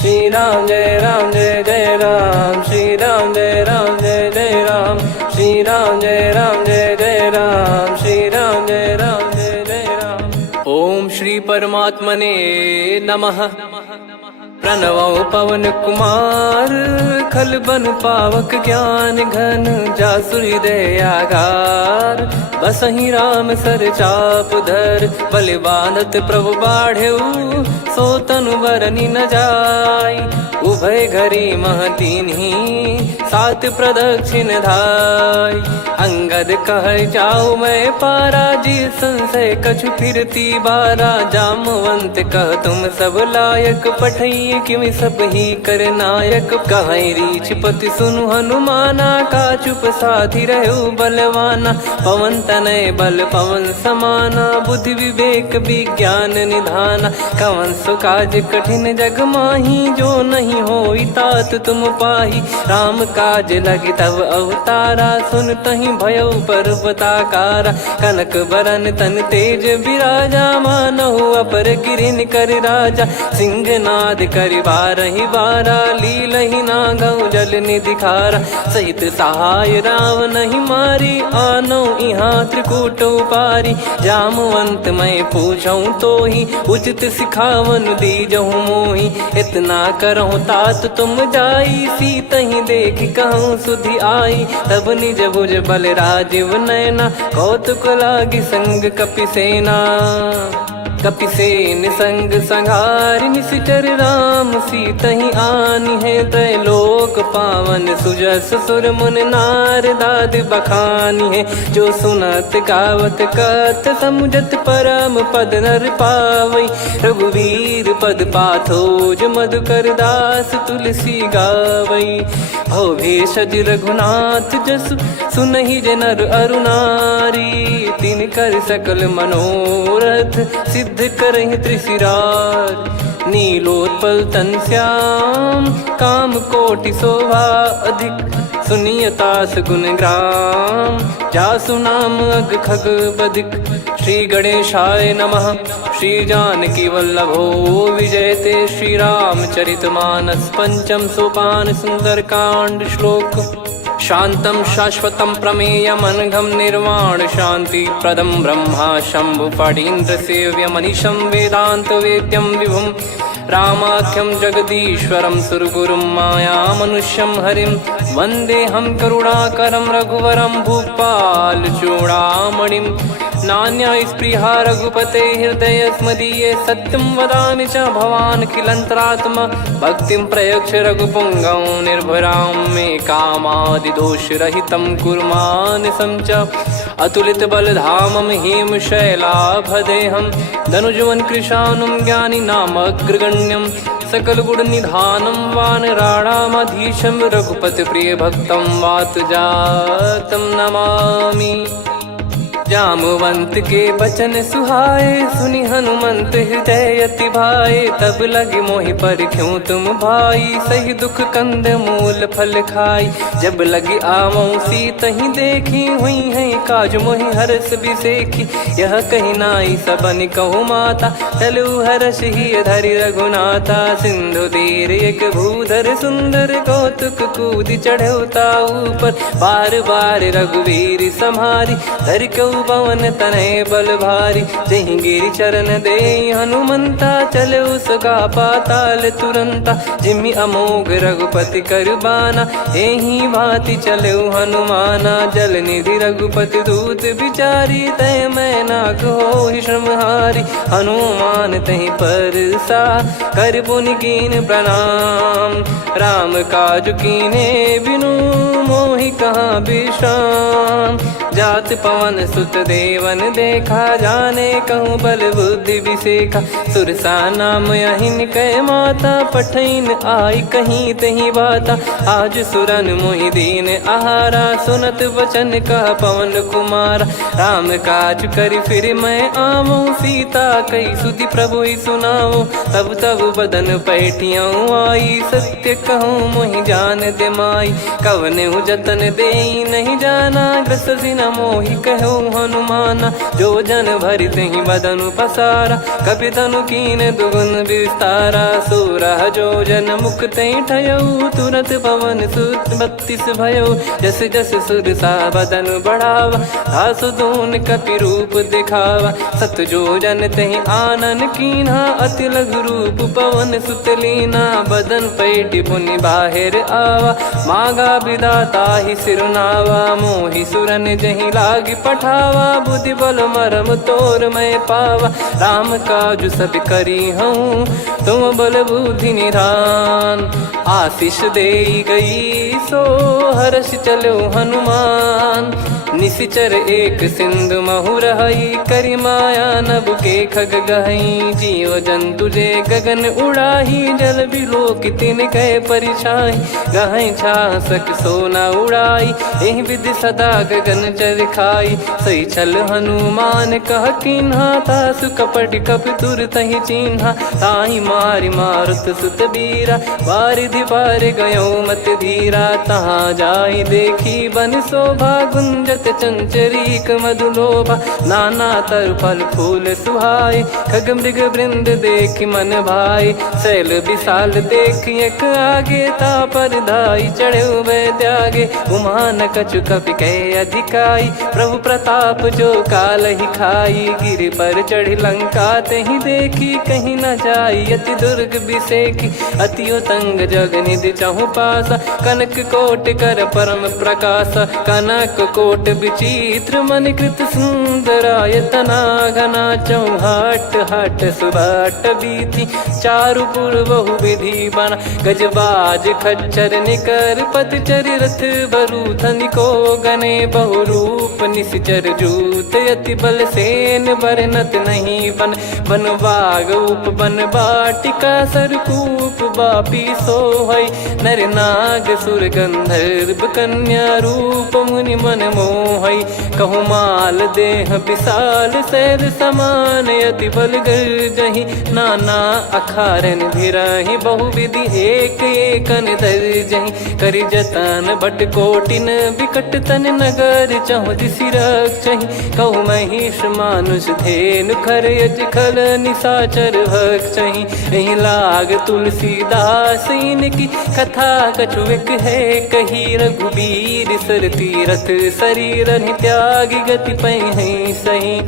श्री राम जय जय राम, श्री राम जय जय राम, श्री राम जय जय राम, श्री राम जय जय राम। ओम श्री परमात्मने नमः। प्रणवो पवन कुमार, खल बन पावक ज्ञान घन, जासु हृदय आगार। बसहि राम सर चाप धर, बलि बांधत प्रभु बाढ़ेऊ, सो तनु बरनि न जाय। उभय घरी महतीन्ही, सात प्रदक्षिण धाय। अंगद कह जाऊ मैं पारा, जी संशय कछु फिरती बारा। जामवंत कह तुम सब लायक, पठई किमि सब ही कर नायक। कहीं रीछ पति सुनु हनुमाना, का चुप साधि रहु बलवाना। पवन तनय बल पवन समाना, बुद्धि विवेक विज्ञान निधाना। कवन सो काज कठिन जग माही, जो नहीं होई तात तुम पाही। राम काज लगी तब अवतारा, सुन तहि भयउ पर्वताकारा। कनक बरन तन तेज बिराजा, मानहु अपर गिरिन कर राजा। सिंहनाद करि बारहि बारा, लीलहि नागौ जल निधि खारा। सहित सहाय राम नहीं मारी, आनो इहाँ त्रिकूट उपारी। जामवंत मैं पूछऊँ तोहि, उचित सिखावन दीजहु मोहि। इतना करहु तात तुम जाई, सीतहि देख कहूँ सुधि आई। तब निज भुज बल राजीव नयना, कौतुक लागी संग कपिसेना। कपिसेन संग संघारि, निशिचर राम सीतहि आनी है। त्रैलोक पावन सुजस सुर मुन नार, दाद बखानी है। जो सुनत गावत कथ, समुझत परम पद नर पावई। रघुवीर पद पाथोज, मधुकर दास तुलसी गावई। भव भेषज रघुनाथ जसु, सुनहि जे नर अरु नारी। तिन कर सकल मनोरथ, सिद्ध करहि त्रिशिरार। नीलोत्पल तन श्याम, काम कोटि शोभा अधिक। सुनियतास गुण ग्राम, जासु नाम अग खग बदिक। श्री गणेशाय नमः। श्री जानकी वल्लभो विजयते, श्री रामचरित मानस। पंचम सोपान सुंदर कांड श्लोक। शांतं शाश्वतं प्रमेयमनघं, निर्वाण शांति प्रदं ब्रह्मा शंभु फणीन्द्र सेव्यमनिशं। वेदांत वेद्यं विभुं रामाख्यं जगदीश्वरं, सुरगुरुं माया मनुष्यं हरिं। वन्देऽहं करुणाकरं रघुवरं, भूपाल चूडामणिं। नान्या स्पृहा रघुपते हृदय स्मदीये, सत्यं वदामि च भवान् खिलन्तरात्मा। भक्तिं प्रयच्छ रघुपुङ्गं, निर्भरां मे कामादिदोषरहितं कुर्मानिसं च। अतुलित बलधामं हेमशैलाभदेहं, धनुजवन कृशानुं ज्ञानी नामग्रगण्यं। सकल गुण निधानं वानराणामधीशं, रघुपति प्रिय भक्तं वातजातं नमामि। जामवंत के बचन सुहाए, सुनि हनुमंत हृदय अति भाए। तब लगे मोहि पर क्यों तुम भाई, सही दुख कंद मूल फल खाई। जब लगे आवऊं सीतहि देखी, हुई है काज मोहि हरस बिसेखी। यह कही नाई सबन कहु माता, चलु हरष ही धरि रघुनाथा। सिंधु तीर एक भूधर सुंदर, कौतुक कूद चढ़ौता ऊपर। बार बार रघुवीर सम्हारी, धर कऊ पवन तनय बल भारी। जहि गिरि चरण दे हनुमंता, चले उसका पाताल तुरंता। जिमि अमोघ रघुपति कर बाना, एहि भांति चले हनुमाना। जल निधि रघुपति दूत बिचारी, तय मैं नाग होहि श्रमहारी। हनुमान तहि परसा, कर पुनि कीन प्रणाम। राम काज कीने बिनु, मोहि कहाँ विश्राम। जात पवन सुत देवन देखा, जाने कहूँ बल बुद्धि विसेखा। सुरसा नाम अहिन कै माता, पठैन आई कहीं तही बाता। आज सुरन मोहि दीन आहारा, सुनत वचन कह पवन कुमारा। राम काज करि फिर मैं आवऊं, सीता कई सुधि प्रभु ही सुनाओ। तब तब बदन पैठियाँ आई, सत्य कहूँ मोहि जान दे माई। कवने जतन दे नहीं जाना, ग्रसि न मोहि कहो हनुमाना। जो जन भरि तेहि बदनु पसारा, कपि तनु कीन दुगुन विस्तारा। सोरह जो जन मुख तेहि ठयऊ, तुरत पवन सुत 32 भयऊ। जस जस सुरसा बदन बढ़ावा, आसु दून कपि रूप दिखावा। सत जो जन तेहि आनन कीन्हा, अति लघु रूप पवन सुत लीना। बदन पैटि पुनि बाहिर आवा, मागा विधाता ही सिरुनावा। मोहि सुरन जहि लागी पठावा, बुद्धि बल मरम तोर मैं पावा। राम काजु सब करी हूँ, तुम बल बुद्धि निधान। आशीष देई गई सो हर्ष चलो हनुमान। निशिचर एक सिंधु महु रहई, करी माया नभ के खग गहई। जीव जंतु जे गगन उड़ाही, जल बिलोक तिन कह परिछाई। गहई छासक सोना उड़ाई, एहि विधि सदा गगन चर खाई। सही छल हनुमान कह कीन्हा, तासु कपट कप तुर तहि चिन्हा। ताहि मारि मारुत सुत बीरा, वारिधि पार गयो मत धीरा। तहाँ जाई देखी बन शोभा, गुंजत चंचरीक मधुलोभा। नाना तर फल फूल सुहाए, खग मृग वृंद देख मन भाई। शैल विशाल देख एक आगे, तापर धाई चढ़े वै त्यागे। उमान कछु कपि कह अधिकाई, प्रभु प्रताप जो काल ही खाई। गिर पर चढ़ी लंका तेहि देखी, कहीं न जाई अति दुर्ग बिसेकी। अति उतंग जग निधि चहु पासा, कनक कोट कर परम प्रकाश। कनक कोट विचित्र मन कृत सुंदरायतना। घना चौहाट हाट सुबाट बीती, चारु पुर बहु विधि बना। गजबाज खच्चर निकर पतचर, रथ बरु धनिको गने। बहु रूप निशिचर जूत, अति बल सेन बरनत नहीं बन। बन बाग उप बन बाटिका, सरकूप बापी सोहई। नर नाग सुर गंधर्व कन्या, रूप मुनि मन मोहई। कहु माल देह विशाल, शैल समान अति बल गर्जहि। नाना अखारन भिरहि, बहु विधि एक एकन दर्जहि। करि जतन बट कोटिन, बिकट तन नगर चहु दिसि रक्षहि। कहु महिष मानुष धेनु, खर यज खल निशाचर भक्षहि। एहि लाग तुलसीदास इनकी, कथा कछु एक है कही। रघुबीर सर तीरथ शरीर, त्यागी गति पै सही।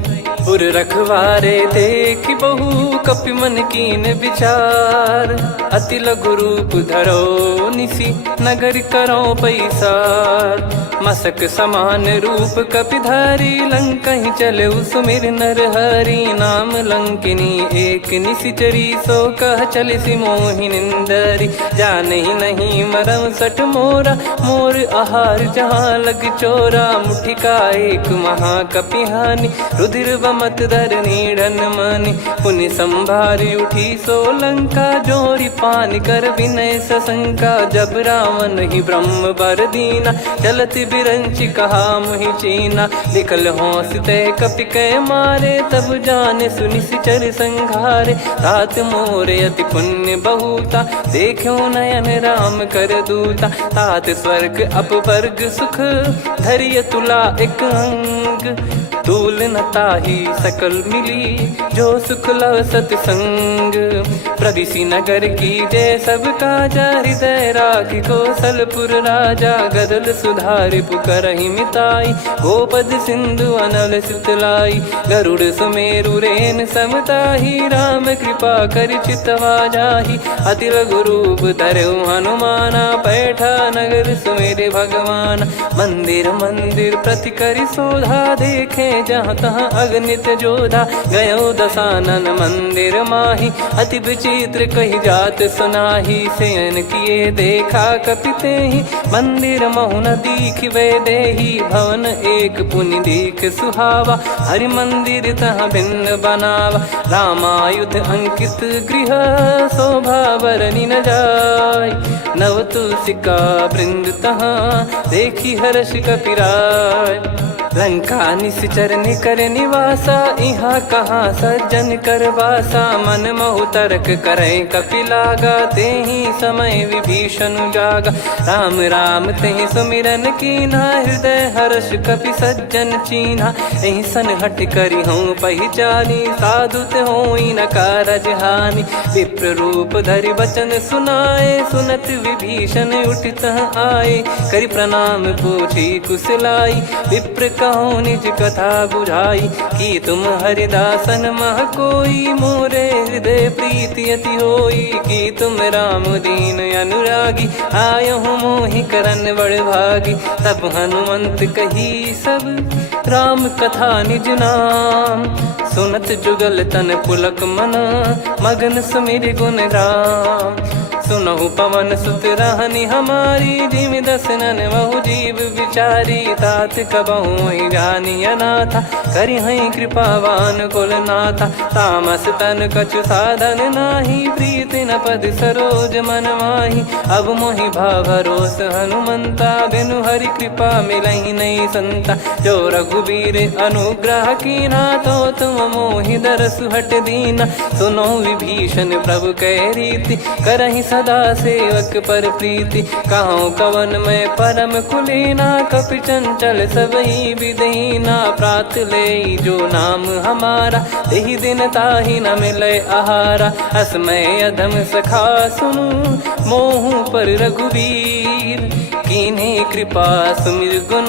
पुर रखवारे देख बहु, कपि मन कीन विचार। अति लघु रूप धरो निसी, नगर करो पैसार। मसक समान रूप कपि धारी, लंकहि चले सुमिर नर हरि। नाम लंकिनी एक निशिचरी, सो कह चलिसि मोहि निंदरी। जानहि नहीं मरम सठ मोरा, मोर आहार जहाँ लग चोरा। मुठिका एक महाकपिहानि, रुधिर बमत धरनी ढन मानि। पुनि संभारी उठी सो लंका, जोरी पान कर विनय सशंका। जब रावण ही ब्रह्म बर दीना, चलत बिरंचि कहा मुहि चीना। लिखल होंस ते कपि कै मारे, तब जाने सुनि सिचर संघारे। तात मोरे अति पुण्य बहुता, देखो नयन राम कर दूता। तात स्वर्ग अपवर्ग सुख, धरिय तुला एक अंग। तूल न ताहि सकल मिली, जो सुख लव सतसंग। प्रविशि नगर की जय सब काजा, हृदय राखि कौशलपुर राजा। गदल सुधारि पुकरहि मिताई, गोपद सिंधु अनल सितलाई। गरुड़ सुमेरु रेन समताहि, राम कृपा करि चितवा जाहि। अति लघु रूप धरऊ हनुमाना, पैठा नगर सुमेरे भगवान। मंदिर मंदिर प्रति करि शोधा, देखे जहाँ तहाँ अगणित जोधा। गयो दशानन मंदिर माही, अति विचित्र कही जात सुनाही। शयन किए देखा कपि तेहि, मंदिर महु न दीख वे देही। भवन एक पुनि दीख सुहावा, हरि मंदिर तहाँ भिन्न बनावा। रामायुध अंकित गृह, शोभा बरनि न जाय। नव तुलसी का वृंद तहाँ, देखी हर्ष कपिराय। लंका निश्चर निकर निवासा, इहाँ कहाँ सज्जन कर वासा। मन महु तर्क करे कपिलागा, तेहि समय विभीषण जागा। राम राम तेहि सुमिरन कीन्हा, हृदय हर्ष कपि सज्जन चीन्हा। एहि सन हट करि हूँ पहिचानी, साधु ते होई न कारज हानि। विप्र रूप धरि वचन सुनाए, सुनत विभीषण उठित आए। करि प्रणाम पूछी कुशलाई, विप्र कहो निज कथा बुझाई। कि तुम हरिदासन मह कोई, मोरे हृदय प्रीति अति होई। कि तुम राम दीन अनुरागी, आयहु मोहि करन बड़ भागी। तब हनुमंत कही सब राम कथा निज नाम, सुनत जुगल तन पुलक मना, मगन सुमिर गुण राम। सुनहु पवन सुत रहनी हमारी, जिमि दसनन महु जीव विचारी। तात कबहु ही जानी अनाथा, करि हई कृपावान कुल नाथा। तामस तन कछु साधन नाही, प्रीति न पद सरोज मन माही। अब मोहि भाव भरोस हनुमंता, बिनु हरि कृपा मिलहि नहीं संता। जो रघुबीर अनुग्रह कीन्हा, तो तुम मोहि दरसु हट दीना। सुनो विभीषण प्रभु कह रीति, करहि सदा सेवक पर प्रीति। कहूँ कवन में परम कुलीना, कपि चंचल सबही विदहीना। प्रात ले जो नाम हमारा, तेहि दिन ताहि न मिले आहारा। असमय अधम सखा सुनु, मोहु पर रघुवीर। कीन्ही कृपा सुमिर गुण,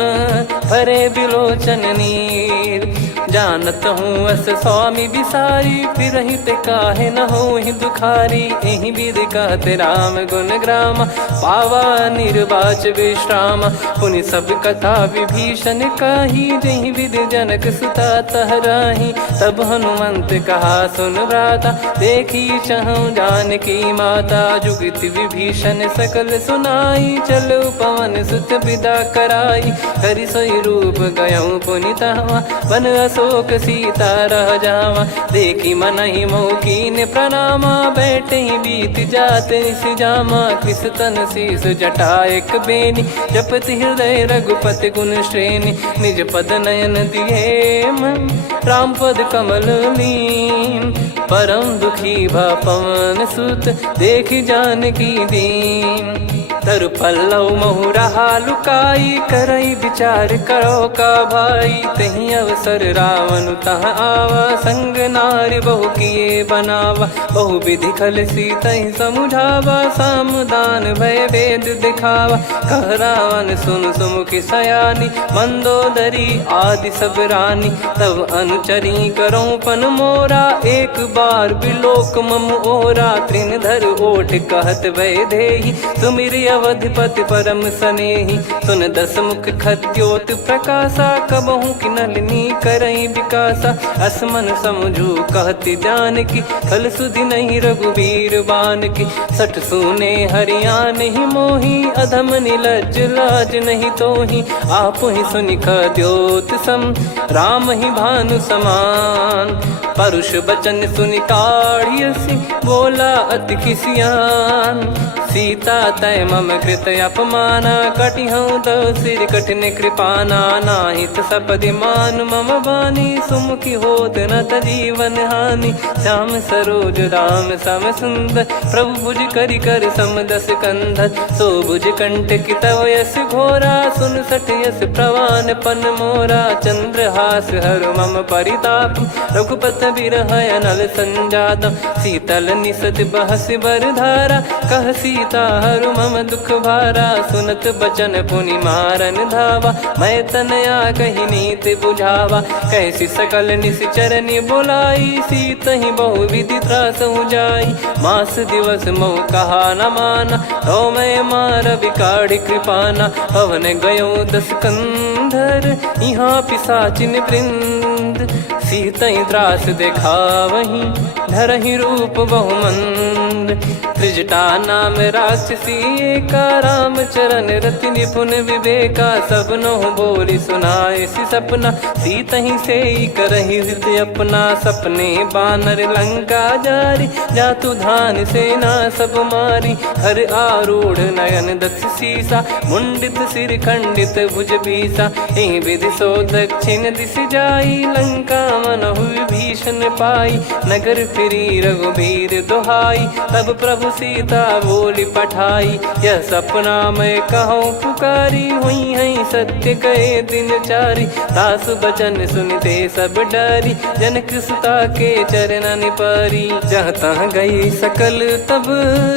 भरे बिलोचन नीर। जानत हूँ अस स्वामी बिसारी, फिरहि ते काहे न होहि दुखारी। एहि विधि कहते राम गुण ग्राम, पावा निर्वाच विश्राम। पुनि सब कथा विभीषण काही, जहि विधि जनक सुता तहराही। तब हनुमंत कहा सुन भ्राता, देखी चहु जानकी माता। जुगति विभीषण सकल सुनाई, चलो पवन सुत विदा कराई। करि सोई रूप गयऊँ पुनि तहवा, वन अशोक सीता रह जावा। देखी मनहि मोह कीन्ह प्रणामा, बैठे ही बीत जात निस जामा। कृस तन शीस जटा एक बेनी, जपति हृदय रघुपति गुण श्रेणी। निज पद नयन दिए मन, राम पद कमल लीन। परम दुखी भा पवन सुत, देखि जानकी दीन। तरु पल्लव महु रहा लुकाई, करई विचार करो का भाई। तहि अवसर रावण तह आवा, संग नारी बहु किए बनावा। बहु विधि खल सीतहि समुझावा, सामदान भय वेद दिखावा। कह रावण सुन सुमुखि सयानी, मंदोदरी आदि सब रानी। तब अनुचरी करो पन मोरा, एक बार बिलोक मम ओरा। तृण धर ओठ कहत भय देहि, सुमिर अवधिपति परम सनेहि। सुन दस मुख खद्योत प्रकाशा, कबहु कि नलिनी करई विकासा। असमन समझू कहति जानकी, खल सुधि नहीं रघुवीर बानकी। सठ सुने हरियाण ही मोही, अधम निलज्ज लाज नहीं तोही। आप ही सुनि खद्योत सम, राम ही भानु समान। परुष बचन सुनि काढ़ियसि, बोला अति किसियान। सीता तय मम कृत अपमाना, कटिहऊँ तव सिर कठिन कृपाना। नाहित सपदि मान मम बानी, सुमुखी होत न जीवन हानि। श्याम सरोज राम सम सुंदर, प्रभु भुज करि कर सम दस कंधर। सो भुज कंठ की तव यस घोरा, सुन सठ यस प्रवान पन मोरा। चंद्रहास हर मम परिताप, रघुपत बिरह अनल संजातम। शीतल निसत बहस बर धारा, कह सीता हरु मम दुख भारा। सुनत बचन पुनि मारन धावा, मैं तनया कहि नीति बुझावा। कैसी सकल निश्चरनि बुलाई, सीतहि बहु विधि त्रासहु जाई। मास दिवस मोह कहा न माना, तो मैं मार बिकाढ़ि कृपाना। पवन गयो दस कंधर, यहाँ पिशाचिन वृंद। मंद, सीतई त्रास देखावहीं धरहि रूप बहुमंद। त्रिजटा नाम राक्षसी एका, राम चरण रति निपुण विवेका। सबनो बोली सुनाए सि सपना, सीतहि से करहि हृद अपना। सपने बानर लंका जारी, जातु धान सेना सब मारी। हर आरूढ़ नयन दक्ष सीसा, मुंडित सिर खंडित भुज बीसा। एहि विधि सो दक्षिण दिश जाई, लंका मनहु विभीषण पाई। नगर फिरी रघुबीर दुहाई, तब प्रभु सीता बोली पठाई। यह सपना मैं कहूँ पुकारी, हुई है सत्य कहे दिन चारी। दास बचन सुनते सब डरी, जनक सुता के चरण परी। जहाँ तहाँ गई सकल तब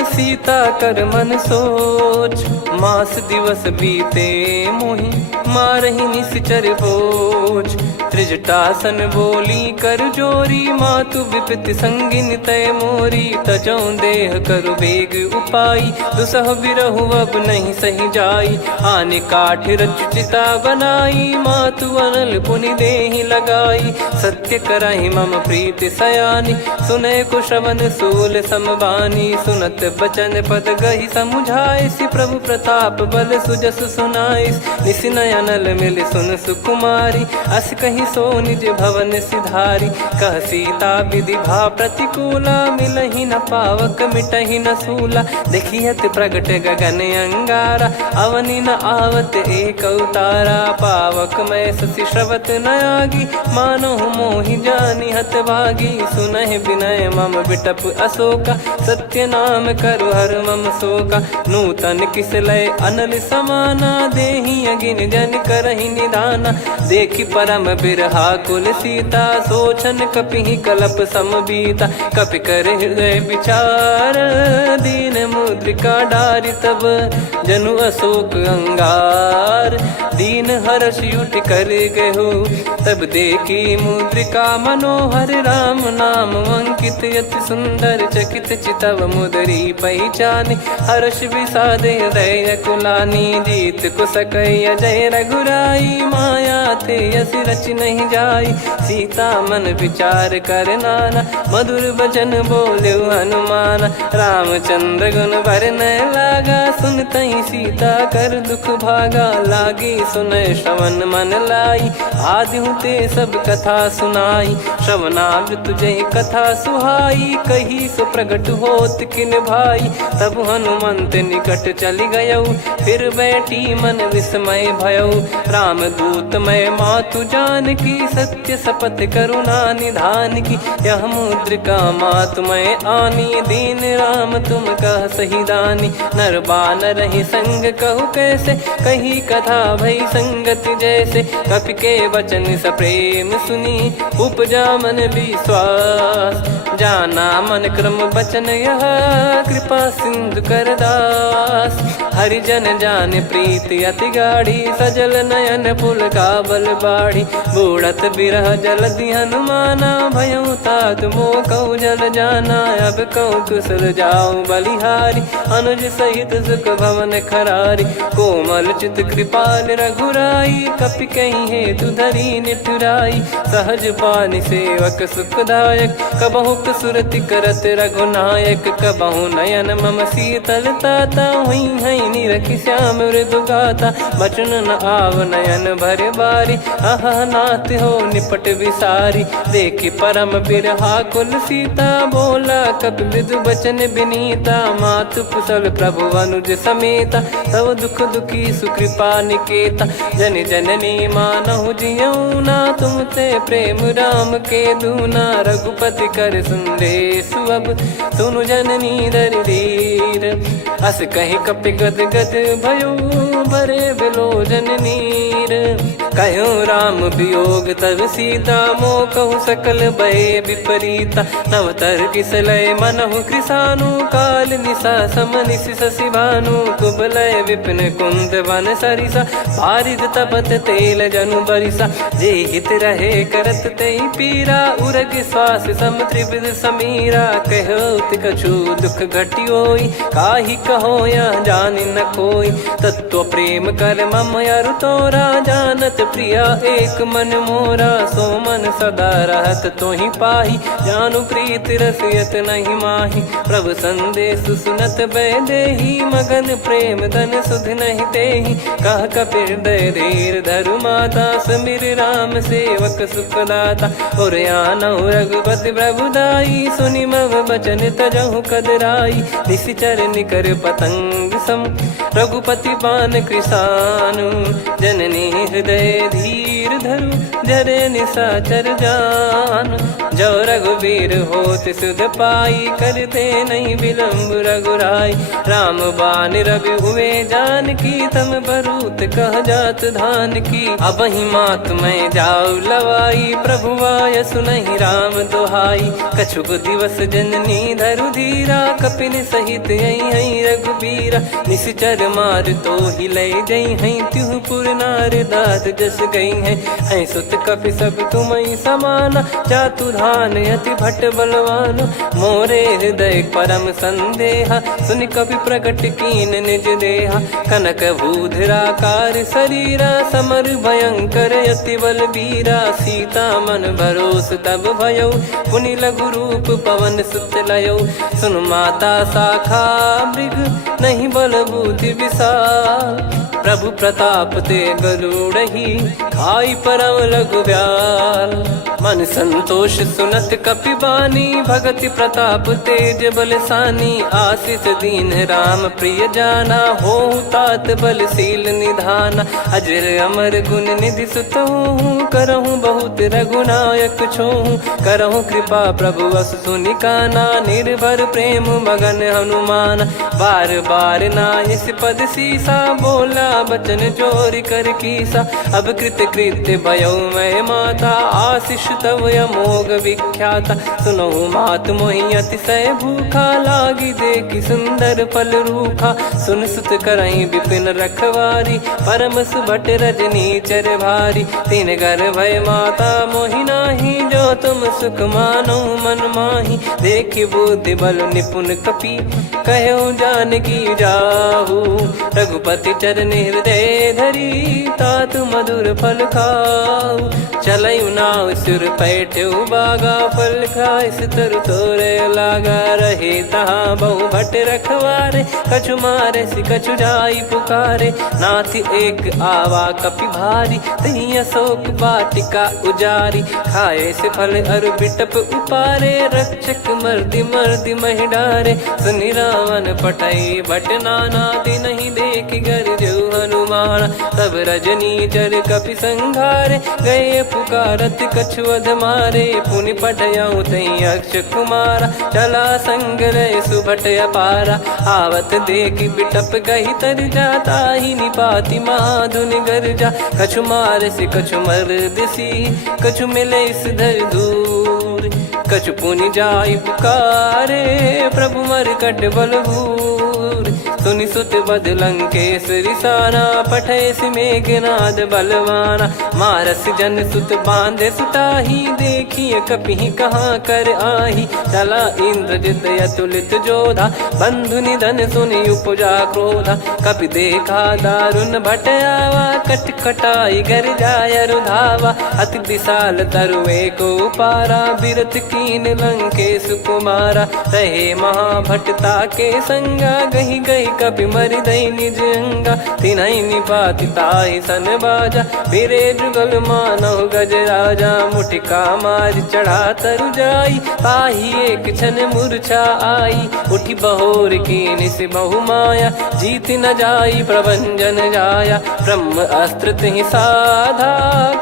सीता कर मन सोच। मास दिवस बीते मोहि मारहि निश्चर बोझ। त्रिजटासन बोली कर जोरी, मातु विपत्ति संगिन तय मोरी। तजौ देह करु बेग उपाई, दुसह बिरहु अब नहीं सही जाई। आने काठ रचिता बनाई, मातु अनल पुनि देहि लगाई। सत्य करहि मम प्रीति सयानी, सुनय को श्रवण सूल समबानी। सुनत बचन पद गहि समुझाए, सि प्रभु प्रताप बल सुजस सुनाइस। निस नयनल मिल सुन सुकुमारी, अस कहि सो निज भवन सिधारी। कह सीता विधि भा प्रतिकूला, मिलहि न पावक मिटहि न सूला। देखियत प्रगट गगन अंगारा, अवनि न आवत एक अवतारा। पावक मैं शशि श्रवत न आगी, मानो मोहि जानि हत भागी। सुनहि विनय मम बिटप अशोका, सत्य नाम करु हर मम शोका। नूतन किस लय अनल समाना, देहि अगिन जन करहि निदाना। देखि परम बिरहा कुल सीता, सोचन कपिहि कलप समबीता। कपि कर हृदय विचार, दीन मुद्रिका डारि तब जनु अशोक अंगार। दीन हर्ष उठ कर गहु, तब देखी मुद्रिका मनोहर। राम नाम अंकित अति सुंदर, चकित चितव मुदरी पहचान। हर्ष विषाद हृदय कुलानी, जीत को सकय जय रघुराई। माया थे यस रच नहीं जाई, सीता मन विचार कर नाना। मधुर बचन बोले हनुमान, रामचंद्र गुण बरनै लागा। सुनतहि सीता कर दुख भागा, लागी सुनय श्रवण मन लाई। आदि ते सब कथा सुनाई, श्रवणामृत जय कथा सुहाई। कही सो प्रगट होत किन भाई, तब हनुमंत निकट चली गयौ। फिर बैठी मन विस्मय भयौ, राम दूत मैं मातु जानकी। सत्य शपथ करुणा निधान की, यह मुद्रिका मातु मैं आनी। दीन राम तुम कह सही दानी, नर बानर ही संग कहु कैसे। कही कथा भई संगति जैसे, कपि के वचन सप्रेम सुनी। उपजा मन विश्वास, जाना मन क्रम बचन यह। कृपा सिंधु कर दास, हरिजन जान प्रीति अति गाढ़ी। सजल नयन पुल का बल बाढ़ी, बूढ़त बिरह जल दी हनुमाना। भयउ तात मोह कहु जल जाना, अब कहु कुशल जाऊं बलिहारी। अनुज सहित सुख भवन खरारी, कोमल चित कृपाल रघुराई। कपि कहीं हेतु धरी निठुराई, सहज पानि सेवक सुखदायक। कबहु सुरति करत रघुनायक, कबहु नयन मम शीतल ताता। हुई है निरखि श्याम मृदु गाता, बचन न आव नयन भर बारी। आहा नाथ हो निपट विसारी, देखि परम बिरहा कुल सीता। बोला कपि मृदु बचन बिनीता, मातु कुशल प्रभु अनुज समेता। तव दुख दुखी सुकृपा निकेता, जन जननी मानहु जियऊ ना। तुम ते प्रेम राम के दूना, रघुपति कर संदेश अब सुनु जननी दर धीर। अस कहि कपि गद गद भयो, भरे बिलोचन नीर। कहो राम वियोग तब सीता, मोह कहु सकल भय विपरीता। नवतर किसलय मनहु कृसानु, काल निशा समनिशि शशि भानु। कुबलय विपिन कुंद वन सरिसा, पारिद तपत तेल जनु बरिसा। जे हित रहे करत तेहि पीरा, उरग श्वास सम त्रिविध समीरा। कहो कछु दुख घटियोई, काहि कहो या जान न कोई। तत्व प्रेम कर मम अरु तोरा, जानत प्रिया एक मन मोरा। सो मन सदा रहत तो ही पाही, जानु प्रीत रसियत नहीं माही। प्रभु संदेश सुनत बैदेही, मगन प्रेम धन सुध नहीं तेही। कह कपिर दय धीर धरु माता, समिर राम सेवक सुखदाता। और आनौ रघुपति प्रभुदाई, सुनि मव बचन तजहु कदराई। निशिचर निकर पतंग सम, रघुपति पान कृसानु। जननी हृदय धीर धरु, जरे निशाचर जान। जो रघुवीर होत सुध पाई, करते नहीं विलम्ब रघुराई। राम बान रवि हुए जानकी, तम बरूत कह जात धान की। अब ही मात मैं जाऊ लवाई, प्रभु आय सुनहि राम दोहाई। कछुक दिवस जननी धरु धीरा, कपिन सहित यही रघुबीरा। निशिचर मार तो ही ले जई हैं, त्युह पुर नार दाद जस गई हैं। सुत कपि सब तुमहि समाना, जातु धान अति भट बलवान। मोरे हृदय परम संदेहा, सुनि कपि प्रकट कीन निज देहा। कनक भूधराकार शरीरा, समर भयंकर अति बलबीरा। सीता मन भरोस तब भयउ, पुनि लघु रूप पवन सुत लयउ। सुन माता शाखा मृग, नहीं बल बुद्धि विशाल। प्रभु प्रताप ते गरुड़ही, खाई परम लघु ब्याल। मन संतोष सुनत कपि बानी, भगति प्रताप तेज बलसानी। आशीष दीन राम प्रिय जाना, होहु तात बलशील निधाना। अजर अमर गुण निधि सुतहु, करहु बहुत रघुनायक छोहु। करहु कृपा प्रभु अस सुनि काना, निर्भर प्रेम मगन हनुमान। बार बार नायस पद सीसा, बोला बचन चोरी कर कीसा। अब कृत कृत्य भयउ मैं माता, आशीष तव अमोघ विख्याता। सुनहु मात मोहि अतिशय भूखा, लागी देखि सुंदर फल रूखा। सुन सुत करहि विपिन रखवारी, परम सुभट रजनी चर भारी। तीन घर भय माता मोहि नाही, जो तुम सुख मानो मन माही। देखि बुद्धि बल निपुण कपि, कहु जानकी जाहु। रघुपति चरण हृदय धरी, तात मधुर फल खाऊ। चलयु नाव सुर पैठ्यु बागा, फल खाइस तरु तोरे लागा। रहे तहाँ बहु भट रखवारे, कछु मारे सि कछु जाई पुकारे। नाथ एक आवा कपि भारी, तही अशोक वाटिका उजारी। खाए से फल अरु बिटप उपारे, रक्षक मर्दि मर्दि महि डारे। सुनि रावण पटई भट नाना, तिनहि देखि गरजउ हनुमान। तब रजनी चर कपि संघारे, गए पुकारत कछु अध मारे। पुनि पठयउ तई अक्ष कुमारा, चला संग रहे सुभट अपारा। आवत देखि बिटप गही तर जाता, ही निपाति महाधुनि गर्जा। कछु मार से कछु मर्दिसी, कछु मिले इस धर दूर। कछु पुनि जाई पुकारे, प्रभु मरकट बलभूर। सुनि सुत बद लंकेश्वरी साना, पठय मेघनाद बलवाना। मारस जन सुत बांधे सुताही, देखिए कपि कहाँ कर आही। चला इंद्रजित अतुलित जोधा, बंधु निधन सुनि उपजा क्रोधा। कपि देखा दारुण भट आवा, कट कटाई गर जाय रुधावा। अति विशाल तरुए को पारा, बिरत कीन लंकेश कुमारा। रहे महाभटता के संगा, गही गही कपि मरि दई निज अंगा। तिन्हि निपाति ताहि सन बाजा, फिरे जुगल मानव गज राजा। मुटिका मार चढ़ा तरु जाई, ताहि एक क्षण मूर्छा आई। उठि बहोर कीन से बहु माया, जीत न जाई प्रभंजन जाया। ब्रह्म अस्त्र तिहि साधा,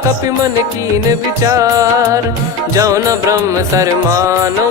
कपि मन कीन विचार। जौ न ब्रह्म सर मानौ,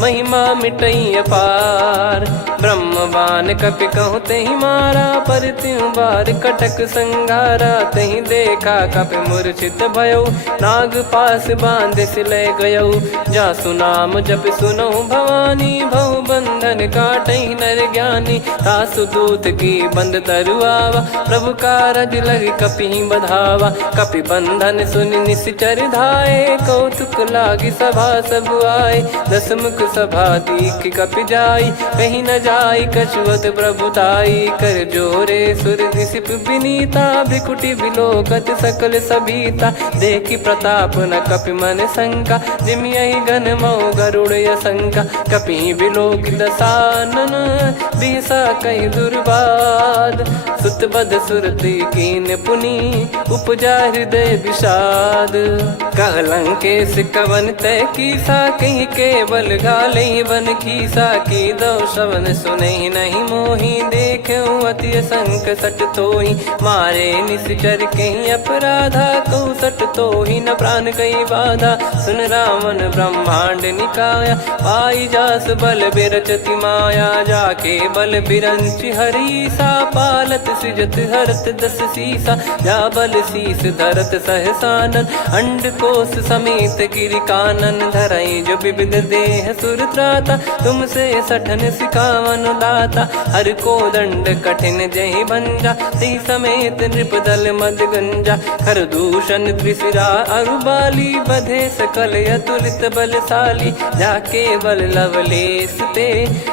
महिमा मिटई अपार। ब्रह्म बान कपि कहु तहि मारा, पर त्यों बार कटक संगारा। तहि देखा कपि मूर्छित भयउ, नाग पास बांध सिले गयउ। जासु नाम जप सुनहु भवानी, भव बंधन काटहि नर ज्ञानी। तासु दूत की बंद तरुआवा, प्रभु कारज लग कपि बधावा। कपि बंधन सुनि निश्चर धाये, कौतुक लागी सभा सब आए। दस मुख सभा दीख कपि जाई, कहीं न जाई कछुवत प्रभुताई। कर जोरे सुर दिसिप विनीता, भ्रिकुटि बिलोकत सकल सबीता। देखि प्रताप न कपि मन शंका, जिमियहि गन मऊ गरुड़ असंका। कपि बिलोक दसानन, बिहसा कहि दुर्वाद। सुत बध सुरति कीन पुनि, उपजा हृदय विषाद। कहलंकेश कवन तय कीसा, कहीं केवल गाले बन खीसा। की दो श्रवण सुने नहीं मोही, देखे अति संक सट तोही। मारे निश्चर कहीं अपराधा, कहूँ सट तोही न प्राण कहीं बाधा। सुन रावण ब्रह्मांड निकाया, पाई जास बल बिरचति माया। जाके बल बिरंच हरीसा, पालत सृजत हरत दस सीसा। जा बल शीस धरत सहसानन, अंड कोश समेत गिरि कानन। धरई जो विविध देह सुर त्राता, तुमसे सठन सिखावन दाता। हर को दंड कठिन जहि भंजा, ती समेत नृप दल मद गंजा। खर दूषण त्रिशिरा अरुबाली, बधे सकल अतुलित बलशाली। जाके बल लवलेश ते,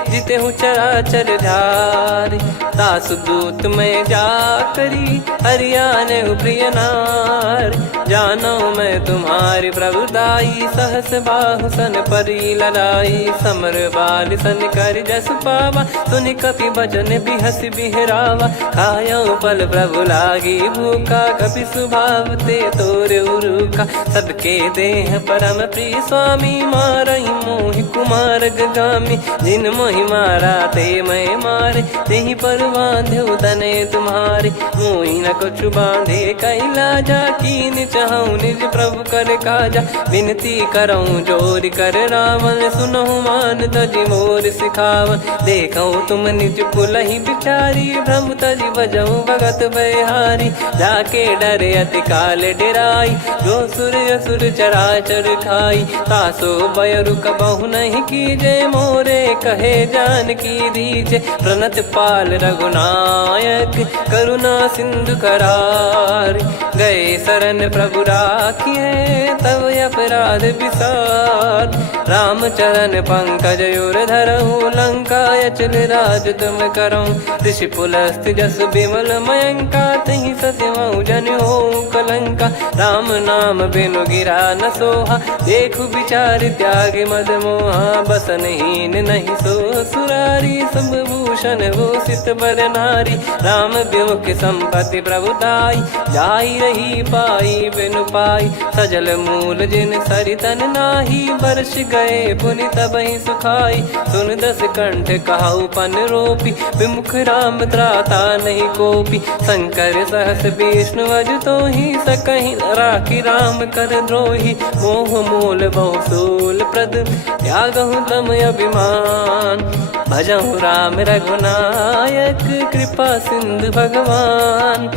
जिते हूँ चराचर धारी। दास दूत में जा करी, हरियाने प्रिय नार। जानो मैं तुम्हारी प्रभुताई, सहस बाहु सन परी लड़ाई। समर बाल सन कर जस पावा, सुनि कपि भजन बिहस बिहरावा। खायो पल प्रभु लागी भूखा, कपि स्वभाव ते तोर उरुखा। सबके देह परम प्रिय स्वामी, मारई मोहि कुमार गगामी। जिन मोहि मारा ते मैं मारे, तेहि पर बांधो तने तुम्हारे। मोहि न कुछ बांधे कैलाजा, कीन चाहूँ निज प्रभु कर काजा। विनती करऊँ जोर कर रावण, सुनहु मान तजि मोर सिखावन। देखऊँ तुम निज पुलहि बिचारी, भ्रम तजि बजऊँ भगत बहारी। जाके डरे अति काल डेराई, जो सुर असुर चराचर खाई। तासो बयरु कबहु नहीं कीजे, मोरे कहे जान की दीजे। प्रणत पाल रघुनायक, करुणा सिंधु करार। गए शरण प्रभु राखिए, तब अपराध विसार। राम चरण पंकज उर धरऊँ, लंका अचल राज तुम करऊँ। ऋषि पुलस्त जस विमल मयंका, तहि सत्यमऊ जन हो कलंका। राम नाम बिनु गिरा न सोहा, देखु विचार त्याग मद मोहा। बसनहीन नहीं सो सुरारी, सब भूषण भूषित बर नारी। राम विमुख संपत्ति प्रभुताई, जाई रही पाई बिनु पाई। सजल मूल जिन सरितन नाही, वर्ष गए पुनि तबहि सुखाई। सुन दस कंठ कहाऊ पन रोपी, विमुख राम त्राता नहीं कोपी। शंकर सहस विष्णु अज तोहि, सकहि न राखी राम कर द्रोही। मोह मूल बहु सूल प्रद, त्यागहु तम अभिमान। भजहु राम रघुनायक, कृपा सिंधु भगवान।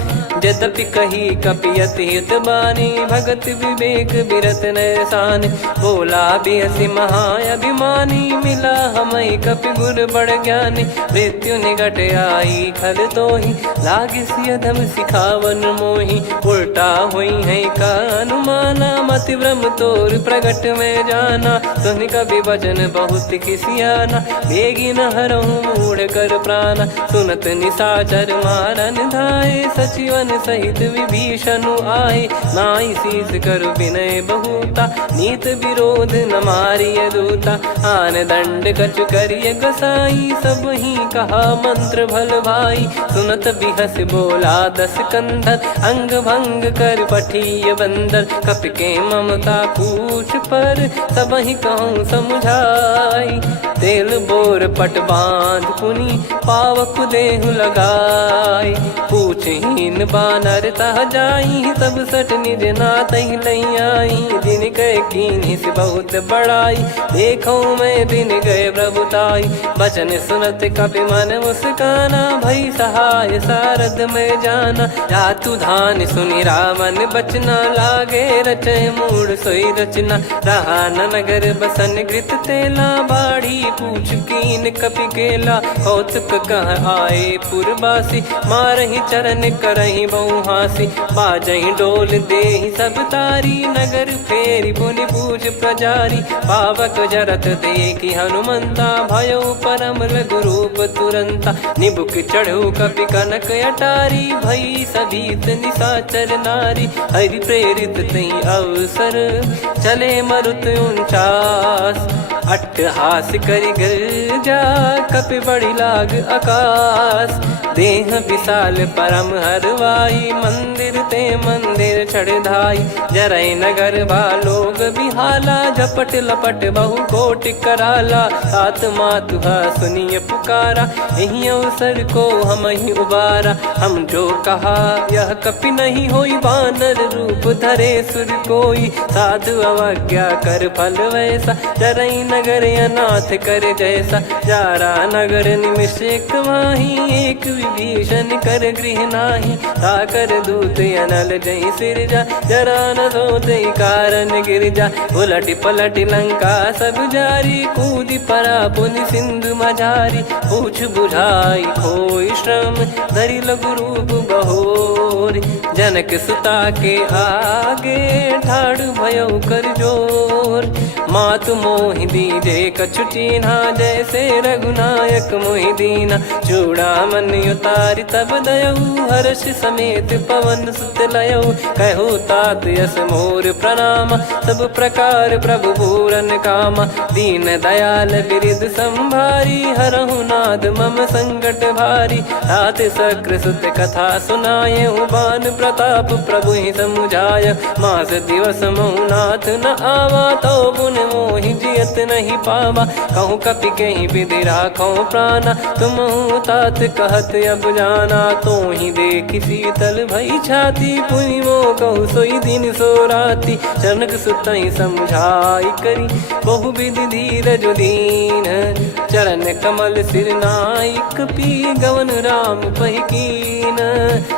यद्यपि कही कपियति हित बानी, भगत विवेक बिरत नैसान। बोला बिहसि महाअभिमानी, मिला हमई कपि गुर बड़ ज्ञानी। मृत्यु निकट आई खल तोहि, लागिसि अधम सिखावन मोहि। उल्टा हुई है का अनुमाना, मति भ्रम तोर प्रगट में जाना। सुन कवि वचन बहुत खिसियाना, बेगी न हरहु मूढ़ कर प्राणा। सुनत निशाचर मारन धाये, सचिवन सहित विभीषणु आए। नाई शीस कर विनय बहुता, नीत विरोध न मारिय दूता। आन दंड कछु करिय गसाई, सब ही कहा मंत्र भल भाई। सुनत बिहस बोला दस कंधर, अंग भंग कर पठिय बंदर। कपि के ममता पूछ पर, सब ही कहूँ समुझाई। तेल बोर पट बांध पुनि, पावक देहु लगाई। पूछहीन बानर तह जाई, सब सट निज नातहि लई आई। दिन गए कीन्ही से बहुत बड़ाई, देखो मैं दिन गए प्रभुताई। बचन सुनत कपि मन मुस्काना, भई सहाय सारद में जाना। जातु धान सुनि रावण बचना, लागे रचय मूढ़ सोई रचना। रहा न नगर बसन घृत तेला, बाढ़ी पूछ कीन कपि केला कौतुक कह आए पुरबासी मारही चरण करही बहु हासी बाजही डोल देहि सब तारी नगर फेरी पुनि पूज प्रजारी पावक जरत देखी हनुमंता भयो परम लघु रूप तुरंता निबुक चढ़ू कपि कनक अटारी भई सभीत निशाचर नारी हरि प्रेरित तई अवसर चले मरुत 49 अट्टहास करि गिरजा कपि बड़ी लाग आकाश देह विशाल परम हरवाई मंदिर ते मंदिर चढ़ाई जरई नगर बालोग बिहाला झपट लपट बहु कोट कराला सात मातुहा सुनिय पुकारा यही अवसर को हम ही उबारा हम जो कहा यह कपि नहीं होई बानर रूप धरे सुर कोई साधु अवज्ञा कर फल वैसा जरई नगर अनाथ कर जैसा जारा नगर निमिष एक माही एक विभीषण कर गृह नाही ताकर दूत अनल जय सिरजा जरा न सोते कारण गिरजा उलट पलट लंका सब जारी कूदी परा पुनि सिंधु मझारी पूछ बुझाई खोई श्रम धरि लघु रूप बहोरी जनक सुता के आगे ठाड़ भयो कर जोर मातु मोहि दीजे कछु चीन्हा जैसे रघुनायक मोहि दीना चूड़ामन उतारि तब दयऊ हर्ष समेत पवन सुत लयऊ कहु तात यस मोर प्रणाम सब प्रकार प्रभु पूरन कामा दीन दयाल बिरिद संभारी हरहु नाद मम संकट भारी तात सक्र सुत कथा सुनाये बान प्रताप प्रभु ही समुझाय मास दिवस महु नाथ न आवा तो पुन मोहि जियत नहीं पावा कहूँ कपि कहीं विधि राखो प्राणा तुम तात कहत अब जाना तो ही देख शीतल भई छाती पुनि मो कहु सोई दिन सो राती जनक सुतई समझाई करी बहु विधि धीरज दीन चरण कमल सिर नाइक पी गवन राम पहिकीन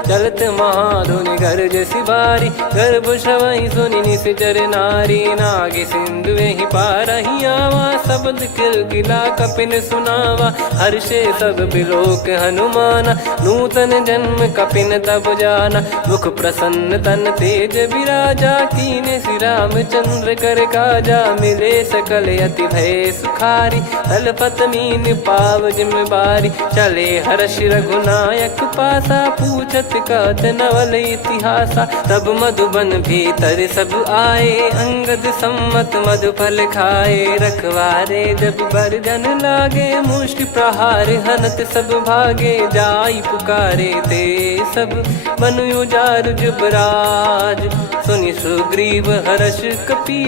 चलत महाधुनि गर्ज सिबारी गर्भ श्रवहि सुनि निश्चर नारी नागे सिंधु ही पारही आवा शब्द किलकिला कपिन सुनावा हर्षे सब बिलोक हनुमाना नूतन जन्म कपिन तब जाना मुख प्रसन्न तन तेज विराजा कीने श्री रामचंद्र कर काजा मिले सकल अति भय सुखारी तलपत मीन पाव जिम्मेवारी चले हर्ष रघुनायक पासा पूछत कहत नवल इतिहासा तब मधुबन भीतर सब आए अंगद सम्मत मधुफल खाए रखवारे जब बरजन लागे मुष्टि प्रहार हनत सब भागे जाई पुकारे ते सब मनु उजार जुबराज सुनि सुग्रीव हर्ष कपि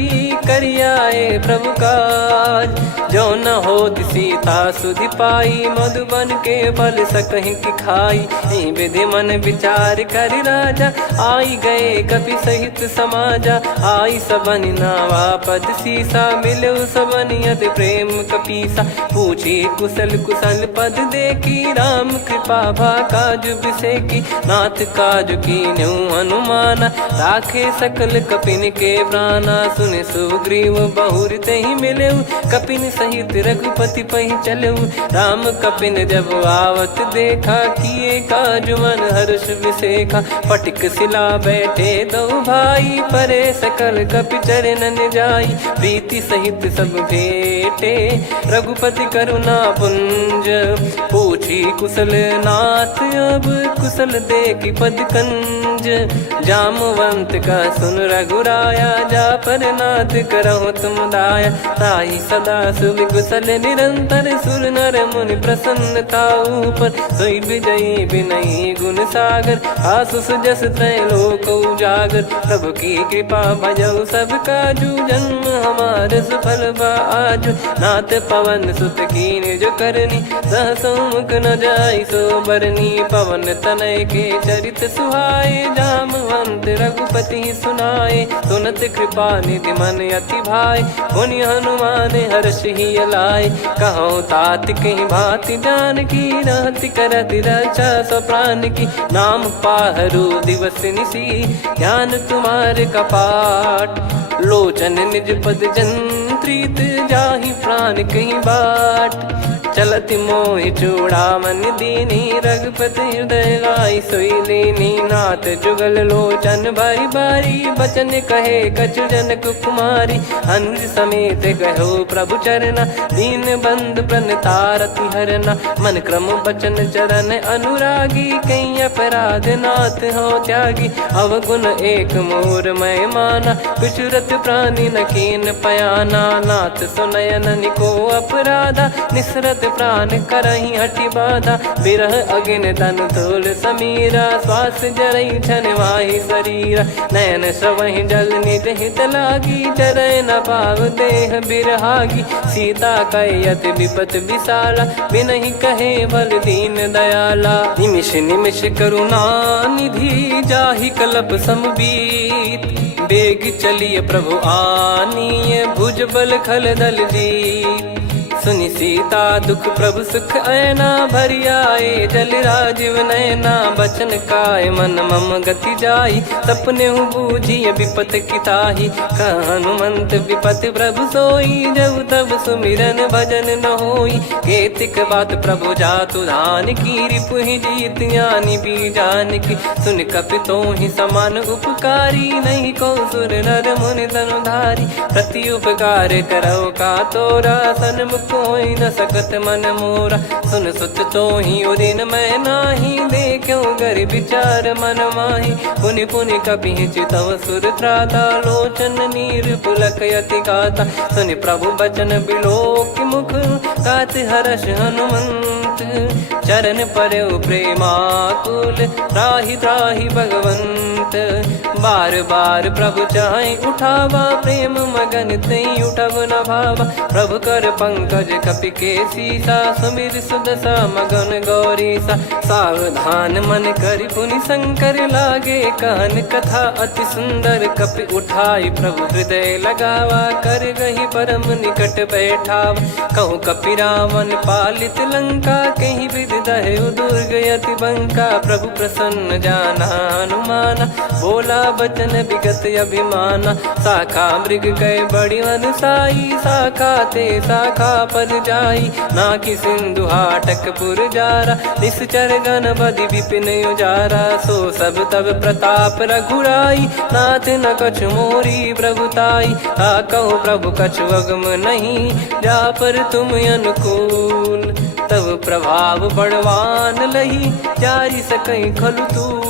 करियाए प्रभु काज जो न हो सीता सुधि पाई मधुबन के फल सकहि की खाई विधि मन विचार कर राजा आई गए कपि सहित समाजा आई सबन नावा पद सीसा मिलो सबनियत प्रेम कपीसा पूछी कुशल कुशल पद देखी राम कृपा भा काज बिसेकी नाथ काज की न्यू हनुमाना राखे सकल कपिन के प्राणा सुन सुग्रीव बहुर ते ही मिले कपिन सहित रघुपति पहि चले राम कपिन जब आवत देखा किए काज मन हर्ष विसेखा पटिक सिला बैठे दो भाई परे सकल कपि चरणन जाई प्रीति सहित सब भेटे रघुपति करुणा पुंज पूछी कुशल नाथ अब कुशल देखी पद कंज जामवंत का सुन रघुराया जा पर नाथ करहु तुम दाया ताई सदा सुभि कुशल निरंतर सुर नर मुनि प्रसन्नता ऊपर सोई विजयी विनयी गुण सागर आसु सुजस त्रैलोक उजागर प्रभु की कृपा भजऊ सब काजू जन्म हमार सफल बाजू नाथ पवन सुत कीन जो करनी सहसो मुख न जाई सो बरनी पवन तनय के चरित सुहाए जामवंत रघुपति सुनाए सुनत कृपा निधि मन अति भाई पुनि हनुमान हर्ष ही लाए कहो तात कहीं भांति जान की रहति करति रक्षा सो प्राण की नाम पाहरू दिवस निसी ध्यान तुम्हारे कपाट लोचन निज पद जन प्रीत जाहि प्राण कहीं बाट। चलत मोहि चूड़ामन दीनी रघुपति हृदय लाई सोई लीनी। नाथ जुगल लोचन बारी बारी बचन कहे कछु जनक कुमारी। हंस समेत गहो प्रभु चरना दीन बंद प्रणतारति हरना। मन क्रम बचन चरण अनुरागी कहीं अपराध नाथ हो त्यागी। अवगुण एक मोर मैं माना विचुरत प्राणी न कीन पयाना। नाथ सुनयन निको अपराधा निसरत प्राण करही हटि बाधा। बिरह अगिन तन तोल समीरा श्वास जरई छन वाहि शरीरा। नयन सवहि जल निज हित लागी चरय न पाव देह बिरहागी। सीता कयत विपत विशाला बिनहि कहे बल दीन दयाला। निमिष निमिष करुणा निधि जाहि कलप समबीत। बेग चलिए प्रभु आनीय भुज बल खल दल जीत। सुनि सीता दुख प्रभु सुख ऐना भरि आए जल राजीव नैना। बचन काय मन मम गति जाई सपने बूझी विपत किताही। हनुमंत विपत प्रभु सोई जब तब सुमिरन भजन न होई। केतिक बात प्रभु जातु धान की रिपुहि जीत ज्ञानी बीजान की। सुन कपितो ही समान उपकारी नहीं को सुर नर मुनि तनुधारी। प्रति उपकार करो का तोरा सन्मुख कोई न सकत मन मोरा। सुन सुत तो ही उदिन मैं नाही देखो गर विचार मन माही। पुनि पुनि कपि चितव सुर त्राता लोचन नीर पुलक यति गाता। सुनि प्रभु बचन बिलोक मुख गात हर्ष हनुमंत। चरण परयो प्रेमाकुल त्राहि त्राहि भगवंत। बार बार प्रभु चाहि उठावा प्रेम मगन तई उठब न भावा। प्रभु कर पंकज कपि के सीसा सुमिर सुदशा मगन गौरीसा। सावधान मन करि पुनि शंकर लागे कहन कथा अति सुंदर। कपि उठाई प्रभु हृदय लगावा कर गही परम निकट बैठावा। कहूँ कपि रावण पालित लंका कहीं विधि दहु दुर्ग यति बंका। प्रभु प्रसन्न जाना हनुमाना बोला बचन विगत अभिमाना। शाखा मृग गए बड़ी अनुसाई शाखा ते शाखा पर जाई। ना कि सिंधु हाटक पुर जारा निश्चर गण बदि विपिन उजारा। सो सब तब प्रताप रघुराई नाथ न कछु मोरी प्रभुताई। कहूँ प्रभु कछु अगम नहीं जा पर तुम अनुकूल। तब प्रभाव बड़वान लही जारी सकई खलु तूल।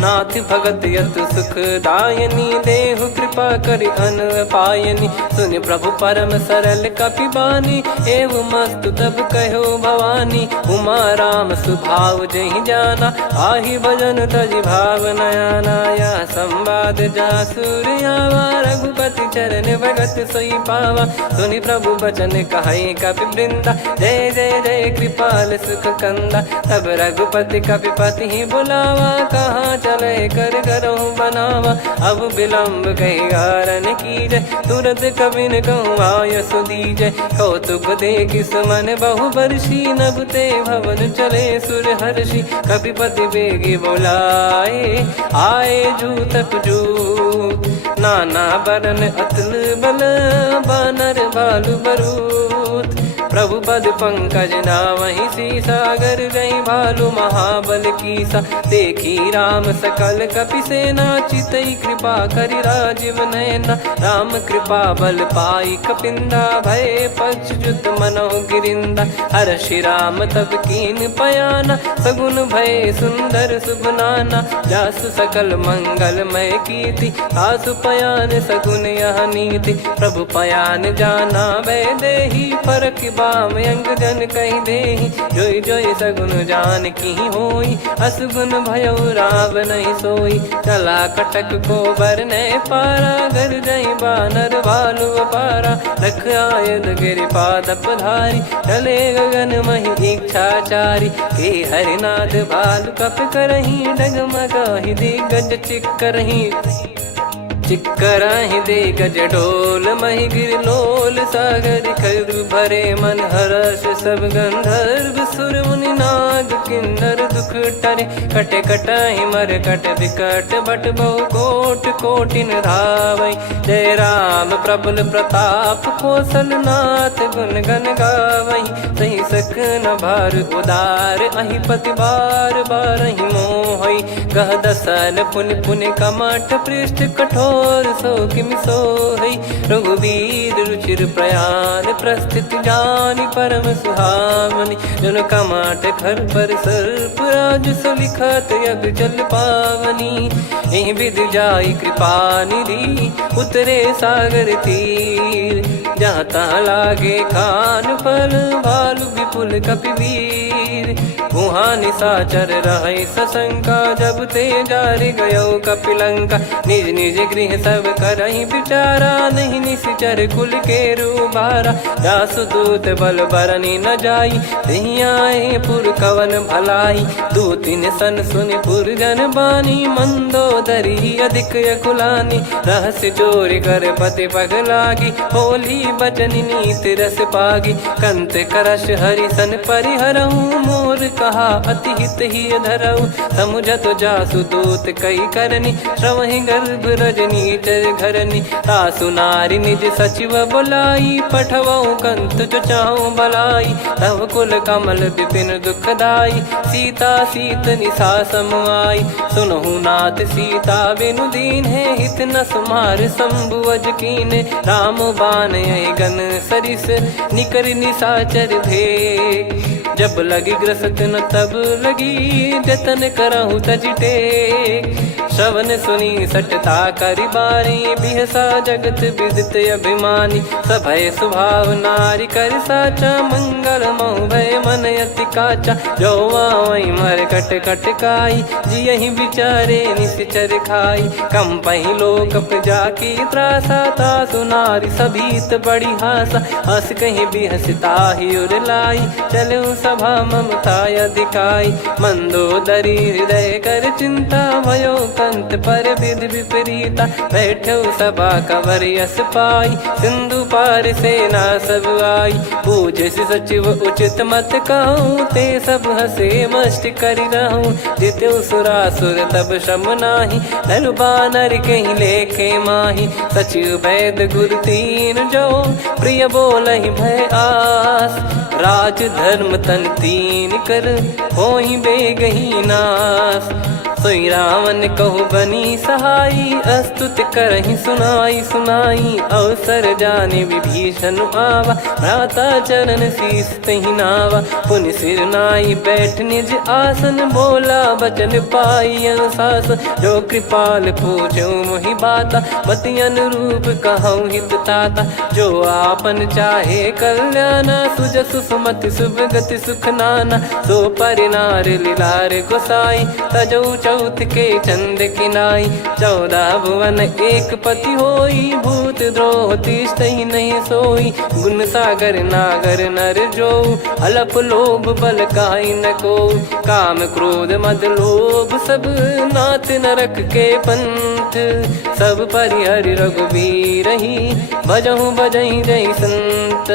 नाथ भगत यत सुख दायनी देहु कृपा करि अन पायनी। सुन प्रभु परम सरल कपि बानी एवं मस्तु तब कहो भवानी। उमा राम सुभाव जहि जाना आहि भजन तजि भाव नयाना। या संवाद जासुर आवा रघुपति चरण भगत सोई पावा। सुनि प्रभु बचन कहै कपि वृंदा जय जय जय कृपाल सुख कंदा। तब रघुपति कपि पति बुलावा कहाँ चले कर करहु बनावा। अब विलम्ब कही कारण कीजय तुरत कबिन कहूँ आयस दीजय। कौतुक देख सुमन बहु बरसी नभ ते भवन चले सुर हर्षि। कपिपति बेगी बोलाए आए जूतक जूत। नाना बरन अतुल बल बानर बालु बरूत। प्रभु पद पंकज नावहि सीसागर गई भालु महाबल कीसा। देखी राम सकल कपि सेना चितई कृपा करि राजीव नयना। राम कृपा बल पाई कपिंदा भय पक्ष जुत मनो गिरिंदा। हर्षि राम तब कीन पयाना सगुन भय सुंदर शुभ नाना। जासु सकल मंगलमय कीर्ति आसु पयान सगुन यह नीति। प्रभु पयान जाना वै देहि फरक बाम अंग जन कहीं देहि। जोई जोई सगुन जान की होई असगुन भयो राव नहीं सोई। चला कटक को बरने पारा घर जई बानर भालु पारा। रख आयद गिरि पाद पधारी चले गगन मही इच्छाचारी। के हरिनाथ भालु कप करही डगमगाहि दिग्गज चिक्करही। चिक्कराहि दे गज डोल मही गिर लोल सागर खर भरे मन हर्ष सब गंधर्व सुर मुनि नार नाग किन्नर दुख टरे, कटे कटहि मर कट विकट बट बहु कोट कोटिन धावै। जय राम प्रबल प्रताप कौशलनाथ गुण गण गावै। सही सकन भार उदार अहि पति बार बारहि मोहै। गह दसन पुन पुन कमठ पृष्ठ कठोर सो किमि सोहै। रघुवीर रुचिर प्रयाण प्रस्थित जानि परम सुहावनि। जन कमठ खर पर सर्प राज सलिखत यग जल पावनी। एहि विधि जाई कृपा निधि उतरे सागर तीर। जहाँ तहाँ लागे खान फल भालु विपुल कपिवीर। वहाँ निशाचर रहै सशंका जब ते जारि गयो कपिलंका। निज निज गृह सब करहि विचारा नहीं निश्चर कुल के रूबारा। जासु दूत बल बरनि न जाई तेहि आए पुर कवन भलाई। दूतिन सन सुनि पुर जन बानी मंदोदरी अधिक यकुलानी। रहस्य चोरी कर पति पगलागी होली बचन नीति रस पागी। कंत करश हरिसन परिहरहु मोर कहा अति हित ही धरऊ। समुझत जासु दूत कई करनी श्रवहि गर्भ रजनी चर घरनी। तासु नारी निज सचिव बुलाई पठवऊ कंत जो चाहूं बलाई। तव कुल कमल विपिन दुखदाई सीता सीत निशा समाई। सुनहु नाथ सीता बिनु दीन है हित न सुमार शंभु अज कीने। राम बाण गन सरिस निकर निशाचर भेग। जब लगी ग्रसत न तब लगी जतन करहु तज टेक। श्रवण सुनी सटता करि बारी बिहसा जगत विदित अभिमानी। सभय स्वभाव नारी कर साचा मंगल मऊ भय मन अति काचा। जो आवै मर कट कट काई जियहि विचारे निश्चर खाई। कम पहि लोक जाकी त्रासा तासु नारी सभीत बड़ी हासा। हस कहीं बिहसता ही उर लाई चलऊ सभा ममता अधिकाई। मंदोदरी हृदय कर चिंता भयो कंत पर विधि विपरीता। बैठो सभा कवर यस पाई सिंधु पार सेना सब आई। पूज्य सचिव उचित मत कहूँ ते सब हसे मष्ट करि रहूँ। जित्यु सुरासुर तब श्रम नाही नर बानर कहीं लेखे माही। सचिव वैद गुरु तीन जो प्रिय बोलहि भय आस। राज धर्म तन तीन कर होई बेगही नास। सोई रावण कहु बनी सहाई अस्तुत करहि सुनाई सुनाई। अवसर जाने विभीषण आवा भ्राता चरण शीस तहि नावा। पुनि सिर नाई बैठ निज आसन बोला बचन पाई अनुशासन। जो कृपाल पूछो मोहि बाता मति अनुरूप कहूँ हित ताता। जो आपन चाहे कल्याणा सुजसु सुमति सुभगति सुख नाना। सो परिनार लीलार गोसाई तजौ चौथ के चंद किनाई। 14 भुवन एक पति होई भूत द्रोह तिष्ठहि नहीं सोई। गुण सागर नागर नर जो अलप लोभ बल काई न को। काम क्रोध मद लोभ सब नाथ नरक के पंथ। सब परिहरि रघुबीर ही भजहु भजहि जय संत।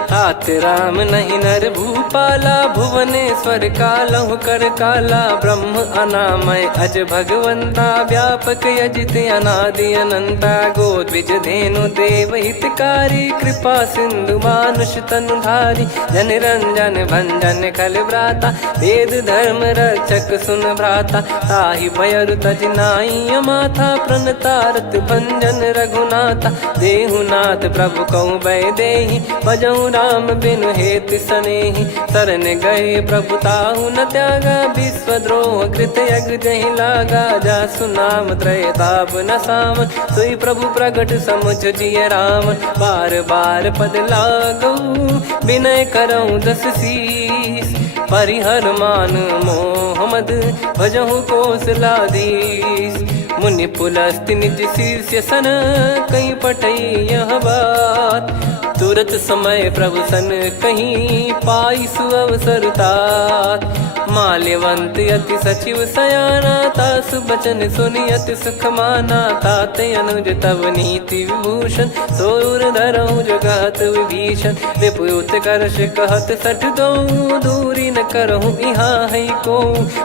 तात राम नहीं नर भूपाला भुवनेश्वर कालहु कर काला। ब्रह्म अनामय अज भगवंता व्यापक यजित अनादि अनंता। गोद्विज धेनु देव हितकारी कृपा सिंधु मानुष तनुधारी। जन रंजन भंजन खल भ्राता वेद धर्म रक्षक सुन भ्राता। ताहि भयरु तज नाई माथा प्रणतारत भंजन रघुनाथा। देहुनाथ प्रभु कहु भय देहि भजहु राम बिनु हेतु सनेहि। शरण गए प्रभु ताहु न त्यागा विश्वद्रोह कृत यज्ञ जहि लागा। जासु नाम त्रय ताप न सावन सोई प्रभु प्रगट समुझ जिय राम। बार बार पद लागऊ विनय करऊँ 10 शीस। परिहर मान मोह मद भजहु कौशलाधीश। मुनि पुलस्त्य निज शिष्य सन कहीं पठई यह बात। तुरत समय प्रभु सन कहीं पाई सुअवसर तात। माल्यवंत अति सचिव सयाना तासु बचन सुनि अति सुख माना। ताते अनुज तव नीति विभूषण सोर धरऊ जगत विभीषण। विपुत करश कहत सठ दो दूरी न करहु यहाँ है को।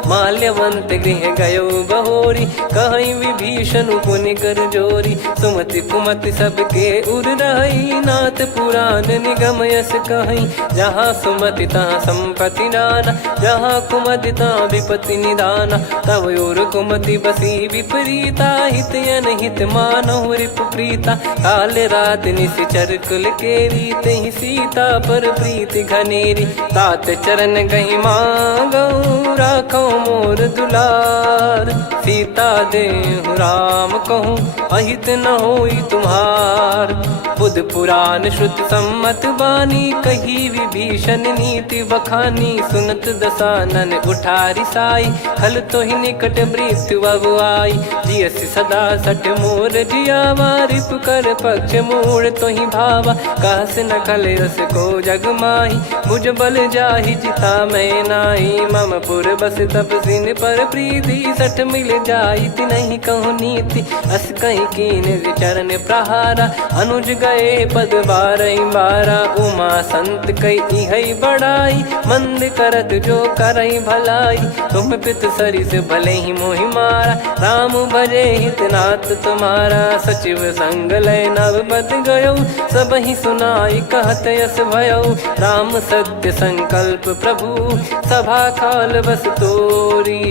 माल्यवंत गृह गयो बहोरी, कहीं विभीषण पुनि कर जोरी। सुमति कुमति सबके उर रही, नाथ पुराण निगम यस कहीं। जहाँ सुमति तहाँ संपत्ति नाना, जहाँ कुमति तहाँ विपत्ति निदाना। तब और कुमति बसी विपरीता, हित अनहित मानहु रिपु प्रीता। काल रात निश्चर कुल केरी, तहि सीता पर प्रीति घनेरी। तात चरण गही मांगऊ, राखो मोर दुलार। सीता देहु राम कहूँ, अहित न होई तुम्हार। बुध पुराण श्रुत सम्मत बानी, कही विभीषण नीति बखानी। सुनत दसानन उठारी साई, खल तो ही निकट मृत्यु अब आई। जियसि सदा सठ मोर जियावा, रिप कर पक्ष मूड़ तो ही भावा। कहस न खल रस को जग माही, मुझ बल जाहि जिता मैं नाई। मम पुर बस तपसिन पर प्रीति, सठ मिल जाई नहीं कहूँ नीति। अस कहीं कीन चरण प्रहारा, अनुज गए पद बारई बारा। उमा संत कई है बड़ाई, मंद करत जो करई भलाई। तुम पित सरिस भले ही मोहि मारा, राम भजे हित नाथ तुम्हारा। सचिव संग लय नव बद गयो, सब ही सुनाई कहत यस भयो। राम सत्य संकल्प प्रभु, सभा काल बस तोरी।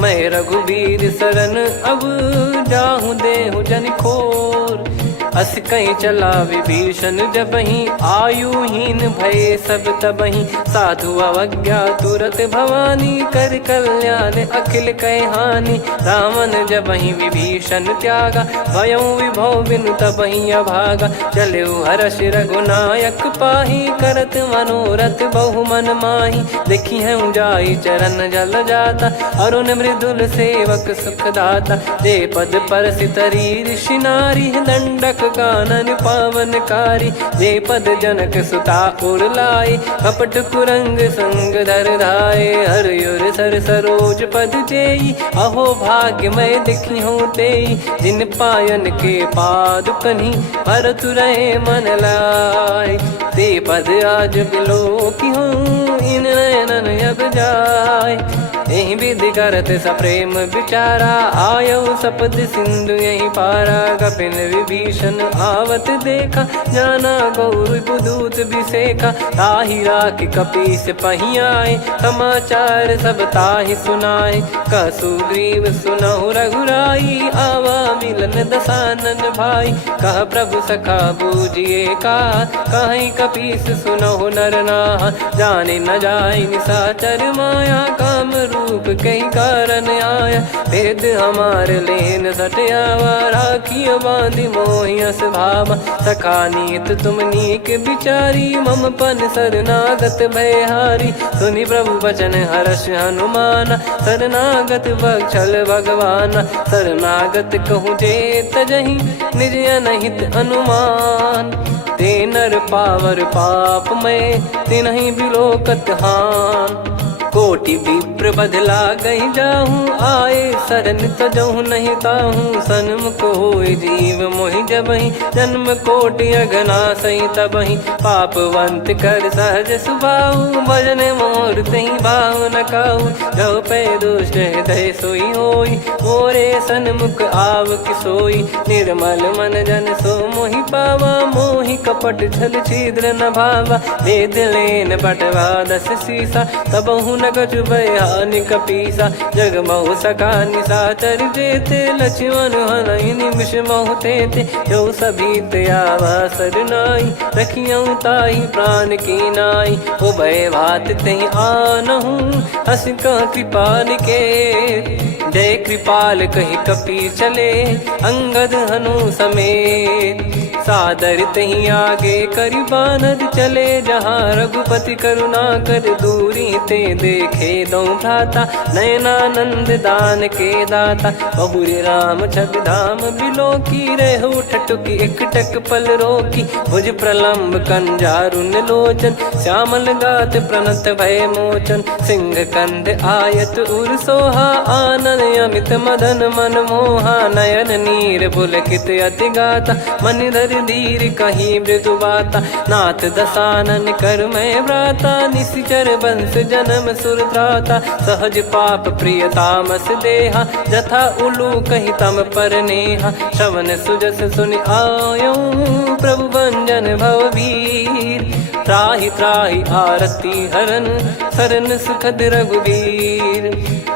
मैं रघुबीर शरण अब, जाहूँ देहु जन खोर। अस कहीं चला विभीषण जबहि, आयुहीन भय सब तबहि। साधु अवज्ञा तुरत भवानी, कर कल्याण अखिल कह हानि। रावण जबहि विभीषण त्यागा, भयउ विभव बिनु तबहि अभागा। चलऊ हर्ष रघुनायक पाही, करत मनोरथ बहु मन माही। देखी है जाई चरण जल जाता, अरुण मृदुल सेवक सुखदाता। जे पद पर सितरी ऋषि नारी, दंडक कानन पावनकारी। जे पद जनक सुता उर लाए, कपट कुरंग संग धर धाये। हरियुर सर सरोज पद जेई, अहो भाग्य मैं दिखी हूँ तेई। जिन पायन के पाद कन्ही, भरत रहे मन लाए। ते पद आज बिलो की हूँ, इन नयनन अब जाय। यही विधि करत सप्रेम विचारा, आयऊ सपद सिंधु यही पारा। कपिन विभीषण आवत देखा, जाना गौर बुदूत बिसेखा। ताहि राख कपीस पही आए, समाचार सब ताहि सुनाए। कह सुग्रीव सुनहु रघुराई, आवा मिलन दसानन भाई। कह प्रभु सखा बूझिए का, कहीं कपीस सुनहु नर नाहा। जाने न जाय निशाचर माया, काम रूप कई कारण आया। भेद हमार लेन सटयावा, राखियो बांधि मोहियस भावा। सखा नीत तुम नीक बिचारी, मम पन शरणागत भयहारी। सुनि प्रभु वचन हर्ष हनुमाना, शरणागत बक्षल भगवाना। शरणागत कहूँ जे तजहि, निज अनहित अनुमान। ते नर पावर पाप में, तिन्हि बिलोकत हान। कोटि विप्र बदला गई जाहूँ, आए शरण तजहु नहीं ताहूँ। सन्मुख होय जीव मोहि जबहि, जन्म कोटि अगना सही तबहि। पापवंत कर सहज सुभाऊ, भजन मोर तहि भाव न काहू। जो पै दुष्ट हृदय सोई होई, मोरे सन्मुख आव किसोई। निर्मल मन जन सो मोहि पावा, मोहि कपट छल छिद्र न भावा। वेद लेन बटवा दस सीसा, तबहु न कछु भयानि कपीसा। जग महु सखा निशाचर जेते, लक्ष्मण हनहि निमिष महु तेते। जो सभी त्यावा सरनाई, रखियऊ ताहि प्राण की नाई। उभय भात तहि आनहु, हस कह कृपाल के। जय कृपाल कहि कपी चले, अंगद हनु समेत। सादर तही आगे करि बानर चले, जहाँ रघुपति करुणा कर दूरी ते देखे दो भ्राता। नयनानंद दान के दाता, बहुरी राम छग धाम बिलो की। रेहु ठटुकी एकटक पल रोकी, भुज प्रलम्ब कंजारुन लोचन। श्यामल गात प्रणत भय मोचन, सिंह कंध आयत उर सोहा। आनन अमित मदन मन मोहा, नयन नीर पुलकित अति गाता। मनिधर कर धीर कहीं मृदु बाता, नाथ दसानन कर मैं व्राता, निशिचर बंस जन्म सुर त्राता, सहज पाप प्रिय तामस देहा, जथा उलू कही तम पर नेहा, श्रवण सुजस सुनि आयो प्रभु भंजन भववीर, त्राहि त्राहि आरती हरन सरन सुखद रघुवीर,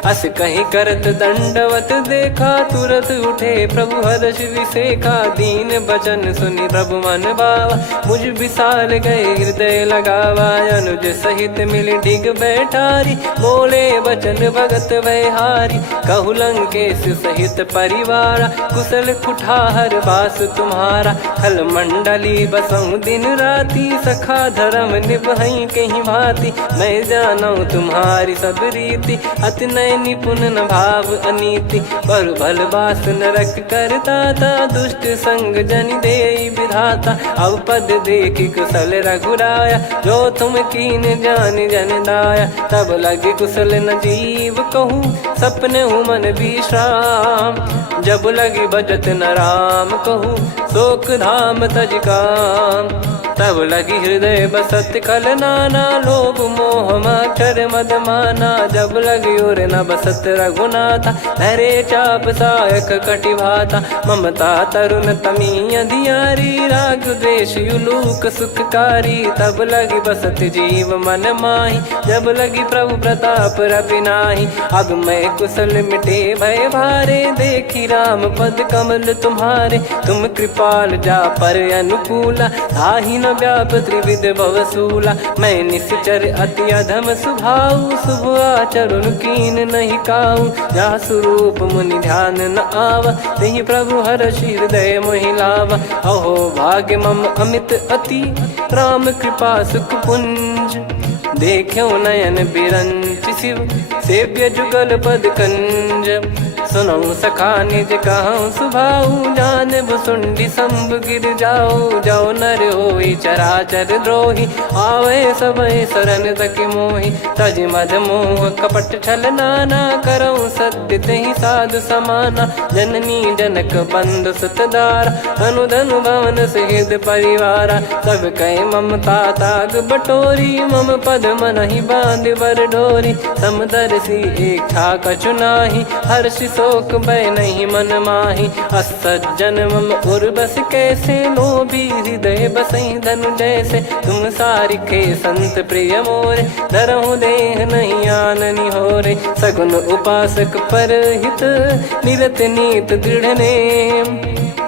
अस कहीं करत दंडवत देखा, तुरत उठे प्रभु हर्ष विसेखा, दीन बचन सुनि प्रभु मन भावा, मुझ विशाल गए हृदय लगावा, अनुज सहित मिल डिग बैठारी, बोले बचन भगत वैहारी, कहु लंकेश सहित परिवारा, कुशल कुठार बास तुम्हारा, खल मंडली बसऊं दिन राती, सखा धर्म निभई कहीं भांति, मैं जानू तुम्हारी सब रीति, अति नय निपुण न भाव अनीति, पर भल बास नरक करता था, दुष्ट संग जन दे विधाता, अब पद देखी कुशल रघुराया, जो तुम कीन जान जन दाया, तब लगे कुशल न जीव कहूँ, सपने हूँ मन विश्राम, जब लगी बजत न राम कहूँ, शोक धाम तज काम, तब लगी हृदय बसत खल नाना, लोभ मोह मक्षर मद माना, जब लगी और न बसत रघुनाथा, धरे चाप सायक कटि भाता, ममता तरुण तमी अधियारी, राग द्वेष युलूक सुखकारी, तब लगी बसत जीव मन माही, जब लगी प्रभु प्रताप रवि नाही, अब मैं कुशल मिटे भय भारे, देखी राम पद कमल तुम्हारे, तुम कृपाल जा पर अनुकूला, ताहि न व्याप त्रिविध भवसूला, मैं निश्चर अति अधम सुभाऊ, शुभ आचरण कीन नहीं काऊ, जा स्वरूप मुनि ध्यान न आवा, तेहि प्रभु हर्ष हृदय मोहि लावा, अहो भाग्य मम अमित अति, राम कृपा सुख पुंज, देखो नयन बिरंच शिव, सेव्य जुगल पद कंज, सुनऊ सखा निज कहूँ सुभाऊ, जान भुसुंडी संभ गिर जाओ, जाओ नर होई चराचर द्रोही, आवे सबय शरण तक मोहि, तज मद मोह कपट छल नाना, करऊँ सत्य तेहि साधु समाना, जननी जनक बंधु सुतदारा, अनु धनु भवन सहित परिवारा, सब कहे ममता ताग बटोरी, मम पद मनहि बांध बर डोरी, समदर्शी इच्छा कछु नाही, हर्ष शोक भय नहीं मन माही, असज्जन मम उर्वश कैसे, लोभी हृदय बसई धनु जैसे, तुम सारिखे संत प्रिय मोरे, धरहु देह नहीं आननि होरे, सगुन उपासक पर हित, निरत नीत दृढ़ नेम,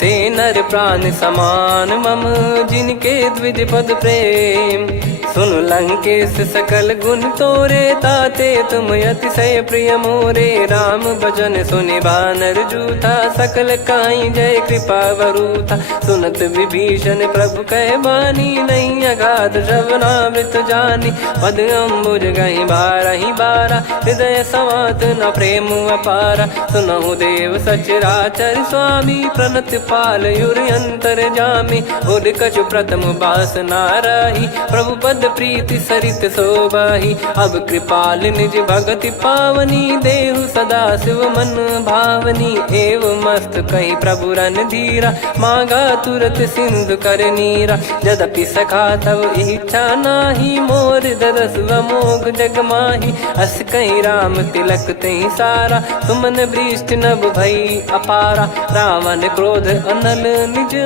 ते नर प्राण समान मम, जिनके द्विज पद प्रेम, सुन लंकेश सकल गुण तोरे, ताते तुम अतिशय प्रिय मोरे, राम भजन सुनि बानर जूथा, सकल काई जय कृपा वरूथा, सुनत विभीषण प्रभु कह बानी, नहीं अगाध श्रवणामृत जानी, पद अम्बुज गहि बारहि बारा, हृदय समात न प्रेम अपारा, सुनहु देव सचराचर स्वामी, प्रणत पाल युर अंतर जामी, उद कछु प्रथम बास नाराही, प्रभु पद प्रीति सरित शोभाही, अब कृपाल निज भगति पावनी, देहु सदा शिव मन भावनी, एव मस्त कही प्रभु रन धीरा, मांगा तुरत सिंधु कर नीरा, यद्यपि सखा तब इच्छा नाही, मोर दरस अमोघ जग माही, अस कहीं राम तिलक तहि सारा, सुमन वृष्ट नभ भई अपारा, रावण क्रोध अनल निज,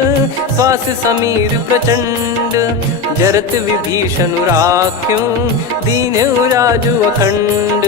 श्वास समीर प्रचंड, जरत विभीषण राख्यों, दीन्हु राजु अखंड,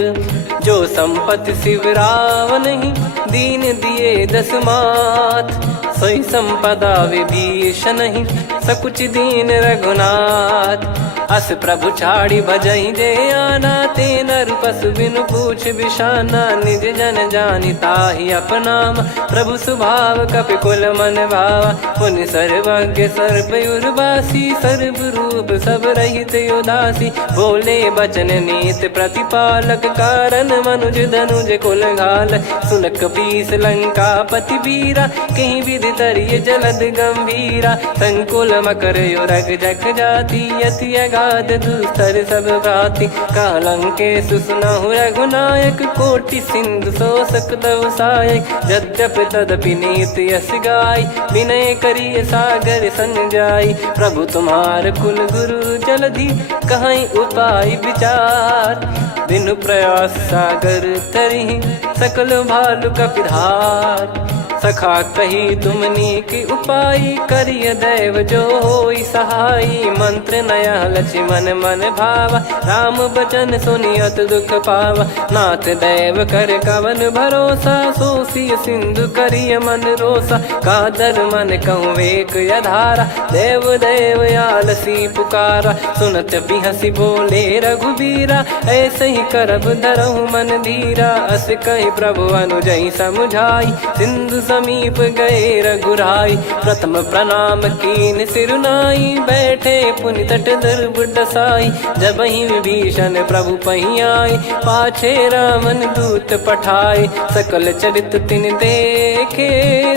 जो संपत्ति शिव रावण ही, दीन दिए दस मात, सोई संपदा विभीषण ही, सकुच दीन रघुनाथ, अस प्रभु छाड़ी भजई जे आना, ते नर पशु बिनु पूछ बिशाना, निज जन जानि ताहि अपनाम, प्रभु स्वभाव कपि कुल मन भावा, मुनि सर्वज्ञ सर्वयुर्वासी, सर्व रूप सब रहित उदासी, बोले बचन नीत प्रतिपालक, कारण मनुज धनुज कुल घाल, सुन कपीस लंका पति वीरा, कहीं विधि तरिय जलद गंभीरा, संकुल मकर युरग जख जाति, यति गाद दुस्तर सब भांति कालंके सुसुनाहु रघुनायक कोटि सिंधु शोषक तव सहायक यद्यपि तदपि नीत यस गाय विनय करिय सागर सन जाई प्रभु तुम्हार कुल गुरु जलधि कहीं उपाय विचार बिनु प्रयास सागर तरिहि सकल भालु कपिधार सखा कही तुमनी की उपाय करिय दैव जो होई सहाई मंत्र नया लक्ष्मण मन भावा राम बचन सुनियत दुख पावा नाथ दैव कर कवन भरोसा सोसिय सिंधु करिय मन रोसा कादर मन कहूँ वेक यधारा देव देव आलसी पुकारा सुनत बिहसी बोले रघुबीरा ऐसे ही करब धरहु मन धीरा अस कही प्रभु अनुजई समुझाई सिंधु समीप गए रघुराई प्रथम प्रणाम कीन सिरुनाई बैठे पुनि तट दर्भ डसाई जब ही विभीषण प्रभु पही आए पाछे रामन दूत पठाए सकल चरित तिन देखे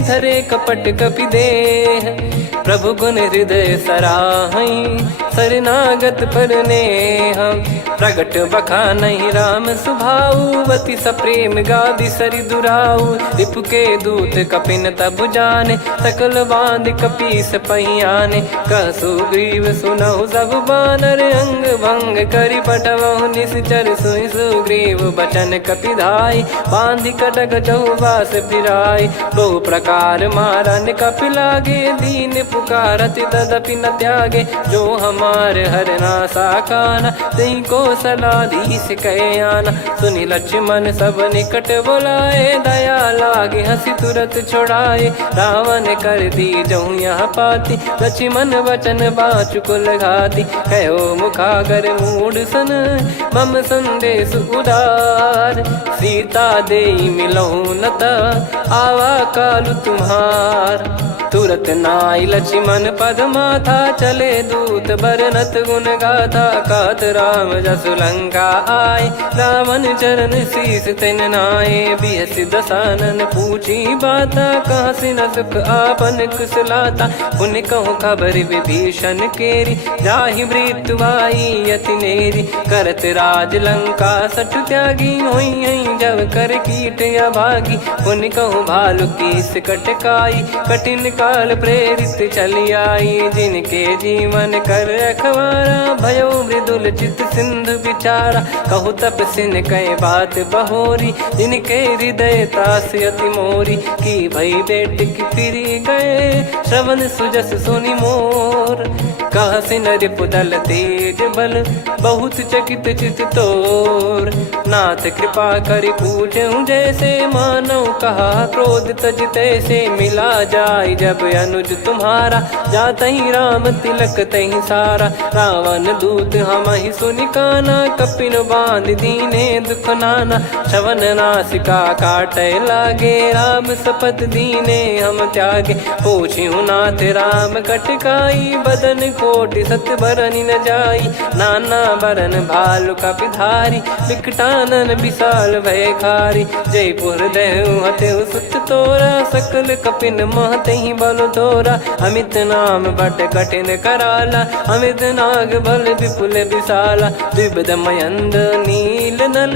धरे कपट कपि देह प्रभु गुण हृदय सराहई शरणागत पर नेह प्रगट बखानहि राम सुभाऊ वति सप्रेम गादि सरि दुराऊ रिपु के दूत कपिन तब जाने सकल बांध कपीस पहियाने कह सुग्रीव सुनहु सब बानर अंग भंग करि पटवहु निश्चर सुनि सुग्रीव बचन कपिधाई बांधि कटक चहुबास फिराई बहु प्रकार मारन कपि लागे दीन पुकारति तदपि न त्यागे जो हमार हरना साकाना तई को सलाधीश कहे आना सुनि लक्ष्मण सब निकट बुलाए दया लागे हंसी तुरत छोड़ाए रावण कर दी जहूँ यहाँ पाती लक्ष्मण वचन बाचु कुल घाती कहो मुखागर मूड सन मम संदेश उदार सीता देई मिलहु नता आवा कालु तुम्हार तुरत नाई लक्ष्मण पद माथा चले दूत बरनत गुण गाथा कात राम जसु लंका आए रावण चरण शीस तिन नाये बिहसि दसानन पूछी बाता कहाँ से न सुख आपन कुशलाता पुन कहूँ खबर विभीषण केरी जाहि मृत्यु आई यति नेरी करत राज लंका सठ त्यागी होई जब कर कीट अभागी पुन कहूँ भालु कीस कटकाई कठिन काल प्रेरित चली आई जिनके जीवन कर रखवारा भयो मृदुल चित सिंधु विचारा कहु तप सिन कई बात बहोरी जिनके हृदय तास अति मोरी की भई बेट की फिरी गए श्रवण सुजस सुनि मोर कह सिन रिपुदल तेज बल बहुत चकित चित तोर नाथ कृपा करि पूछूं जैसे मानव कहा क्रोध तज तैसे मिला जाय जब अनुज तुम्हारा जात ही राम तिलक तही सारा रावण दूत हम ही सुनि काना कपिन बांध दीने दुख नाना श्रवण नासिका काटे लागे राम सपत दीने हम त्यागे पूछ्यू नाथ राम कटकाई बदन कोटि सत बरनि न जाई नाना बरन भालु कपिधारी विकटानन विशाल भय खारी जयपुर देहु हतेउ सुत तोरा सकल कपिन महतहि बल तोरा अमित नाम बट कठिन कराला अमित नाग बल विपुल विशाला द्विपद मयंद नील नल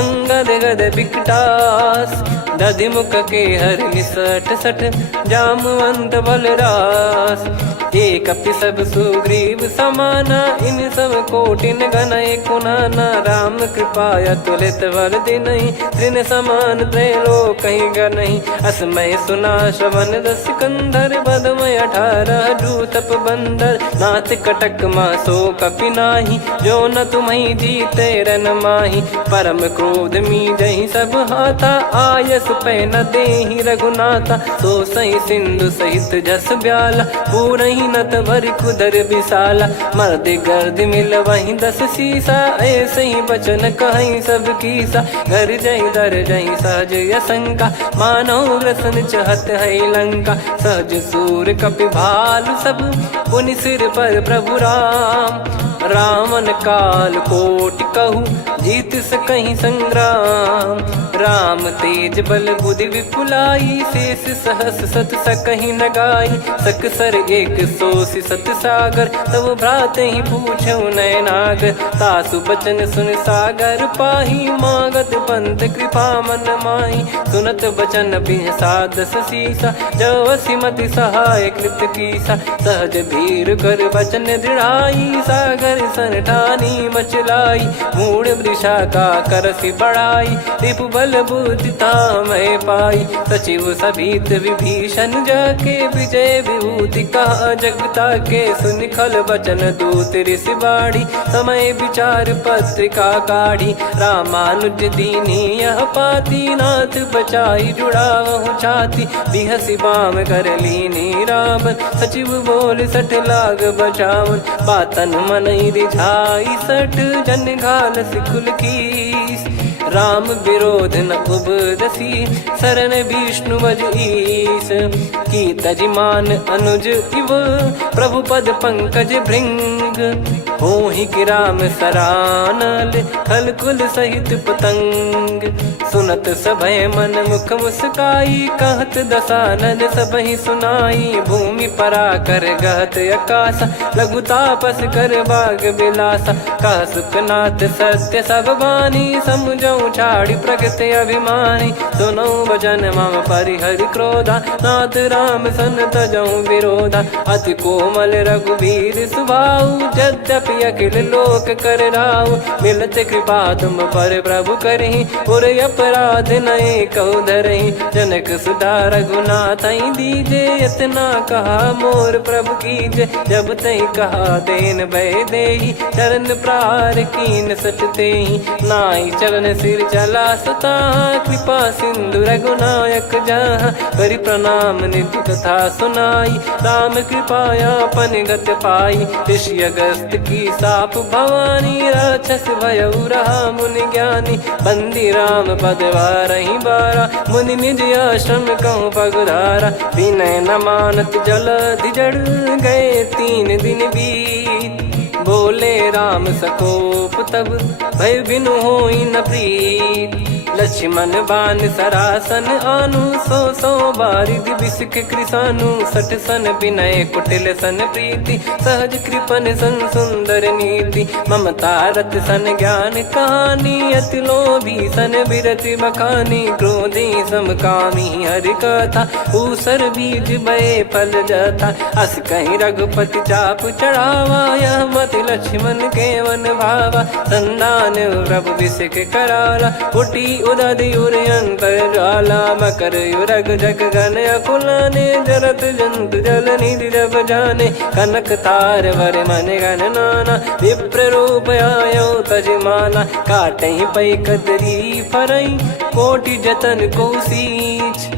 अंगद गद विकटास दधि मुख के हर निसठ सठ जामवंत बलरास एक अपि सब सुग्रीव समाना इन सब कोटिन गनय कुनाना राम कृपा अतुलित बल दिनहि त्रिन समान त्रैलोक कहीं गनहि असमय सुना श्रवण दस कंधर बदमय 18 जूतप बंदर नाथ कटक मासो कपि नाही जो न तुम्हि जीते रन माही परम क्रोध मी जहि सब हाथा आयस पै न देहि रघुनाथा सो सही सिंधु सहित जस ब्याला पूरहि नत भरि कुदर विशाला मर्द गर्द मिल वहीं 10 सीसा ऐसे ही बचन कहीं सब कीसा घर जहि दर जहि सहज यसंका मानव रसन चहत है लंका सहज सूर कपि भालु सब पुनि सिर पर प्रभु राम रावण काल कोटि कहु जीत सकहीं संग्राम। राम तेज बल बुद्धि विपुलाई, शेष सहस सत सकहीं न गाई। सकसर एक सोसी सत सागर, तब भ्रात ही पूछो नयनागर। तासु बचन सुन सागर पाही, मागत पंथ कृपा मन माही। सुनत बचन बिहसादस सीसा, जव सिमति सहाय कृत कीसा। सहज भीर कर बचन दृढ़ाई, सागर सन ठानी मचलाई। मूढ़ वृषा का करसि बढ़ाई, रिपु बल बुद्धि तामय पाई। सचिव सभीत विभीषण जाके, विजय विभूति कहा जगता के। सुनि खल बचन दूत ऋषि बाड़ी, समय विचार पत्रिका काढ़ी। रामानुज दीनी यह पाती, नाथ बचाई जुड़ावहु छाती। बिहसि बाम कर लीनी रावण, सचिव बोल सठ लाग बचावन। बातन मनई रिझाई सठ, जन घाल सिकुल कीस। राम विरोध न उपदसी, शरण विष्णु बज ईस। की तजिमान अनुज इव, प्रभु पद पंकज भृंग। होहि कि राम सरानल, खल कुल सहित पतंग। सुनत सभय मन मुख मुस्काई, कहत दसानन सबहि सुनाई। भूमि परा कर गहत आकाशा, लघु तापस कर बाग बिलासा। कह सुखनाथ सत्य सब बानी, समुझौ छाड़ी प्रगति अभिमानी। सुनो भजन मम परिहरि क्रोधा, नाथ राम सन तजौ विरोधा। अति कोमल रघुवीर सुभाऊ, यद्यपि अखिल लोक कर राऊ। मिलत कृपा तुम पर प्रभु करहि, पुर अपराध नए कौ धरहि। जनक सुधा रघुनाथ दीजे, इतना कहा मोर प्रभु कीजे। जब तई कहा देन भय देहि, चरण प्रार कीन सट तेहि। नाई चरण सिर चला सता, कृपा सिंधु रघुनायक जहाँ। करि प्रणाम निधि कथा सुनाई, राम कृपाया पन गत पाई। ऋषि अगस्त की साप भवानी, राक्षस भयउ रहा मुनि ज्ञानी। बंदी राम पद वारहि बारा, मुनि निज आश्रम कहूँ पगुधारा। विनय न मानत जलधि जड़, गए 3 दिन बीत। बोले राम सकोप तब, भय बिनु होई न प्रीत। लक्ष्मण बान सरासन आनु, 100 बारिधि बिसक कृसानु। 60 सन विनय कुटिल सन प्रीति, सहज कृपन सन सुंदर नीति। ममता रत सन ज्ञान कहानी, अति लोभी सन बिरति बखानी। क्रोधी समकामी हरि कथा, ऊसर बीज बये फल जथा। अस कहीं रघुपति चाप चढ़ावा, यह मत लक्ष्मण के वन भावा। संदान प्रभु बिसक कराला, उठी उदधि उर अंतर ज्वाला। मकर युरग जग गण अकुलाने, जरत जंतु जल निधि जब जाने। कनक तार वर मन गण नाना, विप्र रूप आयो तजमाना। काटहि पै कदरी फरई, कोटि जतन को सींच।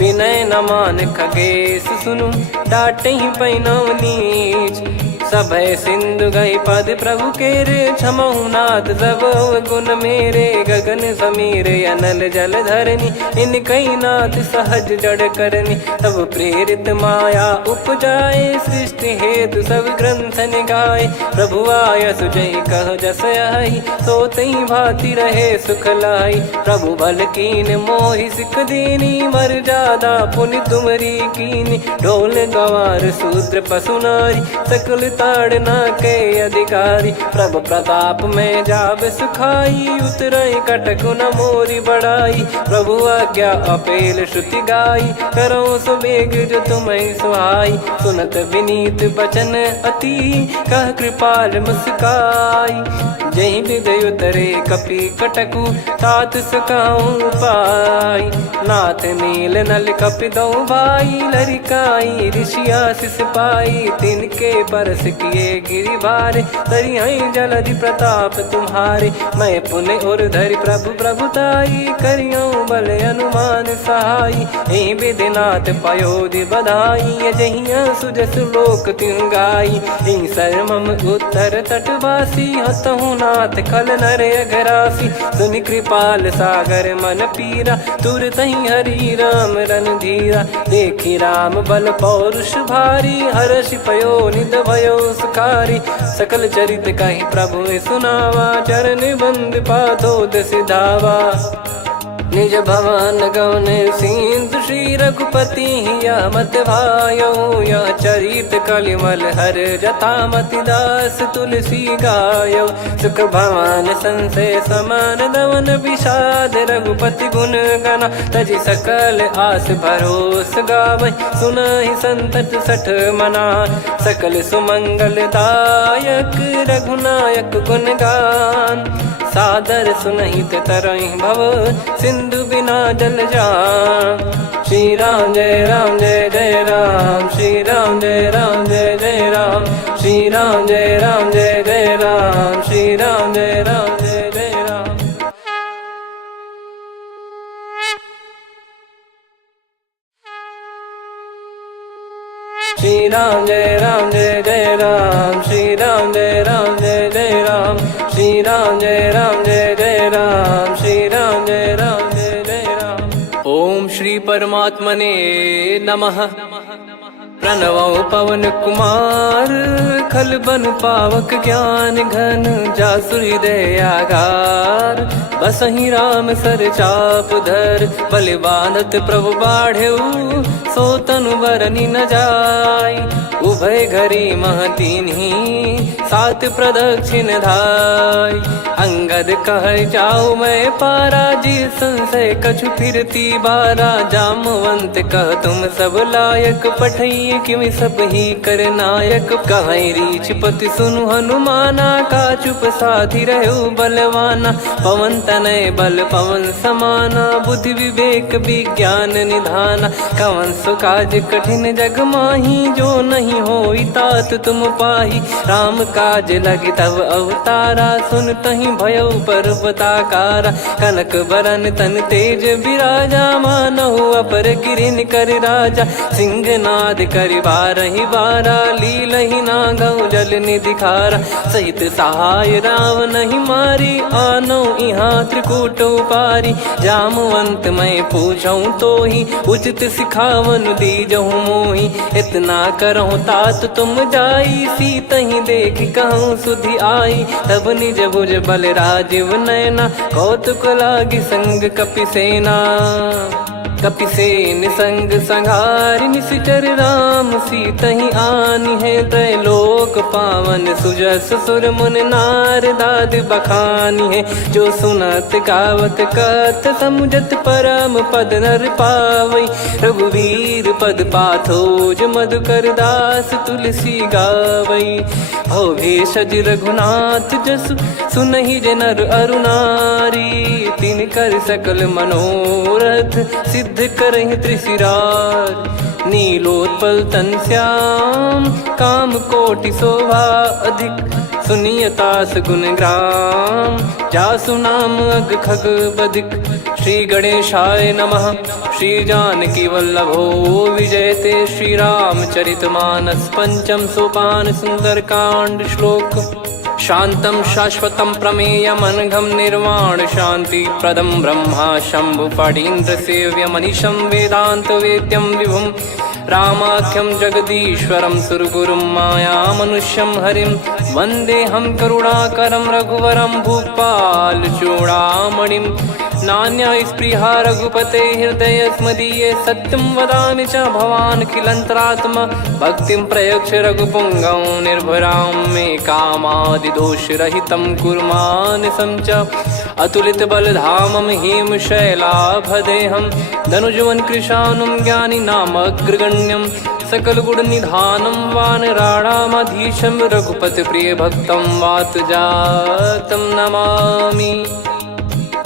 विनय न मान खगेश सुनु, डांटहि पै नव नीच। सभय सिंधु गई पद प्रभु केरे, क्षमहु नाथ सब गुण मेरे। गगन समीरे अनल जल धरनी, इन कई नाथ सहज जड़ करनी। तब प्रेरित माया उपजाए, सृष्टि हेतु सब ग्रंथ निगाए। प्रभु आय सुजई कह जस आई, सोतई भांति रहे सुख लाई। प्रभु बल कीन मोहि सिख दीनी, मर्यादा पुनि तुमरी कीनी। ढोल गवार शूद्र पशु नारी, सकल ताड़ना के अधिकारी। प्रभु प्रताप में जाब सुखाई, उतरई कटक न मोरी बढ़ाई। प्रभु आज्ञा अपेल श्रुति गाई, करो सुबेग जो तुम्हें सुहाई। सुनत विनीत बचन अति, कह कृपाल मुस्काई। जहि हृदय उतरे कपि कटकु, तात सकाऊं पाई। नाथ नील नल कपि दो भाई, लरिकाई ऋषि आशीष पाई। तिनके परस किए गिरि भारे, तरिहै जलधि प्रताप तुम्हारे। मैं पुन और धरि प्रभु प्रभुताई, करियौ बल अनुमान सहाई। एहि विधिनाथ पयोधि बधाई, जहिया सुजस लोक तिहुँ गाई। एहि सरमम उत्तर तटवासी, हतहु रघुनाथ खल नर अघरासी, सुनि कृपाल सागर मन पीरा, तुरतहि हरि राम रणधीरा। देखि राम बल पौरुष भारी, हर्षि पयो निध भयो सुखारी। सकल चरित कहि प्रभु सुनावा, चरण बंद पादोद सिधावा। निज भवन गौन सिंधु श्री रघुपति हिया मत भायो, यह चरित कलिमल हर जथा मति दास तुलसी गायो। सुख भवन संशय समान दवन विषाद, रघुपति गुण गना तजि सकल आस भरोस गावै। सुनहि संतत सठ मना, सकल सुमंगल दायक रघुनायक गुण गान। सादर सुनहित तरहि भव, सिंधु बिना जल जान। श्री राम जय जय राम, श्री राम जय जय राम, श्री राम जय जय राम, श्री राम जय जय राम। श्री राम जय जय राम, श्री राम जय जय राम, श्री राम जय जय राम, श्री राम जय जय राम। ओम श्री परमात्मने नमः। प्रणवो पवन कुमार, खल बन पावक ज्ञान घन, जासु हृदय आगार। बसहि राम सर चाप धर, बलि बांधत प्रभु बाढ़ऊ, सो तनु बरनि न जाय। उभय घरी महतीन्ही, सात प्रदक्षिण धाय। अंगद कह जाऊ मैं पारा, जी संशय कछु फिरती बारा। जामवंत कह तुम सब लायक, पठई किमि सब ही कर नायक। कहै रीछ पति सुनु हनुमाना, का चुप साधि रहु बलवाना। पवन तनय बल पवन समाना, बुद्धि विवेक विज्ञान निधाना। कवन सो काज कठिन जग माही, जो नहीं होई तात तुम पाही। राम काज लगी तब अवतारा, सुन तहि भयउ पर्वताकारा। कनक बरन तन तेज बिराजा, मानहु अपर गिरिन कर राजा। सिंहनाद करि बारहि बारा, लीलहि नागौ जल निधि खारा। सहित सहाय राम नहीं मारी, आनो इहाँ त्रिकूट उपारी। जामवंत मैं पूछऊँ तोहि, उचित सिखावन दीजहु मोहि। इतना करहु तात तुम जाई, सीतहि देख कहूँ सुधि आई। तब निज भुज बल राजीव नयना, कौतुक लागी संग कपिसेना। कपिसेन संग संघारि निशिचर राम, सीतहि आनि है त्रैलोक पावन। सुजस सुर मुन नार दाद बखानी है, जो सुनत गावत कथ समुझत परम पद नर पावै। रघुवीर पद पाथोज मधुकर दास तुलसी गावै। भव भेषज रघुनाथ जसु, सुनहि जे नर अरु नारी। तिन कर सकल मनोरथ, सिद्ध करहि त्रिशिरार। नीलोत्पल तन श्याम, काम कोटि शोभा अधिक। सुनियतास गुण ग्राम, जासु नाम अग खग बधिक। श्री गणेशाय नमः। श्री जानकी वल्लभो विजयते, श्री रामचरित मानस पंचम सोपान सुंदरकांड श्लोक। शांतं शाश्वतं प्रमेयमनघं निर्वाण शांति प्रदं ब्रह्मा शंभु फणीन्द्र सेव्य मनीषं वेदांत वेद्यं विभुं। रामाख्यं जगदीश्वरं सुरगुरुं माया मनुष्यं हरिं। वन्देऽहं करुणाकरं रघुवरं भूपाल चूडामणिं। नान्या स्पृहा रघुपते हृदय स्मदीये, सत्यं वदामि च भवान् खिलन्तरात्मा। भक्तिं प्रयच्छ रघुपुङ्गं निर्भरां मे कामादिदोषरहितं कुर्मानसं च। अतुलित बलधामं हेमशैलाभदेहं, धनुजवन कृशानुं ज्ञानिनामग्रगण्यं। सकल गुण निधानं वानराणामधीशं, रघुपति प्रिय भक्तं वातजातं नमामि।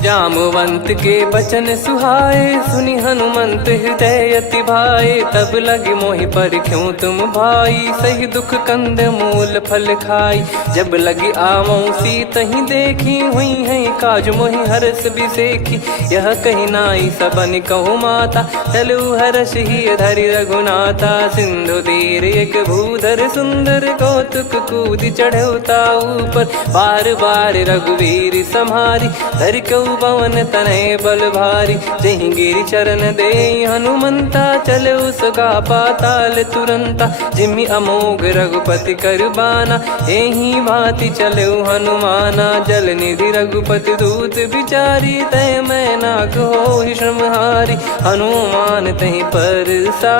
जामवंत के बचन सुहाए, सुनि हनुमंत हृदय अति भाए। तब लगे मोहि पर क्यों तुम भाई, सही दुख कंद मूल फल खाई। जब लगी आवऊं सीत ही देखी, हुई है काज मोहि हरस बिसेखी। यह कही नाई सबन कहु माता, चलू हरष ही धरि रघुनाथा। सिंधु तीर एक भूधर सुंदर, कौतुक कूद चढ़ौता ऊपर। बार बार रघुवीर सम्हारी, धरि कहु पवन तनय बल भारी। जहि गिरि चरण दे हनुमंता, चलो सगा पाताल तुरंता। जिमि अमोघ रघुपति कर बाना, एहि भांति चलो हनुमाना। जल निधि रघुपति दूत बिचारी, तय मैं नाग होहि श्रमहारी। हनुमान तहि परसा,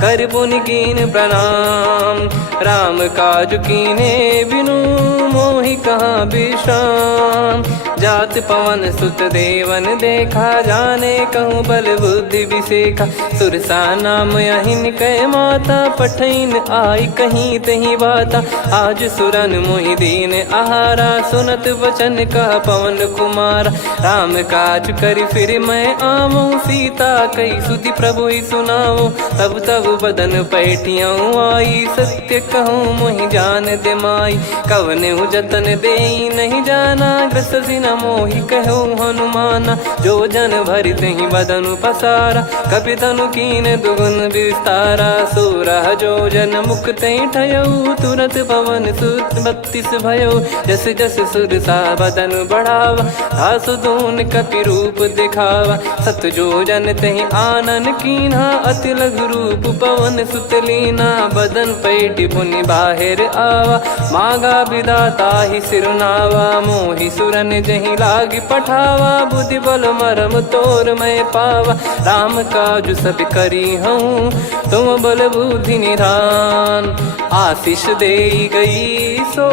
कर पुनि कीन प्रणाम। राम काज कीने बिनु, मोहि कहाँ विश्राम। जात पवन सुत देवन देखा, जाने कहूँ बल बुद्धि विसेखा। सुरसा नाम अहिन कै माता, पठैन आई कहीं तहीं बाता। आज सुरन मोहि दीन आहारा, सुनत वचन कह पवन कुमारा। राम काज करि फिर मैं आवऊं, सीता कई सुधि प्रभु ही सुनाओ। तब तब बदन पैठियाँ आई, सत्य कहूँ मोहि जान दे माई। कवने जतन देई नहीं जाना, ग्रसि न मोहि कहूँ हनुमाना। जो जन भरि तहि बदनु पसारा, कपि तनु कीन दुगुन विस्तारा। सोरह जो जन मुख तहि ठयऊ, तुरत पवन सुत 32 भयऊ। जस जस सुरसा बदन बढ़ावा, आसु दून कपि रूप दिखावा। सत जो जन तहि आनन कीन्हा, अति लघु रूप पवन सुत लीना। बदन पैठि पुनि बाहिर आवा, मांगा विधाता ही सिरुनावा। मोहि सुरन जहि लागी पठावा, बुद्धि बल मरम तोर मैं पावा। राम काज सब करी हूँ, तुम बल बुद्धि निधान। आशीष देई गई सो,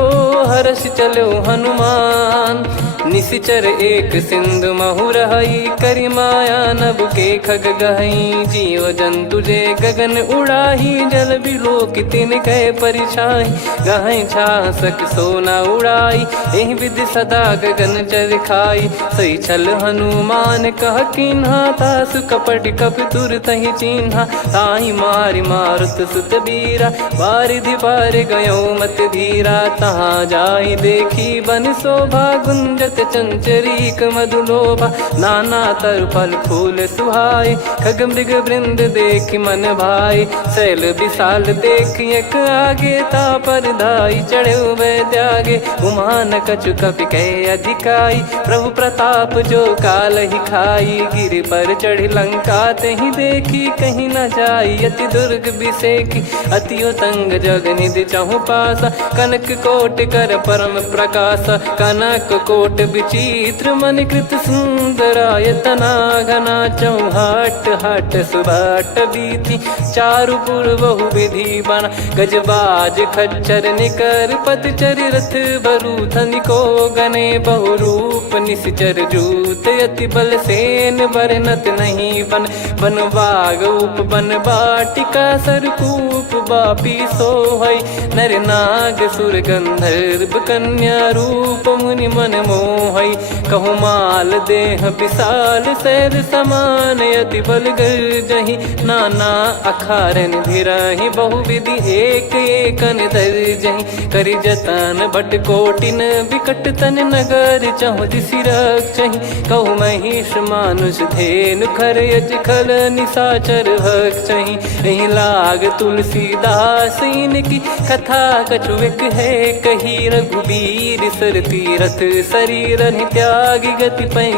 हर्ष चलो हनुमान। निशिचर एक सिंधु महु रहई, करि माया नभ के खग गहई। जीव जंतु जे गगन उड़ाही, जल बिलोक तिन कह परिछाई। गहई छासक सोना उड़ाई, एहि विधि सदा गगन चर खाई। सही छल हनुमान कह कीन्हा, तासु कपट कपि तुर तहि चिन्हा। ताहि मारि मारुत सुत बीरा, बारिधि पार गयो मत धीरा। तहाँ जाई देखी बन शोभा, गुंजत चंचरीक मधुलोभा। नाना तरु फल फूल सुहाए, खग मृग वृंद देख मन भाई। शैल विशाल देख एक आगे, तापर धाई चढ़े वै त्यागे। उमान कछु कपि कह अधिकाई, प्रभु प्रताप जो काल ही खाई। गिर पर चढ़ी लंका तहि देखी, कहीं न जाई अति दुर्ग बिसेखी। अति उतंग जग निधि चहु पासा, कनक कोट कर परम प्रकाशा। कनक कोट विचित्र मन कृत सुंदरायतना। घना चौहाट हाट सुबाट बीथी, चारु पुर बहु विधि बना। गजबाज खच्चर निकर पतचर, रथ बरु धनिको गने। बहु रूप निश्चर जूत, अति बल सेन बरनत नहीं बन। बन बाग उप बन बाटिका, सरकूप बापी सोहई। नर नाग सुर गंधर्व कन्या, रूप मुनि मन मोहई। कहु माल देह विशाल, शैल समान अति बल गर्जहि। नाना अखारन भिराहि, बहु विधि एक एकन दर्जहि। करि जतन भट कोटिन, विकट तन नगर चहु दिसि रक्षहि। कहु महिष मानुष धेनु, खर यज खल निशाचर भक्षहि। एहि लाग तुलसीदास इनकी, कथा कछु एक है कही। रघुबीर सर तीरथ शरीर, त्यागी गति पै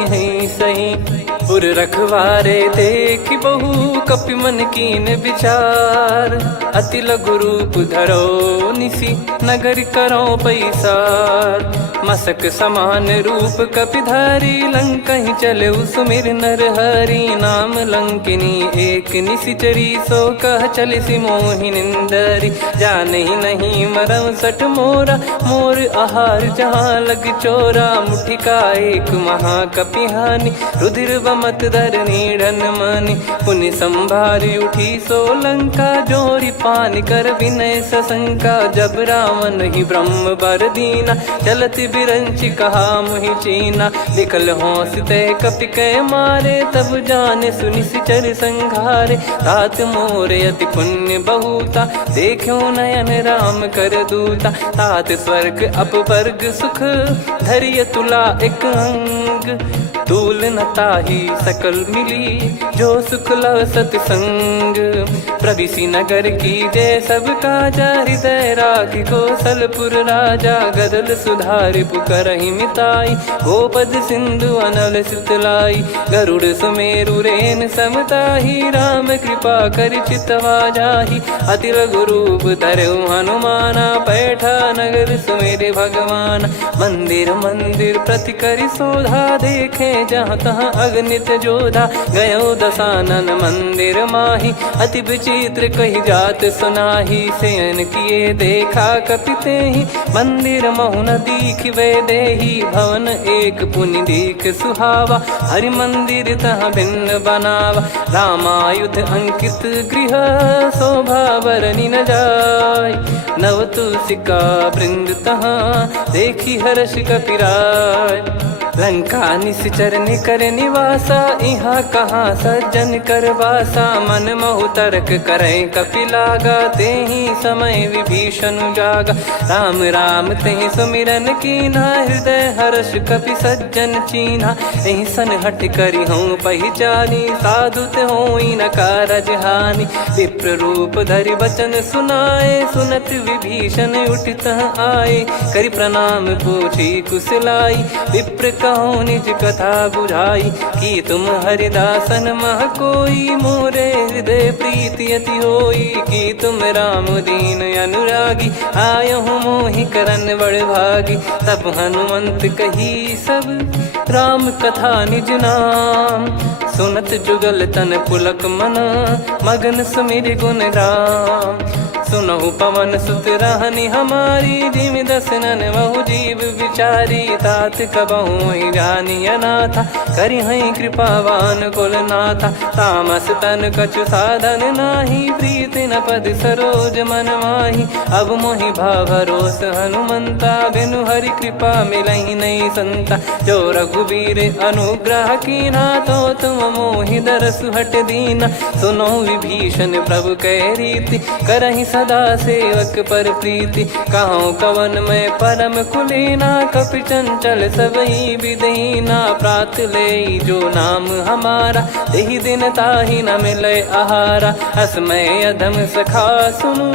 सही। पुर रखवारे देख बहु, कपि मन कीन विचार। अति लघु रूप धरो निसी, नगर करो पैसार। मसक समान रूप कपि धारी, लंकहि चले सुमिर नर हरि। नाम लंकिनी एक निशिचरी, सो कह चलिसि मोहि निंदरी। जानहि नहीं मरम सठ मोरा, मोर आहार जहाँ लग चोरा। मुठिका एक महाकपि हानि, रुधिर बमत धरनी ढन मनि पुनि संभारी उठी सोलंका जोरी पानी कर विनय सशंका जब रावण ही ब्रह्म बर दीना चलत बिरंची कहा मुहि चीना निकल होंस ते कपि कै मारे तब जाने सुनि सिचर संघारे तात मोरे अति पुण्य बहुता देखो नयन राम कर दूता तात स्वर्ग अपवर्ग सुख धरिय तुला एक अंग तूल न ताही सकल मिली जो सुख लव सतसंग प्रविसी नगर की जय सब काजा हृदय राखी कौशलपुर राजा गदल सुधारि पुकरहि मिताई गोपद सिंधु अनल सितलाई गरुड़ सुमेरु रेन समताही राम कृपा कर चितवा जाही अति लघु रूप धरऊ हनुमाना बैठा नगर सुमेरे भगवान मंदिर मंदिर प्रति करि शोधा देखे जहाँ तहाँ अगणित जोधा गयो दशानन मंदिर माही अति विचित्र कही जात सुनाही सेन किए देखा कपिते ही मंदिर महु न दीख वे देही भवन एक पुनि दीख सुहावा हरि मंदिर तहाँ भिन्न बनावा रामायुध अंकित गृह शोभा बरनी न जाय नव तुलसी का वृंद तहाँ देखी हर्ष कपिराय लंका निश्चर निकर निवासा यहाँ कहाँ सज्जन कर वासा मन महु तर्क करे कपिलागा ते ही समय विभीषण जागा राम राम ते सुमिरन कीना हृदय हर्ष कपि सज्जन चीन्हा यही सन हट करी हूँ पहचानी साधु ते होई न कारज हानि विप्र रूप धरि वचन सुनाए सुनत विभीषण उठित आए करि प्रणाम पूछी कुशलाई विप्र कहो निज कथा बुझाई कि तुम हरिदासन मह कोई मोरे हृदय प्रीति अति होई कि तुम राम दीन अनुरागी आयहु मोहि करन बड़ भागी तब हनुमंत कही सब राम कथा निज नाम सुनत जुगल तन पुलक मन मगन सुमिर गुण राम सुनहु पवन सुत रहनी हमारी जिमि दसनन बहु जीव विचारी तात कबहु ही जानी अनाथा करि हई कृपावान कुल नाथा तामस तन कछु साधन नाही प्रीति न पद सरोज मन माही अब मोहि भाव भरोस हनुमंता बिनु हरि कृपा मिलहि नहीं संता जो रघुबीर अनुग्रह कीना तो तुम मोहि दरस हट दीना सुनो विभीषण प्रभु कह रीति करहि सदा सेवक पर प्रीति कहूँ कवन में परम कुलीना कपि चंचल सबही विदहीना प्रात ले जो नाम हमारा तेहि दिन ताहि न मिले आहारा असमय अधम सखा सुनु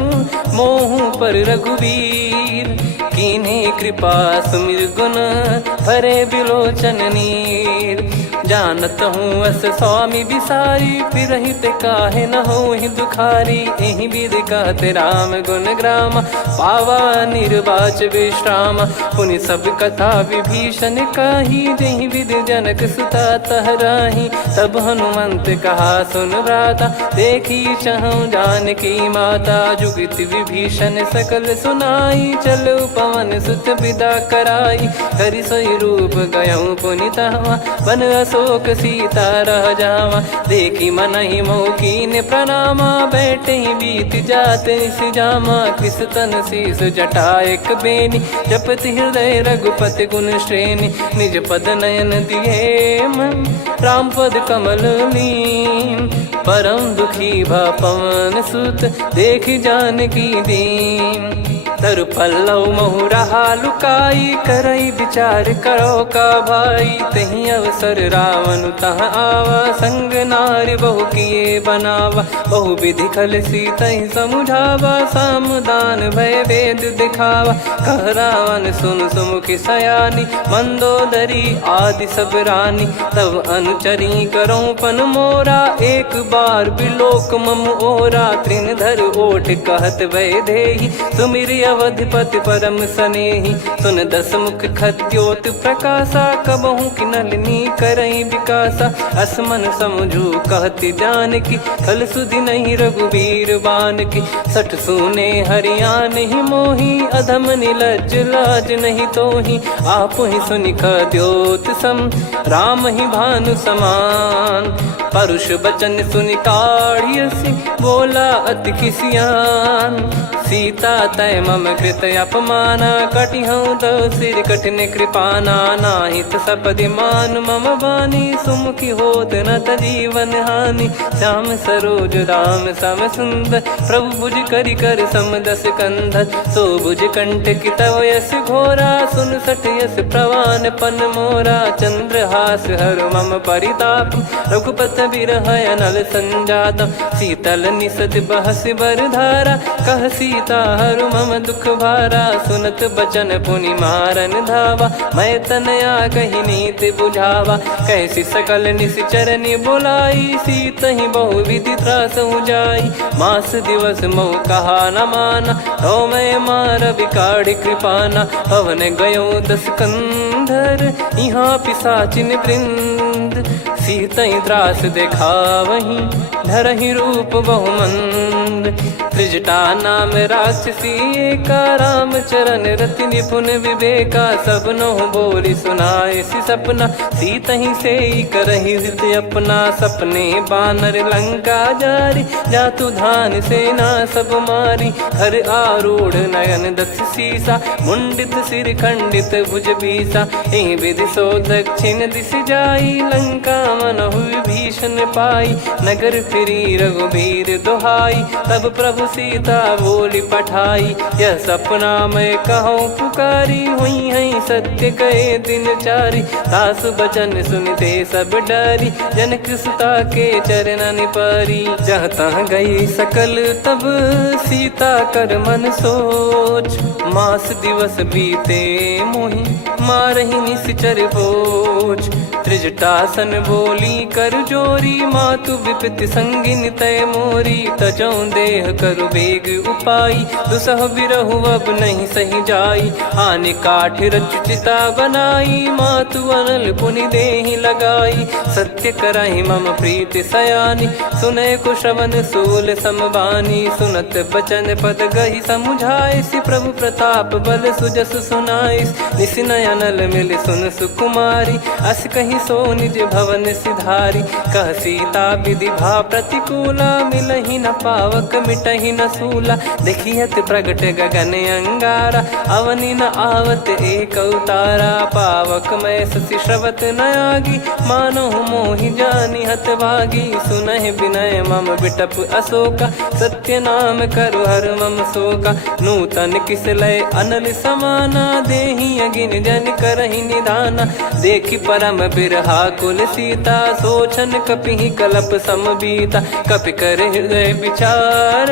मोहु पर रघुवीर कीन्हे कृपा सुमिर गुण भरे बिलोचन नीर जानत हूँ अस स्वामी बिसारी फिर हित काहे न हो ही दुखारी एहि विध कहते राम गुण ग्राम पावा निर्वाच विश्राम पुनि सब कथा विभीषण काही जहि विध जनक सुता तहराही तब हनुमंत कहा सुन भ्राता देखी चहु जानकी माता जुगित विभीषण सकल सुनाई चलो पवन सुत विदा कराई करि सोई रूप गयऊँ पुनि तहवा बन अशोक सीता रह जावा देखी मन ही मौकीन प्रणामा बैठे ही बीत जाते जामा कृष तन शीस जटा एक बेनी जपति हृदय रघुपति गुण श्रेणी निज पद नयन दिए मन राम पद कमल लीन परम दुखी भा पवन सुत देखी जानकी दीन तरु पल्लव महु रहा लुकाई करई विचार करो का भाई तही अवसर रावण तह आवा संग नारी बहु किए बनावा बहु विधि खल सीतहि समुझावा सामदान भय वेद दिखावा कह रावण सुन सुमुखी सयानी मंदोदरी आदि सब रानी तब अनुचरी करो पन मोरा एक बार बिलोक मम ओरा तृण धर ओट कहत वै देहि सुमिर अवधिपति परम सनेही। सुन दस मुख खद्योत प्रकाशा, कबहू की नलिनी करई विकासा। असमन समझू कहती जान की, फल सुधि नहीं रघुबीर बान की। सठ सुने हरियाण ही मोही, अधम निलज लाज नहीं तोही। आप ही सुनि खद्योत सम, राम ही भानु समान। परुष बचन सुनि काढ़ियसि, बोला अति किसियान। सीता तय मम कृत अपमाना, कटिहऊँ तो सिर कठिन कृपाना। नाहित सपदि मान मम बानी, सुमुखी होत न जीवन हानि। श्याम सरोज राम सम सुंदर, प्रभु भुज करि कर सम दस कंधर। सो भुज कंठ की तव यस घोरा, सुन सठ यस प्रवान पन मोरा। चंद्रहास हर मम परिताप, रघुपत बिरह अनल संजात। शीतल निसत बहस बर धारा, कह सीता हरु मम दुख भारा। सुनत बचन पुनि मारन धावा, मैं तनया कही नीति बुझावा। कैसी सकल निश्चरनि बुलाई, सीत ही बहु विधि त्रास जाई। मास दिवस मोह कहा न माना, तो मैं मार बिकाढ़ी कृपाना। पवन गयो दस कंधर, यहाँ पिशाचिन वृंद। सीतहि त्रास देखावहीं, धरहि रूप बहुमंद। त्रिजटा नाम राक्षसी एका, राम चरण रति निपुण विवेका। सबनो बोली सुनाए सि सपना, सीतहि सेई करहि हृद अपना। सपने बानर लंका जारी, जातु धान सेना सब मारी। हर आरूढ़ नयन दस सीसा, मुंडित सिर खंडित भुज बीसा। एहि विधि सो दक्षिण दिश जाई, लंका मनहु भीषण पाई। नगर फिरी रघुबीर दुहाई, तब प्रभु सीता बोली पठाई। यह सपना मैं कहूँ पुकारी, हुई है सत्य कहे दिन चारी। सासु बचन सुनते सब डरी, जनक सुता के चरण परी। जहाँ तहाँ गई सकल तब, सीता कर मन सोच। मास दिवस बीते मोहि, मारहि निश्चर बोझ। त्रिजटासन बोली कर जोरी, मातु विपति संगिन तय मोरी। तजौ देह करु बेग उपाई, दुसह बिरहु अब नहीं सही जाई। आने काठ रचु चिता बनाई, मातु अनल पुनि देहि लगाई। सत्य करहि मम प्रीति सयानी, सुनय को श्रवण सूल समबानी। सुनत बचन पद गहि समुझाइसि, प्रभु प्रताप बल सुजस सुनाइस। निसिनय अनल मिल सुन सुकुमारी, अस कहि सो निज भवन सिधारी। कह सीता विधि भा प्रतिकूला, मिलहि न पावक मिटहि न सूला। देखियत प्रगट गगन अंगारा, अवनि न आवत एक अवतारा। पावक मैं ससि श्रवत न आगी, मानो मोहि जानि हत भागी। सुनहि विनय मम बिटप अशोका, सत्य नाम करु हर मम शोका। नूतन किस लय अनल समाना, देहि अगिन जन करहि निधाना। देखि परम बिरहा कुल सीता, सोचन कपिहि कलप समबीता। कपि कर हृदय विचार,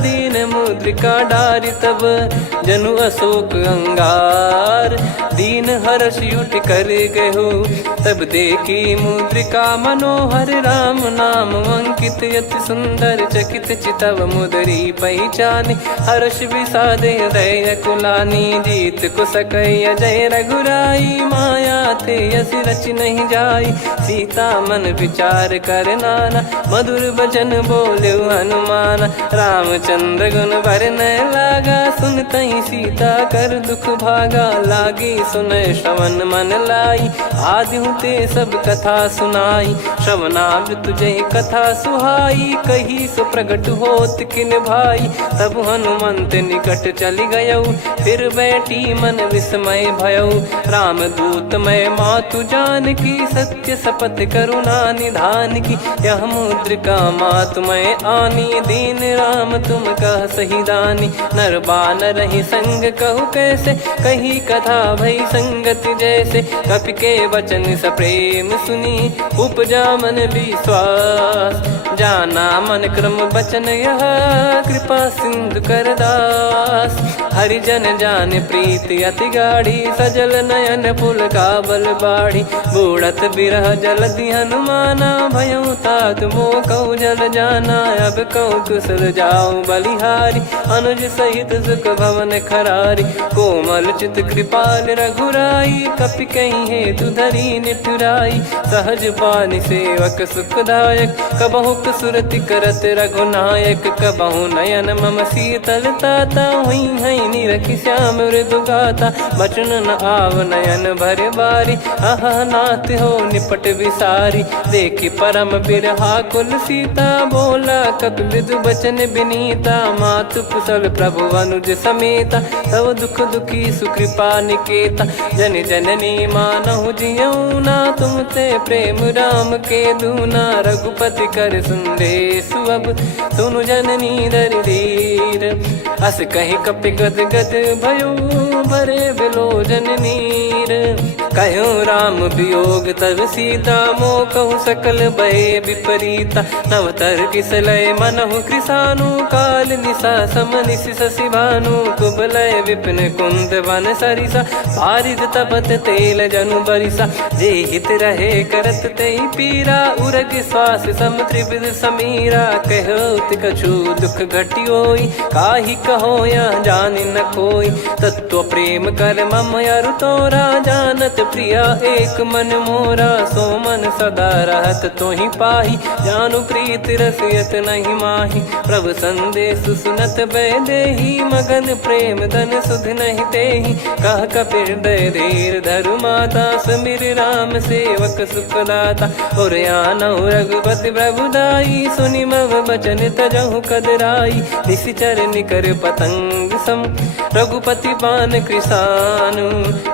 दीन मुद्रिका डारि तब। जनु अशोक अंगार, दीन हर्ष उठ कर गहो। तब देखी मुद्रिका मनोहर, राम नाम अंकित अति सुंदर। चकित चितव मुदरी पहचानी, हर्ष विषाद हृदय कुलानी। जीत को सकय जय रघुराई, माया थे यस रच नहीं जाई। सीता मन विचार कर नाना, मधुर बचन बोले हनुमान। रामचंद्र गुण बरनय लागा, सुनतहि सीता कर दुख भागा। लागी सुनय श्रवण मन लाई, आदिहु ते सब कथा सुनाई। श्रवणाब तुझे कथा सुहाई, कही सो प्रगट होत किन भाई। तब हनुमंत निकट चली गयऊ, फिर बैठी मन विस्मय भयऊ। राम दूत मैं मातु जान की, सत्य शपथ करुणा निधान की। यह मुद्रिका मातु मैं आनी, दीन राम तुम कह सही दानी। नर बानर ही संग कहु कैसे, कही कथा भई संगति जैसे। कपि के वचन सप्रेम सुनी, उपजा मन विश्वास। जाना मन क्रम बचन यह, कृपा सिंधु कर दास। हरिजन जान प्रीति अति गाढ़ी, सजल नयन पुल काबल बाढ़ी। बूढ़त बिरह जलधि हनुमाना, भयउ तात मोह कहु जल जाना। अब कहु कुशल जाऊं बलिहारी, अनुज सहित सुख भवन खरारी। कोमल चित कृपाल रघुराई, कपि कहीं हेतु धरी निठुराई। सहज पानि सेवक सुखदायक, कबहु सुरति करत रघुनायक। कबहु नयन मम शीतलता, हुई हई निरखि श्याम मृदु गाता। बचन न आव नयन भर बारी, आहा नाथ हो निपट विसारी। देखि परम बिरहा कुल सीता, बोला कपि मृदु बचन बिनीता। मातु कुशल प्रभु अनुज समेता, तव दुख दुखी सुकृपा निकेता। जन जननी मानहु जियऊ ना, तुम ते प्रेम राम के दूना। रघुपति कर संदेशु अब, सुनु जननी दर धीर। अस कहि कपि गद गद भयो, भरे बिलोचन नीर। कहूँ राम वियोग तब सीता, मोह कहूँ सकल भय विपरीता। नवतर किसलय मनहु कृसानु, काल निशा समनिशि शशि भानु। कुबलय विपिन कुंद वन सरिसा, पारिद तपत तेल जनु बरिसा। जे हित रहे करत तेहि पीरा, उरग श्वास सम त्रिविध समीरा। कहत कछु दुख घटियोई, काहि कहो या जानि न कोई। तत्व प्रेम कर मम अरु तोरा, जानत प्रिया एक मन मोरा। सो मन सदा रहत तोहि पाही, जानु प्रीत रसियत नहीं माही। प्रभु संदेश सुनत बैदेही, मगन प्रेम धन सुध नहीं तेहि। कह कपिर दय धीर धरु माता, सुमिर राम सेवक सुखदाता। और आनहु रघुपति प्रभु दाई, सुनि मव बचन तजहु कदराई। निशिचर निकर पतंग सम, रघुपति पान कृसानु।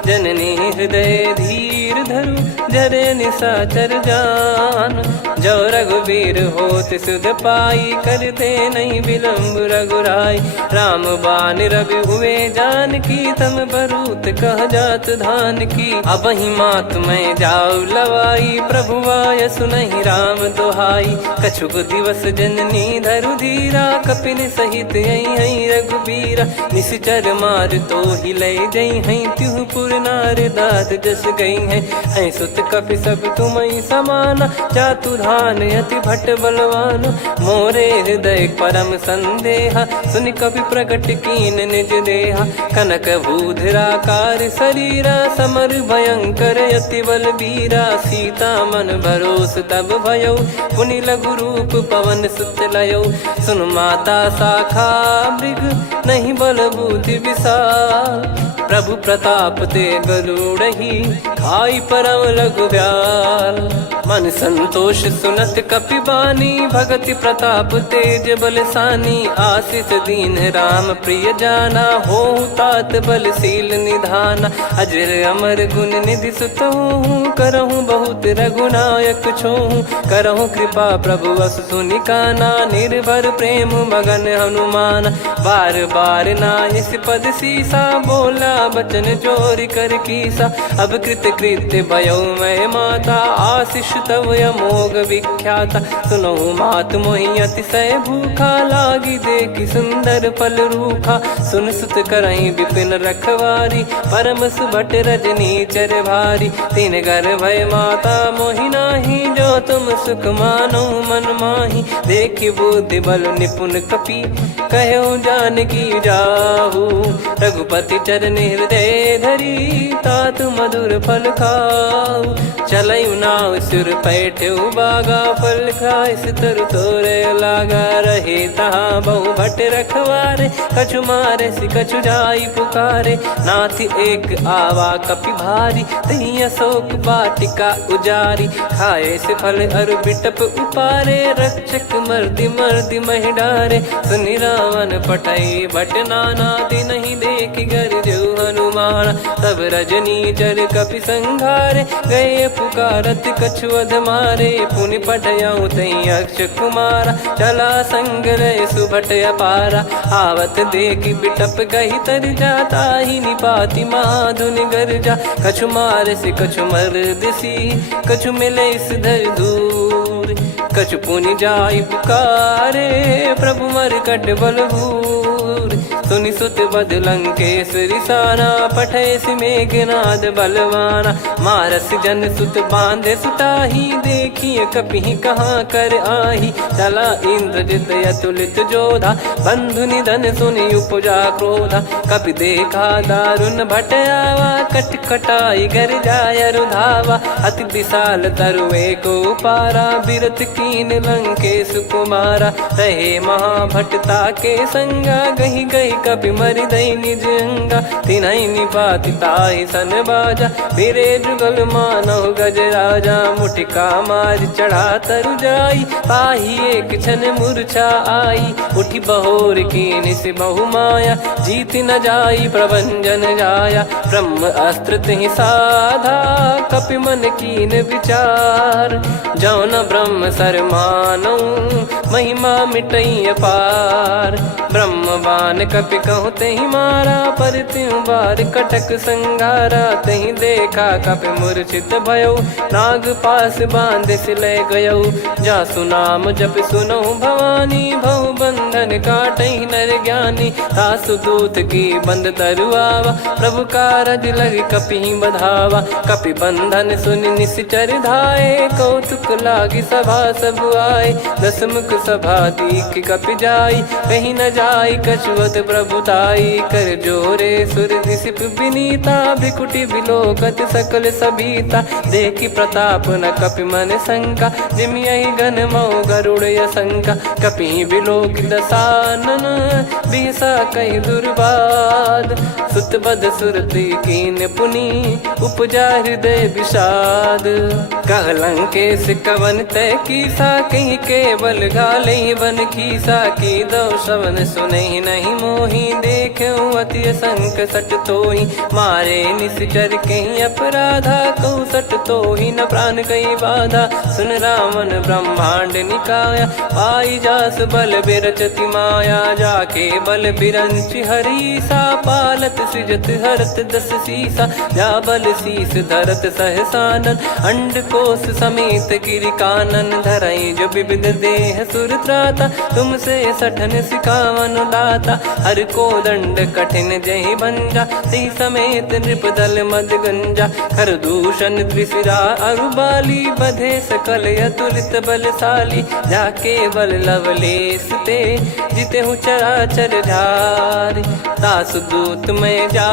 जननी हृदय धीर धरु, जरे निशाचर जान। जो रघुवीर होत सुध पाई, कर दे नहीं विलम्ब रघुराई। राम बान रवि हुए जानकी, तम बरूत कह जात धान की। अब ही मात मैं जाऊ लवाई, प्रभु आय सुनहि राम दोहाई। कछुक दिवस जननी धरु धीरा, कपिन सहित यही रघुबीरा। निशिचर मार तो ही ले जई हैं, त्यों पुर नार दाद जस गई हैं। सुत कपि सब तुमहि समाना, चातुधान अति भट्ट बलवान। मोरे हृदय परम संदेहा, सुन कपि प्रकट कीन निज देहा। कनक भूधराकार शरीरा, समर भयंकर अति बलबीरा। सीता मन भरोस तब भयउ, पुनि लघु रूप पवन सुत लयउ। सुन माता शाखा मृग, नहीं बल बुद्धि विशाल। प्रभु प्रताप ते गरुड़हि, खाई परम लघु ब्याल। मन संतोष सुनत कपि बानी, भगति प्रताप तेज बलसानी। आशीष दीन राम प्रिय जाना, होहु तात बलशील निधाना। अजर अमर गुण निधि सुतहु, करहु बहुत रघुनायक छोहु। करहु कृपा प्रभु अस सुनि काना, निर्भर प्रेम मगन हनुमान। बार बार नायस पद सीसा, बोला बचन चोरी कर कीसा। अब कृत कृत्य भयो मैं माता, आशीष तव अमोघ विख्याता। सुनहु मात मोहि अतिशय भूखा, लागी देखि सुंदर फल रूखा। सुन सुत करहि विपिन रखवारी, परम सुभट रजनी चर भारी। तीन घर भय माता मोहि नाही, जो तुम सुख मानो मन माही। देखि बुद्धि बल निपुण कपि, कहु जानकी जाहु। रघुपति चरण हृदय धरी, तात मधुर फल खाऊ। चलऊ नाव सुर पैठऊ बागा, फल खाइस तरु तोरे लागा। रहे तहाँ बहु भट रखवारे, कछु मारे सि कछु जाई पुकारे। नाथ एक आवा कपि भारी, तही अशोक वाटिका उजारी। खाए से फल अरु बिटप उपारे, रक्षक मर्दि मर्दि महि डारे। सुनि रावण पटई भट नाना, तिनहि देखि गरजऊ हनुमान। तब रजनी चर कपि संघारे, गए पुकारत कछु अध मारे। पुनि पटयऊ तई अक्ष कुमारा, चला संग रहे सुभट अपारा। आवत देखि बिटप गही तर जाता, ही निपाति माधुन गर्जा। कछु मार से कछु मर्द सी, कछु मिले इस धर दूर। कछु पुनि जाई पुकारे, प्रभु मर कट बलभूर। सुनि सुत बद लंकेश्वरी साना, पठैसि मेघनाद बलवाना। मारस जन सुत बांधे सुताही, देखिए कपिहि कहाँ कर आही। चला इंद्रजित अतुलित जोधा, बंधु निधन सुनि उपजा क्रोधा। कपि देखा दारुण भट आवा, कट कटाई घर जाय रुधावा। अति विशाल तरुए को पारा, बिरत कीन लंकेश कुमारा। रहे महाभटता के संगा, गही गही कपि मरि दई निज अंगा। तिन्है निपाति ताहि सन बाजा, बिरे जुगल मानव गज राजा। मुटिका मार चढ़ा तरु जाई, पाही एक क्षण मूर्छा आई। उठी बहोर कीन से बहु माया, जीत न जाई प्रभंजन जाया। ब्रह्म अस्त्र तिहि साधा, कपि मन कीन विचार। जौ न ब्रह्म सर मानौ, महिमा मिटई अपार। ब्रह्म बान कपि कहु तेहि मारा, पर त्यों बार कटक संगारा। तेहि देखा कपि मूर्छित भयौ, नाग पास बांध सिले गयौ। जासु नाम जप सुनौ भवानी, भव बंधन काटहि नर ज्ञानी। तासु दूत की बंद तरुआवा, प्रभु कारज लग कपि बधावा। कपि बंधन सुनि निश्चर धाये, कौतुक लागी सभा सब आए। दसमुख सभा दीख कपि जाई, कहीं न जाई कछुवत प्रभुताई। कर जोरे सुर दिसिप विनीता, भ्रिकुटि बिलोकत सकल सबीता। देखि प्रताप न कपि मन शंका, जिमियहि घन मऊ गरुड़ असंका। कपि बिलोक दसानन, बिहसा कहि दुर्बाद। सुत बद सुरति कीन पुनि, उपजा हृदय विषाद। कह लंकेश कवन तय कीसा, कहीं केवल घाले बन खीसा। की दो श्रवण सुनहि नहीं मोही, देखऊं अति संक सट तोहि। मारे निश्चर कहीं अपराधा, कहूँ सट तोहि न प्राण कहीं बाधा। सुन रावण ब्रह्मांड निकाया, पाई जास बल बिरचति माया। जाके बल बिरंच हरीसा, पालत सृजत हरत दस सीसा। जा बल शीस धरत सहसानन, अंड कोश समेत गिरि कानन। धरई जो विविध देह सुर त्राता, तुमसे सठन सिखावन दाता। हर को दंड कठिन जहि भंजा, ती समेत नृप दल मद गंजा। कर दूषण त्रिशिरा अरुबाली, बधे सकल अतुलित बलशाली। जाके बल लवलेस ते, जिते हूँ चराचर झारी। दास दूत में जा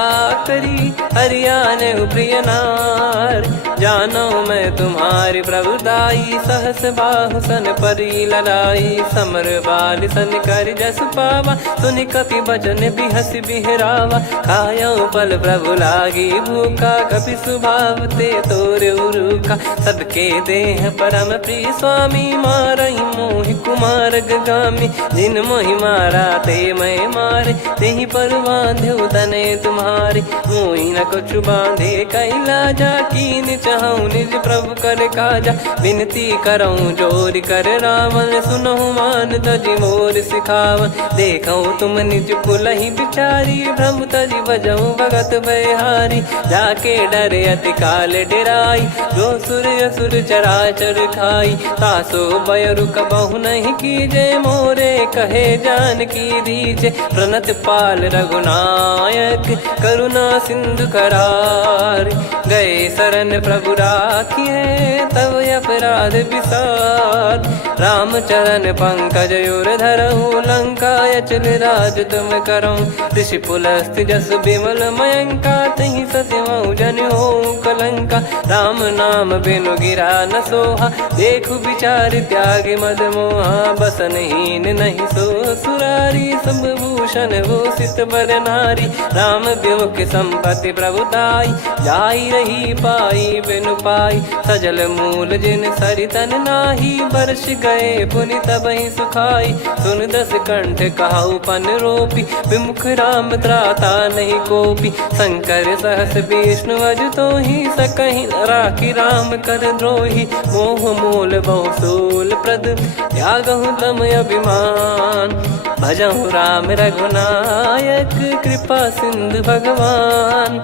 करी, हरियाने प्रिय नार। जानो मैं तुम्हारी प्रभुताई, सहस बाहु सन परी लड़ाई। समर बाल सन कर जस पावा, सुनि कपि बचन बिहस बिहरावा। खायो पल प्रभु लागी भूखा, कपि स्वभाव ते तोर उरुखा। सबके देह परम प्रिय स्वामी, मारहि मोहि कुमार गगामी। जिन मोहि मारा ते मैं मारे, तेहि पर बांधो तने तुम्हारे। मोहि न कछु बांधे कैलाजा, कीन चाहूं निज प्रभु कर काजा। विनती करऊं जोरि कर रावण, सुनहु मान तजि मोर सिखावन। देखऊं तुम निज कुलहि बिचारी, भ्रम तजि बजऊं भगत बयहारी। जाके डरे अति काल डेराई, जो सुर असुर चराचर खाई। तासो बयरु कबहु नहीं कीजे, मोरे कहे जान की दीजे। प्रणत पाल रघुनायक, करुणा सिंधु करार। गए शरण प्रभु राखिए, तब अपराध विसार। राम चरण पंकज उर धरऊं, लंका अचल राज तुम करऊं। ऋषि पुलस्त्य जस विमल मयंका, तहि ससिमऊ जन होऊं कलंका। राम नाम बिनु गिरा न सोहा, देखु विचार त्याग मद मोहा। बसनहीन नहीं सो सुरारी, सब भूषण भूषित बर नारी। राम विमुख संपत्ति प्रभुताई, जाई रही पाई बिनु पाई। सजल मूल जिन सरितन नाही, बरस गए पुनि तबहि सुखाई। सुन दस कंठ कहाऊ पन रोपी, विमुख राम त्राता नहीं कोपी। शंकर सहस विष्णु अज तोहि, सकहि न राखी राम कर द्रोही। मोह मूल बहु सूल प्रद, त्यागहु तम अभिमान। भजहु राम रघुनायक, कृपा सिंधु भगवान।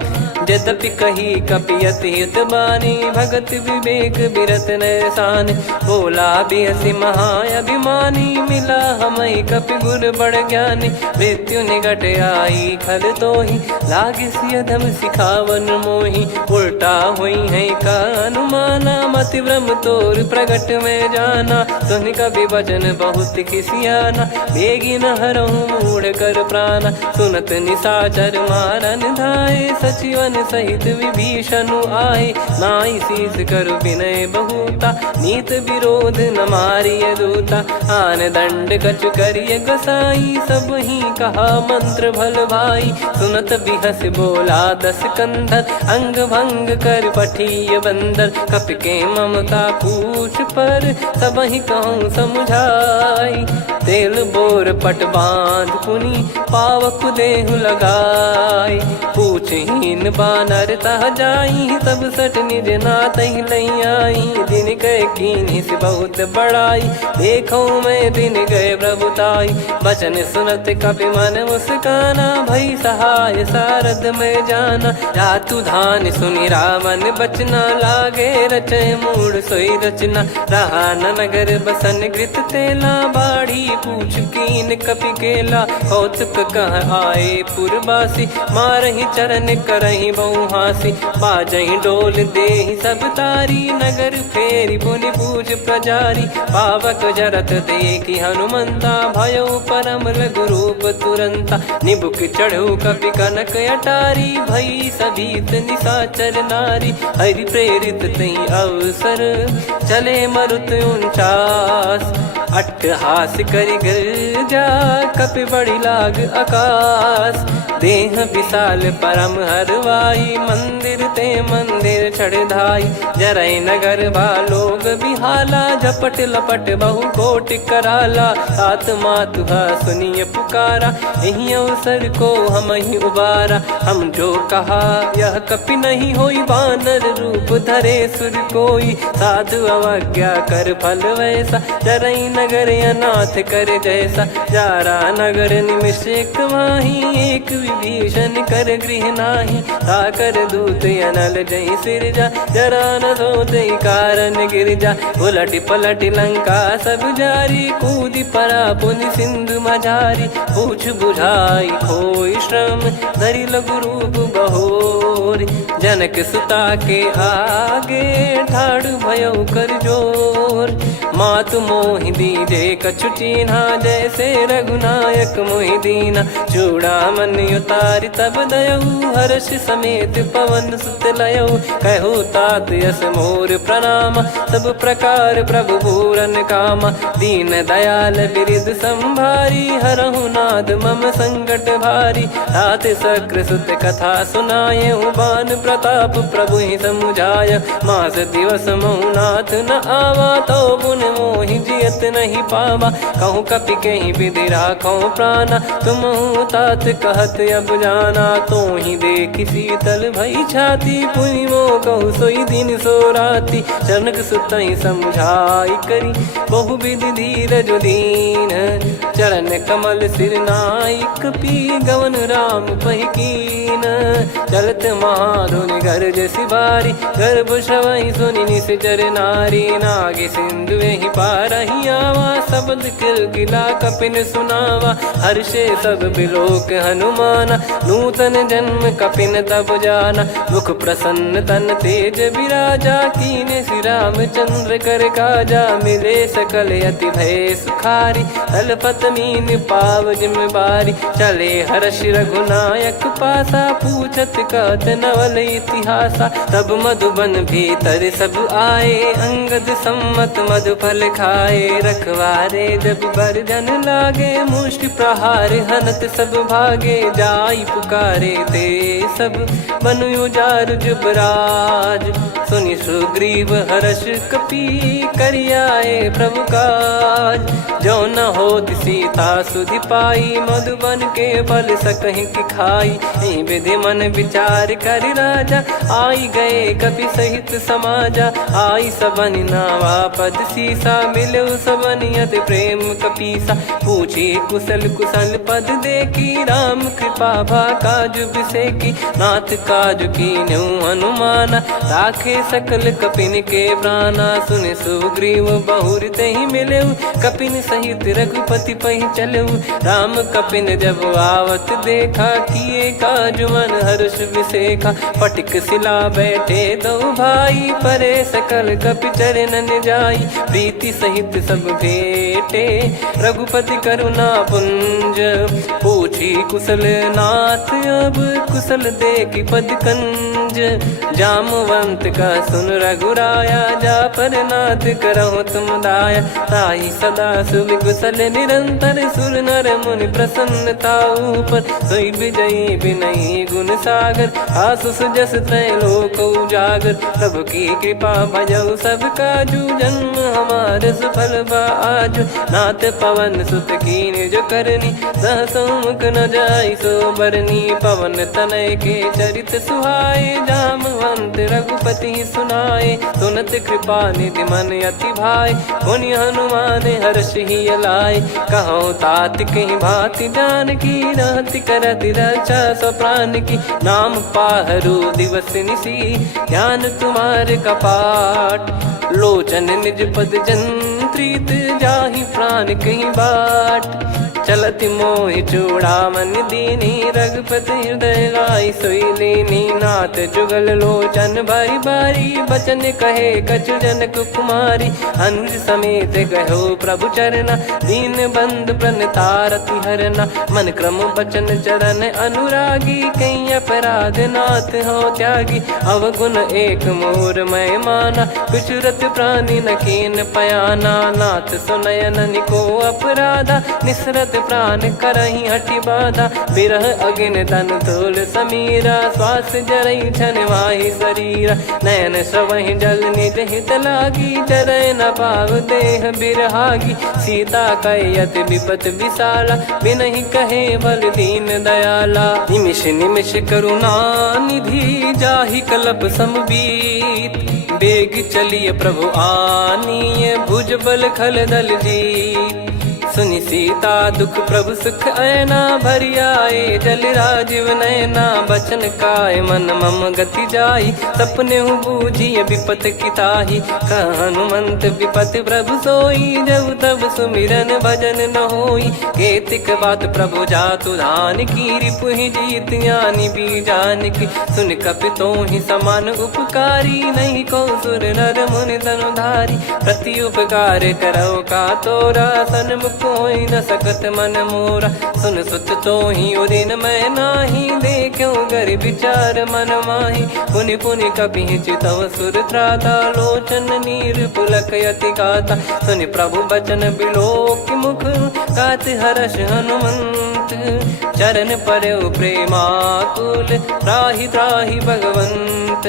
यद्यपि कही कपियत हित बानी भगत विवेक बिरत नैसान बोला बियसि महाअभिमानी मिला हमई कपि गुर बड़ ज्ञानी मृत्यु निकट आई खल तो ही लागिस अधम सिखावन मोही उल्टा हुई है का अनुमाना मति भ्रम तोर प्रगट में जाना सुन कवि वचन बहुत खिसियाना बेगी न हरहु मूढ़ कर प्राण सुनत निशाचर मारन धाये सचिवन सहित विभीषण आए नाई शीस कर विनय बहुता नीत विरोध न मारिय दूता आन दंड कछु करिय गोसाई सब ही कहा मंत्र भल भाई सुनत बिहस बोला दस कंधर अंग भंग कर पठिय बंदर कपि के ममता पूछ पर सब ही कहूँ समझाई तेल बोर पट बांध पुनी पावक देहु लगाई पूछहीन बानर तह जाई तब सट निज नाथ लई आई दिन गए कीनी से बहुत बड़ाई देखो मैं दिन गए प्रभुताई बचन सुनत कपि मन मुस्काना भई सहाय सारद में जाना जातु धान सुनि रामन बचना लागे रचय मूड सोई रचना रहा न नगर बसन कृत तेला बाड़ी पूछ कीन कपि केला कौतुक कह आए पुरबासी मारहि चरण करहि बहुहासी बाजहि डोल देहि सब तारी नगर फेरी पुनि पूज प्रजारी पावक जरत देखि हनुमंता भयो परम लघु रूप तुरंता निबुक चढ़ऊ कपि कनक अटारी भई सभीत निशाचर नारी हरि प्रेरित तई अवसर चले मरुत 49 अट्टहास करि गिरजा कपि बड़ी लाग आकाश देह विशाल परम हरवाई मंदिर ते मंदिर चढ़ाई जरई नगर लोग बिहाला झपट लपट बहु कोट कराला सात मातुहा सुनिय पुकारा यही अवसर को हम ही उबारा हम जो कहा यह कपि नहीं होई बानर रूप धरे सुर कोई साधु अवज्ञा कर फल वैसा जरई नगर अनाथ कर जैसा जारा नगर निमिष एक माही एक विभीषण कर गृह नाही ताकर दूत अनल जय सिरजा जरा न सोते कारण गिरजा उलट पलट लंका सब जारी कूदी परा पुनि सिंधु मझारी पूछ बुझाई खोई श्रम धरि लघु रूप बहोरी जनक सुता के आगे ठाड़ भयो कर जोर मातु मोहि दीजे कछु चिन्हा जैसे रघुनायक मोहि दीना चूड़ामन उतारि तब दयऊ हर्ष समेत पवन सुत लयऊ कहु तात यस मोर प्रणाम सब प्रकार प्रभु पूरन कामा दीन दयाल बिरिद संभारी हरहु नाद मम संकट भारी तात सक्र सुत कथा सुनाये बान प्रताप प्रभु ही समुझाय मास दिवस मौनाथ न आवा तो पुन मोहि जियत नहीं पावा कहूँ कपि कहीं विधि राखो प्राणा तुम तात कहत अब जाना तो ही देख शीतल भई छाती पुनि मो कहु सोई दिन सो राती जनक सुतई समझाई करी बहु विधि धीरज दीन चरण कमल सिर नाइक पी गवन राम पहिकीन चलत महाधुनि गर्ज सिबारी गर्भ श्रवई सुनि निश्चर नारी नागे सिंधु ही पारही आवा शब्द किलकिला कपिन सुनावा हर्षे सब बिलोक हनुमाना नूतन जन्म कपिन तब जाना मुख प्रसन्न तन तेज विराजा कीने श्री रामचंद्र कर काजा मिले सकल अति भय सुखारी तलपत मीन पाव जिम्मेवारी चले हर्ष रघुनायक पासा पूछत कहत नवल इतिहासा तब मधुबन भीतर सब आए अंगद सम्मत मधुफल खाए रखवारे जब बरजन लागे मुष्टि प्रहार हनत सब भागे जाई पुकारे ते सब बनु उजार जुबराज सुनि सुग्रीव हर्ष कपि करियाए प्रभु काज जो न होत सीता सुधि पाई मधुबन के फल सकहि की खाई विधि मन विचार कर राजा आई गए कपि सहित समाजा आई सबन नावा पद सीसा मिलो सबन करत प्रेम कपीसा। पूछी कुशल कुशल पद देखी राम कृपा भा काज बिसेकी। नाथ काज कीन्हु हनुमाना राखे सकल कपिन के प्राणा। सुन सुग्रीव बहुर तेहि मिलेउ कपिन सहित रघुपति पहि चलेउ। राम कपिन जब आवत देखा किए काज मन हर्ष विसेखा। फटिक सिला बैठे दो भाई परे सकल कपि चरणन जाई। प्रीति सहित सब भेटे रघुपति करुणा पुंज। पूछी कुशल नाथ अब कुशल देखी पद कंज। जामवंत का सुन रघुराया जा पर नाथ करहु तुम दाया। ताई सदा सुविकुशल निरंतर सुर नर मुनि प्रसन्नता ऊपर। सोई विजयी विनयी गुण सागर आसु सुजस त्रैलोक उजागर। प्रभु की कृपा भजऊ सब काजू जन्म हमारे सफल बा आजु। नाथ पवन सुत कीन्ह जो करनी सहसो मुख न जाई सो बरनी। पवन तनय के चरित सुहाए जामवंत रघुपति सुनाए। सुनत कृपा निधि मन अति भाई पुनि हनुमान हर्ष ही लाए। कहो तात कहीं भांति जान की रहति करति रक्षा सो प्राण की। नाम पाहरु दिवस निसी ध्यान तुम्हारे कपाट। लोचन निज पद जंत्रित जाहि प्राण कहीं बाट। चलति मोहि चूड़ामन दीनी रघुपति हृदय लाई सोई लीनी। नाथ जुगल लोचन बारी बारी बचन कहे कछु जनक कुमारी। अनुज समेत गहो प्रभु चरना दीन बंद प्रणतारति हरना। मन क्रम बचन चरण अनुरागी कहीं अपराध नाथ हो त्यागी। अवगुण एक मोर मैं माना कुछुरत प्राणी न कीन पयाना। नाथ सुनयन निको अपराधा निसरत प्राण करही हटि बाधा। बिरह अगिन तन तोल समीरा श्वास जरई छन वाहि शरीरा। नयन श्रवहि जल निज हित लागी चरय न पाव देह बिरहागी। सीता कयत विपत विशाला बिनहि कहे बल दीन दयाला। निमिष निमिष करुणा निधि जाहि कलप समबीत। बेग चलिए प्रभु आनीय भुज बल खल दल जीत। सुनि सीता दुख प्रभु सुख ऐना भरि आए। जल राजीव नयना बचन काय मन मम गति जाई। सपने हूँ बूझिए विपत किताही हनुमंत विपत प्रभु सोई। जब तब सुमिरन भजन न होई केतिक बात प्रभु जातु धान की। रिपु ही जीत ज्ञानी बीजान की सुन कपि तो ही समान उपकारी। नहीं को सुर नर मुनि धनुधारी प्रति उपकार करो का तोरा। सन्मुख कोई न सकत मन मोरा सुन सुत तो ही उदिन मैं नाही। देखो गर विचार मन माही पुनि पुनि कपि चितव सुर त्राता। लोचन नीर पुलक यति गाता सुनि प्रभु बचन बिलोक मुख। गात हर्ष हनुमंत चरण परउ प्रेमाकुल। त्राहि त्राहि भगवंत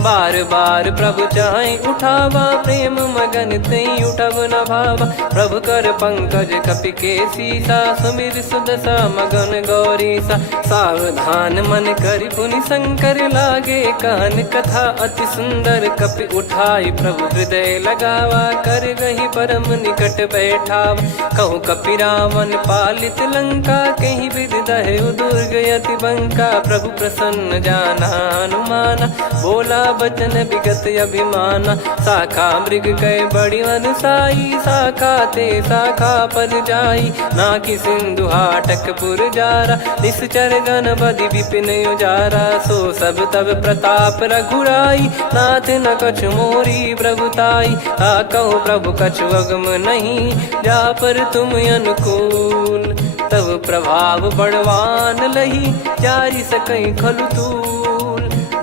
बार बार प्रभु चाहि उठावा। प्रेम मगन तई उठब न भावा। प्रभु कर पंकज कपि के सीसा सुमिर सुदशा मगन गौरीसा। सावधान मन करि पुनि शंकर लागे कहन कथा अति सुंदर। कपि उठाई प्रभु हृदय लगावा कर गही परम निकट बैठावा। कहु कपि रावण पालित लंका कहीं विधि दहु दुर्ग यति बंका। प्रभु प्रसन्न जाना हनुमाना बोला बचन विगत अभिमाना। शाखा मृग कय बड़ी अनुसाई शाखा ते शाखा पर जाई। नाकि सिंधु हाटक पुर जारा निश्चर गण बदि विपिन उजारा। सो सब तब प्रताप रघुराई नाथ न कछु मोरी प्रभुताई। कहो प्रभु कछु अगम नहीं जा पर तुम अनुकूल। तब प्रभाव बड़वान लही जारी सकई खलु तूल।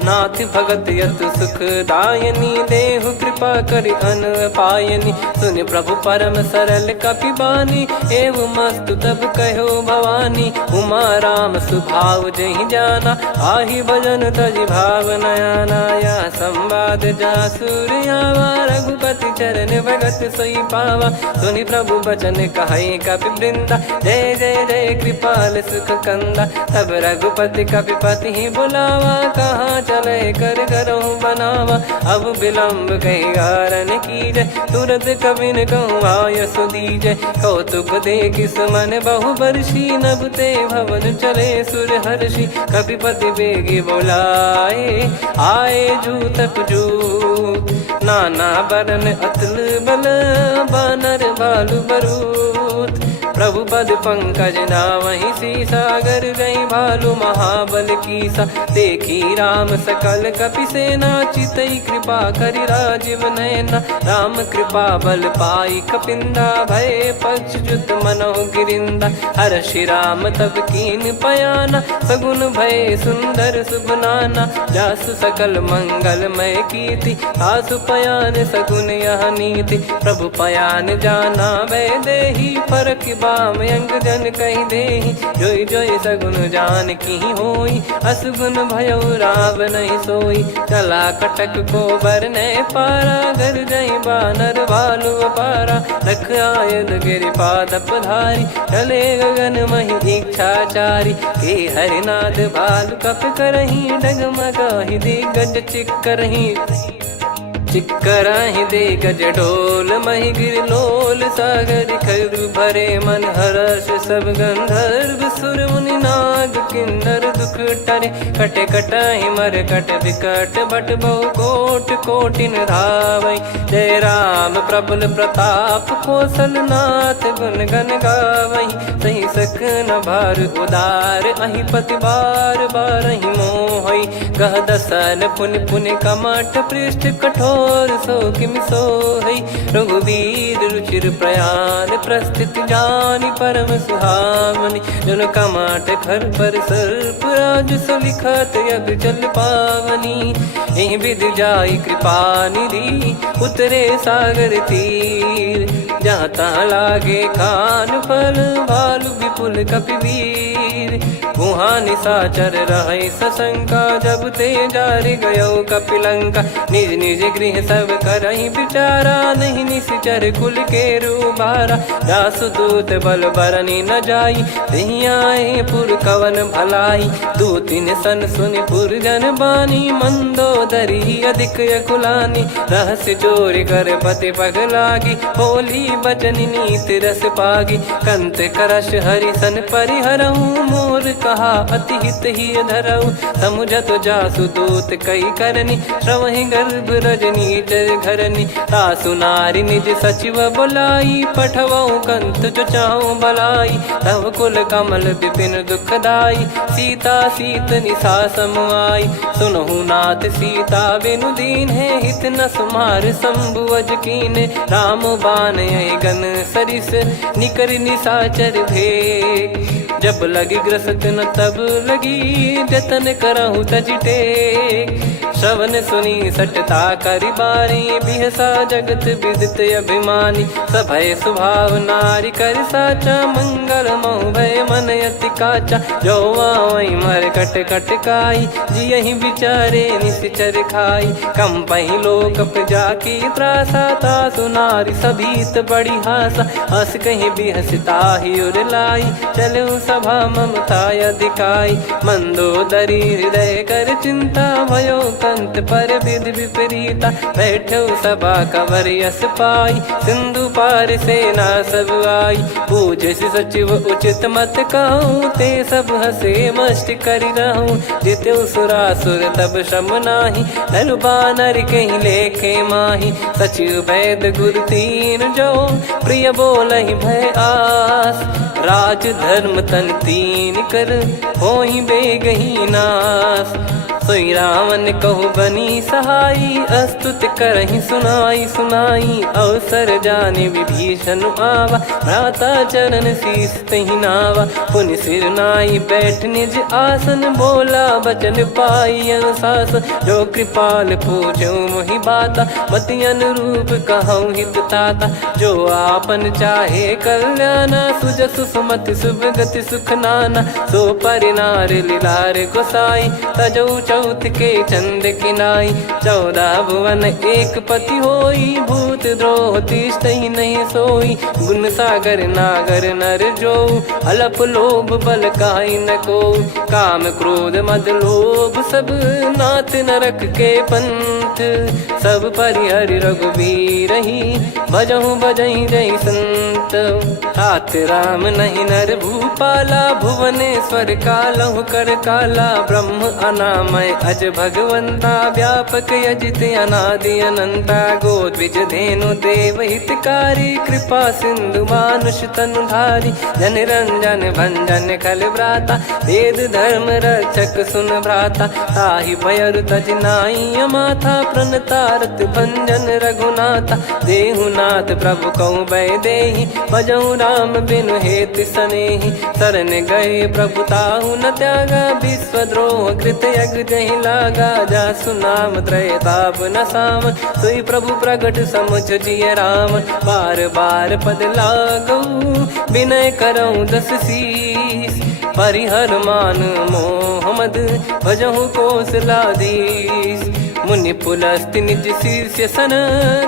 नाथ भगत यतु सुख दायनी देहु कृपा करि अन पायनी। सुन प्रभु परम सरल कपि बानी एवं मस्तु तब कहो भवानी। उमा राम सुभाव जहि जाना आहि भजन तजि भाव नयाना। या संवाद जासुर आवा रघुपति चरण भगत सोई पावा। सुनि प्रभु बचन कहै कपि वृंदा जय जय जय कृपाल सुख कंदा। तब रघुपति कपिपति बुलावा कहाँ चले कर करहु बनावा। अब विलम्ब कही कारण कीजय, तुरत कबिन कहूँ आयस दीजय। कौतुक देखिस मन बहु बरसी, नभ ते भवन चले सुर हर्षि। कपिपति बेगी बोलाए, आए जूतक जूत। नाना बरन अतुल बल, बानर भालु बरूत। प्रभु पद पंकज नावहि सीसा, गर गई भालु महाबल कीसा। देखी राम सकल कपि सेना, चितई कृपा करि राजीव नयना। राम कृपा बल पाई कपिंदा, भय पक्ष जुत मनोह गिरिंदा। हर्षि राम तब कीन पयाना, सगुन भय सुंदर शुभ नाना। जासु सकल मंगलमय कीर्ति, आसु पयान सगुन यह नीति। प्रभु पयान जाना वै देहि, फरक बाम अंग जन कहि देहि। जोई जोई सगुन जान की होई, असगुन भयो राव नहीं सोई। चला कटक को बरने पारा, घर जई बानर भालु अपारा। रख आयद गिरिपाद पधारी, चले गगन महि इच्छाचारी। के हरिनाथ भालु कप करही, डगमगाहि दिग्गज चिक्करही। चिक्कराहि दे गज ढोल, महि गिर लोल। सागर खर भरे मन हर्ष, सब गंधर्व सुर मुनि नाग किन्नर दुख टरे। कटे कटाहि मर कट विकट, बट बहु कोट कोटिन धावै। जय राम प्रबल प्रताप, कौशल नाथ गुण गन गावै। सही सकन भार उदार, अहि पति बार बारहि मोहै। गह दसन पुन पुन कमठ, पृष्ठ कठोर सो किमि सोहै। रघुवीर रुचिर प्रयाण, प्रस्थित जानि परम सुहावनि। जन कमाट खर पर सर्प, राज सलिखत यग जल पावनी। एहि विधि जाई कृपा निधि, उतरे सागर तीर। जहाँ तहाँ लागे खान फल, भालु विपुल कपिवीर। गुहा निशाचर रहै सशंका, जब ते जारि गयो कपिलंका। निज निज गृह सब करहि विचारा, नहीं निश्चर कुल के रूबारा। जासुदूत बल बरनि न जाई, तेहि आए पुर कवन भलाई। दूतिन सन सुनि पुर जन बानी, मंदोदरी अधिक यकुलानी। रहस्य चोरी कर पति पग लागी, होली बचन नीत रस पागी। कंत करश हरिसन परिहरहु, मोर कहा अति हित ही धरऊ। समुझत जासुदूत कई करनी, श्रवहि गर्भ रजनी चर घरनी। तासु नारी निज सचिव बोलाई, पठवऊ कंत जो चाहूं बलाई। तव कुल कमल विपिन दुखदाई, सीता सीत निशा समाई। सुनहु नाथ सीता बिनु दीन है, हित न सुमार शंभु अज कीने। राम बान गन सरिस, निकर निशाचर भेग। जब लगी ग्रसत न तब लगी, जतन करहु तज टेक। श्रवण सुनी सटता करि बारी, बिहसा जगत विदित अभिमानी। सभय स्वभाव नारी कर साचा, मंगल महु भय मन अति काचा। जो आवै मर कट कट काई, जियहि विचारे निश्चर खाई। कम पहि लोक जाकी त्रासा, तासु नारी सभीत बड़ी हासा। हस कहीं बिहसता ही उर लाई, चलऊ सभा ममता अधिकाई। मंदोदरी हृदय कर चिंता, भयो कंत पर विधि विपरीता। बैठो सभा कवर यस पाई, सिंधु पार सेना सब आई। पूज्य सचिव उचित मत कहूँ, ते सब हसे मस्त करि रहूं। जित्यु सुरासुर तब श्रम नाही, नर बानर कहीं लेखे माही। सचिव वैद गुरु तीन जो, प्रिय बोलहि भय आस। राज धर्म तन तीन कर, होहि बेगहि नास। सोई रावण कहु बनी सहाई, अस्तुत करहि सुनाई सुनाई। अवसर जाने विभीषण आवा, भ्राता चरण शीस तहि नावा। पुनि सिर नाई बैठ निज आसन, बोला बचन पाई अनुशासन। जो कृपाल पूछो मोहि बाता, मति अनुरूप कहूँ हित ताता। जो आपन चाहे कल्याणा, सुजसु सुमति शुभ गति सुख नाना। सो परिनार लीलार गोसाई, तजौ चौथ के चंद किनाई 14 भुवन एक पति होई भूत द्रोह तिष्ठ ही नहीं सोई गुण सागर नागर नर जो अलप लोभ बल काई न को काम क्रोध मद लोभ सब नाथ नरक के पंथ सब परिहरि रघुबीर ही भजहु भजहि जय संत तात राम नहीं नर भूपाला भुवनेश्वर कालहु कर काला ब्रह्म अनामय अज भगवंता व्यापक यजित अनादि अनंता गोद्विज धेनु देव हितकारी कृपा सिंधु मानुष तनुधारी जन रंजन भंजन खल भ्राता वेद धर्म रक्षक सुन भ्राता ताहि भयर तज नाई माथा प्रणतारत भंजन रघुनाथा देहुनाथ प्रभु कहु बै देहि भजहु राम बिनु हेत सनेहि शरण गए प्रभु ताहु न त्यागा विश्वद्रोह कृत यज्ञ जहि लागा जासु नाम त्रय ताप न साम सोई प्रभु प्रगट समुझ जिय राम बार बार पद लागऊ विनय करऊँ दस शीस परिहर मान मोह मद भजहु कौशलाधीश मुनि पुलस्ति निज शीर्ष सन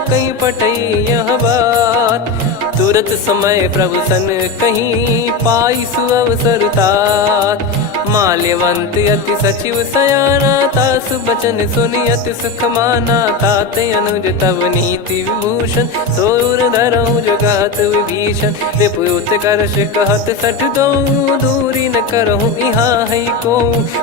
कहीं पटई यह बात तुरत समय प्रभु सन कहीं पाई सुअवसर तात माल्यवंत अति सचिव सयाना तासु बचन सुनि अति सुख माना ताते अनुज तव नीति विभूषण सोर धरहु जगत विभीषण रिपुत करश कहत सठ दो दूरी न करहु इहाँ है को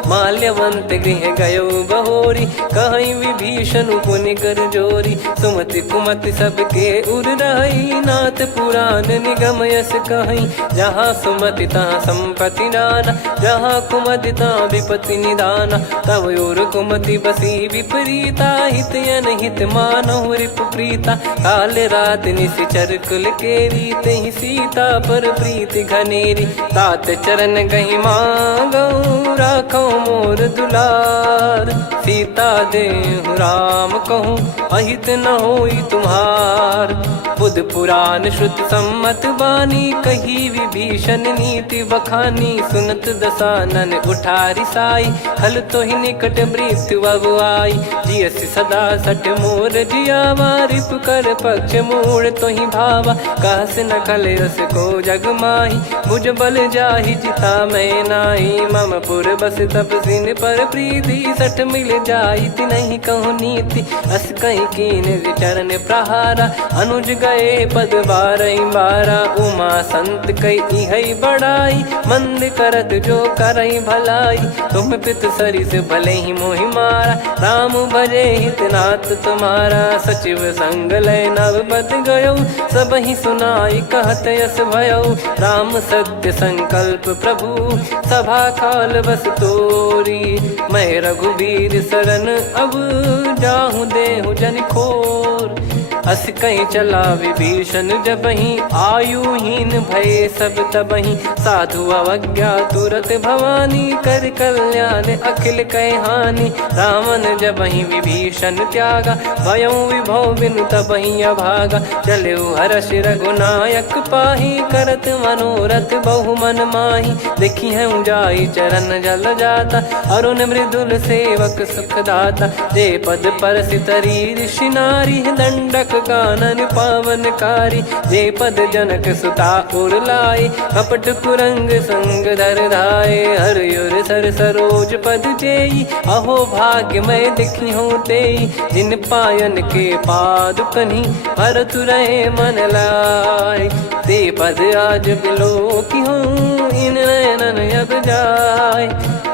माल्यवंत गृह गयो बहोरी कहीं विभीषण पुनि कर जोरी सुमति कुमति सबके उर रही नाथ पुराण निगम यस कहीं जहाँ सुमति तहाँ संपत्ति नाना जहाँ कुमति तहाँ विपत्ति निदाना तव और कुमति बसी विपरीता हित अनहित मानहु रिप प्रीता काल रात निशिचर कुल केरी तेहि सीता पर प्रीति घनेरी तात चरण गहि मांगऊ राखो मोर दुलार सीता देहु राम कहूँ अहित न होई तुम्हार बुध पुराण श्रुत सम्मत वाणी कही विभीषण नीति बखानी सुनत दसानन उठारी साई खल तो ही निकट मृत्यु अब आई जियसि सदा सट मोर जियावा रिप कर पक्ष मूड़ तो ही भावा कहस न खल रस को जग माही मुझ बल जाहि जिता मैं नाही मम पुर बस तपसिन पर प्रीति सठ मिल जाई नहीं कहूँ नीति अस कहीं कीन विचरण प्रहारा अनुज गए पद बारा उमा संत कई है बड़ाई मंद करत जो करई भलाई तुम पित सरिस भले ही मोहि मारा राम भजे हितनाथ तुम्हारा सचिव संग लय नवपत गयो सब ही सुनाई कहत यस भयो राम सत्य संकल्प प्रभु सभा काल बस तोरी मैं रघुबीर शरण अब जाहूँ देहु जन खोर अस कहीं चला विभीषण जबहि आयुहीन भय सब तबहि साधु अवज्ञा तुरत भवानी कर कल्याण अखिल कह हानि रावण जबहि विभीषण त्यागा भयउ विभव बिनु तबहि अभागा चलऊ हर्ष रघुनायक पाही करत मनोरथ बहु मन माही देखी है जाई चरण जल जाता अरुण मृदुल सेवक सुख दाता जे पद पर सितरी ऋषि नारी दंडक कानन पावनकारी जे पद जनक सुता उर लाई कपट कुरंग संग धर धाये हरियुर सर सरोज पद जेई अहो भाग्य मैं दिखी हूँ तेई जिन पायन के पाद कन्ही भरत रहे मन लाय ते पद आज बिलो की हूँ इन नयनन अब जाय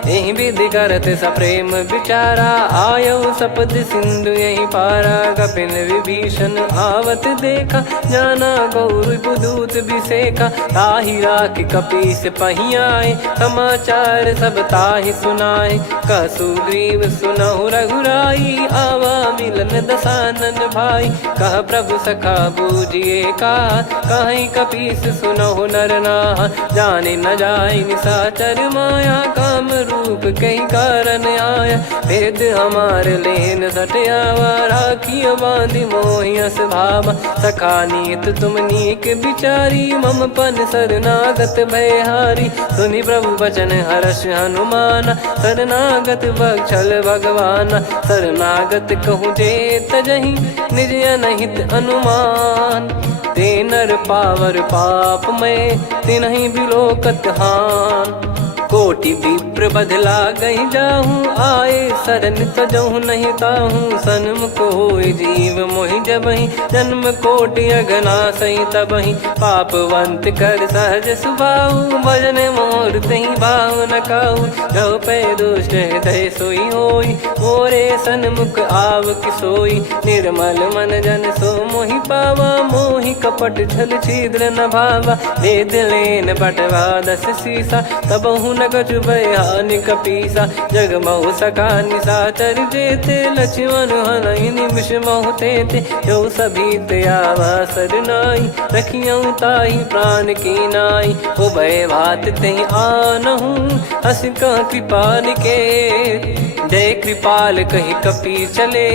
यही विधि करत सप्रेम विचारा आयो सपद सिंधु यही पारा कपिन विभीषण आवत देखा जाना गौर बुदूत बिसेखा ताहि राख कपीस पहियाए समाचार सब ताहि सुनाए कसु ग्रीव सुनहु रघुराई आवा मिलन दसानन भाई कह प्रभु सखा बूझिए का कहीं कपीस सुनहु नर नाह जाने न जाय निशाचर माया काम रूप कई कारण आया, भेद हमारे लेन सटयावा, राखिया बांधी मोहियस भावा, सखा नीत तुम नीक बिचारी, मम पन शरणागत भयहारी, सुनि प्रभु वचन हर्ष हनुमाना, शरणागत बक्षल भगवाना, शरणागत कहूँ जे तजहि निज अनहित अनुमान, ते नर पावर पाप में तिन्हि बिलोकत हान, कोटि विप्र बदला गई जाहूँ, आए शरण तजहु नहीं ताहूँ, सन्मुख होय जीव मोहि जबहि, जन्म कोटि अगना सही तबहि, पापवंत कर सहज सुभाऊ, भजन मोर तहि भाव न काहू, जो पै दुष्ट हृदय सोई होई, मोरे सन्मुख आव किसोई, निर्मल मन जन सो मोहि पावा, मोहि कपट छल छिद्र न भावा, वेद लेन बटवा दस सीसा, तबहु न कछु बयान कपीसा, जग महु सका निशाचर जेते, लक्ष्मण हनहि निमिष महु तेते, जो सभी त्यावा सरनाई, रखियऊ ताहि प्राण की नाई, उभय भात तेहि आनहु, हस कह कृपाल के, जय कृपाल कहि कपि चले,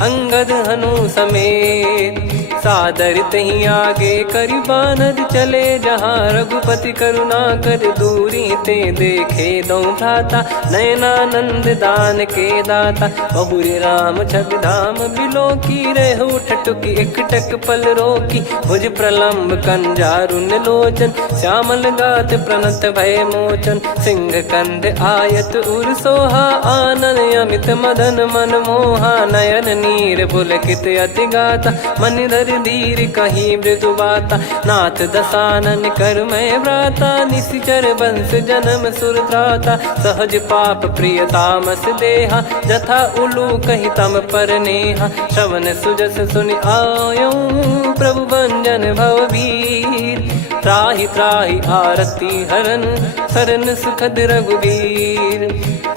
अंगद हनु समेत, सादर तही आगे करि बानर चले, जहाँ रघुपति करुणा कर दूरी ते देखे दो भ्राता, नयनानंद दान के दाता, बहुरी राम छवि धाम बिलो की, रेहु ठटुकी एकटक पल रोकी, भुज प्रलम्ब कंजारुन लोचन, श्यामल गात प्रणत भय मोचन, सिंह कंद आयत उर सोहा, आनन अमित मदन मन मोहा, नयन नीर पुलकित अति गाता, मन धर धीर कहीं मृदु बाता, नाथ दसानन कर मैं भ्राता, निशिचर वंश जन्म सुर त्राता, सहज पाप प्रिय तामस देहा, जथा उलू कहि तम पर नेहा, श्रवण सुजस सुनि आयो, प्रभु भंजन भवभीर, त्राहि त्राहि आरती हरन, शरण सुखद रघुबीर,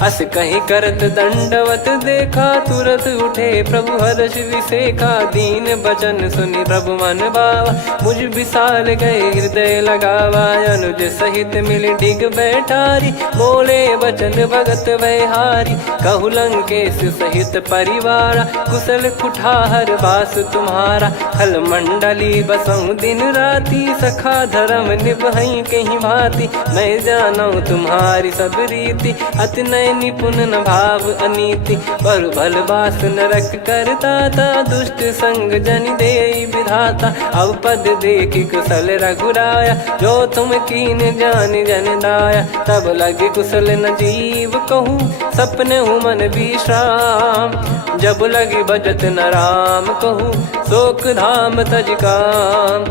अस कहीं करत दंडवत देखा, तुरत उठे प्रभु हर्ष विसेखा, दीन बचन सुनि प्रभु मन भावा, मुझ विशाल गए हृदय लगावा, अनुज सहित मिल डिग बैठारी, बोले बचन भगत वैहारी, कहु लंकेश सहित परिवारा, कुशल कुठार बास तुम्हारा, खल मंडली बसऊं दिन राती, सखा धर्म निभई कहीं भांति, मैं जानू तुम्हारी सब रीति, अति नय निपुण न भाव अनीति, पर भल बास नरक करता था, दुष्ट संग जन दे विधाता, अब पद देखी कुशल रघुराया, जो तुम कीन जान जन दाया, तब लगे कुशल न जीव कहूँ, सपने हूँ मन विश्राम, जब लगी बजत न राम कहूँ, शोक धाम तज काम,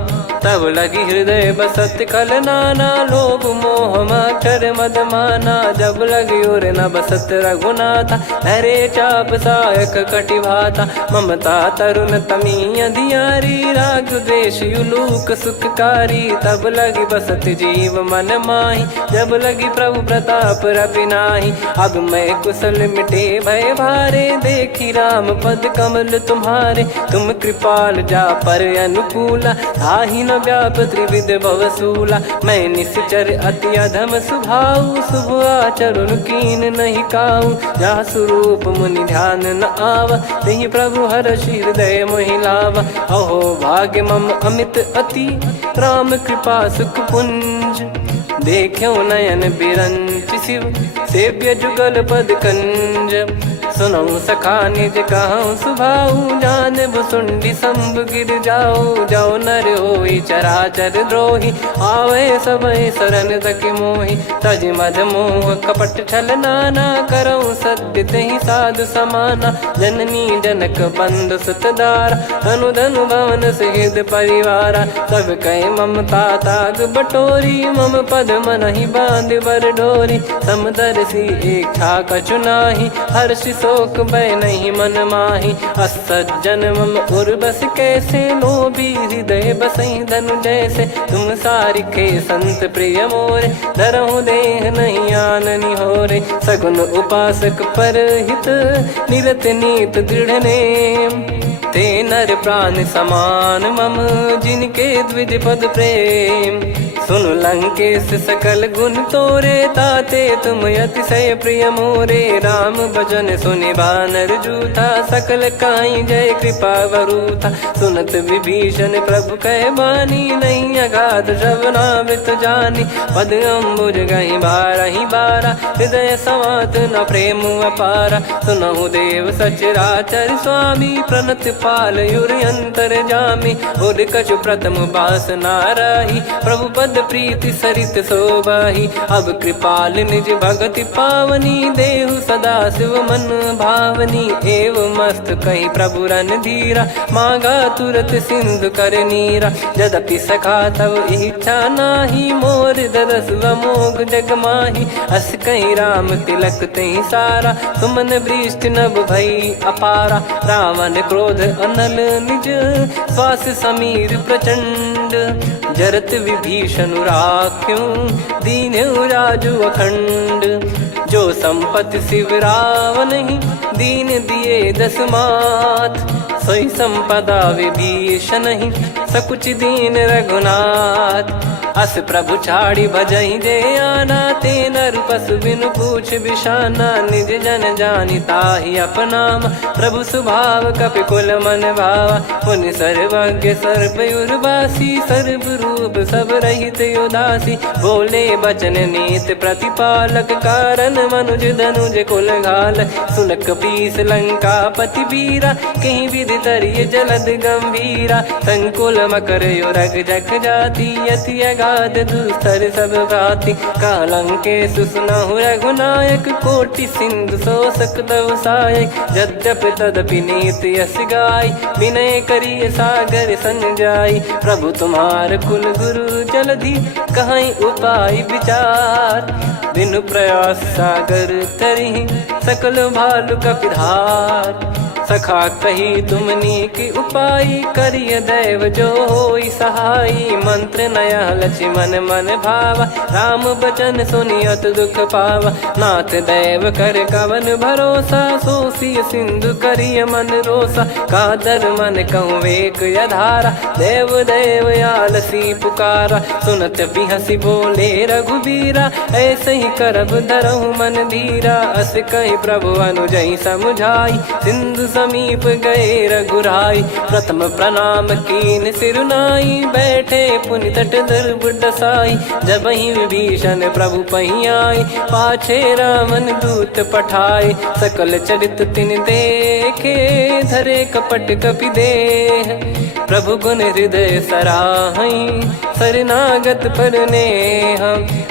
तब लगी हृदय बसत खल नाना, लोभ मोह मक्षर मद माना, जब लगी उर न बसत रघुनाथा, हरे चाप सायक कटि भाता, ममता तरुण तमी अधियारी, राग द्वेष युलूक सुखकारी, तब लगी बसत जीव मन माही, जब लगी प्रभु प्रताप रवि नाही, अब मैं कुशल मिटे भय भारे, देखी राम पद कमल तुम्हारे, तुम कृपाल जा पर अनुकूला, आही न व्याप त्रिविध भवसूला, मैं निश्चर अति अधम सुभाऊ, शुभ आचरण कीन नहीं काऊ, जहाँ स्वरूप मुनि ध्यान न आवा, तहि प्रभु हर्ष हृदय मोहि लावा, अहो भाग्य मम अमित अति, राम कृपा सुख पुंज, देखो नयन बिरंच शिव, सेव्य जुगल पद कंज, सुनऊ सखा निज कहूँ सुभाऊ, जान भुसुंडी शंभ गिर जाओ, जाओ नर होई चराचर द्रोही, आवे सबय शरण तक मोहि, तज मद मोह कपट छल नाना, करऊँ सत्य तहि साधु समाना, जननी जनक बंधु सुतदारा, धनु धनु भवन सहित परिवारा, सब कहे ममता ताग बटोरी, मम पद मनहि बांध बर डोरी, समदर्शी इच्छा कछु नाही, हर्ष शोक भय नहीं मन माही, असज्जन मम उर्वश कैसे, लोभी हृदय बसई धनु जैसे, तुम सारिखे संत प्रिय मोरे, धरहु देह नहीं आननि होरे, सगुन उपासक पर हित, निरत नीत दृढ़ नेम, ते नर प्राण समान मम, जिनके द्विज पद प्रेम, सुन लंकेश सकल गुण तोरे, ताते तुम अतिशय प्रिय मोरे। राम भजन सुनि बानर जूथा, सकल काई जय कृपा वरूथा। सुनत विभीषण प्रभु कह बानी, नहीं अगाध श्रवणामृत जानी। पद अम्बुज गहि बारहि बारा, हृदय समात न प्रेम अपारा। सुनहु देव सचराचर स्वामी, प्रणत पाल युर अंतर जामी। उर कछु प्रथम बास नाराही, प्रभु पद प्रीति सरित शोभाही। अब कृपाल निज भगति पावनी, देहु सदा शिव मन भावनी। एव मस्त कही प्रभु रन धीरा, मांगा तुरत सिंधु कर नीरा। यद्यपि सखा तब इच्छा नाही, मोर दरस मोग जग माही। अस कहीं राम तिलक तही सारा, सुमन वृष्टि नभ भई अपारा। रावण क्रोध अनल निज, श्वास समीर प्रचंड। जरत विभीषण राख्यों, दीन्हु राजु अखंड। जो संपत्ति शिव रावण ही, दीन दिए दस मात। सोई संपदा विभीषण ही, सकुच दीन रघुनाथ। अस प्रभु छाड़ी भजई जे आना, ते नर पशु बिनु पूछ बिशाना। निज जन जानि ताहि अपनाम, प्रभु स्वभाव कपि कुल मन भावा। मुनि सर्वज्ञ सर्वयुर्वासी, सर्व रूप सब रहित उदासी। बोले बचन नीत प्रतिपालक, कारण मनुज धनुज कुल घाल। सुन कपीस लंका पति वीरा, कहीं विधि तरिय जलद गंभीरा। संकुल मकर युरग जख जाति, यति अगाध दुस्तर सब भाति। कालंकेश सुनहु रघुनायक, कोटि सिंधु शोषक तव सहायक। यद्यपि तदपि नीति यस गाय, विनय करिय सागर सन जाई। प्रभु तुम्हार कुल गुरु जलधि, कहीं उपाय विचार। बिनु प्रयास सागर तरिहि, सकल भालु कपिधार। सखा कही तुमनी की उपाय, करिय दैव जो होई सहाई। मंत्र नया लक्ष्मण मन भावा, राम बचन सुनियत दुख पावा। नाथ दैव कर कवन भरोसा, सोसिय सिंधु करिय मन रोसा। कादर मन कहूँ वेक यधारा, देव देव आलसी पुकारा। सुनत बिहसी बोले रघुबीरा, ऐसे ही करब धरहु मन धीरा। अस कही प्रभु अनुजई समुझाई, सिंधु समीप गए रघुराई। प्रथम प्रणाम कीन सिरुनाई, बैठे पुनि तट दर्भ डसाई। जब ही विभीषण प्रभु पही आई, पाछे रावण दूत पठाए। सकल चरित तिन देखे, धरे कपट कपि देह। प्रभु गुण हृदय सराहई, शरणागत पर नेह।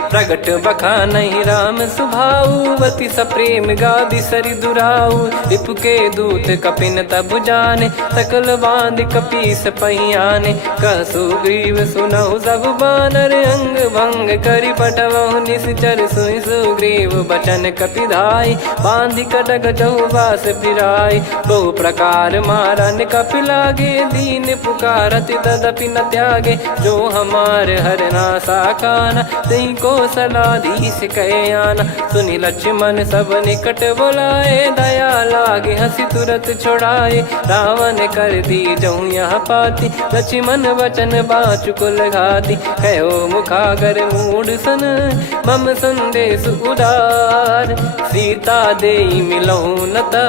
प्रगट बखानहि राम सुभाऊ, अति सप्रेम गादि सरि दुराऊ। रिपु के दूत कपिन तब जाने, सकल बांध कपीस पहियाने। कह सुग्रीव सुनहु सब बानर, अंग भंग करि पठवहु निश्चर। सुनि सुग्रीव बचन कपिधाई, बांधि कटक चहुबास फिराई। बहु प्रकार मारन कपि लागे, दीन पुकारत तदपि न त्यागे। जो हमार हरना साकाना, तई को सलाधीश कहे आना। सुनि लक्ष्मण सब निकट बुलाए, दया लागे हंसी तुरत छुड़ाए। रावण कर दी जऊँ यहाँ पाती, लक्ष्मण वचन बाचु कुल घाती। कहो मुखागर मूढ़ सन, मम संदेश उदार। सीता देई मिलहु नता,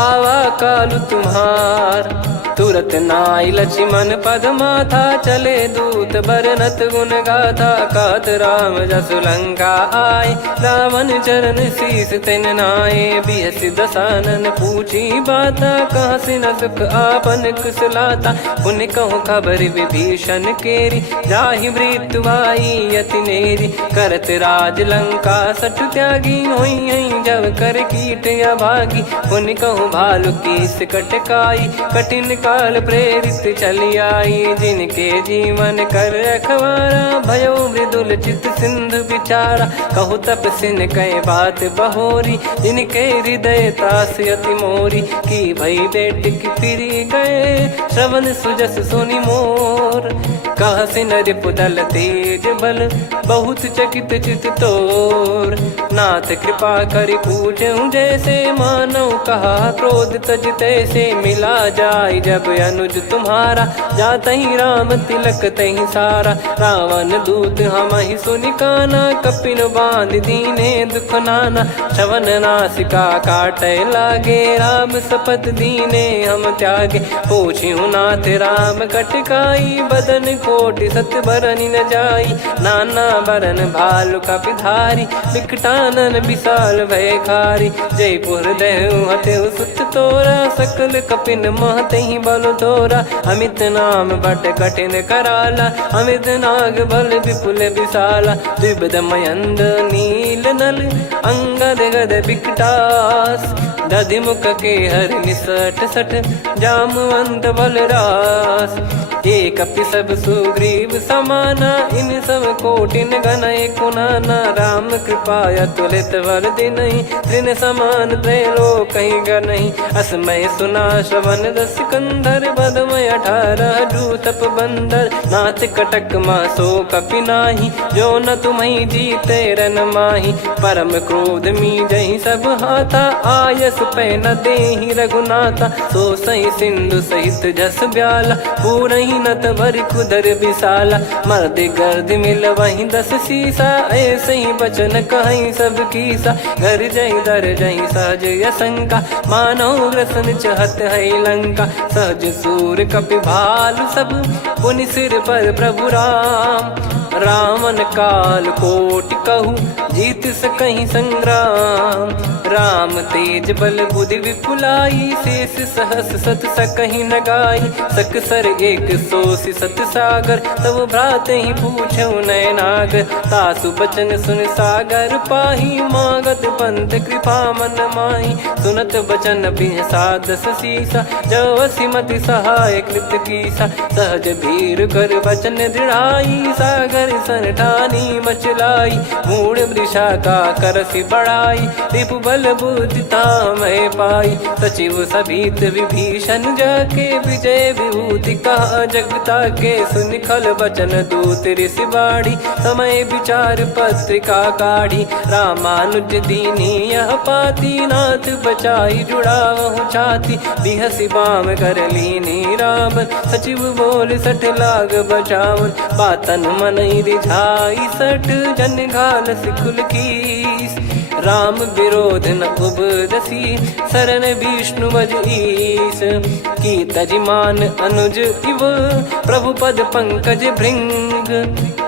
आवा कालु तुम्हार। तुरत नाई लक्ष्मण पद माथा, चले दूत बरनत गुण गाथा। कात राम जसु लंका आए, रावण चरण शीस तिन नाये। बिहसि दसानन पूछी बाता, कहाँ से न सुख आपन कुशलाता। पुन कहूँ खबर विभीषण केरी, जाहि मृत्यु आई अति नेरी। करत राज लंका सठ त्यागी, होई जब कर कीट अभागी। पुन कहूँ भालु कीस कटकाई, कठिन काल प्रेरित चली आई। जिनके जीवन कर रखवारा, भयो मृदुल चित सिंधु विचारा। कहु तपसिन कई बात बहोरी, जिनके हृदय तास अति मोरी। की भई बेट की फिरी गए, श्रवण सुजस सुनि मोर। कह से नर पुदल तेज बल बहुत चकित चित तोर। नाथ कृपा कर पूछूं जैसे मानव कहा क्रोध तज तैसे मिला जाय जब अनुज तुम्हारा जात ही राम तिलक तही सारा। रावण दूत हम ही सुनि काना कपिन बांध दीने दुख नाना। श्रवण नासिका काटे लागे राम शपथ दीने हम त्यागे। पूछ्यू नाथ राम कटकाई बदन कोटि सत बरनि न जाई। नाना बरन भालु कपिधारी विकटानन विशाल भयखारी। जयपुर देहु हतेउ सुत तोरा सकल कपिन महतहि बल तोरा। अमित नाम बट कठिन कराला अमित नाग बल विपुल विशाला। द्विबद मयंद नील नल अंगद गद विकटास। दधि मुख के हर निसठ सठ जामवंत बलरास। एक कपि सब सुग्रीव समाना इन सब कोटिन गनय कुनाना। राम कृपा अतुलित बल दिनहि तृण समान त्रैलोक गनहि। असमय सुना श्रवण दस कंधर बदमय 18 जूतप बंदर। नाथ कटक मासो कपि नाही जो न तुम्हि जीते रन माही। परम क्रोध मी जहि सब हाथा आयस पै न देहि रघुनाथा। सो सही सिंधु सहित जस ब्याला पूरहि नत भर कुदर विशाला। मर्द गर्द मिल वहीं 10 सीसा ऐसे ही बचन कहीं सब कीसा। घर जय दर जय सहज यसंका मानव ग्रसन चहत है लंका। सहज सूर कपि भालु सब पुनि सिर पर प्रभु राम। रामन काल कोटि कहु जीत सकहि संग्राम। राम तेज बल बुद्धि विपुलाई शेष सहस सत सकहि न गाई। सकसर एक सोसि सत सागर तब भ्रात ही पूछौ नयनागर। तासु बचन सुन सागर पाही मागत पंथ कृपा मन माही। सुनत बचन बिहसा 10 सीसा जवसि मति सहाय कृत कीसा। सहज भीर कर बचन दृढ़ाई सागर सन ठानी मचलाई। मूढ़ वृषा का करसि बढ़ाई रिपु बल बुद्धि तामय पाई। सचिव सभीत विभीषण जाके विजय विभूति कहा जगता के। सुनि खल बचन दूत ऋषि बाड़ी समय विचार पत्रिका काढ़ी। रामानुज दीनी यह पाती नाथ बचाई जुड़ावहु छाती। बिहसि बाम कर लीनी राम सचिव बोल 60 लाग बचावन। बातन मन रिझाई 60 जन घाल सिकुल कीस। राम विरोध न उपदसी शरण विष्णु बज ईस। की तजिमान अनुज इव प्रभु पद पंकज भृंग।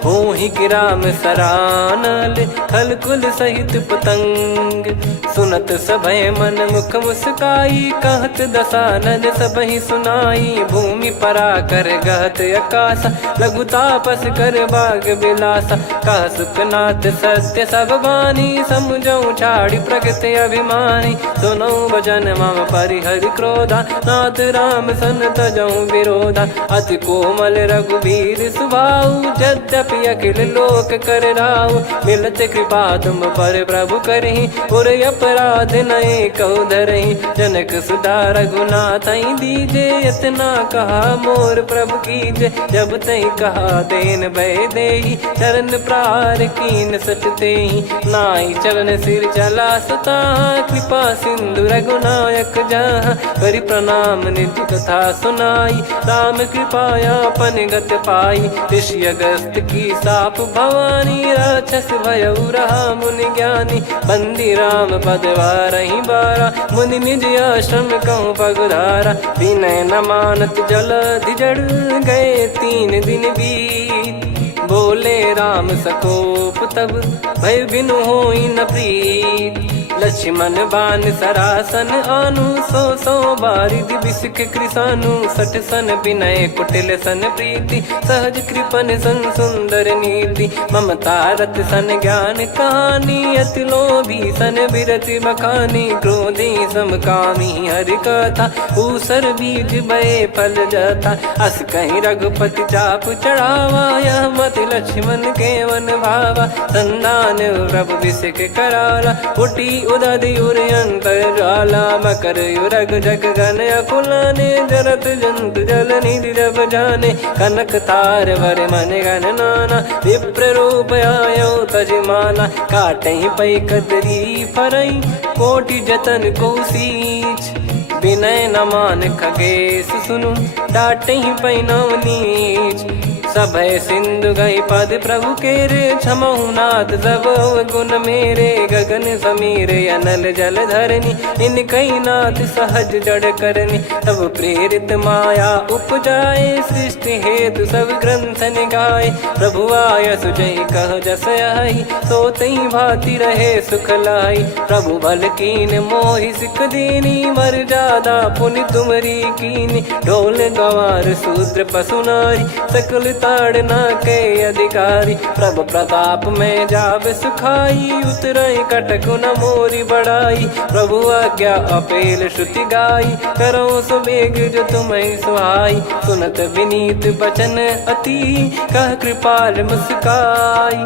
होहि कि राम सरानल खल कुल सहित पतंग। सुनत सभय मन मुख मुस्काई कहत दसानन सबहि सुनाई। भूमि परा कर गहत आकाशा लघु तापस कर बाग बिलासा। कह सुखनाथ सत्य सब बानी समुझौ छाड़ी प्रकृति अभिमानी। सुनो भजन मम परिहरि क्रोधा नाथ राम सन तजौ विरोधा। अति कोमल रघुवीर सुभाऊ यद्यपि अखिल लोक कर राऊ। मिलत कृपा तुम पर प्रभु करहि पुर अपराध नए कहु धरहि। जनक सुधा रघुनाथ दीजे इतना कहा मोर प्रभु कीजे। जब तई कहा देन भय देहि चरण प्रार कीन सटतेहि। नाई चरण सिर चला सता कृपा सिंधु रघुनायक जहाँ। करि प्रणाम नित्य कथा सुनाई राम कृपाया पन गत पाई। ऋषि अगस्त की साप भवानी राक्षस भयउ रहा मुनि ज्ञानी। बंदी राम पद वारहि बारा मुनि निज आश्रम कहूँ पगुधारा। विनय न मानत जल जड़ गए 3 दिन बीत। बोले राम सकोप तब भय बिनु होई न प्रीत। लक्ष्मण बान सरासन आनु 100 बारिधि बिसिख कृसानु। 60 सन विनय कुटिल सन प्रीति सहज कृपन सन सुंदर नीति। ममता रत सन ज्ञान कहानी अति लोभी सन बिरति बखानी। क्रोधी समकामी हरि कथा ऊसर बीज भय फल जाता। अस कहीं रघुपति चाप चढ़ावा यह मत लक्ष्मण के वन भावा। संदान प्रभु बिसिख कराला उठी उदधियुर अंतर्ज्वाला मकर युरग जग गण अकुलाने जरत जंत जल निधि जब जाने कनक तार वर मन गण नाना विप्र रूप आयो तजमाना काटहि पै कदरी फरई कोटि जतन को सींच विनय न मान खगेश सुनु डाटहि पै नव नीच सभय सिंधु गई पद प्रभु केरे क्षमहु नाथ सब गुण मेरे गगन समीरे अनल जल धरनी इन कई नाथ सहज जड़ करनी तब प्रेरित माया उपजाए सृष्टि हेतु सब ग्रंथ निगाए प्रभु आय सुजय कह जस आई सो तई भांति रहे सुख लाई प्रभु बल कीन मोहि सिख दीनी मर जादा पुनि तुमरी कीनी ढोल गवार शूद्र पशु नारी सकल ताड़ना के अधिकारी प्रभु प्रताप में जाब सुखाई उतरई कटक न मोरी बढ़ाई प्रभु आज्ञा अपेल श्रुति गाई करो सुबेग जो तुम्हें सुहाई सुनत विनीत बचन अति कह कृपाल मुस्काई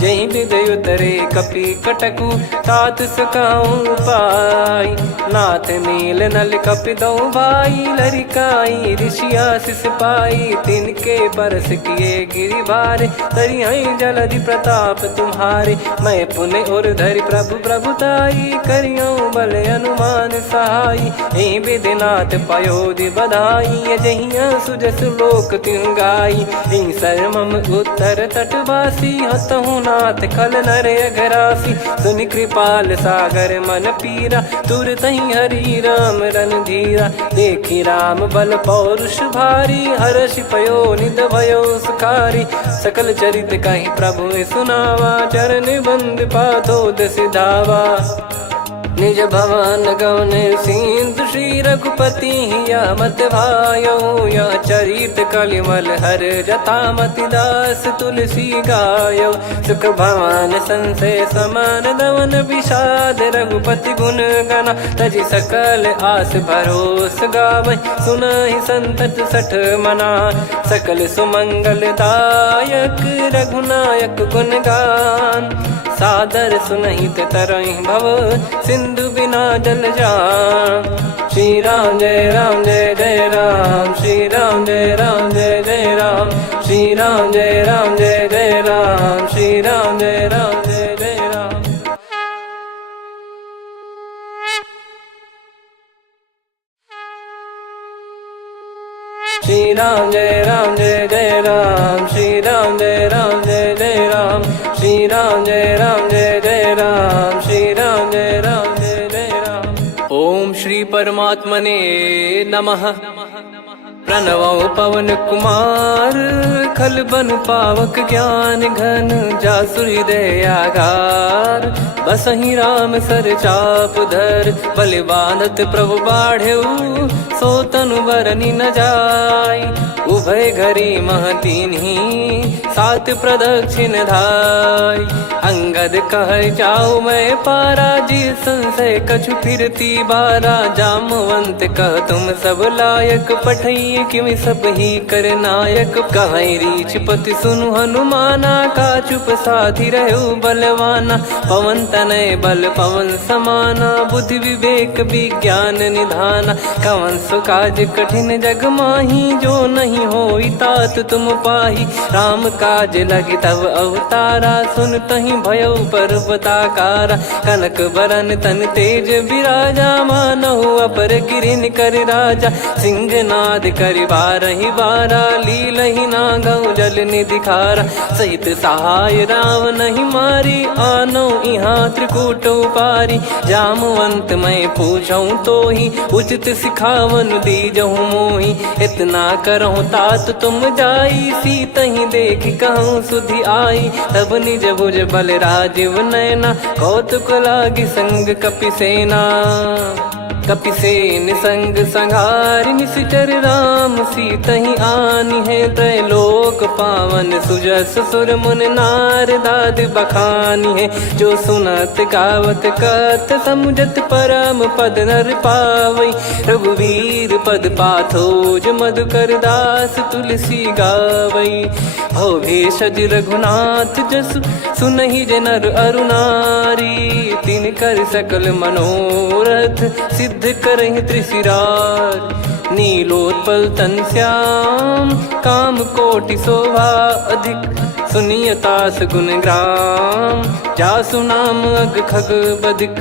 जही विदय उतरे कपि कटकु तात सकाऊं पाई नाथ नील नल कपि दो भाई लरिकाई ऋषिया शिष पाई तिनके परस किए गिरि भारे तरियाई जलधि प्रताप तुम्हारे मैं पुण्य और धरि प्रभु प्रभुताई करियो बल अनुमान सहाई यही विधिनाथ पयोधि बधाई जहिया सुजस लोक तिहु गाई यही सरमम उत्तर तटवासी हतहु नाथ खल नर अघरासी सुनि कृपाल सागर मन पीरा तुरत ही हरि राम रणधीरा देखी राम बल पौरुष भारी हर्षि पयो निध भयो सुखारी सकल चरित कहीं प्रभु सुनावा चरण बंद पाथोद सिधावा निज भवन गौन सिंधु श्री रघुपति या मत भायो या चरित कलिमल हर जता मति दास तुलसी गायो सुख भवन संशय समान दवन विषाद रघुपति गुण गना तजि सकल आस भरोस गावै सुनहि संतत सठ मना सकल सुमंगल दायक रघुनायक गुण गान सादर सुनहित तरहि भव सिंधु बिना जल जान श्री राम जय जय राम श्री राम जय जय राम श्री राम जय जय राम श्री राम जय जय राम श्री राम जय जय राम श्री राम जय जय राम श्री राम जय जय राम श्री राम जय जय राम। ओम श्री परमात्मने नमः। प्रणवो पवन कुमार खल बन पावक ज्ञान घन जासु हृदय आगार बसहि राम सर चाप धर बलि बांधत प्रभु बाढ़ेऊ सो तनु बरनि न जाय उभय घरी महतीन्ही सात प्रदक्षिण धाय अंगद कह जाऊ मैं पारा जी संशय कछु फिरती बारा जामवंत कह तुम सब लायक पठई किमि सब ही कर नायक कहीं रीछ पति सुनु हनुमाना का चुप साधि रहो बलवाना पवन तनय बल पवन समाना बुद्धि विवेक विज्ञान निधाना कवन सो काज कठिन जग माही जो नहीं होई तात तुम पाही राम काज लगी तब अवतारा सुन तहि भयो पर्वताकारा कनक बरन तन तेज विराजा मानहु अपर गिरिन कर राजा सिंहनाद कर बारहि बारा लीलहि नागौ जल निधि खारा सहित सहाय राम नहीं मारी आनो इहाँ त्रिकूट पारी जामवंत मैं पूछऊं तो ही उचित सिखावन दीजहु मोही इतना करहु तात तुम जाई सीत ही देख कहूँ सुधि आई तब निज भुज बल राजीव नैना कौतुक लागी संग कपिसेना कपिसेन संग संहारि निशिचर राम सीतहि आनि है त्रैलोक पावन सुजस सुर मुन नार दाद बखानी है जो सुनत गावत कत समुझत परम पद नर पावई रघुवीर पद पाथोज मधुकर दास तुलसी गावई हो भेषज रघुनाथ जसु सुनहि जे नर अरु नारी। तिन कर सकल मनोरथ सिद्ध करहि त्रिशिरार। नीलोत्पल तन श्याम काम कोटि शोभा अधिक। सुनियतास गुण ग्राम जासु नाम अग खग बधिक।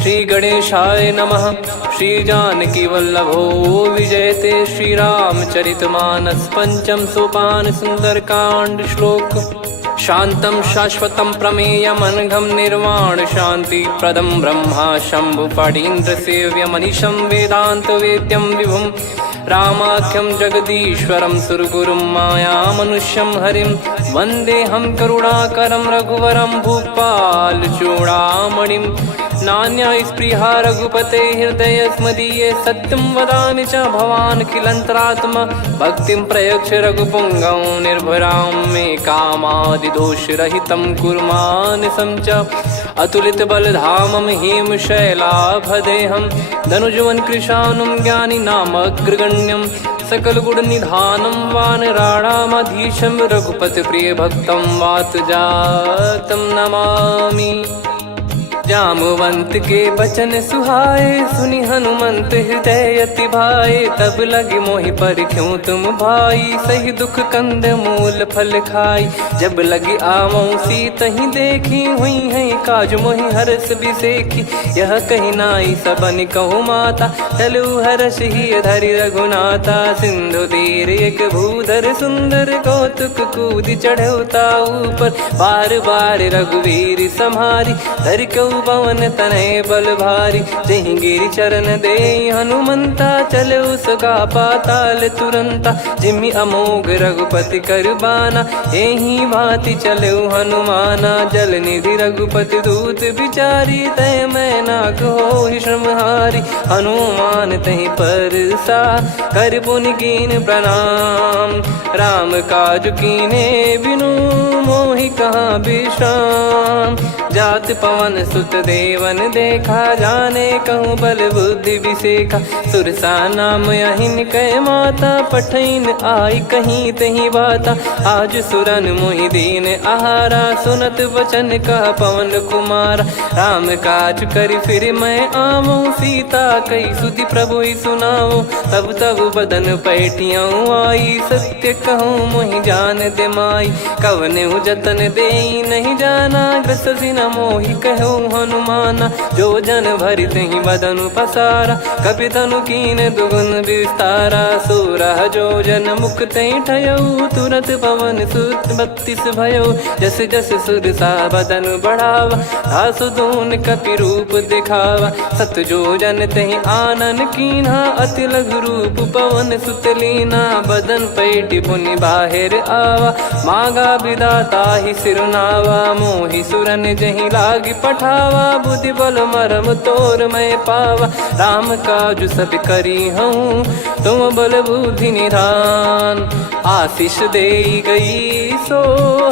श्री गणेशाय नमः। श्री जानकी वल्लभो विजयते। श्री रामचरितमानस पंचम सोपान सुंदरकांड श्लोक। शांतं शाश्वतं प्रमेयम् अनघं निर्वाण शांति प्रदं ब्रह्मा शंभु फणीन्द्र सेव्य मनीषं वेदांत वेद्यं विभुं। रामाख्यं जगदीश्वरं सुरगुरुं माया मनुष्यं हरिं। वन्देऽहं करुणाकरं रघुवरं भूपाल चूडामणिं। नान्या स्पृहा रघुपते हृदय स्मदीये। सत्यं वदामि च भवान् खिलन्तरात्मा। भक्तिं प्रयच्छ रघुपुङ्गं निर्भरां मे कामादिदोषरहितं कुर्मानसं च। अतुलित बलधामं हेमशैलाभदेहं। धनुजवन कृशानुं ज्ञानी नामग्रगण्यं। सकल गुण निधानं वानराणामधीशं। रघुपति प्रिय भक्तं वात जातं नमामि। जामवंत के बचन सुहाए सुनि हनुमंत हृदय अति भाए। तब लगे मोहि पर क्यों तुम भाई सही दुख कंद मूल फल खाई। जब लगी आवों सीत ही देखी हुई है काज मोहि हरस बिसेखी। यह कही नाई सबन कहु माता चलु हरष ही धरि रघुनाथा। सिंधु तीर एक भूधर सुंदर कौतुक कूद चढ़ौता ऊपर। बार बार रघुवीर सम्हारी धरि कऊ पवन तनय बल भारी। जहि गिरि चरण दे हनुमंता चले उसका पाताल तुरंता। जिमि अमोघ रघुपति कर बाना एहि भांति चले हनुमाना। जल निधि रघुपति दूत बिचारी तय मैं नाक होहि श्रमहारी। हनुमान तहि परसा कर पुनि कीन प्रणाम। राम काज कीने बिनु मोहि कहाँ विश्राम। जात पवन सुत देवन देखा जाने कहूँ बल बुद्धि विसेखा। सुरसा नाम यहिन कै माता पठैन आई कहीं तही बाता। आज सुरन मोहि दीन आहारा सुनत वचन कह पवन कुमारा। राम काज करि फिर मैं आवूं सीता कई सुधि प्रभु ही सुनाऊं। तब तब बदन पैठियाँ आई सत्य कहूँ मोहि जान दे माई। कवने जतन दे नहीं जाना ग्रसिन मोहि कहूँ हनुमाना। जो जन भरि तहि बदनु पसारा कपि तनु कीन दुगुन विस्तारा। सोरह जो जन मुख तहि ठयऊ तुरत पवन सुत 32 भयऊ। जस जस सुरसा बदनु बढ़ावा आसु दून कपि रूप दिखावा। सत जो जन तहि आनन कीन्हा अति लघु रूप पवन सुत लीना। बदन पैठि पुनि बाहिर आवा मांगा विधाता ही सिरुनावा। मोहि सुरन जहि लागी पठावा बुद्धि बल मरम तोर मैं पावा। राम काज सब करी हूँ तुम बल बुद्धि निधान। आशीष दे गई सो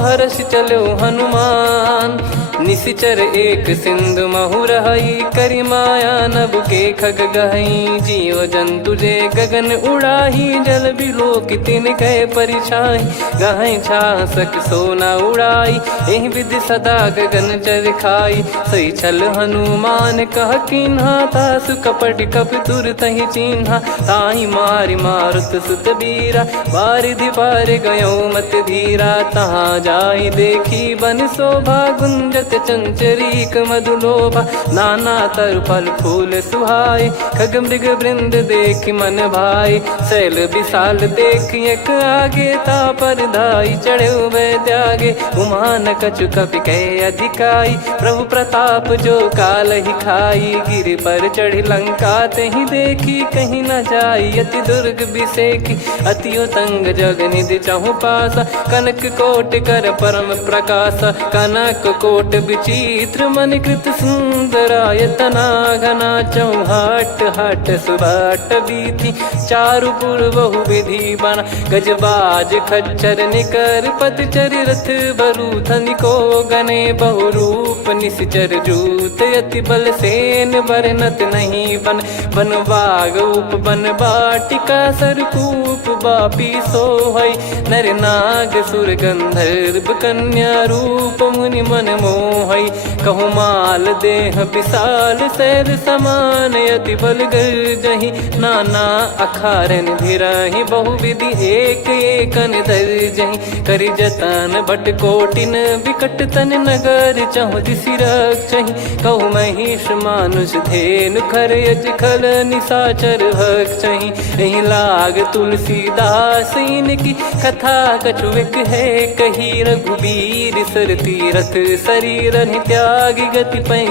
हर्ष चलो हनुमान। निशिचर एक सिंधु महु रहई करी माया नभ के खग गहई। जीव जंतु जे गगन उड़ाही जल बिलो कितिन गए परिछाई। गहई छासक सोना उड़ाई एहि विधि सदा गगन चर खाई। सही छल हनुमान कह कीन्हा तासु कपट कप तुर तहि चिन्हा। ताहि मारि मारुत सुत बीरा बारिधि पार गयो मत धीरा। तहाँ जाई देखी बन शोभा गुंजत चंचरीक मधुलोभा। नाना तरु फल फूल सुहाई खग मृग वृंद देख मन भाई। शैल विशाल देख एक आगे तापर धाई चढ़े वै त्यागे। उमा न कछु कपि कह अधिकाई प्रभु प्रताप जो काल ही खाई। गिर पर चढ़ी लंका तहि देखी कहीं न जाई अति दुर्ग बिसेखी। अति उतंग जग निधि चहु पासा कनक कोट कर परम प्रकाशा। कनक कोट विचित्र मन कृत सुंदरायतना घना चौहाट हाट सुबाट बीथी चारु पुर बहु विधि बना गजबाज खच्चर निकर पतचर रथ बरु धनिको गने बहु रूप निश्चर जूत अति बल सेन बरनत नहीं बन बन बाग उप बन बाटिका सरकूप बापी सोहई नर नाग सुर गंधर्व कन्या रूप मुनि मन मोहई कहु माल देह विशाल शैल समान अति बल गर्जहि नाना अखारन भिराहि बहुविधि एक एकन दर्जहि करि जतन बट कोटिन विकट तन नगर चहु दिसि रक्षहि कहु महिष मानुष धेनु खर यज खल निशाचर भक्षहि एहि लाग तुलसीदास इनकी कथा कछुक है कही रघुबीर सर तीरथ शरीर त्यागी गति पै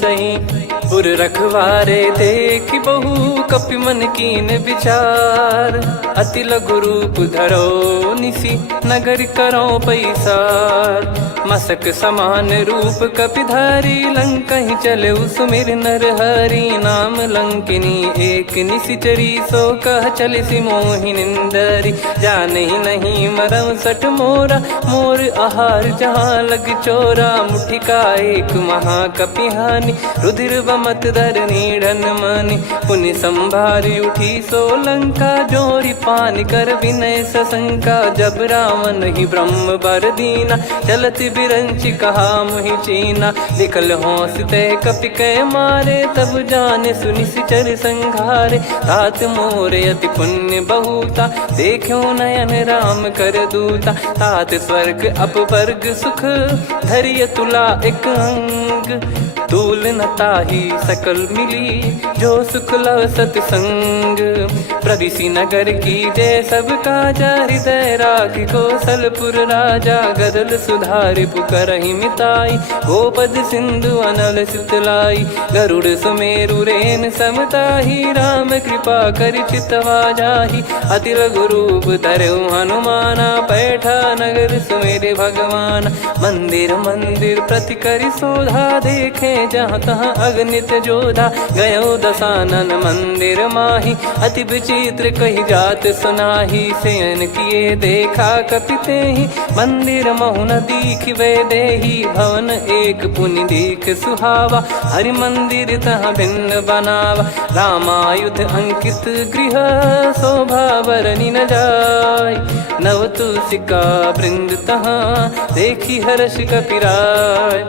सही पुर रखवारे देख बहु कपि मन कीन विचार अति लघु रूप धरो निसी नगर करो पैसार मसक समान रूप कपिधारी लंकहि चले सुमिर नर हरि नाम लंकिनी एक निशिचरी सो कह चले सि मोहि निंदरी जानहि नहीं मरम सठ मोरा मोर आहार जहाँ लग चोरा मुठिका एक महाकपिहानि रुधिर बमत धरनी ढन मानि पुनि संभारी उठी सो लंका जोरी पान कर विनय सशंका जब रावण ही ब्रह्म बर दीना चलति बिरंचि कहा मुहि चीना निकल हौसते कपि कै मारे तब जाने सुनि सिचर संघारे तात मोरे अति पुण्य बहुता देखो नयन राम कर दूता तात स्वर्ग अपवर्ग सुख धरिय तुला एक अंग तूल न ताही सकल मिली जो सुख लव सतसंग प्रदिशि नगर की जय सब काजा हृदय राख कौशलपुर राजा गदल सुधारि पुकरहि मिताई गोपद सिंधु अनल सितलाई गरुड़ सुमेरु रेन समताही राम कृपा कर चितवा जाहि अति लघु रूप धरऊ हनुमाना बैठा नगर सुमेरे भगवान मंदिर मंदिर प्रति करि शोधा देखे जहाँ तहाँ अगणित जोधा गयो दशानन मंदिर माही अति विचित्र कही जात सुनाही सेन किए देखा कपिते ही मंदिर महु न दीख वे देही भवन एक पुनि दीख सुहावा हरि मंदिर तहाँ भिन्न बनावा रामायुध अंकित गृह शोभा बरनी न जाय नव तुलसिका वृंद तहाँ देखी हर्ष कपिराय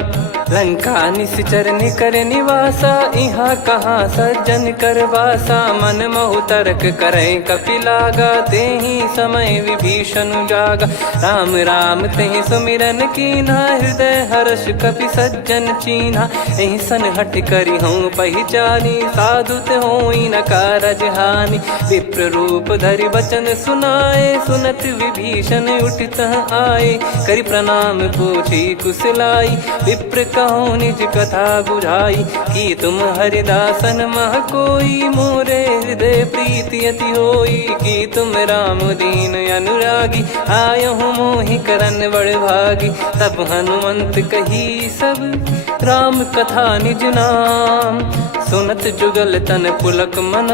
लंका निश्चर निकर निवासा इहाँ कहाँ सज्जन कर वासा मन महु तर्क करे कपिलागा तेहि समय विभीषण जागा राम राम तेहि सुमिरन कीना हृदय हर्ष कपि सज्जन चीन्हा एहि सन हट करी हूँ पहचानी साधु ते होई न कारज हानि विप्र रूप धरि वचन सुनाए सुनत विभीषण उठित आए करि प्रणाम पूछी कुशलाई विप्र कहो निज कथा बुझाई कि तुम हरिदासन मह कोई मोरे हृदय प्रीति अति होई कि तुम राम दीन अनुरागी आयहु मोहि करन बड़ भागी तब हनुमंत कही सब राम कथा निज नाम सुनत जुगल तन पुलक मन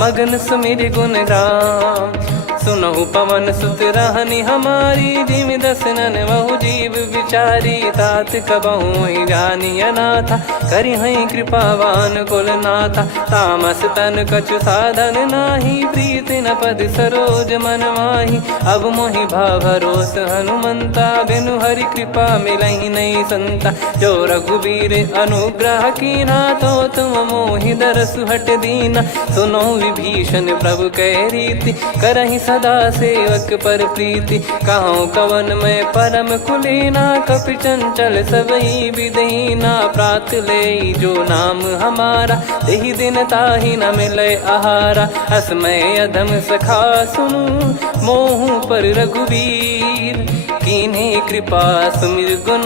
मगन सुमिर गुण राम सुनहु पवन सुत रहनी हमारी जिमि दसनन बहु जीव विचारी तात कबहु जानी अनाथा करि हई कृपावान कुल नाथा तामस तन कछु साधन नाही प्रीति न पद सरोज मन माही अब मोहि भाव भरोस हनुमंता बिनु हरि कृपा मिलहि नहीं संता जो रघुबीर अनुग्रह कीना तो तुम मोहि दरसु हट दीना सुनो विभीषण प्रभु कह रीति करहि सदा सेवक पर प्रीति कहूँ कवन में परम कुलीना कपि चंचल सबई विदहीना प्रात ले जो नाम हमारा तेहि दिन ताहि न मिले आहारा असमय अधम सखा सुनु मोहु पर रघुवीर कीन्हे कृपा सुमिर गुण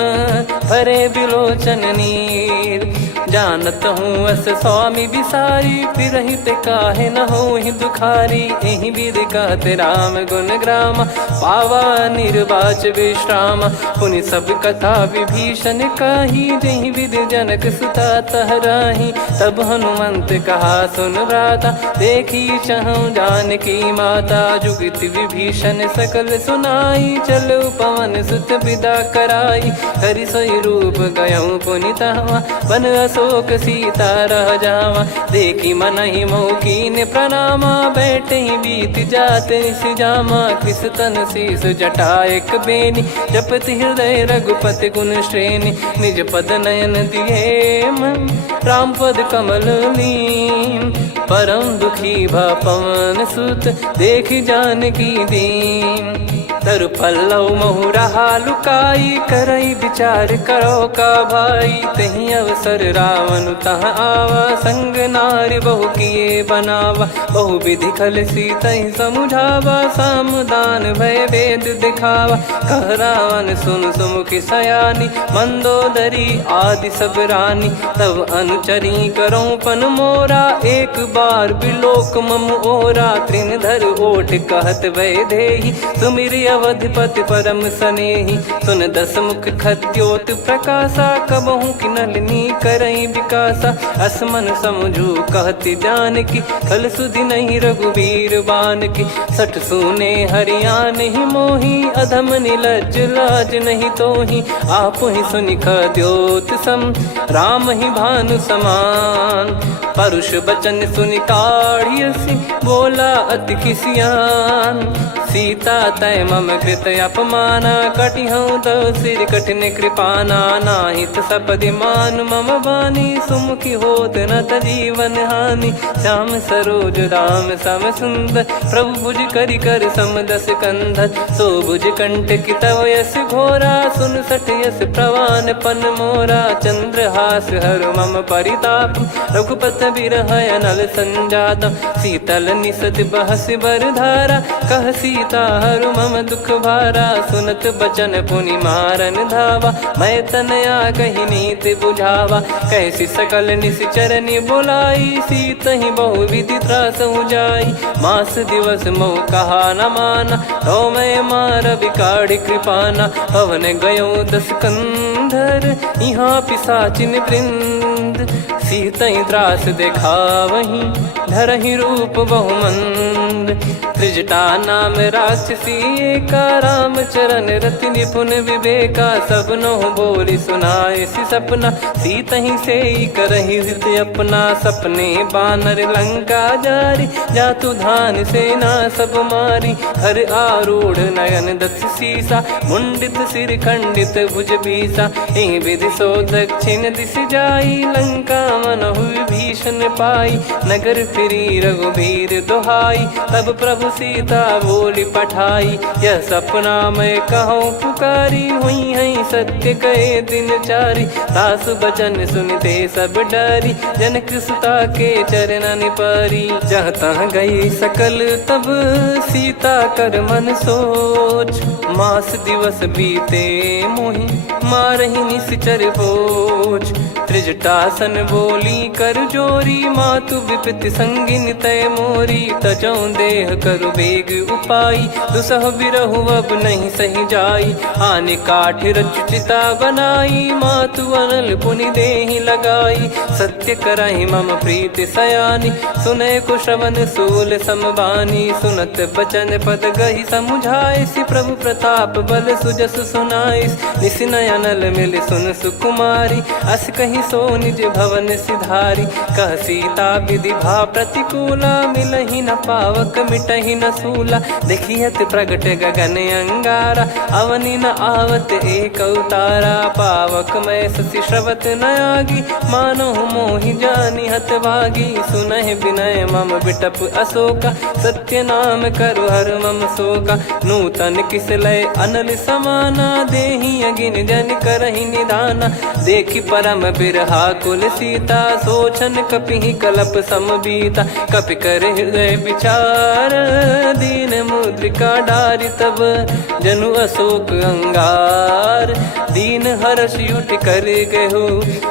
भरे बिलोचन नीर जानत हूँ अस स्वामी बिसारी, फिर ही ते काहे न हो ही दुखारी। यही विधि कहते राम गुण ग्राम, पावा निर्वाच विश्राम। पुनि सब कथा विभीषण काही, जही विधि जनक सुता तहराही। तब हनुमंत कहा सुन भ्राता, देखी चहु जानकी माता। जुगित विभीषण सकल सुनाई, चलो पवन सुत विदा कराई। हरि सोई रूप गयऊँ पुनि तहवा, बन अशोक सीता रह जावा। देखी मनहि मौकीन प्रणामा, बैठे ही बीत जात निस जामा। कृस तन शीस जटा एक बेनी, जपति हृदय रघुपति गुण श्रेणी। निज पद नयन दिए मन, राम पद कमल लीन। परम दुखी भा पवन सुत, देखी जानकी दीन। तरु पल्लव महु रहा लुकाई, करई विचार करो का भाई। तही अवसर रावण तहाँ आवा, संग नारी बहु किए बनावा। बहु विधि खल सीतहि समुझावा, सामदान भय वेद दिखावा। कह रावण सुन सुमुखी सयानी, मंदोदरी आदि सब रानी। तब अनुचरी करो पन मोरा, एक बार बिलोक मम ओरा। तृण धर ओठ कहत भय देहि, सुमिर अवधिपति परम सनेहि। सुन दस मुख खद्योत प्रकाशा, कबहु की नलिनी करई विकासा। असमन समझू कहति जानकी, खल सुधि नहीं रघुवीर बान की। सठ सुने हरियाण ही मोही, अधम निलज लाज नहीं तोही। आप ही सुनि खद्योत सम, राम ही भानु समान। परुष बचन सुनि काढ़ियसि, बोला अति किसियान। सीता तय मम कृत अपमाना, कटिहऊँ तो सिर कठिन कृपाना। नाहित सपदि मान मम बानी, सुमुखी होत न जीवन हानि। श्याम सरोज राम सम सुंदर, प्रभु भुज करि कर सम दस कंधर। सो भुज कंठ की तव यस घोरा, सुन सठ यस प्रवान पन मोरा। चंद्रहास हर मम परिताप, रघुपत बिरह अनल संजात। शीतल निसत बहस बर धारा, कह सीता हरु मम दुख भारा। सुनत बचन पुनि मारन धावा, मैं तनया कही नीति बुझावा। कैसी सकल निश्चरनि बुलाई, सीत ही बहु विधि त्रास जाई। मास दिवस मोह कहा न माना, तो मैं मार बिकाढ़ी कृपाना। पवन गयो दस कंधर, यहाँ पिशाचिन वृंद। सीतहि त्रास देखावहीं, धरहि रूप बहुमंद। त्रिजटा नाम राक्षसी एका, राम चरण रति निपुण विवेका। सबनो बोली सुनाए सि सपना, सीतहि से करहि हृद अपना। सपने बानर लंका जारी, जातु धान सेना सब मारी। हर आरूढ़ नयन दस सीसा, मुंडित सिर खंडित भुज बीसा। एहि विधि सो दक्षिण दिश जाई, लंका मनहु विभीषण पाई। नगर फिरी रघुबीर दुहाई, तब प्रभु सीता बोली पठाई। यह सपना मैं कहूँ पुकारी, हुई है सत्य कहे दिन चारी। सासु बचन सुनते सब डरी, जनक सुता के चरण परी। जहाँ तहाँ गई सकल तब सीता कर मन सोच। मास दिवस बीते मोहि, मारहि निश्चर बोझ। त्रिजटासन बोली कर जोरी, मातु विपति संगिन तय मोरी। तजौ देह करु बेग उपाई, दुसह बिरहु अब नहीं सही जाई। आने काठ रचिता बनाई, मातु अनल पुनि देहि लगाई। सत्य करहि मम प्रीति सयानी, सुनय को श्रवण सूल समबानी। सुनत बचन पद गहि समुझाए, सि प्रभु प्रताप बल सुजस सुनाइस। निस नयनल मिल सुन सुकुमारी, अस कहि सो निज भवन सिधारी। कह सीता विधि भा प्रतिकूला, मिलहि न पावक मिटहि न सूला। देखियत प्रगट गगन अंगारा, अवनि न आवत एक अवतारा। पावक मैं ससि श्रवत न आगी, मानो मोहि जानि हत भागी। सुनहि विनय मम बिटप अशोका, सत्य नाम करु हर मम शोका। नूतन किस लय अनल समाना, देहि अगिन जन करहि निधाना। देखि परम बिरहा कुल सीता, सोचन कपि कलप सम बीता। कपि कर हृदय विचार, दीन मुद्रिका डारि तब जनु अशोक अंगार। दीन हर्ष युट कर गहु,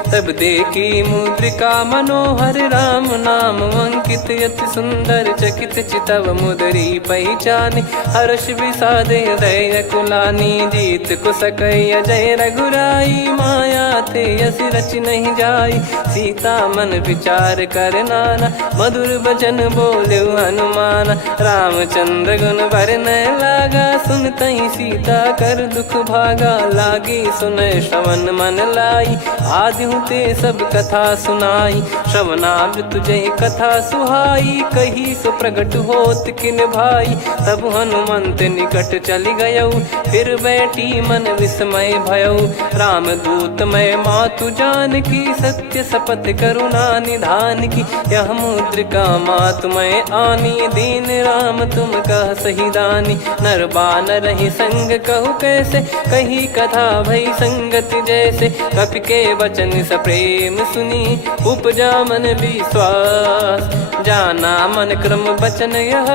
तब देखी मुद्रिका मनोहर। राम नाम अंकित अति सुंदर, चकित चितव मुदरी पहचानी। हर्ष विषाद हृदय कुलानी, जीत को सकय जय रघुराई। माया थे यस रच नहीं जाई, सीता मन विचार कर नाना। मधुर बचन बोले हनुमान, रामचंद्र गुण बरनय लागा। सुनतहि सीता कर दुख भागा, लागी सुनय श्रवण मन लाई। आदिहु ते सब कथा सुनाई, श्रवणाब तुझे कथा सुहाई। कही सो प्रगट होत किन भाई, तब हनुमंत निकट चली गयऊ। फिर बैठी मन विस्मय भयऊ, राम दूत मैं मातु जानकी। सत्य शपथ करुणा निधान की, यह मुद्रिका मातु मैं आनी। दीन राम तुम कह सही दानी, नर बानर ही संग कहु कैसे। कही कथा भई संगति जैसे, कपि के वचन सप्रेम सुनी। उपजा मन विश्वास, जाना मन क्रम बचन यह।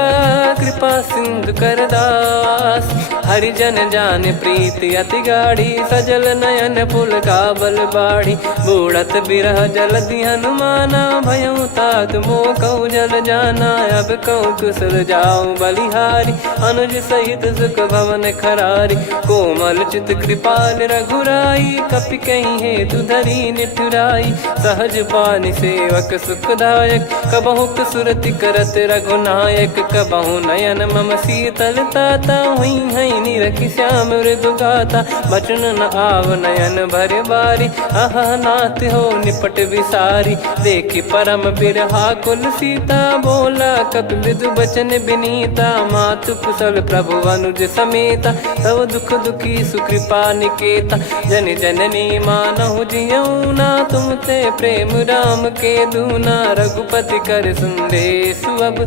कृपा सिंधु कर दास, हरिजन जान प्रीति अति गाढ़ी। सजल नयन पुल काबल बाढ़ी, बूढ़त बिरह जलधि हनुमाना। भयउ तात मोह कहु जल जाना, अब कहु कुशल जाऊं बलिहारी। अनुज सहित सुख भवन खरारी, कोमल चित कृपाल रघुराई। कपि कहीं हेतु धरी निठुराई, सहज पानि सेवक सुखदायक। कबहु सुरति करत रघुनायक, कबहु नयन मम शीतल ताता। हुई हई निरखि श्याम मृदु गाता, बचन न आव नयन भर बारी। अह नाथ हो निपट विसारी, देखि परम बिरहा कुल सीता। बोला कपि मृदु बचन बिनीता, मातु कुशल प्रभु अनुज समेता। तव दुख दुखी सुकृपा निकेता, जन जननी मानहु जियऊ ना। तुम ते प्रेम राम के दूना, रघुपति कर संदेश अब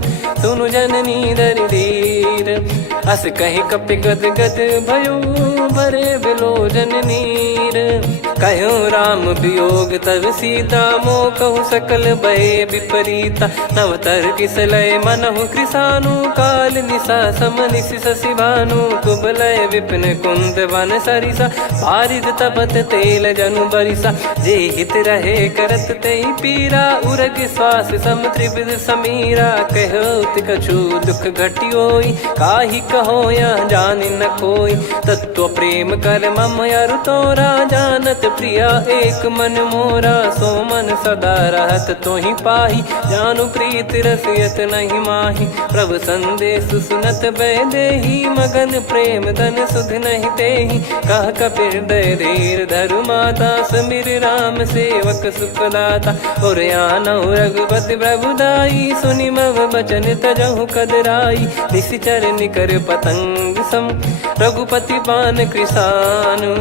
सुनु जननी दरि धीर। अस कहि कपि गद गद भयो, भरे बिलोचन नीर। कहूँ राम वियोग तब सीता, मोह कहु सकल भय विपरीता। नव तर किसलय मनहु कृसानु, काल निशा सम निशि शशि भानु। कुबलय विपिन कुंद वन सरिसा, पारिद तपत तेल जनु बरिसा। जे हित रहे करत ते पीरा, उरग श्वास सम त्रिविध समीरा। कहो कछु दुख घटियोई, काहि कहो या जानि न कोई। तत्व प्रेम कर मम अरु तोरा, जानत प्रिया एक मन मोरा। सो मन सदा रहत तोहि पाही, जानु प्रीत रसियत नहीं माही। प्रभु संदेश सुनत बैदेही, मगन प्रेम धन सुध नहीं तेहि। कह कपि हृदय धीर धरु माता, समीर राम सेवक सुखदाता। और आनहु रघुपति प्रभु दाई, सुनि मव बचन तजहु कदराई। निशिचर निकर पतंग सम, रघुपति पान कृसानु।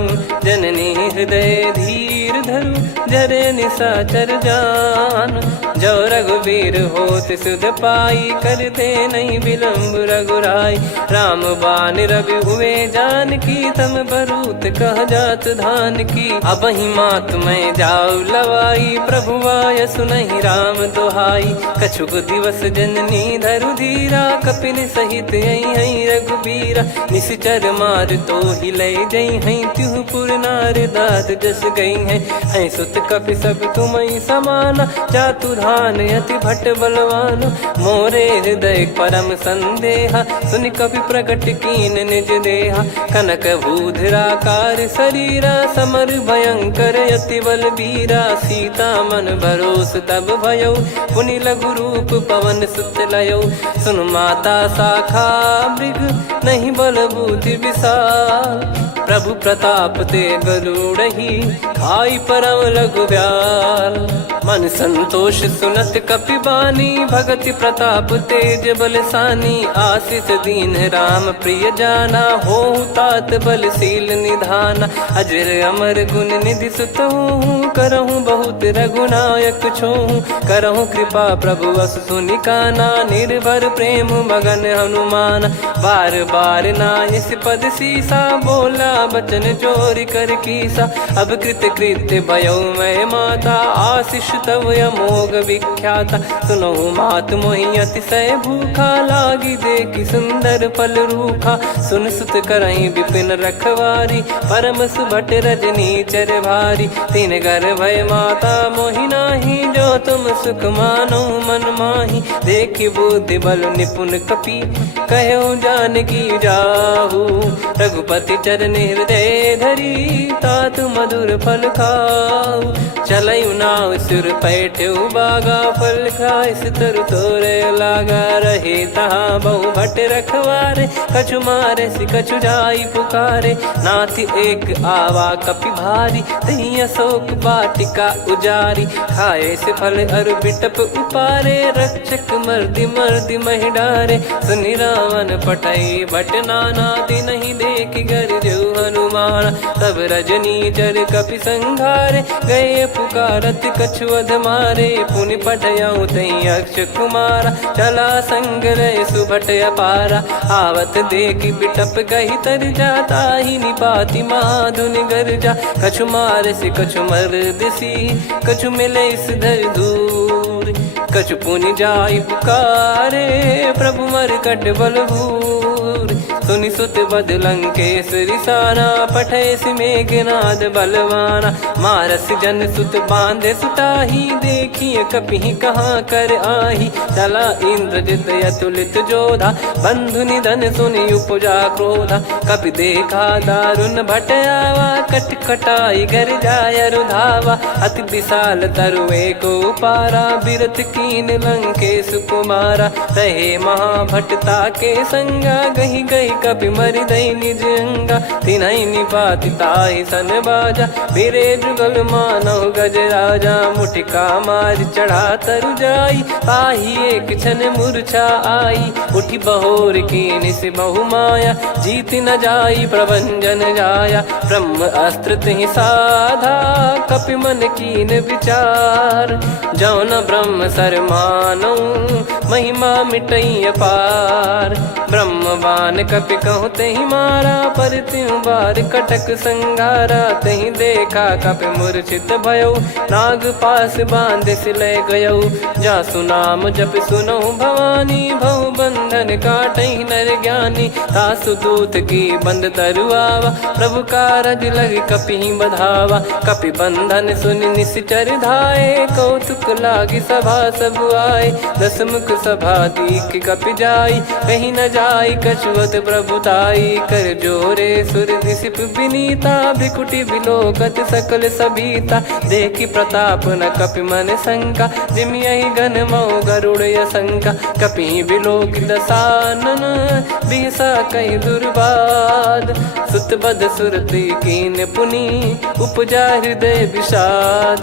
जननी हृदय धीर धरु, जरे निशाचर जान। जो रघुवीर होत सुध पाई, करते नहीं विलंब रघुराई। राम बान रवि हुए जानकी, तम बरूत कह जात धान की। अब ही मात मैं जाऊ लवाई, प्रभु आय सुनहि राम दोहाई। कछुक दिवस जननी धरु धीरा, कपिन सहित हई रघुबीरा। निश्चर मार तो ही लय जई हई, त्युह पुर नार दाद जस गई है। सुत कपि सब तुम समाना, जातु धान अति भट बलवान। मोरे हृदय परम संदेहा, सुनि कपि प्रकट कीन निज देहा। कनक भूधराकार शरीरा, समर भयंकर अति बलबीरा। सीता मन भरोस तब भयऊ, पुनि लघु रूप पवन सुत लयऊ। सुन माता शाखा मृग, नहीं बल बुद्धि विशाल। प्रभु प्रताप ते गरुड़हि, खाई परम लघु ब्याल। मन संतोष सुनत कपि बानी, भगति प्रताप तेज बलसानी। आशीष दीन राम प्रिय जाना, होहु तात बलशील निधाना। अजर अमर गुण निधि सुतहु, करहु बहुत रघुनायक छोहु। करहु कृपा प्रभु अस सुनि काना, निर्भर प्रेम मगन हनुमान। बार बार नायस पद सीसा, बोला बचन चोरी कर कीसा। अब कृत कृत्य भयो मैं माता, आशीष तव अमोघ विख्याता। सुनो मात मोहि अतिशय भूखा, लागी देखी सुंदर फल रूखा। सुन सुत करई विपिन रखवारी, परम सुभट रजनी चर भारी। तीन घर भय माता मोहि नाही, जो तुम सुख मानो मन माही। देखी बुद्धि बल निपुण कपि, कहो जानकी जाहू। रघुपति चरण हृदय धरी, तात मधुर फल खाऊ। चलऊ नाव सुर पैठऊ बागा, फल खाइस तरु तोरे लागा। रहे तहाँ बहु भट रखवारे, कछु मारे सि कछु जाई पुकारे। नाथ एक आवा कपि भारी, तही अशोक वाटिका उजारी। खाए से फल अरु बिटप उपारे, रक्षक मर्दि मर्दि महि डारे। सुनि रावण पटई भट नाना, नहीं देखि गरजु हनुमान। तब रजनी चर कपि संघारे, गए पुकारत कछु अध मारे। पुनि पटयऊ तई अक्ष कुमारा, चला संग रहे सुभट अपारा। आवत देखि बिटप कही तर जाता, ही निपाति माधुन गर्जा। कछु मार से कछु मर्द सी, कछु मिले इस धर दूर। कछु पुनि जाई पुकारे, प्रभु मरकट बलभूर। सुनि सुत बद लंकेश्वरी साना, पठे सि मेघनाद बलवाना। मारस जन सुत बांधे सुताही, देखिए कपि कहाँ कर आही। चला इंद्रजित अतुलित जोधा, बंधु निधन सुनि उपजा क्रोधा। कपि देखा दारुण भट आवा, कट कटाई गर जाय रुधावा। अति विशाल तरुए को पारा, बिरत कीन लंकेश कुमारा। रहे महाभटता के संगा, गही गही कपि मरि दई निज अंगा। तिन्हि निपाति ताहि सन बाजा, फिरे जुगल मानव गज राजा। मुटिका मार चढ़ा तरु जाई, ताहि एक क्षण मूर्छा आई। उठी बहोर कीन से बहु माया, जीत न जाई प्रभंजन जाया। ब्रह्म अस्त्र तिहि साधा, कपि मन कीन विचार। जौ न ब्रह्म सर मानौ, महिमा मिटई अपार। ब्रह्मवान कपि कहु तहि मारा, पर त्यों बार कटक संगारा। तहि देखा कपि मूर्छित भयउ, नाग पास बांध सिले गयउ। जासु नाम जप सुनौ भवानी, भव बंधन काटहि नर ज्ञानी। तासु दूत की बंद तरुआवा, प्रभु कारज लग कपि बधावा। कपि बंधन सुनि निश्चर धाये, कौतुक लागी सभा सब आए। दस मुख सभा दीख कपि जाई, कहीं न जाई कछुअत प्रभुताई। कर जोरे सुर दिसिप विनीता, भ्रिकुटि बिलोकत सकल सबीता। देखि प्रताप न कपि मन शंका, जिमियहि घन मऊ गरुड़ असंका। कपि बिलोक दसानन, बिहसा कहि दुर्बाद। सुत बद सुरति कीन पुनि, उपजा हृदय विषाद।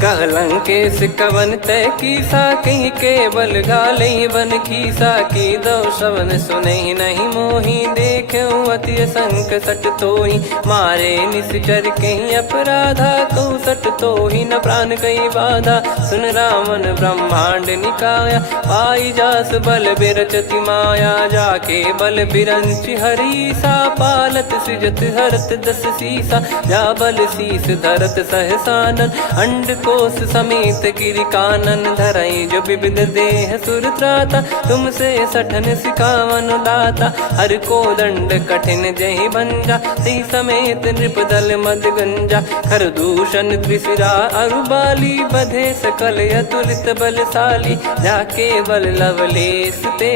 कह लंकेश कवन तय कीसा, कहीं केवल गाले बन खीसा। की दो श्रवण सुनहि नहीं मोही, देखऊं अति संक सट तोहि। मारे निश्चर कहीं अपराधा, कहूँ सट तोहि न प्राण कहीं बाधा। सुन रावण ब्रह्मांड निकाया, पाई जास बल बिरचति माया। जाके बल बिरंच हरीसा, पालत सृजत हरत दस सीसा। जा बल शीस धरत सहसानन, अंड कोश समेत गिरि कानन। धरई जो विविध देह सुर त्राता, तुमसे सठन सिखावन दाता। हर को दंड कठिन जहि भंजा, ती समेत नृप दल मद गंजा। खर दूषण त्रिशिरा अरुबाली, बधे सकल अतुलित बलशाली। जाके बल लवलेस ते,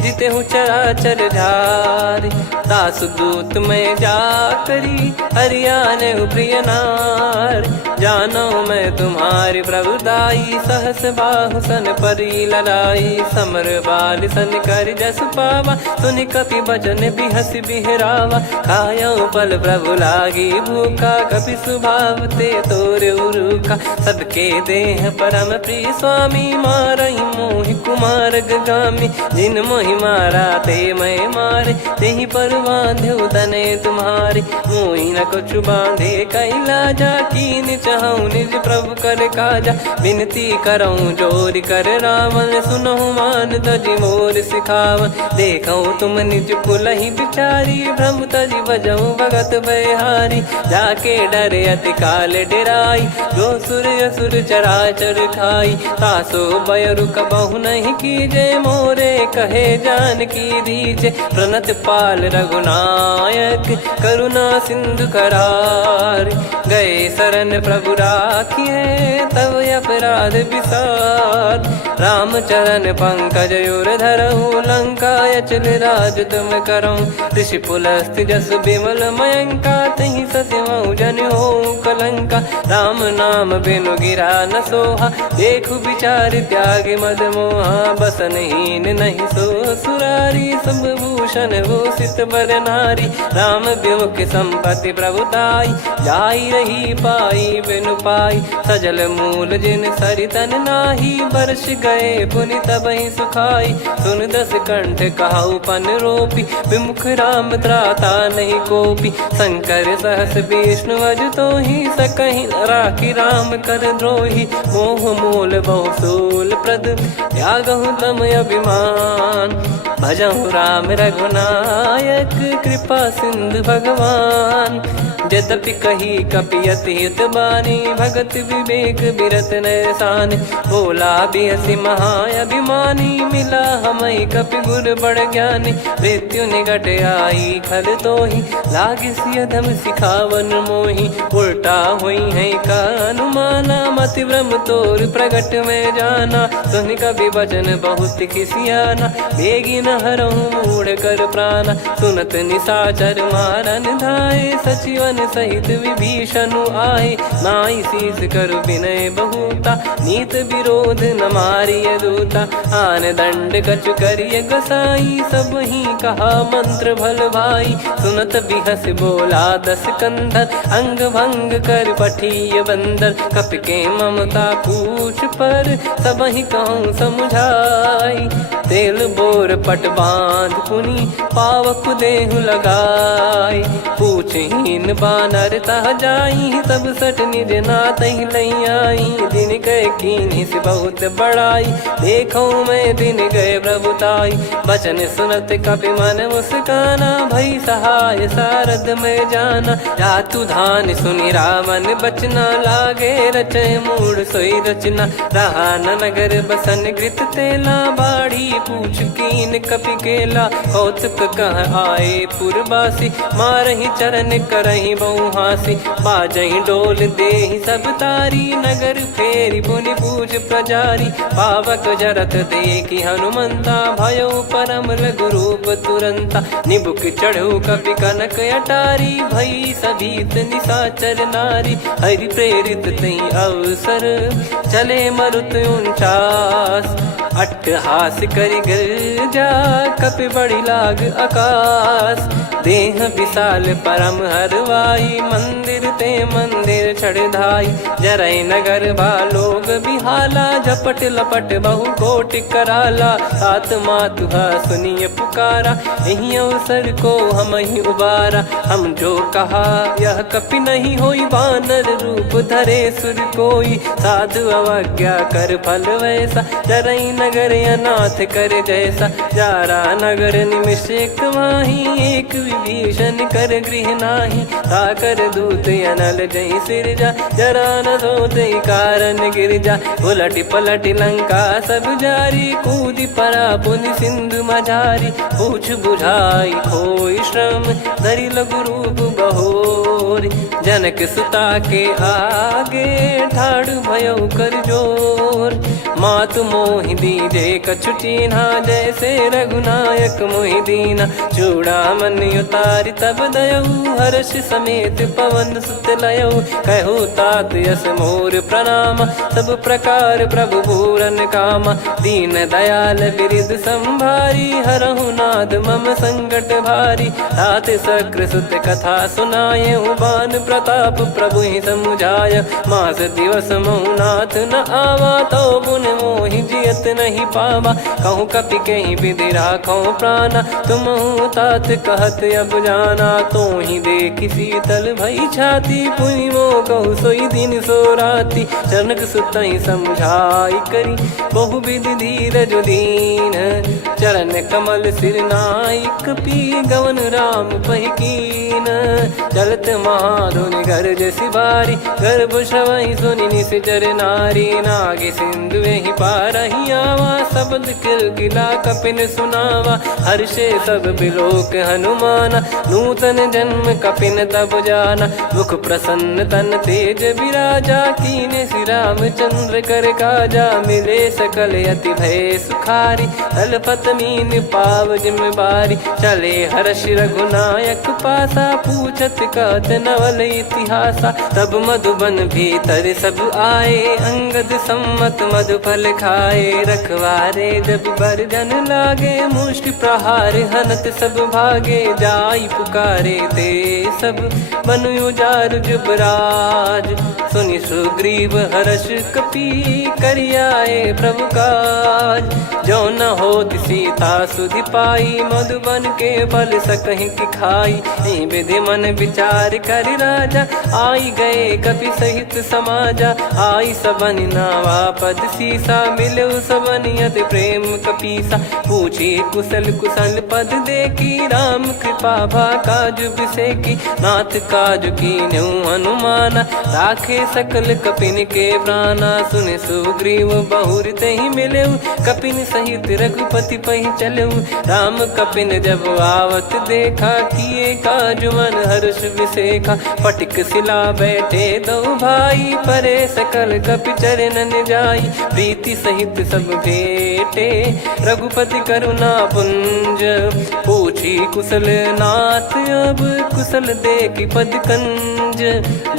जिते हूँ चराचर झारी। दास दूत में जा करी, हरियाने प्रिय नार। जानो मैं तुम्हारी प्रभुदाई, सहस बाहु सन परी लड़ाई। समर बाल सन कर जस पावा, सुनि कपि बचन बिहस बिहरावा। खायऊ पल प्रभु लागी भूखा, कपि स्वभाव ते तोर उरुखा। सबके देह परम प्रिय स्वामी, मारई मोहि कुमार गगामी। जिन मोहि मारा ते मैं मारे, तेहि पर बांधे तने तुम्हारे। मोहि न कुछ बांधे कैला, जा कीन चहूँ निज प्रभु कर काजा। विनती करऊँ जोर कर रावण, सुनहु मान तजी मोर सिखावन। देखऊँ तुम निज कुलहि बिचारी, भ्रम तजी बजऊँ भगत बहारी। जाके डरे अति काल डेराई, जो सुर असुर चराचर खाई। तासो बयरु कबहु नहीं कीजे, मोरे कहे जान की दीजे। प्रणत पाल रघुनायक, करुणा सिंधु करार। गए शरण प्रभु राखिए, तब अपराध विसार। राम चरण पंकज उर धरहु, लंका अचल राज तुम करऊँ। ऋषि पुलस्त्य जस विमल मयंका, तहि सत्यमऊ जन हो कलंका। राम नाम बिनु गिरा न सोहा, देखु विचार त्याग मद मोहा। बसनहीन नहीं सो सुरारी, सब भूषण भूषित बर नारी। राम विमुख संपत्ति प्रभुताई, जाई रही पाई बिनु पाई। सजल मूल जिन सरितन नाही, बरस गए पुनि तबहि सुखाई। सुन दस कंठ कहाऊ पन रोपी, विमुख राम त्राता नहीं कोपी। शंकर सहस विष्णु अज तोहि, सकहि न राखी राम कर द्रोही। मोह मूल बहु सूल प्रद, त्यागहु तम अभिमान। भजहु राम रघुनायक, कृपा सिंधु भगवान। यद्यपि कही कपियति हित बानी, भगत विवेक बिरत नैसान। बोला बिहसि महाअभिमानी, मिला हमई कपि गुर बड़ ज्ञानी। मृत्यु निकट आई खल तोहि, लागिसि अधम सिखावन मोहि। उल्टा हुई है का अनुमाना, मति भ्रम तोर प्रगट में जाना। सुनि कपि वचन बहुत खिसियाना, बेगी न हरहु मूढ़ कर प्राणा। सुनत निशाचर मारन धाये, सचिवन सहित विभीषण आए। नाई शीस कर विनय बहुता, नीत विरोध न मारिय दूता। आन दंड कछु करिय गसाई, सब ही कहा मंत्र भल भाई। सुनत बिहस बोला दस कंधर, अंग भंग कर पठिय बंदर। कपि के ममता पूछ पर, सब ही कहूँ समझाई। तेल बोर पट बांध पुनि, पावक देहु लगाई। पूछहीन बानर तह जाई, तब सट निज नाथ ही लई आई। दिन गए कीन्ही से बहुत बड़ाई, देखो मैं दिन गए प्रभुताई। बचन सुनत कपि मन मुस्काना, भई सहाय सारद में जाना। जातु धान सुनि रावण बचना, लागे रचय मूढ़ सोई रचना। रहा न नगर बसन घृत तेला, बाढ़ी पूछ कीन कपि केला। कौतुक कह आए पुरबासी, मारहि चरण करहि बहु हासी। बाजहि डोल देहि सब तारी, नगर फेरी पुनि पूज प्रजारी। पावक जरत देखि हनुमंता, भयो परम लघु रूप तुरंता। निबुक चढ़ऊ कपि कनक अटारी, भई सभीत निशाचर नारी। हरि प्रेरित तई अवसर, चले मरुत 49। अट्टहास करि गिरजा, कपि बड़ी लाग आकाश। देह विशाल परम हरवाई, मंदिर ते मंदिर चढ़धाई। जरई नगर बालोग बिहाला, झपट लपट बहु कोटि कराला। सात मातुहा सुनिय पुकारा, यही अवसर को हम ही उबारा। हम जो कहा यह कपि नहीं होई, वानर रूप धरे सुर कोई। साधु अवज्ञा कर फल वैसा, जरई नगर अनाथ कर जैसा। जारा नगर निमिष एक माही, एक विभीषण कर गृह नाही। ताकर दूत अनल जय सिरजा, जरा न सोते कारण गिरजा। उलटि पलटि लंका सब जारी, कूदि परा पुनि सिंधु मझारी। पूछ बुझाई खोई श्रम, धरि लघु रूप बहोरी। जनक सुता के आगे, ठाड़ भयउ कर जोर। मातु मोहि दीजे कछु चीन्हा, जैसे रघुनायक मोहि दीना। चूड़ामणि उतारि तब दयऊ, हर्ष समेत पवन सुत लयऊ। कहु तात यस मोर प्रणाम, सब प्रकार प्रभु पूरन कामा। दीन दयाल बिरिद संभारी, हरहु नाद मम संकट भारी। तात सक्र सुत कथा सुनाये, बान प्रताप प्रभु ही समुझाय। मास दिवस महु नाथ न आवा, तो पुन मोहि जियत नहीं पावा। कहूँ कपि कहीं विधि राखो प्राणा, तुम तात कहत अब जाना। तो ही देखी शीतल भई छाती, पुनि मो कहु सोई दिन सो राती। जनक सुतहि समझाई करी, बहु विधि धीरज दीन। चरण कमल सिर नायक, पी गवन राम पहिकीन। चलत महाधुनि गरज सिबारी, गर्भ श्रवहि सुनि निश्चर नारी। नागे सिंधु ही पारहि आवा, शब्द किलकिला कपिन सुनावा। हर्षे सब बिलोक हनुमाना, नूतन जन्म कपिन तब जाना। मुख प्रसन्न तन तेज विराजा, कीने श्री रामचंद्र कर काजा। मिले सकल अति भय सुखारी, तलपत मीन पाव जिम्मेवारी। चले हर्ष रघुनायक पासा, पूछत कहत नवल इतिहासा। तब मधुबन भीतर सब आए, अंगद सम्मत मधुफल खाए। रखवारे जब बरजन लागे, मुष्टि प्रहार हनत सब भागे। जाई पुकारे ते सब, बन उजार जुबराज। सुनि सुग्रीव हर्ष कपि, करियाए प्रभु काज। जो न होत सीता सुधि पाई, मधुबन के बल सकहि की खाई। विधि मन विचार कर राजा, आई गए कपि सहित समाजा। आई सबनि नावा पद सीसा, मिलु सबनि अति प्रेम कपीसा। पूछी कुशल कुशल पद देखी, राम कृपा भा काज बिसेकी। नाथ काज कीन्हु हनुमाना, राखे सकल कपिन के प्राणा। सुनि सुग्रीव बहुर तेहि मिलेउ, कपिन सहित रघुपति पहि चलेउ। राम कपिन जब आवत देखा, किए काज मन हर्ष विसेखा। पटिक सिला बैठे दो भाई, परे सकल कपि चरणन जाई। प्रीति सहित सब भेटे, रघुपति करुणा पुंज। पूछी कुशल नाथ अब, कुशल देखि पद कंज।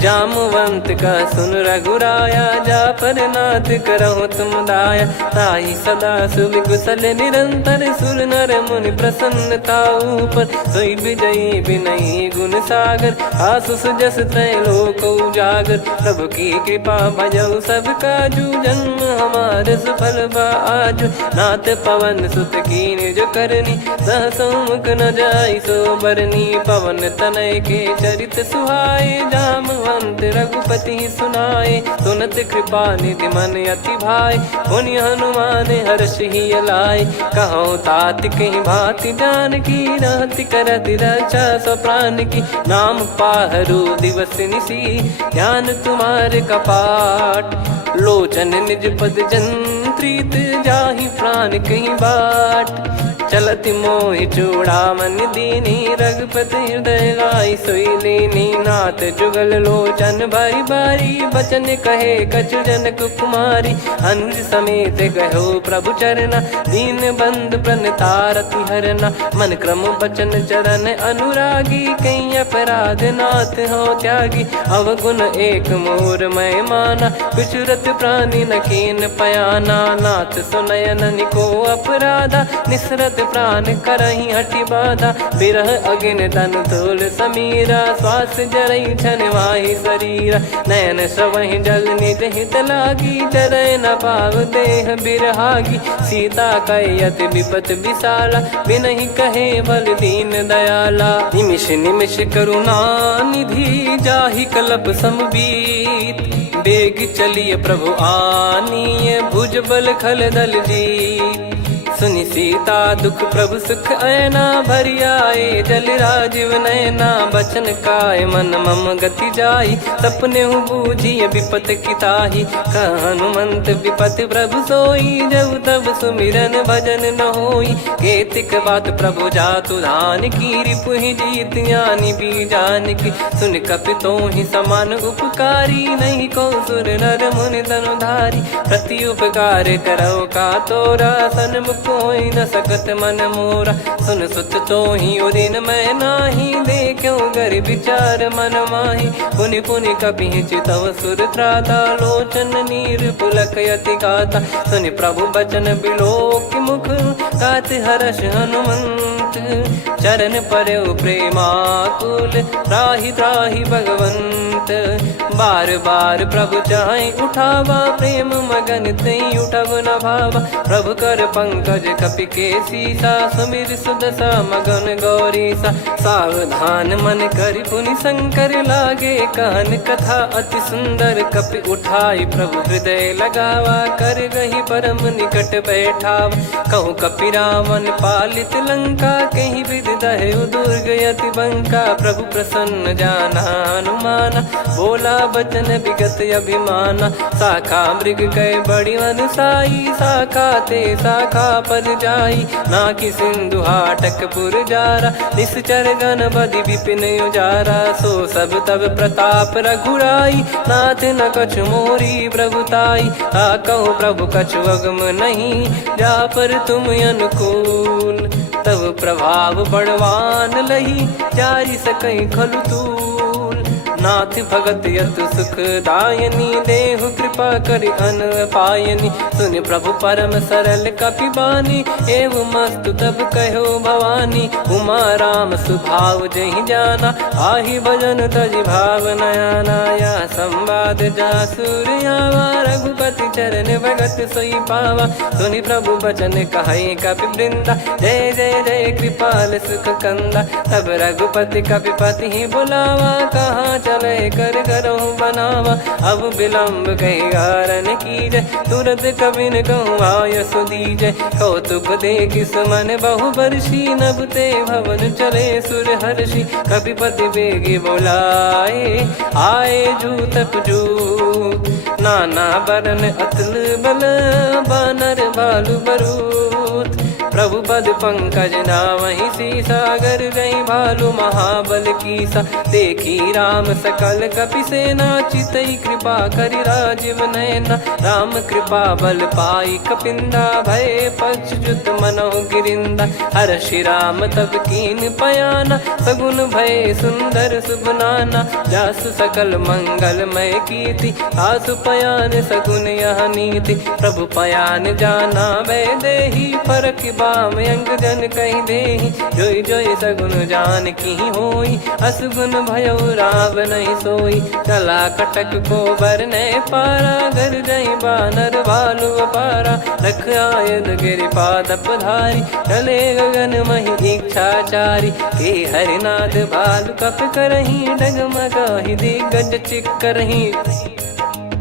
जामवंत का सुन रघुराया, जा पर नाथ करहु तुम दाया। ताहि सदा सुभि कुशल निरंतर, सुर नर मुनि प्रसन्नता ऊपर। सोई विजयी विनयी गुण सागर, आसु सुजस त्रैलोक उजागर। प्रभु की कृपा भजऊ सब काजू, जन्म हमार सफल बा आजु। नाथ पवन सुत कीन्ह जो करनी, सहसो मुख न जाई सो बरनी। पवन तनय के चरित सुहाए, जामवंत रघुपति सुनाए। सुनत कृपा निधि मन अति भाई, पुनि हनुमान हर्ष ही लाए। कहो तात कहीं भांति जान की, रहति करति रक्षा सो प्राण की। नाम पाहरु दिवस निसी, ध्यान तुम्हारे कपाट। लोचन निज पद जंत्रित, जाहि प्राण कहीं बाट। चलति मोहि चूड़ामन दीनी, रघुपति हृदय लाई सोई लीनी। नाथ जुगल लोचन बारी बारी, बचन कहे कछु जनक कुमारी। अनुज समेत गयो प्रभु चरना, दीन बंधु प्रणतारति हरना। मन क्रम बचन चरण अनुरागी, कहीं अपराध नाथ हो त्यागी। अवगुण एक मोर मैं माना, बिचुरत प्राणी न कीन पयाना। नाथ सुनयन को अपराधा, निसरत प्राण करहि हटि बाधा। बिरह अगिन तन तोल समीरा, श्वास जरई छन वाहि शरीरा। नयन श्रवहि जल निज हित लागी, चरय न पाव देह बिरहागी। सीता कयत विपत विशाला, बिनहि कहे बल दीन दयाला। निमिष निमिष करुणा निधि, जाहि कल्प समबीत। बेग चलिए प्रभु आनीय, भुज बल खल दल जीत। सुनि सीता दुख प्रभु सुख ऐना, भरि आए जल राजीव नैना। बचन काय मन मम गति जाई, सपने बूझी विपत किताही। हनुमंत विपत प्रभु सोई, जब तब सुमिरन भजन न होई। केतिक बात प्रभु जातु धान की, रिपुहि जीत ज्ञानी बीजान की। सुन कपि तोहि समान उपकारी, नहीं को सुर नर मुनि तनुधारी। प्रति उपकार करो का तोरा, सन्मुख कोई न सकत मन मोरा। सुन सुत तो ही उदिन मैं नाही, देखो गर विचार मन माही। पुनि पुनि कपि चितव सुर त्राता, लोचन नीर पुलक यति गाता। सुनि प्रभु बचन बिलोक मुख, गात हर्ष हनुमंत। चरण परउ प्रेमाकुल, त्राहि त्राहि भगवंत। बार बार प्रभु चाहे उठावा, प्रेम मगन तई उठब न भावा। प्रभु कर पंकज कपि के सीसा, सुमिर सुदशा मगन गौरीसा। सावधान मन कर पुनि शंकर लागे, कहन कथा अति सुंदर कपि उठाई। प्रभु हृदय लगावा, कर गही परम निकट बैठावा। कहूँ कपि रावण पालित लंका, कहीं विधि दहु दुर्ग अति बंका। प्रभु प्रसन्न जाना हनुमाना, बोला बचन विगत अभिमाना। शाखा मृग कह बड़ी अनुसाई, शाखा ते शाखा पर जाई। ना कि सिंधु हाटक पुर जारा, निश्चर गण बधि विपिन उजारा। सो सब तब प्रताप रघुराई, नाथ न कछु मोरी प्रभुताई। कहूँ प्रभु कछु अगम नहीं, जा पर तुम अनुकूल। तब प्रभाव बड़वान लही, जारी सकई खलु तूल। नाथ भगत यतु सुख दायनी, देहु कृपा करि अन पायनी। सुन प्रभु परम सरल कपि बानी, एवं मस्तु तब कहो भवानी। उमा राम सुभाव जहि जाना, आहि भजन तजि भाव नया नाया। संवाद जासुर आवा, रघुपति चरण भगत सोई पावा। सुनि प्रभु बचन कहै कपि वृंदा, जय जय जय कृपाल सुख कंदा। तब रघुपति कपिपति ही बुलावा, कहाँ चले कर करहु बनावा। अब विलम्ब कही कारण कीजय, तुरत कबिन कहूँ आयस दीजय। कौतुक देख सुमन बहु बरसी, नभ ते भवन चले सुर हर्षि। कपिपति बेगी बोलाए, आए जूतक जूत। नाना बरन अतुल बल, बानर भालु बरूत। प्रभु पद पंकज नामहि सीसा, गर गई भालु महाबल कीसा। देखी राम सकल कपि सेना, चितई कृपा करि राजीव नयना। राम कृपा बल पाई कपिंदा, भय पक्षजुत मनोह गिरिंदा। हर्षि राम तब कीन पयाना, सगुन भय सुंदर सुबनाना। जासु सकल मंगलमय कीर्ति, आसु पयान सगुन यह नीति। प्रभु पयान जाना वै देहि, फरक बाम अंग जन कहि देहि। जोई जोई सगुन जान की होई, असगुन भयो राव नहीं सोई। कला कटक को बरने पारा, घर जई बानर भालु अपारा। लख आयद गिरिपाद पधारी, चले गगन महि इच्छाचारी। के हरिनाथ भालु कप करही, डगमगाहि दिग्गज चिक्करही।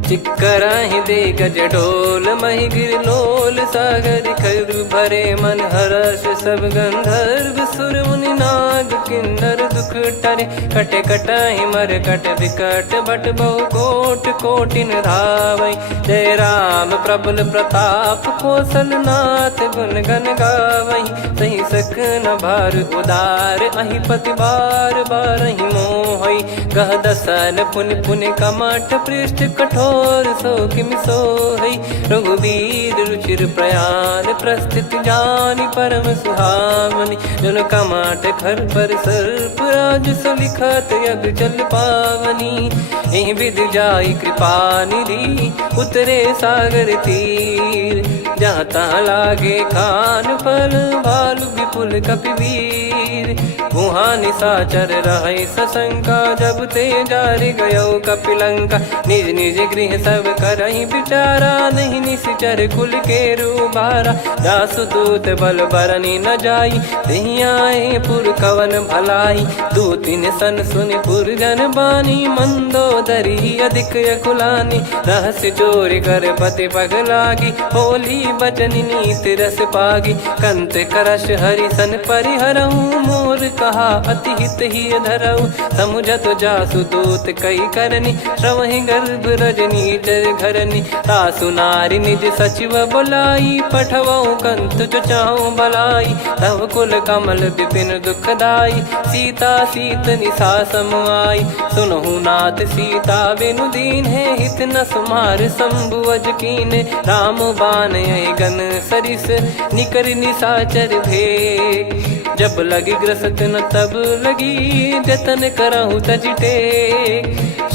चिक्कराहि दे गज ढोल, महि गिर लोल। सागर खर भरे मन हर्ष, सब गंधर्व सुर मुनि नाग किन्नर दुख टरे। कटे कटाहि मर कट विकट, भट बहु कोट कोटिन धावै। जय राम प्रबल प्रताप, कौशल नाथ गुण गन गावै। सही सख न भार उदार, अहि पति बार बारहि मोहै। गह दसन पुन पुन कमठ, पृष्ठ कठोर सो किमि सोहै। रघुवीर रुचिर प्रयाण, प्रस्थित जानि परम सुहावनी। जन कमाट खर पर सर्प, राज सलिखत यग जल पावनी। एहि विधि जाई कृपा निधि, उतरे सागर तीर। जहाँ तहाँ लागे खान फल, भालु विपुल कपिवीर। वहाँ निशाचर रहै सशंका, जब ते जारि गयो कपिलंका। निज निज गृह सब करहि विचारा, नहीं निश्चर कुल के रूबारा। दासु दूत बल बरनी न जाई, तेहि आए पुर कवन भलाई। दूतिन सन सुनि पुर जन बानी, मंदोदरी अधिक अकुलानी। रहस्य चोरी कर पति पग लागी, होली बचन नीत रस पागी। कंत करश हरि सन परिहरहु, मोर कहा अति हित ही धरऊ। समुझत जासु दूत कई करनी, श्रवहि गर्भ रजनी चर घरनी। तासु नारी निज सचिव बुलाई, पठवऊ कंत जो चाहूं भलाई। तव कुल कमल विपिन दुखदाई, सीता सीत निशा समाई। सुनहु नाथ सीता बिनु दीन है, हित न सुमार शंभु अज कीने। राम बान गन सरिस, निकर निशाचर भेग। जब लगी ग्रसत न तब लगी, जतन करहु तज टेक।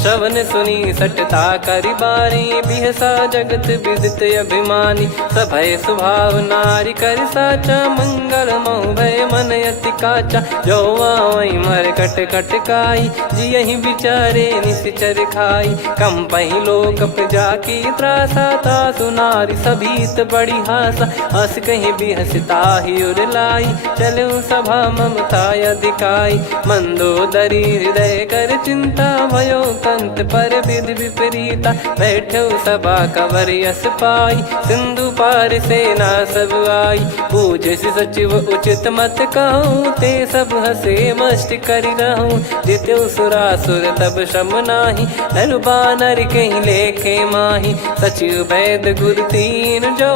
श्रवण सुनी सटता करि बारी, बिहसा जगत विदित अभिमानी। सभय स्वभाव नारी कर साचा, मंगल मोह भय मन अति काचा। जो आवई मर कट कट काई, जियहि विचारे निश्चर खाई। कम पही लोक जाकी त्रासा, तासु नारी सभीत बड़ी हासा। हस कहीं भी हंसता ही उर लाई, चलूं सभा ममता अधिकाई। मंदोदरी हृदय कर चिंता, भयो कंत पर विधि विपरीता। बैठो सभा कवर यस पाई, सिंधु पार सेना सब आई। पूजे सचिव उचित मत कहूँ, ते सब हसे मस्त करि रहूं। जित्यु सुरासुर तब श्रम नाही, नर बानर कहीं लेखे माही। सचिव वैद गुरु तीन जो,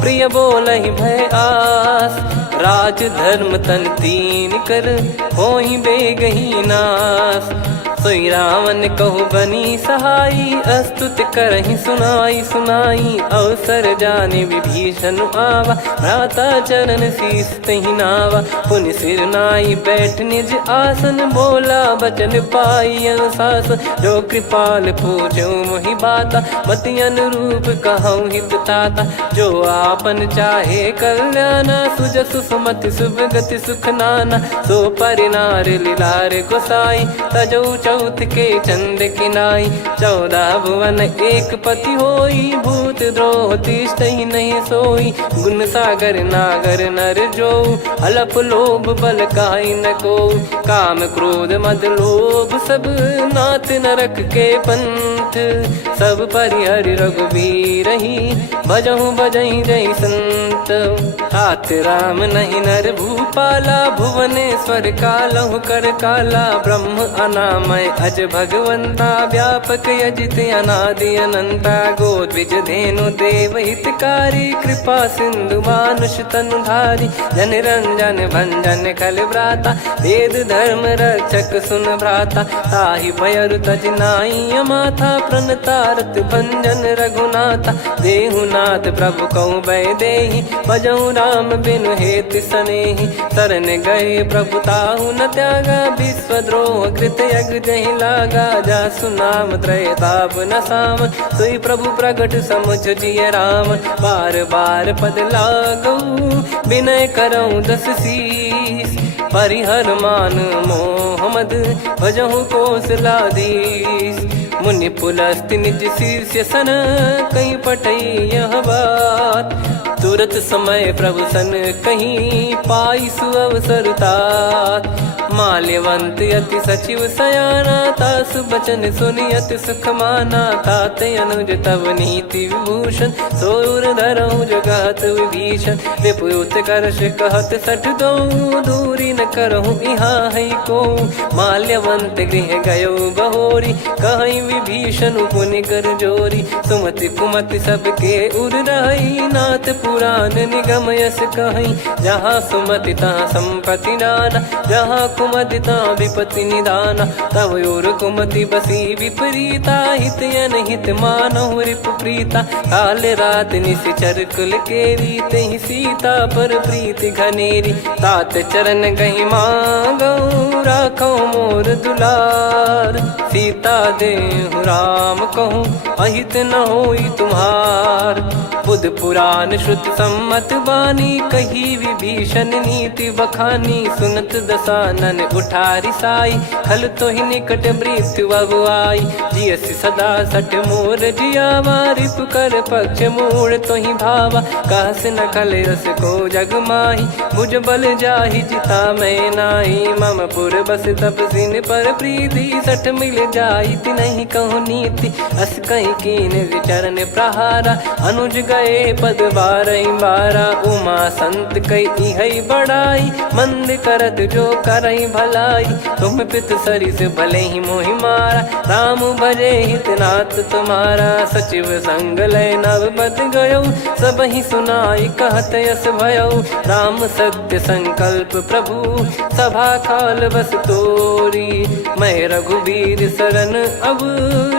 प्रिय बोलहि भय आस। राज धर्म तन तीन कर, होहि बेगहि नास। सोई रावण कहु बनी सहाई, अस्तुत करहि सुनाई सुनाई। अवसर जाने विभीषण आवा, भ्राता चरण शीस तहि नावा। पुनि सिर नाई बैठ निज आसन, बोला बचन पाई अनुशासन। जो कृपाल पूछो मोहि बाता, मति अनुरूप कहूँ हित ताता। जो आपन चाहे कल्याणा, सुजसु सुमति शुभ गति सुख नाना। सो परिनार लीलार गोसाई, तजौ चौथ के चंद किनाई। 14 भुवन एक पति होई, भूत द्रोह तिष्ठहि नहीं सोई। गुण सागर नागर नर जो, अलप लोभ बल काई न को। काम क्रोध मद लोभ सब, नाथ नरक के पंथ। सब परिहरि रघुवीर ही, भजहु भजहि जय संत। तात राम नहीं नर भूपाला, भुवनेश्वर कालहु कर काला। ब्रह्म अनामय अज भगवंता, व्यापक यजित अनादि अनंता। गोद्विज धेनु देव हितकारी, कृपा सिंधु मानुष तनुधारी। जन रंजन भंजन खल भ्राता, वेद धर्म रक्षक सुन भ्राता। ताहि भयरु तज नाई माथा, प्रणतारत भंजन रघुनाथा। देहुनाथ प्रभु कहु भय देहि, भजहु राम बिनु हेतु सनेहि। शरण गए प्रभु ताहु न त्यागा, विश्वद्रोह कृत यज्ञ जहि लागा। जासु नाम त्रय ताप न साम, सोई प्रभु प्रगट समुझ जिय राम। बार बार पद लागऊ, विनय करऊँ दस शीस। परिहर मान मोह मद, भजहु कौशलाधीश। मुनि पुलस्त्य निज शीर्ष सन, कहीं पटई यह बात। तुरत समय प्रभु सन कहीं, पाई सुअवसर तात। माल्यवंत अति सचिव सयाना, तासु बचन सुनि अति सुख माना। तात अनुज तव नीति विभूषण, सोर धरहु जगत विभीषण। विपुत करश कहत सठ दो, दूरी न करहु यहाँ है को। माल्यवंत गृह गयो बहोरी, कहीं विभीषण पुनि कर जोरी। सुमति कुमति सबके उर रही, नाथ पुराण निगम यस कहीं। जहाँ सुमति तहाँ संपत्ति नाना, जहाँ कुमति तहाँ विपत्ति निदाना। तव और कुमति बसी विपरीता, हित अनहित मानहु रिप प्रीता। काल रात निशिचर कुल केरी, तहि सीता पर प्रीति घनेरी। तात चरण गहि मांगऊ, राखो मोर दुलार। सीता देहु राम कहूँ, अहित न होई तुम्हार। बुध पुराण श्रुति सम्मत बानी, कही विभीषण नीति बखानी। सुनत दसानन उठारी साई, खल तो ही निकट मृत्यु अब आई। जियसि सदा सठ मोर जियावा, रिप कर पक्ष मूड़ तो ही भावा। कहस न खल रस को जग माही, भुज बल जाहि जिता मैं नाही। मम पुर बस तपसिन पर प्रीति, सठ मिल जाई तिनहि कहूँ नीति। अस कहीं कीन विचरण प्रहारा, अनुज गए पद बारहि बारा। उमा संत कई इहै बड़ाई, मंद करत जो करई भलाई। तुम पित सरिस भले ही मोहि मारा, राम भजे हितनाथ तुम्हारा। सचिव संग लय नवबत गयो, सब ही सुनाई कहत यस भयो। राम सत्य संकल्प प्रभु, सभा काल बस तोरी। मैं रघुबीर शरण अब,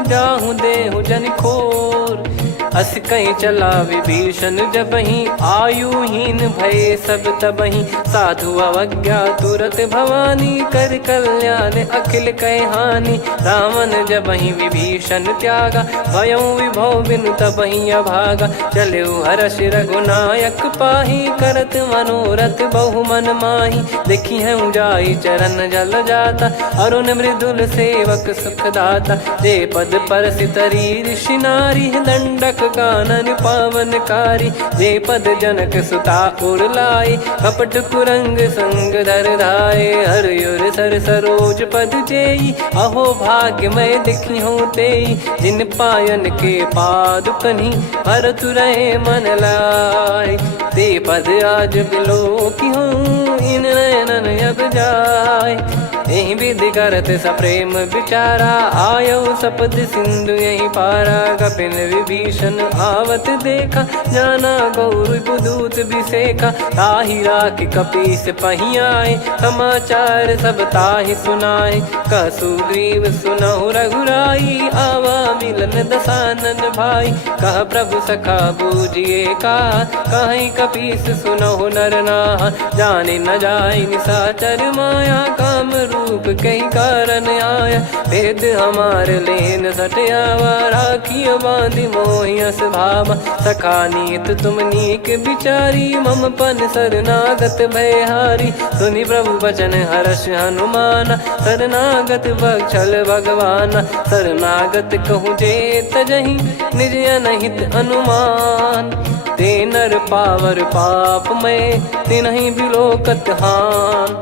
जाहु देहु जन खोर। अस कहीं चला विभीषण जबहि, आयुहीन भये सब तबहि। साधु अवज्ञा तुरत भवानी, कर कल्याण अखिल कह हानि। रावण जबहि विभीषण त्यागा, भयउ विभव बिनु तबहि अभागा। चलऊ हर्ष रघुनायक पाहि, करत मनोरथ बहु मन माहि। देखी हूँ जाई चरण जल जाता, अरुण मृदुल सेवक सुखदाता। जे पद परसि तरी ऋषि नारी, दंडक कानन पावनकारी। जे पद जनक सुता उर लाई, कपट कुरंग संग धर धाये। हरियुर सर सरोज पद जेई, अहो भाग्य मैं दिखी हूँ तेई। जिन पायन के पाद कन्ही, भरत रहे मन लाय। ते पद आज बिलो की हूँ, इन नयनन अब जाय। यही विधि करत सप्रेम विचारा, आयो सपद सिंधु यही पारा। कपिन विभीषण आवत देखा, जाना गौर बुदूत बिसेखा। ताहि राख कपीस पही आए, समाचार सब ताहि सुनाए। कह सुग्रीव सुनहु रघुराई, आवा मिलन दसानन भाई। कह प्रभु सखा बूझिए का, कहीं कपीस सुनहु नर नाहा। जाने न जाय निशाचर माया, काम रूप कई कारण आया। भेद हमार लेन सटयावा, राखिय बांधि मोहियस भावा। सखा नीत तुम नीक बिचारी, मम पन शरणागत भयहारी। सुनि प्रभु बचन हर्ष हनुमाना, शरणागत बक्षल भगवाना। शरणागत कहूँ जे तजहि, निज अनहित अनुमान। ते नर पावर पाप में, तिन्हि बिलोकत हान।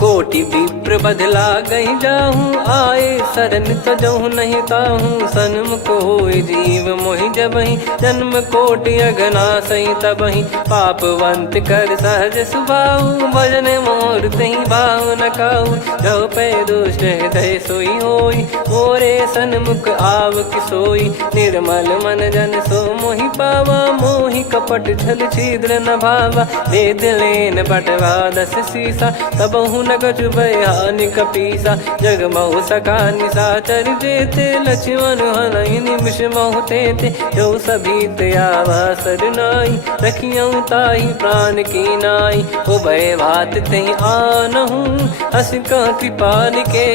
कोटि विप्र बदला गई जाहूँ, आए शरण तजहु नहीं ताहूँ। सन्मुख होय जीव मोहि जबहि, जन्म कोटि अगना सही तबहि। पापवंत कर सहज सुभाऊ, भजन मोर तहि भाव न काऊ। जो पै दुष्ट हृदय सोई होई, मोरे सन्मुख आव किसोई। निर्मल मन जन सो मोहि पावा, मोहि कपट छल छिद्र न भावा। वेद लेन बटवा दस सीसा, तबहु न कछु बयानि कपीसा। जग महु सका निशाचर जेते, लक्ष्मण हनहि निमिष महु तेते। जो सभी त्यावा सरनाई, रखियऊँ ताहि प्राण की नाई। उभय भात तहि आनहूँ, अस कह कृपाल के।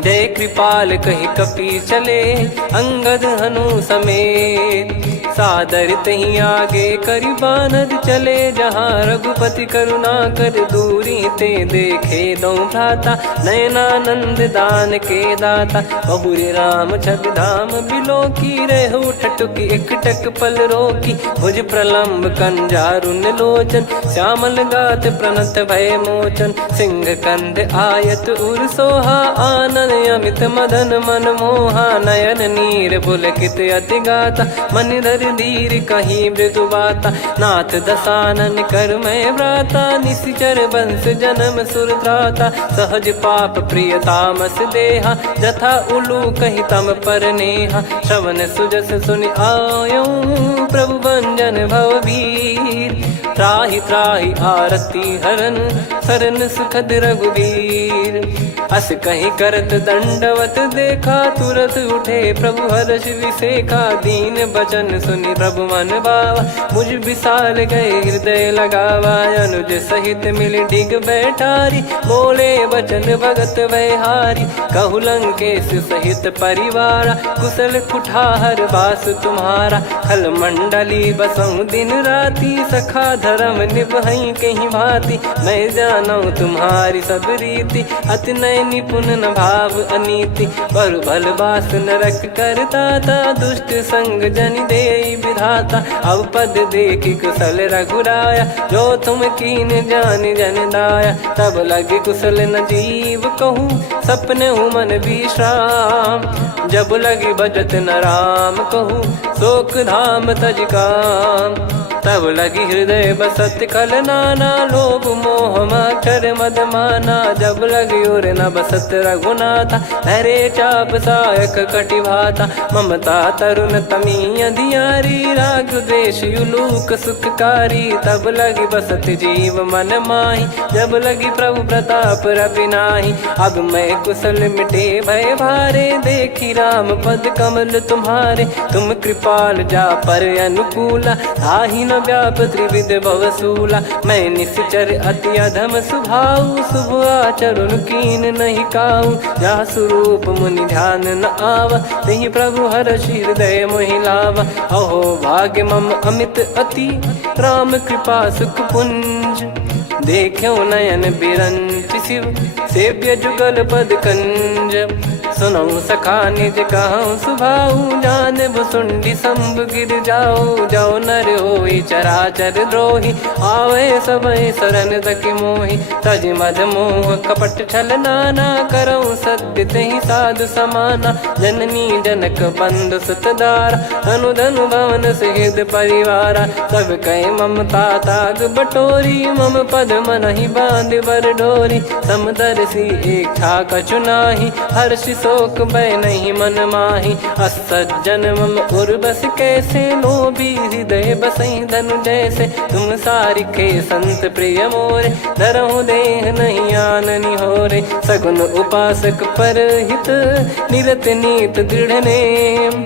जय कृपाल कहि कपी चले, अंगद हनु समेत। सादर तही आगे करि बानर चले, जहाँ रघुपति करुणा कर दूरी ते देखे दो भ्राता। नयनानंद दान के दाता, बहुरे राम छवि धाम बिलो की। रहु ठटुकी एकटक पल रोकी, भुज प्रलम्ब कंजारुन लोचन। श्यामल गात प्रणत भय मोचन, सिंह कंध आयत उर सोहा। आनन अमित मदन मन मोहा, नयन नीर पुलकित अति गाता। मन धर धीर कहीं मृदु बाता, नाथ दसानन कर मैं व्राता। निशिचर वंश जन्म सुरत्राता, सहज पाप प्रिय तामस देहा। जथा उलू कही तम पर नेहा, श्रवण सुजस सुनि आयो। प्रभु भंजन भवभीर, त्राहि त्राहि आरती हरन। शरण सुखद रघुबीर, अस कहीं करत दंडवत देखा। तुरत उठे प्रभु हर्ष विसेखा, दीन बचन सुनि प्रभु मन भावा। मुझ विशाल गए हृदय लगावा, अनुज सहित मिल डिग बैठारी। बोले बचन भगत भयहारी, कहु लंकेश सहित परिवारा। कुशल कुठार बास तुम्हारा, खल मंडली बसऊं दिन राती। सखा धर्म निभई कहीं भांति, मैं जानू तुम्हारी सब रीति। अति नय निपुण न भाव अनीति, पर भल बास नरक करता था। दुष्ट संग जन दे विधाता, अब पद देखी कुशल रघुराया। जो तुम कीन जान जन दाया, तब लगे कुशल न जीव कहूँ। सपने मन विश्राम, जब लगी बजत न राम कहूँ। शोक धाम तज काम, तब लगी हृदय बसत कल नाना। लोभ मोह मक्षर मद माना, जब लगी उर न बसत रघुनाथा। हरे चाप सायक कटि भाता, ममता तरुण तमी अधियारी। राग द्वेष युलूक सुखकारी, तब लगी बसत जीव मन माही। जब लगी प्रभु प्रताप रवि नाही, अब मैं कुशल मिटे भय भारे। देखी राम पद कमल तुम्हारे। तुम कृपाल जा पर अनुकूला, ताहि न व्याप त्रिविध भवसूला। मैं निश्चर अति अधम सुभाऊ, शुभ आचरण कीन नहीं काऊ। जा स्वरूप मुनि ध्यान न आवा, तेहि प्रभु हर्षि हृदय मोहि लावा। अहो भाग्य मम अमित अति, राम कृपा सुख पुंज। देखो नयन बिरंच शिव, सेव्य जुगल पद कंज। सुनऊ सखा निज कहूँ सुभाऊ, जान भुसुंडी शंभ गिर जाओ। जाओ नर होई चराचर द्रोही, आवे सबय शरण तकी मोहि। तज मद मोह कपट छल नाना, करऊँ सत्य तेहि साधु समाना। जननी जनक बंधु सुतदारा, धनु धनु भवन सहित परिवारा। सब कहे ममता ताग बटोरी, मम पद मनहि बांध बर डोरी। समदर्शी इच्छा कछु नाही, हर्ष शोक भय नहीं मन माही। असज्जन मम उर्वश कैसे, लोभी हृदय बसई धनु जैसे। तुम सारिखे संत प्रिय मोरे, धरहु देह नहीं आननि होरे। सगुन उपासक परहित, निरत नीत दृढ़ नेम।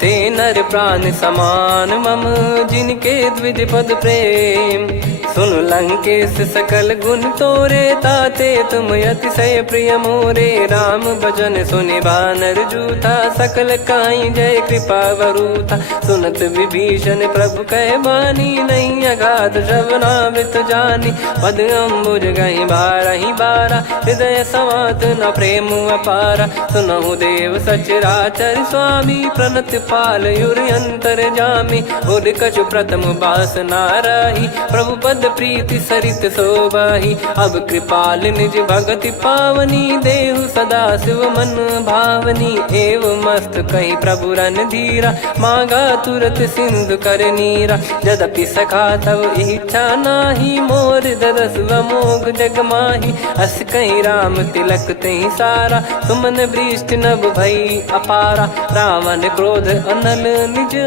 ते नर प्राण समान मम, जिनके द्विज पद प्रेम। सुन लंकेश सकल गुण तोरे, ताते तुम अतिशय प्रिय मोरे। राम भजन सुनि बानर जूथा, सकल काई जय कृपा वरूथा। सुनत विभीषण प्रभु कह बानी, नहीं अगाध श्रवणामृत जानी। पद अम्बुज गहि बारहि बारा, हृदय समात न प्रेम अपारा। सुनहु देव सचराचर स्वामी, प्रणत पाल युर अंतर जामी। उर कछु प्रथम बास नाराही, प्रभु पद प्रीति सरित शोभाही। अब कृपाल निज भगति पावनी, देहु सदा शिव मन भावनी। एव मस्त कही प्रभु रन धीरा, मांगा तुरत सिंधु कर नीरा। यद्यपि सखा तब इच्छा नाही, मोर दरस मोग जग माही। अस कहीं राम तिलक तेहि सारा, सुमन वृष्टि नभ भई अपारा। रावण क्रोध अनल निज,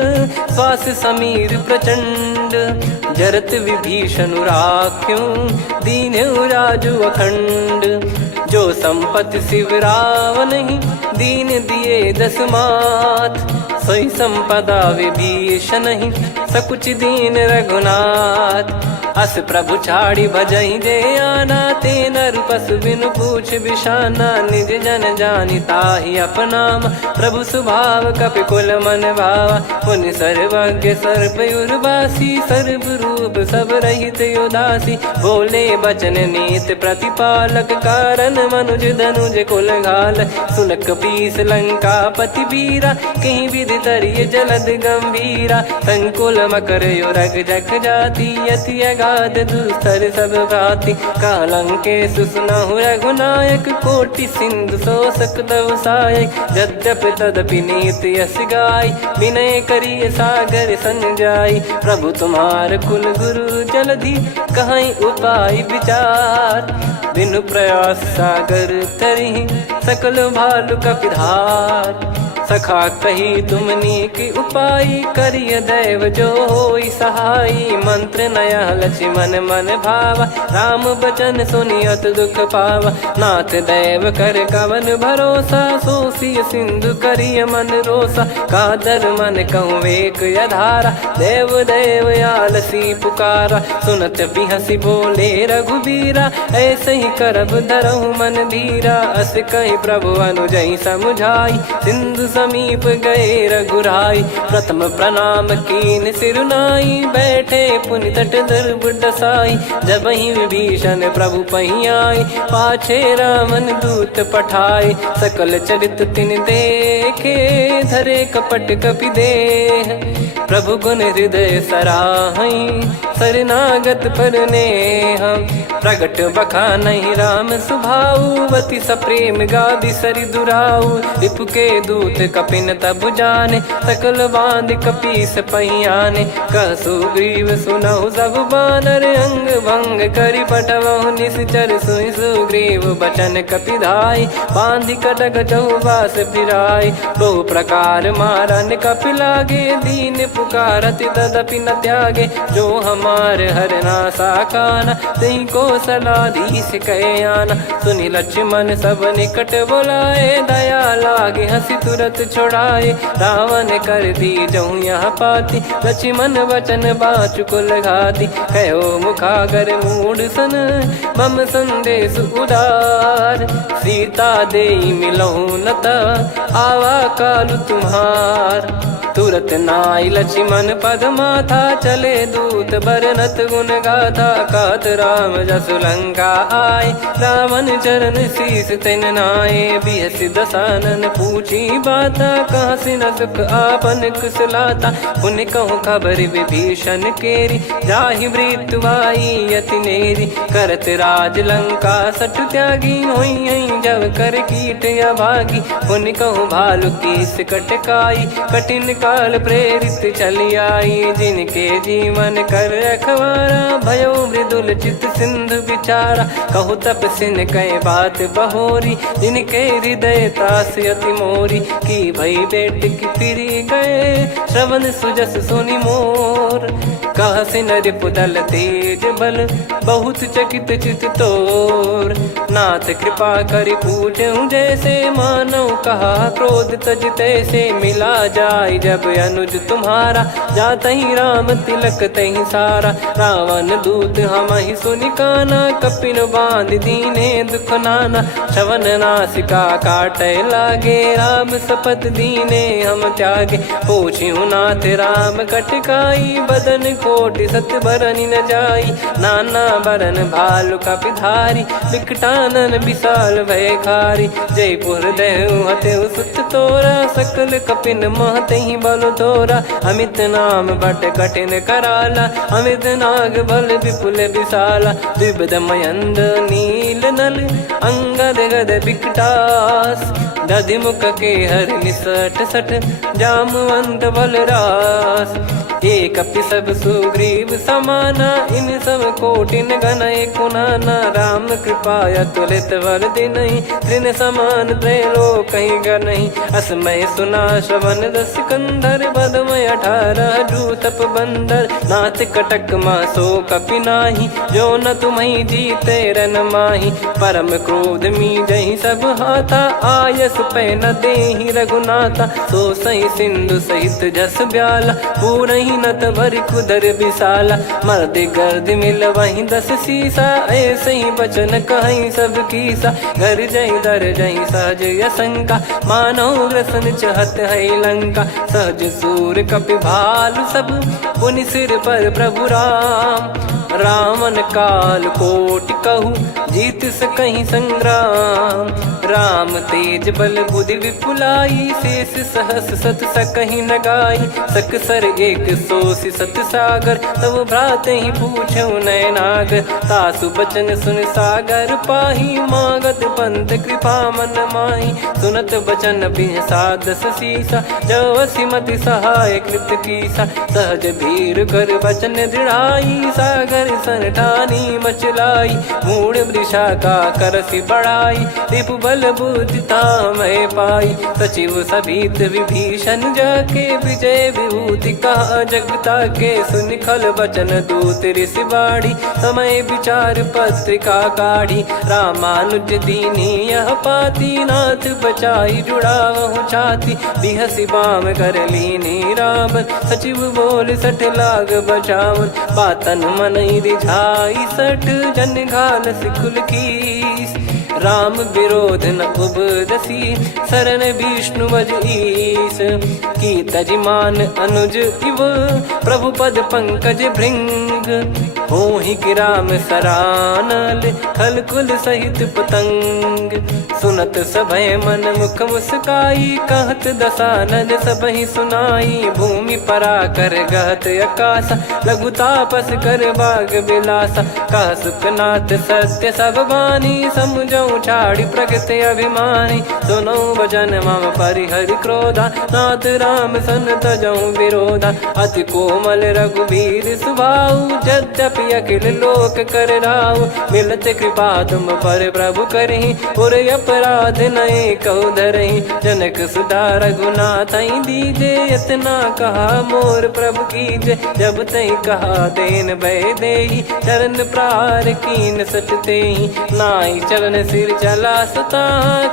श्वास समीर प्रचंड। जरत विभीषण राख्यों, दीन्हु राजु अखंड। जो संपत्ति शिव रावण ही, दीन दिए दस मात। सोई संपदा विभीषण ही, सकुच दीन रघुनाथ। अस प्रभु छाड़ी भजई जे आना, ते नर पशु बिनु पूछ बिशाना। निज जन जानि ताहि अपनाम, प्रभु स्वभाव कपि कुल मन भावा। मुनि सर्वज्ञ सर्वयुर्वासी, सर्व रूप सब रहित उदासी। बोले बचन नीत प्रतिपालक, कारण मनुज धनुज कुल घाल। सुन कपीस लंका पति वीरा, कहीं विधि तरिय जलद गंभीरा। संकुल मकर युरग जग जाति, यति अगाध दुस्तर सब घाति। कालंकेश सुनहु रघुनायक, कोटि सिंधु शोषक तव सहायक। यद्यपि तदपि नीति यस गाय, विनय करिय सागर सन जाई। प्रभु तुम्हार कुल गुरु जलधि, कहीं उपाय विचार। बिनु प्रयास सागर तरिहि, सकल भालु कपिधार। सखा कही तुमनी की उपाय, करिय दैव जो होई सहाई। मंत्र नया लक्ष्मण मन भावा, राम बचन सुनियत दुख पावा। नाथ दैव कर कवन भरोसा, सोसिय सिंधु करिय मन रोसा। कादर मन कहूँ एक यधारा, देव देव आलसी पुकारा। सुनत बिहसी बोले रघुबीरा, ऐसे ही करब धरहु मन धीरा। अस कही प्रभु अनुजई समुझाई, सिंधु समीप गए रघुराई। प्रथम प्रणाम कीन सिरुनाई, बैठे पुनि तट दर्भ डसाई। जब ही विभीषण प्रभु पही आई, पाछे रामन दूत पठाए। सकल चरित तिन देखे, धरे कपट कपि देह। प्रभु गुण हृदय सराहई, शरणागत पर नेह। प्रगट बखानहि राम सुभाऊ, बति सप्रेम गादि सरि दुराऊ। रिपु के दूत कपिन तब जाने, सकल बांध कपीस पहियाने। कह सुग्रीव सुनहु सब बानर, अंग भंग करि पठवहु निश्चर। सुनि सुग्रीव बचन कपिधाई, बांधि कटक चहुबास फिराई। बहु प्रकार मारन कपि लागे, दीन पुकारति तदपि न त्यागे। जो हम कुमार हरना साकाना, तई को सलाधीश कहे आना। सुनि लक्ष्मण सब निकट बुलाए, दया लागे हंसी तुरत छुड़ाए। रावण कर दी जऊँ यहाँ पाती, लक्ष्मण वचन बाचु कुल घाती। कहो मुखागर मूड सन, मम संदेश उदार। सीता देई मिलहु नता, आवा कालु तुम्हार। तुरत नाई लक्ष्मण पद माथा, चले दूत बरनत गुण गाथा। कहत राम जसु लंका आए, रावण चरण शीस तिन नाये। बिहसि दसानन पूछी बाता, कहाँ से न सुख आपन कुशलाता। पुन कहूँ खबर विभीषण केरी, जाहि मृत्यु आई अति नेरी। करत राज लंका सठ त्यागी, होई जब कर कीट अभागी। पुन कहूँ भालु कीस कटकाई, कठिन काल प्रेरित चली आई। जिनके जीवन कर रखवारा, भयो मृदुल चित सिंधु विचारा। कहु तपसिन कई बात बहोरी, जिनके हृदय तास अति मोरी। की भई बेट की फिरी गए, श्रवण सुजस सुनि मोर। कह सिन रिपुदल तेज बल, बहुत चकित चित तोर। नाथ कृपा करि पूछऊँ जैसे, मानव कहा क्रोध तज तैसे। मिला जाय जब अनुज तुम्हारा, जातहि राम तिलक तहि सारा। रावण दूत हमहि सुनि काना, कपिन बांध दीने दुख नाना। श्रवण नासिका काटै लागे, राम शपथ दीने हम त्यागे। पूछिहु नाथ राम कटकाई, बदन कोटि सत बरनि न जाई। नाना बरन भालु कपिधारी, विकटानन विशाल भयखारी। जयपुर देहु हतेउ सुत तोरा, सकल कपिन महतहि बल तोरा। अमित नाम बट कठिन कराला, अमित नाग बल विपुल विशाला। द्विविध मयंद नील नल, अंगद गद विकटास। दधिमुख के हर निसठ सठ, जामवंत बलरास। एक कपि सब सुग्रीव समाना, इन सब कोटिन गनय कुनाना। राम कृपा अतुलित बल दिनहि, तृण समान त्रैलोकहि गनहि। असमय सुना श्रवण दस कंधर, बदमय 18 जूतप बंदर। नाथ कटक मासो कपि नाही, जो न तुम्हि जीते रन माही। परम क्रोध मीजहि सब हाथा, आयस पै न देहि रघुनाथा। सो सही सिंधु सहित जस ब्याला, पूरहि नत भर कुदर विशाला। मर्द गर्द मिल वहीं 10 सीसा, ऐसे ही बचन कहीं सब कीसा। घर जय दर जय सहज यसंका, मानो ग्रसन चहत है लंका। सहज सूर कपि भालु सब, पुनि सिर पर प्रभु राम। रामन काल कोटि कहु, जीत सकहि संग्राम। राम तेज बल बुद्धि विपुलाई, शेष सहस सत सकहि न गाई। सकसर एक सोसि सत सागर, तब भ्राते ही पूछौ नयनागर। तासु बचन सुन सागर पाही, मागत पंथ कृपा मन माही। सुनत बचन बिहसा 10 सीसा, जवसि मति सहाय कृत कीसा। सहज भीर कर बचन दृढ़ाई, सागर सन ठानी मचलाई। मूढ़ वृषा का करसि बढ़ाई, रिपु बल बुद्धि तामय पाई। सचिव सभीत विभीषण जाके, विजय विभूति कहा जगता के। सुनि खल बचन दूत ऋषि बाढ़ी, समय विचार पत्रिका काढ़ी। रामानुज दीनी यह पाती, नाथ बचाई जुड़ावहु छाती। बिहसि बाम कर लीनी राम, सचिव बोल सठ लाग बचावन। बातन मन रिझाई सठ, जन घाल सिकुल कीस। राम विरोध न उपदसी, शरण विष्णु बज ईस। की तजिमान अनुज इव, प्रभु पद पंकज भृंग। होहि कि राम सरानल, खल कुल सहित पतंग। सुनत सभय मन मुख मुस्काई, कहत दसानन सबहि सुनाई। भूमि परा कर गहत आकाशा, लघु तापस कर बाग बिलासा। कह सुखनाथ सत्य सब बानी, समुझौ छाड़ी प्रकृति अभिमानी। सुनो भजन मम परिहरि क्रोधा, नाथ राम सन तजौ विरोधा। अति कोमल रघुवीर सुभाऊ, यद्यपि की अखिल लोक कर राव। मिलत कृपा तुम पर प्रभु करही, और अपराध नए कौ धरही। जनक सुधा रघुनाथ दीजे, इतना कहा मोर प्रभु कीजे। जब तई कहा देन भय देही, चरण प्रार कीन सटते ही। नाई चरण सिर चला सता,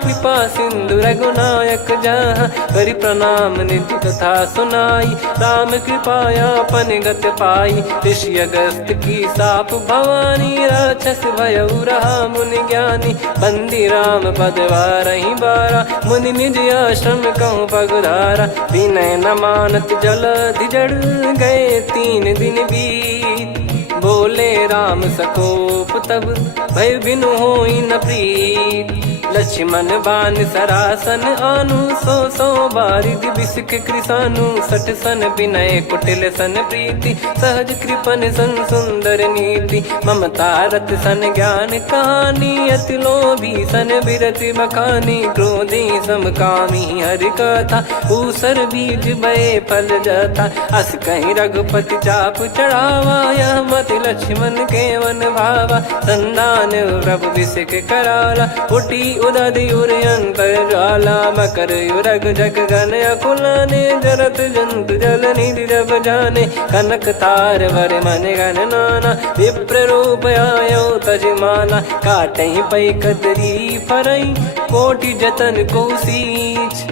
कृपा सिंधु रघुनायक जहाँ। करि प्रणाम निज कथा सुनाई, राम कृपाया पन गत पाई। ऋषि अगस्त की साप भवानी, राक्षस भयउ रहा मुनि ज्ञानी। बंदी राम पद वारहि बारा, मुनि निज आश्रम कहूँ पगुधारा। विनय न मानत जलधि जड़, गए 3 दिन बीत। बोले राम सकोप तब, भय बिनु होई न प्रीत। लक्ष्मण बान सरासन आनु, 100 बारिद बिसिख कृसानु। 60 सन विनय कुटिल सन प्रीति, सहज कृपन सन सुंदर नीति। ममता रत सन ज्ञान कहानी, अति लोभी सन बिरति बखानी। क्रोधी समकामी हरि कथा, ऊसर बीज बये फल जथा। अस कहीं रघुपति चाप चढ़ावा, यह मत लक्ष्मण के मन भावा। संदान प्रभु बिसिख कराला, उठी उदधि उर अंतर ज्वाला। मकर युरग जग गण अकुलाने, जरत जंतु जल निधि जब जाने। कनक तार वर मन गण नाना, विप्र रूप आयो तजमाना। काटहि पै कदरी फरई, कोटि जतन को सींच।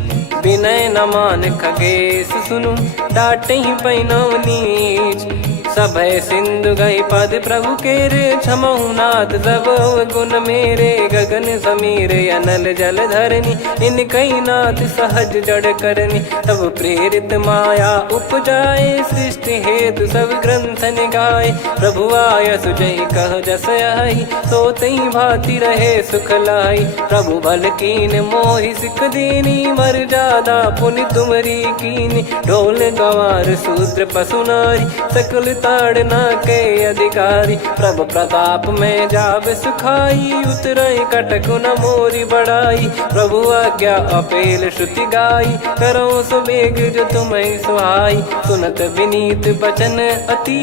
विनय न मान खगेश सुनु, डांटहि पै नव नीच। सभय सिंधु गई पद प्रभु केरे, क्षमहु नाथ सब गुण मेरे। गगन समीरे अनल जल धरनी, इन कई नाथ सहज जड़ करनी। तब प्रेरित माया उपजाए, सृष्टि हेतु सब ग्रंथ निगाए। प्रभु आय सुजई कह जस आई, सोतई भांति रहे सुख लाई। प्रभु बल कीन मोहि सिख दीनी, मर्यादा पुनि तुमरी कीनी। ढोल गवार शूद्र पशु नारी, सकल ताड़ना के अधिकारी। प्रभु प्रताप में जाब सुखाई, उतरई कटक न मोरी बढ़ाई। प्रभु आज्ञा अपेल श्रुति गाई, करो सुबेग जो तुम्हें सुहाई। सुनत विनीत बचन अति,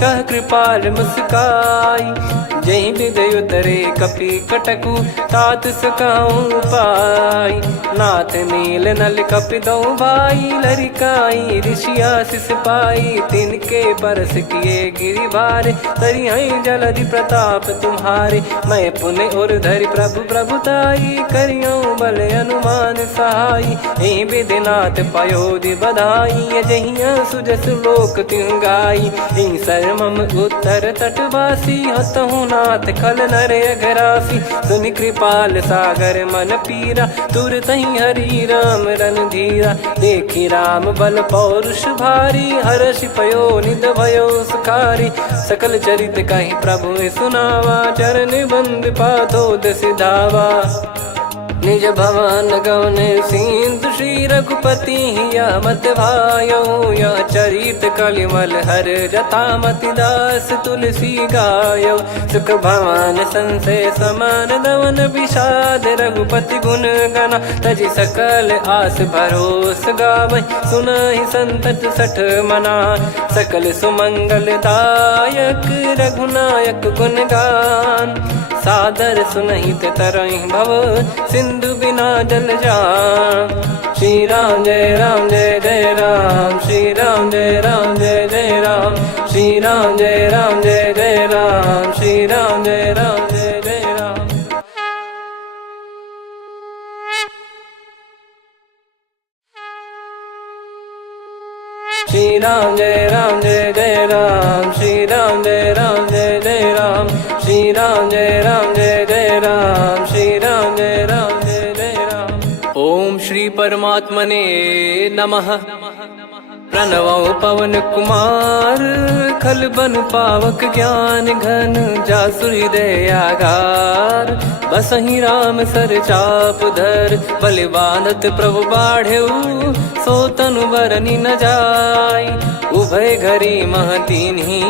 कह कृपाल मुस्काई। जही विदय उतरे कपि कटकु, तात सकाऊं पाई। नाथ नील नल कपि दो भाई, लरिकाई ऋषि आशीष पाई। तिनके परस किए गिरि भारे, तरिहै जलधि प्रताप तुम्हारे। मैं पुण्य और धरि प्रभु प्रभुताई, करियऊं बल अनुमान सहाई। एहि विधिनाथ पयोधि बधाई, जहिया सुजस लोक तिहुँ गाई। एहि सरमम उत्तर तटवासी, हतहु नाथ खल नर अघरासी। सुनि कृपाल सागर मन पीरा, तुरतहि हरि राम रणधीरा। देखि राम बल पौरुष भारी, हर्षि पयो निध भयो सुखारी। सकल चरित कहि प्रभु सुनावा, चरण बंद पादोद सिधावा। निज भवन गौन सिंधु, श्री रघुपति हिया मत भायो। यह चरित कलिमल हर जथा, मति दास तुलसी गायो। सुख भवन संशय समान दवन, विषाद रघुपति गुण गना। तजि सकल आस भरोस गावै, सुनहि संतत सठ मना। सकल सुमंगल दायक, रघुनायक गुण गान। सादर सुनहित तरहि भव, सिंधु बिना जल जान। श्री राम जय राम जय जय राम, श्री राम जय राम जय जय राम। श्री राम जय राम जय जय राम, श्री राम जय राम जय जय राम। श्री राम जय राम जय जय राम, श्री राम जय राम जय जय राम। श्री राम जय राम जय जय राम, श्री राम जय राम जय जय राम। ओम श्री परमात्मने नमः। प्रणवौ पवन कुमार, खल बन पावक ज्ञान घन। जासु हृदय आगार, बसहि राम सर चाप धर। बलि बांधत प्रभु बाढ़ेउ, सो तनु बरनि न जाय। उभय घरी मह दीन्ही,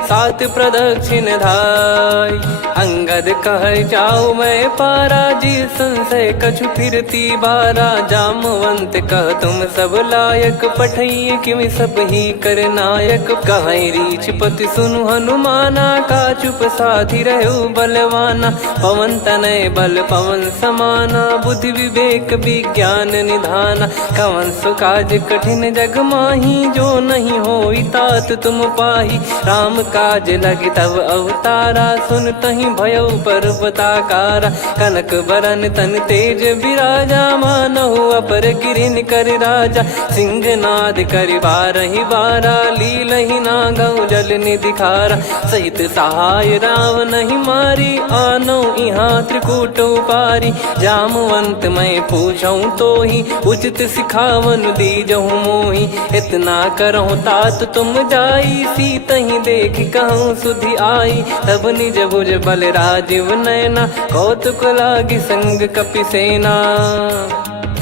सात प्रदक्षिण धाय। अंगद कह जाऊ मैं पारा, जी संशय कछु फिरती बारा। जामवंत कह तुम सब लायक, पठई किमि सब ही कर नायक। कहीं रीछ पति सुनु हनुमाना, का चुप साधि रहु बलवाना। पवन तनय बल पवन समाना, बुद्धि विवेक विज्ञान निधाना। कवन सो काज कठिन जग माही, जो नहीं होई तात तुम पाही। राम काज लगी तब अवतारा, सुन तहि भयउ पर्वताकारा। कनक बरन तन तेज बिराजा, मानहु अपर गिरिन कर राजा। सिंहनाद करि बारहि बारा, लीलहि नागौ जल निधि खारा। सहित सहाय रावणहि मारी, आनौ इहाँ त्रिकूट उपारी। जामवंत मैं पूछऊँ तोहि, उचित सिखावन दीजहु मोहि। इतना करहु तात तुम जाई, सीतहि देख कहूँ सुधि आई। तब निज भुज बल राजीव नयना, कौतुक लागी संग कपिसेना।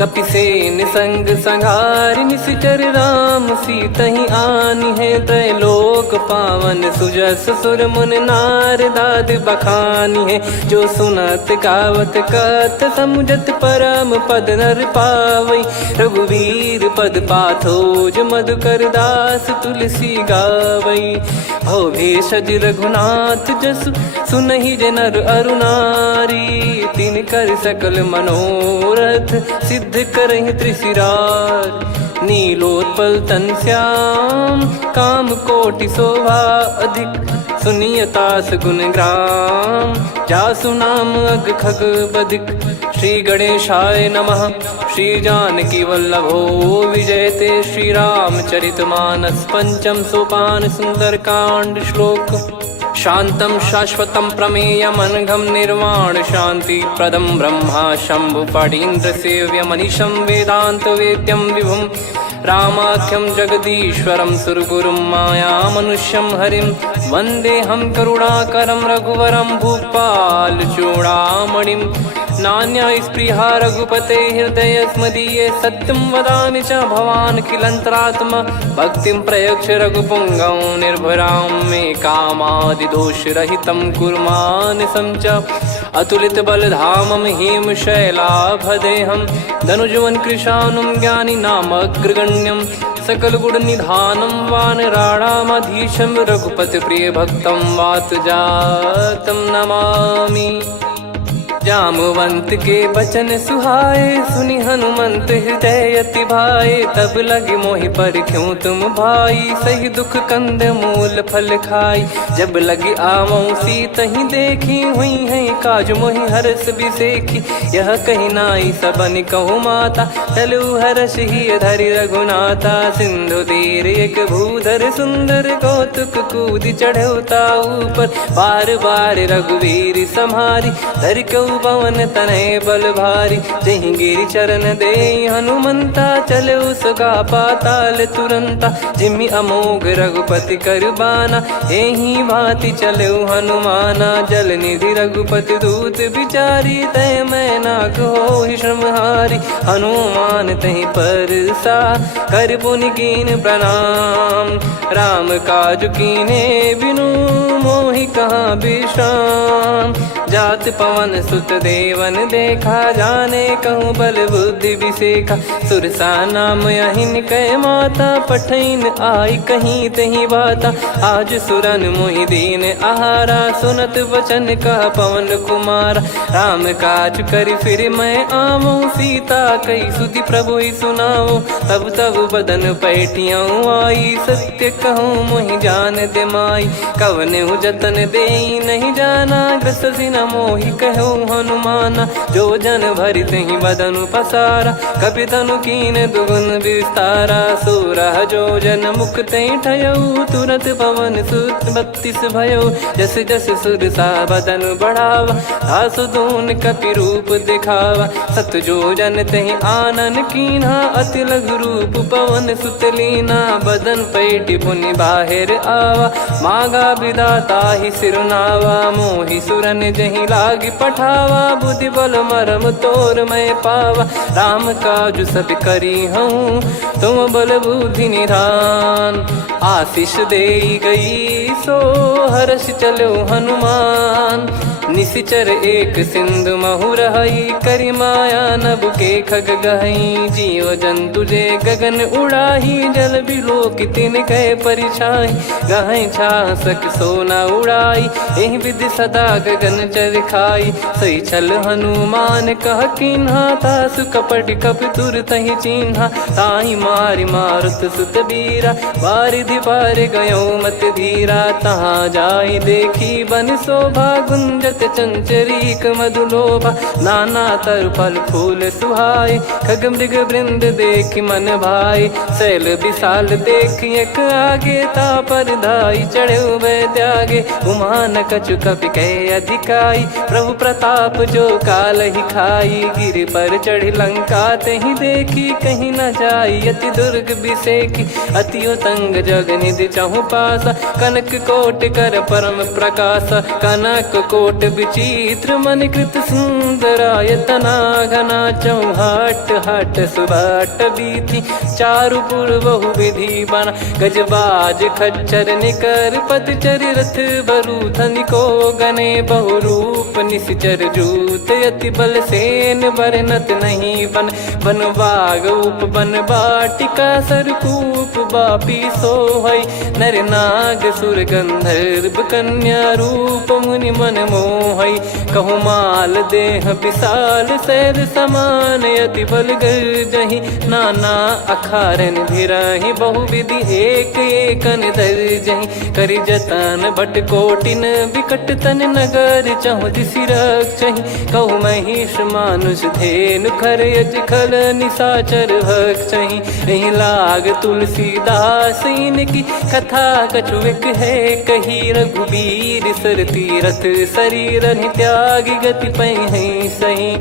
कपिसेन संग संहारि निशिचर राम, सीतहि आनि है त्रैलोक पावन। सुजस सुर मुन नार दाद बखानी है, जो सुनत गावत कथ समुझत परम पद नर पावई। रघुवीर पद पाथोज मधुकर दास तुलसी गावई। भव भेषज रघुनाथ जसु, सुनहि जे नर अरु नारी। तिन कर सकल मनोरथ, सिद्ध करहि त्रिशिरार। नीलोत्पल तन श्याम, काम कोटि शोभा अधिक। सुनियतास गुण ग्राम, जासु नाम अग खग बदिक। श्री गणेशाय नमः। श्री जानकी वल्लभो विजयते, श्री रामचरित मानस। पंचम सोपान सुंदर कांड श्लोक। शांतं शाश्वतं प्रमेयमनघं निर्वाण शांति प्रदं ब्रह्मा शंभु फणीन्द्र सेव्य मनीषं वेदांत वेद्यं विभुं। रामाख्यं जगदीश्वरं सुरगुरुं माया मनुष्यं हरिं। वन्देऽहं करुणाकरं रघुवरं भूपाल चूडामणिं। नान्या स्पृहा रघुपते हृदय स्मदीये, सत्यं वदामि च भवान् खिलन्तरात्मा। भक्तिं प्रयच्छ रघुपुङ्गं निर्भरां मे कामादिदोषरहितं कुर्मानसं च। अतुलित बलधामं हेमशैलाभदेहं, धनुजवन कृशानुं ज्ञानिनामग्रगण्यं। सकल गुण निधानं वानराणामधीशं, रघुपति प्रिय भक्तं वात जातं नमामि। जामवंत के बचन सुहाए, सुनि हनुमंत हृदय अति भाए। तब लगे मोहि पर क्यों तुम भाई, सही दुख कंद मूल फल खाई। जब लगी आवऊँ सीतहि देखी, हुई है काज मोहि हरस बिसेखी। यह कही नाई सबन कहु माता, चलु हरष ही धरि रघुनाथा। सिंधु तीर एक भूधर सुंदर, कौतुक कूद चढ़ौता ऊपर। बार बार रघुवीर सम्हारी, धरि कहु पवन तनय बल भारी। जहि गिरि चरण दे हनुमंता, चले उसका पाताल तुरंता। जिमि अमोघ रघुपति कर बाना, एहि भांति चले हनुमाना। जल निधि रघुपति दूत बिचारी, तय मैं नाक होहि श्रमहारी। हनुमान तहि परसा, कर पुनि कीन प्रणाम। राम काज कीने बिनु, मोहि कहाँ विश्राम। जात पवन सुत देवन देखा, जाने कहूँ बल बुद्धि विसेखा। सुरसा नाम अहिन कै माता, पठैन आई कहीं तही बाता। आज सुरन मोहि दीन आहारा, सुनत वचन कह पवन कुमारा। राम काज करि फिर मैं आवऊँ, सीता कई सुधि प्रभु ही सुनाओ। तब तब बदन पैठियाँ आई, सत्य कहूँ मोहि जान दे माई। कवने जतन देई नहीं जाना, ग्रसि न मोहि कहूँ हनुमाना। जो जन भरि तहि बदनु पसारा, कपितनु कीन दुगुन विस्तारा। सोरह जो जन मुख तहि ठयऊ, तुरत पवन सुत 32 भयऊ। जस जस सुरसा बदनु बढ़ावा, आसु दून कपि रूप दिखावा। सत जो जन तहि आनन कीन्हा, अति लघु रूप पवन सुत लीना। बदन पैठि पुनि बाहिर आवा, मागा विधाता ही सिरुनावा। मोहि सुरन जहि नहीं लागी पठावा, बुद्धि बल मरम तोर मैं पावा। राम काज सब करी हूँ तुम बल बुद्धि निधान, आशीष दे गई सो हर्ष चलो हनुमान। निशिचर एक सिंधु महु रहई, करी माया नभ के खग गहई। जीव जंतु जे गगन उड़ाही, जल बिलो कि तिन गए परिछाई। गहई छासक सोना उड़ाई, एहि विधि सदा गगन चर खाई। सही छल हनुमान कह किन्हा, तासु कपट कप तुर तहि चिन्हा। ताहि मारि मारुत सुत बीरा, बारिधि पार गयो मत धीरा। तहाँ जाई देखी बन शोभा, गुंजत चंचरीक मधुलोभा। नाना तर फल फूल सुहाए, खग मृग वृंद देखि मन भाई। शैल विशाल देखि एक आगे, तापर धाई चढ़े वै त्यागे। उमा न कछु कपि कहे अधिकाई, प्रभु प्रताप जो काल ही खाई। गिर पर चढ़ी लंका तहि देखी, कहीं न जाई अति दुर्ग बिसेकी। अति उतंग जग निधि चहु पासा, कनक कोट कर परम प्रकाशा। कनक कोट विचित्र मन कृत सुंदरायतना घना। चौहाट हाट सुबाट बीथी, चारु पुर बहु विधि बना। गजबाज खच्चर निकर पतचर, रथ बरु धनिको गने। बहु रूप निशिचर जूत, अति बल सेन बरनत नहीं बन। बन बाग उप बन बाटिका, सरकूप बापी सोहई। नर नाग सुर गंधर्व कन्या, रूप मुनि मन मोहई। कहु माल देह विशाल, शैल समान अति बल गर्जहि। नाना अखारन भिराहि, बहु विधि एक एकन दर्जहि। करि जतन भट कोटिन, विकट तन नगर चहु दिसि रक्षहि। कहु महिष मानुष धेनु, खर यज खल निशाचर भक्षहि। एहि लाग तुलसीदास इनकी, कथा कछुक है कही। रघुबीर सर तीरथ शरीर, त्यागी गति पै सही।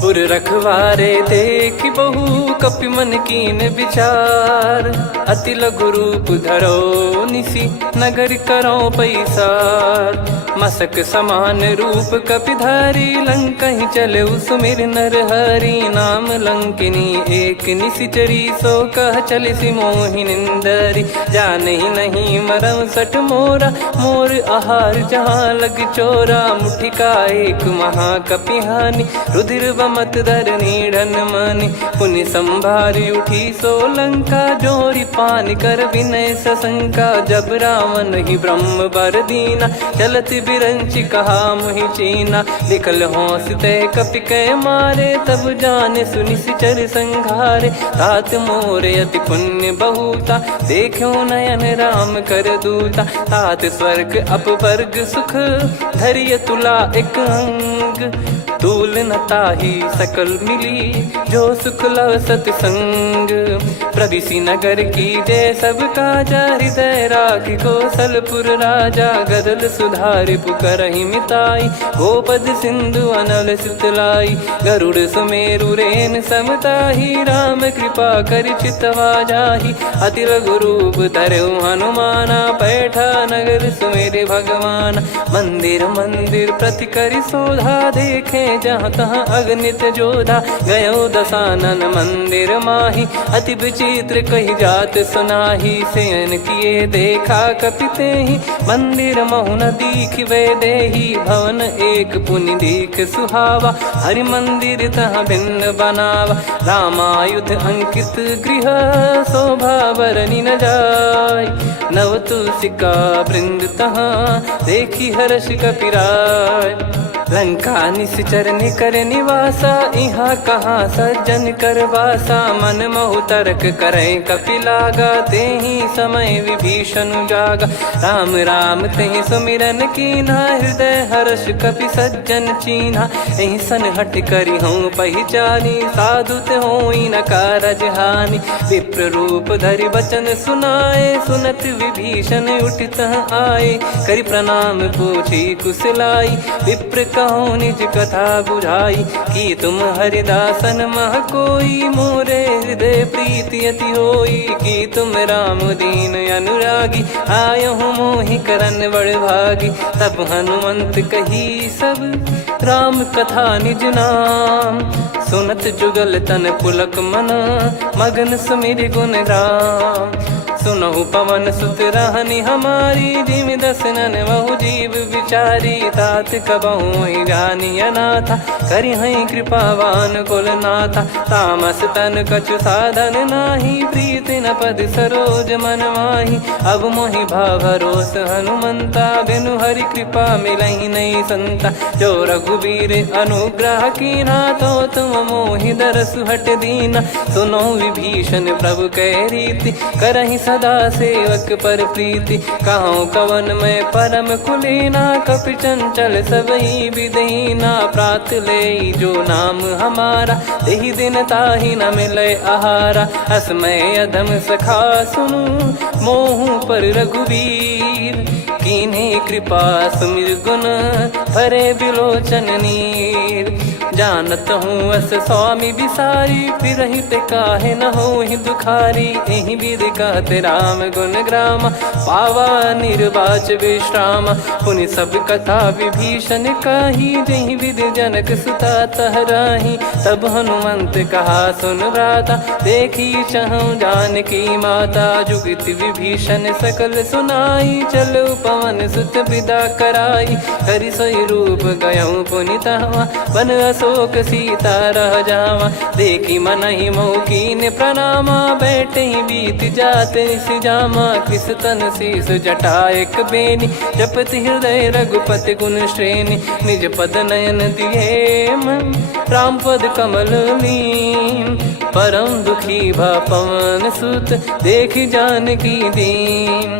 पुर रखवारे देख बहु, कपि मन कीन विचार। अति लघु रूप धरो निसी, नगर करो पैसार। मसक समान रूप कपिधारी, लंकहि चले सुमिर नर हरि। नाम लंकिनी एक निशिचरी, सो कह चलिसि मोहि निंदरी। जानहि नहीं मरम सठ मोरा, मोर आहार जहाँ लग चोरा। मुठिका एक महाकपिहानि, रुधिर बमत धरनी ढन मानि। पुनि संभारी उठी सो लंका, जोरी पान कर विनय सशंका। जब रावण ही ब्रह्म बर दीना, चलत बिरंचि कहा मुहि चीना। लिखल होंस ते कपि कै मारे, तब जाने सुनि सिचर संघारे। तात मोरे अति पुण्य बहुता, देखो नयन राम कर दूता। तात स्वर्ग अपवर्ग सुख, धरिय तुला एक अंग। तूल न ताहि सकल मिली, जो सुख लव सतसंग। प्रदिशि नगर की जय सब काजा, हृदय राखि कौशलपुर राजा। गदल सुधारि पुकारहि मिताई, गोपद सिंधु अनल सितलाई। गरुड़ सुमेरु रेन समताहि, राम कृपा करि चितवा जाहि। अति लघु रूप धरऊ हनुमाना, पैठा नगर सुमेरे भगवान। मंदिर मंदिर प्रति करि शोधा, देखे जहाँ तहाँ अगणित जोधा। गयो दशानन मंदिर माही, अति विचित्र कही जात सुनाही। शयन किए देखा कपितेहि, मंदिर महु न दीखिबे देहि। भवन एक पुनि दीख सुहावा, हरि मंदिर तहाँ भिन्न बनावा। रामायुध अंकित गृह, शोभा बरनि न जाय। नव तुलसिका वृंद तहाँ, देखी हर्ष कपिराय। लंका निश्चर निकर निवासा, इहाँ कहाँ सज्जन कर वासा। मन महु तर्क करै कपिलागा, तेहि समय विभीषण जागा। राम राम तेहि सुमिरन कीन्हा, हृदय हर्ष कपि सज्जन चीन्हा। एहि सन हट करि हूँ पहिचानी, साधु ते होई न कारज हानि। विप्र रूप धरि वचन सुनाए, सुनत विभीषण उठित आए, करि प्रणाम पूछी कुशलाई। विप्र कहो निज कथा बुझाई, कि तुम हरिदासन मह कोई। मोरे हृदय प्रीति अति होई, कि तुम राम दीन अनुरागी। आयहु मोहि करन बड़ भागी, तब हनुमंत कही सब राम कथा निज नाम। सुनत जुगल तन पुलक मना, मगन सुमिर गुण राम। सुनहु पवन सुत रहनि हमारी, जिमि दसनन बहु जीव विचारी। तात कबहु ही जानिय नाथा, करिहै कृपावान कुल नाथा। तामस तन कछु साधन नाही, प्रीति न पद सरोज मन माही। अब मोहि भाव भरोस हनुमंता, बिनु हरि कृपा मिलहि नहीं संता। जो रघुबीर अनुग्रह कीना, तो तुम मोहि दरसु हट दीना। सुनो विभीषण प्रभु कह रीति, करहि सदा सेवक पर प्रीति। कहूँ कवन में परम कुलीना, कपि चंचल सबही विदहीना। प्रात ले जो नाम हमारा, तेहि दिन ताहि न मिले आहारा। असमय अधम सखा सुनु, मोहु पर रघुवीर। कीन्हे कृपा सुमिर गुण, भरे बिलोचन नीर। जानत हूँ अस स्वामी बिसारी, फिरहि ते काहे न होहि दुखारी। एहि विधि कहते राम गुण ग्राम, पावा निर्वाच विश्राम। पुनि सब कथा विभीषण काही, जहि विधि जनक सुता तहराही। तब हनुमंत कहा सुन भ्राता, देखी चहु जानकी माता। जुगित विभीषण सकल सुनाई, चलो पवन सुत विदा कराई। हरि सोई रूप गयऊँ पुनि तहवा, बन अशोक सीता रह जावा। देखी मनहि मौकीन प्रणामा, बैठे ही बीत जात निस जामा। कृस तन शीस जटा एक बेनी, जपति हृदय रघुपति गुण श्रेणी। निज पद नयन दिए मन, राम पद कमल लीन। परम दुखी भा पवन सुत, देखी जानकी दीन।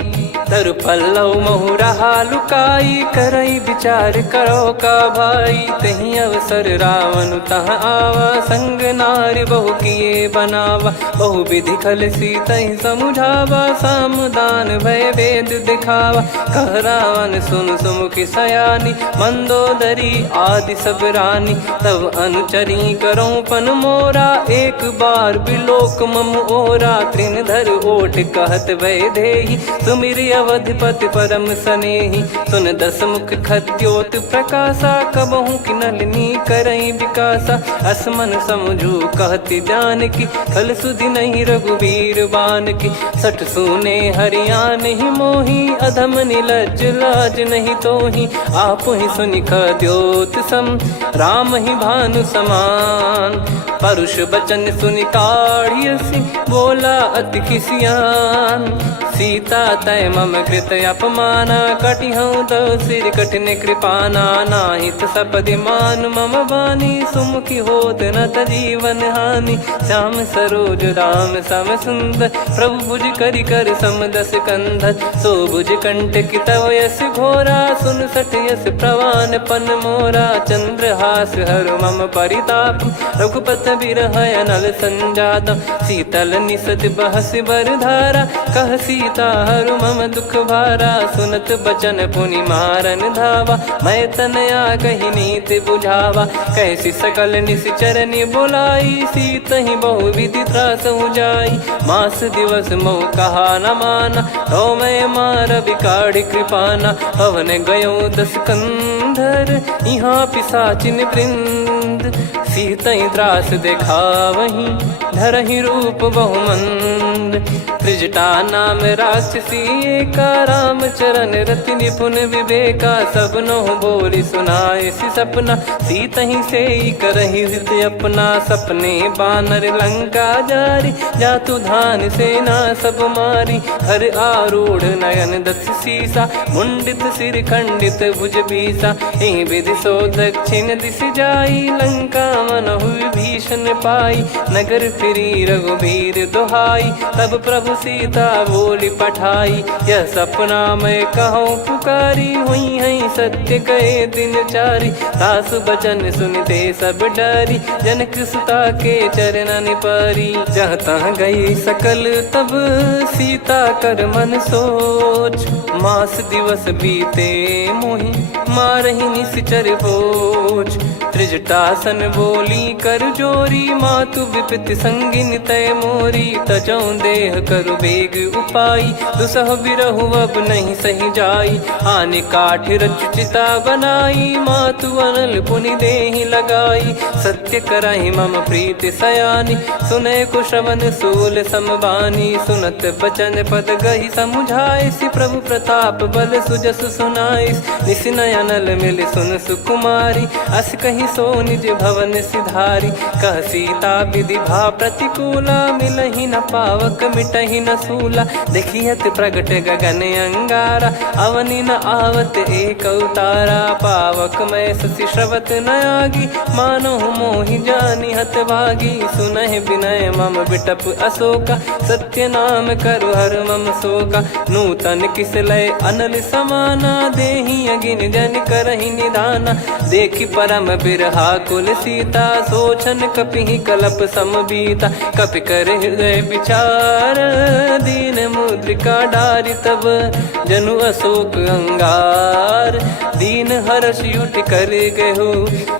तरु पल्लव महु रहा लुकाई, करई विचार करो का भाई। तही अवसर रावण तह आवा, संग नारी बहु किए बनावा। बहु विधि खल सीतहि समुझावा, सामदान भय वेद दिखावा। कह रावण सुन सुमुखी सयानी, मंदोदरी आदि सब रानी। तब अनुचरी करो पन मोरा, एक बार बिलोक मम ओरा। तृण धर ओट कहत भय देहि, सुमिर अवधिपति परम सनेहि। सुन दस मुख खद्योत प्रकाशा, कबहु कि नलिनी करई विकासा। असमन समझू कहति जानकी, खल सुधि नहीं रघुबीर बान की। सठ सुने हरियाण ही मोही, अधम निलज लाज नहीं तोही। आपु ही सुनि खद्योत सम, राम ही भानु समान। परुष बचन सुनि काढ़ियसि, बोला अति किसियान। सीता तय मम कृत अपमाना, कटिहऊँ तो सिर कठिन कृपाना। नाहित सपदि मान मम बानी, सुमुखी होत न तजीवन हानि। श्याम सरोज राम सम सुंदर, प्रभु भुज करि कर सम दस कंधर। सो भुज कंटक तव यस घोरा, सुन सठ यस प्रवान पन मोरा। चंद्रहास हर मम परिताप, रघुपत बिरह अनल संजात। शीतल निसत बहस बर धारा, कह सीता हरु मम दुख भारा। सुनत बचन पुनि मारन धावा, मैं तनया कही नीति बुझावा। कैसी सकल निश्चरनि बुलाई, सीतहि बहु विधि त्रास जाई। मास दिवस मोह कहा न माना, तो मैं मार बिकाढ़ कृपाना। पवन गयो दस कंधर, यहाँ पिशाचिन वृंद। सीतहि त्रास देखावहीं, धरहि रूप बहुमंद। त्रिजटा नाम राक्षसी एका, राम चरण रति निपुण विवेका। सब नोह बोली सुनाए सि सपना, सीतहि से करहि हित अपना। सपने बानर लंका जारी, जातु धान सेना सब मारी। हर आरूढ़ नयन दस सीसा, मुंडित सिर खंडित भुज बीसा। एहि विधि सो दक्षिण दिश जाई, लंका मनहु विभीषण पाई। नगर फिरी रघुबीर दुहाई, तब प्रभु सीता बोली पठाई, यह सपना मैं कहूँ पुकारी, हुई है सत्य कहे दिन चारी। सासु बचन सुनते सब डरी, जनक सुता के चरण परी। जहाँ तहाँ गई सकल तब सीता कर मन सोच, मास दिवस बीते मोहि मारहि निश्चर बोझ। त्रिजटासन बोली कर जोरी, मातु विपत्ति संगिन तय मोरी। तजौ देह करु बेग उपाई, दुसह बिरहु अब नहीं सही जाई। आने काठ रच चिता बनाई, मातु अनल पुनि देहि लगाई। सत्य कराहि मम प्रीत सयानी, सुने को श्रवण सूल समबानी। सुनत बचन पद गही समुझाइसि, प्रभु प्रताप बल सुजस सुनाइस। निस नयनल मिल सुन सुकुमारी, अस कही सो निज भवन सिधारी। कह सीता विधि भा प्रतिकूला, मिलहि न पावक मिटहि न सूला। देखियत प्रगट गगन अंगारा, अवनि न आवत एक उतारा। पावक मैं ससि श्रवत न आगी, मानो मोहि जानि हत भागी। सुनहि विनय मम बिटप अशोका, सत्य नाम करु हर मम शोका। नूतन किस लय अनल समाना, देहि अगिन जन करहि निदाना। देखि परम बिरहा कुल सीता, सोचन कपिहि कलप समबीता। कपि कर हृदय विचार, दीन मुद्रिका डारि तब जनु अशोक अंगार। दीन हर्ष युट कर गहु,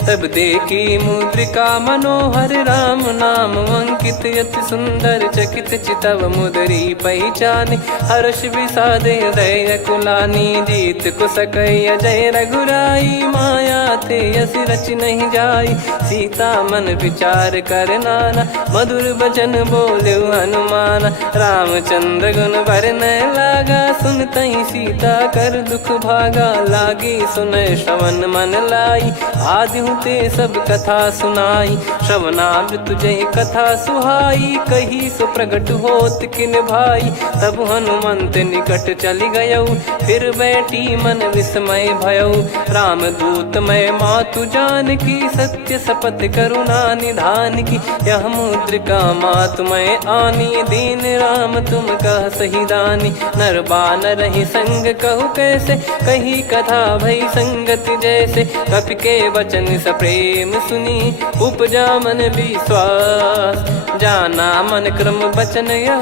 तब देखी मुद्रिका मनोहर। राम नाम अंकित यति सुंदर, चकित चितव मुदरी पहचान। हर्ष विषाद हृदय कुलानी, जीत को सकई अजय रघुराई। माया थे यस रच नहीं जाई, सीता मन विचार कर नाना। मधुर बचन बोले हनुमान, रामचंद्र गुण वरनय लागा। सुनतहि सीता कर दुख भागा, लागी सुनय श्रवण मन लाई। आदि ते सब कथा सुनाई, श्रवणामृत जय कथा सुहाई। कही सो प्रगट होत किन भाई, तब हनुमंत निकट चली गयौ। फिर बैठी मन विस्मय भयौ, राम दूत मैं मातु जान की। सत्य शपथ करुणा निधान की, यह मुद्रिका मातु मैं आनी। दीन राम तुम कह सही दानी, नर बानर ही संग कहु कैसे। कही कथा भई संगति जैसे, कपि के वचन सप्रेम सुनी। उपजा मन विश्वास, जाना मन क्रम बचन यह।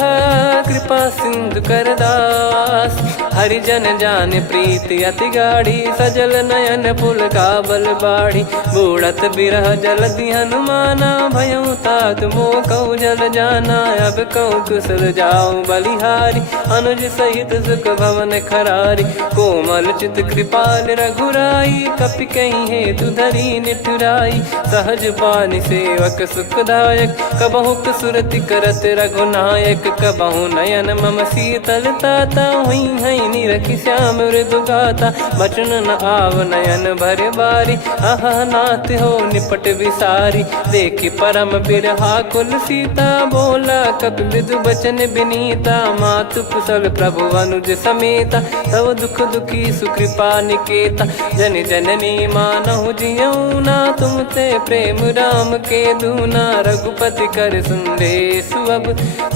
कृपा सिंधु कर दास, हरिजन जान प्रीति अति गाढ़ी। सजल नयन पुल काबल बाढ़ी, बूढ़त बिरह जलधि हनुमाना। भयउ तात मोह कहु जल जाना, अब कहु कुशल जाऊं बलिहारी। अनुज सहित सुख भवन खरारी, कोमल चित कृपाल रघुराई। कपि कहीं हेतु धरी निठुराई, सहज पानि सेवक सुखदायक। कबहु सुरति करत रघुनायक, कबहु नयन मम शीतल ताता। हुई है निरखि श्याम मृदु गाता, बचन न आव नयन भर बारी। अह नाथ हो निपट विसारी, देखि परम बिरहा कुल सीता। बोला कपि मृदु बचन बिनीता, मातु कुशल प्रभु अनुज समेता। तव दुख दुखी सुकृपा निकेता, जन जननी मानहु जियऊ ना। तुम ते प्रेम राम के दूना, रघुपति कर सुंदेशु अब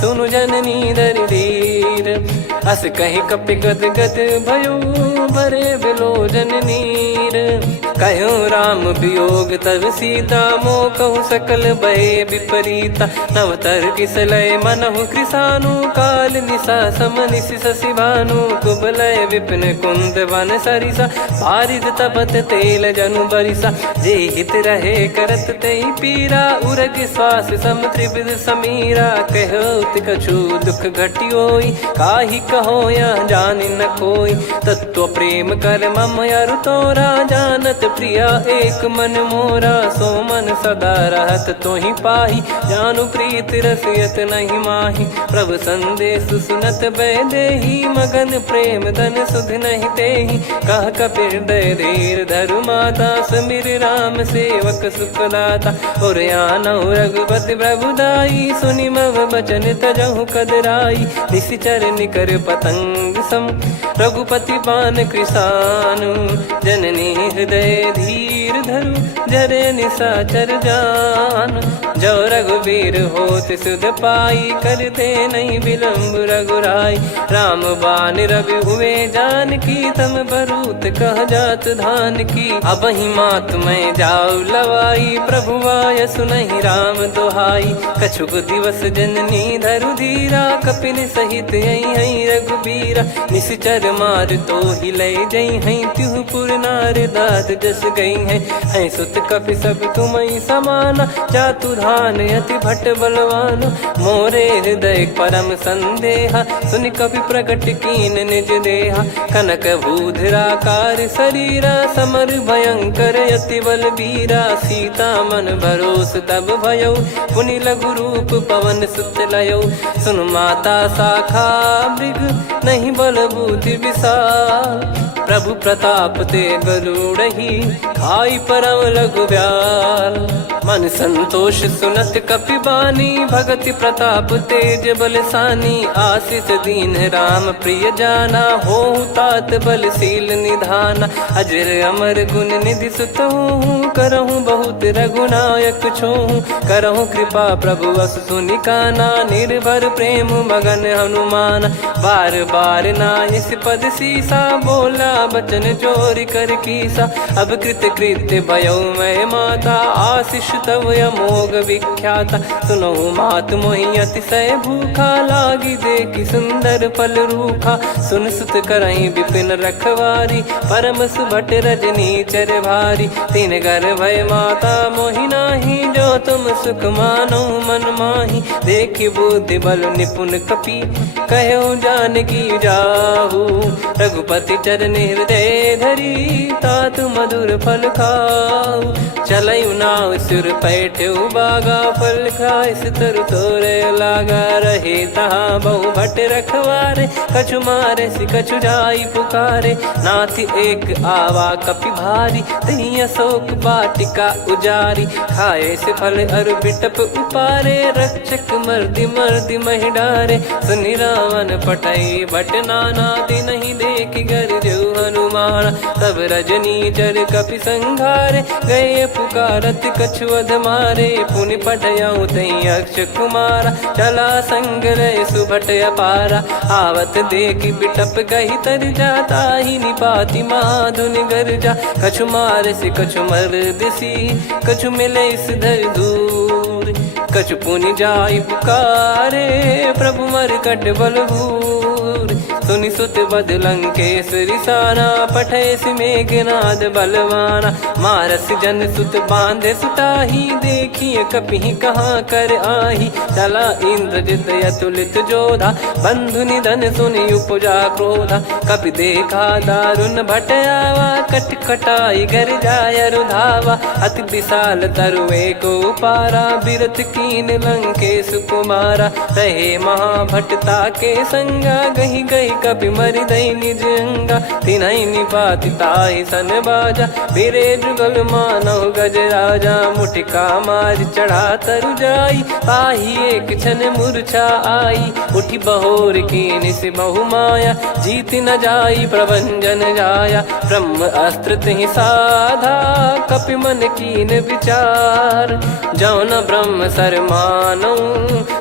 सुनु जननी दरि धीर। अस कहि कपि गद गद भयो, भरे बिलोचन नीर। कहूँ राम वियोग तब सीता, मोह कहूँ सकल भय विपरीता। नवतर किसलय मनहु कृसानु, काल निशा सम निशि शशि भानु। कुबलय विपिन कुंद वन सरिसा, पारिद तपत तेल जनु बरिसा। जे हित रहे करत तेहि पीरा, उरग श्वास सम त्रिविध समीरा। कहत कछु दुख घटियोई, काहि कहो यह जानि न कोई। तत्व प्रेम कर मम अरु तोरा, जानत प्रिया एक मन मोरा। सो मन सदा रहत तोहि पाही, जानु प्रीत रसियत नहीं माही। प्रभु संदेश सुनत बैदेही, मगन प्रेम धन सुध नहीं तेहि। कह कपि हृदय धीर धरु माता, समीर राम सेवक सुखदाता। और आनहु रघुपति प्रभु दाई, सुनि मम बचन तजहु कदराई। निशिचर निकर पतंग सम रघुपति बान कृसानु जननी हृदय धीर धरु जरे निशाचर जान जो रघुबीर होत सुध पाई करते नहीं विलंब रघुराई राम बान रवि हुए जान की तम बरूत कह जात धान की अब ही मात मैं जाऊ लवाई प्रभु आय सुनहि राम दोहाई कछुक दिवस जननी धरु धीरा कपिन सहित यही रघुबीरा निश्चर मार तो ही ले जई हैं त्यों पुर नार दाद जस गई हैं सुत कपि सब तुमई समाना जातु धान अति भट बलवान मोरे हृदय परम संदेहा सुन कपि प्रकट कीन निज देहा कनक भूधराकार शरीरा समर भयंकर अति बल बीरा सीता मन भरोस तब भयो पुनि लघु रूप पवन सुत लयो सुन माता शाखा मृग नहीं बल बुद्धि विशाल प्रभु प्रताप ते गरुड़हि खाई परम लघु ब्याल मन संतोष सुनत कपि बानी भगति प्रताप तेज बलसानी आशीष दीन राम प्रिय जाना हो तात बलशील निधाना अजर अमर गुण निधि सुतहूँ करहूँ बहुत रघुनायक छोहूँ करहूँ कृपा प्रभु अस सुनिकाना निर्भर प्रेम मगन हनुमान बार बार नायस पद सीसा बोला बचन चोरी कर कीसा अब कृत कृत्य भयो मैं माता आशीष तव अमोघ विख्याता सुनो मात मोहि अतिशय भूखा लागी देखी सुंदर फल रूखा सुन सुत करई विपिन रखवारी परम सुभट रजनी चर भारी तीन घर भय माता मोहि नाही जो तुम सुख मानो मन माही देखी बुद्धि बल निपुण कपि कहो जानकी जाहू रघुपति चरण हृदय धरी तात मधुर फल खाऊ चलऊ नाव सुर पैठ्यू बागा फल खाइस तरु तोरे लागा रहे तहाँ बहु भट रखवारे कछु मारे सि कछु जाई पुकारे नाथी एक आवा कपि भारी तही अशोक बाटिका उजारी खाए से फल अरु बिटप उपारे रक्षक मर्दि मर्दि महि डारे सुनि रावण पटई भट नाना दिन नहीं देख गर जो हनुमान तब रजनी चर कपि संघारे गए पुकारत कछुअध मारे पुनि पटयाऊं तई अक्ष कुमारा चला संग रहे सुभट अपारा आवत देखी बिटप कही तर जाता ही निपाति माधुन गर्जा कछु मारे से कछु मर दिसी कछु मिले इस धर दूर कछु पुनि जाई पुकारे प्रभु मर कट बलभूर सुनि सुत बद लंकेश्वरी साना पठेस मेघनाद बलवाना मारस जन सुत बांधे सुताही देखिए कपि कहाँ कर आही चला इंद्रजित अतुलित जोधा बंधु निधन सुनि उपजा क्रोधा कपि देखा दारुण भट आवा कट कटाई घर जाय रुधावा अति विशाल तरुए को पारा बिरत कीन लंकेश कुमारा रहे महाभटता के संगा गही गही कपि मरि दई निज अंगा तिन्है निपाति ताहि सन बाजा बिरे जुगल मानव गज राजा मुटिका मार चढ़ा तरु जाई ताहि एक क्षण मूर्छा आई उठी बहोर कीन से बहु माया जीत न जाई प्रभंजन जाया ब्रह्म अस्त्र तिहि साधा कपि मन कीन विचार जौन ब्रह्म सर मानौ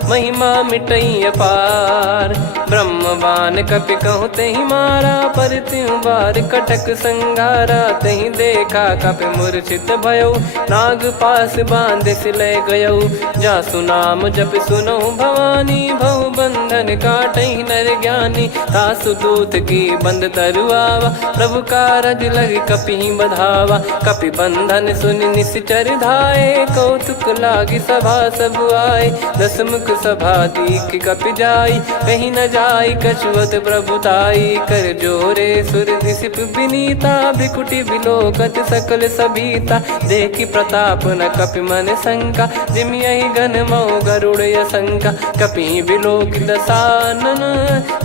महिमा मिटई अपार ब्रह्म बान कपि कहूँ तही मारा पर त्यों बार कटक संगारा तही देखा कपि मूर्छित भयो नाग पास बांध सिले गयो जा सुनाम जप सुनो भवानी भव बंधन काटई नर ज्ञानी तासु दूत की बंद तरुआवा प्रभु कारज लग कपि बधावा कपि बंधन सुनि निश्चर धाये कौतुक लागी सभा सब आए दसमुख सभा दीख कपि जाई कहीं न जाई कछुअत प्रभुताई कर जोरे सुर दिसिप विनीता भ्रिकुटी बिलोकत सकल सबीता देखी प्रताप न कपि मन शंका जिमियहि गन मऊ गरुड़ शंका कपि बिलोक दसानन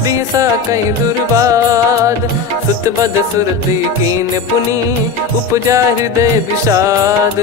बिहसा कहीं दुर्बाद सुत बद सुरति कीन पुनी उपजा हृदय विषाद।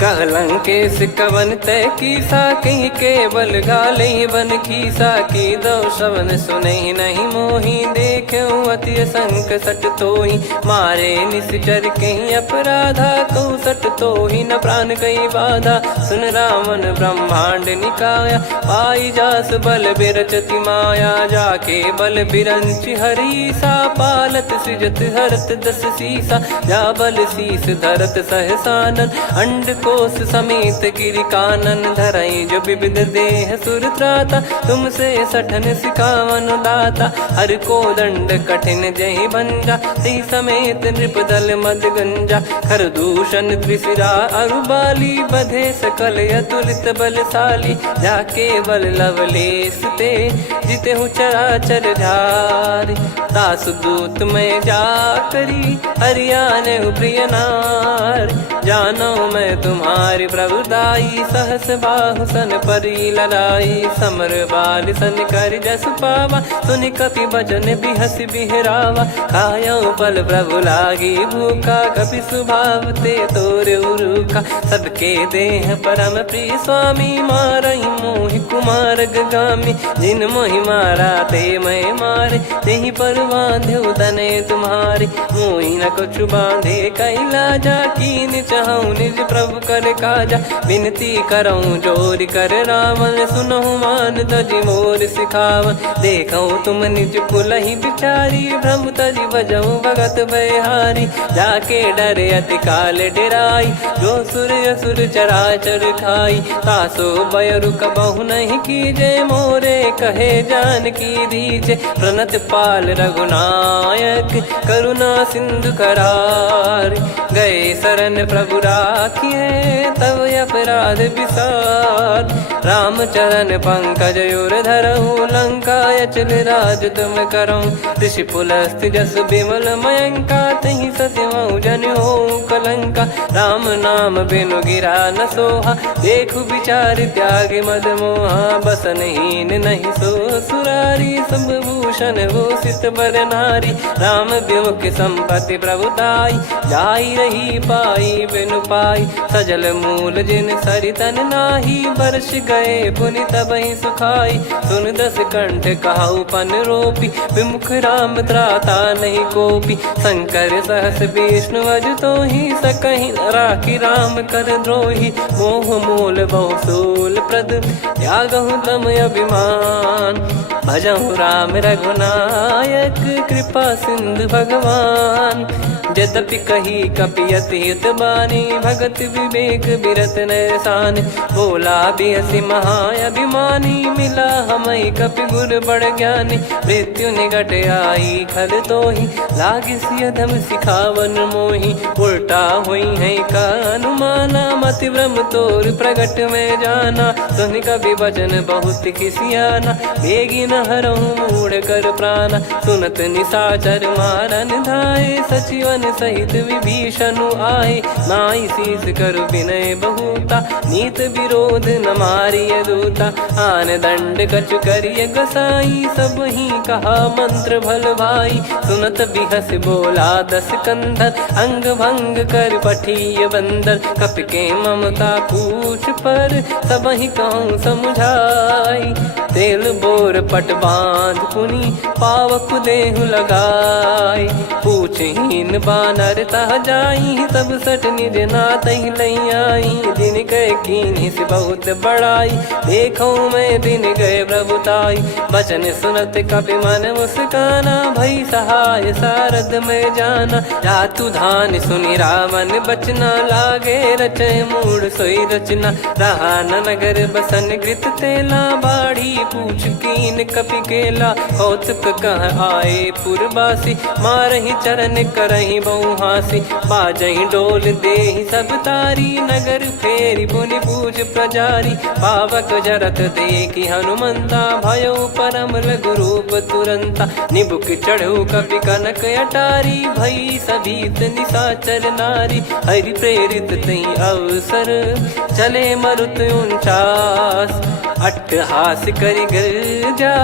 कहलंकेश कवन तय कीसा कहीं केवल गाले बन खीसा की दो श्रवण सुने नहीं मोही देखे अति संक सट तोही मारे निश्चर कहीं अपराधा कहूँ सट तोही न प्राण कहीं बाधा। सुन रावण ब्रह्मांड निकाया पाई जास बल बिरचति माया जाके बल बिरंच हरीसा पालत सृजत हरत दस सीसा जा बल शीस धरत सहसानन अंड कोश समेत गिरि कानन धरई जो विविध देह सुर त्राता तुमसे सठन सिखावन दाता हर को दंड कठिन जहि भंजा सी समेत नृप दल मद गंजा खर दूषण त्रिशिरा अरुबाली बधे सकल अतुलित बलशाली जाके बल लवलेस ते जिते हूँ चराचर झारी दास दूत में जा करी हरियाणे प्रिय नार जानो मैं तुम्हारी प्रभुदाई सहस बाहु सन परी लड़ाई समर बाल सन कर जस पावा सुनि कपि भजन बिहस बिहरावा खायो बल प्रभु लागी भूखा कपि स्वभाव ते तोर उरुखा सबके देह परम प्रिय स्वामी मारई मोहि कुमार गामी जिन मोहि मारा ते मैं मारे तेहि पर बांधे उदने तुम्हारे मोहि न कुछ बांधे कैलाजा कीन चाहूं निज प्रभु कर काजा विनती करऊं जोर कर रावण सुनहु मान तजि मोर सिखावन देखऊं तुम निज कुलहि बिचारी भ्रम तजि बजऊं भगत बहारी जाके डरे अति काल डेराई जो सुर असुर चराचर खाई तासो बयरु कबहु नहीं कीजे मोरे कहे जान की दीजे प्रणत पाल रघुनायक करुणा सिंधु करार गए शरण प्रभु राखिए तब अपराध विसार राम चरण पंकज उर धरहु लंका अचल राज तुम करऊं ऋषि पुलस्त जस विमल मयंका तहि ससिमऊ जन हो कलंका राम नाम बिनु गिरा न सोहा देखु विचार त्याग मद मोहा बसनहीन नहीं सो सुरारी सब भूषण वो सित बर नारी राम विमुख संपत्ति प्रभुताई जाई रही पाई बिनु पाई सजल मूल जिन सरितन नाही वर्ष गए पुनि तबहि सुखाई सुन दस कंठ कहाऊ पन रोपी विमुख राम त्राता नहीं कोपी शंकर सहस विष्णु अज तो ही सकहि राखी राम कर द्रोही मोह मूल बहु सूल प्रद त्यागहु तम अभिमान भजहु राम रघुनायक कृपा सिंधु भगवान यद्यपि कही कपियति हित बानी भगत विवेक बिरत नैसान बोला बिहसी महाअभिमानी मिला हमई कपि गुर बड़ ज्ञानी मृत्यु निकट आई खल तो ही लागे सियधम सिखावन मोही उल्टा हुई है का अनुमाना मति ब्रह्म तोर प्रगट में जाना सुन कभी वचन बहुत किसियाना बेगी न हरहु मूढ़ कर प्राणा सुनत निशाचर मारन धाये सचिवन सहित विभीषण आए नाई शीस कर विनय बहुता नीत विरोध न मारिय दूता आन दंड कछ करिय गसाई सब ही कहा मंत्र भल भाई सुनत बिहस बोला दस कंधर अंग भंग कर पठिय बंदर कप के ममता पूछ पर सब ही कहूँ समझाई तेल बोर पट बांध पुनी पावक देहु लगाई पूछहीन बानर तह जाई सब सट निज नाथ ही लई आई दिन गए कीन्ही से बहुत बड़ाई देखो मैं दिन गए प्रभुताई बचन सुनत कपि मन मुस्काना भई सहाय सारद में जाना जातु धान सुनि रावण बचना लागे रचे मूड सोई रचना रहा न नगर बसन कृत तेला बाढ़ी पूछ कीन कपि केला कौतुक कह आए पुरबासी मारहि चरण करहि बहु हासी बाजहि डोल देहि सब तारी नगर फेरी पुनि पूज प्रजारी पावक जरत देखि हनुमंता भयो परम लघु रूप तुरंता निबुक चढ़ऊ कपि कनक अटारी भई सभीत निशाचर नारी हरि प्रेरित तई अवसर चले मरुत 49 अट्टहास करि गर्जा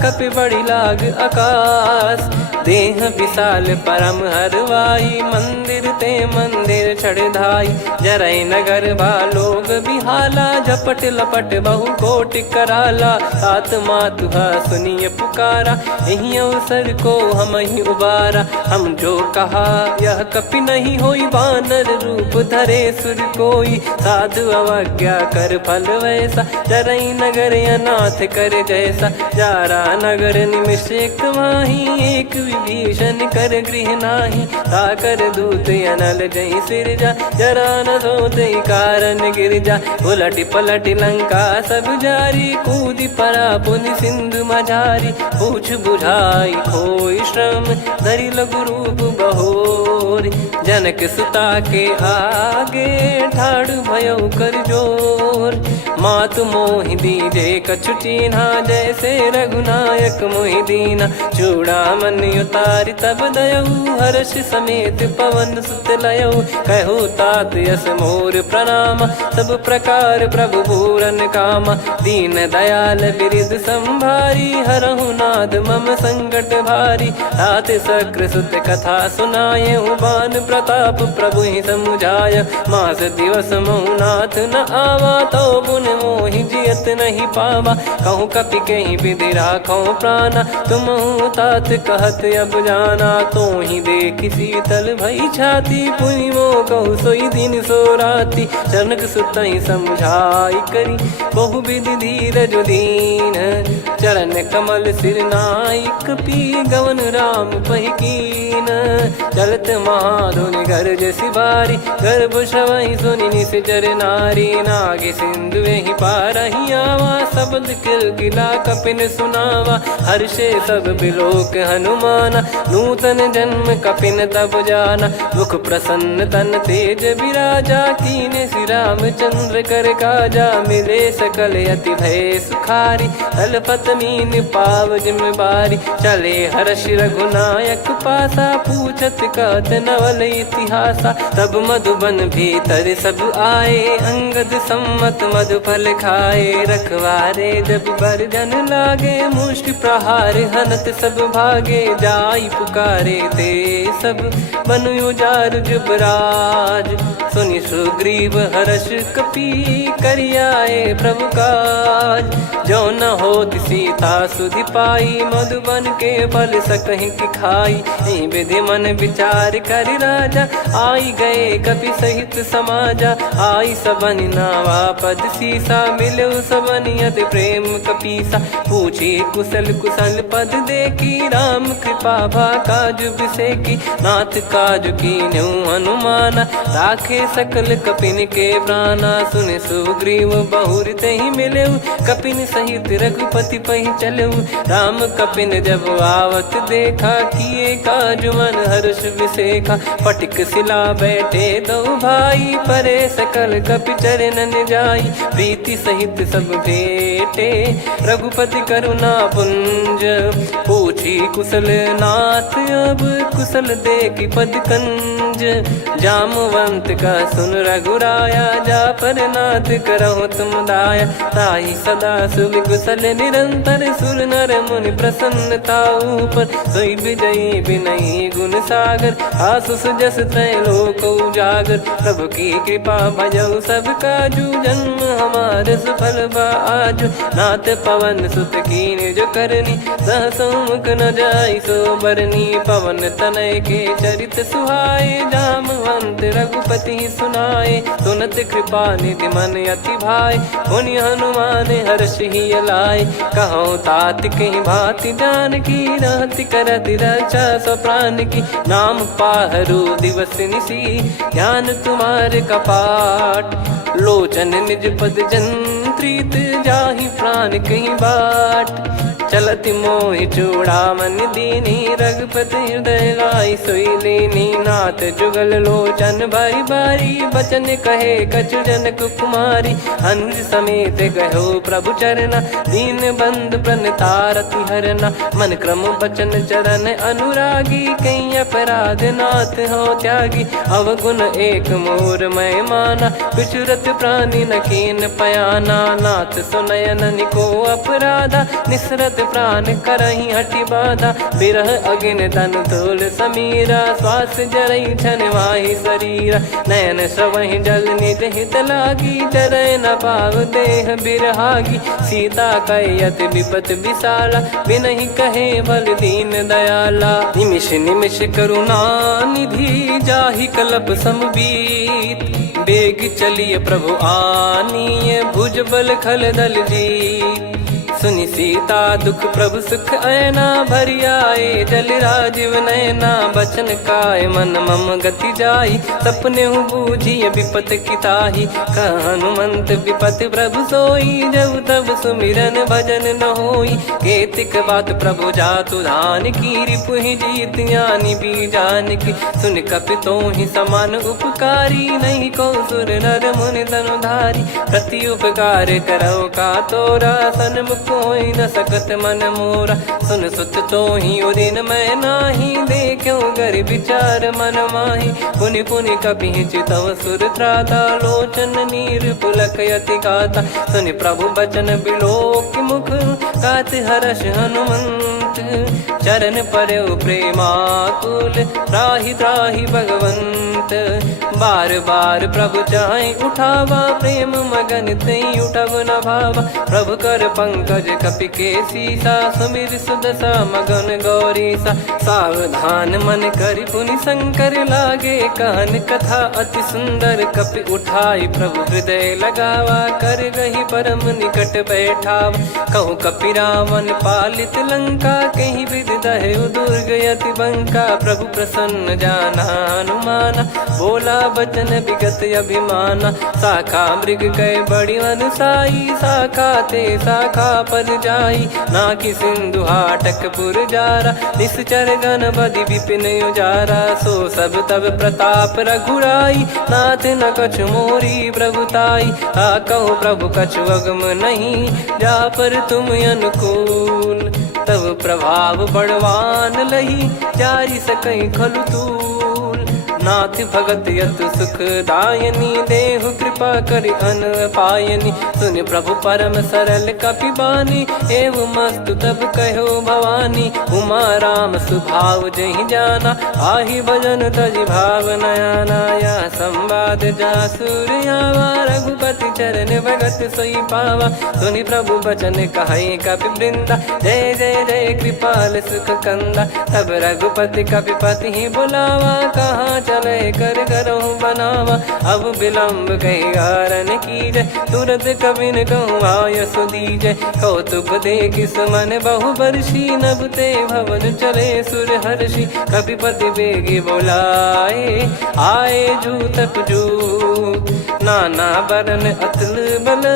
कपि बड़ी लाग आकाश देह विशाल परम हरवाई, मंदिर ते मंदिर चढ़धाई। जरई नगर बा लोग बिहाला, झपट लपट बहु कोट कराला। तात मातुहा सुनिए पुकारा, यही अवसर को हम ही उबारा। हम जो कहा यह कपि नहीं होई, बानर रूप धरे सुर कोई। साधु अवज्ञा कर फल वैसा, जरई नगर अनाथ कर जैसा। जारा नगर निमिष एक माही, एक विभीषण कर गृह नाही। ताकर दूत अनल जई सिरजा, जरा न सोते कारण गिरजा। उलट पलट लंका सब जारी, कूदी परा पुनि सिंधु मझारी। पूछ बुझाई खोई श्रम, धरि लघु रूप बहोरी। जनक सुता के आगे, ठाड़ भयो कर जोर। मातु मोहि दीजे कछु चीन्हा, जैसे रघुनायक मोहि दीना। चूड़ामणि उतारि तब दयऊ, हर्ष समेत पवन सुत लयऊ। कहु तात यस मोर प्रणाम, सब प्रकार प्रभु पूरन कामा। दीन दयाल बिरिद संभारी, हरहु नाद मम संकट भारी। तात सक्र सुत कथा सुनाये, बान प्रताप प्रभु ही समुझाय। मास दिवस महु नाथ न आवा, तो पुन मोहि जियत नहीं पावा। कहूँ कपि कहीं विधि राखो प्राणा, तुम तात कहत अब जाना। तो ही देख शीतल भई छाती, पुनि मो कहु सोई दिन सो राती। जनक सुतहि समझाई करी, बहु विधि धीरज दीन। चरण कमल सिर नाई, कपि गवन राम पहिकीन। चलत महाधुनि गरज सिबारी, गर्भ श्रवहि सुनि निश्चर नारी। नागे सिंधु ही पारहि आवा, शब्द किलकिला कपिन सुनावा। हर्षे सब बिलोक हनुमाना, नूतन जन्म कपिन तब जाना। मुख प्रसन्न तन तेज विराजा, कीने श्री रामचंद्र कर काजा। मिले सकल अति भय सुखारी, तलपत मीन पाव जिम्मेवारी। चले हर्ष रघुनायक पासा, पूछत कहत नवल इतिहासा। तब मधुबन भीतर सब आए, अंगद सम्मत मधुफल खाए। रखवारे जब बरजन लागे, मुष्टि प्रहार हनत सब भागे। जाई पुकारे ते सब, बन उजार जुबराज। सुनि सुग्रीव हर्ष कपि, करियाए प्रभु काज। जो न होत सीता सुधि पाई, मधुबन के फल सकहि की खाई। विधि मन विचार करि राजा, आई गए कपि सहित समाजा। आई सबनि नावा पद सीसा, मिलो सबनि अति प्रेम कपीसा। पूछी कुशल कुशल पद देखी, राम कृपा भा काज बिसेकी। नाथ काज कीन्हु हनुमाना, राखे सकल कपिन के प्राणा। सुनि सुग्रीव बहुर तेहि मिलेउ, कपिन सहित रघुपति पहि चलेउ। राम कपिन जब आवत देखा, किए काज मन हर्ष विसेखा। पटिक सिला बैठे दो भाई, परे सकल कपि चरणन जाई। प्रीति सहित सब भेटे, रघुपति करुणा पुंज। पूछी कुशल नाथ अब, कुशल देखि पद कंज। जामवंत का सुन रघुराया, जा पर नाथ करहु तुम दाया। ताहि सदा सुभि कुशल निरंतर, सुर नर मुनि प्रसन्नता ऊपर। सोई विजयी विनयी गुण सागर, आसु सुजस तय लोक उजागर। प्रभु की कृपा भजऊ सब काजू, जन्म हमार सफल बा आजु। नाथ पवन सुत कीन्ह जो करनी, सहसो मुख न जाई सो बरनी। पवन तनय के चरित सुहाए, जामवंत रघुपति सुनाए। सुनत कृपा निधि मन अति भाई, पुनि हनुमान हर्ष ही लाए। कहो तात कहीं भांति जानकी, रहति करति रक्षा सो प्राण की। नाम पाहरु दिवस निसी, ज्ञान तुम्हारे कपाट। लोचन निज पद जंत्रित, जाहि प्राण कहीं बाट। चलति मोहि चूड़ामणि दीनी, रघुपति हृदय लाई सोई लीनी। नाथ जुगल लोचन बारी बारी, बचन कहे कछु जनक कुमारी। हंस समेत गयो प्रभु चरना, दीन बंधु प्रणतारति हरना। मन क्रम बचन चरण अनुरागी, कहीं अपराध नाथ हो त्यागी। अवगुण एक मोर मैं माना, बिचुरत प्राणी न कीन पयाना। दीनानाथ सुनयन को अपराधा, निसरत प्राण करही हटि बाधा, बिरह अगिन तन तोल समीरा, श्वास जरई छन वाहि शरीरा, नयन श्रवहि जल निज हित लागी, चरय न पाव देह बिरहागी, सीता कैयत विपत विशाला, बिनहि कहे बल दीन दयाला, निमिष निमिष करुणा निधि, जाहि कल्प समबीत, बेग चलिए प्रभु आनीय, भुज बल खल दल जीत, सुनि सीता दुख प्रभु सुख ऐना, भरि आए जल राजीव नैना, बचन काय मन मम गति जाई, सपने हूँ बूझिए विपत किताही, हनुमंत विपत प्रभु सोई, जब तब सुमिरन भजन न होई, केतिक बात प्रभु जातु धान की, रिपुहि जीत ज्ञानी बीजान की, सुन कपितो ही समान उपकारी, नहीं को सुर नर मुनि तनुधारी, प्रति उपकार करो का तोरा, सन्मुख कोई न सकत मन मोरा, सुन सुत तो ही उदिन मैं नाही, देखो गर विचार मन माही, पुनि पुनि कपि चितव सुर त्राता, लोचन नीर पुलक यति गाता, सुनि प्रभु बचन बिलोक मुख, गात हर्ष हनुमंत, चरण परयो प्रेमाकुल, त्राहि त्राहि भगवंत, बार बार प्रभु चाहि उठावा, प्रेम मगन तई उठब न भावा, प्रभु कर पंकज कपि के सीसा, सुमिर सुदशा मगन गौरीसा, सावधान मन करि पुनि शंकर लागे, कहन कथा अति सुंदर, कपि उठाई प्रभु हृदय लगावा, कर गही परम निकट बैठावा, कहूँ कपि रावण पालित लंका, कहीं विधि दहु दुर्ग यति बंका, प्रभु प्रसन्न जाना हनुमाना, बोला बचन विगत अभिमाना, शाखा मृग कह बड़ी अनुसाई, शाखा ते शाखा पर जाई, ना कि सिंधु हाटक पुर जारा, निश्चर गण बदि विपिन उजारा, सो सब तब प्रताप रघुराई, नाथ न कछु मोरी प्रभुताई, कहो प्रभु कछु अगम नहीं, जा पर तुम अनुकूल, तब प्रभाव बड़वान लही, जारी सकई खलु तूल, नाथ भगत यतु सुख दायनी, देहु कृपा करि अन पायनी, सुन प्रभु परम सरल कपि बानी, एवं मस्तु तब कहो भवानी, उमा राम सुभाव जहि जाना, आहि भजन तजि भाव नयाना, या संवाद जासुर आवा, रघुपति चरण भगत सोई पावा, सुनि प्रभु बचन कहै कपि वृंदा, जय जय जय कृपाल सुख कंदा, तब रघुपति कपिपति ही बुलावा, कहाँ चले कर करहु बनावा, अब विलम्ब कही कारण कीजय, तुरत कबिन कहूँ आयस दीजय, कौतुक देखि सुमन बहु बरसी, नभ ते भवन चले सुर हर्षि, कपिपति बेगी बोलाए, आए जूतक जूत, नाना बरन अतुल बल,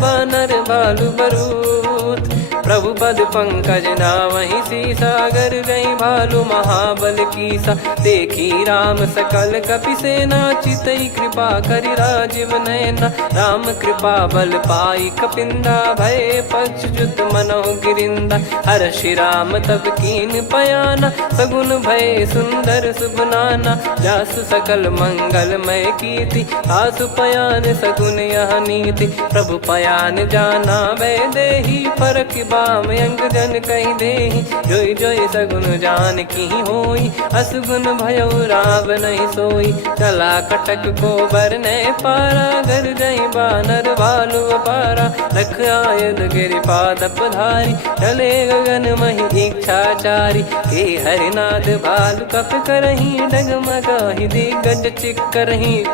बानर भालु बरूत, प्रभु पद पंकज नावहि सीसा, गर गई भालु महाबल कीसा, देखी राम सकल कपि सेना, चितई कृपा करि राजीव नयना, राम कृपा बल पाई कपिंदा, भय पक्षुत मनोह गिरिंदा, हर्षि राम तब कीन पयाना, सगुन भय सुंदर शुभ नाना, जासु सकल मंगलमय कीर्ति, आसु पयान सगुन यह नीति, प्रभु पयान जाना वै देहि, फरक बाम अंग जन कहि देहि, जोई जोई सगुन जान की होई, असगुन भयो राव नहीं सोई, चला कटक को बरने पारा, घर जई बानर भालु अपारा, लख आयद गिरिपाद पधारी, चले गगन महि इच्छाचारी, के हरिनाद भालु कप करही, डगमगाहि दिग्गज चिक्करही,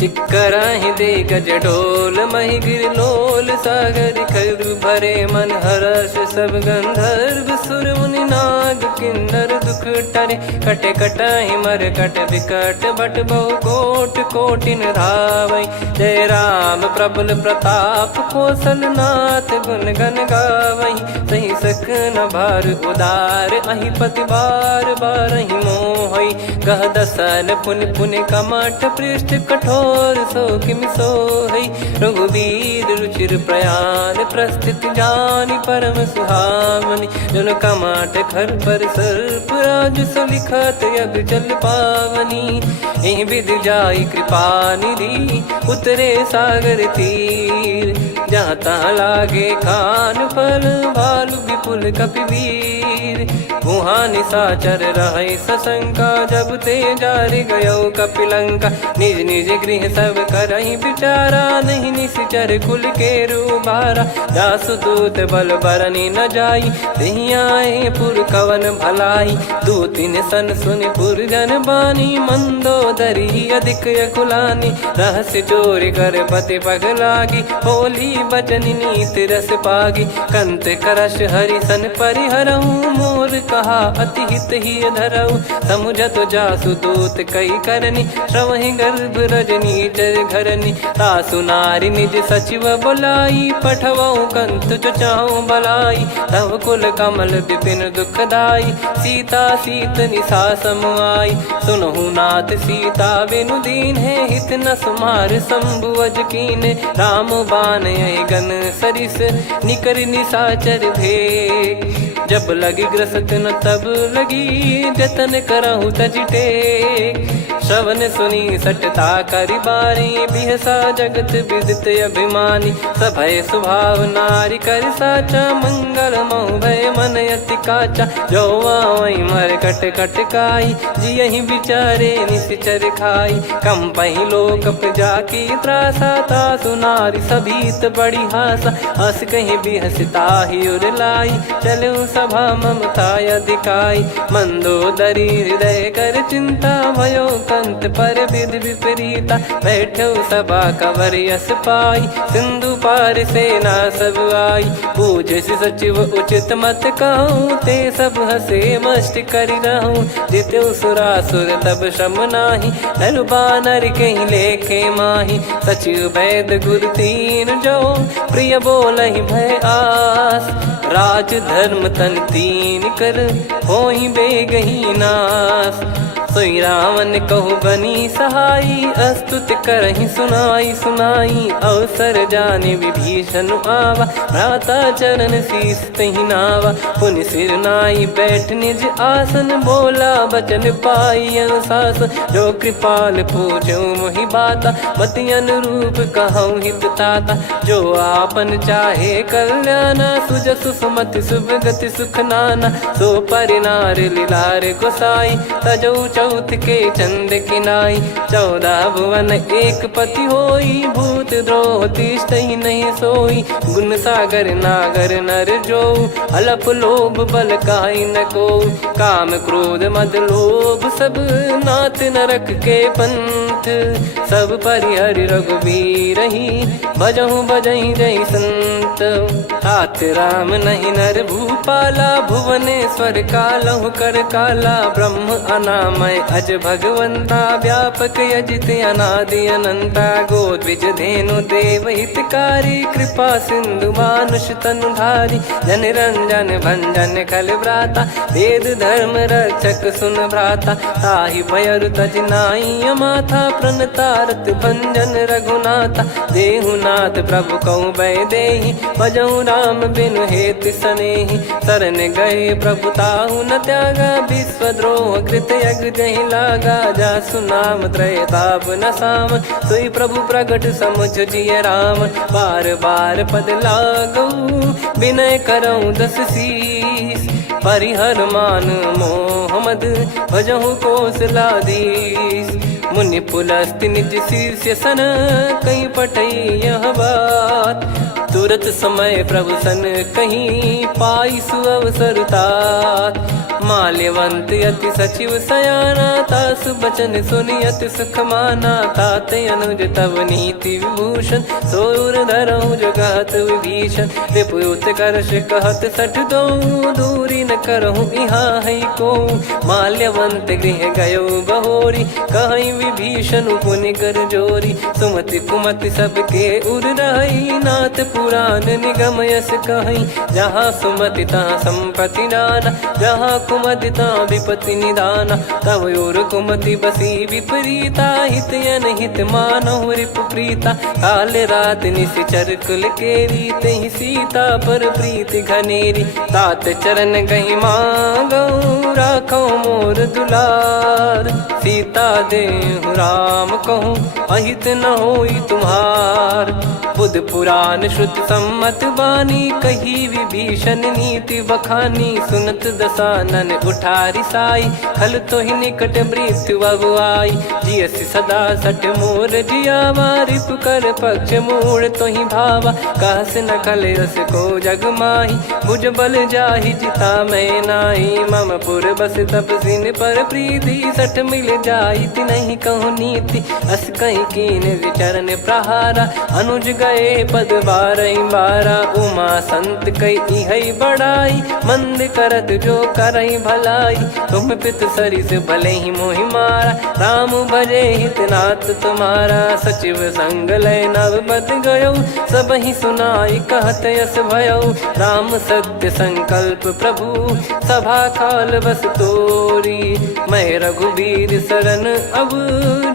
चिक्कराहि दिग्गज डोल, महि गिर लोल, सागर खर भरे मन हर्ष, सब गंधर्व सुर मुनि नाग किन्नर दुख टरे, कटे कटाहि मर कट विकट, भट बहु कोट कोटिन धावै, जय राम प्रबल प्रताप कौशल नाथ, गुण गन गावै, सही सख न भार उदार, अहि पति बार बार ही मोहै, सोई गह दसन पुन पुन कमठ पृष्ठ कठोर सो किम सोई रघुवीर रुचिर प्रयाण प्रस्थित जानि परम सुहावनी जन कमठ खर पर सर्प राज सो लिखत यग जल पावनी एहि विधि जाई कृपा निधि उतरे सागर तीर जहाँ तहाँ लागे खान फल भालु विपुल कपिवीर वहाँ निशाचर रहे सशंका जब ते जारि गयो कपिलंका निज निज गृह सब करहि विचारा नहीं निश्चर कुल के रूबारा दासु दूत बल बरनी न जाई तेहि आए पुर कवन भलाई दूतिन सन सुन पुर जन बानी मंदोदरी अधिक यकुलानी रहस्य चोरी कर पति पग लागी होली बचन नीत रस पागी कंत करश हरिसन परिहरहु मोर कहा अति हित ही धरऊ समुझत जासु दूत कई करनी श्रवहि गर्भ रजनी चर घरनी तासु नारी निज सचिव बुलाई पठवऊ कंत जो चाहूं बलाई तव कुल कमल विपिन दुखदाई सीता सीत निशा समाई सुनहु नाथ सीता बिनु दीन है हित न सुमार शंभु अज कीन राम बान गन सरिस निकर निशाचर भेग जब लगी ग्रसत न तब लगी जतन करहु तज टेक श्रवण सुनी सटता करि बारी बिहसा जगत विदित अभिमानी सभय स्वभाव नारी कर साचा मंगल मऊ भय मन अति काचा जो आवई मर कट कट काई जियहि विचारे निश्चर खाई कम पही लोक जाकी त्रासा तासु नारी सभीत बड़ी हासा हस कहीं भी हसता ही उर लाई चलऊ सभा ममता अधिकाई मंदोदरी हृदय कर चिंता भयो कंत पर विध विपरीता बैठो सभा कवर यस पाई सिंधु पार सेना सब आई पूजे सचिव उचित मत कहूँ ते सब हसे मस्त करि रहूं जित्यु सुरासुर तब श्रम नाही नरु बानर कहीं लेखे माही सचिव वैद गुरु तीन जो प्रिय बोलहि भय आस राज धर्म तन तीन कर होई बेगही नास सोई रावण कहु बनी सहाई अस्तुत करहि सुनाई सुनाई अवसर जाने विभीषण आवा भ्राता चरण शीस तहि नावा पुनि सिर नाई बैठ निज आसन बोला बचन पाई अनुशासन जो कृपाल पूजो मोहि बाता मति अनुरूप कहूँ हित ताता जो आपन चाहे कल्याणा सुजसु सुमति सुभगति सुख नाना सो परिनार लीलार गोसाई तजौ चौथ के चंद किनाई 14 भुवन एक पति होई भूत द्रोह तिष्ठहि नहीं सोई गुण सागर नागर नर जो अलप लोभ बल काई न को काम क्रोध मद लोभ सब नाथ नरक के पंथ सब परिहरि रघुबीर ही भजहु भजहि जय संत तात राम नहीं नर भूपाला भुवनेश्वर कालहु कर काला ब्रह्म अनामय अज भगवंता व्यापक यजित अनादि अनंता गोद्विज धेनु देव हितकारी कृपा सिंधु मानुष तनुधारी जन रंजन भंजन खल भ्राता वेद धर्म रक्षक सुन भ्राता ताहि भयरु तज नाई माथा प्रणतारत भंजन रघुनाथा देहुनाथ प्रभु कहु भय देहि भजहु राम बिनु हेतु सनेहि शरण गए प्रभु ताहु न त्यागा विश्वद्रोह कृत यज्ञ जहि लागा जासु नाम त्रयताप न साम सोई प्रभु प्रगट समुझ जिय राम बार बार पद लागऊ विनय करऊँ 10 शीस परिहर मान मोह मद भजहु कौशलाधीश मुनि पुलस्ति निज शीर्ष सन कहीं पटई यह बात तुरत समय प्रभु सन कहीं पाई सुअवसर तात माल्यवंत अति सचिव सयाना ता दास बचन सुनि अति सुख माना। तात अनुज तव नीति विभूषण सोर धरहु जगत विभीषण। रिपुत करश कहत सठ दो दूरी न करहु यहाँ है को। माल्यवंत गृह गयो बहोरी कहीं विभीषण पुनि कर जोरी। सुमति कुमति सबके उर रही नाथ पुराण निगम यस कहीं। जहाँ सुमति तहाँ संपत्ति नाना जहाँ कुमति तहाँ विपत्ति निदाना। तब और कुमति बसी विपरीता हित अनहित मानव रिपु प्रीता। काल रात निशिचर कुल केरी तहि सीता पर प्रीति घनेरी। तात चरण गही मांगो राखो मोर दुलार। सीता देहु राम कहूँ अहित न होई तुम्हार। बुध पुराण श्रुत सम्मत वाणी कही विभीषण नीति बखानी। सुनत दसानन उठारी साई खल तो ही निकट मृत्यु अब आई। जियसि सदा सठ मोर जियावा रिपु कर पक्ष मूड़ तो ही भावा। कहस न खल रस को जग माही भुज बल जाहि जिता मैं नाही। मम पुर बस तपसिन पर प्रीति सठ मिल जाई नहीं कहूँ नीति। अस कहीं कीन विचरण प्रहारा अनुज गए पद बारही बारा। उमा संत कई है बड़ाई मंद करत जो करई भलाई। तुम पित सरिस भले ही मोहि मारा राम भजे हित नाथ तुम्हारा। सचिव संग लय नव बद गयो सब ही सुनाई कहत यस भयो। राम सत्य संकल्प प्रभु सभा काल बस तोरी। मैं रघुबीर शरण अब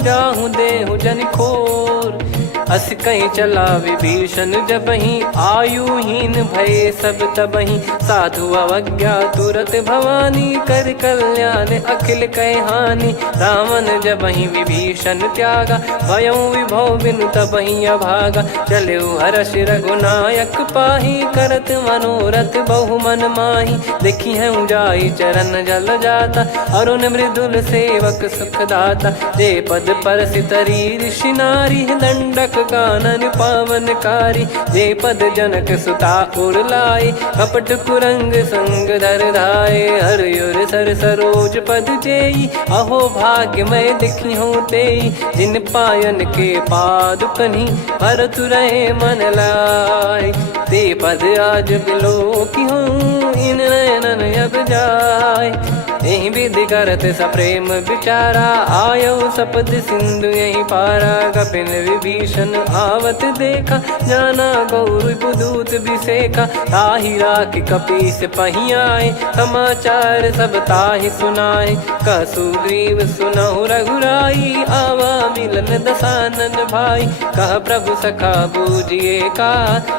जाहूँ देहु जन खोर। अस कहीं चला विभीषण जबहि आयुहीन भये सब तबहि। साधु अवज्ञा तुरत भवानी कर कल्याण अखिल कह हानि। रावण जबहि विभीषण त्यागा भयउ विभव बिनु तबहि अभागा। चलऊ हर्ष रघुनायक पाही करत मनोरथ बहु मन माही। देखी है जाई चरण जल जाता अरुण मृदुल सेवक सुख दाता। जे पद पर सितरी ऋषि नारी दंडक कानन पावनकारी। जे पद जनक सुता उर लाई कपट कुरंग संग धर धाये। हरियुर सर सरोज पद जेई अहो भाग्य मैं दिखी हूँ तेई। जिन पायन के पाद कन्ही भरत रहे मन लाय। ते पद आज बिलो की हूँ इन नयनन अब जाय। यही विधि करत सप्रेम विचारा आयो सपद सिंधु यही पारा। कपिन विभीषण आवत देखा जाना गौर बुदूत बिसेखा। ताहि राख कपीस पहियाए समाचार सब ताहि सुनाए। कह सुग्रीव सुनहु रघुराई आवा मिलन दसानन भाई। कह प्रभु सखा बूझिए का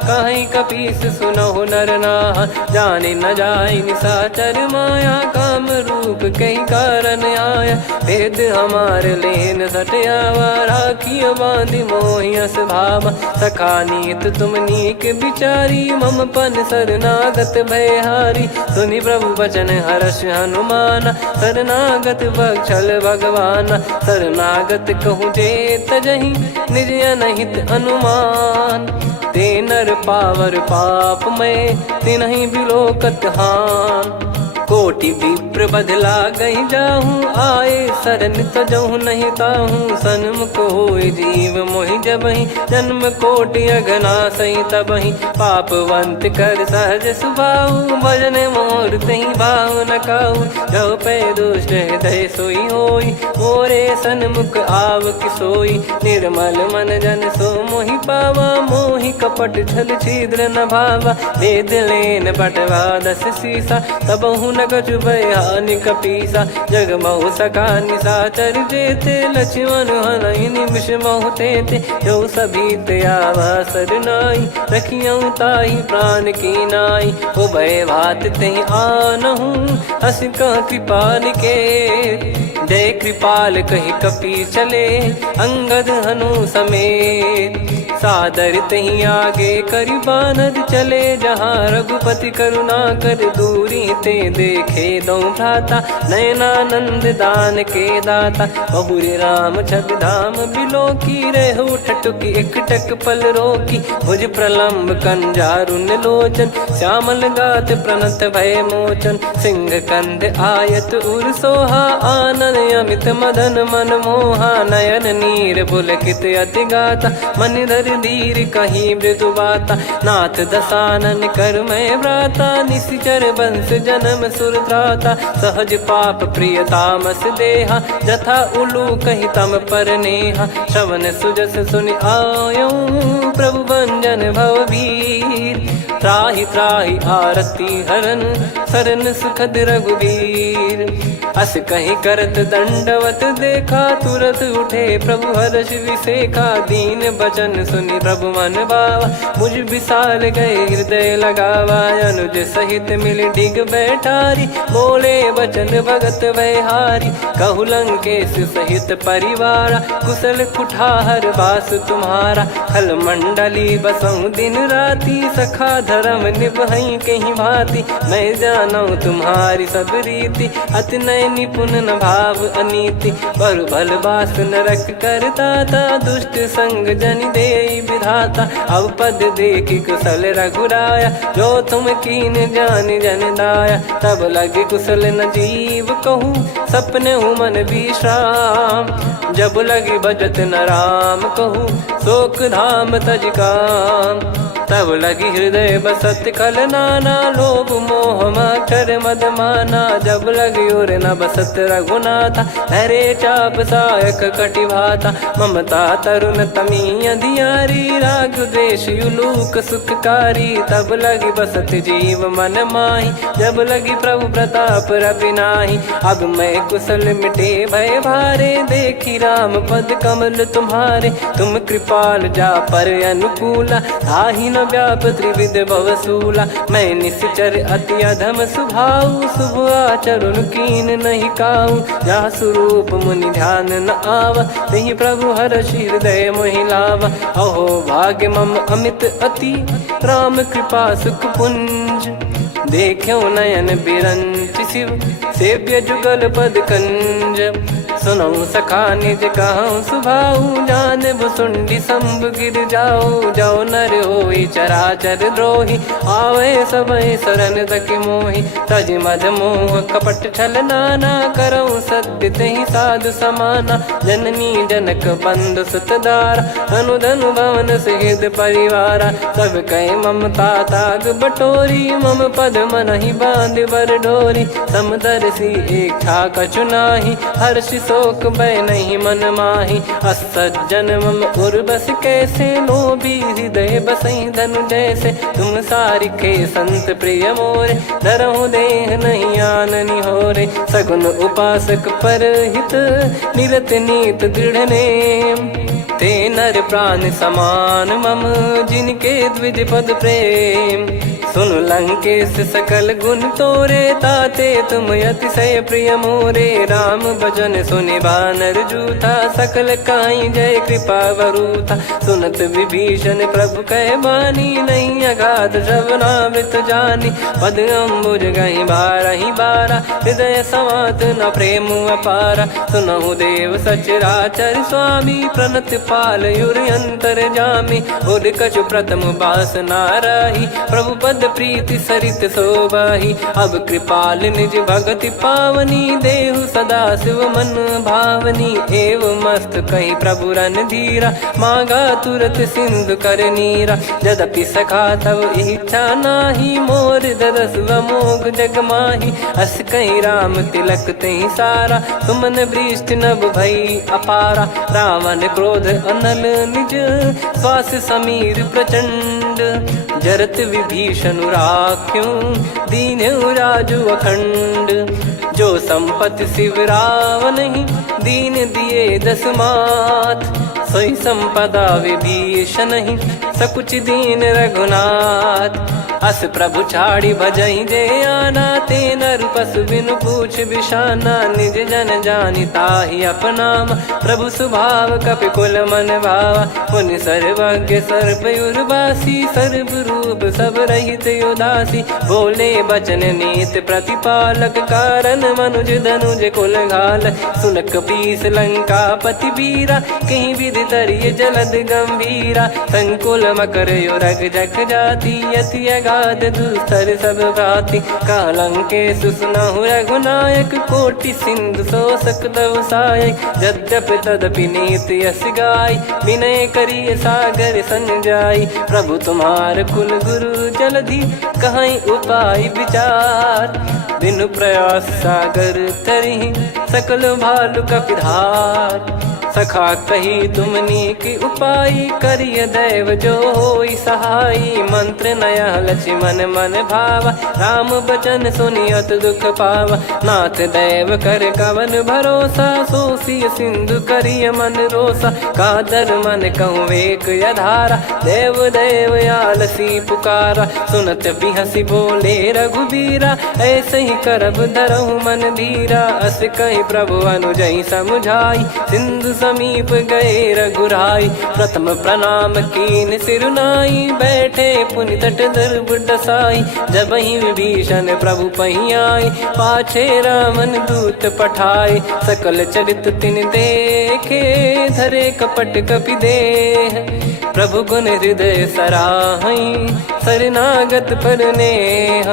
कहीं कपीस सुनहु नर नाहा। जाने न जाय निशाचर माया काम रूप कई कारण आया। भेद हमार लेन सटयावा राखियो बांधि मोहियस भावा। सखा नीत तुम नीक बिचारी मम पन शरणागत भयहारी। सुनि प्रभु वचन हर्ष हनुमाना शरणागत बक्षल भगवाना। शरणागत कहूँ जे तजहि निज अनहित अनुमान। ते नर पावर पाप में तिन्हि बिलोकत हान। कोटि विप्र बदला गई जाहूँ आए शरण तजहु नहीं ताहूँ। सन्मुख होय जीव मोहि जबहि जन्म कोटि अघना सही तबहि। पापवंत कर सहज सुभाऊ भजन मोर तहि भाव न काऊ। जो पै दुष्ट हृदय सोई होई मोरे सन्मुख आव किसोई। निर्मल मन जन सो मोहि पावा मोहि कपट छल छिद्र न भावा। वेद लेन बटवा दस सीसा तबहु न कछु भयानि कपीसा। जग महु सका निशाचर जेते लक्ष्मण हनहि निमिष महु तेते। जो सभी त्यावा सरनाई रखियऊ ताहि प्राण की नाई। उभय भात तेहि आनहु हस कह कृपाल के। जय कृपाल कहि कपी चले अंगद हनु समेत। सादर तही आगे करी बानर चले जहाँ रघुपति करुणा कर दूरी ते देखे दो भ्राता नयनानंद दान के दाता बहुरे राम छवि धाम बिलो की रेहु ठटुकी एकटक पल रोकी भुज प्रलम्ब कंजारुन लोचन श्यामल गात प्रणत भय मोचन सिंह कंध आयत उर सोहा आनन अमित मदन मन मोहा नयन नीर पुलकित अति गाता मन धर धीर कहीं मृदु बाता नाथ दसानन कर मैं भ्राता निशिचर बंस जन्म सुर त्राता सहज पाप प्रिय तामस देहा जथा उलू कही तम पर नेहा श्रवण सुजस सुनि आयो प्रभु भंजन भववीर त्राहि त्राहि आरती हरन सरन सुखद रघुवीर अस कहीं करत दंडवत देखा तुरत उठे प्रभु हर्ष विसेखा दीन बचन सुनि प्रभु मन बावा मुझ विशाल गए हृदय लगावा अनुज सहित मिल डिग बैठारी बोले बचन भगत वैहारी कहु लंकेश सहित परिवारा कुशल कुठार बास तुम्हारा खल मंडली बसऊं दिन राती सखा धर्म निभई कहीं भांति मैं जानू तुम्हारी सब रीति अति नय निपुण न भाव अनीति पर भल बास नरक करता था दुष्ट संग जन दे विधाता अब पद देखी कुशल रघुराया जो तुम कीन जान जन दाया तब लगे कुशल न जीव कहूँ सपने हूँ मन विश्राम जब लगी बजत न राम कहूँ शोक धाम तज काम तब लगी हृदय बसत कल नाना लोभ मोह मकर मद माना जब लगी और न बसत रघुनाथा हरे चाप सायक कटि भाता ममता तरुण तमी अधियारी राग द्वेष युलूक सुखकारी तब लगी बसत जीव मन माही जब लगी प्रभु प्रताप रविनाही अब मैं कुशल मिटे भय भारे देखी राम पद कमल तुम्हारे तुम कृपाल जा पर अनुकूला आही न व्याप त्रिविध भवसूला मैं निश्चर अति अधम सुभाऊ शुभ आचरण कीन नहीं काऊ जहाँ स्वरूप मुनि ध्यान न आवा तही प्रभु हर्ष हृदय मोहिलावा अहो भाग्य मम अमित अति राम कृपा सुख पुंज देखो नयन बिरंच शिव सेव्य जुगल पद कंज सुनऊ सखा निज कहूँ सुभाऊ जान भुसुंडी संभ गिर जाओ जाओ नर होई चराचर द्रोही आवे सबय शरण तक मोहि तज मद मोह कपट छल नाना करऊँ सत्य तहि साधु समाना जननी जनक बंधु सुतदारा अनुधनु भवन सहित परिवारा सब कहे ममता ताग बटोरी मम पद मन ही बांध बर डोरी समदर्शी इच्छा कछु नाही हर्ष शोक भय नहीं मन माही असज्जन मम उर्वश कैसे लोभी हृदय बसई धनु जैसे तुम सारिखे संत प्रिय मोरे धरहु देह नहीं आननि होरे सगुन उपासक पर हित निरत नीत दृढ़ नेम ते नर प्राण समान मम जिनके द्विज पद प्रेम सुन लंकेश सकल गुण तोरे ताते तुम अतिशय प्रिय मोरे राम भजन सुनि बानर जूथा सकल काई जय कृपा वरूथा सुनत विभीषण प्रभु कह बानी नहीं अगाध श्रवणामृत जानी पद अम्बुज गही बारही बारा हृदय समात न प्रेम अपारा सुनहु देव सचराचर स्वामी प्रणत पाल युर अंतर जामी उद कछु प्रथम बास नाराही प्रभु पद प्रीति सरित शोभाही अब कृपाल निज भगति पावनी देहु सदा शिव मन भावनी एव मस्त कही प्रभु रन धीरा मांगा तुरत सिंधु कर नीरा यद्यपि सखा तब इच्छा नाही मोर दरस मोग जग माही अस कहीं राम तिलक तही सारा सुमन वृष्टि नभ भई अपारा रावण क्रोध अनल निज श्वास समीर प्रचंड जरत विभीषण राख्यों दीन राजु अखंड जो संपत्ति शिव रावण ही दीन दिए 10 मात, सोई संपदा विभीषण ही सकुच दीन रघुनाथ। अस प्रभु छाड़ी भजई जे आना, ते नर पशु बिनु पूछ बिशाना। निज जन जानि ताहि अपनाम, प्रभु स्वभाव कपि कुल मन भावा। मुनि सर्वज्ञ सर्व उर्वासी, सर्व रूप सब रहित उदासी। बोले बचन नीत प्रतिपालक, कारण मनुज धनुज कुल घाल। सुन कपीस लंका पति वीरा, कहीं विधि तरिय जलद गंभीरा। संकुल मकर युरग जख जाति, यति अगाध दुस्तर सब भांति। कालंकेश सुनहु रघुनायक, कोटि सिंधु शोषक तव सहायक। यद्यपि तदपि नीति यस गाई, विनय करिय सागर सन जाई। प्रभु तुम्हार कुल गुरु जलधि, कहीं उपाय विचार। बिनु प्रयास सागर तरिहि, सकल भालु कपिधार। सखा कही तुमनी की उपाय, करिय दैव जो होई सहाई। मंत्र नया लक्ष्मण मन भावा, राम बचन सुनियत दुख पावा। नाथ दैव कर कवन भरोसा, सोसिय सिंधु करिय मन रोसा। कादर मन कहूँ एक यधारा, देव देव आलसी पुकारा। सुनत बिहसी बोले रघुबीरा, ऐसे ही करब धरहु मन धीरा। अस कही प्रभु अनुजई समुझाई, सिंधु समीप गए रघुराई। प्रथम प्रणाम कीन सिरुनाई, बैठे पुनि तट दर्भ डसाई। जब ही विभीषण प्रभु पही आई, पाछे रामन दूत पठाए। सकल चरित तिन देखे, धरे कपट कपि देह। प्रभु गुण हृदय सराहई, शरणागत पर नेह।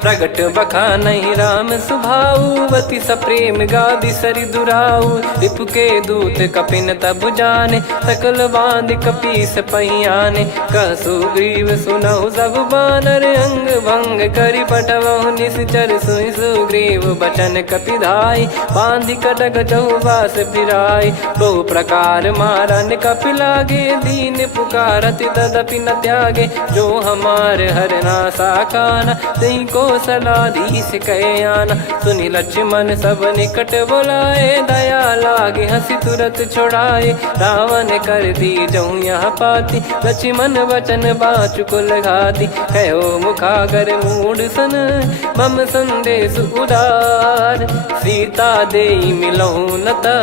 प्रगट बखानहि राम सुभाऊ, अति सप्रेम गाबि सरि दुराऊ। रिपु के दूत कपिन तब जाने, सकल बांध कपीस पहियाने। कह सुग्रीव सुनहु सब बानर, अंग भंग करि पठवहु निश्चर। सुनि सुग्रीव बचन कपिधाई, बांधि कटक चहुबास फिराई। बहु प्रकार मारन कपि लागे, दीन पुकारति तदपि न त्यागे। जो हमार हरना साकाना, तई को सलाधीश कहे आना। सुनि लक्ष्मण सब निकट बुलाए, दया लागे हंसी तुरत छुड़ाए। रावण कर दी जऊँ यहाँ पाती, लक्ष्मण वचन बाचु कुल घाती। कहो मुखागर मूढ़ सन, मम संदेश उदार। सीता देई मिलहु नता,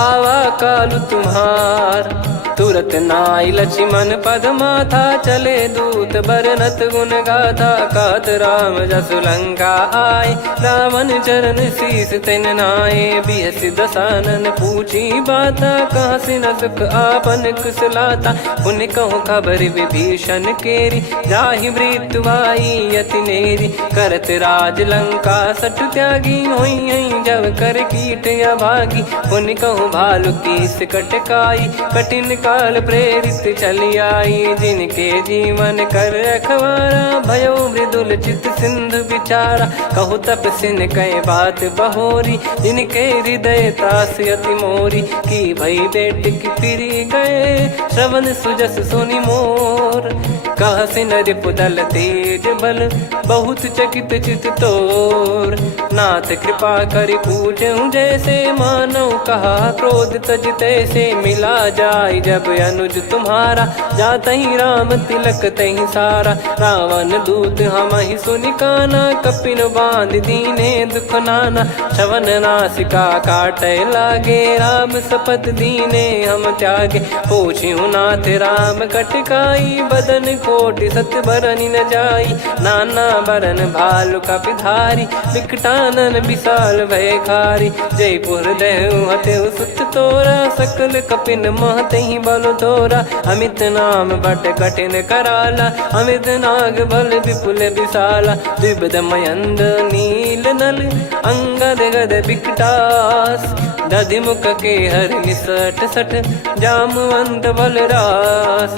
आवा कालु तुम्हार। तुरत नाई लक्ष्मण पद माथा, चले दूत बरनत गुण गाथा। कहत राम जसु लंका आए, रावण चरण शीस तिन नाये। बिहसि दसानन पूछी बाता, कहाँ से न सुख आपन कुशलाता। पुनि कहूँ खबर विभीषण केरी, जाहि मृत्यु आई अति नेरी। करत राज लंका सठ त्यागी, होई जब कर कीट अभागी। पुनि कहूँ भालु कीस कटकाई, कठिन काल प्रेरित चली आई। जिनके जीवन कर रखवारा, भयो मृदुल चित सिंधु विचारा। कहु तपसिन कई बात बहोरी, जिनके हृदय त्रास अति मोरी। की भई बेट की फिरी गए, श्रवण सुजस सुनि मोर। कह सिन रिपुदल तेज बल, बहुत चकित चित तोर। नाथ कृपा करि पूछऊँ जैसे, मानव कहा क्रोध तज तैसे। मिला जाय जब अनुज तुम्हारा, जातहि राम तिलक तहि सारा। रावण दूत हमहि सुनि काना, कपिन बांध दीने दुख नाना। श्रवण नासिका काटै लागे, राम शपथ दीने हम त्यागे। पूछिहु नाथ राम कटकाई, बदन कोटि सत बरनि न जाई। नाना बरन भालु कपिधारी, विकटानन विशाल भयखारी। जयपुर देहु हतेउ सुत तोरा, सकल कपिन महतहि बल तोरा। अमित नाम बट कठिन कराला, अमित नाग बल विपुल विशाला। द्विविध मयंद नील नल, अंगद गद विकटास। दधिमुख के हर निसठ सठ, जामवंत बलरास।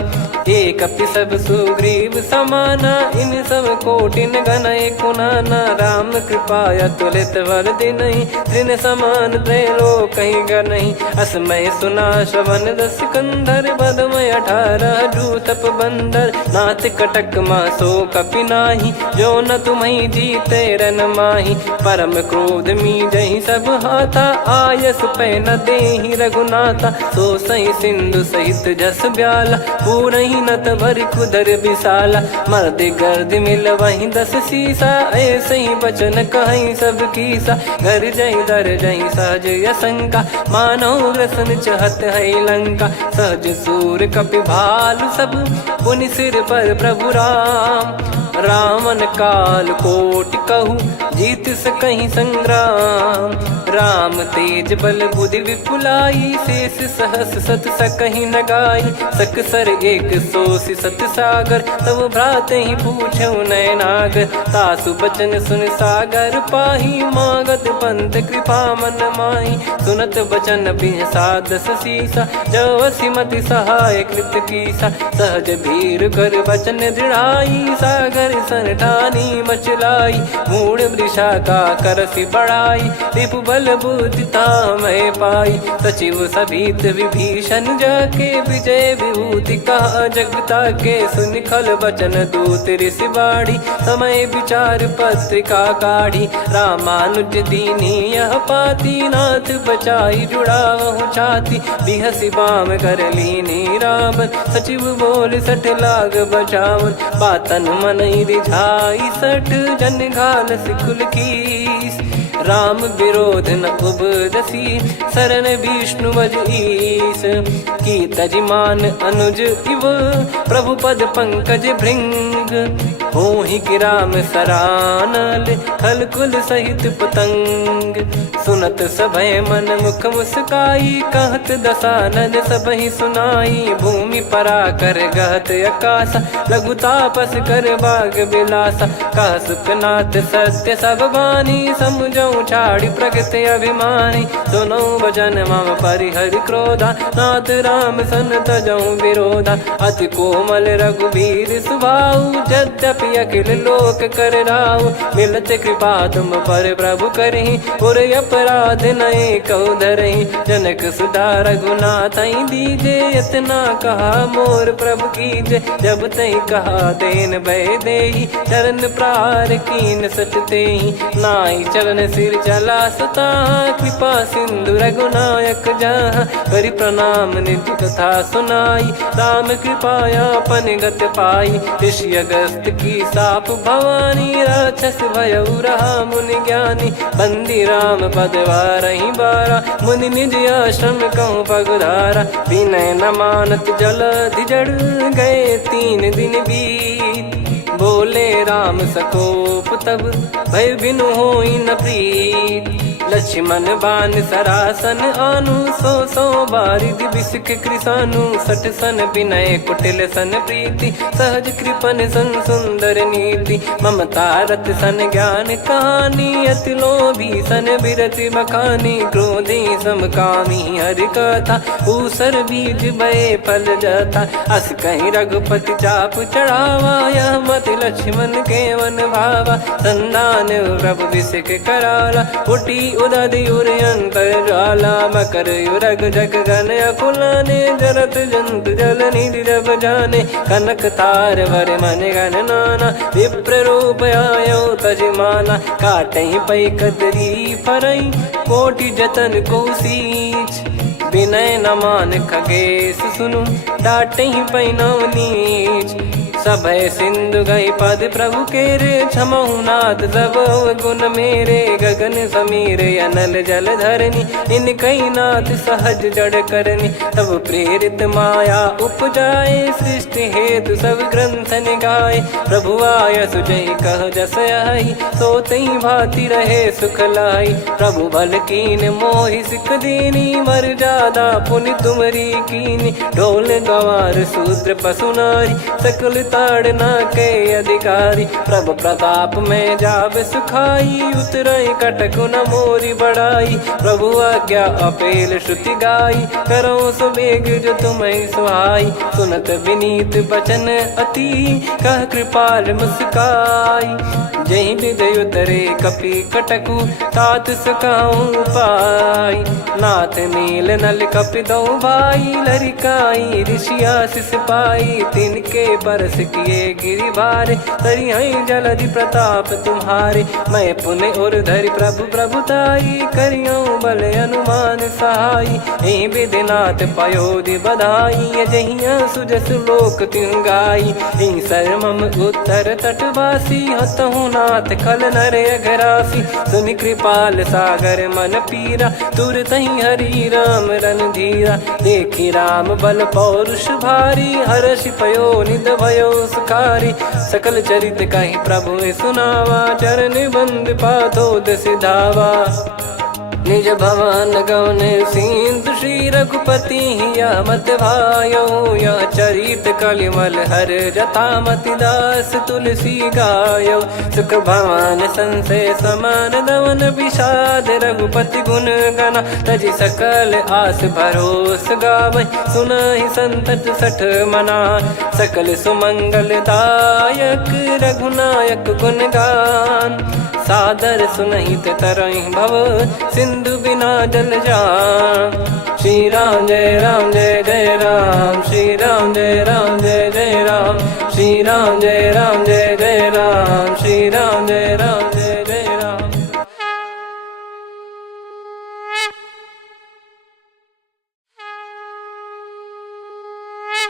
एक अपि सब सुग्रीव समाना, इन सब कोटिन गणय कुनाना। राम कृपाया तुलित वर दिनहि, तृण समान त्रैलोक कहीं गनहि। असमय सुना श्रवण दस कंधर, बदमय 18 जूतप बंदर। नाथ कटक मासो कपि नाही, जो न तुम्हि जीते रन माही। परम क्रोध मीजहि सब हाथा, आयस पै न देहि रघुनाथा। सो सही सिंधु सहित जस ब्याला, पूरहि नत भर कुदर विशाला। मर्द गर्द मिल वहीं 10 सीसा, ऐसे ही बचन कहीं सब कीसा। घर जहि दर जहि सहज असंका, मानव रसन चहत है लंका। सहज सूर कपि भालु सब, पुनि सिर पर प्रभु राम। रामन काल कोटि कहु, जीत सकहि संग्राम। राम तेज बल बुद्धि विपुलाई, शेष सहस सत सकहि न गाई। सकसर एक सोसि सत सागर, तब भ्राते ही पूछौ नयनागर। तासु बचन सुन सागर पाही, मागत पंथ कृपा मन माही। सुनत बचन बिहसा 10 सीसा, जवसि मति सहाय कृत कीसा। सहज भीर कर बचन दृढ़ाई, सागर सन ठानी मचलाई। मूढ़ वृषा का करसि बढ़ाई, रिपु बल बुद्धि तामय पाई। सचिव सभीत विभीषण जाके, विजय विभूति कहा जगता के। सुनि खल बचन दूत ऋषि बाढ़ी, समय विचार पत्रिका काढ़ी। रामानुज दीनी यह पाती, नाथ बचाई जुड़ावहु छाती। बिहसि बाम कर लीनी रावण, सचिव बोल 60 लाग बचावन। बातन मन रिझाई 60, जन घाल सिकुल कीस। राम विरोध न उपजसी, शरण विष्णु बज ईस। की तजिमान अनुज इव, प्रभु पद पंकज भृंग। होहि कि राम सरानल, खल कुल सहित पतंग। सुनत सभय मन मुख मुस्काई, कहत दसानन सबहि सुनाई। भूमि परा कर गहत आकाशा, लघु तापस कर बाग बिलासा। कह सुखनाथ सत्य सब बानी, समुझौ छाड़ी प्रगति अभिमानी। सुनो भजन मम परिहरि क्रोधा, नाथ राम सन तजौ विरोधा। अति कोमल रघुवीर सुभाऊ, यद्यपि अखिल लोक कर राऊ। मिलत कृपा तुम पर प्रभु करहि, पुर अपराध नए कौ धरहि। जनक सुधा रघुनाथ दीजे, इतना कहा मोर प्रभु कीजे। जब तई कहा देन भय देहि, चरण प्रार कीन सट तेहि। नाई चरण सिर चला सता, कृपा सिंधु रघुनायक जहाँ। करि प्रणाम निज कथा सुनाई, राम कृपाया पन गत पाई। ऋषि अगस्त की साप भवानी, राक्षस भयउ रहा मुनि ज्ञानी। बंदी राम पद वारहि बारा, मुनि निज आश्रम कहूँ पगुधारा। विनय न मानत जलधि जड़, गए 3 दिन बीत। बोले राम सकोप तब, भय बिनु होई न प्रीत। लक्ष्मण बान सरासन आनु, 100 बारिधि बिसक कृसानु। 60 सन विनय कुटिल सन प्रीति, सहज कृपन सन सुंदर नीति। ममता रत सन ज्ञान कहानी, अति लोभी सन बिरति बखानी। क्रोधी समकामी हरि कथा, ऊसर बीज भय फल जथा। अस कहीं रघुपति चाप चढ़ावा, यह मत लक्ष्मण के मन भावा। संदान प्रभु बिसक कराला, उठी उदधि उर अंतर ज्वाला। मकर युरग जग गन अकुलाने, जरत जंतु जल निधि जब जाने। कनक तार वर मन गण नाना, विप्र रूप आयो तजमाना। काटहि पै कदरी फरई, कोटि जतन को सींच। विनय न मान खगेश सुनु, डांटहि पै नव नीच। सभय सिंधु गई पद प्रभु केरे, क्षमहु नाथ सब गुण मेरे। गगन समीरे अनल जल धरनी, इन कई नाथ सहज जड़ करनी। तब प्रेरित माया उपजाए, सृष्टि हेतु सब ग्रंथ निगाए। प्रभु आय सुजहि कह जस आई, सोतहि भांति रहे सुख लाई। प्रभु बल कीन मोहि सिख दीनी, मर्यादा पुनि तुमरी कीनी। ढोल गवार शूद्र पशु नारी, सकल ताड़ना के अधिकारी। प्रभु प्रताप में जाब सुखाई, उतरई कटक न मोरी बढ़ाई। प्रभु आज्ञा अपेल श्रुति गाई, करो सुबेग जो तुम्हें सुहाई। सुनत विनीत बचन अति, कह कृपाल मुस्काई। जही विदय उतरे कपि कटकु, तात सकाऊं पाई। नाथ नील नल कपि दो भाई, लरिकाई ऋषि आशीष पाई। तिनके बरस किए गिरि भारे, तरिहई जलधि प्रताप तुम्हारे। मैं पुण्य और धरि प्रभु प्रभुताई, करियऊं बल अनुमान सहाई। एहि विधिनाथ पयोधि बधाई, जहिया सुजस लोक तिहुँ गाई। एहि सरमम उत्तर तटवासी, हतहु नाथ खल नर अघरासी। सुनि कृपाल सागर मन पीरा, तुरत ही हरि राम रणधीरा। देखि राम बल पौरुष भारी, हर्षि पयो निध भयो सुखारी। सकल चरित कहि प्रभु सुनावा, चरण बंद पादोद सिधावा। निज भवन गौन सिंधु, श्री रघुपति या मत भायो। या चरित कलिमल हर जथा, मति दास तुलसी गायो। सुख भवन संशय समान दवन, विषाद रघुपति गुण गना। तजि सकल आस भरोस गावै, सुनहि संतत सठ मना। सकल सुमंगल दायक, रघुनायक गुण गान। सादर सुनहित तरहि भव, सिंधु बिना जल जान। श्री राम जय राम जय जय राम, श्री राम जय राम जय जय राम। श्री राम जय राम जय जय राम, श्री राम जय राम जय जय राम।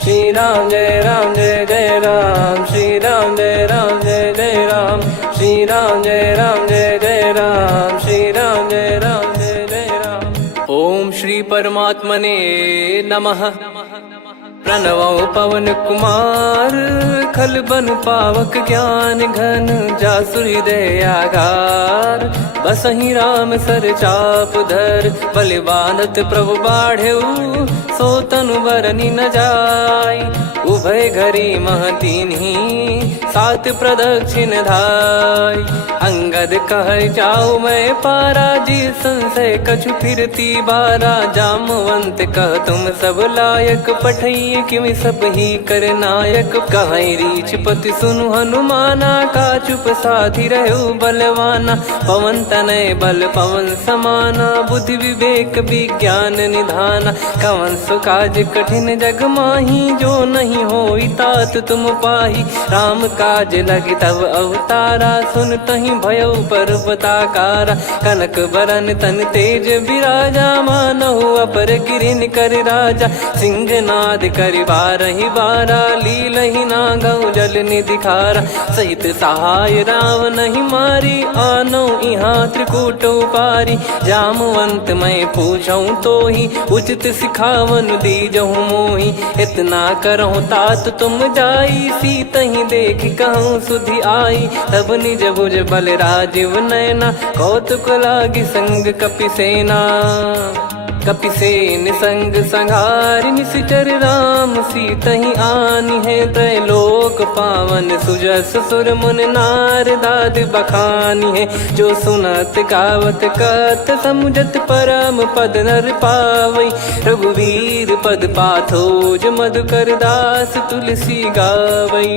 श्री राम जय राम जय जय राम, श्री राम जय राम जय जय राम। श्री राम जय राम जय जय राम, श्री राम जय राम जय जय राम। ओम श्री परमात्मने नमः। प्रणवो पवन कुमार, खल बन पावक ज्ञान घन। जासु हृदय आगार, बसहि राम सर चाप धर। बलि बांधत प्रभु बाढ़ेऊ, सो तनु बरनि न जाय। उभय घरी मह दीन्ही, सात प्रदक्षिण धाय। अंगद कह जाऊ मैं पारा, जी संशय कछु फिरती बारा। जामवंत कह तुम सब लायक, पठई किमि सब ही कर नायक। कहीं रीछ पति सुनु हनुमाना, का चुप साधि रहु बलवाना। पवन तनय बल पवन समाना, बुद्धि विवेक विज्ञान निधाना। कवन सो काज कठिन जग माही, जो नहीं होई तात तुम पाही। राम काज लगी तब अवतारा, सुन तहि भयउ पर्वताकारा। कनक बरन तन तेज विराजा, मानहु अपर गिरिन कर राजा। सिंहनाद करि बारहि बारा, लीलहि नागौ जल निधि खारा। सहित सहाय राम नहीं मारी, आनो इहाँ त्रिकूट पारी। जामवंत मैं पूछऊं तोहि, उचित सिखावन दीजहु मोहि। इतना करहु तात तुम जाई, सीतहि देख कहूँ सुधि आई। तब निज भुज बल राजीव नयना, कौतुक लागी संग कपि सेना। कपिसेन संग संहारि, निशिचर राम सीतहि आनि है। त्रैलोक पावन सुजस सुर मुन नार, दाद बखानी है। जो सुनत गावत कत, समुझत परम पद नर पावै। रघुवीर पद पाथोज, मधुकर दास तुलसी गावै।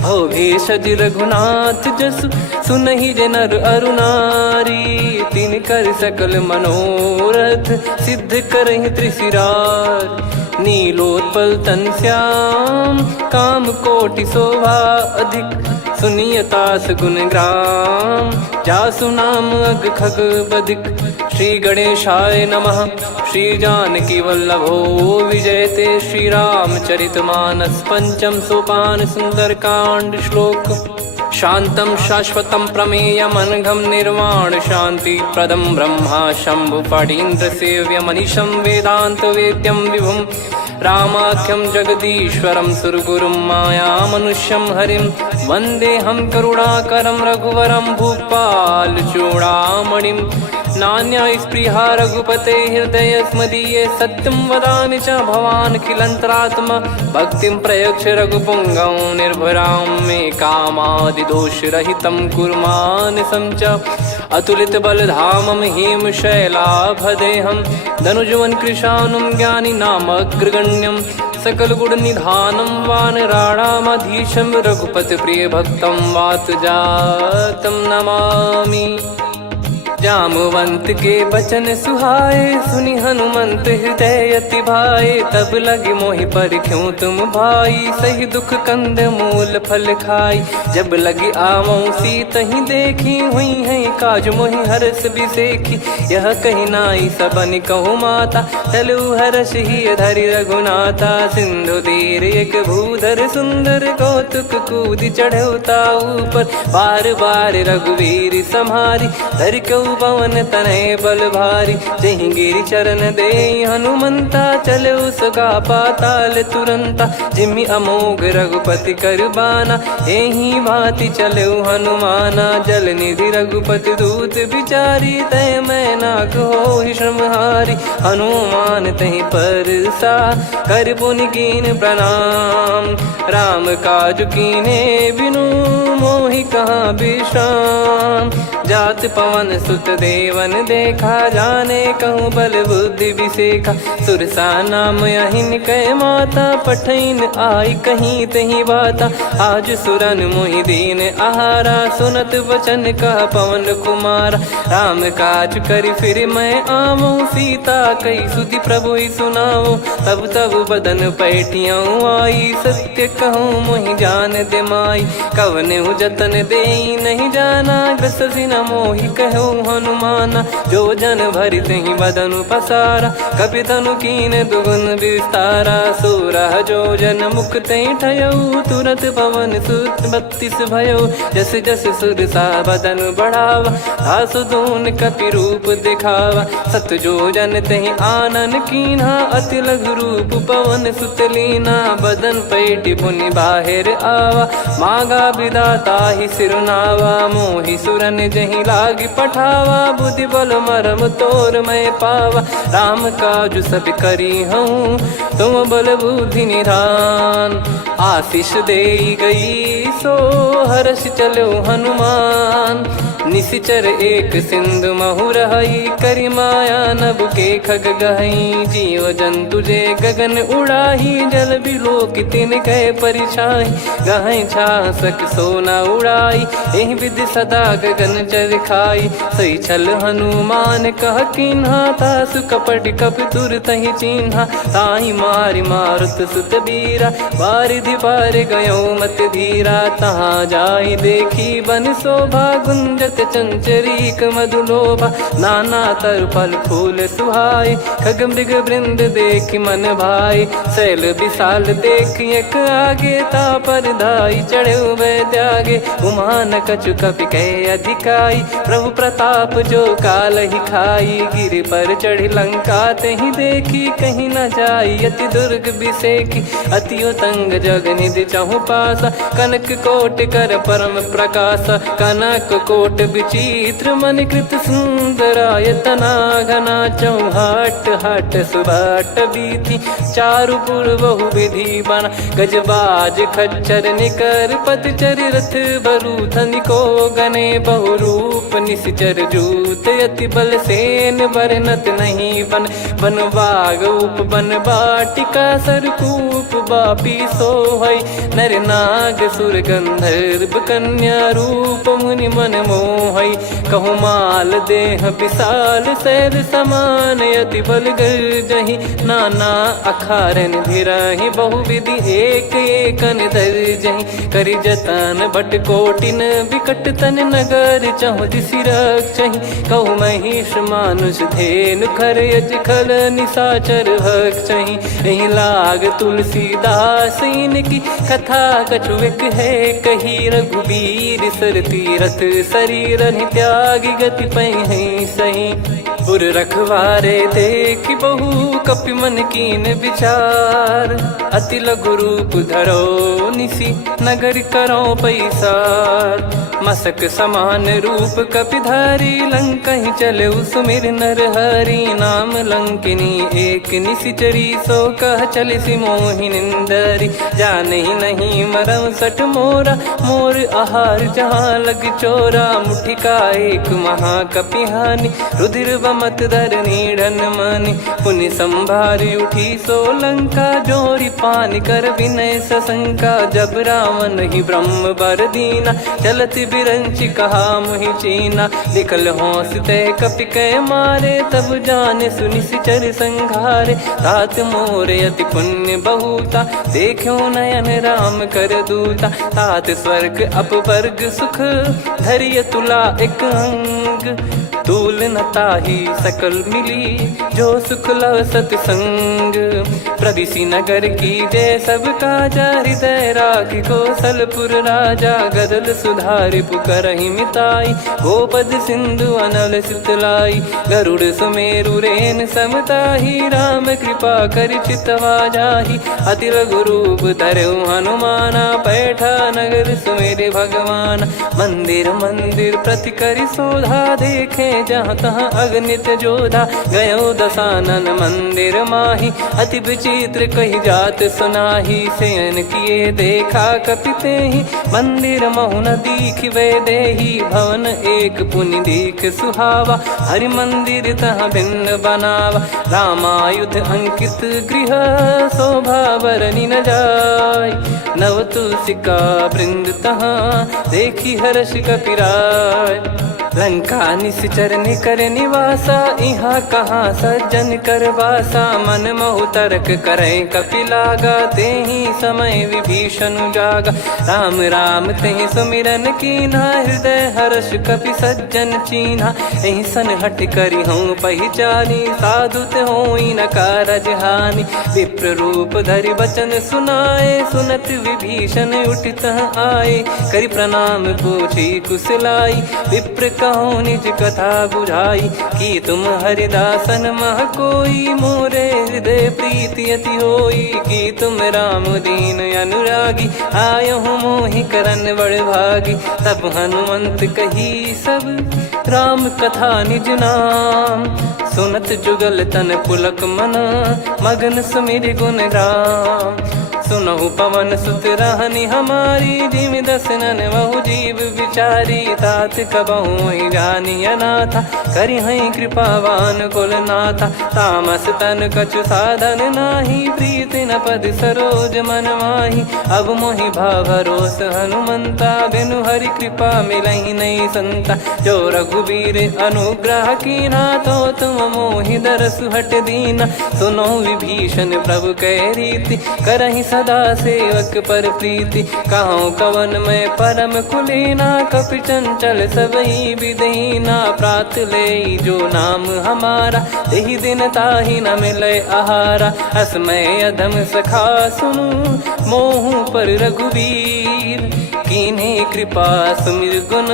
भव भेषज रघुनाथ जसु, सुनहि जे नर अरु नारी। तिन कर सकल मनोरथ, सिद्ध करहि त्रिशिरार। नीलोत्पल तन श्याम, काम कोटि शोभा अधिक। सुनियतास गुण ग्राम, जासु नाम अग खग बधिक। श्री गणेशाय नमः। श्री जानकी वल्लभो विजयते, श्री रामचरित मानस पंचम सोपान सुंदरकांड श्लोक। शांतं शाश्वतं प्रमेयमनघं निर्वाण शांति प्रदं ब्रह्मा शंभु फणीन्द्र सेव्य मनीषं वेदांत वेद्यं विभुं। रामाख्यं जगदीश्वरं सुरगुरुं माया मनुष्यं हरिं। वन्देऽहं करुणाकरं रघुवरं भूपाल चूडामणिं। नान्या स्पृहा रघुपते हृदय स्मदीये सत्यं वदामि च भवान् खिलन्तरात्मा भक्तिं प्रयच्छ रघुपुङ्गं निर्भरां मे कामादिदोषरहितं कुर्मानसं च अतुलित बलधामं हेमशैलाभदेहं धनुजवन् कृशानुं ज्ञानिनामग्रगण्यं सकल गुण निधानं वानराणामधीशं रघुपति प्रिय भक्तं वातजातं नमामि। जामवंत के बचन सुहाए सुनि हनुमंत हृदय अति भाए तब लगे मोहि पर क्यों तुम भाई सही दुख कंद मूल फल खाई जब लगी आवों सीत ही देखी हुई है काज मोहि हरस बिसेखी यह कही नाई सबन कहु माता चलु हरस ही धरि रघुनाथा सिंधु तीर एक भूधर सुंदर कौतुक कूद चढ़ौता ऊपर बार बार रघुवीर सम्हारी धरि कऊ पवन तनय बल भारी जहि गिरि चरण दे हनुमंता चले उसका पाताल तुरंता जिमि अमोघ रघुपति करबाना एहि भांति चले हनुमाना जल निधि रघुपति दूत बिचारी तय मैं नाक हो श्रमहारी हनुमान तहि पर सा कर पुनि कीन प्रणाम राम काज कीने बिनु मोहि कहाँ विश्राम जात पवन सुत देवन देखा जाने कहूँ बल बुद्धि विसेखा सुरसा नाम यहिन कह माता पठैन आई कहीं तही बाता आज सुरन मोहि दीन आहारा सुनत वचन कह पवन कुमार राम काज करि फिर मैं आवूं सीता कई सुधि प्रभु ही सुनाओ तब तब बदन पैठियाँ आई सत्य कहूँ मोहि जान दे माई कवन जतन दे नहीं जाना ग्रसिन मोहि कहूँ हनुमाना जो जन भरि तहि बदनु पसारा कपि तनु कीन दुगुन विस्तारा सूरह जो जन मुख तहि ठयऊ तुरत पवन सुत 32 भयऊ जस जस सुरसा बदन बढ़ावा आसु दून कपि रूप दिखावा सत जो जन तहि आनन कीन्हा अति लघु रूप पवन सुत लीना बदन पैटि पुनि बाहिर आवा मांगा विदाता ही सिरुनावा मोहि सुरन जहि लागी पठावा बुद्धि बल मरम तोर मैं पावा राम काज सब करी हूँ तुम बल बुद्धि निधान आशीष दे गई सो हर्ष चलो हनुमान निशिचर एक सिंधु महु रही करी माया नभ के खग गहई जीव जंतु जे गगन उड़ाही जल बिलो कितिन गए परिछाई गहई छासक सोना उड़ाई एहि विधि सदा गगन चर खाई सही छल हनुमान कह किन्हा तासु कपट कप तुर तहि चिन्हा ताहि मारि मारुत सुत बीरा बारिधि पार गयो मत धीरा तहाँ जाई देखी बन शोभा गुंजत चंचरीक मधुलोभा नाना तर फल फूल सुहाई खग मृग वृंद देख मन भाई शैल विशाल देख एक आगे ता पर धाई चढ़े वै त्यागे उमा न कछु कपि कह अधिकाई प्रभु प्रताप जो काल ही खाई गिर पर चढ़ी लंका तहि देखी कहीं न जाई अति दुर्ग बिसेखी अति उतंग जग निधि चहु पासा कनक कोट कर परम प्रकाश कनक कोट विचित्र मन कृत सुंदरायतना घना चौहाट हाट सुबाट बीथी चारु पुर बहु विधि बना गजबाज खच्चर निकर पतचर रथ बरु धनिको गने बहु रूप निश्चर जूत अति बल सेन बरनत नहीं बन बन बाग उप बन बाटिका सरकूप बापी सोहई नर नाग सुर गंधर्व कन्या रूप मुनि मन मोहई कहु माल देह विशाल शैल समान अति बल गर्जहि नाना अखारन धिरहि बहु विधि एक एकन दर्जहि करि जतन भट कोटिन विकट तन नगर चहु दिसि रक्षहि कहु महिष मानुष धेनु खर यज खल निशाचर भक्षहि एहि लाग तुलसीदास इनकी कथा कछु एक है कही रघुबीर सर तीरथ शरीर त्यागी गति पै सही। पुर रखवारे देख बहु कपि मन कीन विचार, अति लघु रूप धरो निसी नगर करो पैसार। मसक समान रूप कपि धारी लंकहि चले सुमिर नर हरि, नाम लंकिनी एक निसिचरी सो कह चले सि मोहि निंदरी। जानहि नहीं मरम सठ मोरा मोर आहार जहाँ लग चोरा, मुठिका एक महाकपि हानि रुधिर बमत धरनी ढन मनि। पुनि संभारी उठी सो लंका जोरी पानी कर विनय सशंका, जब रावण ही ब्रह्म बर दीना चलत बिरंचि कहा मुहि चीना। निकल होंस ते कपि कै मारे तब जाने सुनि सिचर संघारे, तात मोरे अति पुण्य बहुता देखो नयन राम कर दूता। तात स्वर्ग अपवर्ग सुख धरिय तुला एक अंग, तूल न ताहि सकल मिली जो सुख लव सतसंग। प्रदिशि नगर की जय सब काजा, हृदय राखि कौशलपुर राजा। गदल सुधारि पुकरहि मिताई, गोपद सिंधु अनल सितलाई। गरुड़ सुमेरु रेन समताहि, राम कृपा करि चितवा जाहि। अति लघु रूप धरऊ हनुमाना, पैठा नगर सुमेरे भगवान। मंदिर मंदिर प्रति करि शोधा, देखे जहाँ तहाँ अगणित जोधा। गयो दशानन मंदिर माही, अति विचित्र कही जात सुनाही। शयन किए देखा कपि तेहि, मंदिर महु न दीखिबे देहि। भवन एक पुनि दीख सुहावा, हरि मंदिर तहाँ भिन्न बनावा। रामायुध अंकित गृह, शोभा बरनि न जाय। नव तुलसी का वृंद तहाँ, देखी हर्ष कपि राय। लंका निश्चर निकर निवासा, इहाँ कहाँ सज्जन कर वासा। मन महु तर्क करे कपि लागा, तेहि समय विभीषण जागा। राम राम तेहि सुमिरन कीन्हा, हृदय हर्ष कपि सज्जन चीन्हा। एहि सन हट करि हूँ पहिचानी, साधु ते होई न कारज हानि। विप्र रूप धरि वचन सुनाए, सुनत विभीषण उठित आए। करि प्रणाम पूछी कुशलाई, विप्र कहो निज कथा बुझाई। कि तुम हरिदासन मह कोई, मोरे हृदय प्रीति अति होई। कि तुम राम दीन अनुरागी, आयहु मोहि करन बड़ भागी। तब हनुमंत कही सब राम कथा निज नाम, सुनत जुगल तन पुलक मन, मगन सुमिर गुण राम। सुनहु पवन सुत रहनि हमारी, जिमि दसनन महु जीव विचारी। तात कबहु ही जानी अनाथा, करि हई कृपावान कुल नाथा। तामस तन कछु साधन नाही, प्रीति न पद सरोज मन माही। अब मोहि भाव भरोस हनुमंता, बिनु हरि कृपा मिलहि नहीं संता। जो रघुबीर अनुग्रह कीन्हा, तो तुम मोहि दरसु हट दीना। सुनो विभीषण प्रभु कै रीति, करहि सदा सेवक पर प्रीति। कहूँ कवन में परम कुलीना, कपि चंचल सबई विदहीना। प्रात ले जो नाम हमारा, तेहि दिन ताहि न मिले आहारा। असमय अधम सखा सुनु, मोहु पर रघुवीर। कीन्हे कृपा सुमिर गुण,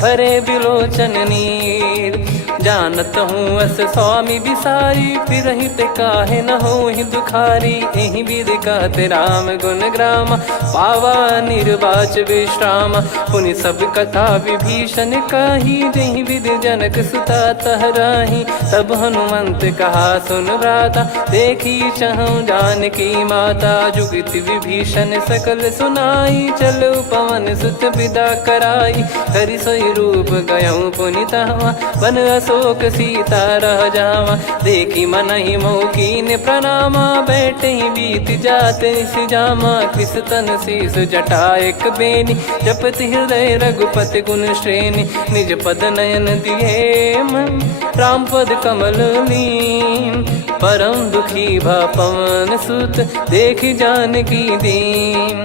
भरे बिलोचन नीर। जानत हूँ अस स्वामी बिसारी, फिर ही ते काहे न हो ही दुखारी। एहि विधि कहते राम गुण ग्राम, पावा निर्वाच विश्राम। पुनि सब कथा विभीषण काही, जहि विधि जनक सुता तहराही। तब हनुमंत कहा सुन भ्राता, देखी चहु जानकी माता। जुगति विभीषण सकल सुनाई, चलो पवन सुत विदा कराई। करि सोई रूप गयऊँ पुनि तहवा, वन अशोक सीता रह जावा। देखी मनहि मोह कीन्ह प्रणामा, बैठे ही बीत जात निस जामा। कृस तन शीस जटा एक बेनी, जपति हृदय रघुपति गुण श्रेणी। निज पद नयन दिए मन, राम पद कमल लीन। परम दुखी भा पवन सुत, देखि जानकी दीन।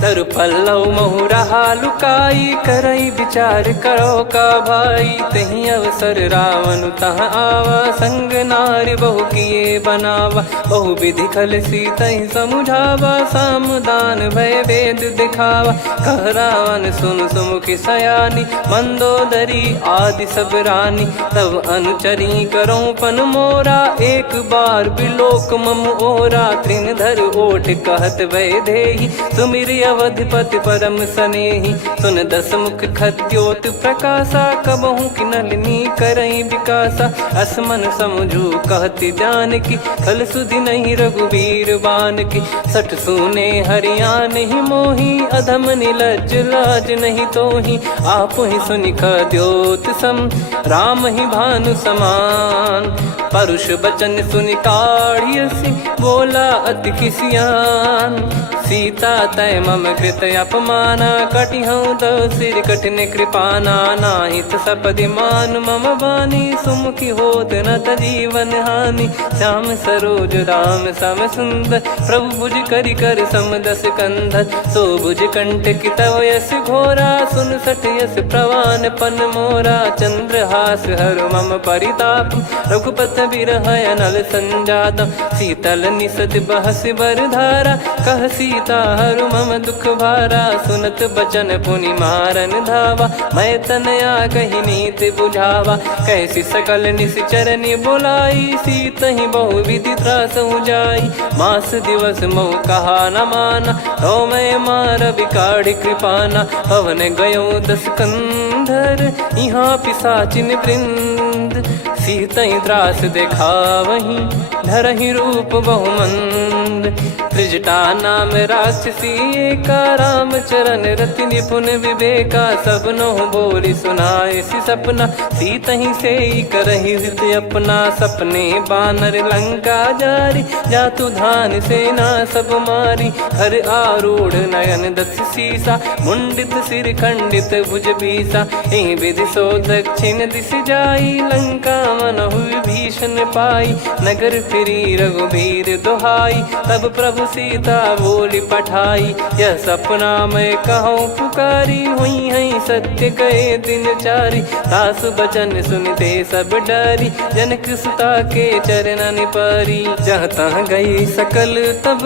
तरु पल्लव महु रहा लुकाई, करई विचार करो का भाई। तही अवसर रावण तह आवा, संग नारी बहु किए बनावा। बहु विधि खल सीतहि समुझावा, सामदान भय वेद दिखावा। कह रावण सुन सुमुखी सयानी, मंदोदरी आदि सब रानी। तब अनुचरी करो पन मोरा, एक बार बिलोक मम ओरा। तृणधर ओठ कहत भय देहि, सुमिर अवधिपति परम सनेहि। सुन दस मुख खद्योत प्रकाशा, कबहु की नलिनी करई विकासा। असमन समझू कहति जानकी, खल सुधि नहीं रघुवीर बान की। सठ सुने हरियाण ही मोही, अधम निलज लाज नहीं तोही। आप ही सुनि खद्योत सम, राम ही भानु समान। परुष बचन सुनि काढ़ियसि, बोला अति किसियान। सीता तय मम कृत अपमाना, कटिहऊँ दो सिर कठिन कृपाना। नाहित सपदि मान मम बानी, सुमुखी होत न जीवन हानि। श्याम सरोज राम सम सुंदर, प्रभु भुज करि कर सम दस कंधर। सो भुज कंठ की तव यस घोरा, सुन सठ यस प्रवान पन मोरा। चंद्रहास हर मम परिताप, रघुपत बिरह अनल संजात। शीतल निसद बहस बर धारा, कह सीता हरु मम दुख भारा। सुनत बचन पुनि मारन धावा, मैं तनया कही नीति बुझावा। कैसी सकल निश्चरनि बुलाई, सीतहि बहु विधि त्रासहु जाई। मास दिवस मोह कहा न माना, तो मैं मार बिकाढ़ी कृपाना। पवन गयो दस कंधर, यहाँ पिशाचिन वृंद। सीतहि त्रास देखावहीं, धरहि रूप बहुमंद। त्रिजटा नाम राक्षसी एका, राम चरण रति निपुण विवेका। सबनो बोली सुनाए सि सपना, सीतहि से करहि हृद अपना। सपने बानर लंका जारी, जातु धान सेना सब मारी। हर आरूढ़ नयन दस सीसा, मुंडित सिर खंडित भुज बीसा। एहि विधि सो दक्षिण दिश जाई, लंका मनहु भीषण पाई। नगर फिरी रघुबीर दुहाई, तब प्रभु सीता बोली पठाई। यह सपना मैं कहूँ पुकारी, हुई है सत्य कहे दिन चारी। सासु बचन सुनते सब डरी, जनक सुता के चरण परी। जहाँ तहाँ गई सकल तब,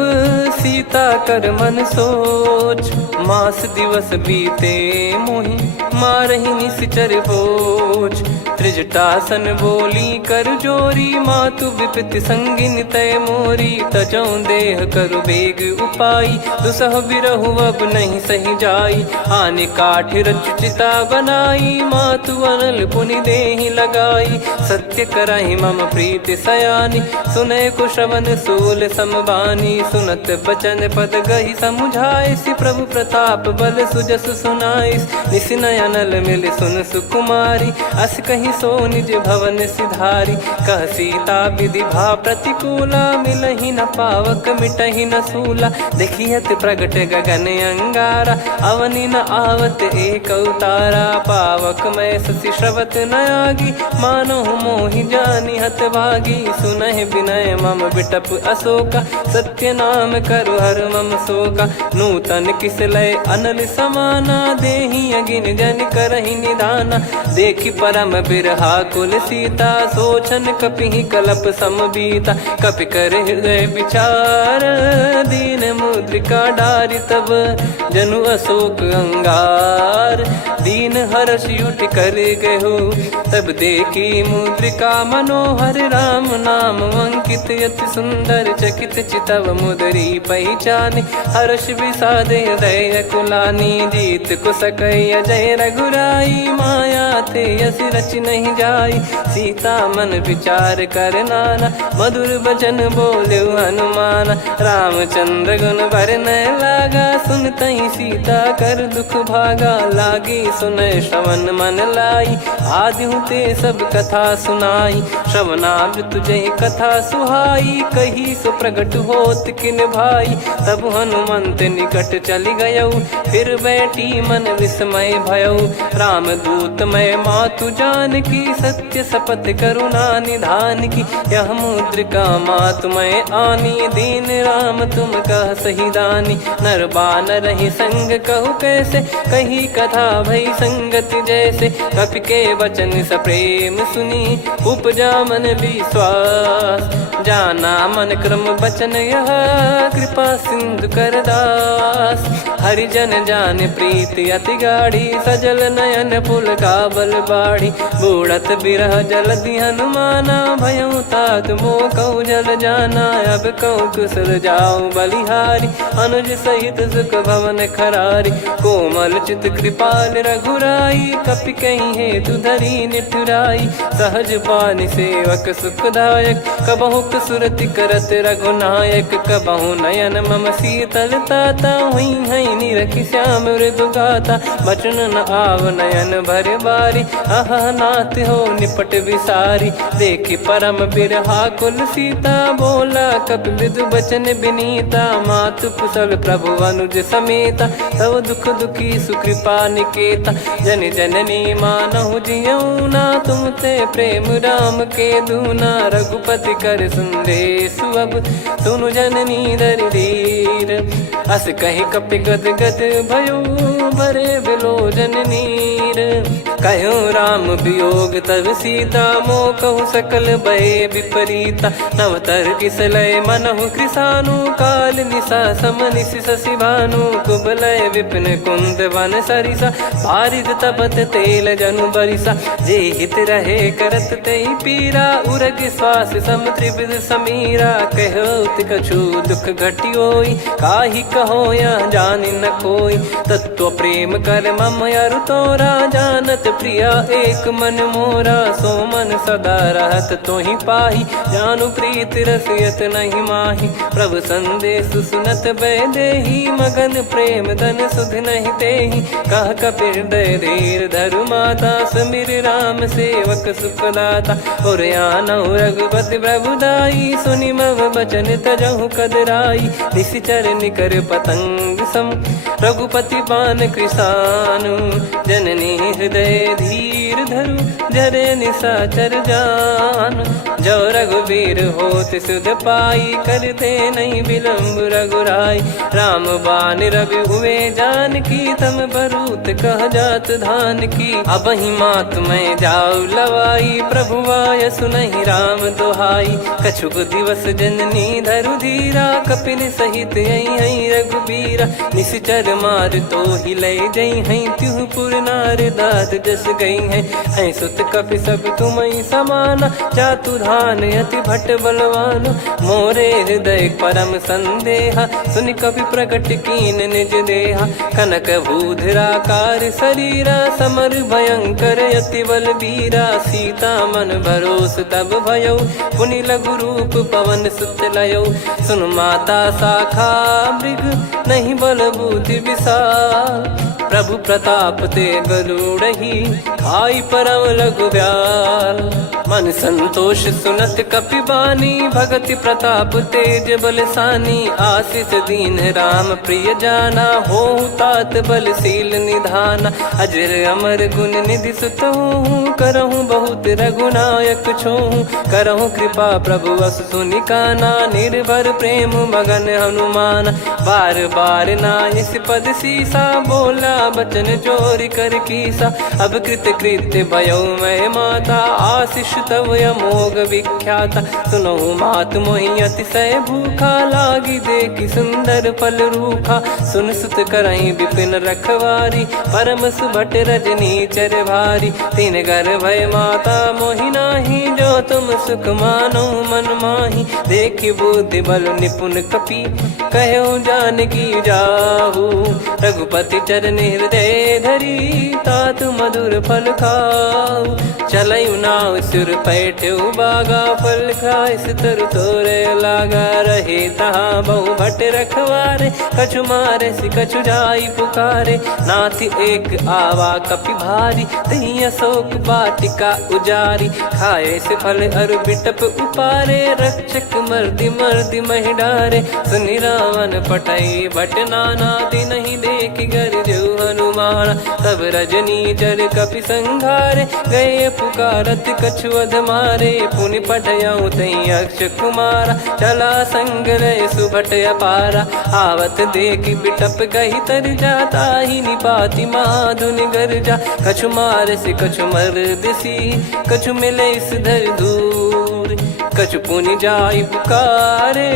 सीता कर मन सोच। मास दिवस बीते मोहि, मारहि निश्चर बोझ। त्रिजटासन बोली कर जोरी, मातु विपति संगिन तय मोरी। तजौ देह करु बेग उपाई, दुसह बिरहु अब नहीं सही जाई। आने काठ रचिता बनाई, मातु अनल पुनि देहि लगाई। सत्य करहि मम प्रीति सयानी, सुनय को श्रवण सूल समबानी। सुनत बचन पद गहि समुझाए, सि प्रभु प्रताप बल सुजस सुनाइस। निस नयनल मिल सुन सुकुमारी, अस कहि सो निज भवन सिधारी। कह सीता विधि भा प्रतिकूला, मिलहि न पावक मिटहि न सूला। देखियत प्रगट गगन अंगारा, अवनि न आवत एक अवतारा। पावक मैं ससि श्रवत न आगी, मानो मोहि जानि हत भागी। सुनहि विनय मम बिटप अशोका, सत्य नाम करु हर मम शोका। नूतन किस लय अनल समाना, देहि अगिन जन करहि निदाना। देखि परम बिरहा कुल सीता, सोचन कपिहि कलप समबीता। कपि कर हृदय विचार, दीन मुद्रिका डारि तब। जनु अशोक अंगार, दीन हर्ष उठ कर गहु। तब देखी मुद्रिका मनोहर, राम नाम अंकित अति सुंदर। चकित चितव मुदरी पहचान, हर्ष विषाद हृदय कुलानी। जीत को सकय जय रघुराई, माया थे यस रच नहीं जाई। सीता मन विचार कर नाना, मधुर बचन बोले हनुमान। रामचंद्र गुण बरनय लागा, सुनतहि सीता कर दुख भागा। लागी सुनय श्रवण मन लाई, आदिहु ते सब कथा सुनाई। श्रवणाब तुझे कथा सुहाई, कही सो प्रगट होत किन भाई। तब हनुमंत निकट चली गयऊ, फिर बैठी मन विस्मय भयऊ। भयऊ। राम दूत मैं मातु जानकी, सत्य शपथ करुणा निधान की। यह मुद्रिका मातु मैं आनी, दीन राम तुम कह सही दानी। नर बानर ही संग कहु कैसे, कही कथा भई संगति जैसे। कपि के वचन सप्रेम सुनी, उपजा मन विश्वास। जाना मन क्रम बचन यह, कृपा सिंधु कर दास। हरिजन जान प्रीति अति गाढ़ी, सजल नयन पुल काबल बाढ़ी। बूढ़त बिरह जलधि हनुमाना, भयउ तात मोह कहु जल जाना। अब कहु कुशल जाऊं बलिहारी, अनुज सहित सुख भवन खरारी। कोमल चित कृपाल रघुराई, कपि कहीं हेतु धरी निठुराई। सहज पानि सेवक सुखदायक, कबहु सुरति करत रघुनायक। कबहु नयन मम शीतलता, हुई हई निरखि श्याम मृदु गाता। बचन न आव नयन भर बारी, अह नाथ हो निपट विसारी। देखि परम बिरहा कुल सीता, बोला कपि विदु बचन बिनीता। मातु कुशल प्रभु अनुज समेता, तव दुख दुखी सुकृपा निकेता। जन जननी मानहु जियऊ ना, तुम ते प्रेम राम के दूना। रघुपति कर संदेश अब, सुनु जननी दरि धीर। अस कहि कपि गद गद भयो, भरे बिलोचन नीर। कहूँ राम वियोग तब सीता, मोह कहूँ सकल भय विपरीता। नवतर किसलय मनहु कृसानु, काल निशा समनिशि शशि भानु। कुबलय विपिन कुंद वन सरिसा, पारिद तपत तेल जनु बरिसा। जे हित रहे करत तेहि पीरा, उरग श्वास सम त्रिविध समीरा। कहत कछु दुख घटियोई, काहि कहो या जानि न कोई। तत्व प्रेम कर मम अरु तोरा, जानत प्रिया एक मन मोरा। सो मन सदा रहत तोहि पाही, जानु प्रीति रसियत नहीं माही। प्रभु संदेश सुनत बैदेही, मगन प्रेम धन सुध नहीं तेहि। कह कपिर दय धीर धरु माता, समीर राम सेवक सुखदाता। और आनहु रघुपति प्रभु दाई, सुनि मव बचन तजहु कदराई। निशिचर निकर पतंग सम, रघुपति पान कृसानु। जननी हृदय धीर धरु, जरे निशाचर जान। जो रघुवीर होत सुध पाई, करते नहीं विलम्ब रघुराई। राम बान रवि हुए जानकी, तम बरूत कह जात धान की। अब ही मात मैं जाऊ लवाई, प्रभु आय सुनहि राम दोहाई। कछुक दिवस जननी धरु धीरा, कपिन सहित यही रघुबीरा। निश्चर मार तो ही ले जई हैं, त्यों पुर नार दाद जस गई हैं। सुत कपि सब तुम समाना, जातु धान अति भट बलवान। मोरे हृदय परम संदेहा, सुनि कपि प्रकट कीन निज देहा। कनक भूधराकार शरीरा, समर भयंकर अति बलबीरा। सीता मन भरोस तब भयऊ, पुनि लघु रूप पवन सुत लयऊ। सुन माता शाखा मृग, नहीं बल बुद्धि विशाल। प्रभु प्रताप ते गरुड़हि, खाई परम लघु ब्याल। मन संतोष सुनत कपि बानी, भगति प्रताप तेज बलसानी। आशीष दीन राम प्रिय जाना, होहु तात बलशील निधाना। अजर अमर गुण निधि सुतहु, करहु बहुत रघुनायक छोहु। करहु कृपा प्रभु अस सुनि काना, निर्भर प्रेम मगन हनुमान। बार बार नायस पद सीसा, बोला बचन चोरी कर कीसा। अब कृत कृत्य भयो मैं माता, आशीष तव अमोघ विख्याता। सुनहु मात मोहि अतिशय भूखा, लागी देखि सुंदर फल रूखा। सुन सुत करहि विपिन रखवारी, परम सुभट रजनी चर भारी। तीन घर भय माता मोहि नाही, जो तुम सुख मानो मन माही। देखि बुद्धि बल निपुण कपि, कहु जानकी जाहु। रघुपति चरण हृदय धरी, तातु मधुर फल खाऊ। चलऊ नाव सुर पैठऊ बागा, फल खाइस तरु तोरे लागा। रहे तहाँ बहु भट रखवारे, कछु मारे सि कछु जाई पुकारे। नाथि एक आवा कपि भारी, तही अशोक वाटिका उजारी। खाए से फल अरु बिटप उपारे, रक्षक मर्दि मर्दि महि डारे। सुनि रावण पटई भट नाना, तिनहि देखि गर जो हनुमान। तब रजनी चर कपि संघारे, गए पुकारत कछु अध मारे। पुनि पठयऊ तई अक्ष कुमारा, चला संग रहे सुभट अपारा। आवत देखि बिटप कही तर जाता, ही निपाति महाधुन गर्जा। कछु मार से कछु मर दिसी, कछु मिले इस धर दूर। कछु पुनि जाई पुकारे,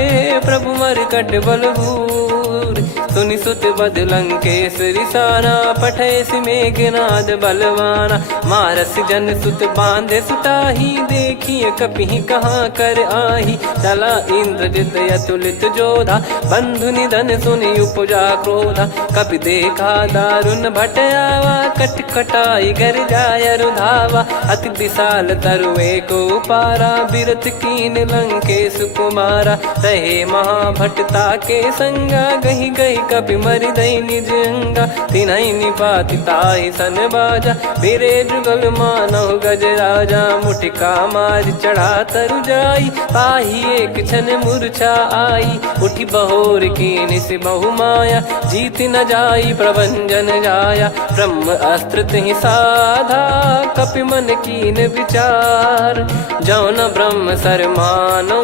प्रभु मरकट बलभूर। सुनि सुत बद लंकेश रिसाना, पठय मेघनाद बलवाना। मारस जन सुत बांधे सुताही, देखिए कपि कहाँ कर आही। चला इंद्रजित अतुलित जोधा, बंधु निधन सुनि उपजा क्रोधा। कपि देखा दारुण भट आवा, कट कटाई घर जाय रुधावा। अति विशाल तरुए को पारा, बिरथ कीन लंकेश कुमारा। रहे महाभटता के संगा, गही गही कपि मरि दई निज अंगा। तिन्हि निपाति ताहि सन बाजा, बिरे जुगल मानव गज राजा। मुटिका मार चढ़ा तरु जाई, पाही एक क्षण मूर्छा आई। उठी बहोर कीन से बहु माया, जीत न जाई प्रभंजन जाया। ब्रह्म अस्त्र तिहि साधा, कपि मन कीन विचार। जौ न ब्रह्म सर मानऊ,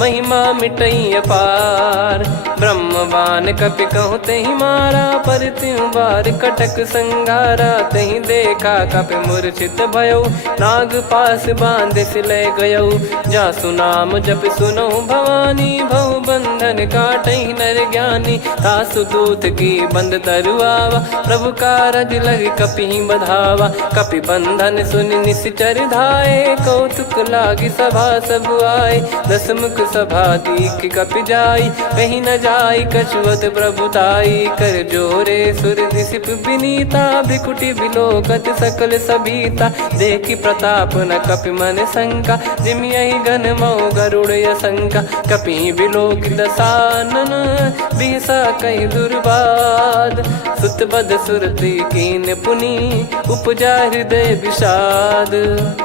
महिमा मिटई अपार। ब्रह्मवान कपि कहु तहि मारा, पर त्यों बार कटक संगारा। तहि देखा कपि मूर्छित भयऊ, नाग पास बांध सिले गयऊ। जासु नाम जप सुनऊ भवानी, भव बंधन काटहि नर ज्ञानी। तासु दूत की बंद तरुआवा, प्रभु कारज लग कपि बधावा। कपि बंधन सुनि निश्चर धाये, कौतुक लागी सभा सब आए। दस मुख सभा दीख कपि जाई, कहीं न जाई कछुअत प्रभुताई। कर जोरे सुर दिसिप विनीता, भ्रिकुटि बिलोकत सकल सबीता। देखि प्रताप न कपि मन शंका, जिमि यही घन मऊ गरुड़ असंका। कपि बिलोक दसानन, बिहसा कहि दुर्बाद। सुत बद सुरति कीन पुनि, उपजा हृदय विषाद।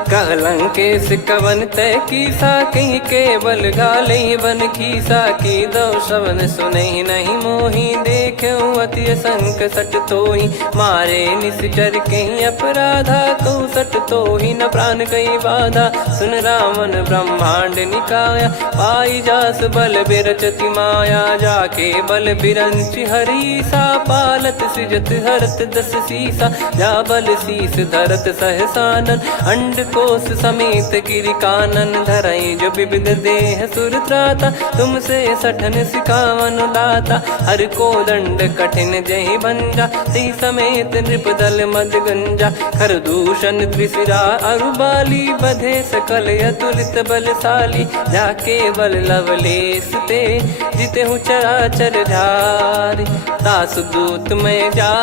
कहलंकेश कवन तय कीसा, कहीं केवल गाले बन खीसा। की दो श्रवण सुनहि नहीं मोही, देखऊं अति संक सट तोहि। मारे निश्चर कहीं अपराधा, कहूँ सट तोहि न प्राण कहीं बाधा। सुन रावण ब्रह्मांड निकाया, पाई जास बल बिरचति माया। जाके बल बिरंच हरीसा, पालत सृजत हरत दस सीसा। जा बल शीस धरत सहसानन, अंड कोश समेत गिरि कानन। धरई जो विविध देह सुर त्राता, तुमसे सठन सिखावन दाता। हर को दंड कठिन जहि भंजा, ती समेत नृप दल मद गंजा। खर दूषण त्रिशिरा अरुबाली, बधे सकल अतुलित बलशाली। जाके बल लवलेस ते, जिते हूँ चराचर धारी। दास दूत में जा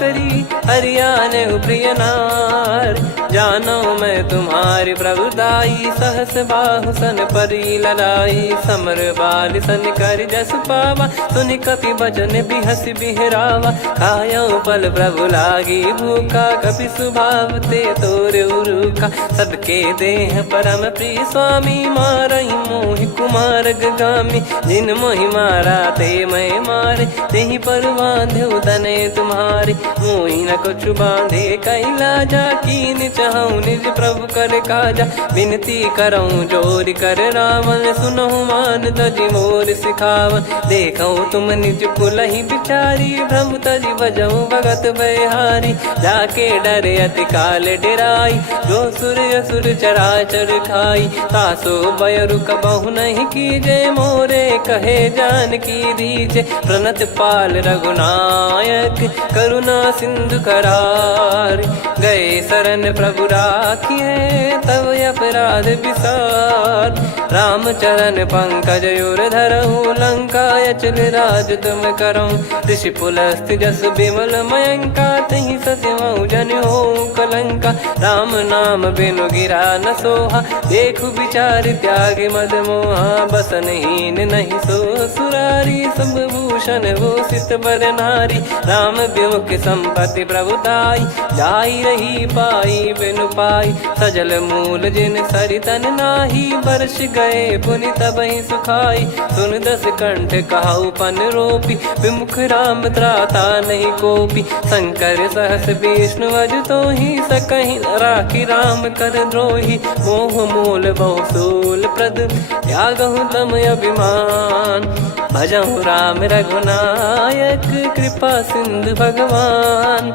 करी, हरियाने प्रिय नार। जानो मैं तुम्हारी प्रभुदाई, सहस बाहु सन परी लड़ाई। समर बाल सन कर जस पावा, सुनि कपि भजन बिहस बिहरावा। खायऊ पल प्रभु लागी भूखा, कपि स्वभाव ते तोर उरुखा। सबके देह परम प्रिय स्वामी, मारई मोहि कुमार गामी। जिन मोहि मारा ते मैं मारे, तेहि पर बांधे तने तुम्हारे। मोहि न कुछु बांधे कैलाजा, कीन चाहूं निज प्रभु कर काजा। विनती करऊं जोरि कर रावण, सुनहु मान तजि मोर सिखावन। देखऊं तुम निज कुलहि बिचारी, भ्रम तजि भजऊं भगत बलिहारी। जाके डरे अति काल डेराई, जो सुर असुर चराचर खाई। तासो बयरु कबहु नहीं कीजे, मोरे कहे जानकी दीजे। प्रणत पाल रघुनायक, करुणा सिंधु करार। गए शरण प्रभु राखिए, तब अपराध विसार। राम चरण पंकज उर धरहु, लंका अचल राज तुम करऊं। ऋषि पुलस्त्य जस बिमल मयंका, तहि ससिमऊ जन हो कलंका। राम नाम बिनु गिरा न सोहा, देखु विचार त्याग मद मोहा। बसन हीन नहीं सो सुरारी, सब भूषण भूषण भूषित बर नारी, राम विमुख संपत्ति प्रभुताई, जाई रही पाई बिनु पाई, सजल मूल जिन सरितन नाही, बरस गए पुनि तबहि सुखाई, सुन दस कंठ कहाऊ पन रोपी, विमुख राम त्राता नहीं कोपी, शंकर सहस विष्णु अज तो ही सकहि राखी, राम कर द्रोही मोह मूल बहुसूल प्रद, त्यागहु तम अभिमान, भजहु राम रघुनायक, कृपा सिंधु भगवान,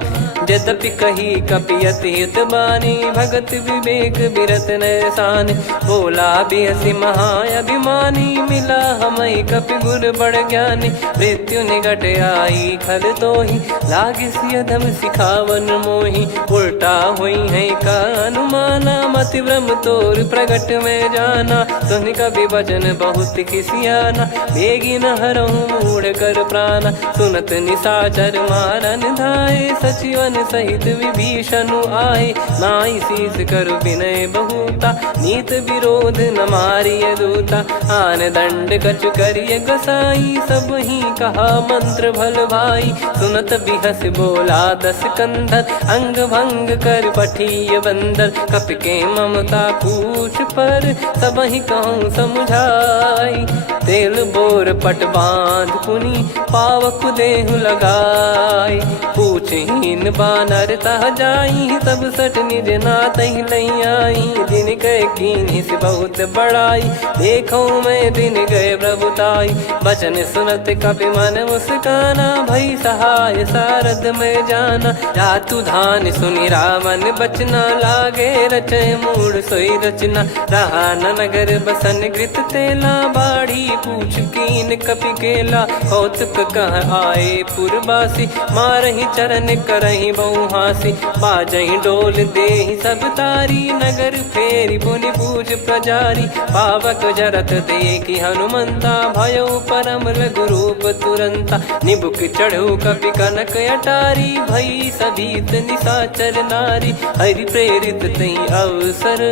यद्यपि कही कपियति हित बानी, भगत विवेक बिरत नैसान, बोला बियसि महाअभिमानी, मिला हमई कपि गुर बड़ ज्ञानी, मृत्यु निकट आई खल तोहि, लागिसि अधम सिखावन मोहि, उल्टा हुई है का अनुमाना, मति भ्रम तोर प्रगट में जाना, सुन कवि वचन बहुत खिसियाना, बेगी न हरहु मूढ़ कर प्राणा, सुनत निशाचर मारन धाये, सचिवन सहित विभीषण आए, नाई शीस कर विनय बहुता, नीत विरोध न मारिय दूता, आन दंड कछु करिय गसाई, सब ही कहा मंत्र भल भाई, सुनत बिहस बोला दस कंधर, अंग भंग कर पठिय बंदर, कपि के ममता पूछ पर, सब ही कहूँ समझाई, तेल बोर पट बांध पुनि, पावक देहु लगाई, पूछहीन बानर तह जाई, तब सट निज नाथ लई आई, दिन गए कीन्ही से बहुत बड़ाई, देखो मैं दिन गए प्रभुताई, बचन सुनत कपि मन मुस्काना, भई सहाय सारद में जाना, जातु धान सुनि रामन बचना, लागे रचय मूढ़ सोई रचना, रहा न नगर बसन कृत तेला, बाढ़ी पूछ कीन कपि केला, कौतुक कह आए पुरबासी, मारहि चरण करहि बहुहासी, बाजहि डोल देहि सब तारी, नगर फेरी पुनि पूज प्रजारी, पावक जरत देखि हनुमंता, भयो परम लघुरूप तुरंता, निबुक चढ़ऊ कपि कनक अटारी, भई सभीत निशाचर नारी, हरि प्रेरित तई अवसर,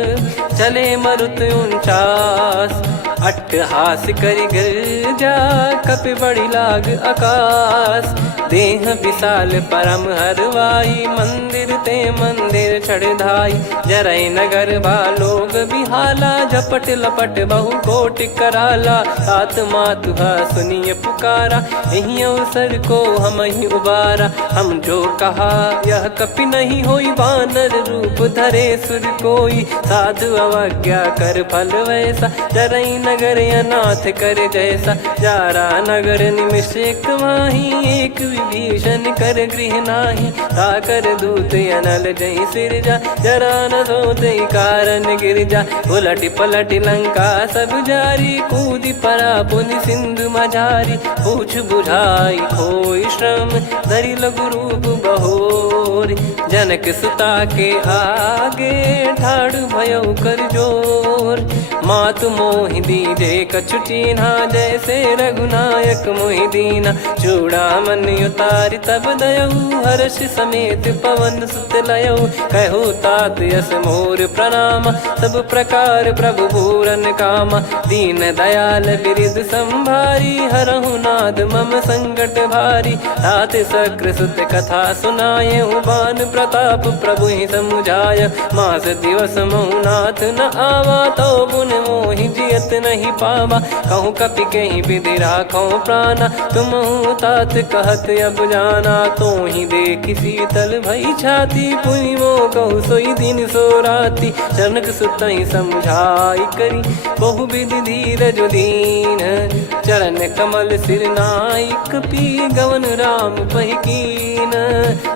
चले मरुत 49, अट्टहास करि गिरजा, कपि बड़ी लाग आकाश, देह विशाल परम हरवाई, मंदिर ते मंदिर चढ़धाई, जरई नगर बालोग बिहाला, झपट लपट बहु कोट कराला, तात मातुहा सुनिय पुकारा, यही अवसर को हम ही उबारा, हम जो कहा यह कपि नहीं होई, वानर रूप धरे सुर कोई, साधु अवज्ञा कर फल वैसा, जरई नगर अनाथ कर जैसा, जारा नगर निमिष एक माही, एक विभीषण कर गृह नाही, ताकर दूत अनल जय सिरजा, जरा न सोते कारण गिरजा, उलट पलट लंका सब जारी, कूदी परा पुनि सिंधु मझारी, पूछ बुझाई खोई श्रम, धरि लघु रूप बहोर, जनक सुता के आगे, ठाड़ भयो कर जोर, मातु मोहि दीजे कछु चीन्हा, जैसे रघुनायक मोहि दीना, चूड़ामन उतारि तब दयऊ, हर्ष समेत पवन सुत लयऊ, कहु तात यस मोर प्रणाम, सब प्रकार प्रभु पूरन कामा, दीन दयाल बिरिद संभारी, हरहु नाद मम संकट भारी, तात सक्र सुत कथा सुनाये, बान प्रताप प्रभु ही समुझाय, मास दिवस महु नाथ न आवा, तो पुन मोहि जियत नहीं पावा, कहूँ कपि कहीं विधि राखो प्राणा, तुम तात कहत अब जाना, तो ही देख शीतल भई छाती, पुनि मो कहु सोई दिन सो राती, जनक सुतहि समझाई करी, बहु विधि धीरज दीन, चरण कमल सिर नाई, कपि गवन राम पहिकीन,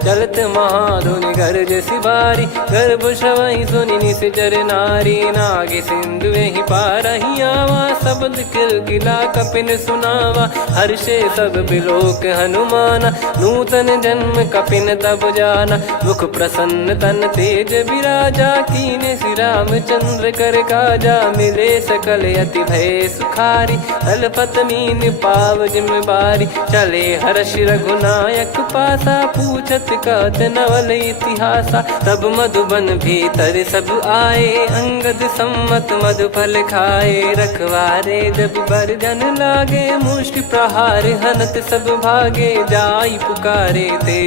चलत महाधुनि गर्ज सिबारी, गर्भ श्रवहि सुनि निश्चर नारी, नागे सिंधु ही पारहि आवा, शब्द किलकिला कपिन सुनावा, हर्षे सब बिलोक हनुमाना, नूतन जन्म कपिन तब जाना, मुख प्रसन्न तन तेज विराजा, कीने श्री रामचंद्र कर काजा, मिले सकल अति भय सुखारी, तलपत मीन पाव जिम्मेवारी, चले हर्ष रघुनायक पासा, पूछत कहत नवल इतिहासा, तब मधुबन भीतर सब आए, अंगद सम्मत मधुप फल खाए रखवारे, जब बरजन लागे मुष्टि प्रहार, हनत सब भागे जाई पुकारे ते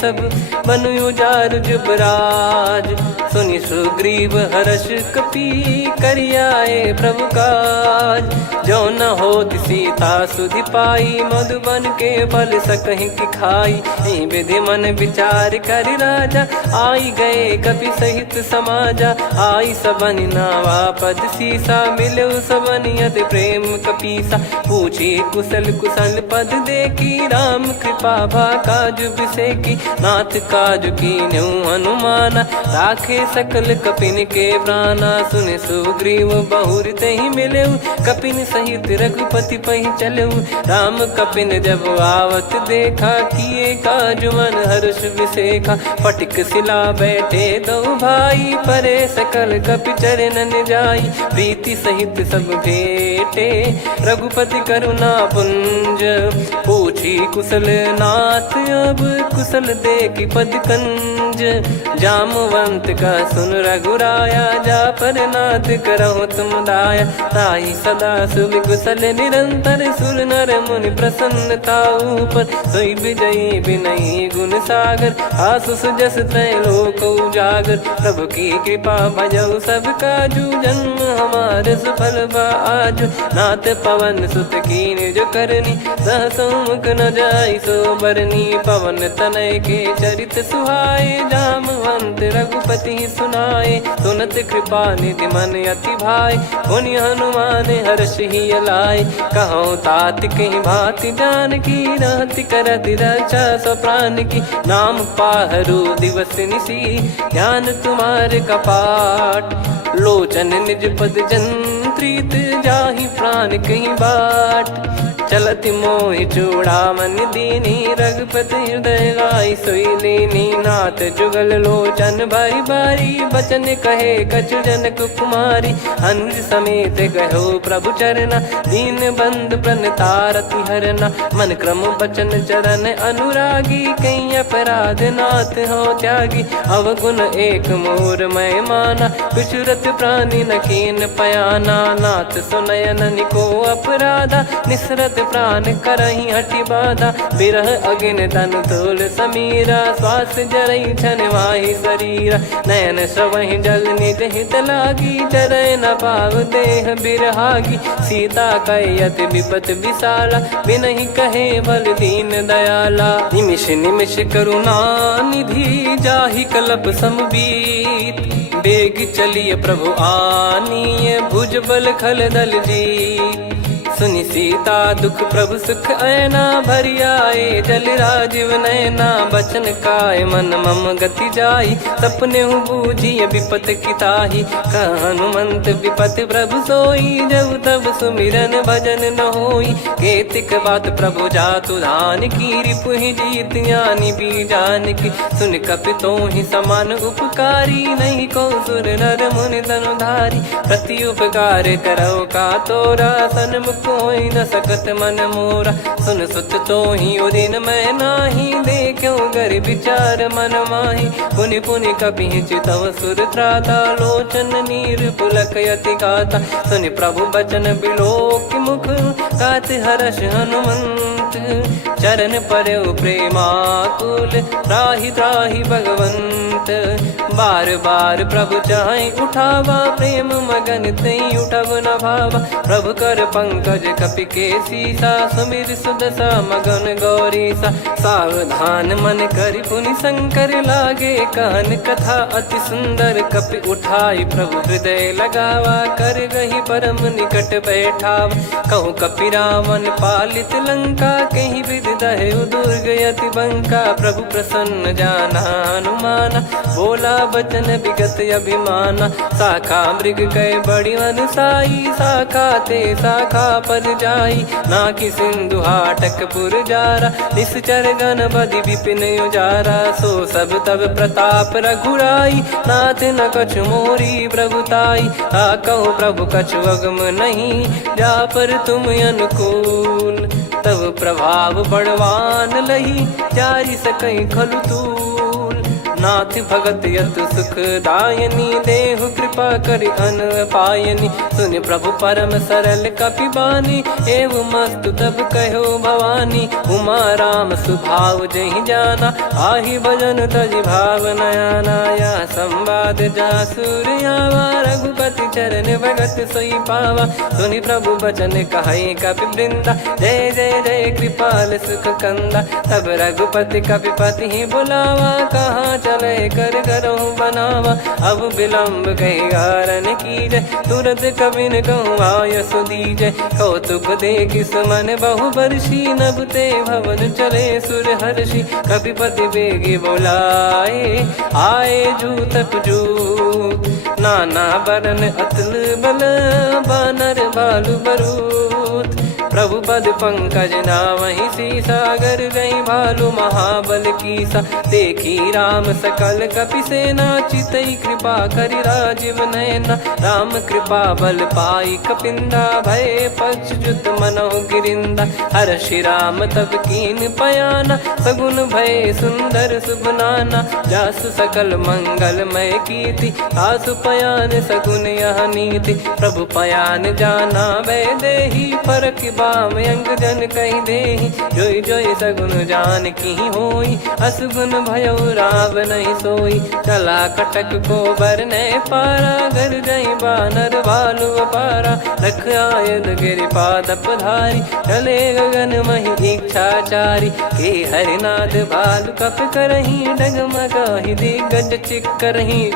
सब बन उजार जुबराज। सुनि सुग्रीव हर्ष कपि करियाए प्रभु काज, जो न होत सीता सुधि पाई, मधुबन के फल सकहि की खाई। यही विधि मन विचार कर राजा, आई गए कपि सहित समाजा। आई सबनि नावा पद सीसा, मिलो सबनि अति प्रेम कपीसा। पूछी कुशल कुशल पद देखी, राम कृपा भा काज बिसेकी। नाथ काज कीन्हु हनुमाना, राखे सकल कपिन के प्राणा। सुने सुग्रीव बहुर तेहि मिलेउ, कपिन सहित रघुपति पहि चलेउ। राम कपिन जब आवत देखा, किए काज मन हर्ष विसेखा। फटिक सिला बैठे दो भाई, परे सकल कपि चरणन जाई। प्रीति सहित सब भेटे, रघुपति करुणा पुंज। पूछी कुशल नाथ अब, कुशल देखी पद कंज। जामवंत का सुन रघुराया, जा पर नाथ करहु तुम दाया। ताहि सदा सुविकुशल निरंतर, सुर नर मुनि प्रसन्नता ऊपर। सोई विजयी विनयी गुण सागर, आसु सुजस त्रैलोक उजागर। प्रभु की कृपा भजऊ सब काजू, जन्म हमार सफल बा आज। नाथ पवन सुत कीन जो करनी, सहसो मुख न जाई सो बरनी। पवन तनय के चरित सुहाए, जामवंत रघुपति सुनाए। सुनत कृपा निधि मन अति भाई, पुनि हनुमान हर्ष ही लाए। कहो तात कहीं भांति जानकी, रहति करति रक्षा सो प्राण की। नाम पाहरु दिवस निसी, ध्यान तुम्हारे कपाट। लोचन निज पद जंत्रित, जाहि प्राण कहीं बाट। चलति मोहि चूड़ामन दीनी, रघुपति हृदय लाई सोई लीनी। नाथ जुगल लोचन बारी बारी, बचन कहे कछु जनक कुमारी। अनुज समेत गयो प्रभु चरना, दीन बंधु प्रणतारति हरना। मन क्रम बचन चरण अनुरागी, कहीं अपराध नाथ हो त्यागी। अवगुण एक मोर मैं माना, कुछुरत प्राणी न कीन पयाना। नाथ सुनयन निको अपराधा, निसरत प्राण करही हटि बाधा। बिरह अगिन तन तोल समीरा, श्वास जरई छन वाहि शरीरा। नयन श्रवहि जल निज हित लागी, चरय न पाव देह बिरहागी। सीता कयत विपत विशाला, बिनहि कहे बल दीन दयाला। निमिष निमिष करुणा निधि, जाहि कल्प समबीत। बेग चलिए प्रभु आनीय, भुज बल खल दल जीत। सुनि सीता दुख प्रभु सुख ऐना, भरि आए जल राजीव नैना। बचन काय मन मम गति जाई, सपने हूँ बूझिए विपत किताही। हनुमंत विपत प्रभु सोई, जब तब सुमिरन भजन न होई। केतिक बात प्रभु जातु धान की, रिपु ही जीत ज्ञानी बीजान की। सुन कपि तोहि समान उपकारी, नहीं को सुर नर मुनि तनुधारी। प्रति उपकार करो का तोरा, सन्मुख कोई न सकत मन मोरा। सुन सुत तो ही उदिन मैं नाही, देखो गर विचार मन माही। पुनि पुनि कपि चितव सुर त्राता, लोचन नीर पुलक यति गाता। सुनि प्रभु बचन बिलोक मुख, गात हर्ष हनुमंत। चरण परउ प्रेमाकुल, त्राहि त्राहि भगवंत। बार बार प्रभु चाहि उठावा, प्रेम मगन तई उठब न भावा। प्रभु कर पंकज कपि के सीसा, सुमिर सुदशा मगन गौरीसा। सावधान मन करि पुनि शंकर, लागे कहन कथा अति सुंदर। कपि उठाई प्रभु हृदय लगावा, कर गही परम निकट बैठावा। कहूँ कपि रावण पालित लंका, कहीं विधि दहु दुर्ग यति बंका। प्रभु प्रसन्न जाना हनुमाना, बोला बचन विगत अभिमाना। शाखा मृग कय बड़ी अनुसाई, शाखा ते शाखा पर जाई। नाकि सिंधु हाटक पुर जारा, निश्चर गण बधि विपिन उजारा। सो सब तब प्रताप रघुराई, नाथ न कछु मोरी प्रभुताई। कहो प्रभु कछु अगम नहीं, जा पर तुम अनुकूल। तब प्रभाव बड़वान लही, जारी सकई खलु तूल। नाथ भगत यत सुख दायनी, देहु कृपा करि अन पायनी। सुन प्रभु परम सरल कपिबानी, एव मस्तु तब कहो भवानी। उमा राम सुभाव जहि जाना, आहि भजन तजि भाव नयाना। या संवाद जासुर आवा, रघुपति चरण भगत सोई पावा। सुनि प्रभु बचन कहै कपि वृंदा, जय जय जय कृपाल सुख कंदा। तब रघुपति कपिपति ही बुलावा, कहाँ चले कर करहु बनावा। अब विलम्ब कही कारण कीजय, तुरत कबिन कहूँ आयस दीजय। कौतुक देखि सुमन बहु बरसी, नभ ते भवन चले सुर हर्षि। कपिपति बेगी बोलाए, आए जूतक जूत। नाना बरन अतुल बल, बानर बालु बरूत। प्रभु पद पंकज नामहि सीसा, गर गई भालु महाबल कीसा। देखी राम सकल कपि सेना, चितई कृपा करि राजीव नयना। राम कृपा बल पाई कपिंदा, भय पक्षजुत मनोह गिरिंदा। हर्षि राम तब कीन पयाना, सगुन भय सुंदर सुबनाना। जासु सकल मंगलमय कीर्ति, आसु पयान सगुन यह नीति। प्रभु पयान जाना वै देहि, फरक बाम अंग जन कहि देहि। जोई जोई सगुन जान की होई, असगुन भयो राव नहीं सोई। चला कटक को बरने पारा, घर जई बानर भालु अपारा। रख आयद गिरिपाद पधारी, चले गगन मही इच्छाचारी। के हरिनाथ भालु कप करही, डगमगाहि दिग्गज चिक्करही।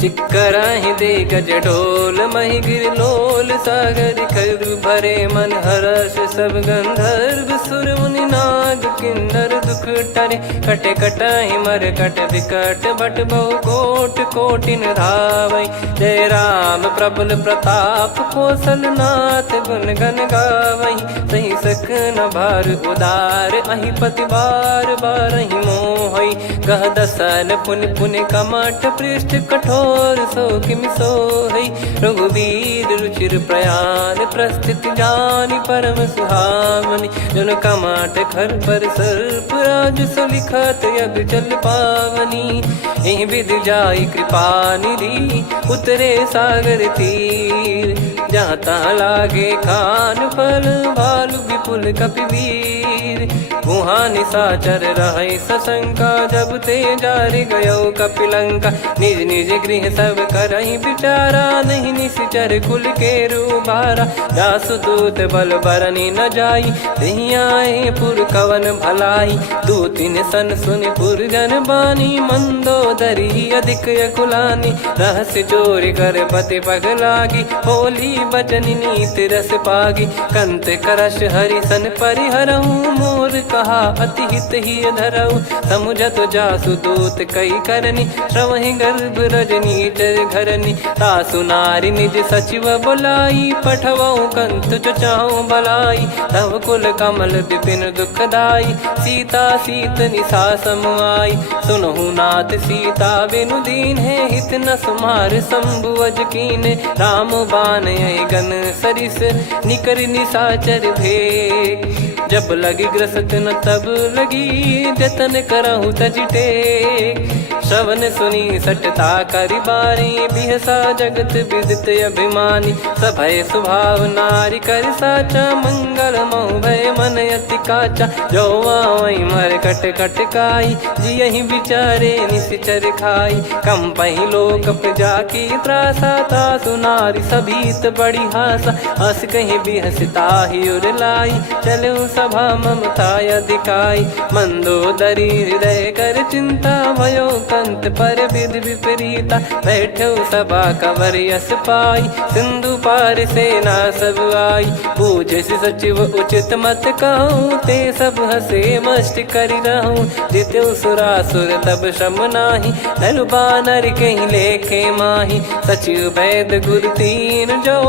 चिक्कराहि दे गज ढोल, महि गिर लोल। सागर खर भरे मन हर्ष, सब गंधर्व सुर मुनि नाग किन्नर दुख टरे। कटे कटाहि मर कट विकट, भट बहु कोट कोटिन धावै। जय राम प्रबल प्रताप, कौशल नाथ गुण गन गावै। सही सख न भार उदार, अहि पति बार बारहि मोहै। गह दसन पुन पुन कमठ, पृष्ठ कठोर सो किमि सोहै। रघुवीर रुचिर प्रयाण, प्रस्थित जानि परम सुहावनी। जन कमाट खर पर सर्प, राज सलिखत यग चल पावनी। एहि विधि जाई कृपा निधि, उतरे सागर तीर। जहाँ तहाँ लागे खान फल, भालु विपुल कपिवीर। गुहा निशाचर रहै सशंका, जब ते जारि गयो कपिलंका। निज निज गृह सब करहि विचारा, नहीं निश्चर कुल के रूबारा। दासदूत बल बरनी न जाई, तेहि आए पुर कवन भलाई। दूतिन सन सुनि पुर जन बानी, मंदोदरी अधिक अकुलानी। रहस्य चोरी कर पति पग लागी, होली बचन नीत रस पागी। कंत करश हरि सन परिहरहु, मोर कहा अति हित ही धरऊ। समुझत जासु दूत कई करनी, श्रवहि गर्भ रजनी चर घरनी। तासु नारी निज सचिव बुलाई, पठवऊ कंत जो चाहूं भलाई। तव कुल कमल विपिन दुखदाई, सीता सीत निशा समाई। सुनहु नाथ सीता बिनु दीन है, हित न सुमार शंभु अज कीने। राम बान गन सरिस, निकर निशाचर भेग। जब लगी ग्रसत न तब लगी, जतन करहु तज टेक। श्रवण सुनी सटता करि बारी, बिहसा जगत विदित अभिमानी। सभय स्वभाव नारी कर साचा, मंगल महु भय मन अति काचा। जो आवै मर कट कट काई, जियहि विचारे निश्चर खाई। कंपहि लोक जाकी त्रासा, तासु नारी सभीत बड़ी हासा। हस कहीं बिहसता ही उर लाई, चलऊ सभा ममता अधिकाई। मंदोदरी हृदय कर चिंता, भयो कंत पर विधि विपरीता। बैठो सभा कवर यस पाई, सिंधु पार सेना सब आई। पूजे सचिव उचित मत कहूँ, ते सब हसे मस्त करि रहूं। जित्यु सुरासुर तब श्रम नाही, नल बानर कहीं लेखे माही। सचिव वैद गुरु तीन जो,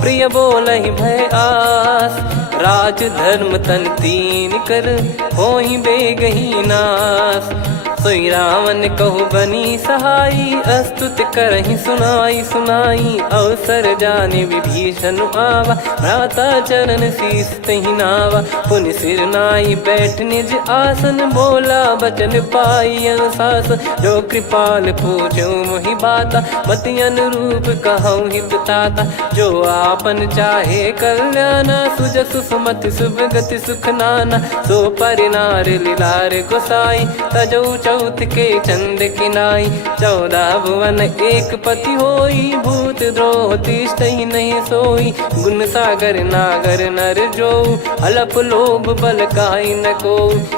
प्रिय बोलहि भय आस। राज धर्म तन तीन कर, होहि बेगहि नास। सोई रावण कहु बनी सहाई, अस्तुत करहि सुनाई सुनाई। अवसर जाने विभीषण आवा, भ्राता चरण शीस तहि नावा। पुनि सिर नाई बैठ निज आसन, बोला बचन पाई अनुशासन। जो कृपाल पूछो मोहि बाता, मति अनुरूप कहूँ हित ताता। जो आपन चाहे कल्याणा, सुजसु सुमति शुभ गति सुख नाना। सो परिनार लीलार गोसाई, तजौ चौथ के चंद किनाई। 14 भुवन एक पति होई, भूत द्रोह तिष्ठहि नहीं सोई। गुण सागर नागर नर जो, अलप लोभ बल काई न को।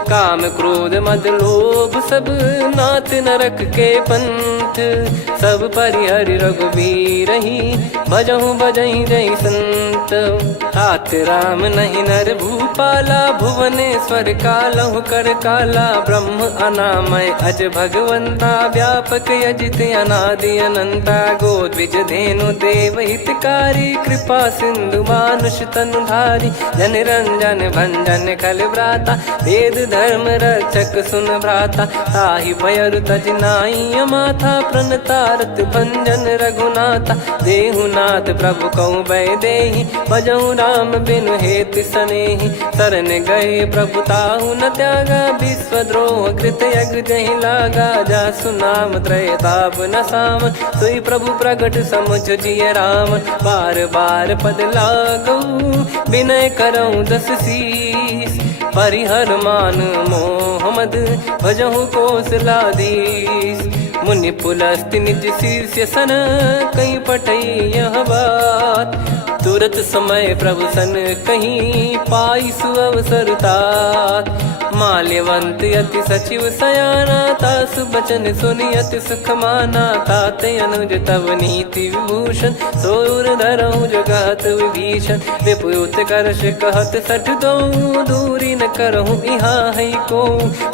काम क्रोध मद लोभ सब, नाथ नरक के पंथ। सब परिहरि रघुबीर ही, भजहु भजहि जय संत। तात राम नहीं नर भूपाला, भुवनेश्वर कालहु कर काला। ब्रह्म अनामय अज भगवंता, व्यापक अजित अनादि अनंता। गोद्विज धेनु देव हितकारी, कृपा सिंधु मानुष तनुधारी। जन रंजन भंजन खल भ्राता, वेद धर्म रक्षक सुन भ्राता। ताहि भयरु तज नाई माथा, प्रणतारत भंजन रघुनाथा। देहुनाथ प्रभु कहु बै देहि, भजहु राम बिनु हेतु सनेहि। शरण गए प्रभु ताहु न त्यागा, विश्वद्रोह कृत यज्ञ जहि लागा। जासु नाम त्रय ताप न साम, सोई प्रभु प्रगट समुझ जिय राम। बार बार पद लागऊ, विनय करऊँ 10 शीस। परिहर मान मोह मद, भजहु कौशलाधीश। मुनि पुलस्त्य निज शिष्य सन, कहीं पठई यह बात। तुरत समय प्रभु सन कहीं, पाई सुअवसर तात। माल्यवंत अति सचिव सयाना, तासु बचन सुनि अति सुख माना। तात अनुज तव नीति विभूषण, सोर धरहु जगत विभीषण। विपुत करश कहत सठ दो, दूरी न करहु यहाँ है को।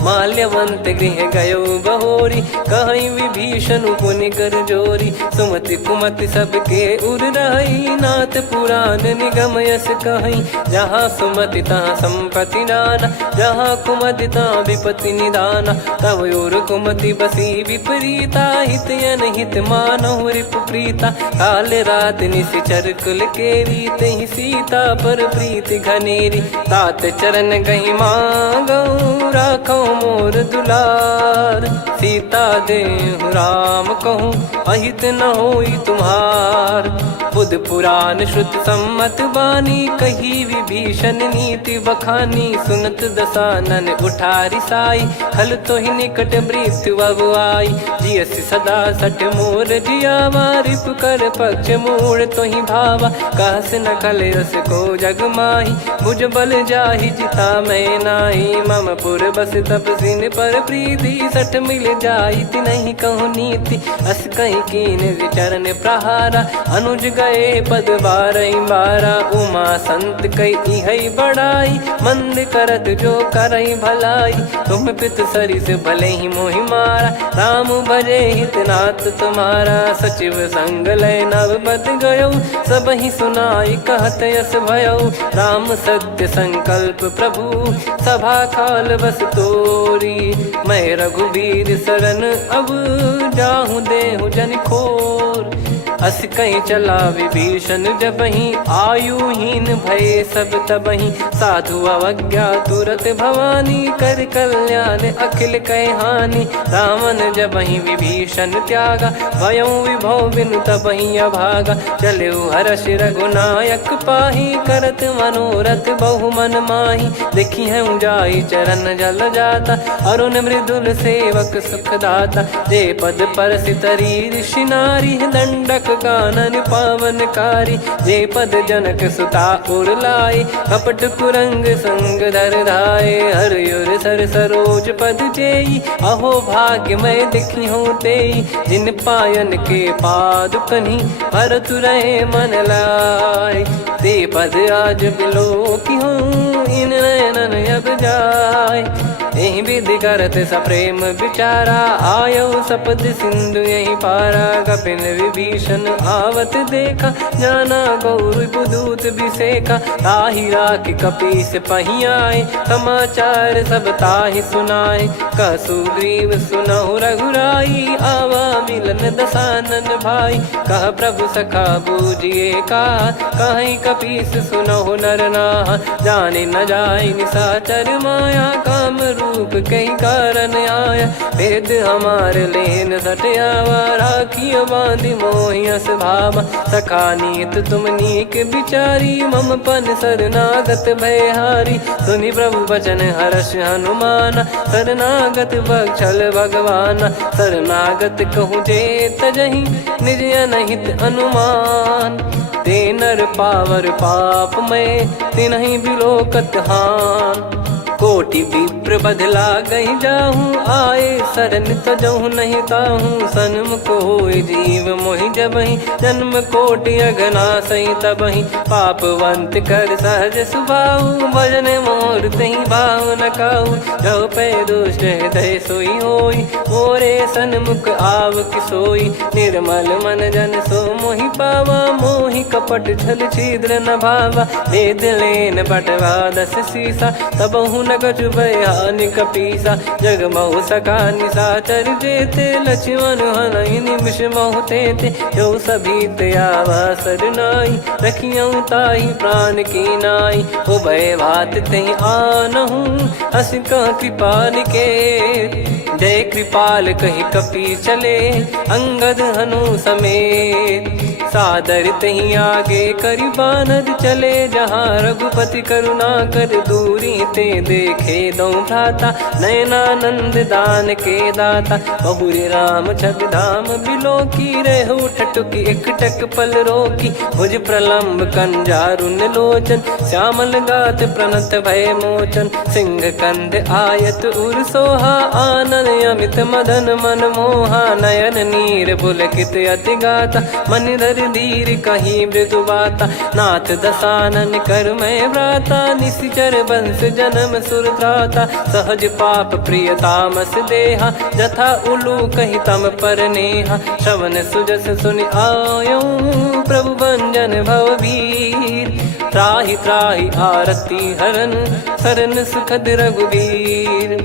माल्यवंत गृह गयो बहोरी, कहीं विभीषण पुनि कर जोरी। सुमति कुमति सबके उर रही, नाथ पुराण निगम यस कहीं। जहाँ सुमति तहाँ संपत्ति नाना, जहाँ कुमति तहाँ विपत्ति निदाना। तव और कुमति बसी विपरीता, हित अनहित मानहु रिपु प्रीता। काल रात निशिचर कुल केरी, तहि सीता पर प्रीति घनेरी। तात चरण गहि मांगऊ, राखौ मोर दुलार। सीता देहु राम कहूँ, अहित न होई तुम्हार। बुध पुराण श्रुत सम्मत बानी, कही विभीषण नीति बखानी। सुनत दसानन उठारी साई, खल तो ही निकट मृत्यु अब आई। जियसि सदा सठ मोर जियावा, रिप कर पक्ष मूड़ तो ही भावा। कहस न खल रस को जग माही, भुज बल जाहि जिता मैं नाई। मम पुर बस तपसिन पर प्रीति, सठ मिल जाई नहीं कहूँ नीति। अस कहीं कीन चरण प्रहारा, अनुज गए पद बारई बारा। उमा संत कई इहै बड़ाई, मंद करत जो करई भलाई। तुम पित सरिस भले ही मोहि मारा, राम भजे हितनाथ तुम्हारा। सचिव संग लय नव बद गयो, सब ही सुनाई कहत यस भयो। राम सत्य संकल्प प्रभु, सभा काल बस तोरी। मैं रघुबीर शरण अब, जाहूँ देहु जन खोर। अस कहीं चला विभीषण जबहि, आयुहीन भये सब तबहि। साधु अवज्ञा तुरत भवानी, कर कल्याण अखिल कह हानि। रावण जबहि विभीषण त्यागा, भयउ विभव बिनु तबहि अभागा। चलऊ हर्ष रघुनायक पाहि, करत मनोरथ बहु मन माहि। देखी है जाई चरण जल जाता, अरुण मृदुल सेवक सुखदाता। जे पद पर सितरी ऋषि नारी, दंडक कानन पावनकारी। जे पद जनक सुता उर लाई, कपट कुरंग संग धर धाये। हरियुर सर सरोज पद जेई, अहो भाग्य मैं दिखी हूँ तेई। जिन पायन के पादुकनि, भरत रहे मन लाय। ते पद आज बिलो की हूँ, इन नयनन अब जाय। एहि विधि करत सप्रेम विचारा, आयो सपद सिंधु यही पारा, कपिन विभीषण आवत देखा, जाना गौर बुदूत बिसेखा, ताहि राख कपीस पहियाए, समाचार सब ताहि सुनाए, कह सुग्रीव सुनहु रघुराई, आवा मिलन दसानन भाई, कह प्रभु सखा बूझिए का, कहीं कपीस सुनहु नर नाहा, जाने न जाए निशाचर माया, काम रूप कई कारण आया, भेद हमार लेन सटयावा, राखियो बांधि मोहियस भावा, सखा नीत तुम नीक बिचारी, मम पन शरणागत भयहारी, सुनि प्रभु बचन हर्ष हनुमाना, शरणागत बक्षल भगवाना, शरणागत कहूँ जे तजहि निज अनहित अनुमान, ते नर पावर पाप में तिन्हि बिलोकत हान, कोटि विप्र बदला गई जाहूँ, आए शरण तजहु नहीं ताहूँ, सन्मुख होय जीव मोहि जबहि, जन्म कोटि अघना सही तबहि, पापवंत कर सहज सुभाऊ, भजन मोर तहि भाव न काऊ, जो पै दुष्ट हृदय सोई होई, मोरे सन्मुख आव किसोई, निर्मल मन जन सो मोहि पावा, मोहि कपट छल छिद्र न भावा, वेद लेन बटवा दस सीसा, तबहु न कछु बयान कपीसा, जग महु सका निशाचर जेते, लक्ष्मण हनहि निमिष महु तेते, जो सभी त्यावा सरनाई, रखियऊ ताहि प्राण की नाई, उभय भात तहि आनहूँ, अस कह कृपाल के, जय कृपाल कहि कपी चले, अंगद हनु समेत, सादर तहि आगे करि बानर चले, जहाँ रघुपति करुणा कर दूरी ते देखे दो भ्राता, नयनानंद दान के दाता, बहुरे राम छवि धाम बिलो की, रहु ठटुकी एकटक पल रोकी, भुज प्रलम्ब कंजारुन लोचन, श्यामल गात प्रणत भय मोचन, सिंह कंध आयत उर सोहा, आनन अमित मदन मन मोहा, नयन नीर पुलकित अति गाता, मन धर धीर कहीं मृदु बाता, नाथ दसानन कर मैं व्राता, निशिचर वंश जन्म सुरत्राता, सहज पाप प्रिय तामस देहा, जथा उलू कहि तम पर नेहा, श्रवण सुजस सुनि आयो, प्रभु भंजन भवभीर, त्राहि त्राहि आरती हरन, शरण सुखद रघुवीर,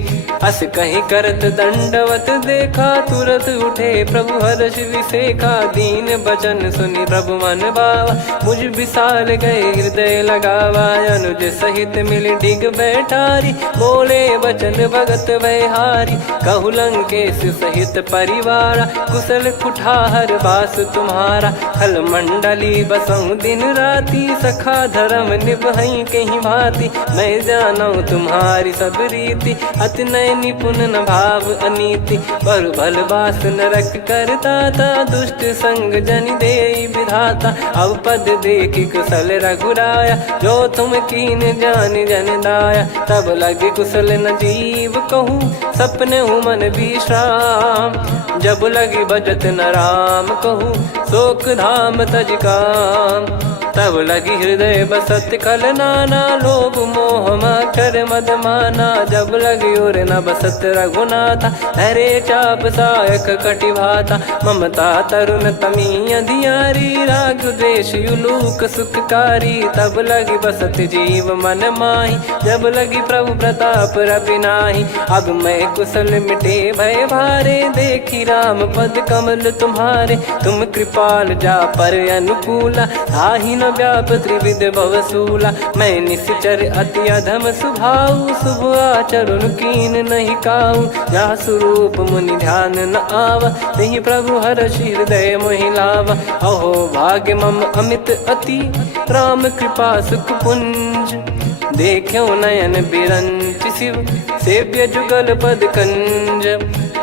अस कहीं करत दंडवत देखा, तुरत उठे प्रभु हर्ष विसेखा, दीन बचन सुनि प्रभु मन भावा, मुझ विसार गए हृदय लगावा, अनुज सहित मिल डिग बैठारी, बोले बचन भगत भयहारी, कहु लंकेश सहित परिवारा, कुशल कुठार बास तुम्हारा, खल मंडली बसहु दिन राती, सखा धर्म निभई कहीं भांति, मैं जानऊ तुम्हारी सब रीति, अति नय निपुण न भाव अनीति, पर भल बास नरक करताता, दुष्ट संग जन देई विधाता, अब पद देखि कुशल रघुराया, जो तुम कीन जान जन दाया, तब लगे कुशल न जीव कहूँ, सपने मन विश्राम, जब लगे बजत न राम कहूँ, शोक धाम तज काम, तब लगी हृदय बसत खल नाना, लोभ मोह मकर मद माना, जब लगी और न बसत रघुनाथा, हरे चाप सायक कटि भाता, ममता तरुण तमी अधियारी, राग द्वेष युलूक सुखकारी, तब लगी बसत जीव मन माही, जब लगी प्रभु प्रताप रविनाही, अब मैं कुशल मिटे भय भारे, देखी राम पद कमल तुम्हारे, तुम कृपाल जा पर अनुकूला, ताहि न व्याप त्रिविध भवसूला, मैं निश्चर अति अधम सुभाऊ, शुभ आचरण कीन नहीं काऊ, जा स्वरूप मुनि ध्यान न आवा, नहीं प्रभु हर्ष हृदय मोहि लावा, अहो भाग्य मम अमित अति, राम कृपा सुख पुंज, देखो नयन बिरंच शिव, सेव्य जुगल पद कंज,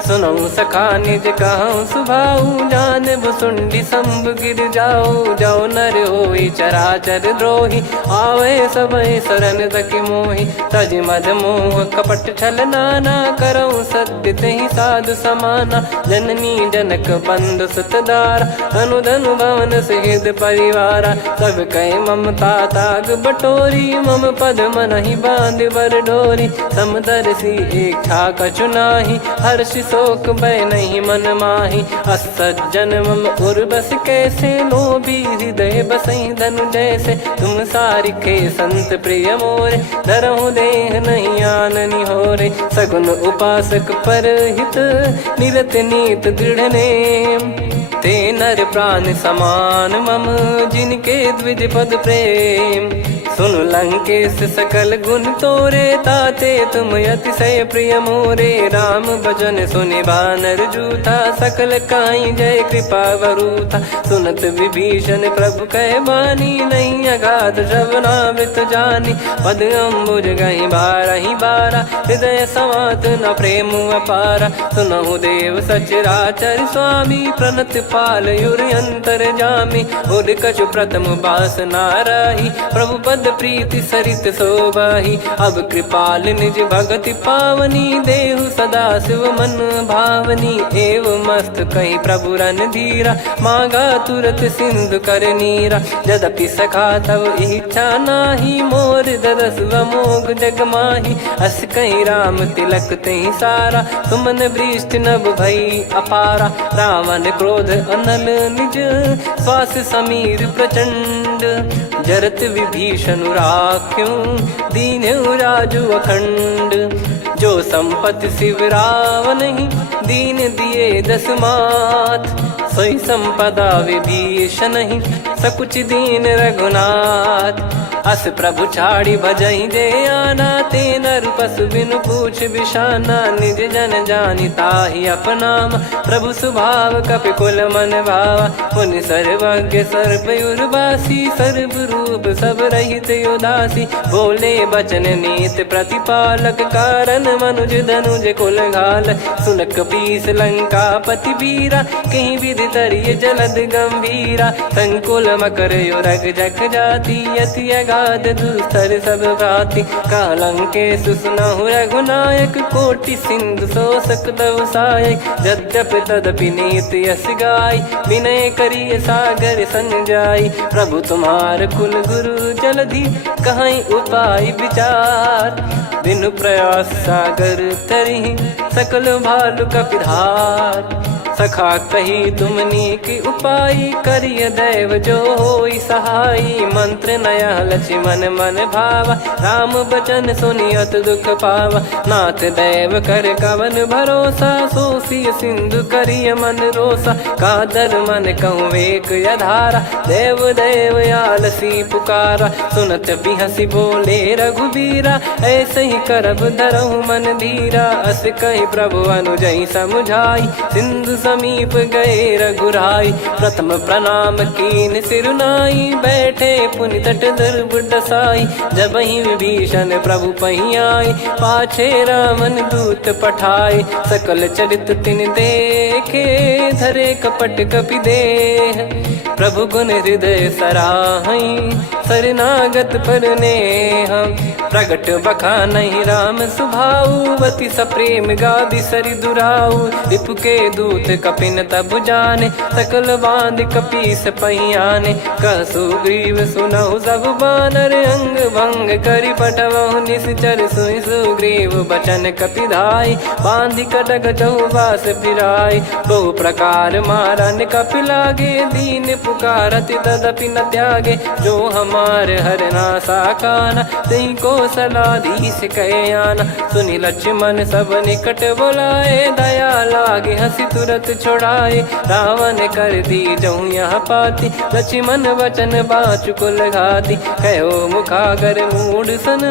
सुनऊ सखा निज कहूँ सुभाऊ, जान भुसुंडी शंभ गिर जाओ, जाओ नर होई चराचर द्रोही, आवे सबय शरण तकि मोहि, तज मद मोह कपट छल नाना, करऊँ सत्य तेहि साधु समाना, जननी जनक बंधु सुतदारा, धनु धनु भवन सहित परिवारा, सब कहे ममता ताग बटोरी, मम पद मनहि बांध बर डोरी, समदर्शी इच्छा कछु नाही, हर्ष शोक भय नहीं मन माही। असज्जन मम उर्वस कैसे, लोभी हृदय बसई धनु जैसे। तुम सारिखे संत प्रिय मोरे, धरहु देह नहीं आननि होरे। सगुन उपासक परहित, निरत नीत दृढ़ नेम। ते नर प्राण समान मम, जिनके द्विज पद प्रेम। सुन लंकेश सकल गुण तोरे, ताते तुम अतिशय प्रिय मोरे। राम भजन सुनि बानर जूथा, सकल काई जय कृपा वरूथा। सुनत विभीषण प्रभु कह बानी, नहीं अगाध श्रवणामृत जानी। पद अम्बुज गहि बारहि बारा, हृदय समात न प्रेम अपारा। सुनहु देव सचराचर स्वामी, प्रणत पाल युर अंतर जामी। उर कछु प्रथम बास नाराही, प्रभु पद प्रीति सरित शोभाही। अब कृपाल निज भगति पावनी, देहु सदा शिव मन भावनी। एव मस्त कही प्रभु रन धीरा, मांगा तुरत सिंधु कर नीरा। यद्यपि सखा तब इच्छा नाही, मोर दरस अमोघ जग माही। अस कहीं राम तिलक तहि सारा, सुमन वृष्टि नभ भई अपारा। रावण क्रोध अनल निज, श्वास समीर प्रचंड। जरत विभीषण राख्यों, दीन्हु राजु अखंड। जो संपत्ति शिव रावनहि, दीन दिए दस मात। सोई संपदा विभीषणहि, सकुच दीन रघुनाथ। अस प्रभु छाड़ी भजई जे आना, ते नर पशु बिनु पूछ बिशाना। निज जन जानि ताहि अपनाम, प्रभु स्वभाव कपि कुल मन भावा। मुनि सर्वज्ञ सर्वयुर्वासी, सर्व रूप सब रहित उदासी। बोले बचन नीत प्रतिपालक, कारण मनुज धनुज कुल घाल। सुन कपीस लंका पति वीरा, कहीं विधि तरिय जलद गंभीरा। संकुल मकर युरग जख जाति, यति अगाध दुस्तर सब भाति। कालंकेश सुनहु रघुनायक, कोटि सिंधु शोषक तव सहायक। यद्यपि तदपि नीति यस गाय, विनय करिय सागर सन जाई। प्रभु तुम्हार कुल गुरु जलधि, कहीं उपाय विचार। बिनु प्रयास सागर तरहि, सकल भालु कपिधार। सखा कही तुमनी की उपाय, करिय दैव जो होई सहाई। मंत्र नया लक्ष्मण मन भावा, राम बचन सुनियत दुख पावा। नाथ दैव कर कवन भरोसा, सोसिय सिंधु करिय मन रोसा। कादर मन कहूँ एक यधारा, देव देव आलसी पुकारा। सुनत बिहसी बोले रघुबीरा, ऐसे ही करब धरहु मन धीरा। अस कही प्रभु अनुजई समुझाई, सिंधु समीप गए रघुराई। प्रथम प्रणाम कीन सिरुनाई, बैठे पुनि तट दर्भ डसाई। जब ही विभीषण प्रभु पही आए, पाछे रामन दूत पठाए। सकल चरित तिन देखे, धरे कपट कपि देह। प्रभु गुण हृदय सराहई, शरणागत पर नेह। प्रगट बखानहि राम सुभाऊ, बति सप्रेम गादि सरि दुराऊ। रिपु के दूत कपिन तब जाने, सकल बांध कपीस पहियाने। कह सुग्रीव सुनहु सब बानर, अंग भंग करि पठवहु निश्चर। सुनि सुग्रीव बचन कपिधाई, बांधि कटक चहुबास फिराई। बहु प्रकार मारन कपि लागे, दीन पुकारति तदपि न त्यागे। जो हमार हरना साकाना, तई को सलाधीश कहे आना। सुनि लक्ष्मण सब निकट बुलाए, दया लागे हंसी तुरत छुड़ाए। रावण कर दी जऊँ यहाँ पाती, लक्ष्मण वचन बाचु कुल घाती। कहो मुखागर मूढ़ सन,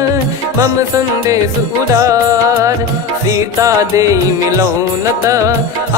मम संदेश उदार। सीता देई मिलहु नता,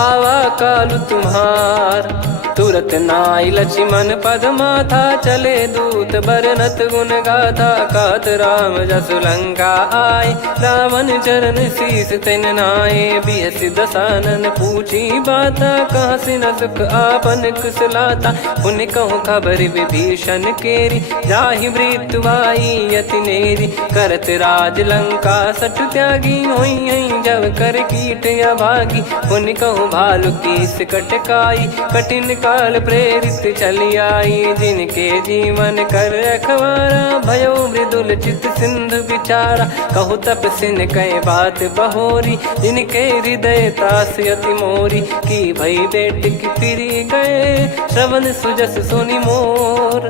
आवा कालु तुम्हार। तुरत नाई लक्ष्मण पद माथा, चले दूत बरनत गुण गाथा। कहत राम जसु लंका आए, रावण चरण शीस तिन नाये। बिहसि दसानन पूछी बाता, कहाँ से न सुख आपन कुशलाता। पुनि कहूँ खबर विभीषण केरी, जाहि मृत्यु आई अति नेरी। करत राज लंका सठ त्यागी, होई जब कर कीट अभागी। पुनि कहूँ भालु कीस कटकाई, कठिन काल प्रेरित चली आई, जिनके जीवन कर रखवारा भयो मृदुल चित सिंधु विचारा। कहु तप सिन कई बात बहोरी, जिनके हृदय तास अति मोरी। की भई बेट की फिरी गए, श्रवण सुजस सुनि मोर।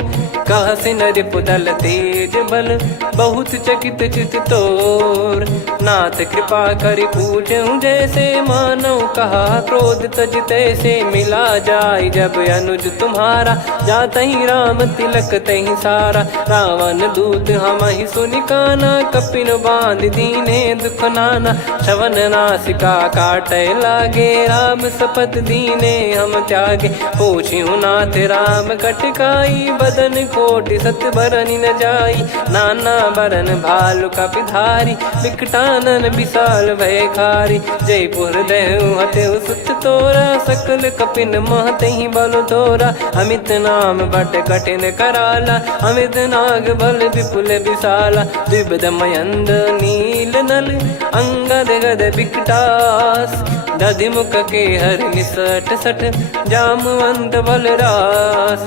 कह सिन रिपुदल तेज बल, बहुत चकित चित तोर। नाथ कृपा करि पूजऊं जैसे, मानव कहा क्रोध तज तैसे। मिला जाय जब अनुज तुम्हारा, जातहि राम तिलक तहि सारा। रावण दूत हमहि सुनि काना, कपिन बांध दीने दुख नाना। श्रवण नासिका काटै लागे, राम शपथ दीने हम त्यागे। पूछिहु नाथ राम कटकाई, बदन कोटि सत बरनि न जाई। नाना बरन भालु कपिधारी, विकटानन विशाल भयखारी। जयपुर देहु हतेउ सुत तोरा, सकल कपिन महतहि बल तोरा। अमित नाम बट कठिन कराला, अमित नाग बल विपुल विशाला। द्विविध मयंद नील नल, अंगद गद विकटास। दधिमुख के हर निसट सठ, जामवंत बलरास।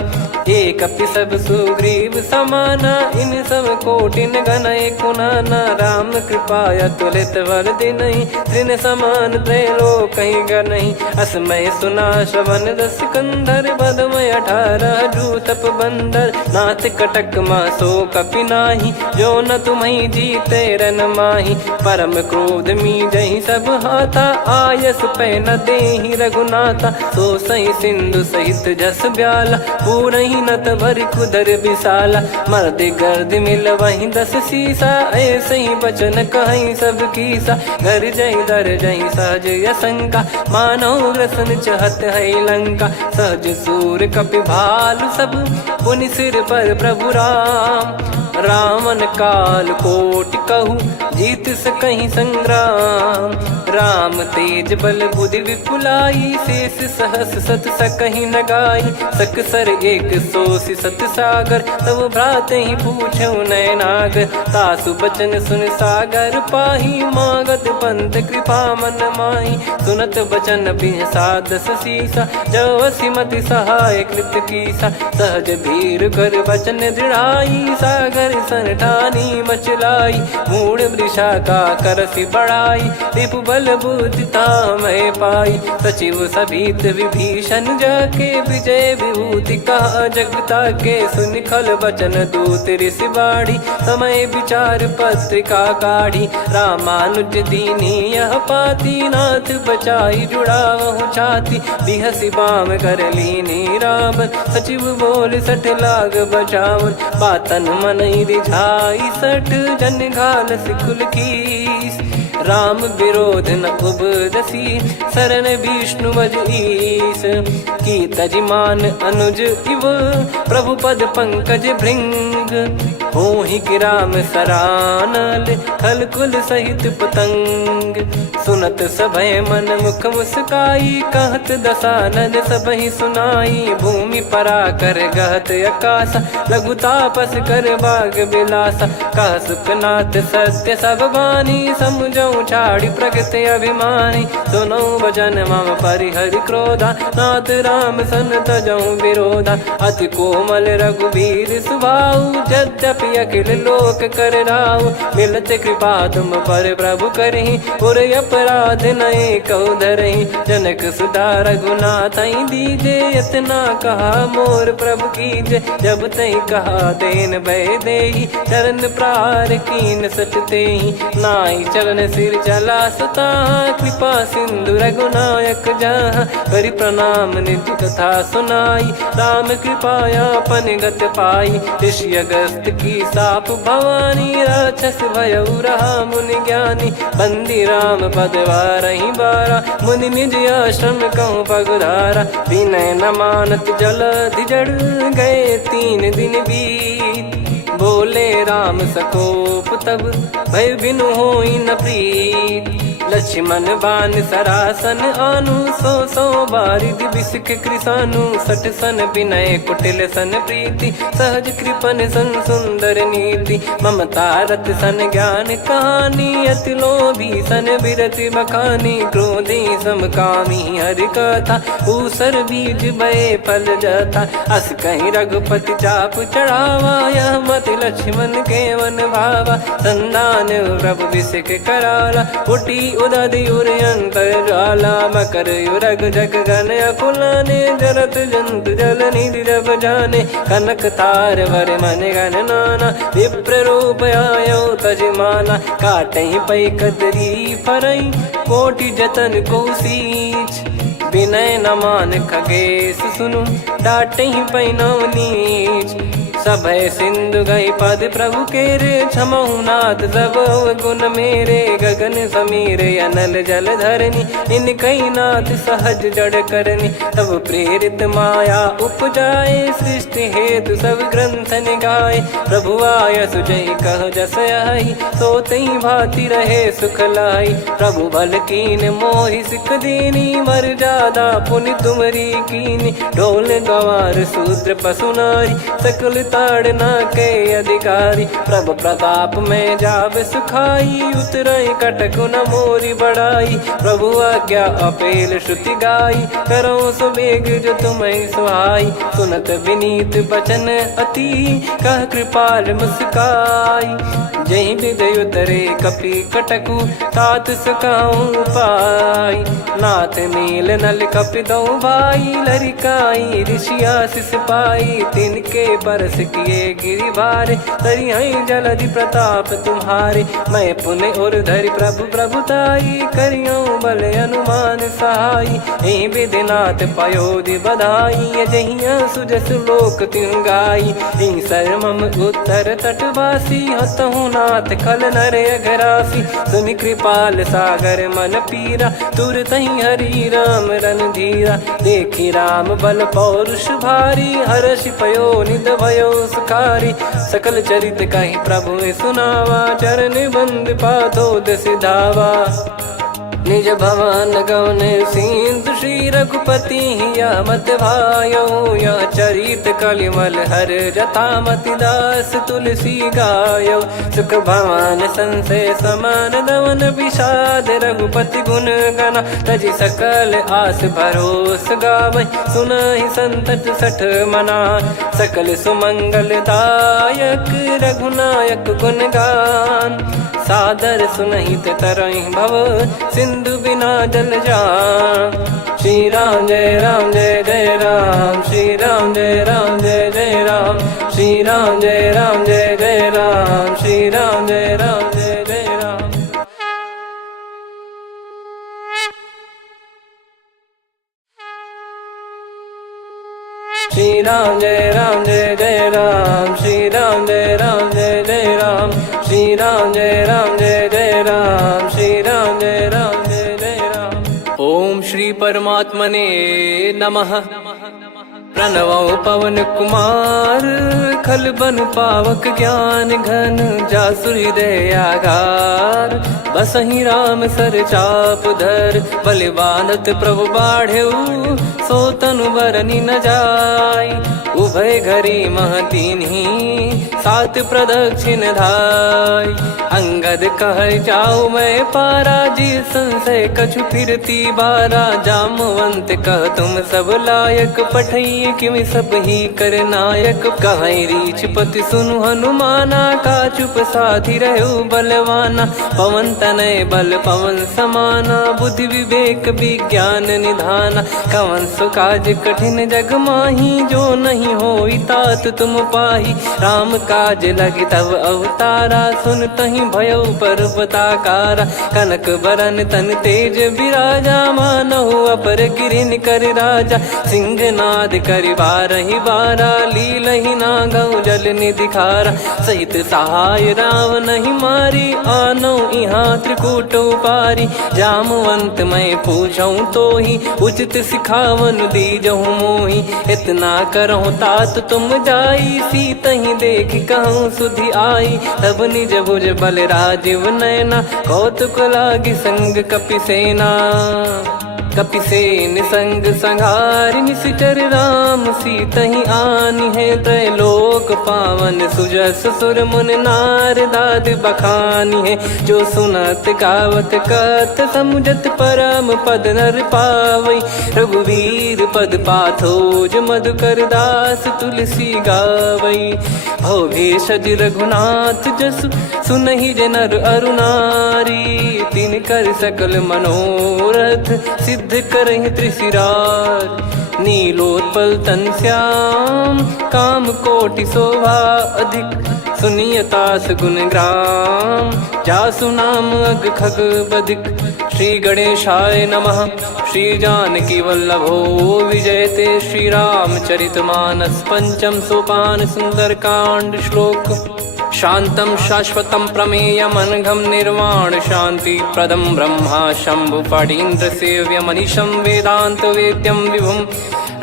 एक कपि सब सुग्रीव समाना, इन सब कोटिन गनय कुनाना। राम कृपा अतुलित बल दिनहि, तृण समान त्रैलोकहि गनहि। असमय सुना श्रवण रस कंधर, बदमय 18 जूतप बंदर। नाथ कटक मासो कपि नाही, जो न तुम्हि जीते रन माही। परम क्रोध मीजहि सब हाथा, आयस पै न देहि रघुनाथा। सो सही सिंधु सहित जस ब्याला, पूरहि नत भर कुदर विशाला। मर्द गर्द मिल वहीं 10 सीसा, ऐसे ही बचन कहीं सब कीसा। घर जय दर जय सहज यसंका, मानव ग्रसन चहत है लंका। सहज सूर कपि भालु सब, पुनि सिर पर प्रभु राम। रामन काल कोटि कहु, जीत सकहि संग्राम। राम तेज बल बुद्धि विपुलाई, शेष सहस सत सकहि न गाई। सकसर एक सोसि सत सागर, तब भ्राते ही पूछौ नयनागर। तासु बचन सुन सागर पाही, मागत पंथ कृपा मन माही। सुनत बचन बिहसा 10 सीसा, जवसि मति सहाय कृत कीसा। सहज भीर कर बचन दृढ़ाई, सागर सन ठानी मचलाई। मूढ़ वृषा का करसि बढ़ाई, रिपु बल बुद्धि तामय पाई। सचिव सभीत विभीषण जाके, विजय विभूति कहा जगता के। सुनि खल बचन दूत ऋषि बाढ़ी, समय विचार पत्रिका काढ़ी। रामानुज दीनी यह पाती, नाथ बचाई जुड़ावहु छाती। बिहसि बाम कर लीनी रावण, सचिव बोल सठ लाग बचावन। बातन मन रिझाई सठ, जन घाल सिकुल कीस। राम विरोध न उपदसी, शरण विष्णु बज ईस। की तजिमान अनुज इव, प्रभु पद पंकज भृंग। होहि कि राम सरानल, खल कुल सहित पतंग। सुनत सभय मन मुख मुस्काई, कहत दसानन सबहि सुनाई। भूमि परा कर गहत आकाशा, लघु तापस कर बाग बिलासा। कह सुखनाथ सत्य सब बानी, समुझौ छाड़ी प्रकृति अभिमानी। सुनो भजन मम परिहरि क्रोधा, नाथ राम सन तजौ विरोधा। अति कोमल रघुवीर सुभाऊ, यद्यपि अखिल लोक कर राऊ। मिलत कृपा तुम पर प्रभु करहि, पुर अपराध नये कौ धरहि। जनक सुधा रघुनाथ दीजे, इतना कहा मोर प्रभु कीजे। जब तहि कहा देन भय देहि, चरण प्रार कीन सट तेहि। नाई चरण सिर चला सता, कृपा सिंधु रघुनायक जहाँ। करि प्रणाम निधि कथा सुनाई, राम कृपाया पन गत पाई। ऋषि अगस्त की साप भवानी, राक्षस भयउ रहा मुनि ज्ञानी। बंदी राम पद वारहि बारा, मुनि निज आश्रम कहूँ पगुधारा। विनय न मानत जलधि जड़, गए 3 दिन बीत। बोले राम सकोप तब, भय बिनु होई न प्रीत। लक्ष्मण बान सरासन आनु, सो बारिद बिसक कृसानु। सठ सन विनय कुटिल सन प्रीति, सहज कृपन सन सुंदर नीति। ममता रत सन ज्ञान कहानी, अति लोभी सन बिरति बखानी। क्रोधी समकामी हरि कथा, ऊसर बीज बये फल जथा। अस कहीं रघुपति चाप चढ़ावा, यह मत लक्ष्मण के मन भावा। संदान प्रभु बिसिक कराला, उठी उदधि उर अंतर ज्वाला। मकर युरग जग गण अकुलाने, जरत जंतु जल निधि जब जाने। कनक तार वर मन गण नाना, विप्र रूप आयो तजमाना। काटहि पै कदरी फरई, कोटि जतन को सींच। विनय न मान खगेश सुनु, डांटहि पै नव नीच। सभय सिंधु गई पद प्रभु केरे, क्षमहु नाथ सब गुण मेरे। गगन समीरे अनल जल धरनी, इन कई नाथ सहज जड़ करनी। तब प्रेरित माया उपजाए, सृष्टि हेतु सब ग्रंथ निगाए। प्रभु आय सुजय कह जस आई, सोतई भांति रहे सुख लाई। प्रभु बल कीन मोहि सिख दीनी, मर जादा पुनि तुमरी कीनी। ढोल गवार शूद्र पशु नारी, सकल ताड़ना के अधिकारी। प्रभु प्रताप में जाब सुखाई, उतरई कटक न मोरी बढ़ाई। प्रभु आज्ञा अपेल श्रुति गाई, करो सुबेग जो तुम्हें सुहाई। सुनत विनीत बचन अति, कह कृपाल मुस्काई। जय विदय उतरे कपि कटकु, तात सकाऊं पाई। नाथ मील नल कपि दो भाई, लरिकाई ऋषि आशीष पाई। तिनके परस किए गिरि भारे, तरिहै जलधि प्रताप तुम्हारे। मैं पुण्य और धरि प्रभु प्रभुताई, करियऊं बल अनुमान सहाई। एहि विधिनाथ पयोधि बधाई, जहिया सुजस लोक तिहुँ गाई। एहि सरमम उत्तर तटवासी, हतहु नाथ खल नर अघरासी। सुनि कृपाल सागर मन पीरा, तुरतहि हरि राम रणधीरा। देखि राम बल पौरुष भारी, हर्षि पयो निध भयो सुखारी। सकल चरित कहि प्रभु सुनावा, चरण बंद पादोद सिधावा। निज भवन गौन सिंधु, श्री रघुपति हिया मत भायो। यह चरित कलिमल हर जथा, मति दास तुलसी गायो। सुख भवन संशय समान दवन, विषाद रघुपति गुण गना। तजि सकल आस भरोस गावै, सुनहि संतत सठ मना। सकल सुमंगल दायक, रघुनायक गुण गान। सादर सुनहित तरहि भव, सिंधु बिना जल जान। श्री राम जय राम जय जय राम, श्री राम जय राम जय जय राम। श्री राम जय राम जय जय राम, श्री राम जय राम जय जय राम। श्री राम जय राम जय जय राम, श्री राम जय राम जय जय राम। श्री राम जय राम जय जय राम, श्री राम जय राम जय जय राम। ओम श्री परमात्मने नमः। प्रणवो पवन कुमार, खल बन पावक ज्ञान घन। जासु हृदय आगार, बसहि राम सर चाप धर। बलि बांधत प्रभु बाढ़ेउ, सो तनु बरनि न जाय। उभय घरी मह दीन्ही, सात प्रदक्षिण धाय। अंगद कह जाऊ मैं पारा, जी संशय कछु फिरती बारा। जामवंत कह तुम सब लायक, पठई किमि सब ही कर नायक। कहीं रीछ पति सुनु हनुमाना, का चुप साधि रहु बलवाना। पवन तनय बल पवन समाना, बुद्धि विवेक विज्ञान निधाना। कवन सो काज कठिन जग माही, जो नहीं होई तात तुम पाही। राम काज लगी तब अवतारा, सुन तहि भयो पर्वताकारा। कनक बरन तन तेज विराजा, मानहु अपर गिरिन कर राजा। सिंह नाद कर करि बारहि बारा, लीलहि नागौ जल निधि खारा। सहित सहाय रावणहि मारी, आनौ इहाँ त्रिकूट उपारी। जामवंत मैं पूछऊँ तोहि, उचित सिखावन दीजहु मोहि। इतना करहु तात तुम जाई, सीतहि देख कहूँ सुधि आई। तब निज भुज बल राजीव नयना, कौतुक लागी संग कपिसेना। कपिसेन संग संहारि निशिचर राम, सीतहि आनि है त्रैलोक पावन। सुजस सुर मुन नार दाद बखानी है, जो सुनत गावत कथ समुझत परम पद नर पावई। रघुवीर पद पाथोज मधुकर दास तुलसी गावई। भव भेषज रघुनाथ जसु, सुनहि जे नर अरु नारी। तिन कर सकल मनोरथ, सिद्ध करहि त्रिशिरार। नीलोत्पल तन श्याम, काम कोटि शोभा अधिक। सुनियतास गुण ग्राम, जासु नाम अग खग बदिक। श्री गणेशाय नमः। श्री जानकी वल्लभो विजयते, श्री रामचरित मानस पंचम सोपान सुंदरकांड श्लोक। शांतं शाश्वतं प्रमेयमनघं निर्वाण शांति प्रदं ब्रह्मा शंभु फणीन्द्र सेव्य मनीषं वेदांत वेद्यं विभुं।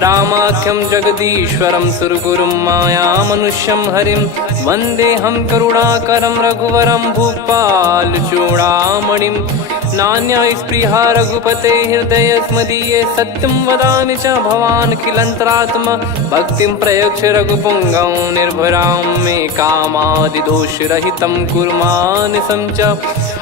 रामाख्यं जगदीश्वरं सुरगुरुं माया मनुष्यं हरिं। वन्देऽहं करुणाकरं रघुवरं भूपाल चूडामणिं। नान्या स्पृहा रघुपते हृदय स्मदीये, सत्यं वदामि च भवान् खिलन्तरात्मा। भक्तिं प्रयच्छ रघुपुङ्गं निर्भरां मे कामादिदोषरहितं कुर्मानसं च।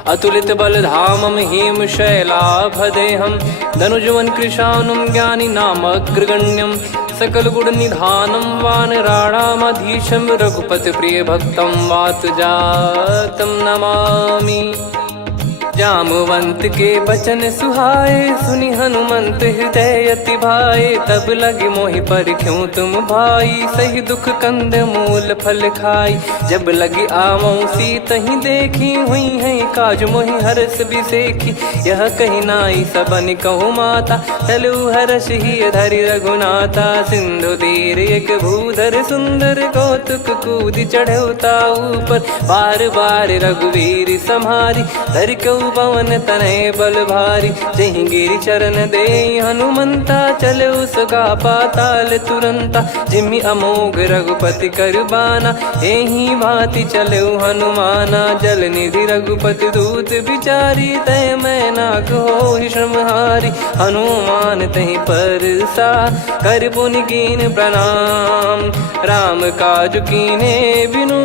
अतुलित बलधामं हेमशैलाभदेहं, धनुजवन कृशानुं ज्ञानिनामग्रगण्यं। सकल गुण निधानं वानराणामधीशं, रघुपति प्रिय भक्तं वात जातं नमामि। जामवंत के बचन सुहाए, सुनि हनुमंत हृदय अति भाए। तब लगे मोहि परख्यूं तुम भाई, सही दुख कंद मूल फल खाई। जब लगी आवऊं सीतहि देखी, हुई है काज मोहि हरस बिसेखी। यह कही नाई सबन कहु माता, चलु हरष ही धरि रघुनाथा। सिंधु तीर एक भूधर सुंदर, कौतुक कूद चढ़ौता ऊपर। बार बार रघुवीर सम्हारी, धरि कहु पवन तनय बल भारी। जहि गिरि चरण दे हनुमंता, चले उसका पाताल तुरंता। जिमि अमोघ रघुपति कर बाना, एहि भांति चले हनुमाना। जल निधि रघुपति दूत बिचारी, तय मैं नाक होहि श्रमहारी। हनुमान तहि परसा, कर पुनि कीन प्रणाम। राम काज कीने बिनु,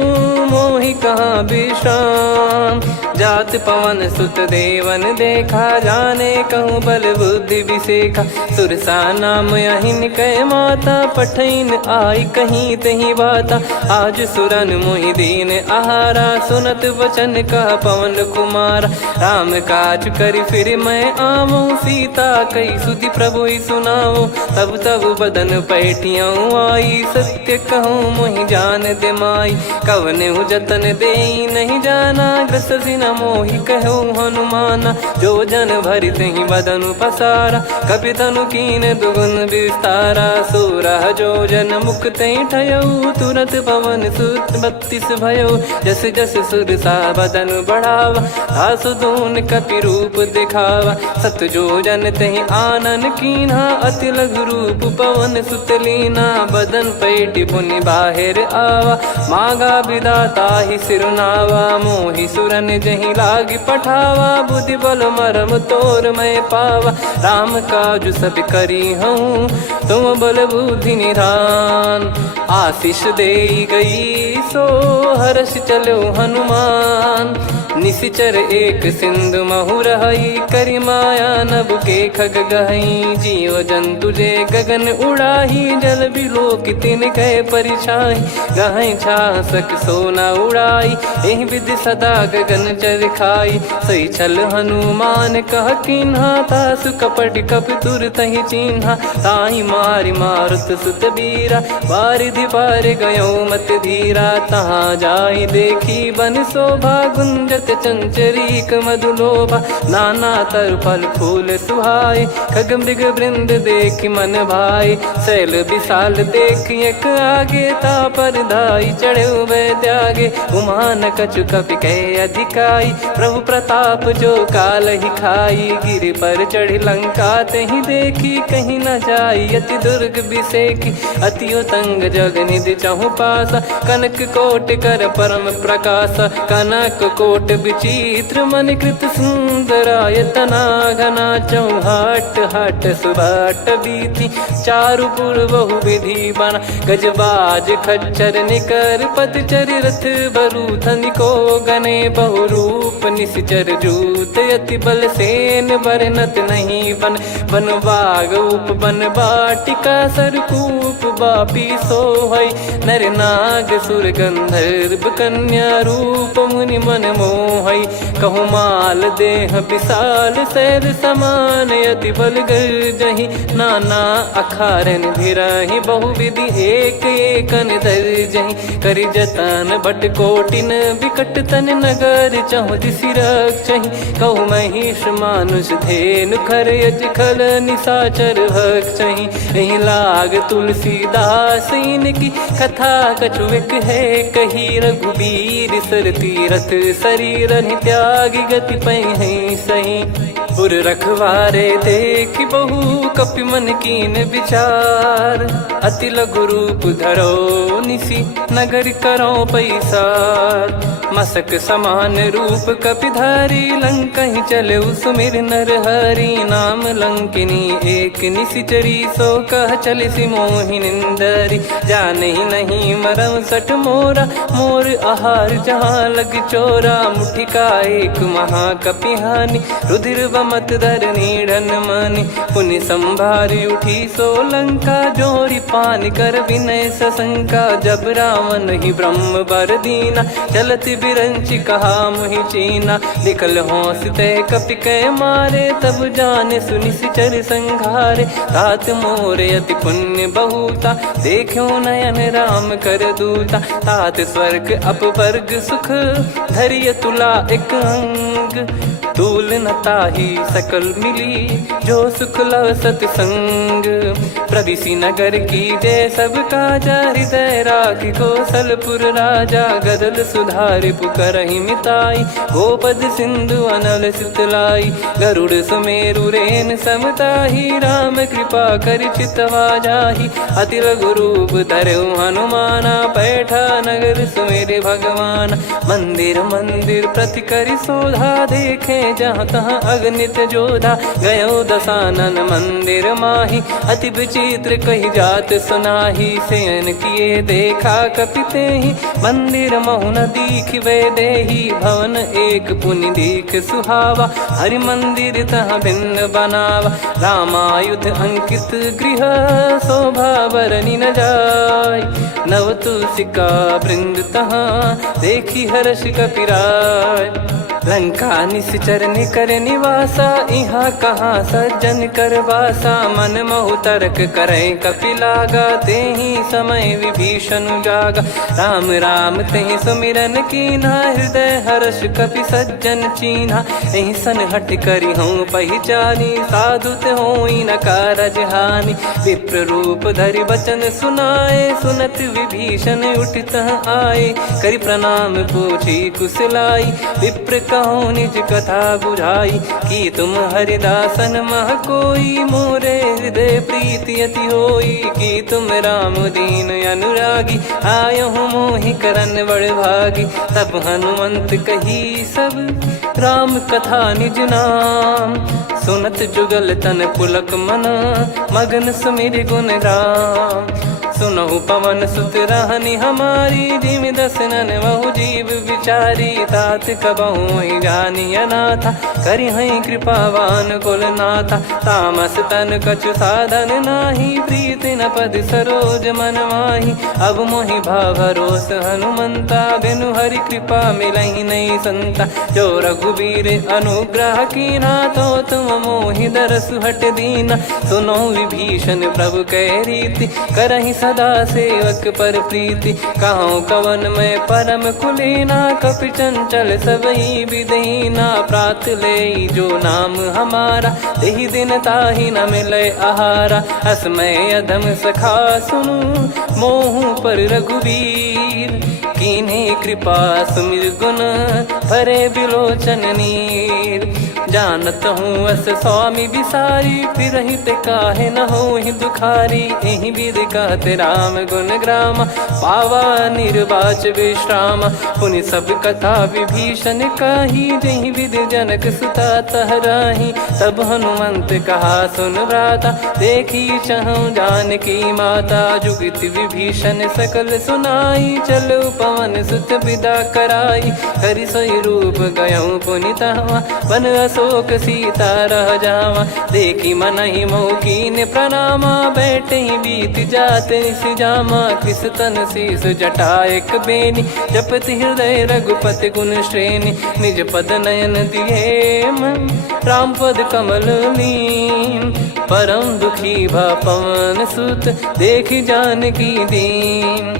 मोहि कहाँ विश्राम। जात पवन सुत देवन देखा, जाने कहूँ बल बुद्धि विसेखा। सुरसा नाम अहिन कै माता, पठैन आई कहीं तही बाता। आज सुरन मोहि दीन आहारा, सुनत वचन कह पवन कुमारा। राम काज करि फिर मैं आवऊं, सीता कई सुधि प्रभु ही सुनाओ। तब तब बदन पैठियाँ आई, सत्य कहूँ मोहि जान दे माई। कवने जतन देई नहीं जाना, ग्रसिन मोहि कहूँ हनुमाना। जो जन भरि तहि बदनु पसारा, कपितनु कीन दुगुन विस्तारा। सोरह जो जन मुख तहि ठयऊ, तुरत पवन सुत 32 भयऊ। जस जस सुरसा बदनु बढ़ावा, आसु दून कपि रूप दिखावा। सत जो जन तहि आनन कीन्हा, अति लघु रूप पवन सुत लीना। बदन पैटि पुनि बाहिर आवा, मांगा विधाता ही सिरुनावा। मोहि सुरन जहि लागी पठावा, बुद्धि बल मरम तोर मैं पावा। राम काज सब करी हूँ, तुम बल बुद्धि निधान। आशीष दे गई सो हर्ष चलो हनुमान। निशिचर एक सिंधु महु रहई, करि माया नभ के खग गहई। जीव जंतु जे गगन उड़ाही, जल बिलोक तिन गए परिछाई। गहई छासक सोना उड़ाई, एहि विधि सदा गगन निश्चर खाई। सही छल हनुमान कह कीन्हा, तासु कपट कप तुरत ही चिन्हा। ताई मारि मारुत सुत बीरा, बारिधि पार गयो मत धीरा। तहाँ जाई देखी बन शोभा, गुंजत चंचरीक मधुलोभा। नाना तर फल फूल सुहाए, खग मृग वृंद देखि मन भाई। शैल विशाल देखि एक आगे, तापर धाई चढ़े वै त्यागे। उमा न कछु कपि कह अधिकाई, प्रभु प्रताप जो काल ही खाई। गिर पर चढ़ी लंका तहि देखी, कहीं न जाई अति दुर्ग बिसेकी। अति उतंग जग निधि चहु पासा, कनक कोट कर परम प्रकाश। कनक कोट विचित्र मन कृत सुंदरायतना घना। चौहाट हाट सुबाट बीती, चारु पुर बहु विधि बना। गजबाज खच्चर निकर पतचर, रथ बरु धनिको गने। बहु रूप निश्चर जूत, अति बल सेन बरनत नहीं बन। बन बाग उप बन बाटिका, सरकूप बापी सोहई। नर नाग सुर गंधर्व कन्या, रूप मुनि मन मोहई। कहु माल देह विशाल, शैल समान अति बल गर्जहि। नाना अखारन भिराहि, बहु विधि एक एकन दर्जहि। करि जतन बट कोटिन, विकट तन नगर चहु दिसि रक्षहि। कहु महिष मानुष धेनु, खर यज खल निशाचर भक्षहि। एहि लाग तुलसीदास इनकी, कथा कछु एक है कही। रघुबीर सर तीरथ शरीर, त्यागी गति पै सही। पुर रखवारे देख बहु, कपि मन कीन विचार। अति लघु रूप धरो निसी, नगर करो पैसार। मसक समान रूप कपिधारी, लंकहि चले सुमिर नर हरि। नाम लंकिनी एक निशिचरी, सो कह चलिसि मोहि निंदरी। जानहि नहीं मरम सठ मोरा, मोर आहार जहाँ लग चोरा। मुठिका एक महाकपिहानि, रुधिर बमत धरनी ढन मानि। पुनि संभारी उठी सो लंका, जोरी पान कर विनय सशंका। जब रावण ही ब्रह्म बर दीना, चलत बिरंचि कहा मुहि चीना। निकल होंस तय कपि कै मारे, तब जाने सुनि सिचर संघारे। तात मोरे अति पुण्य बहुता, देखो नयन राम कर दूता। तात स्वर्ग अपवर्ग सुख, धरिय तुला एक अंग। तूल न ताहि सकल मिली, जो सुख लव सतसंग। प्रदिशि नगर की जय सब काजा, हृदय राखि कौशलपुर राजा। गदल सुधारि पुकारहि मिताई, गोपद सिंधु अनल सितलाई। गरुड़ सुमेरु रेन समताहि, राम कृपा करि चितवा जाहि। अति लघु रूप धरऊ हनुमाना, पैठा नगर सुमेरि भगवान। मंदिर मंदिर प्रति करि शोधा, देखे जहाँ तहाँ अगणित जोधा। गयो दशानन मंदिर माही, अति विचित्र कही जात सुनाही। शयन किए देखा कपितेहि, मंदिर महु न दीख वे देही। भवन एक पुनि दीख सुहावा, हरि मंदिर तहाँ भिन्न बनावा। रामायुध अंकित गृह, शोभा बरनि न जाय। नव तुलसिका वृंद तहाँ, देखी हर्ष कपिराय। लंका निश्चर निकर निवासा, इहाँ कहाँ सज्जन कर वासा। मन महु तर्क करे कपिलागा, तेहि समय विभीषण जागा। राम राम तेहि सुमिरन कीन्हा, हृदय हर्ष कपि सज्जन चीन्हा। एहि सन हट करि हूँ पहिचानी, साधु होई न कारज हानि। विप्र रूप धरि वचन सुनाए, सुनत विभीषण उठित आए। करि प्रणाम पूछी कुशलाई, विप्र कहो निज कथा बुझाई। कि तुम हरिदासन मह कोई, मोरे हृदय प्रीति अति होई। कि तुम राम दीन अनुरागी, आयहु मोहि करन बड़ भागी। तब हनुमंत कही सब, राम कथा निज नाम। सुनत जुगल तन पुलक मना, मगन सुमिर गुण राम। सुनहु पवन सुत रहनी हमारी, जिमि दसनन बहु जीव विचारी। तात कबहु ही जानी अनाथा, करि हई कृपावान कुलनाथा। तामस तन कछु साधन नाही, प्रीति न पद सरोज मन माही। अब मोहि भाव भरोस हनुमंता, बिनु हरि कृपा मिलहि नहीं संता। जो रघुबीर अनुग्रह कीना, तो तुम मोहि दरसु हट दीना। सुनो विभीषण प्रभु कह रीति, करहि सदा सेवक पर प्रीति। कहूँ कवन में परम कुलीना, कपि चंचल सबई विदहीना। प्रात ले जो नाम हमारा, तेहि दिन ताहि न मिले आहारा। असमय अधम सखा सुनु, मोहु पर रघुबीर। कीन्ही कृपा सुमिर गुण, भरे बिलोचन नीर। जानत हूँ अस स्वामी बिसारी, फिरहि ते काहे न होहि दुखारी। एहि विधि कहते राम गुण ग्राम, पावा निर्वाच विश्राम। पुनि सब कथा विभीषण कही, जहि विधि जनक सुता तहराही। तब हनुमंत कहा सुन भ्राता, देखी चहु जानकी माता। जुगित विभीषण सकल सुनाई, चलो पवन सुत विदा कराई। हरि सोई रूप गयऊँ पुनि तहवा, बन अशोक सीता रह जावा। देखी मनहि मौकीन प्रणामा, बैठे ही बीत जात निस जामा। कृस तन शीस जटा एक बेनी, जपति हृदय रघुपति गुण श्रेणी। निज पद नयन दिए मन, राम पद कमल लीन। परम दुखी भा पवन सुत, देखी जानकी दीन।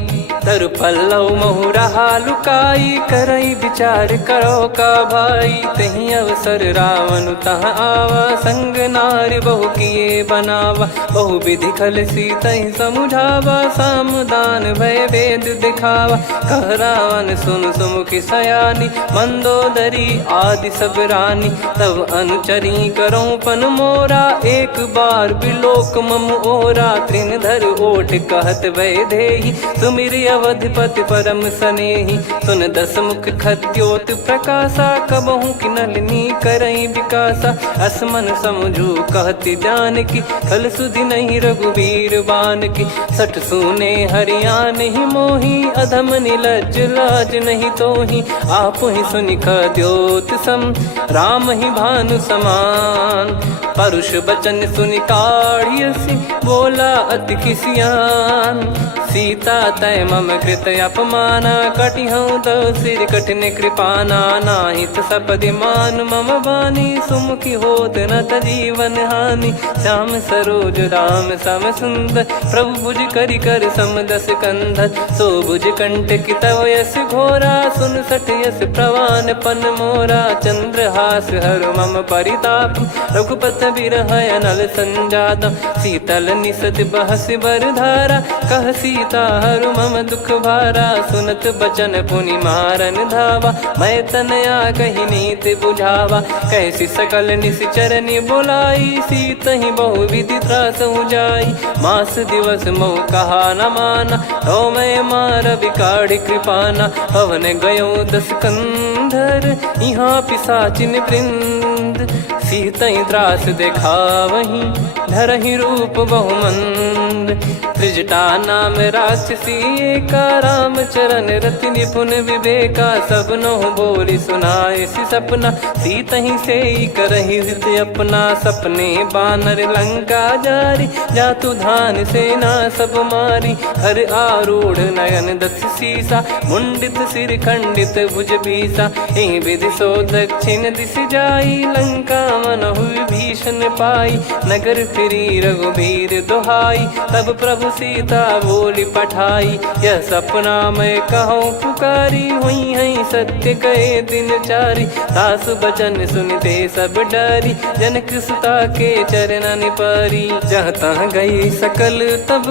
तरु पल्लव महु रहा लुकाई, करई विचार करो का भाई। तही अवसर रावण तहाँ आवा, संग नार बहु किए बनावा। बहु विधि खल सीतहि समुझावा, सामदान भय वेद दिखावा। कह रावण सुन सुमुखी सयानी, मंदोदरी आदि सब रानी। तब अनुचरी करो पन मोरा, एक बार बिलोक मम ओरा। तृण धर ओठ कहत भय देहि, सुमिर अवधिपति परम सनेहि। सुन दस मुख खद्योत प्रकाशा, कबहु की नलिनी करई विकासा। असमन समझू कहति जानकी, खल सुधि नहीं रघुबीर बान की। सठ सुने हरियाण ही मोही, अधम निलज लाज नहीं तोही। आप ही सुनि खद्योत सम, राम ही भानु समान। परुष बचन सुनि काढ़ियसि, बोला अति किसियान। सीता तय मम कृत अपमाना, कटिहऊँ तो सिर कठिन कृपाना। नाहित सपदि मान मम बानी, सुमुखी होत न तजीवन हानि। श्याम सरोज राम सम सुंदर, प्रभु भुज करि कर सम दस कंधर। सो भुज कंठ की तव यस घोरा, सुन सठ यस प्रवान पन मोरा। चंद्रहास हर मम परिताप, रघुपत बिरह अनल संजात। शीतल निसत बहस बर धारा, कह सीता हरु मम दुख भारा। सुनत बचन पुनि मारन धावा, मैं तनया कही नीति बुझावा। कैसी सकल निश्चरनि बुलाई, सीतहि बहु विधि त्रास जाई। मास दिवस मोह कहा न माना, तो मैं मार बिकाढ़ी कृपाना। पवन गयो दस कंधर, यहाँ पिशाचिन वृंद। सीतहि त्रास देखावहीं, धरहि रूप बहुमंद। त्रिजटा नाम राक्षसी एका, राम चरण रति निपुण विवेका। सब नहुँ बोली सुनाए सि सपना, सीतहि सेई करहि हित अपना। सपने बानर लंका जारी, जातु धान सेना सब मारी। हर आरूढ़ नयन दस सीसा, मुंडित सिर खंडित भुज भीसा। एहि विधि सो दक्षिण दिस जाई, लंका मनहु विभीषण पाई। नगर फिरी रघुबीर दुहाई, तब प्रभु सीता बोली पठाई। यह सपना मैं कहूँ पुकारी, हुई है सत्य कहे दिन चारी। सासु बचन सुनते सब डरी, जनक सुता के चरण परी। जहाँ तहाँ गई सकल तब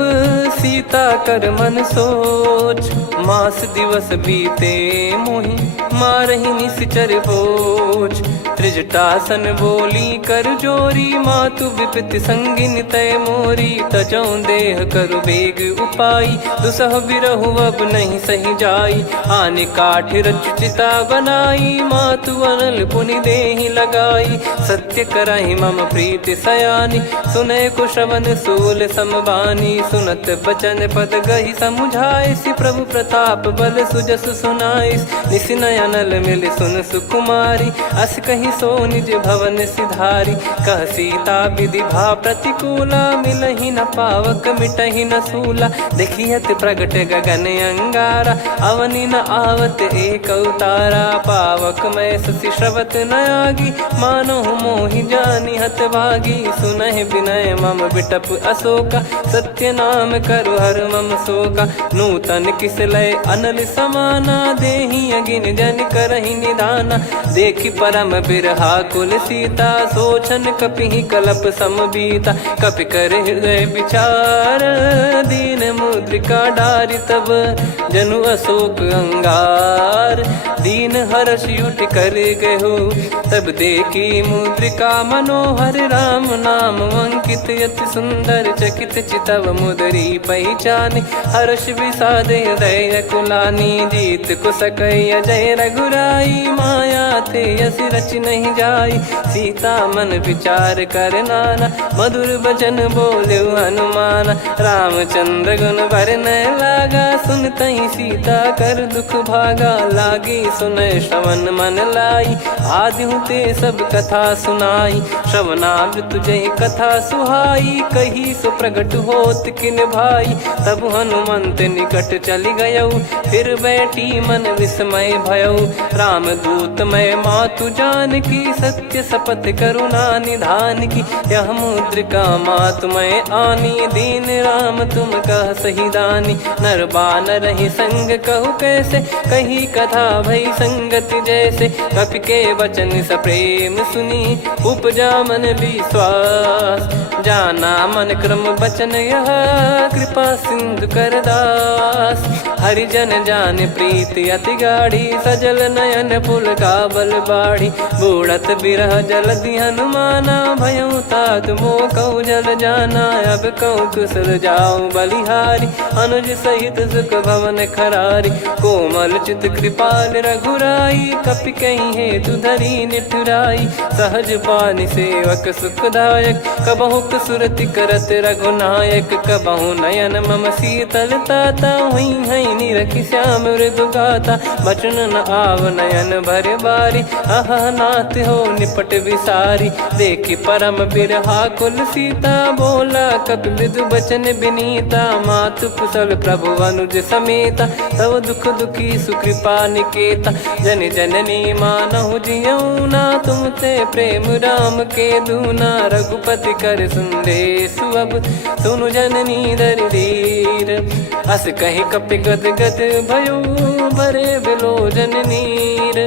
सीता कर मन सोच। मास दिवस बीते मोहि, मारहि निश्चर बोझ। त्रिजटासन बोली कर जोरी, मातु विपति संगिन तय मोरी। तजौ देह करु बेग उपाई, दुसह बिरहु अब नहीं सही जाई। आने काठ रच चिता बनाई, मातु अनल पुनि देहि लगाई। सत्य करहि मम प्रीति सयानी, सुनय को श्रवण सूल समबानी। सुनत बचन पद गहि समुझाइसि, प्रभु प्रताप बल सुजस सुनाइस। निसि नयनल मिल सुन सुकुमारी, अस कहि सो निज भवन सिधारी। कह सीता विधि भा प्रतिकूला, मिलहि न पावक मिटहि न सूला। देखियत प्रगट गगन अंगारा, अवनि न आवत एक अवतारा। पावक मैं ससि श्रवत न आगी, मानो मोहि जानि हत भागी। सुनहि विनय मम बिटप अशोका, सत्य नाम करु हर मम शोका। नूतन किस लय अनल समाना, देहि अगिन जन करहि निदाना। देखि परम बिरहा कुल सीता, सोचन कपिहि कलप समबीता। कपि कर हृदय विचार, दीन मुद्रिका डारि तब। जनु अशोक अंगार, दीन हर्ष युट कर गहु। तब देखी मुद्रिका मनोहर, राम नाम अंकित यति सुंदर। चकित चितव मुदरी पहचान, हर्ष विषाद हृदय कुलानी। जीत को सकई अजय रघुराई, माया थे यस रच नहीं जाई। सीता मन विचार कर नाना, मधुर बचन बोले हनुमान। रामचंद्र गुण वरन लागा, सुनतहि सीता कर दुख भागा। लागी सुनय श्रवण मन लाई, आदिहु ते सब कथा सुनाई। श्रवणामृत जय कथा सुहाई, कही सो प्रगट होत किन भाई। तब हनुमंत निकट चली गयौ, फिर बैठी मन विस्मय भयौ। राम दूत मैं मातु जानकी, सत्य शपथ करुणा निधान की। यह मुद्रिका मातु मैं आनी, दीन राम तुम कह सही दानी। नर बानर ही संग कहु कैसे, कही कथा भई संगति जैसे। कपि के वचन सप्रेम सुनी, उपजा मन विश्वास। जाना मन क्रम बचन यह, कृपा सिंधु कर दास। हरिजन जान प्रीति अति गाढ़ी, सजल नयन पुल का बल बाढ़ी। बूढ़त बिरह जलधि हनुमाना, भयउ तात मोह कहु जल जाना। अब कहु कुशल जाऊं बलिहारी, अनुज सहित सुख भवन खरारी। कोमल चित कृपाल रघुराई, कपि कहीं हेतु धरी निठुराई। सहज पानि सेवक सुखदायक, कबहु सुरति करत रघुनायक। कबहु नयन मम शीतल ताता, हुई हई निरखि श्याम मृदु गाता। बचन न आव नयन भर बारी, अह नाथ हो निपट विसारी। देखि परम बिरहा कुल सीता, बोला कपि मृदु बचन बिनीता। मातु कुशल प्रभु अनुज समेता, तव दुख दुखी सुकृपा निकेता। जन जननी मानहु जियऊ ना, तुम ते प्रेम राम के दूना। रघुपति कर संदेश अब, सुनु जननी दर धीर। अस कहि कपि गद गद भयो, भरे बिलोचन नीर।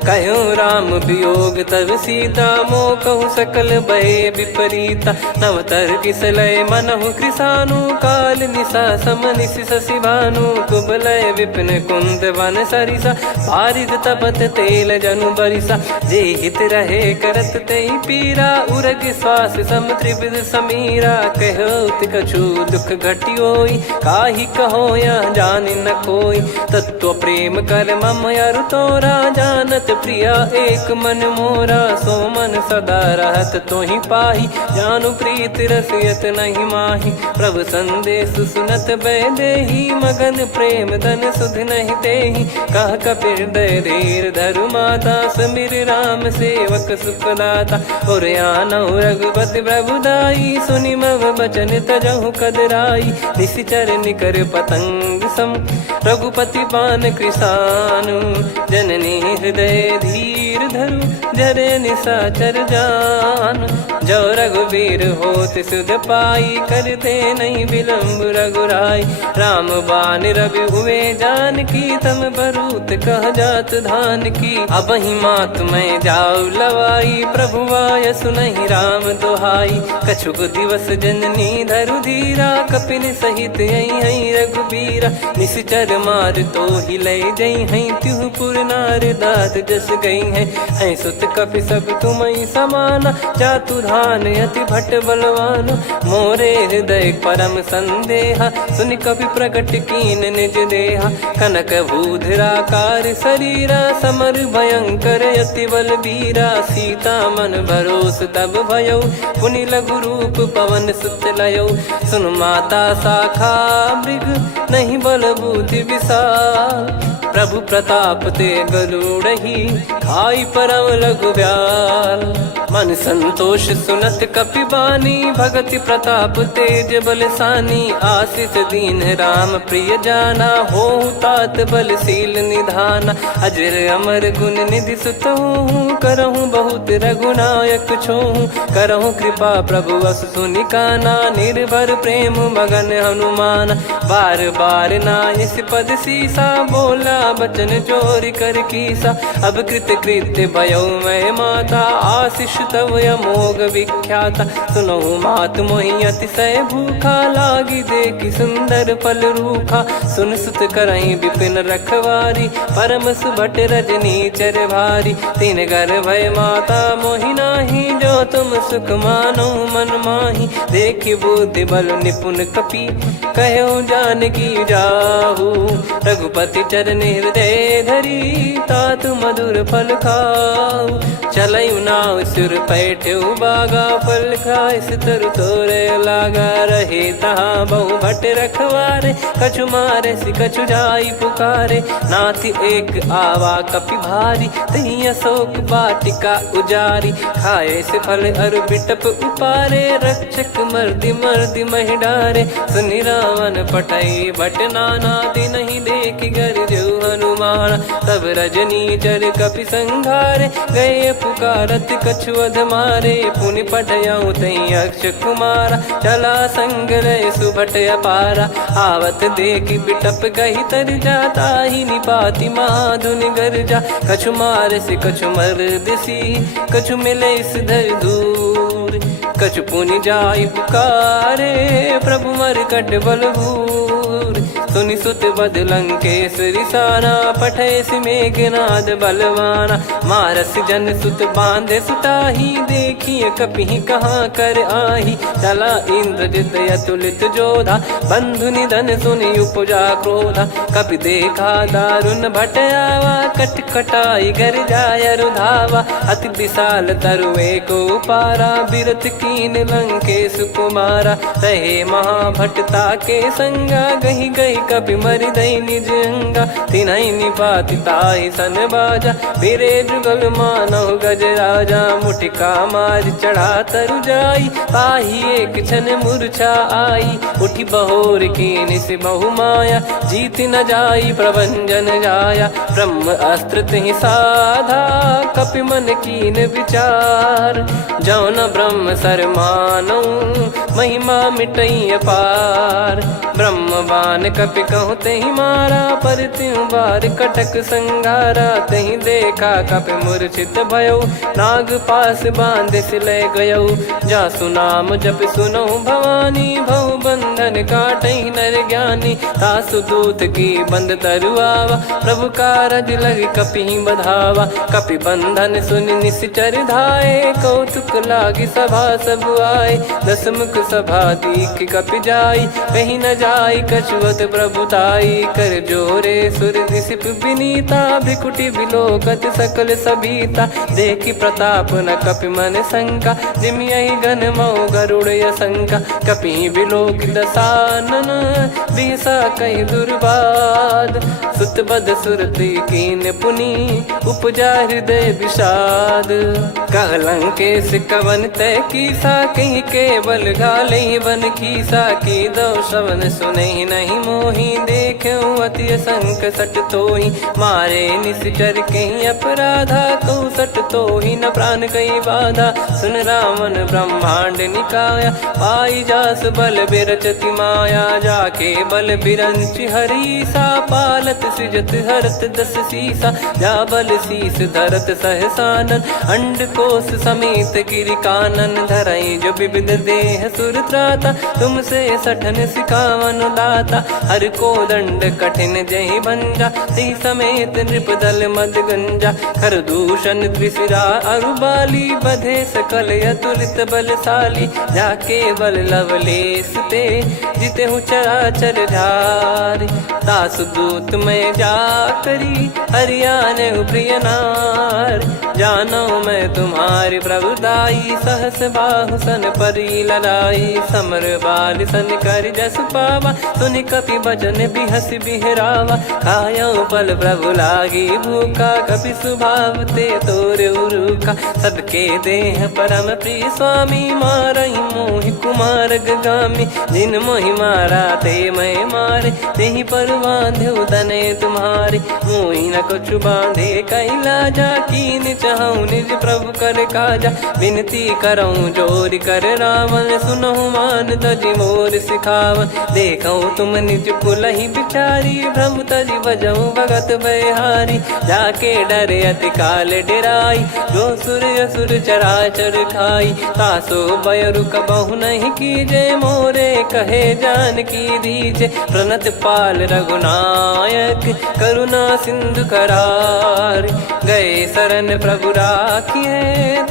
कहूँ राम वियोग तब सीता, मोह कहूँ सकल भय विपरीता। नव तर किसलय मनहु कृसानु, काल निशा सम निशि शशि भानु। कुबलय विपिन कुंद वन सरिसा, पारिद तपत तेल जनु बरिसा। जे हित रहे करत तेहि पीरा, उरग श्वास सम त्रिविध समीरा। कहत कछु दुख घटियोई, काहि कहो या जानि न कोई। तत्व प्रेम कर मम अरु तोरा, जानत प्रिया एक मन मोरा। सो मन सदा रहत तोहि पाही, जानु प्रीति रसियत नहीं माही। प्रभु संदेश सुनत भय देहि, मगन प्रेम धन सुध नहीं तेहि। कह कपि हृदय धीर धरु माता, समीर राम सेवक सुखदाता। और आनहु रघुपति प्रभु दाई, सुनि मम बचन तजहु कदराई। निशिचर निकर पतंग सम, रघुपति पान कृसानु। जननी हृदय धीर धरु, जरे निशाचर जान। जो रघुवीर होत सुध पाई, करते नहीं विलम्ब रघुराई। राम बान रवि हुए जानकी, तम बरूत कह जात धान की। अब ही मात मैं जाऊ लवाई, प्रभु आय सुनहि राम दुहाई। कछुक दिवस जननी धरु धीरा, कपिन सहित यही रघुबीरा। निश्चर मार तो ही ले जई हैं, त्यों पुर नार दात जस गई हैं। सुत कपि सब तुमई समाना, जातु धान अति भट बलवान। मोरे हृदय परम संदेहा, सुनि कपि प्रकट कीन निज देहा। कनक भूधराकार शरीरा, समर भयंकर अति बलबीरा। सीता मन भरोस तब भयो, पुनि लघु रूप पवन सुत लयो। सुन माता शाखा मृग, नहीं बल बुद्धि विशाल। प्रभु प्रताप ते गरुड़हि, खाई परम लघु ब्याल। मन संतोष सुनत कपि बानी, भगति प्रताप तेज बलसानी। आशीष दीन राम प्रिय जाना, होहु तात बलशील निधाना। अजर अमर गुण निधि सुतहु, करहु बहुत रघुनायक छोहु। करहु कृपा प्रभु अस सुनि काना, निर्भर प्रेम मगन हनुमान। बार बार नायस पद सीसा, बोला बचन जोरि कर कीसा। अब कृत कृत्य भयो मैं माता, आशीष तव अमोघ विख्याता। सुनहु मात मोहि अतिशय भूखा, लागी देखि सुंदर फल रूखा। सुन सुत करहि विपिन रखवारी, परम सुभट रजनी चर भारी। तीन घर भय माता मोहि नाही, जो तुम सुख मानो मन माही। देखि बुद्धि बल निपुण कपि, कहो जानकी जाहू। रघुपति चरण हृदय धरी, तातु मधुर फल खाऊ। चलऊ नाव सुर पैठऊ बागा, फल खाइस तरु तोरे लागा। रहे तहाँ बहु भट रखवारे, कछु मारे सि कछु जाई पुकारे। नाथि एक आवा कपि भारी, तही अशोक वाटिका उजारी। खाए से फल अरु बिटप उपारे, रक्षक मर्दि मर्दि महि डारे। सुनि रावण पटई भट नाना, तिनहि देखि गरजु हनुमान। तब रजनी चर कपि संघारे, गए पुकारत कछु अध मारे। पुनि पटयऊ तई अक्ष कुमारा, चला संग रहे सुभट अपारा। आवत देखि बिटप गही तर जाता, ही निपाति माधुन गर्जा। कछु मारे से कछु मर्दिसी, कछु मिले इस धर दूर। कछु पुनि जाई पुकारे, प्रभु मरकट बलभूर। सुनि सुत बद लंकेश रिसाना, पठेस मेघनाद बलवाना। मारस जन सुत बांधे सुताही, देखिए कपि कहाँ कर आही। चला इंद्रजित अतुलित जोधा, बंधु निधन सुनि उपजा क्रोधा। कपि देखा दारुण भट आवा, कट कटाई घर जाय रुधावा। अति विशाल तरुए को पारा, बिरत कीन लंकेश कुमारा। रहे महाभटता के संगा, गही गही कपि मरि दई निज अंगा। तिन्हि निपाति ताहि सन बाजा, बिरे जुगल मानव गज राजा। मुटिका मार चढ़ा तरु जाई, ताहि एक क्षण मूर्छा आई। उठी बहोर कीन से बहु माया, जीत न जाई प्रभंजन जाया। ब्रह्म अस्त्र तिहि साधा, कपि मन कीन विचार। जौ न ब्रह्म सर मानौ, महिमा मिटई अपार। ब्रह्म बान कपि कहु तहि मारा, पर त्यों बार कटक संगारा। तहि देखा कपि मूर्छित भयो, नाग पास बांध सिले गयौ। जासु नाम जप सुनौ भवानी, भव बंधन काटहि नर ज्ञानी। तासु दूत की बंद तरुआवा, प्रभु कारज लग कपि बधावा। कपि बंधन सुनि निश्चर धाये, कौतुक लागी सभा सब आए। दस मुख सभा दीख कपि जाई, कहीं न जाई कछुअत प्रभुताई। कर जोरे सुर दिसिप विनीता, भिकुटी बिलोकत सकल सबीता। देखि प्रताप न कपि मन शंका, जिमियहि गन मऊ गरुड़ असंका। कपि बिलोक दसानन, बिहसा कहि दुर्बाद। सुत बद सुरति कीन पुनि, उपजा हृदय विषाद। कहलंकेश कवन तय कीसा, कहीं केवल घाले बन खीसा। की दो श्रवण सुनहि नहीं मोर, ही देख्यो अति संक सट तो ही मारे निश्चर कहीं अपराधा तो सट तो ही न प्राण कई बाधा सुन रावण ब्रह्मांड निकाया पाई जास बल बिरचति माया जाके बल बिरंच हरी सा पालत सृजत हरत दस सीसा जा बल शीस धरत सहसानन अंड कोश समेत गिरि कानन धरई जो विविध देह सुर त्राता तुमसे सठन सिखावन दाता हर को दंड कठिन जहि भंजा ती समेत नृप दल मद गंजा कर दूषण त्रिशिरा अरुबाली बधे सकल अतुलित बलशाली जाके बल लवलेस ते जिते हूँ चराचर ढार दास दूत में जा करी हरियाणे प्रिय नार जानो मैं तुम्हारी प्रभुदाई सहस बाहु सन परी लड़ाई समर बाल सन कर जस पावा सुनि कपि भजन बिहस बिहरावा खायो बल प्रभु लागी भूखा कपि स्वभाव ते तोर उरुका सबके देह परम प्रिय स्वामी मारहि मोहि कुमार गामी जिन मोहि मारा ते मैं मारे तेहि पर बांधो दने तुम्हारे मोहि न कुछ बांधे कैलाजा कीन चाहूं निज प्रभु कर काजा विनती करऊं जोर कर रावण सुनहु मान तजि मोर सिखावन देखऊं तुम निज पुलहि बिचारी भ्रम तजि बजऊं भगत बहारी जाके डरे अति काल डेराई जो सुर असुर चराचर खाई तासो बयरु कबहु नहीं कीजे मोरे कहे जान की दीजे प्रणत पाल रघुनायक करुणा सिंधु करार गए शरण प्रभु राखिए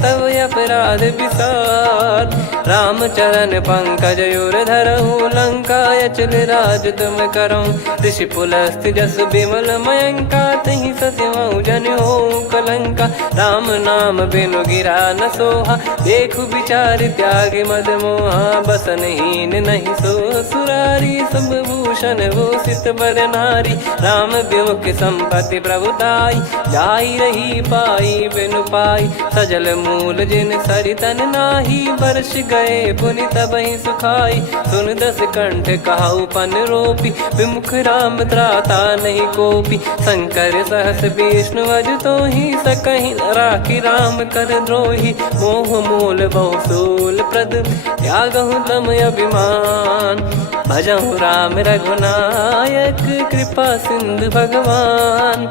तब अपराध विसार राम चरण पंकज योर धरहु लंका अचल राज तुम करऊं ऋषि पुलस्त जस विमल मयंका तहि सत्यमऊ जन हो कलंका राम नाम बिनु गिरा न सोहा देखु विचार त्याग मद मोहा बसनहीन नहीं सो सुरारी सब भूषण भूषित बर नारी राम विमुख संपत्ति प्रभुताई जाई रही पाई बिनु पाई सजल मूल जिन सरितन नाही वर्ष गए पुनि तबहि सुखाई सुन दस कंठ कहाऊ पन रोपी विमुख राम त्राता नहीं कोपी शंकर सहस विष्णु अज तो ही सकहि राखी राम कर द्रोही मोह मूल बहुसूल प्रद त्यागहु तम अभिमान भजहु राम रघुनायक कृपा सिंधु भगवान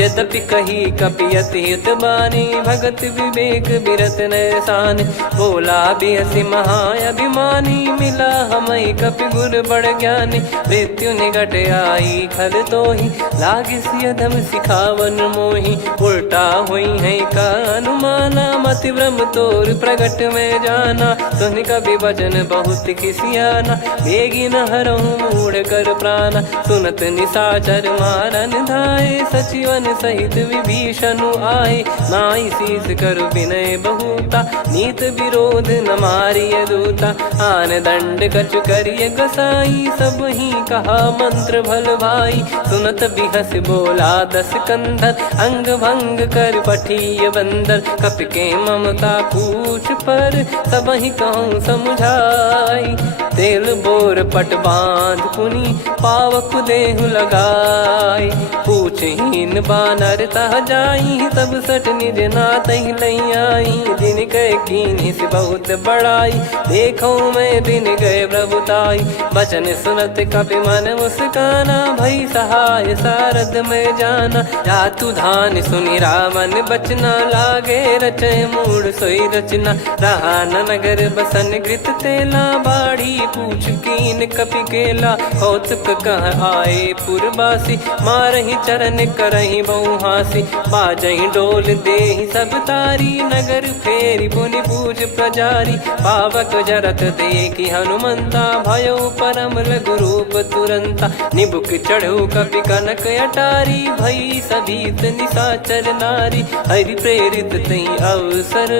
यद्यपि कही कपि अति हित बानी भगत विवेक बिरत नैसान बोला बिहसी महाअभिमानी मिला हमई कपि गुर बड़ ज्ञानी मृत्यु निकट आई खल तो ही लागे सियधम सिखावन मोही उल्टा हुई है का अनुमाना मति ब्रह्म तोर प्रगट में जाना सुन कभी वचन बहुत खिसियाना बेगी न हरहु मूढ़ कर प्राणा सुनत निशाचर मारन धाये सचिवन सहित विभीषण आए नाई शीस कर विनय बहुता नीत विरोध न मारिय दूता आन दंड कछ करिय गसाई सब ही कहा मंत्र भल भाई सुनत बिहस बोला दस कंधर अंग भंग कर पठिय बंदर कप के ममता पूछ पर सब ही कहूँ समझाई तेल बोर पट बांध पुनी पावक देहु लगाई पूछहीन बानर तह जाई तब सट निज नाथ ही लई आई दिन कह कीन्ही से बहुत बड़ाई देखो मैं दिन गए प्रभुताई बचन सुनत कपि मन मुस्काना भई सहाय सारद में जाना जातु धान सुनि रावण बचना लागे रचय मूड सोई रचना रहा न नगर बसन कृत तेला बाड़ी पूछ कीन कपि केला कौतुक कह आए पुरबासी मारहि चरण करहि बहु हासी बाजहि डोल देहि सब तारी नगर फेरी पुनि पूज प्रजारी पावक जरत देखि हनुमंता भयो परम लघुरूप तुरंता निबुक चढ़ऊ कपि कनक अटारी भई सभीत निशाचर नारी हरि प्रेरित तई अवसर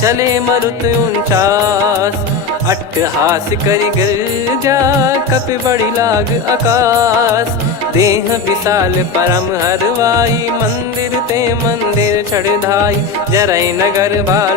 चले मरुत 49 अट्टहास करि गिरजा कपि बड़ी लाग आकाश। देह विशाल परम हरवाई मंदिर ते मंदिर चढ़धाई। जरई नगर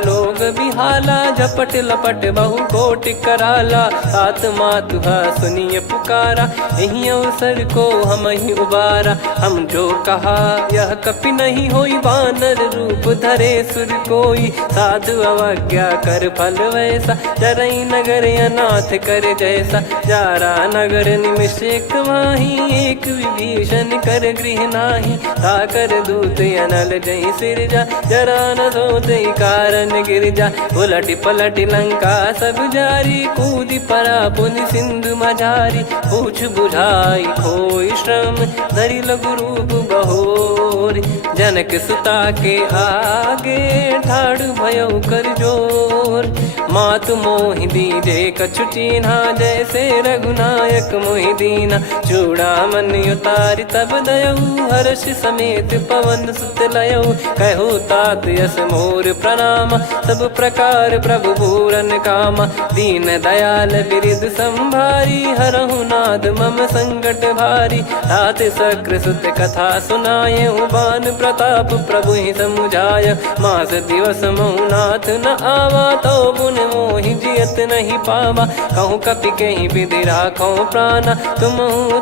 लोग बिहाला झपट लपट बहु कोट कराला। सात मातुहा सुनिए पुकारा यही अवसर को हम ही उबारा। हम जो कहा यह कपि नहीं होई वानर रूप धरे सुर कोई। साधु अवज्ञा कर फल वैसा जरई नगर अनाथ कर जैसा। जारा नगर निमिष एक माही एक विभीषण कर गृह नाही। ताकर दूत अनल जय सिरजा जरा न सोते कारण गिरजा। उलट पलट लंका सब जारी कूदी परा पुनि सिंधु मझारी। पूछ बुझाई खोई श्रम धरि लघु रूप बहोर। जनक सुता के आगे ठाड़ भयो कर जोर। मातु मोहि दीजे कछु चिन्हा जैसे रघुनायक मोहि दीना। चूड़ामन उतारि तब दयऊ हर्ष समेत पवन सुत लयऊ। कहु तात यस मोर प्रणाम सब प्रकार प्रभु पूरन कामा। दीन दयाल बिरिद संभारी हरहु नाद मम संकट भारी। तात सक्र सुत कथा सुनाये बान प्रताप प्रभु ही समुझाय। मास दिवस महु नाथ न आवा तो पुन मोहि जियत नहीं पावा। कहूँ कपि कहीं विधि राखो प्राणा तुम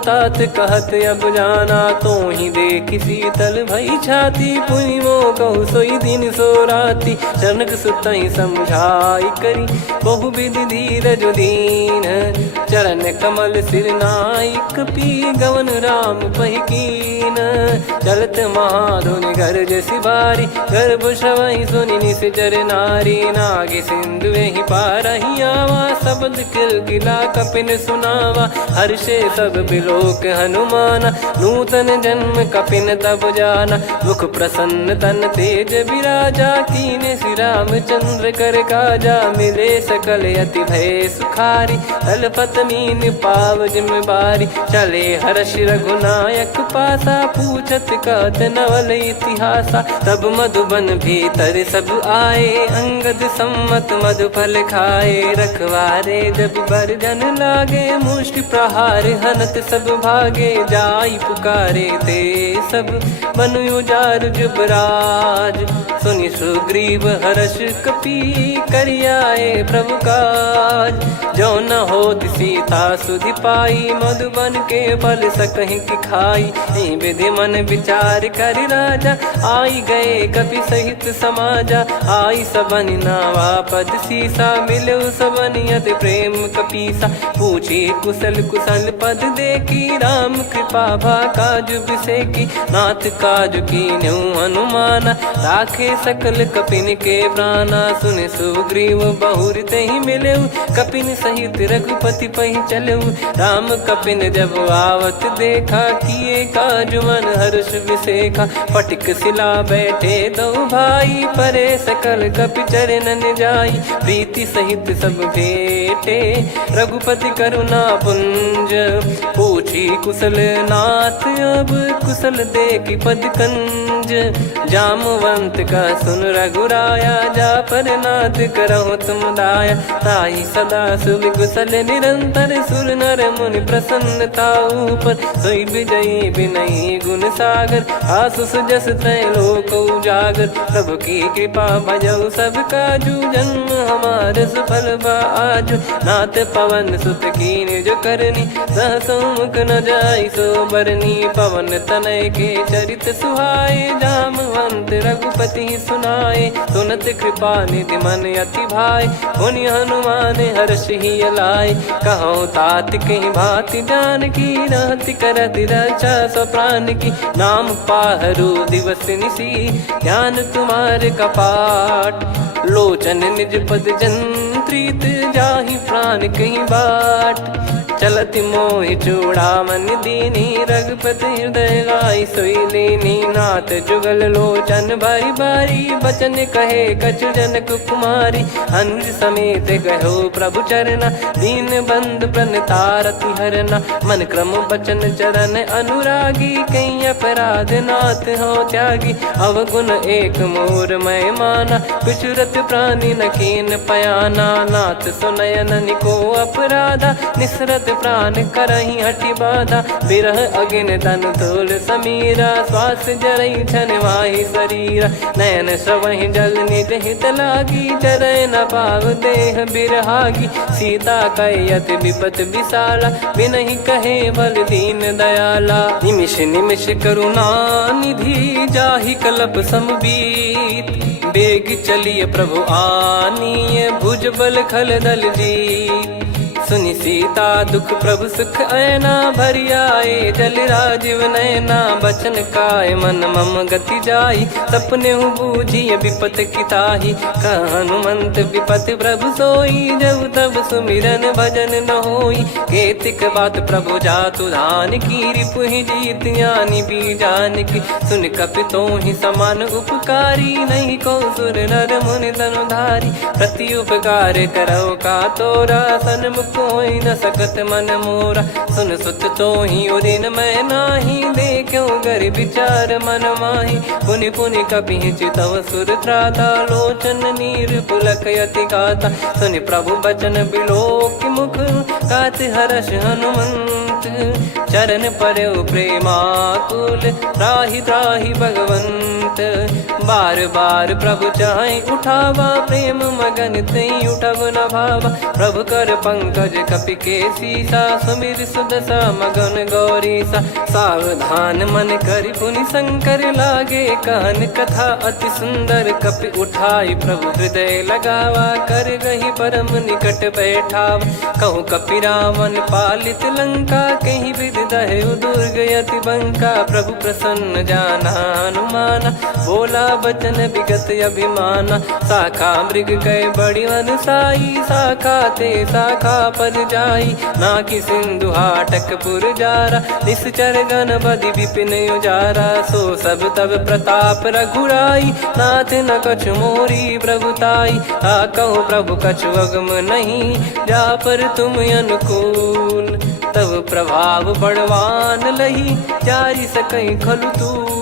तात कहत अब जाना। तो ही देख शीतल भई छाती पुनि मो कहु सोई दिन सो राती। जनक सुतई समझाई करी बहु विधि धीरज दीन। चरण कमल सिर नाई कपि गवन राम पहिकीन। चलत महाधुनि गर्ज सिबारी गर्भ श्रवहि सुनि निश्चर नारी। नागे सिंधु ही पारही आवा शब्द किलकिला कपिन सुनावा। हर्षे सब बिलोक हनुमाना नूतन जन्म कपिन तब जाना। मुख प्रसन्न तन तेज विराजा कीने श्री रामचंद्र कर काजा। मिले सकल अति भय सुखारी तलपत मीन पाव जिम्मेवारी। चले हर्ष रघुनायक पासा पूछत कहत नवल इतिहासा। तब मधुबन भीतर सब आए अंगद सम्मत मधुफल खाए। रखवारे जब बरजन लागे मुष्टि प्रहार हनत सब भागे। जाई पुकारे ते सब बन उजार जुबराज। सुनि सुग्रीव हर्ष कपि करियाए प्रभु काज। जो न होत सीता सुधि पाई मधुबन के फल सकहि की खाई। विधि मन विचार कर राजा आई गए कपि सहित समाजा। आई सबन नावा पद सीसा मिलो सबन यदि प्रेम कपीसा। पूछी कुशल कुशल पद देखी राम कृपा भा काज बिसेकी। नाथ काज कीन्हु हनुमाना राखे सकल कपिन के प्राणा। सुन सुग्रीव बहुर तेहि मिलेऊ कपिन सहित रघुपति पहि चलेऊ। राम कपिन जब आवत देखा किए काज मन हर्ष विसेखा। पटिक सिला बैठे दो भाई परे सकल कपि चरणन जाई। प्रीति सहित सब भेटे रघुपति करुणा पुंज। पूछी कुशल नाथ अब कुशल देखी पद कंज। जामवंत का सुन रघुराया जा पर नाथ करहु तुम दाया। ताहि सदा सुभि कुशल निरंतर सुर नर मुनि प्रसन्नता ऊपर। सोई विजयी विनयी गुण सागर आसु सुजस तय लोक उजागर। प्रभु की कृपा भजऊ सब काजू जन्म हमार सफल बा आज। नाथ पवन सुत कीन्ह जो करनी सहसो मुख न जाई सो बरनी। पवन तनय के चरित सुहाए जामवंत रघुपति सुनाए। सुनत कृपा निधि मन अति भाई पुनि हनुमान हर्ष ही लाए। कहो तात कहीं भांति जान की रहति करति रक्षा सो प्राण की। नाम पाहरु दिवस निसी ज्ञान तुम्हारे कपाट। लोचन निज पद जंत्रित जाहि प्राण कहीं बाट। चलति मोहि चूड़ामन दीनी, रघुपति हृदय लाई सोई लीनी। नाथ जुगल लोचन बारी बारी, बचन कहे कछु जनक कुमारी। अंध समेत गयो प्रभु चरना, दीन बंधु प्रणतारति हरना। मन क्रम बचन चरण अनुरागी, कहीं अपराध नाथ हो त्यागी। अवगुण एक मोर मैं माना, कुछुरत प्राणी न कीन पयाना। नाथ सुनयन निको अपराधा, निसरत प्राण करही हटि बाधा। बिरह अगिन तन तोल समीरा, श्वास जरई छन वाहि शरीरा। नयन श्रवहि जल निज हित लागी, चरय न पाव देह बिरहागी। सीता कयत विपत विशाला, बिनहि कहे बल दीन दयाला। निमिष निमिष करुणा निधि, जाहि कल्प समबीत। बेग चलिए प्रभु आनीय, भुज बल खल दल जीत। सुनि सीता दुख प्रभु सुख ऐना, भरि आए जल राजीव नैना। बचन काय मन मम गति जाई, सपने बूझी विपत किताही। हनुमंत विपत प्रभु सोई, जब तब सुमिरन भजन न होई। केतिक बात प्रभु जातु धान की, रिपुहि जीत ज्ञानी बीजान की। सुन कपितो ही समान उपकारी, नहीं को सुर नर मुनि तनुधारी। प्रति उपकार करो का तोरा, सन्मुख कोई न सकत मन मोरा। सुन सुत तो ही उदिन मैं नाही, देखो गर विचार मन माही। पुनि पुनि कपि चितव सुर त्राता, लोचन नीर पुलक यति गाता। सुनि प्रभु बचन बिलोक मुख, कात हर्ष हनुमंत। चरण परयो प्रेमाकुल, त्राहि त्राहि भगवंत। बार बार प्रभु चाहि उठावा, प्रेम मगन तई उठब न भावा। प्रभु कर पंकज कपि के सीसा, सुमिर सुदशा मगन गौरीसा। सावधान मन करि पुनि शंकर, लागे कहन कथा अति सुंदर। कपि उठाई प्रभु हृदय लगावा, कर गही परम निकट बैठावा। कहूँ कपि रावण पालित लंका, कहीं विधि दहु दुर्ग यति बंका। प्रभु प्रसन्न जाना हनुमाना, बोला बचन विगत अभिमाना। शाखा मृग गए बड़ी अनुसाई, शाखा ते शाखा पर जाई। ना कि सिंधु हाटक पुर जारा, निश्चर गण बधि विपिन उजारा। सो सब तब प्रताप रघुराई, नाथ न कछु मोरी प्रभुताई। कहो प्रभु कछु अगम नहीं, जा पर तुम अनुकूल। तब प्रभाव बड़वान लही, जारी सकई खलु तूल।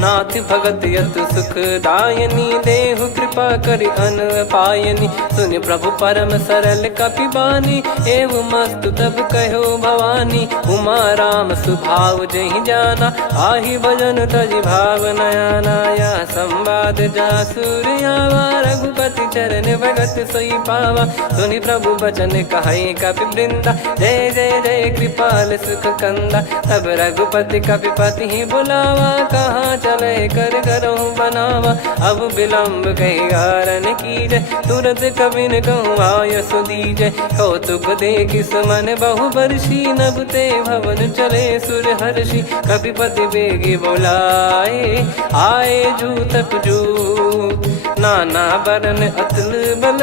नाथ भगत यत सुख दायनी, देहु कृपा करि अन पायनी। सुन प्रभु परम सरल कपिबानी, एव मस्तु तब कहो भवानी। उमा राम सुभाव जहि जाना, आहि भजन तजि भाव नयाना। या संवाद जासुर आवा, रघुपति चरण भगत सोई पावा। सुनि प्रभु बचन कहै कपि वृंदा, जय जय जय कृपाल सुख कंदा। तब रघुपति कपिपति ही बुलावा, कहाँ चले कर करो बनावा। अब विलम्ब कही कारण कीजय, तुरंत कबिन कहूँ आय सुदीजय। कौतुक देख सुमन बहु बरसी, नभ ते भवन चले सुर हर्षि। कपिपति बेगी बोलाए, आए जूतक जूत। नाना बरन अतुल बल,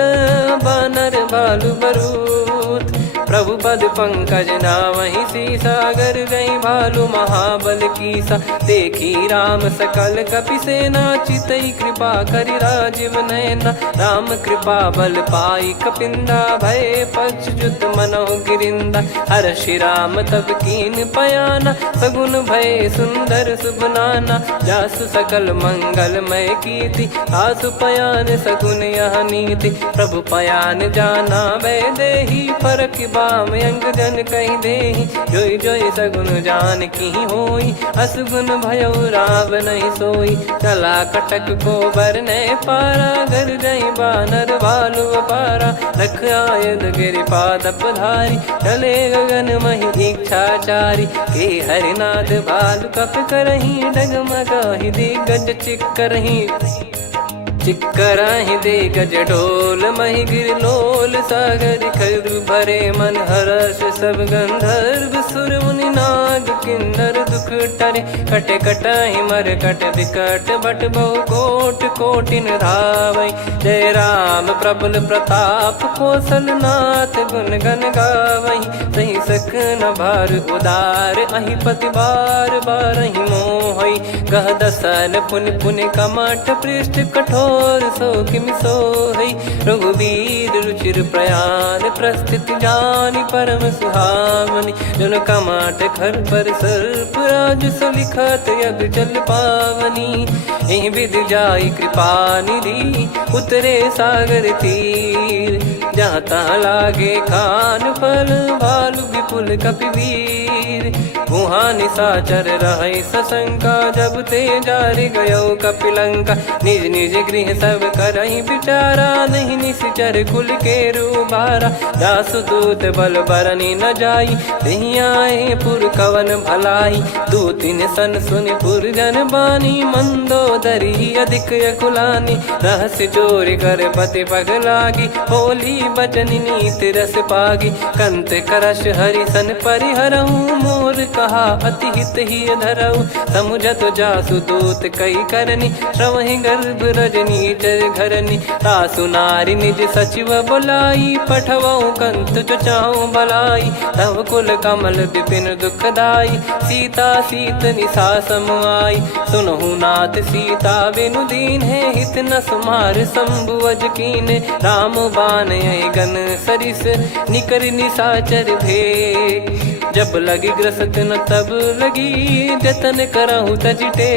बानर भालु बरूत। प्रभु पद पंकज नामहि सीसा, गर गई भालु महाबल कीसा। देखी राम सकल कपि सेना, चितई कृपा करि राजीव नैना। राम कृपा बल पाई कपिंदा, भय पक्ष जुत मनोह गिरिंदा। हर्षि राम तब कीन पयाना, सगुन भय सुंदर शुभ नाना। जासु सकल मंगलमय कीर्ति, आसु पयान सगुन यह नीति। प्रभु पयान जाना वै देहि, फरक बाम अंग जन कहि देहि। जोई जोई सगुन जान की होई, असुगुन भयो राव नहीं सोई। चला कटक को बरने पारा, घर जई बानर भालु अपारा। रख आयद गिरिपाद पधारी, चले गगन महि इच्छाचारी। के हरिनाथ भालु कप करही, डगमगाहि दिग्गज चिक्करही। चिक्कराहि दिग्गज ढोल, महि गिर लोल। सागर खरु भरे मन हर्ष, सब गंधर्व सुर मुनि नाग किन्नर दुख टरे। कट कटाहि मर कट विकट, बट बहु कोट कोटिन धावै। जय राम प्रबल प्रताप कौशल नाथ गुण गन गावही सही सक न भार उदार अहि पति बार बार ही मोहई गह दसन पुन पुन कमठ पृष्ठ कठोर सो किमि सोहई रघुवीर रुचिर प्रयाण प्रस्थित जानि परम सुहावनी जुन कमठ खर पर सर्प राज सलिखत यग जल पावनी एहि विधि जाई कृपा निधि उतरे सागर तीर जहाँ तहाँ लागे खान फल भालु विपुल कपिवीर वहाँ निशाचर रहे सशंका जब ते जारि गयो कपिलंका निज निज गृह सब करहि बिचारा नहीं निश्चर कुल के रूबारा दासदूत बल बरनी न जाई नहीं आए पुर कवन भलाई दू तीन सन सुन पुर जन बानी मंदोदरी अधिक यकुलानी रहस्य चोर कर पति पग लागी होली बचन नीत रस पागी कंत करश हरि सन परिहरऊ मोर कहा अति हित ही धरऊ समुझत जासु दूत कई करनी श्रवहि गर्भ रजनी चर घरनी तासु नारी निज सचिव बुलाई पठवऊ कंत जो चाहूं बलाई तव कुल कमल विपिन दुखदाई सीता सीत निशा समाई सुनहु नाथ सीता बिनु दीन है हित न सुमार शंभु अज कीने राम बान गन सरिस निकर निशाचर भेग जब लगी ग्रसत न तब लगी जतन करहु तजटे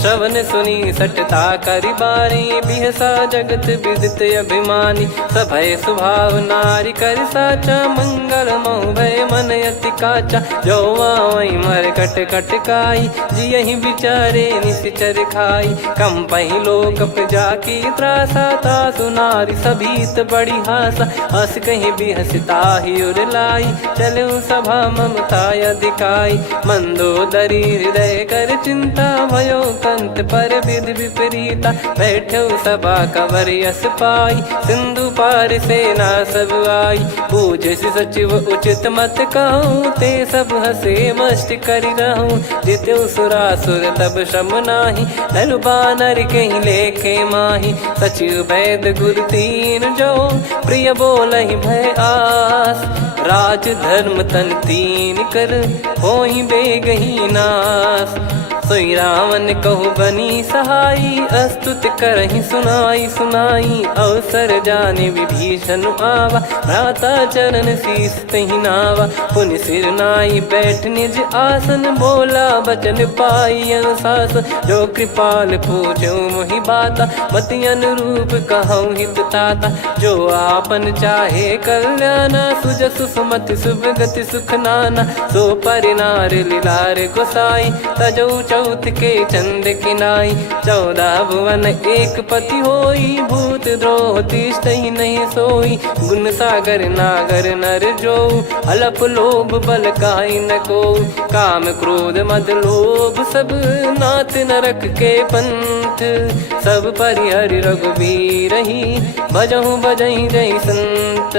श्रवण सुनी सटता करि बारी बिहसा जगत विदित अभिमानी सभय स्वभाव नारी कर साचा मंगल मोह भय मन अति काचा जो आवई मर कट कट काई जियहि बिचारे निश्चर खाई कम पही लोक जाकी त्रासा तासु नारी सभीत बड़ी हासा हस कहीं बिहसता ही उर लाई चलऊ सभा ममता अधिकाई मंदोदरी हृदय कर चिंता भयो कंत पर विधि विपरीता बैठो सभा कवर यस पाई सिंधु पार सेना सब आई पूज सचिव उचित मत कहूँ ते सब हसे मस्त करि रहूं जित्यु सुरासुर तब श्रम नाही दल बानर कहीं लेखे माही सचिव वैद गुरु तीन जो प्रिय बोलहि भय आस राज धर्म तन तीन कर होई बेगही नास सोई रावण कहु बनी सहाई अस्तुत करहि सुनाई सुनाई अवसर जाने विभीषण आवा भ्राता चरण शीस तहि नावा पुनि सिर नाई बैठ निज आसन बोला बचन पाई अनुशासन जो कृपाल पूछो मोहि बाता मति अनुरूप कहूँ हित ताता जो आपन चाहे कल्याणा सुजसु सुमति शुभ गति सुख नाना सो परिनार लीलार गोसाई तजौ चौथ के चंद किनाई 14 भुवन एक पति होई भूत द्रोह तिष्ठ ही नहीं सोई गुण सागर नागर नर जो अलप लोभ बल काई न को काम क्रोध मद लोभ सब नाथ नरक के पंथ सब परिहरि रघुवीर ही भजहु भजहि जय संत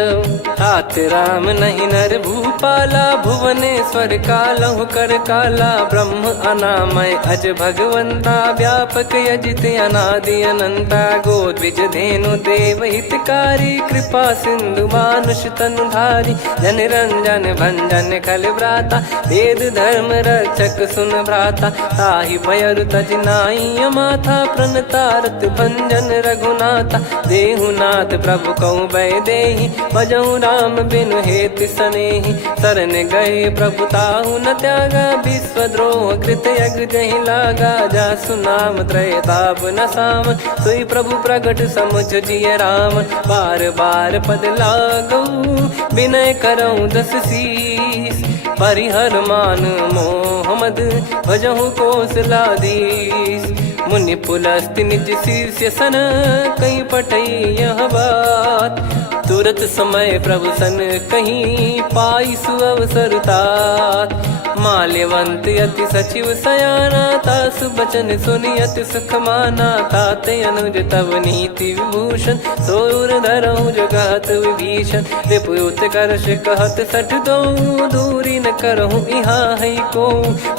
हाथ राम नहीं नर भूपाला भुवनेश्वर कालहु कर काला ब्रह्म अनामय अज भगवंता व्यापक यजित अनादि अनंता गोद्विज धेनु देव हितकारी कृपा सिंधु मानुष तनुधारी जन रंजन भंजन खल भ्राता वेद धर्म रक्षक सुन भ्राता ताहि भयरु तज नाई माथा प्रणतारत भंजन रघुनाथा देहुनाथ प्रभु कहु भय देहि भजहु राम बिनु हेत सनेहि शरण गए प्रभु ताहु न त्यागा विश्वद्रोह कृत यज्ञ जहि लागा जासु नाम त्रयताप न साम सोई प्रभु प्रगट समुझ जिय राम बार बार पद लागऊ विनय करऊँ 10 शीस परिहर मान मोह मद भजहु कौशलाधीश मुनि पुलस्त्य निज शीर्ष सन कहीं पटई यह बात तुरत समय प्रभु सन कहीं पाई सुअवसर तात माल्यवंत अति सचिव सयाना, तास बचन सुनि अति सुख माना। ताते अनुज तव नीति विभूषण, सोर धरहु जगत विभीषण। रिपुयुत करश कहत सठ दो, दूरी न करहु इहाँ है को।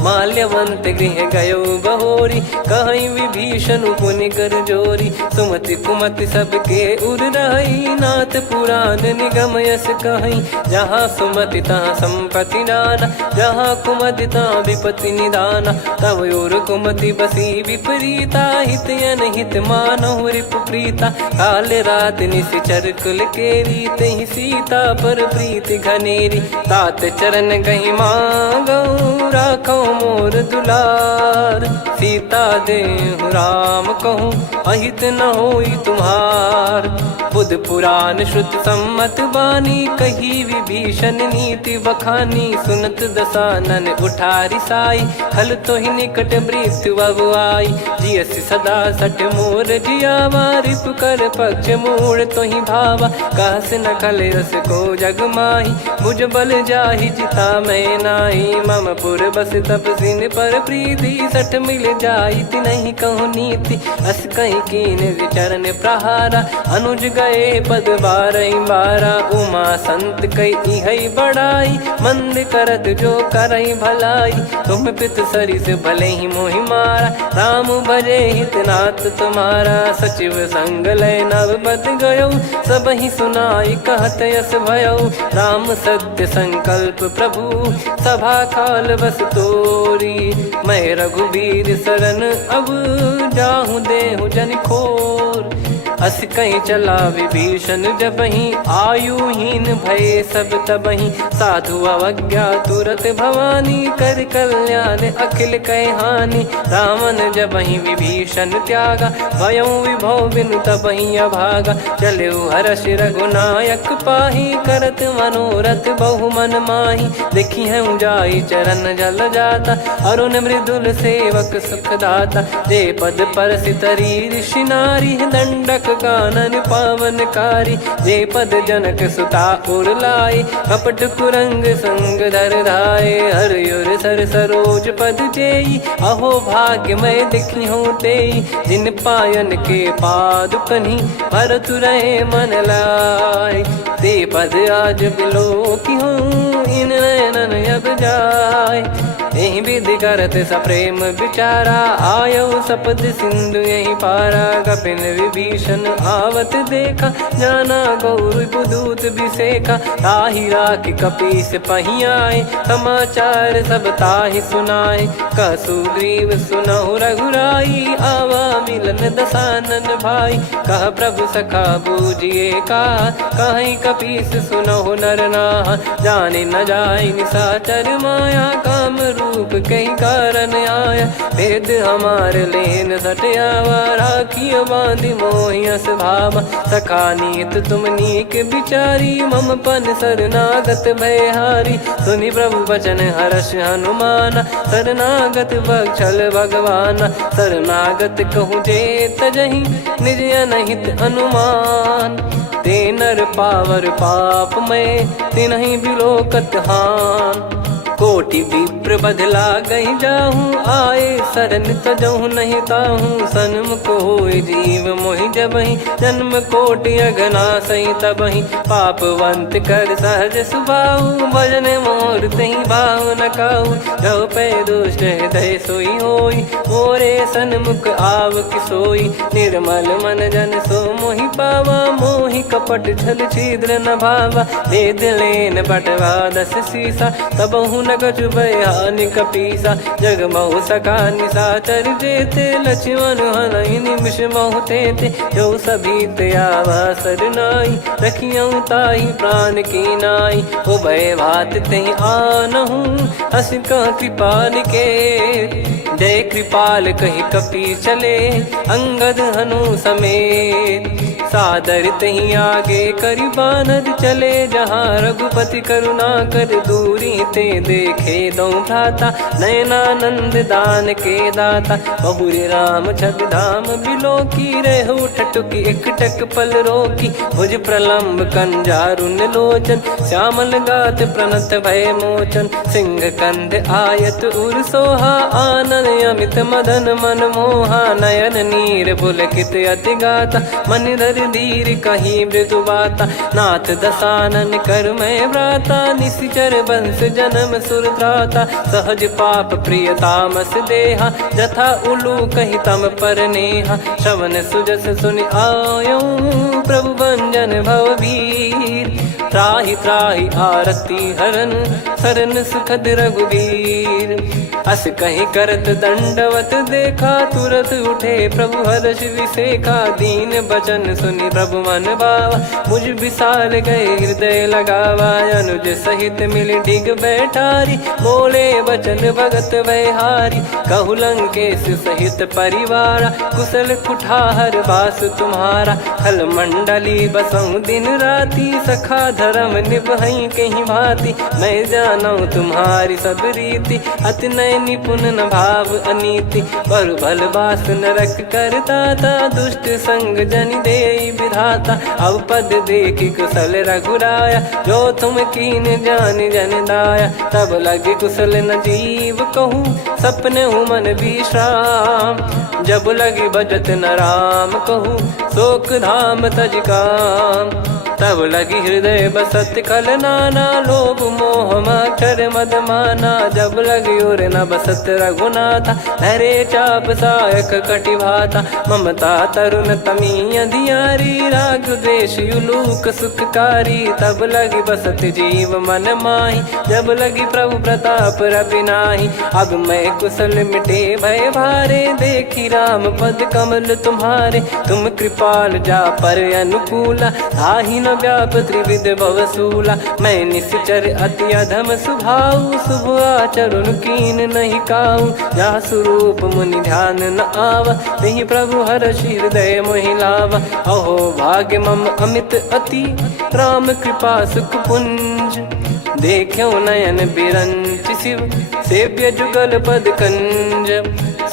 माल्यवंत गृह गयो बहोरी, कहीं विभीषण पुनि कर जोरी। सुमति कुमति सबके उर रही, नाथ पुराण निगम यस कहीं। जहाँ सुमति तहाँ संपत्ति नाना, जहाँ कुमति तहाँ विपत्ति निदाना। तव और कुमति बसी विपरीता, हित अनहित मानहु रिपु प्रीता। काल रात निशिचर कुल केरी, तहि सीता पर प्रीति घनेरी। तात चरण कहीं मांगऊ, राखो मोर दुलार। सीता देहु राम कहूँ, अहित न होई तुम्हार। बुध पुराण श्रुत सम्मत बानी, कही विभीषण नीति बखानी। सुनत दसानन उठारी साई, खल तो ही निकट मृत्यु अब आई। जियसि सदा सठ मोर जियावा, रिप कर पक्ष मूड़ तो ही भावा। कहस न खल रस को जग माही, भुज बल जाहि जिता मैं नाई। मम पुर बस तपसिन पर प्रीति, सठ मिल जाई तिनहि कहूँ नीति। अस कहीं कीन चरण प्रहारा, अनुज गए पद बारही बारा। उमा संत कई इहै बड़ाई, मंद करत जो करई भलाई। तुम पित सरिस भले ही मोहि मारा, राम भजे हित नाथ तुम्हारा। सचिव संग लय नव बद गयो, सब ही सुनाई कहत यस भयो। राम सत्य संकल्प प्रभु, सभा काल बस तोरी। मैं रघुबीर शरण अब, जाहूँ देहु जन खोर। अस कहीं चला विभीषण जबहि, आयुहीन भये सब तबहि। साधु अवज्ञा तुरत भवानी, कर कल्याण अखिल कह हानि। रावण जबहि विभीषण त्यागा, भयउ विभव बिनु तबहि अभागा। चलऊ हर्ष रघुनायक पाहि, करत मनोरथ बहु मन माहि। देखी है जाई चरण जल जाता, अरुण मृदुल सेवक सुखदाता। जे पद परसि तरी ऋषि नारी, दंडक कानन पावनकारी। जे पद जनक सुता उर लाए, कपट कुरंग संग धर धाये। हरियुर सर सरोज पद जेई, अहो भाग्य मैं दिखी हूँ तेई। जिन पायन के पाद कन्ही, भरतु रहे मन लाय। ते पद आज बिलो की हूँ, इन नयनन अब जाय। यही विधि करत सप्रेम विचारा, आयो सपद सिंधु यही पारा। कपिन विभीषण आवत देखा, जाना गौर बुदूत बिसेखा। ताहि राखि कपीस पही आए, समाचार सब ताहि सुनाए। कह सुग्रीव सुनहु रघुराई, आवा मिलन दसानन भाई। कह प्रभु सखा बूझिए का, कहीं कपीस सुनहु नर नाहा। जाने न जाय निशाचर माया, काम रूप कई कारण आया। भेद हमार लेन सटयावा, राखिय बांधि मोहियस भावा। सखा नीत तुम नीक बिचारी, मम पन शरणागत भयहारी। सुनि प्रभु बचन हर्ष हनुमाना, शरणागत बक्षल भगवाना। शरणागत कहूँ जे तजहि, निज अनहित अनुमान। ते नर पावर पाप में, तिन्हि बिलोकत हान। कोटि विप्र बदला गई जाहूँ, आए शरण तजहु नहीं ताहूँ। सन्मुख होय जीव मोहि जबहि, जन्म कोटि अगना सही तबहि। पापवंत कर सहज सुभाऊ, भजन मोर तहि भाव न काऊ। जो पै दुष्ट हृदय सोई होई, मोरे सन्मुख आव किसोई। निर्मल मन जन सो मोहि पावा, मोहि कपट छल छिद्र न भावा। वेद लेन बटवा दस सीसा, तबहु न कछु बयान कपीसा। जग महु सका निशाचर जेते, लक्ष्मण हनहि निमिष महु तेते। जो सभी त्यावा सरनाई, रखियऊ ताहि प्राण की नाई। उभय भात तेहि आनहु, हस कह कृपाल के। जय कृपाल कहि कपी चले, अंगद हनु समेत। सादर तही आगे करी बानर चले जहाँ रघुपति करुणा कर दूरी ते देखे दो भ्राता नयनानंद दान के दाता बहुरे राम छवि धाम बिलो की रेहू ठटुकी एकटक पल रोकी भुज प्रलम्ब कंजारुन लोचन श्यामल गात प्रणत भय मोचन सिंह कंध आयत उर सोहा आनन अमित मदन मन मोहा नयन नीर पुलकित अति गाता मन धर धीर कहीं मृदु बाता नाथ दसानन कर मैं व्राता निशिचर बंस जन्म सुरत्राता सहज पाप प्रिय तामस देहा जथा उलू कही तम पर नेहा श्रवण सुजस सुनि आयो प्रभु भंजन भववीर त्राहि त्राहि आरती हरन सरन सुखद रघुवीर अस कहीं करत दंडवत देखा तुरत उठे प्रभु हर्ष विसेखा दीन बचन सुनि प्रभु मन भावा मुझ विसाल गए हृदय लगावा अनुज सहित मिल डिग बैठारी बोले बचन भगत वैहारी कहु लंकेश सहित परिवारा कुशल कुठार बास तुम्हारा खल मंडली बसऊं दिन राती सखा धर्म निभई कहीं भांति मैं जानू तुम्हारी सब रीति अति नय निपुण न भाव अनीति पर भल बास नरक करता था दुष्ट संग जन दे विधाता अब पद देखी कुशल रघुराया जो तुम कीन जान जन दाया तब लगे कुशल न जीव कहूँ सपने हूँ मन विश्राम जब लगी बजत न राम कहूँ शोक धाम तज काम तब लगी हृदय बसत खल नाना लोभ मोह मक्षर मद माना जब लगी और न बसत रघुनाथा धरे चाप सायक कटि भाता ममता तरुण तमी अधियारी राग द्वेष युलूक सुखकारी तब लगी बसत जीव मन माही जब लगी प्रभु प्रताप रवि नाही अब मैं कुशल मिटे भय भारे देखी राम पद कमल तुम्हारे तुम कृपाल जा पर अनुकूला ताहि न व्याप त्रिविध भवसूला मैं निश्चर अति अधम सुभाऊ शुभ आचरण कीन नहीं काऊ जा स्वरूप मुनि ध्यान न आवा नहीं प्रभु हर्ष हृदय मोहि लावा अहो भाग्य मम अमित अति राम कृपा सुख पुंज देखो नयन बिरंच शिव सेव्य जुगल पद कंज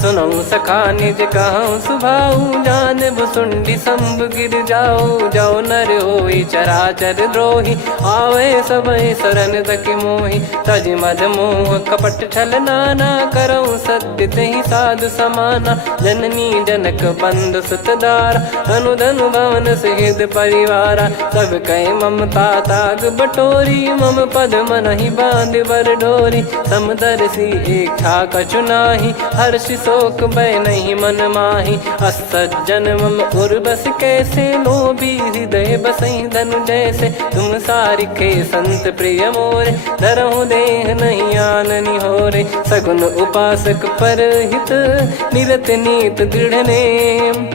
सुनऊ सखा निज कहूँ सुभाऊ जान भुसुंडी संभ गिर जाओ जाओ नर होई चराचर द्रोही आवे सबय शरण तक मोहि तज मद मोह कपट छल नाना करऊँ सत्य तहि साधु समाना जननी जनक बंधु सुतदारा धनु धनु भवन सहित परिवारा सब कहे ममता ताग बटोरी मम पद मन ही बांध बर डोरी समदर्शी इच्छा कछु नाही हर्ष शोक भय नहीं मन माही असज्जन मम उर्वस कैसे लोभी हृदय बसई धनु जैसे तुम सारिखे संत प्रिय मोरे धरहु देह नहीं आननि होरे सगुन उपासक पर हित निरत नीत दृढ़ नेम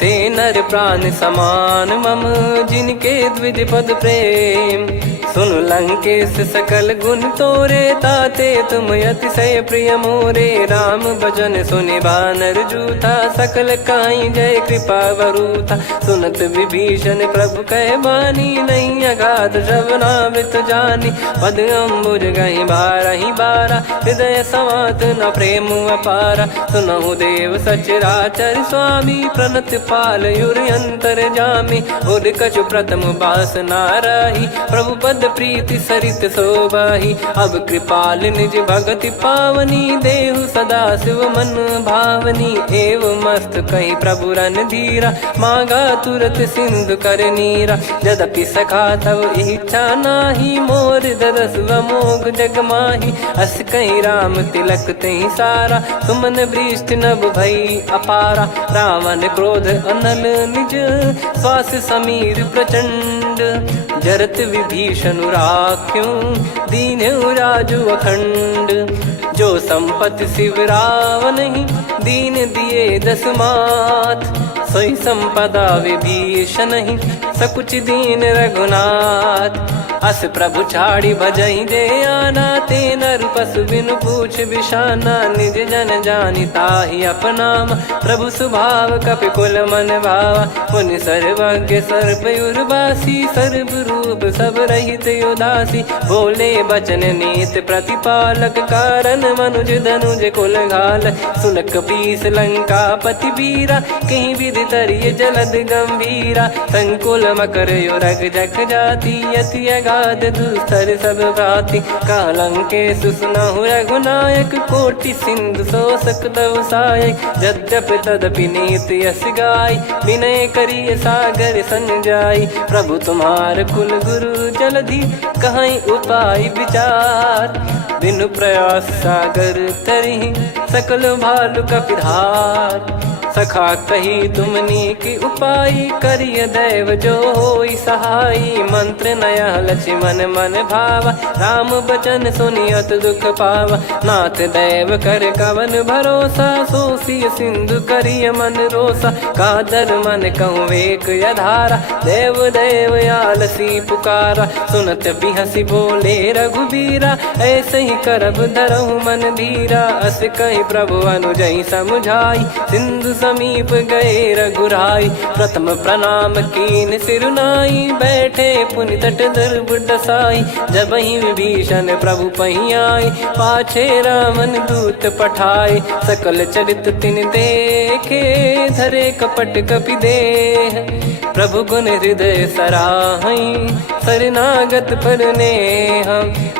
ते नर प्राण समान मम जिनके द्विज पद प्रेम सुन लंकेश सकल गुण तोरे ताते तुम अतिशय प्रिय मोरे राम भजन सुनि बानर जूथा सकल काई जय कृपा वरूथा सुनत विभीषण प्रभु कह बानी नहीं अगाध श्रवणामृत जानी पद अम्बुज गही बारही बारा हृदय समात न प्रेम अपारा सुनहु देव सचराचर स्वामी प्रणत पाल युर अंतर जामी उद कछु प्रथम बास नाराही प्रभु पद प्रीति सरित शोभाही अब कृपाल निज भगति पावनी देहु सदा शिव मन भावनी एव मस्त कही प्रभु रन धीरा मांगा तुरत सिंधु कर नीरा यद्यपि सखा तव इच्छा नाही मोर दरस मोग जग माही अस कहीं राम तिलक तही सारा सुमन वृष्टि नभ भई अपारा रावण क्रोध अनल निज श्वास समीर प्रचंड जरत विभीषण राख्यों दीन राजु अखंड जो संपत्ति शिव रावण ही दीन दिए दस मात सोई संपदा विभीषण ही सकुच दीन रघुनाथ अस प्रभु छाड़ी भजई जे आना, ते नर पशु बिनु पूछ बिशाना, निज जन जानि ताहि अपनाम, प्रभु स्वभाव कपि कुल मन भावा, मुनि सर्वज्ञ सर्वयुर्वासी, सर्व रूप सब रहित उदासी, बोले बचन नीत प्रतिपालक, कारण मनुज धनुज कुल घाल, सुनक पीस लंका पति वीरा, कहीं विधि तरिय जलद गंभीरा, संकुल मकर युरग जग जाति, यति अगाध दुस्तर सब भाति, कालंके सुसनहु रघुनायक, कोटि सिंधु शोषक तव सहायक, यद्यप तदपि नीत यस गाय, विनय करिय सागर सन जाई, प्रभु तुम्हार कुल गुरु जलधि, कहीं उपाय विचार, बिनु प्रयास सागर तरिहि, सकल भालु कपिधार, सखा कही तुमनी की उपाय, करिय दैव जो होई सहाई, मंत्र नया लक्ष्मण मन भावा, राम बचन सुनियत दुख पावा, नाथ दैव कर कवन भरोसा, सोसिय सिंधु करिय मन रोसा, कादर मन कहूँ एक यधारा, देव देव आलसी पुकारा, सुनत बिहसी बोले रघुबीरा, ऐसे ही करब धरहु मन धीरा, अस कही प्रभु अनुजई समुझाई, सिंधु समीप गए रघुराई, प्रथम प्रणाम कीन सिरुनाई, बैठे पुनि तट दर्भ डसाई, जब ही विभीषण प्रभु पही आई, पाछे रामन दूत पठाए, सकल चरित तिन देखे, धरे कपट कपि देह, प्रभु गुण हृदय सराहई, शरणागत पर नेह,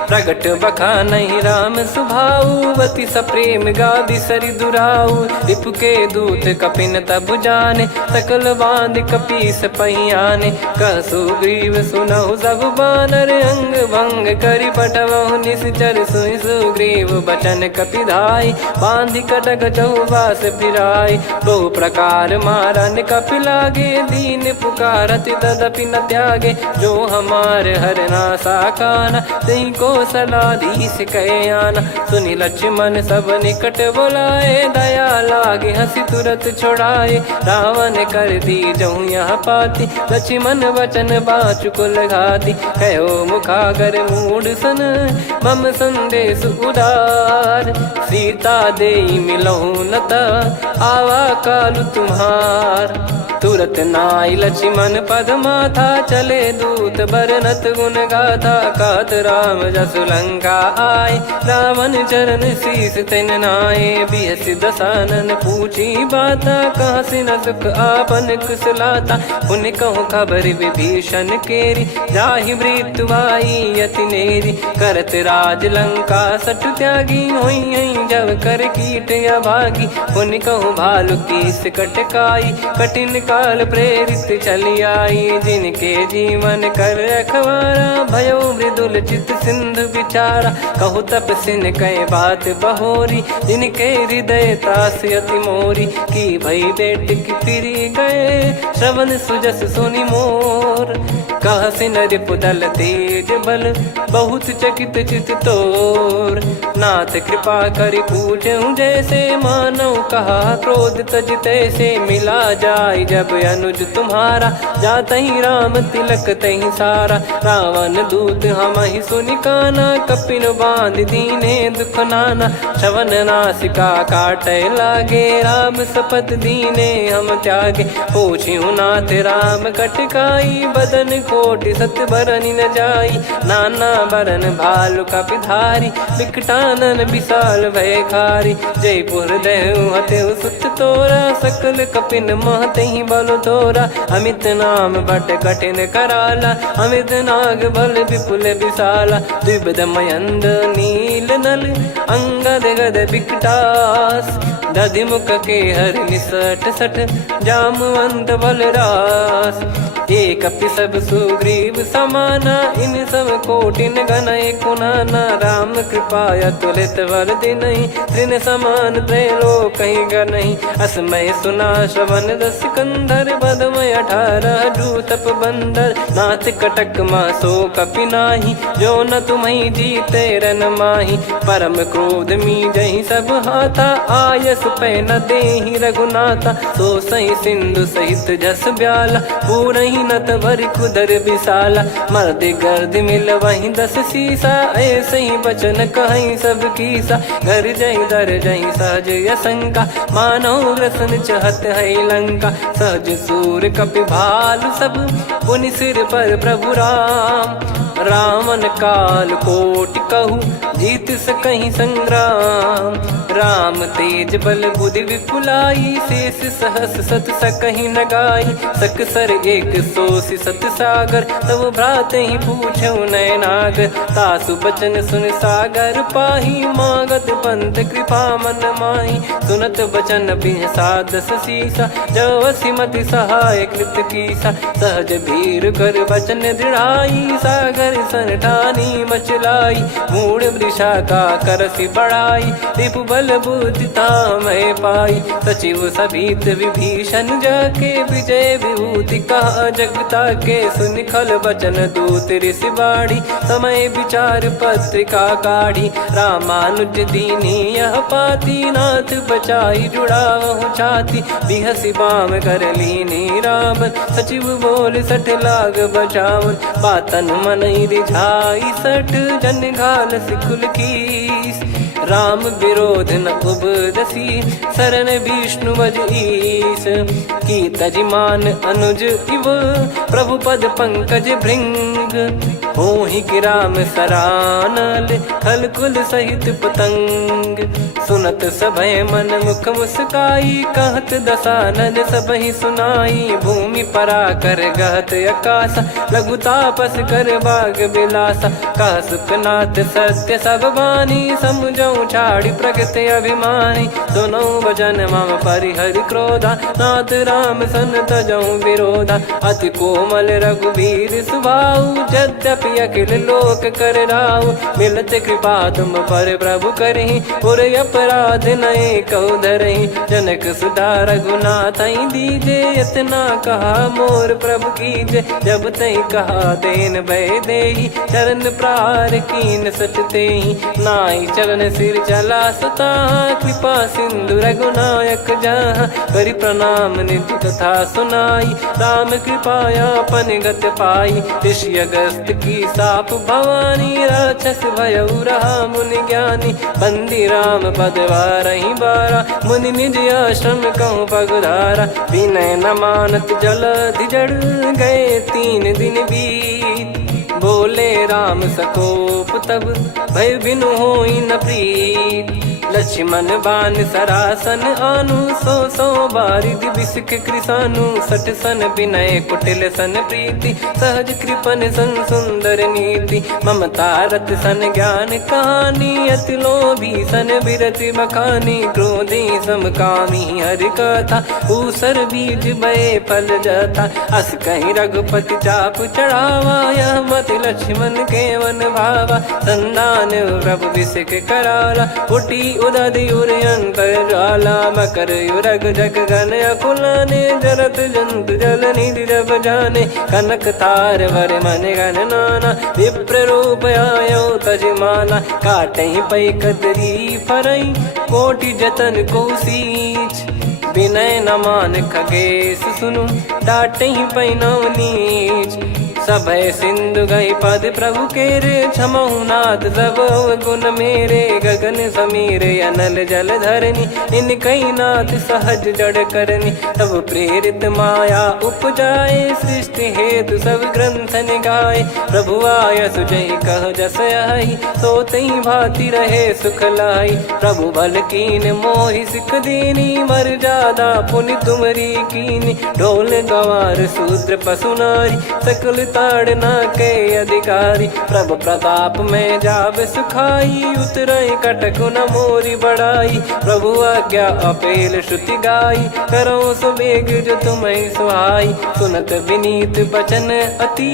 प्रगट बखानहि राम सुभाऊ, बति सप्रेम गादि सरि दुराऊ, रिपु के दूत कपिन तब जाने, सकल बांध कपीस पहियाने, कह सुग्रीव सुनहु सब बानर, अंग भंग करि पठवहु निश्चर, सुनि सुग्रीव बचन कपिधाई, बांधि कटक चौबास फिराई, बहु प्रकार मारन कपि लागे, दीन पुकारत तदपि न त्यागे, जो हमार हरना साकाना, तही को सलाधीश कहे आना, सुनि लक्ष्मण सब निकट बोलाए, दया लागे हंसी तुरत छोड़ाए, रावण कर दी जहूँ यहाँ पाती, लक्ष्मण वचन बाचु कुल घाती, कहो मुखागर मूढ़ सन, मम संदेश उदार, सीता देई मिलहु नता, आवा कालु तुम्हार, तुरत नाई लक्ष्मण पद माथा, चले दूत बरनत गुण गाथा, कहत राम जसु लंका आए, रावण चरण शीस तिन नाये, बिहसि दसानन पूछी बाता, कहाँ से न सुख आपन कुशलाता, उन कहूँ खबर विभीषण केरी, जाहि मृत्यु आई अति नेरी, करत राज लंका सठ त्यागी, होई जब कर कीट अभागी, उन कहूँ भालु कीस कटकाई, कठिन काल प्रेरित चली आई, जिनके जीवन कर रखवारा, भयो मृदुल चित सिंधु विचारा, कहु तपसिन कह बात बहोरी, जिनके हृदय तास अति मोरी, की भई बेट की फिरी गए, श्रवण सुजस सुनि मोर, कह सिन रिपुदल तेज बल, बहुत चकित चित तोर, नाथ कृपा करि पूछऊं जैसे, मानव कहा क्रोध तज तैसे, मिला जाय जब अनुज तुम्हारा, जात ही राम तिलक तही सारा, रावण दूत हम ही सुनि काना, कपिन बांध दीने दुख नाना, श्रवण नासिका काटे लागे, राम सपत दीने हम त्यागे, पूछिहु नाथ राम कटकाई, बदन कोटि सत बरनि न जाई, नाना बरन भालु कपिधारी, विकटानन विशाल भय खारी, जयपुर देहु हतेउ सुत तोरा, सकल कपिन महतहि बल तोरा, अमित नाम बट कठिन कराला, अमित नाग बल विपुल विशाला, द्विविध मयंद नील नल, अंगद गद विकटास, दधिमुख के हर निसठ सठ, जामवंत बलरास, एक अपि सब सुग्रीव समाना, इन सब कोटिन गनय कुनाना, राम कृपा अतुलित बल दिनहि, तृण समान त्रैलोकहि गनहि, असमय सुना श्रवण रस कंधर, बदमय 18 जूतप बंदर, नाथ कटक मासो कपि नाही, जो न तुम्हि जीते रन माही, परम क्रोध मी जहि सब हाथा, आयस पे न देहि रघुनाथा, सो सही सिंधु सहित जस ब्याला, पूरही नत भर कुदर विशाला, मर्द गर्द मिल वहीं 10 सीसा, ऐसे ही बचन कहीं सब कीसा, घर जई दर जई सहज यसंका, मानो ग्रसन चहत है लंका, सहज सूर कपि भालु सब, पुनि सिर पर प्रभु राम, रामन काल कोटि कहु, जीत सकहीं संग्राम, राम तेज बल बुद्धि विपुलाई, शेष सहस सत सकहीं न गाई, सकसर एक सोसी सत सागर, तब भ्राते ही पूछो नयनागर, तासु बचन सुन सागर पाही, मागत पंथ कृपा मन माही, सुनत बचन बिहसादस सीसा, जवसी मति सहाय कृत कीसा, सहज भीर कर बचन दृढ़ाई, सागर सन ठानी मचलाई, मूड वृषा का करसी बढ़ाई, रिपु बल बुद्धि तामय पाई, सचिव सभीत विभीषण जाके, विजय विभूति कहा जगता के, सुनि खल बचन दूत ऋषि बाड़ी, समय विचार पत्रिका काढ़ी, रामानुज दीनी यह पाती, नाथ बचाई जुड़ावहु छाती, बिहसी बाम कर लीनी रावण, सचिव बोल 60 लाग बचावन, बातन मन रिझाई 60 जन घाल सिकुल कीस, राम विरोध न उपदसी, शरण विष्णु बज ईस, की तजिमान अनुज इव, प्रभु पद पंकज भृंग, होहि कि राम सरानल, खल कुल सहित पतंग, सुनत सभय मन मुख मुस्काई, कहत दसानन सबहि सुनाई, भूमि परा कर गहत आकाशा, लघु तापस कर बाग बिलासा, कह सुखनाथ सत्य सब बानी, समझौ छाड़ी प्रगति अभिमानी, सुनो भजन मम परिहरि क्रोधा, नाथ राम सन तजौ विरोधा, अति कोमल रघुवीर सुभाऊ, यद्यपि अखिल लोक कर राऊ, मिलत कृपा तुम पर प्रभु करहि, और अपराध नए कौ धरहि, जनक सुधा रघुनाथ दीजे, इतना कहा मोर प्रभु कीजे, जब तई कहा देन भय देहि, चरण प्रार कीन सटतेहि, नाई चरण सिर चला सता, कृपा सिंधु रघुनायक जहाँ, करि प्रणाम निधि कथा सुनाई, राम कृपाया पन गत पाई, ऋषि अगस्त की साप भवानी, राक्षस भयउ रहा मुनि ज्ञानी, बंदी राम पद वारहि बारा, मुनि निज आश्रम कहूँ पगधारा, विनय न मानत जलधि जड़, गए 3 दिन बीत, बोले राम सकोप तब, भय बिनु होई न प्रीत, लक्ष्मण बान सरासन आनु, 100 बारिद बिसिक कृसानु, 60 सन विनय कुटिल सन प्रीति, सहज कृपन सन सुंदर नीति, ममता रत सन ज्ञान कहानी, अति लोभी सन बिरति बखानी, क्रोधी समकामी हरि कथा, ऊसर बीज बये फल जथा, अस कहीं रघुपति चाप चढ़ावा, यह मत लक्ष्मण के वन भावा, संदान प्रभु बिसिक कराला, उटी उदधि उर अंतर ज्वाला, मकर युरग जग गन अकुलाने, जरत जंतु जल निधि जब जाने, कनक तार वर मन गण नाना, विप्र रूप आयो तजमाना, काटहि पै कतरी फरई, कोटि जतन को सींच, विनय न मान खगेश सुनु, डांटहि पै नव नीच, सभय सिंधु गई पद प्रभु केरे, क्षमहु नाथ सब गुण मेरे, गगन समीरे अनल जल धरनी, इन कई नाथ सहज जड़ करनी, तब प्रेरित माया उपजाए, सृष्टि हेतु सब ग्रंथ निगाए, प्रभु आय सुजय कह जस आई, सोतई भांति रहे सुख लाई, प्रभु बल कीन मोहि सिख दीनी, मर जादा पुनि तुमरी कीनी, ढोल गवार शूद्र पशु नारी, सकल ताड़ना के अधिकारी, प्रभु प्रताप में जाब सुखाई, उतरई कटक न मोरी बढ़ाई, प्रभु आज्ञा अपेल श्रुति गाई, करो सुबेग जो तुम्हें सुहाई, सुनत विनीत बचन अति,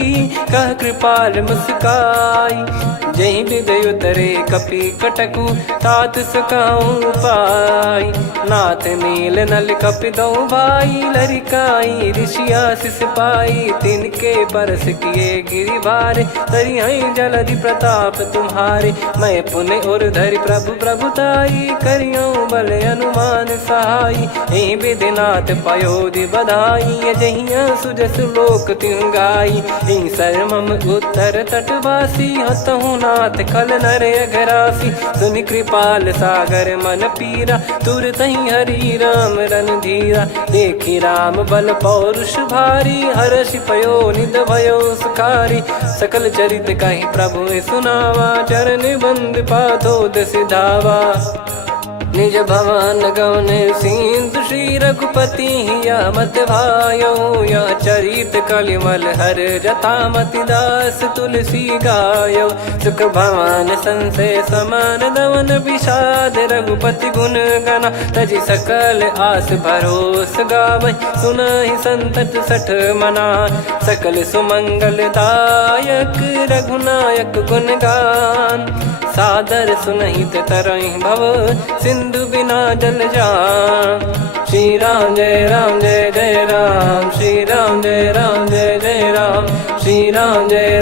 कह कृपाल मुस्काई, जहि हृदय उतरे कपि कटकु, तात सकाऊं पाई, नाथ नील नल कपि दो भाई, लरिकाई ऋषि आशीष पाई, तिनके परस किए गिरिबारे, तरियई जलधि प्रताप तुम्हारे। मैं पुण्य और धरि प्रभु प्रभुताई, करियऊँ बल अनुमान सहाई। एहि विधिनाथ पयोधि बधाई, जहिया सुजस लोक तिहुँ गाई। एहि सरमम उत्तर तटवासी, हतहु नाथ खल नर अघरासी। सुनि कृपाल सागर मन पीरा, तुरतहि हरि राम रणधीरा। देखि राम बल पौरुष भारी, हर्षि पयो निध भयो सुखारी। सकल चरित कहि प्रभु सुनावा, चरण बंद पादोद सिधावा। निज भवन गवन सिंधु श्री रघुपति, या मत भायो या चरित कलिमल हर जथामति दास तुलसी गायो। सुख भवन संशय समान दमन विषाद, रघुपति गुण गना तजि सकल आस भरोस गावै। सुनहि संतत सठ मना, सकल सुमंगल दायक रघुनायक गुण गान। सादर सुनहित तरहि भव, सिंधु बिना जल जान। श्री राम जय जय राम, श्री राम जय जय राम। श्री राम जय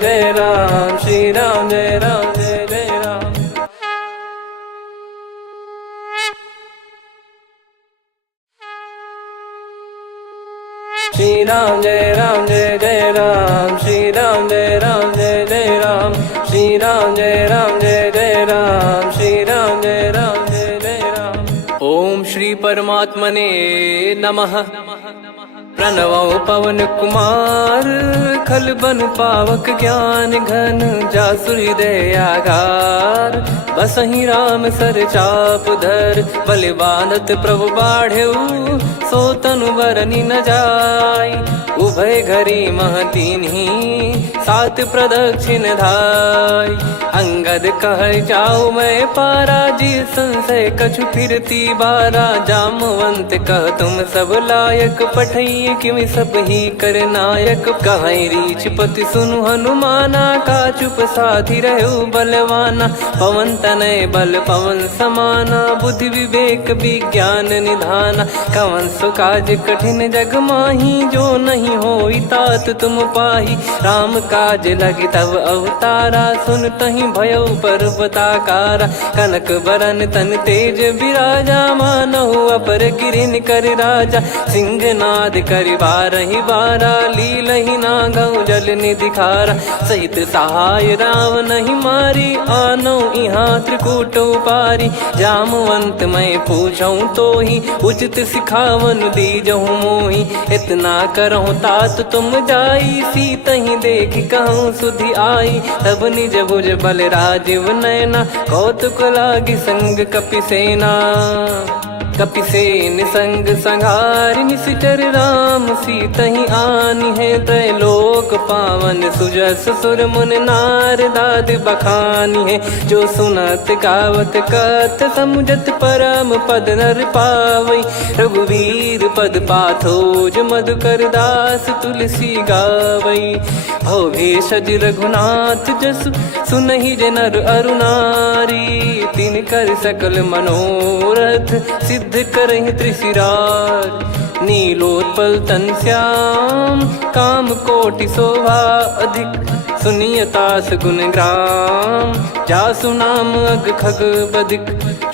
जय राम, श्री राम जय जय राम। श्री राम जय जय राम, श्री राम जय जय राम। श्री राम जय जय राम, श्री राम जय जय राम। ओम श्री परमात्मने नमः। प्रणवो पवन कुमार, खल बन पावक ज्ञान घन। जासु हृदय आगार, बसहि राम सर चाप धर। बलि बांधत प्रभु बाढ़ेउ, सो तनु बरनि न जाय। उभय घरी मह दीन्ही, सात प्रदक्षिण धाय। अंगद कह जाऊ मैं पारा, जी संशय कछु फिरती बारा। जामवंत कह तुम सब लायक, पठई किमि सब ही कर नायक। कहीं रीछ पति सुनु हनुमाना, का चुप साधि रहु बलवाना। पवन तनय बल पवन समाना, बुद्धि विवेक विज्ञान निधाना। कवन सो काज कठिन जग माही, जो नहीं होई तात तुम पाही। राम काज लगी तब अवतारा, सुन तहि भयो पर्वताकारा। कनक बरन तन तेज बिराजा, मानहु अपर गिरिन कर राजा। सिंहनाद करि बारहि बारा, लीलहि नागौ जल निधि खारा। सहित सहाय रावणहि मारी, आनौ इहाँ त्रिकूट उपारी। जामवंत मैं पूछऊँ तोहि, उचित सिखावन दीजहु मोहि। इतना करहु तात तुम जाई, सीतहि देखि कहूँ सुधि आई। तब निज भुज बल राजीव नयना, कौतुक लागी संग कपिसेना। कपिसेन संग संहारि निशिचर राम, सीतहि आनि है त्रैलोक पावन। सुजस सुर मुन नार दाद बखानी है, जो सुनत गावत कथ समुझत परम पद नर पावै। रघुवीर पद पाथोज मधुकर दास तुलसी गावै। भव भेषज रघुनाथ जसु, सुनहि जे नर अरु नारी। तिन कर सकल मनोरथ, सिद्ध करहि त्रिशिरार। नीलोत्पल तन श्याम, काम कोटि शोभा अधिक। सुनियतास गुण ग्राम, जासु नाम अग खग बदिक।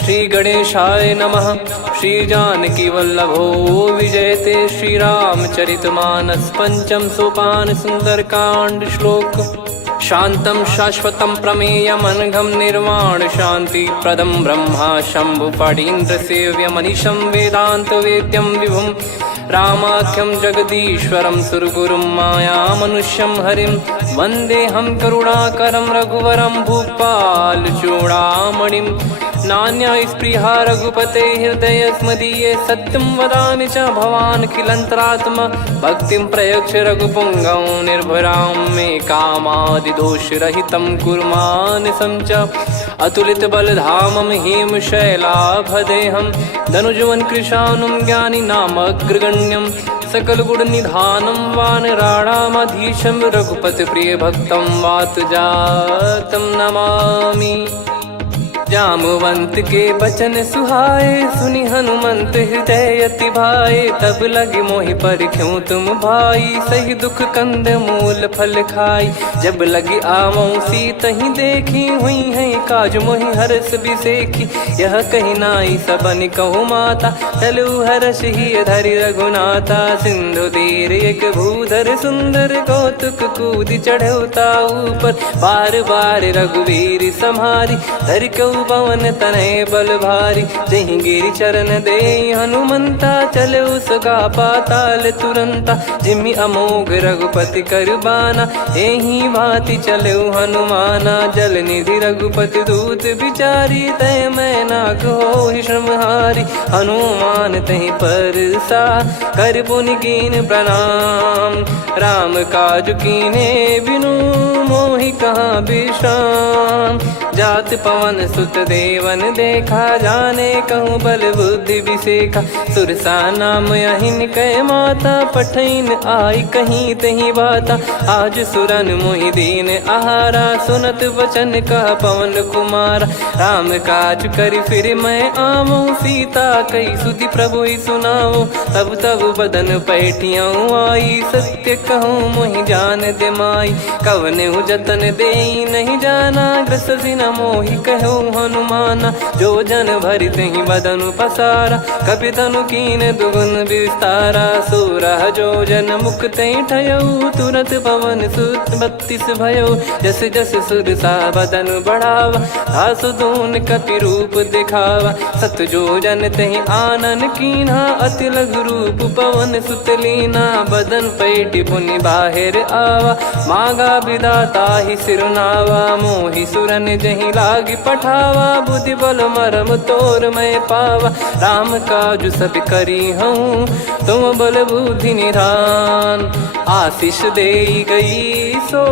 श्री गणेशाय नमः। श्री जानकी वल्लभो विजयते, श्री रामचरित मानस पंचम सोपान सुंदरकांड श्लोक। शांतं शाश्वतं प्रमेयमनघं निर्वाण शांति प्रदं ब्रह्मा शंभु फणीन्द्र सेव्य मनीषं वेदांत वेद्यं विभुं। रामाख्यं जगदीश्वरं सुरगुरुं माया मनुष्यं हरिं। वन्देऽहं करुणाकरं रघुवरं भूपाल चूडामणिं। नान्या स्पृहा रघुपते हृदय स्मदीये, सत्यं वदामि च भवान् खिलन्तरात्मा। भक्तिं प्रयच्छ रघुपुङ्गं निर्भरां मे कामादिदोषरहितं कुर्मानसं च। अतुलित बलधामं हेमशैलाभदेहं, धनुजवन कृशानुं ज्ञानिनामग्रगण्यं। सकल गुण निधानं वानराणामधीशं, रघुपति प्रिय भक्तं वात जातं नमामि। जामवंत के बचन सुहाए, सुनि हनुमंत हृदय अति भाए। तब लगे मोहि पर क्यों तुम भाई, सही दुख कंद मूल फल खाई। जब लगी आवऊं सीतहि देखी, हुई है काज मोहि हरस बिसेखी। यह कही नाई सबन कहु माता, चलु हरष ही धरि रघुनाथा। सिंधु तीर एक भूधर सुंदर, कौतुक कूद चढ़ौता ऊपर। बार बार रघुवीर सम्हारी, धरि कऊ पवन तनय बल भारी। जहि गिरि चरण दे हनुमंता, चले उसका पाताल तुरंता। जिमि अमोघ रघुपति कर बाना, एहि भांति चले हनुमाना। जल निधि रघुपति दूत बिचारी, तय मैं नाक होहि श्रमहारी। हनुमान तहि परसा, कर पुनि कीन प्रणाम। राम काज कीने बिनु, मोहि कहाँ विश्राम। जात पवन सुत देवन देखा, जाने कहूँ बल बुद्धि विसेखा। सुरसा नाम अहिन कै माता, पठैन आई कहीं तहीं बाता। आज सुरन मोहि दीन आहारा, सुनत वचन कह पवन कुमारा। राम काज करि फिर मैं आवऊं, सीता कई सुधि प्रभु ही सुनाओ। तब तब बदन पैठियाँ आई, सत्य कहूँ मोहि जान दे माई। कवने जतन देई नहीं जाना, ग्रसिन मोहि कहो हनुमाना। जो जन भरि तहि बदनु पसारा, कपि तनु कीन दुगुन विस्तारा। सोरह जो जन मुख तहि ठयऊ, तुरत पवन सुत 32 भयऊ। जस जस सुरसा बदन बढ़ावा, आसु दून कपि रूप दिखावा। सत जो जन तहि आनन कीन्हा, अति लघु रूप पवन सुत लीना। बदन पैठि पुनि बाहिर आवा, मांगा विधाता ही सिरुनावा। मोहि सुरन जहि लागी पठावा, बुद्धि बल मरम तोर मैं पावा। राम काज सब करी हूँ, तुम बल बुद्धि निधान। आशीष देई गई, सो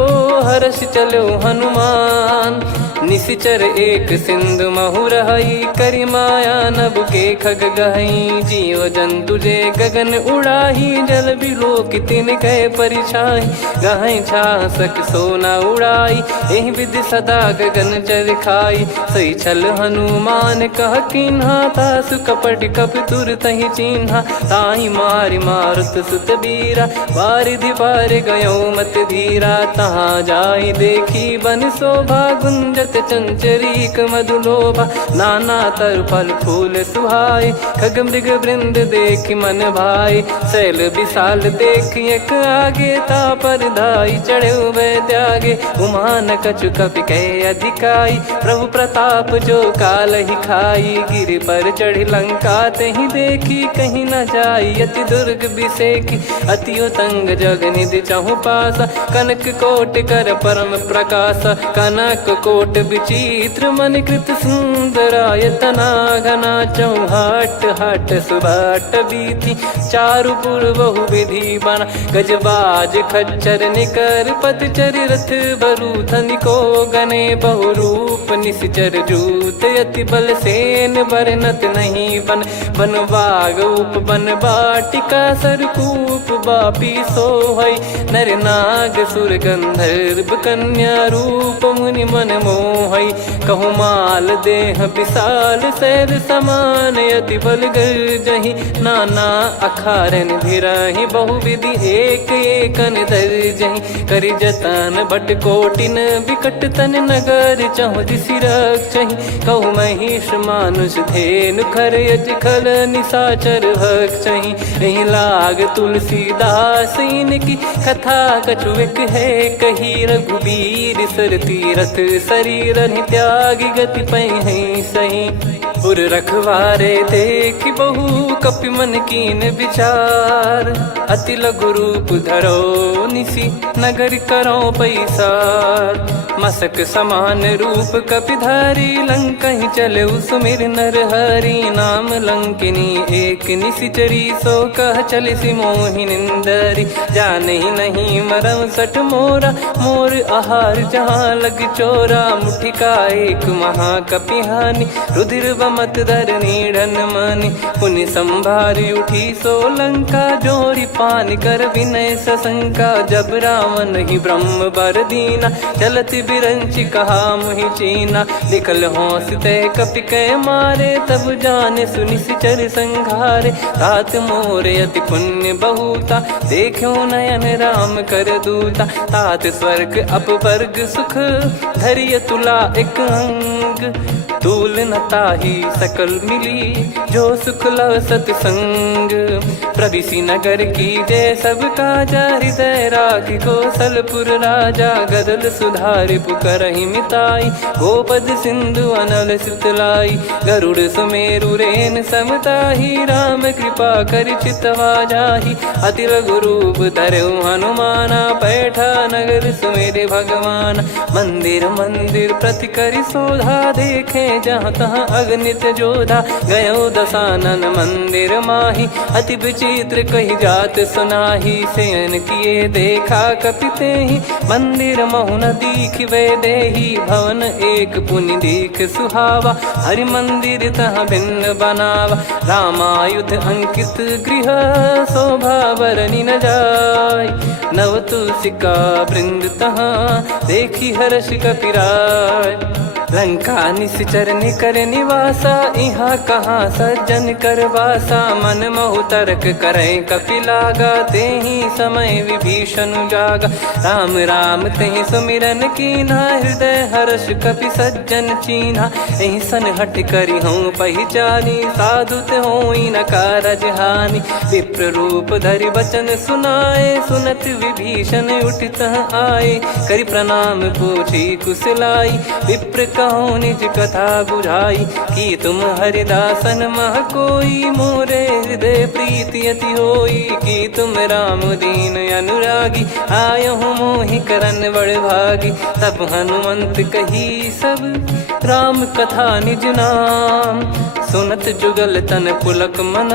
हर्ष चलो हनुमान। निशिचर एक सिंधु महु रहई, करि माया नभ के खग गहई। जीव जंतु जे गगन उड़ाही, जल बिलो तिन गए परिछाई। गहई छासक सोना उड़ाई, एहि विधि सदा गगन चर खाई। सही छल हनुमान कह कीन्हा, तासु कपट कपि तुर तहि चिन्हा। ताहि मारि मारुत सुत बीरा, वारिधि पार गयो मत धीरा। तहाँ जाई देखी बन शोभा, गुंजत चंचरीक मधुलोभा। नाना तर फल फूल सुहाए, खग मृग वृंद देखि मन भाई। शैल विशाल देख एक आगे, तापर धाई चढ़े वै त्यागे। उमा न कछु कपि कहे अधिकाई, प्रभु प्रताप जो काल ही खाई। गिरि पर चढ़ी लंका तहि देखी, कहीं न जाई अति दुर्ग बिसेकी। अति उतंग जग निधि चहु पासा, कनक कोट कर परम प्रकाशा। कनक कोट विचित्र मन कृत सुंदरायतना घना। चौहाट हाट सुबाट बीती, चारु पुर बहु विधि बना। गजबाज खच्चर निकर पतचर, रथ बरु धनिको गने। बहु रूप निश्चर जूत, अति बल सेन बरनत नहीं बन। बन बाग उप बन बाटिका, सरकूप बापी सोहई। नर नाग सुर गंधर्व कन्या, रूप मुनि मन मोहई। कहु माल देह विशाल, शैल समान अति बल गर्जहि। नाना अखारन भिराहि, बहु विधि एक एकन दर्जहि। करि जतन बट कोटिन, विकट तन नगर चहु दिसि रक्षहि। कहु महिष मानुष धेनु, खर यज खल निशाचर भक्षहि। एहि लाग तुलसीदास इनकी, कथा कछु एक है कही। रघुबीर सर तीरथ शरीर, त्यागी गति पै सही। पुर रखवारे देख बहु, कपि मन कीन विचार। अति लघु रूप धरो निसी, नगर करो पैसार। मसक समान रूप कपि धारी, लंकहि चले सुमिर नर हरि। नाम लंकिनी एक निशिचरी, सो कह चलिसि मोहि निंदरी। जानहि नहीं मरम सठ मोरा, मोर आहार जहाँ लग चोरा। मुठिका एक महाकपि हानि, रुधिर मत धरनी ढन मानी। पुनि संभारी उठी सोलंका, जोरी पान कर विनय सशंका। जब रावण ही ब्रह्म बर दीना, चलत बिरंच कहा मुहि चीना। निकल होश तय कपि कै मारे, तब जाने सुनि सिचर संघारे। तात मोरे अति पुण्य बहुता, देखो नयन राम कर दूता। तात स्वर्ग अपवर्ग सुख, धरिय तुला एक अंग। तूल न ताहि सकल मिली, जो सुख लव सतसंग। प्रविशि नगर की जय सब काजा, हृदय राखि कौशलपुर राजा। गदल सुधारि पुकारहि मिताई, गोपद सिंधु अनल सितलाई। गरुड़ सुमेरु रेन समताहि, राम कृपा करि चितवा जाहि। अति लघु रूप धरऊ हनुमाना, पैठा नगर सुमेरे भगवान। मंदिर मंदिर प्रति करि शोधा, देखे जहाँ तहाँ अगणित जोधा। गयो दशानन मंदिर माही, अति विचित्र कही जात सुनाही। शयन किए देखा कपिते ही, मंदिर महु न दीखिबे देही। भवन एक पुनि दीख सुहावा, हरि मंदिर तहाँ भिन्न बनावा। रामायुध अंकित गृह, शोभा बरनि न जाय। नव तुलसी का वृंद तहाँ, देखी हर्ष कपिराय। लंका निश्चर निकर निवासा, यहाँ कहाँ सज्जन कर वासा। मन महु तर्क करे कपिलागा, तेहि समय विभीषण जागा। राम राम तेहि सुमिरन कीन्हा, हृदय हर्ष कपि सज्जन चीन्हा। एहि सन हट करि हूँ पहिचानी, साधु ते होई न कारज हानि। विप्र रूप धरि वचन सुनाए, सुनत विभीषण उठित आए। करि प्रणाम पूछी कुशलाई, विप्र कहो निज कथा बुझाई। कि तुम हरिदासन मह कोई, मोरे हृदय प्रीति अति होई। कि तुम राम दीन अनुरागी, आयहु मोहि करन बड़ भागी। तब हनुमंत कही सब राम कथा निज नाम। सुनत जुगल तन पुलक मन,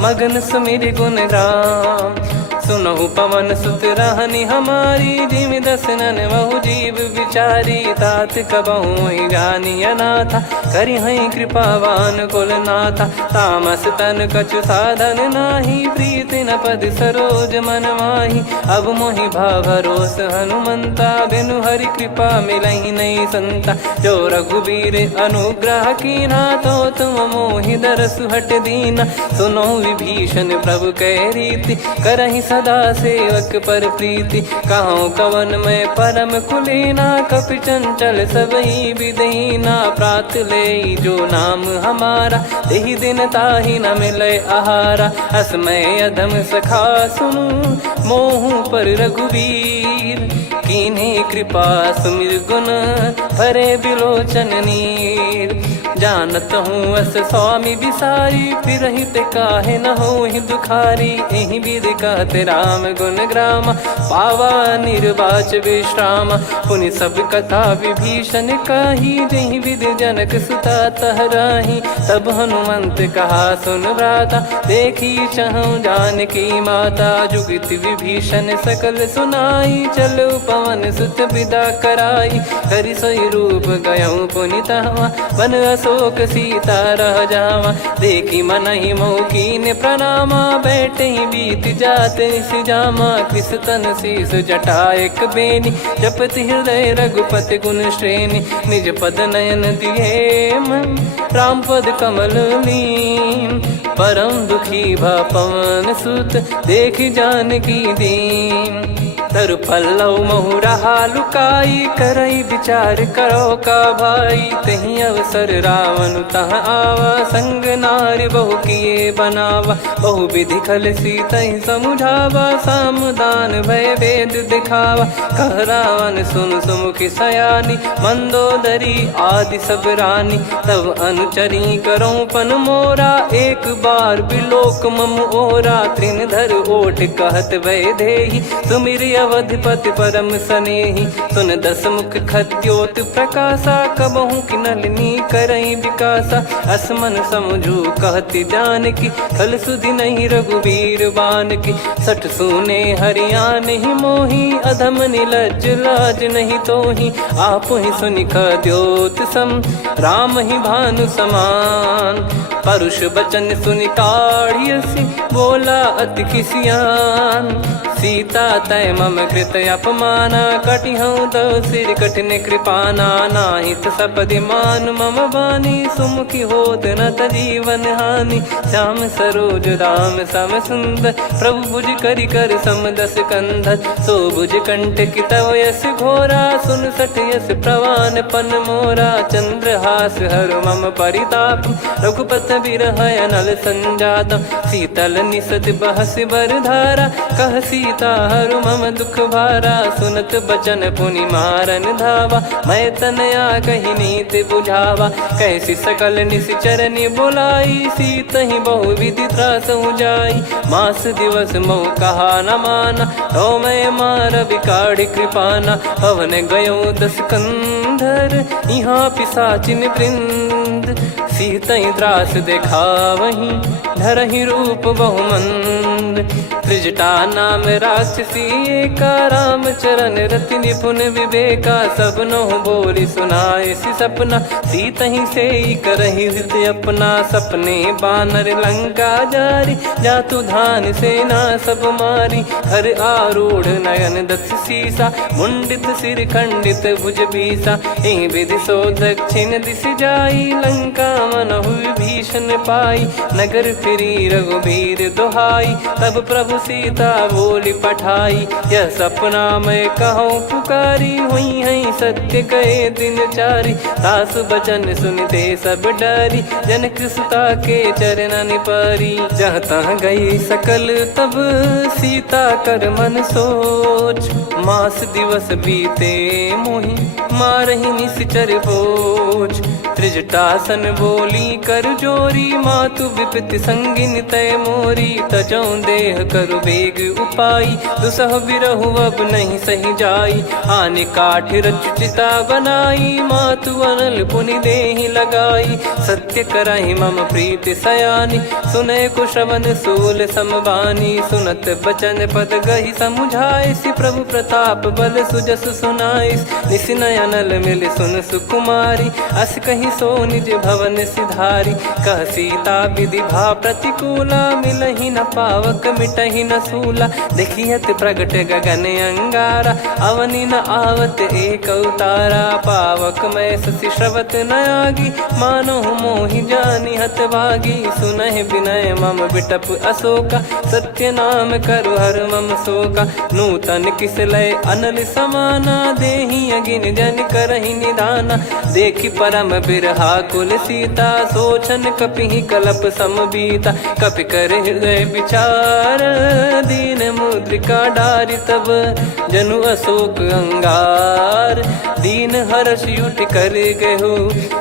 मगन सुमिर गुण राम। सुनहु पवन सुत रहनि हमारी, जिमि दसनन महु जीव विचारी। तात कबहु ही जानी अनाथा, करि हई कृपावान कुल नाथा। तामस तन कछु साधन नाही, प्रीति न पद सरोज मन माही। अब मोहि भाव भरोस हनुमंता, बिनु हरि कृपा मिलहि नहीं संता। जो रघुबीर अनुग्रह कीना, तो तुम मोहि दरसु हट दीना। सुनो विभीषण प्रभु कह रीति, करहि सदा सेवक पर प्रीति। कहूँ कवन में परम कुलीना, कपि चंचल सबई विदहीना। प्रात ले जो नाम हमारा, तेहि दिन ताहि न मिले आहारा। असमय अधम सखा सुनु, मोहु पर रघुवीर। कीन्ही कृपा सुमिर गुण, भरे बिलोचन नीर। जानत हूँ अस स्वामी बिसारी, फिर हित काहे न हो ही दुखारी। एहि विधि कहते राम गुण ग्राम, पावा निर्वाच विश्राम। पुनि सब कथा विभीषण कही, जहि विधि जनक सुता तहराही। तब हनुमंत कहा सुन भ्राता, देखी चहु जानकी माता। जुगित विभीषण सकल सुनाई, चलो पवन सुत विदा कराई। करि सोई रूप गयऊँ पुनि तहवा, बन अशोक सीता रह जावा। देखी मनहि मौकीन प्रणामा, बैठे ही बीत जात निस जामा। कृस तन शीस जटा एक बेनी, जपति हृदय रघुपति गुण श्रेणी। निज पद नयन दिए मन, राम पद कमल लीन। परम दुखी भा पवन सुत, देखि जानकी दीन। तरु पल्लव महु रहा लुकाई, करई विचार करो का भाई। तही अवसर रावण तहाँ आवा, संग नारी बहु किए बनावा। बहु विधि खल सीतहि समुझावा, सामदान भय वेद दिखावा। कह रावण सुन सुमुखी सयानी, मंदोदरी आदि सब रानी। तब अनुचरी करो पन मोरा, एक बार बिलोक मम ओरा। तृण धर ओट कहत भय देहि, सुमिर अवधिपति परम सनेही। सुन दस मुख खद्योत प्रकाशा, कबहू की नलिनी करई विकासा। असमन समझू कहती जान की, कल सुधि नहीं रघुबीर बान की। सठ सुने हरियाण ही मोही, अधम निलज लाज नहीं तोही। आप ही सुनि खद्योत सम, राम ही भानु समान। परुष बचन सुनि काढ़ियसि, बोला अति किसियान। सीता तय मम कृत अपमाना, कटिहऊँ तो सिर कठिन कृपाना। नाहित सपदि मान मम बानी, सुमुखी होत न तजीवन हानि। श्याम सरोज राम सम सुंदर, प्रभु भुज करि कर सम दस कंधर। सो भुज कंठ की तव यस घोरा, सुन सठ यस प्रवान पन मोरा। चंद्रहास हर मम परिताप, रघुपत बिरह अनल संजातम। शीतल निसत बहस बरधारा, कह सीता हरु मम दुख भारा। सुनत बचन पुनि मारन धावा, मैं तनया कही नीति बुझावा। कैसी सकल निश्चरनि बुलाई, सीत ही बहु विधि त्रास जाई। मास दिवस मोह कहा न माना, तो मैं मार बिकाढ़ी कृपाना। पवन गयो दस कंधर, यहाँ पिशाचिन वृंद। सीतई त्रास देखावहीं, धरहि रूप बहुमंद। त्रिजटा नाम राक्षसी एका, राम चरण रति निपुण विवेका। सबनो बोली सुनाए सि सपना, सीतहि से करहि हित अपना। सपने बानर लंका जारी, जातु धान सेना सब मारी। हर आरूढ़ नयन दस सीसा, मुंडित सिर खंडित भुज बीसा। एहि विधि सो दक्षिण दिश जाई, लंका मनहु विभीषण पाई। नगर फिरी रघुबीर दुहाई, तब प्रभु सीता बोली पठाई। यह सपना मैं कहूँ पुकारी, हुई है सत्य गए दिन चारी। सासु बचन सुनते सब डरी, जनक सुता के चरण परी। जहाँ तहाँ गई सकल तब सीता कर मन सोच। मास दिवस बीते मोहि, मारहि निश्चर बोझ। त्रिजटासन बोली कर जोरी, मातु विपति संगिन तय मोरी। तजौ देह करु बेग उपाई, दुसह बिरहु अब नहीं सही जाई। आने काठ रचु चिता बनाई, मातु अनल पुनि देहि लगाई। सत्य करहि मम प्रीति सयानी, सुनय कुशवन सूल समबानी। सुनत बचन पद गहि समुझाइसि, प्रभु प्रताप बल सुजस सुनाइस। निसिनय अनल मिल सुन सुकुमारी, अस कहि सो निज भवन सिधारी। कह सीता विधि भा प्रतिकूला, मिलहि न पावक मिटहि न सूला। देखियत प्रगट गगन अंगारा, अवनि न आवत एक अवतारा। पावक मैं शशि श्रवत न आगी, मानो मोहि जानि हत भागी। सुनहि विनय मम बिटप अशोका, सत्य नाम करु हर मम शोका। नूतन किस लय अनल समाना, देहि अगिन जन करहि निदाना। देखि परम बिरहा कुल सीता, सोचन कपिहि कलप समबीता। कपि कर हृदय विचार, दीन मुद्रिका डारि तब। जनु अशोक अंगार, दीन हर्ष युट कर गहु।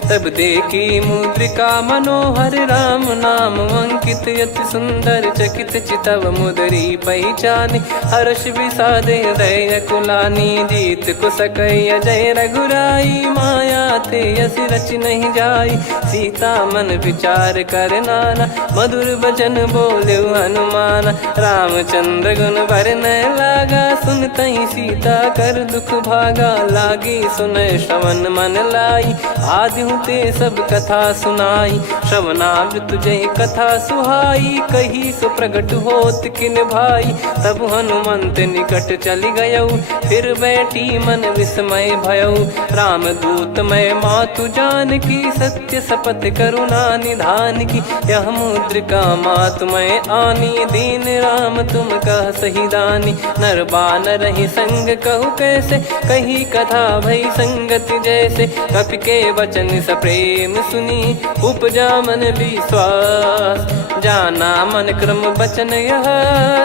तब देखी मुद्रिका मनोहर, राम नाम अंकित यति सुंदर। चकित चितव मुदरी पहचानी, हर्ष विषाद हृदय कुलानी। जीत को सकई अजय रघुराई, माया थे यस रच नहीं जाई। सीता मन विचार कर नाना, मधुर बचन बोले हनुमान। रामचंद्र गुण भरने लागा, सुनतहि सीता कर दुख भागा। लागी सुनय श्रवण मन लाई, आदिहु ते सब कथा सुनाई। श्रवणामृत जय कथा सुहाई, कही सो प्रगट होत किन भाई। तब हनुमंत निकट चली गयौ, फिर बैठी मन विस्मय भयौ। राम दूत मैं मातु जान की, सत्य शपथ करुणा निधान की। यह मुद्रिका मातु मैं आनी, दीन राम तुम कह सही दानी। नर बानर ही संग कहु कैसे, कही कथा भई संगति जैसे, कपि के वचन सप्रेम सुनी उपजा मन विश्वास। जाना मन क्रम वचन यह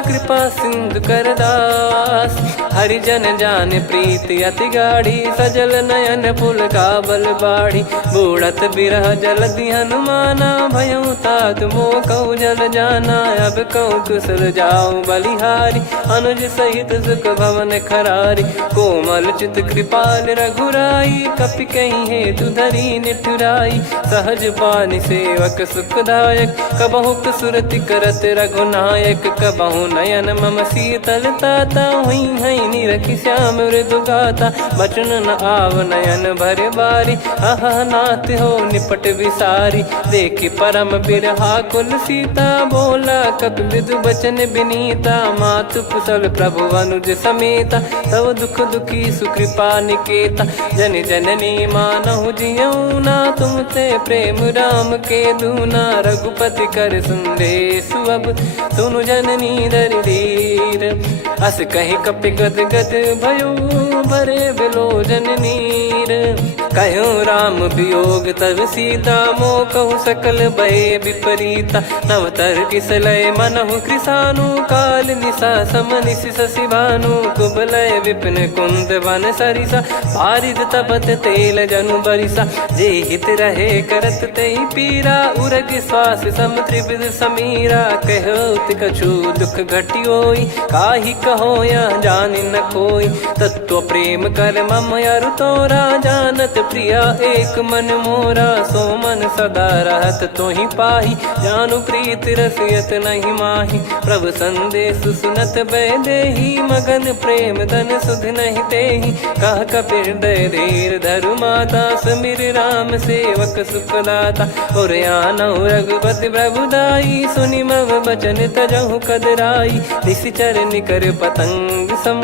कृपा सिंधु करदास। हरिजन जान प्रीति अति गाढ़ी, सजल नयन पुल काबल बाढ़ी। बूढ़त बिरह जलधि हनुमाना, भयउ तात मोह कहु जल जाना। अब कहूँ कुशल जाऊँ बलिहारी, अनुज सहित सुख भवन खरारी। कोमल चित कृपाल रघुराई, कपि कहीं हेतु धरी निठुराई। सहज पानि सेवक सुखदायक, कबहु सुरति करत रघुनायक। कबहु नयन मम शीतल ताता, हुई हई निरखि श्याम मृदु गाता। बचन न आव नयन भर बारी, अह नाथ हो निपट विसारी। देखि परम बिरहा कुल सीता, बोला कपि मृदु बचन विनीता। मातु कुशल प्रभु अनुज समेता, तव दुख दुखी सुकृपा निकेता। जन जननी मानहु जियऊ ना, तुम ते प्रेम राम के दूना। रघुपति कर संदेश अब सुनु जननी दर धीर। अस कहि कपि गद गद भयो, भरे बिलोचन नीर। कहूँ राम वियोग तब सीता, मोह कहूँ सकल भय विपरीता। नवतर किसलय मनहु कृसानु, काल निशा समनिश शशि भानु। कुबलय विपिन कुंद वन सरिसा, पारिद तपत तेल जनु बरिसा। जे हित रहे करत तेहि पीरा, उरग श्वास सम त्रिविध समीरा। कहत कछु दुख घटियोई, काहि कहो या जानि न कोई। तत्व प्रेम कर मम अरु तोरा, जानत प्रिया एक मन मोरा। सो मन सदा रहत तोहि पाही, जानु प्रीत रसियत नहीं माही। प्रभु संदेश सुनत बैदेही, मगन प्रेम धन सुध नहीं तेहि। कह कपि हृदय धीर धरु माता, समीर राम सेवक सुखदाता। और आनहु रघुपति प्रभुदाई, सुनि मम बचन तजहु कदराई। निशिचर निकर पतंग सम,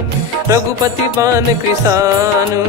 रघुपति बान कृसानु।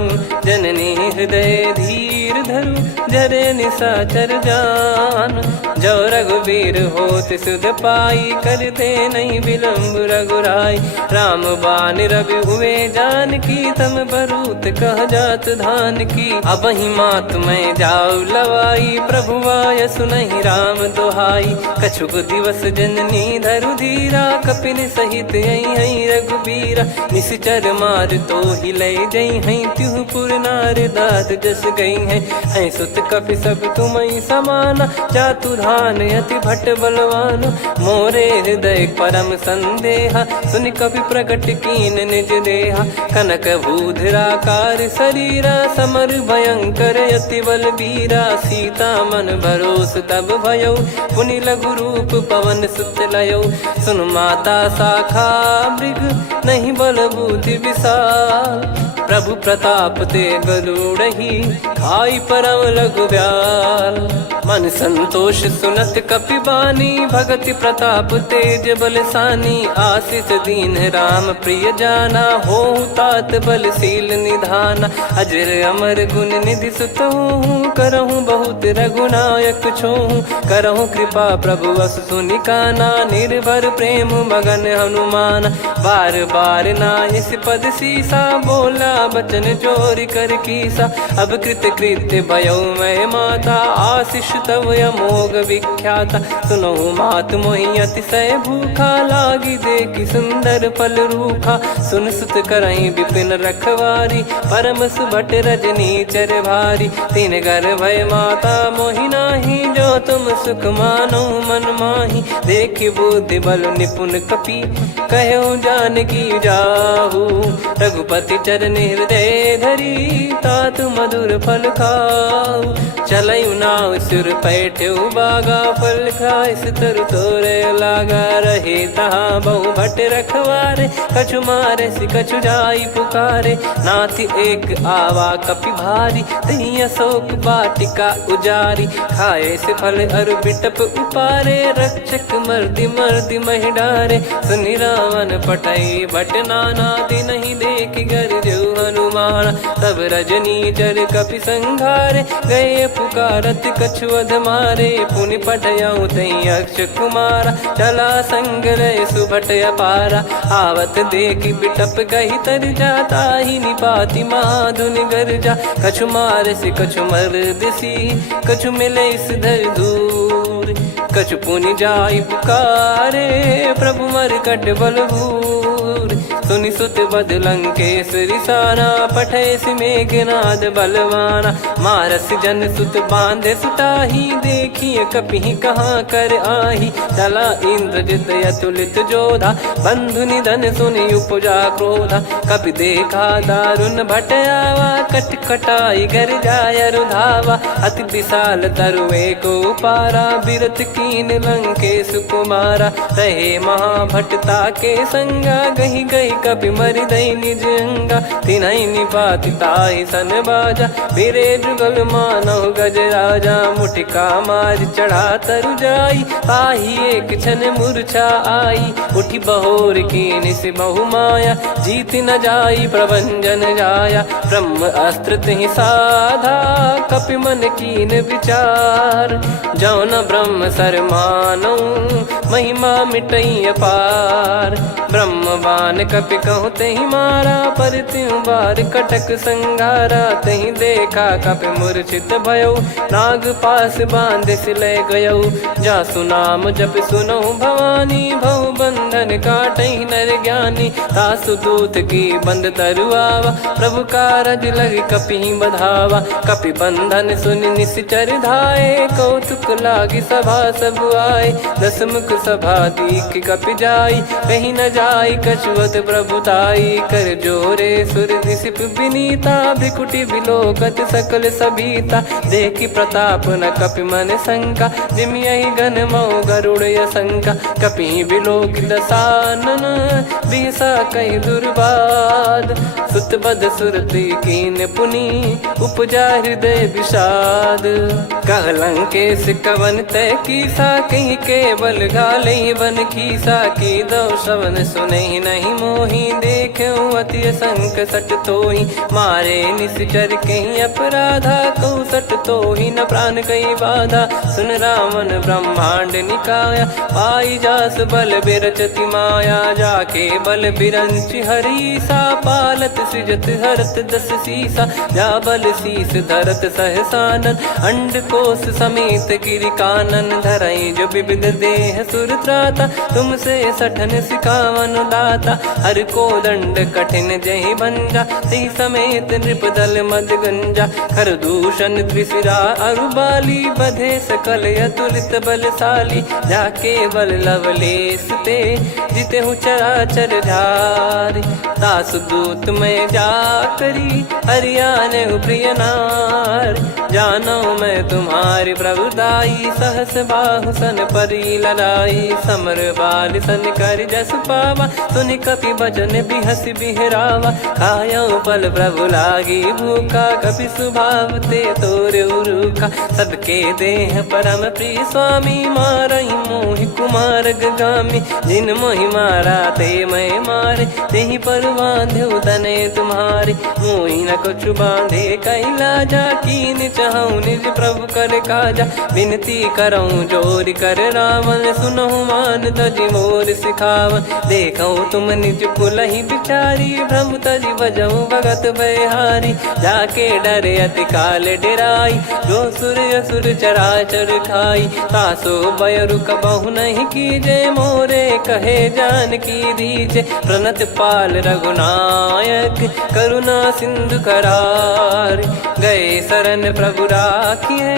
जननी हृदय धीर धरु, जरे निशाचर जान। जो रघुवीर होत सुध पाई, कर दे नहीं विलम्ब रघुराई। राम बान रवि हुए जानकी, तम बरूत कह जात धान की। अब ही मात मैं जाऊ लवाई, प्रभु आय सुनहि राम दुहाई। कछुक दिवस जननी धरु धीरा, कपिन सहित यही रघुबीरा। निश्चर मार तो ही लय जई हैं, त्युह पुर नार दाद जस गई हैं। सुत कपि सब तुमहि समाना, जातु धान अति भट बलवान। मोरे हृदय परम संदेहा, सुनि कपि प्रकट कीन निज देहा। कनक भूधराकार शरीरा, समर भयंकर अति बल बीरा। सीता मन भरोस तब भयउ, पुनि लघु रूप पवन सुत लयउ। सुन माता शाखा मृग, नहीं बल बुद्धि विशाल। प्रभु प्रताप ते गरुड़हि, खाई परम लघु ब्याल। मन संतोष सुनत कपि बानी, भगति प्रताप तेज बलसानी। आशीष दीन राम प्रिय जाना, होहु तात बलशील निधाना। अजर अमर गुण निधि सुतहु, करहु बहुत रघुनायक छोहु। करहु कृपा प्रभु अस सुनि काना, निर्भर प्रेम मगन हनुमान। बार बार नायस पद सीसा, बोला बचन चोरी कर कीसा। अब कृत कृत्य भयो मैं माता, आशीष तव अमोघ विख्याता। सुनहु मात मोहि अतिशय भूखा, लागी देखि सुंदर फल रूखा। सुन सुत करहि विपिन रखवारी, परम सुभट रजनी चर भारी। तीन घर भय माता मोहि नाही, जो तुम सुख मानो मन माही। देखि बुद्धि बल निपुण कपि, कहु जानकी जाहू। रघुपति चरण हृदय धरी, तात मधुर फल खाऊ। चलयु नाव सुर पैठ्यु बागा, फल खाइस तरु तोरे लागा। रहे तहाँ बहु भट रखवारे, कछु मारे सि कछु जाई पुकारे। नाथ एक आवा कपि भारी, तही अशोक वाटिका उजारी। खाए से फल अरु बिटप उपारे, रक्षक मर्दि मर्दि महि डारे। सुनि रावण पटई भट नाना, दिन ही देख गर जो हनुमान। तब रजनी चर कपि संघारे, गए पुकारत कछु अध मारे। पुनि पठयऊ तई अक्ष कुमारा, चला संग लय सुभट अपारा। आवत देखि बिटप गही तर जाता, ही निपाति महाधुनि गर्जा। कछु मार से कछु मर दिसी, कछु मिले इस धर दूर। कछु पुनि जाई पुकारे, प्रभु मरकट बलभूर। सुनि सुत बद लंकेश्वरी साना, पठय सि मेघनाद बलवाना। मारस जन सुत बांधे सुताही, देखिए कपि कहाँ कर आही। चला इंद्रजित अतुलित जोधा, बंधु निधन सुनि उपजा क्रोधा। कपि देखा दारुण भट आवा, कट कटाई घर जाय रुधावा। अति विशाल तरुए को पारा, बिरत कीन लंकेश कुमारा। रहे महाभटता के संगा, गही गही कपि मरि दई निज अंगा। तिन्हि निपाति ताहि सन बाजा, बिरे जुगल मानव गज राजा। मुटिका मार चढ़ा तरु जाई, ताहि एक क्षण मूर्छा आई। उठी बहोर कीन से बहु माया, जीत न जाई प्रभंजन जाया। ब्रह्म अस्त्र तिहि साधा, कपि मन कीन विचार। जौन ब्रह्म सर मानौ, महिमा मिटई अपार। ब्रह्म बान कपि कहूँ तहि मारा, पर त्यों बार कटक संगारा। तहि देखा कपि मूर्छित भयउ, नाग पास बांध सिलय गयउ। जासु नाम जप सुनौ भवानी, भव बंधन काटहि नर ज्ञानी। तासु दूत की बंद तरुआवा, प्रभु कारज लग कपि बधावा। कपि बंधन सुनि निश्चर धाये, कौतुक लागी सभा सब आए। दस मुख सभा दीख कपि जाई, कहीं न जाई कछुअत प्रभुताई। कर जोरे सुर निसिप विनीता, भ्रिकुटि बिलोकत सकल सबीता। देखि प्रताप न कपि मन शंका, जिमियहि गन मऊ गरुड़ असंका। कपि बिलोकित दसानन, बिहसा कहि दुर्बाद। सुत बद सुरति कीन पुनि, उपजा हृदय विषाद। कह लंकेश कवन तय कीसा, कहीं केवल गाले बन खीसा। की दो श्रवण सुनहि नहीं मोही, देखऊँ अति संक सट तोहि। मारे निश्चर कहीं अपराधा, कहूँ सट तोहि न प्राण कहीं बाधा। सुन रावण ब्रह्मांड निकाया, पाई जास बल बिरचति माया। जाके बल बिरंच हरीसा, पालत सृजत हरत दस सीसा। जा बल शीस धरत सहसानन, अंड कोश समेत गिरि कानन। धरई जो विविध देह सुर त्राता, तुमसे सठन सिखावन दाता। हर को दंड कठिन जहि भंजा, सी समेत नृपदल मद गंजा। खर दूषण त्रिशिरा अरुबाली, बधे सकल अतुलित बलशाली। जाके बल लवलेस ते, जिते हूँ चराचर झारी। दास दूत में जा करी, हरियाने प्रिय नार। जानो मैं तुम्हारी प्रभुताई, सहस बाहु सन परी लड़ाई। समर बाल सन कर जस पावा, सुनि कपि बचन बिहस बिहरावा। खायऊ पल प्रभु लागी भूखा, कपि स्वभाव ते तोर उरुखा। सबके देह परम प्रिय स्वामी, मारई मोहि कुमार गामी। जिन मोहि मारा ते मैं मारे, तेहि पर बांधे तने तुम्हारे। मोहि न कुछ बांधे कैलाजा, कीन चाहूँ निज प्रभु कर काजा। विनती करऊँ जोर कर रावण, सुनहु मान तजि मोर सिखावन। देखऊँ तुम निज कुलहि बिचारी, भ्रम तजि बजऊँ भगत बहारी। जाके डरे अति काल डेराई, जो सुर असुर चराचर खाई। तासो बयरु कबहु नहीं कीजे, मोरे कहे जान की दीजे। प्रणत पाल रघुनायक, करुणा सिंधु करार। गए शरण प्रभु राखिए,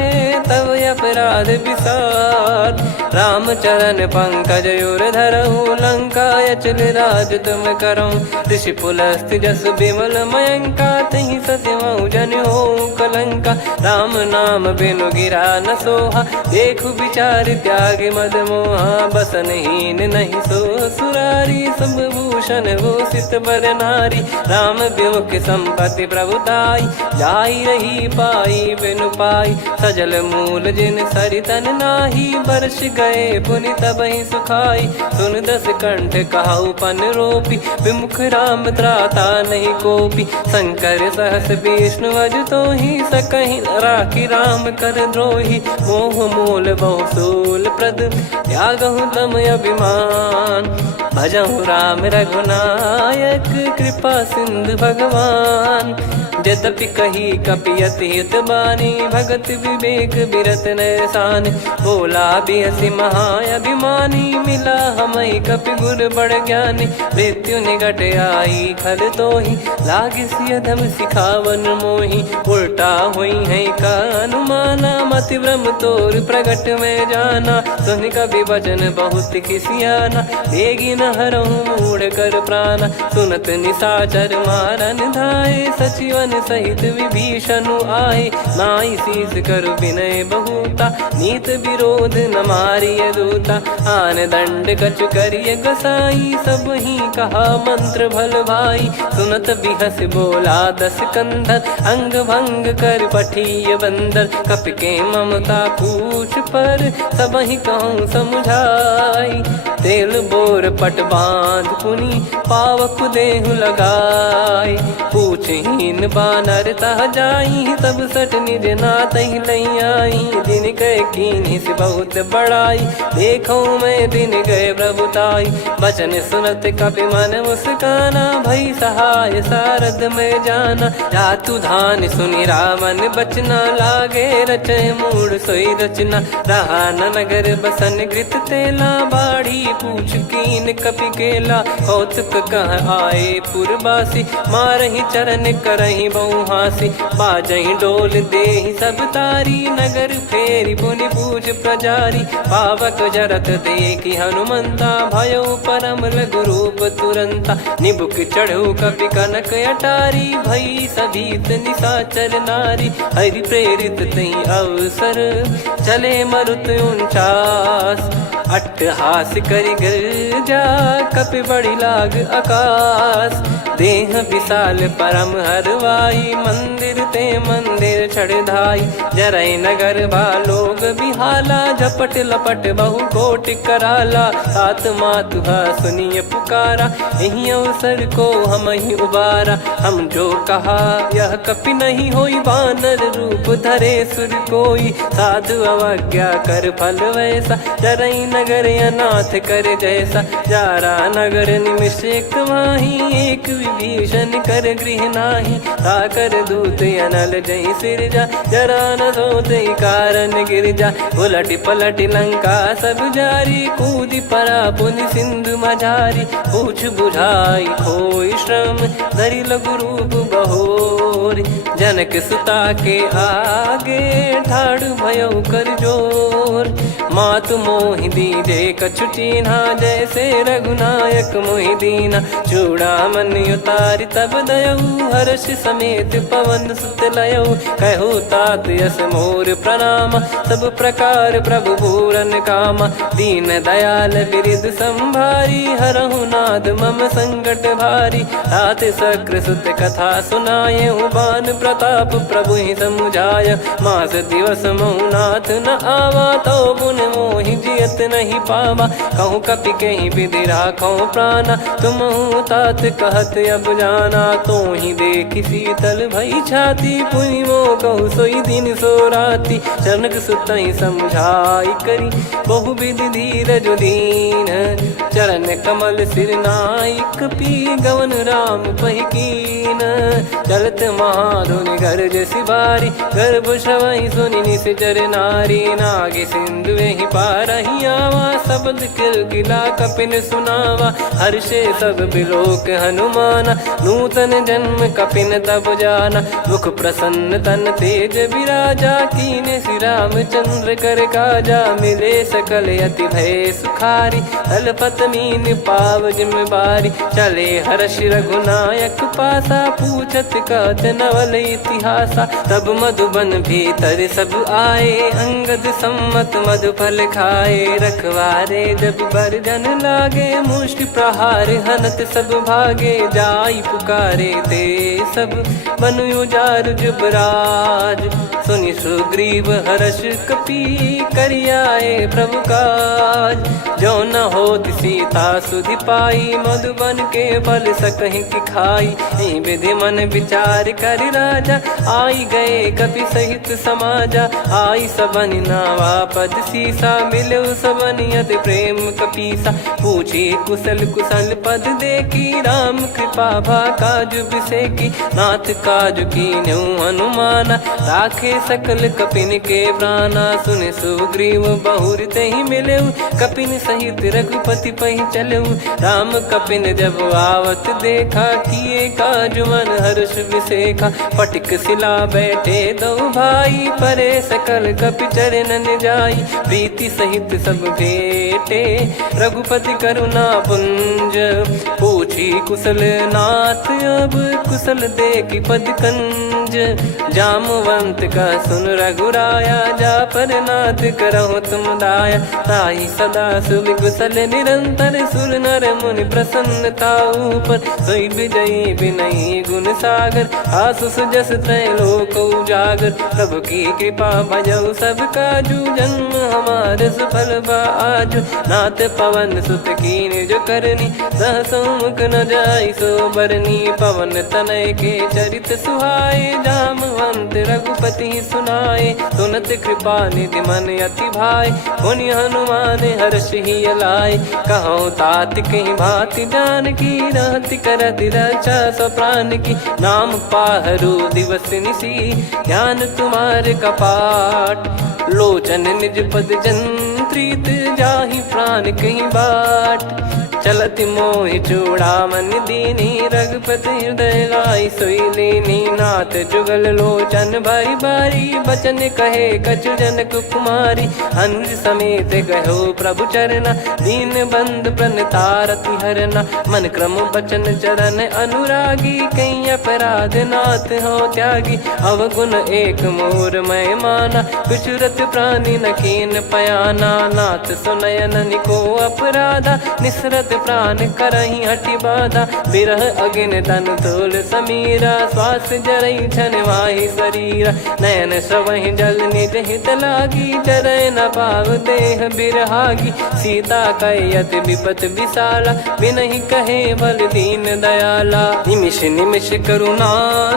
तब अपराध विसार। राम चरण पंकज उर धरहु, लंका अचल राज तुम करऊँ। ऋषि पुलस्त्य जस बिमल मयंका, तहि सस्यमऊ जन हो कलंका। का, राम नाम बिनु गिरा न सोहा, देखु विचार त्याग मद मोहा, बसनहीन नहीं सो सुरारी, सब भूषण वो सित बर नारी, राम विमुख संपत्ति प्रभुताई, जाई रही पाई बिनु पाई, सजल मूल जिन सरितन नाही, बरस गए पुनि तबहि सुखाई, सुन दस कंठ कहाऊ पन रोपी, विमुख राम त्राता नहीं कोपी, शंकर सहस विष्णु अजतो ही, सकहि राखी राम कर द्रोही, मोह मूल बहु सूल प्रद, त्यागहु तम अभिमान, भजहु राम रघुनायक, कृपा सिंधु भगवान, यद्यपि कही कपियति हित बानी, भगत विवेक बिरत नैसान, बोला बिहसी महाअभिमानी, मिला हमई कपि गुर बड़ ज्ञानी, मृत्यु निकट आई खल तोहि, लागे सियधम सिखावन मोहि, उल्टा हुई है का अनुमाना, मति भ्रम तोर प्रगट में जाना, सुन कवि वचन बहुत किसियाना, देगी न हरहु मूढ़ कर प्राण, सुनत निशाचर मारन धाये, सचिवन सहित विभीषण आए, नाई शीस कर विनय बहुता, नीत विरोध न मारिय दूता, आन दंड कछु करिय गोसाई, सब ही कहा मंत्र भल भाई, सुनत बिहस बोला दस कंधर, अंग भंग कर पठिय बंदर, कपि के ममता पूछ पर, सब ही कहूँ समझाई, तेल बोर पट बांध पुनि, पावक देहु लगाई, पूछहीन बानर तह जाई, तब सट निज नाथ ही लई आई, दिन गए कीन्ही से बहुत बड़ाई, देखो मैं दिन गए प्रभुताई, बचन सुनत कपि मन मुस्काना, भई सहाय सारद में जाना, जातु धान सुनि रावण बचना, लागे रचे मूड सोई रचना, रहा न नगर बसन कृत तेला, बाड़ी पूछ कीन कपि केला, कौतुक कह आए पुरबासी, मारहि चरण करहि बहु हासी, बाजहि डोल देहि सब तारी, नगर फेरी पुनि पूछ प्रजारी, पावक जरत देखि हनुमंता, भयो परम लघु रूप तुरंता, निबुक चढ़ऊ कपि कनक अटारी, भई सभीत निशाचर नारी, हरि प्रेरित तहि अवसर, चले मरुत 49, अट्टहास करि गिरजा, कपि बड़ी लाग आकाश, देह विशाल परम हरवाई, मंदिर ते मंदिर चढ़धाई, जरई नगर बालोग बिहाला, झपट लपट बहु कोटि कराला, सात मातुहा सुनिय पुकारा, यही अवसर को हम ही उबारा, हम जो कहा यह कपि नहीं होई, बानर रूप धरे सुर कोई, साधु अवज्ञा कर फल वैसा, जरई नगर अनाथ कर जैसा, जारा नगर निमिष एक माही, एक विभीषण कर गृह नाही, ताकर दूत अनल जय सिरजा, जरा न सोते कारण गिरजा, उलट पलट लंका सब जारी, कूद परा पुनि सिंधु मझारी, पूछ बुझाई खोई श्रम, धरि लघु रूप बहोर, जनक सुता के आगे, ठाड़ भयउ कर जोर, मातु मोहि दीजे कछु चीन्हा, जैसे रघुनायक मोहि दीना, चूड़ामन उतारि तब दयऊ, हर्ष समेत पवन सुत लयऊ, कहु तात यस मोर प्रणाम, सब प्रकार प्रभु पूरन कामा, दीन दयाल बिरिद संभारी, हरहु नाद मम संकट भारी, तात सक्र सुत कथा सुनायहु, बान प्रताप प्रभु ही समुझाय, मास दिवस महु नाथ न आवा, तो पुन मोहि जियत नहीं पावा, कहूँ कपि कहीं विधि राखो प्राणा, तुम तात कहत अब जाना, तो ही देखी शीतल भई छाती, पुनि मो कहु सोई दिन सो राती, जनक सुत ही समझाई करी, बहु विधि धीरज दीन, चरण कमल सिर नाइक, पी गवन राम पहि कीन, चलत महाधुनि गर्ज सिबारी, गर्भ श्रवहि सुनि निशिचर नारी, नागे सिंधु ही पारही आवा, शब्द किलकिला कपिन सुनावा, हर्षे सब बिलोक हनुमाना, नूतन जन्म कपिन तब जाना, मुख प्रसन्न तन तेज विराजा, कीने श्री रामचंद्र कर काजा, मिले सकल अति भय सुखारी, तलपत मीन पाव जिम बारी, चले हर्ष रघुनायक पासा, पूछत कात नवल इतिहासा, तब मधुबन भीतर सब आए, अंगद सम्मत मधुफल खाए, रखवारे जब बरजन लागे, मुष्टि प्रहार हनत सब भागे, जाई पुकारे ते सब बन उजारु जुबराज, सुनि सुग्रीव हर्ष कपि करियाए प्रभु काज, जो न होत सीता सुधि पाई, मधुबन के फल सकहि की खाई, विधि मन विचार कर राजा, आई गए कपि सहित समाजा, आई सबनि नावा पद सीसा, मिलो सबनि अति प्रेम कपीसा, पूछी कुशल कुशल पद देखी, राम कृपा भा काज बिसेकी, नाथ काज कीन्हु हनुमाना, राखे सकल कपिन के प्राणा, सुन सुग्रीव बहुर तेहि मिलेउ, कपिन सहित रघुपति पहि चलेउ, राम कपिन जब आवत देखा, किए काज मन हर्ष विसेखा, फटिक सिला बैठे दो भाई, परे सकल कपि चरणन जाई, प्रीति सहित सब भेटे, रघुपति करुणा पुंज, पूछी कुशल नाथ अब कुशल देखि पद कंज, जामवंत का सुन रघुराया, जा पर नाथ करहु तुम दाया, ताहि सदा सुभि कुशल निरंतर, सुर नर मुनि प्रसन्नता ऊपर, सोई विजयी विनयी गुण सागर, आसु सुजस त्रैलोक उजागर, प्रभु की कृपा भजऊ सब काजू, जन्म हमार सफल बा आजु, नाथ पवन सुत कीन जो करनी, सहसो मुख न जाई सो बरनी, पवन तनय के चरित सुहाए, जामवंत रघुपति सुनाए, सुनत कृपा निधि मन अति भाई, पुनि हनुमान हर्ष ही लाए, कहो तात कहीं भांति जान की, रहति करति रक्षा सो प्राण की, नाम पाहरु दिवस निसी, ज्ञान तुम्हारे कपाट, लोचन निज पद जंत्रित, जाहि प्राण कहीं बाट, चलति मोहि चूड़ामन दीनी, रघुपति हृदय लाई सोई लीनी, नाथ जुगल लोचन भारी भारी, बचन कहे कछु जनक कुमारी, अनुज समेत गयो प्रभु चरना, दीन बंद प्रणतारति हरना, मन क्रम बचन चरण अनुरागी, कहीं अपराध नाथ हो त्यागी, अवगुण एक मोर मैं माना, कुछुरत प्राणी न कीन पयाना, नाथ सुनयन निको अपराधा, निसरत प्राण करही हटि बाधा, बिरह अगिन तन तोल समीरा, श्वास जरई छन वाहि शरीरा, नयन श्रवहि जल निज हित लागी, चरय न पाव देह बिरहागी, सीता कयत विपत विशाला, बिनहि कहे बल दीन दयाला, निमिष निमिष करुणा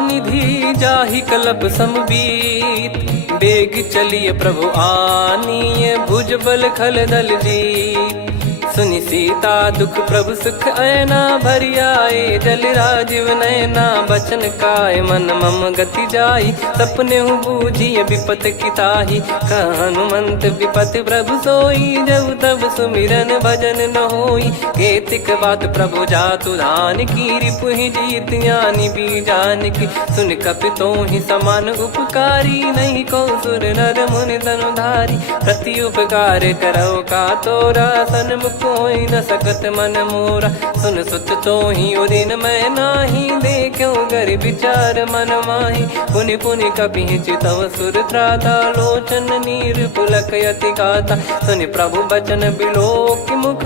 निधि, जाहि कलप समबीत, बेग चलिए प्रभु आनीय, भुज बल खल दल जीत, सुनि सीता दुख प्रभु सुख ऐना, भरि आए जल राजीव नैना, बचन काय मन मम गति जाई, सपने हूँ बूझिए विपत किताही, हनुमंत विपत प्रभु सोई, जब तब सुमिरन भजन न होई, केतिक बात प्रभु जातु धान की, रिपुहि जीत ज्ञानी बीजान की, सुन कपि तोहि समान उपकारी, नहीं को सुर नर मुनि धनुधारी, प्रति उपकार करो का तोरा, सन्मुख कोई न सकत मन मोरा, सुन सुत तो ही उदिन मैं नाही, देखो गर विचार मन माही, पुनि पुनि कपि चितव सुर त्राता, लोचन नीर पुलक यति गाता, सुनि प्रभु बचन बिलोक मुख,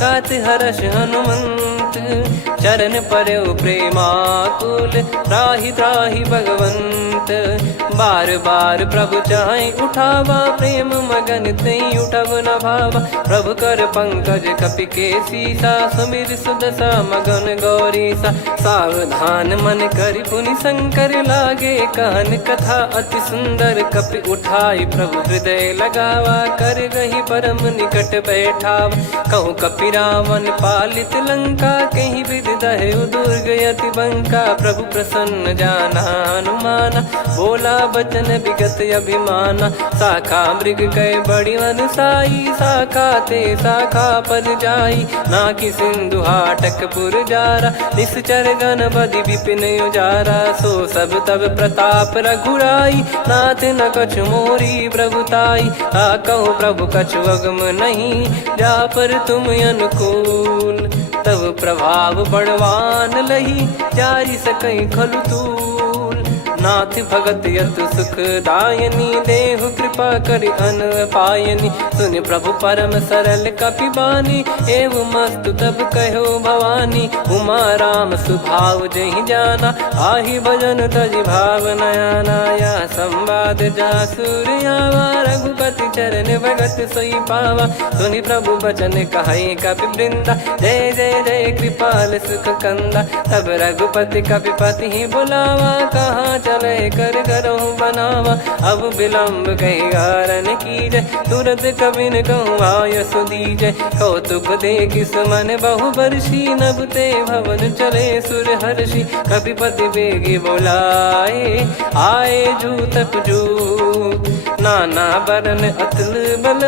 गात हर्ष हनुमंत, चरण परउ प्रेमाकुल, त्राहि त्राहि भगवंत, बार बार प्रभु चाहि उठावा, प्रेम मगन तई उठब न भावा, प्रभु कर पंकज कपि के सीसा, सुमिर सुदशा मगन गौरीसा, सावधान मन करि पुनि शंकर लागे, कहन कथा अति सुंदर, कपि उठाई प्रभु हृदय लगावा, कर गही परम निकट बैठावा, कहूँ कपि रावण पालित लंका, कहीं विधि दहे दुर्ग यति बंका, प्रभु प्रसन्न जाना हनुमाना, बोला बचन विगत अभिमाना। शाखा मृग कह बड़ी अनुसाई, शाखा ते शाखा पर जाई। ना कि सिंधु हाटकपुर जारा, निश्चर गण बदि विपिन उजारा। सो सब तब प्रताप रघुराई, नाथ न कछु मोरी प्रभुताई। आ कहो प्रभु कछु अगम नहीं, जा पर तुम अनुकूल। तब प्रभाव बड़वान लही, जारी सकई खलु तूल। नाथ भगत यतु सुख दायनी, देहु कृपा करि अन पायनी। सुन प्रभु परम सरल कपिबानी, एव मस्तु तब कहो भवानी। उमा राम सुभाव जहि जाना, आहि भजन तजि भाव नयाना। या संवाद जासुर आवा, रघुपति चरण भगत सोई पावा। सुनि प्रभु बचन कहै कपि वृंदा, जय जय जय कृपाल सुख कंदा। तब रघुपति कपिपति ही बुलावा, कहाँ चले कर करहु बनावा। अब विलम्ब कही कारण कीजय, तुरत कबिन कहूँ आयस दीजय। कौतुक देखि सुमन बहु बरसी, नभ ते भवन चले सुर हर्षि। कपिपति बेगी बोलाए, आए जूतक जूत। नाना बरन अतुल बल,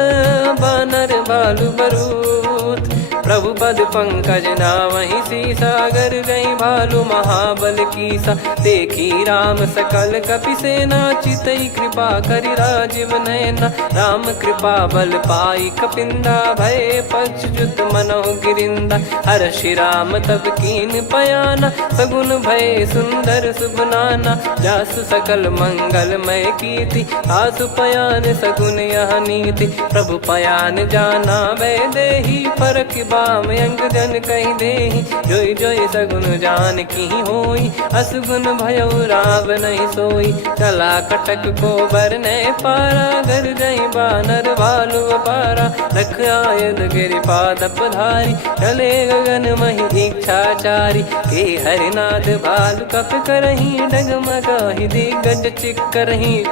बानर बालु बरूत। प्रभु पद पंकज नावहि सीसा, सागर गई भालु महाबल कीसा। देखी राम सकल कपि सेना, चितई कृपा करि राजीव नयना। राम कृपा बल पाई कपिंदा, भय पक्षजुत मनोह गिरिंदा। हर्षि राम तब कीन पयाना, सगुन भय सुंदर शुभ नाना। जासु सकल मंगलमय कीर्ति, आसु पयान सगुन यह नीति। प्रभु पयान जाना वै देहि, फरक बाम अंग जन कहि देहि। जोई जोई सगुन जान की होई, असुगुन भयो राव नहीं सोई। चला कटक को बरने पारा, घर जई बानर भालु अपारा। रख आयद गिरिपाद पधारी, चले गगन महि इच्छाचारी। के हरिनाथ भालु कप करही, डगमगाहि दिग्गज चिक्करही।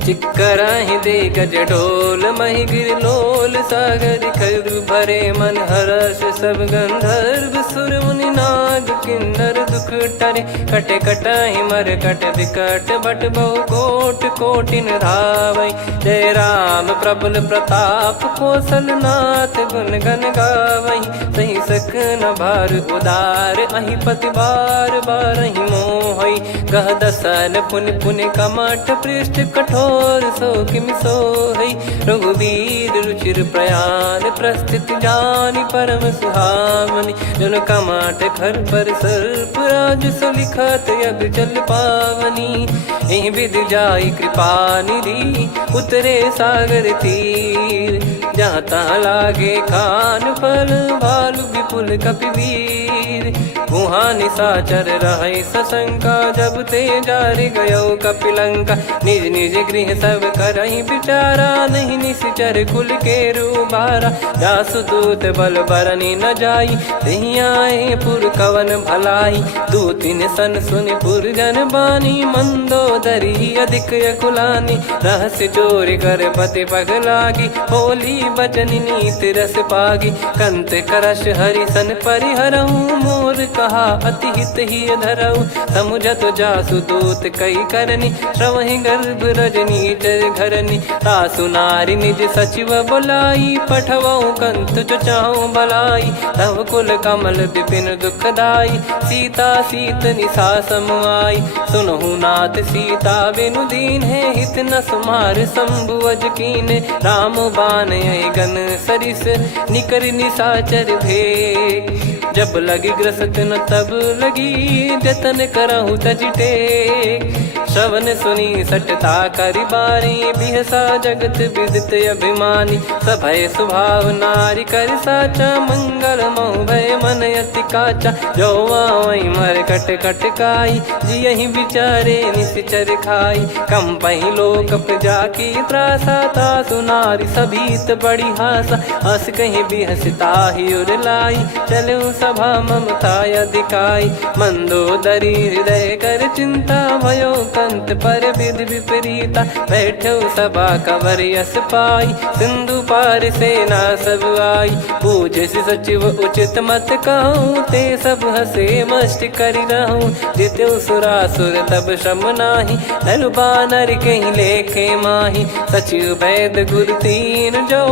चिक्कराहि दे गज ढोल, महि गिर लोल। सागर खरु भरे मन हर्ष, सब गंधर्व सुर मुनि नाग किन्नर दुख टरे। कटे कटाहि मर कट विकट, बट बहु कोट कोटिन धावै। जय राम प्रबल प्रताप, कौशल नाथ गुण गण गावै। सही सख न भार उदार, अहि पति बार बारहि मोहै। गह दसन पुनि पुनि कमठ, पृष्ठ कठोर सो किमि सोहै। रघुवीर रुचिर प्रयाण, प्रस्थित जानि परम सुहावनी। जन कमाट खर पर सर्प, राज सलिखत अब चल पावनी। एहि विधि जाई कृपा निधि, उतरे सागर तीर। जहाँ तहाँ लागे खान फल, भालु विपुल कपिवीर। वहाँ निशाचर रहै सशंका, जब ते जारि गयो कपिलंका। निज निज गृह सब करहि विचारा, नहीं निश्चर कुल के रूबारा। जासु दूत बल बरनी न जाई, तेहि आए पुर कवन भलाई। दूतिन सन सुनि पुर जन बानी, मंदोदरी अधिक अकुलानी। रहस्य चोरी कर पति पग लागी, होली बचन नीत रस पागी। कंत करश हरि सन परिहरहु, मोर कहा अति हित ही धरऊ। समुझत जासु दूत कई करनी, श्रवहि गर्भ रजनी जय घरनी। तासु नारी निज सचिव बुलाई, पठवऊ कंत जो चाहूं भलाई। तव कुल कमल विपिन दुखदाई, सीता सीत निशा समुआई। सुनहु नाथ सीता बिनु दीन है, हित न सुमार शंभुअज कीने। राम बान यही गन सरिस, निकर निशाचर भेग। जब लगी ग्रसत न तब लगी, जतन करहु तज टेक। श्रवण सुनी सटता करि बारी, बिहसा जगत विदित अभिमानी। सभय स्वभाव नारी कर साचा, मंगल मोह भय मन अति काचा। जो आवै मर कट कट काई, जियहि विचारे निश्चर खाई। कंपहि लोक प्रजा की त्रासा, तासु नारी सभीत बड़ी हासा। हस कहीं बिहसता ही उर लाई, चलऊ सभा ममता अधिकाई। मंदोदरी हृदय कर चिंता भयो कंत पर विधि विपरीता। बैठो सभा कवर यस पाई सिंधु पार सेना सब आई। पूज्य सचिव उचित मत कहूँ ते सब हसे मस्त करि रहूँ। जित्यो सुरासुर तब श्रम नाही धनु बानर कहीं लेखे माही। सचिव वैद गुरु तीन जो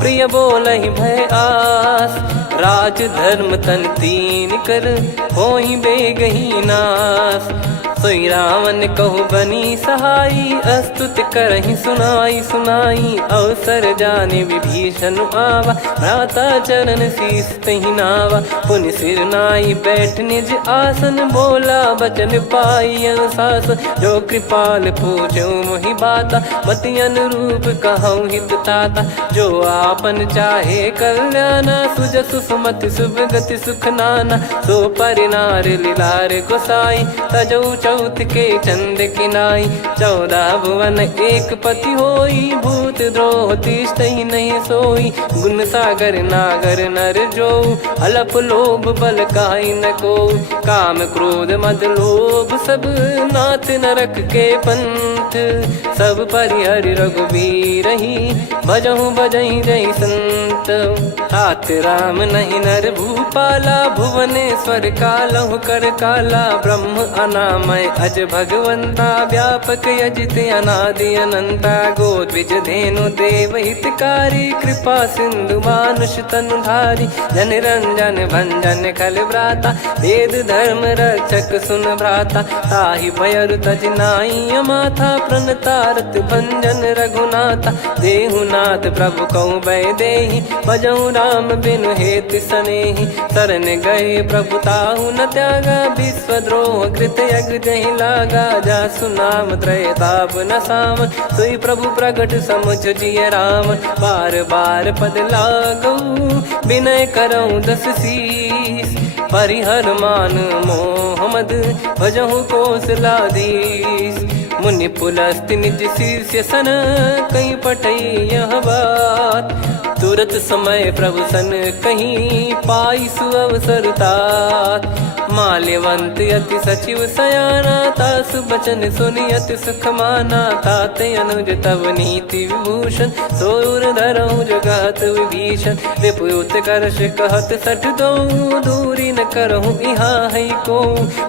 प्रिय बोलहि भय आस। राज धर्म तन तीन कर होई बेगही नास। सोई रावण कहु बनी सहाई अस्तुत करहि सुनाई सुनाई। अवसर जाने विभीषण आवा भ्राता चरण शीस तहि नावा। पुनि सिर नाई बैठ निज आसन बोला बचन पाई अनुशासन। जो कृपाल पूछो मोहि बाता मति अनुरूप कहूँ हित ताता। जो आपन चाहे कल्याणा सुजसु सुमति शुभ गति सुख नाना। सो परिनार लीलार गोसाई तजौ चौथ के चंद किनाई। 14 भुवन एक पति होई भूत द्रोह तिष्ठहि नहीं सोई। गुण सागर नागर नर जो अलप लोभ बल काई न को। काम क्रोध मद लोभ सब नाथ नरक के पंथ। सब परिहरि रघुबीर ही भजहु भजहि जय संत। तात राम नहीं नर भूपाला भुवनेश्वर कालहु कर काला। ब्रह्म अनामय अज भगवंता व्यापक यजित अनादि अनंता। गोद्विज धेनु देव हितकारी कृपा सिंधु मानुष तनुधारी। जन रंजन भंजन खल भ्राता वेद धर्म रक्षक सुन भ्राता। ताहि भयरु तज नाई माथा प्रणतारत भंजन रघुनाथा। देहुनाथ प्रभु कहु भय देहि भजहु राम बिनु हेतु सनेहि। शरण गए प्रभु ताहु न त्यागा विश्वद्रोह कृत यज्ञ जहि लागा। जासु नाम त्रय ताप न सामन सोई प्रभु प्रगट समुझ जिय रामन। बार बार पद लागऊ विनय करऊँ 10 शीस। परिहर मान मोह मद भजहु कौशलाधीश। मुनि पुलस्त्य निज शीर्ष सन कहीं पटई यह बात। तुरत समय प्रभु सन कहीं पाई सुअवसर तात। माल्यवंत अति सचिव सयाना तासु बचन सुनि अति सुख माना। ताते अनुज तव नीति विभूषण सोर धरहु जगत विभीषण। विपुत करश कहत सठ दो दूरी न करहु इहाँ है को।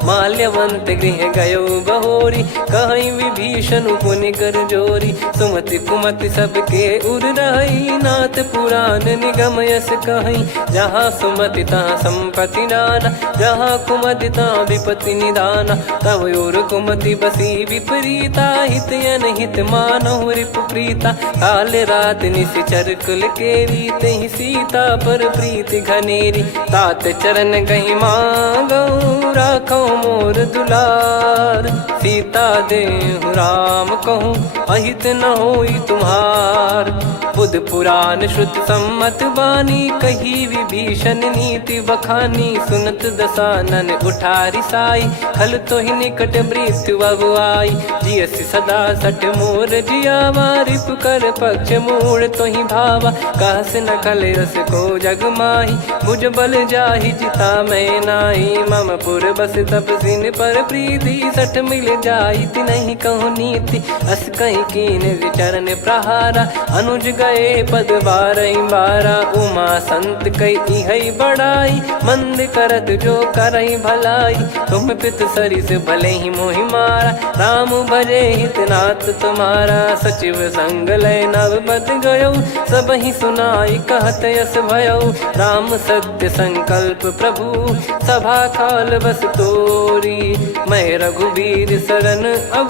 माल्यवंत गृह गयो बहोरी कहीं विभीषण पुनि कर जोरी। सुमति कुमति सबके उर रही नाथ पुराण निगम यस कहीं। जहाँ सुमति तहाँ संपत्ति नाना जहाँ कुमति तहाँ विपत्ति निदाना। तव और कुमति बसी विपरीता हित अनहित मानहु रिपु प्रीता। काल रात निश्चर कुल केरी तहि सीता पर प्रीति घनेरी। तात चरण गहि मांगऊ राखो मोर दुलार। सीता देहु राम कहूँ अहित न होई तुम्हार। बुध पुराण श्रुत सम्मत बानी कही विभीषण नीति बखानी। सुनत दसानन उठारी साई खल तो ही निकट मृत्यु अब आई। जियसि सदा सठ मोर जियावा रिप कर पक्ष मूड़ तो ही भावा। कहस न खल रस को जग माही भुज बल जाहि जिता मैं नाई। मम पुर बस तब सिन पर प्रीति सठ मिल जाई नहीं कहूँ नीति। अस कहीं कीन विचरण प्रहारा अनुज गए पद 12 उमा संत कई है बड़ाई। मंद करत जो करई भलाई तुम पित सरिस भले ही मोहि मारा। राम भजे हित नाथ तुम्हारा सचिव संग लय नव बद गयो। सब ही सुनाई कहत यस भयो। राम सत्य संकल्प प्रभु सभा काल बस तोरी। मैं रघुबीर शरण अब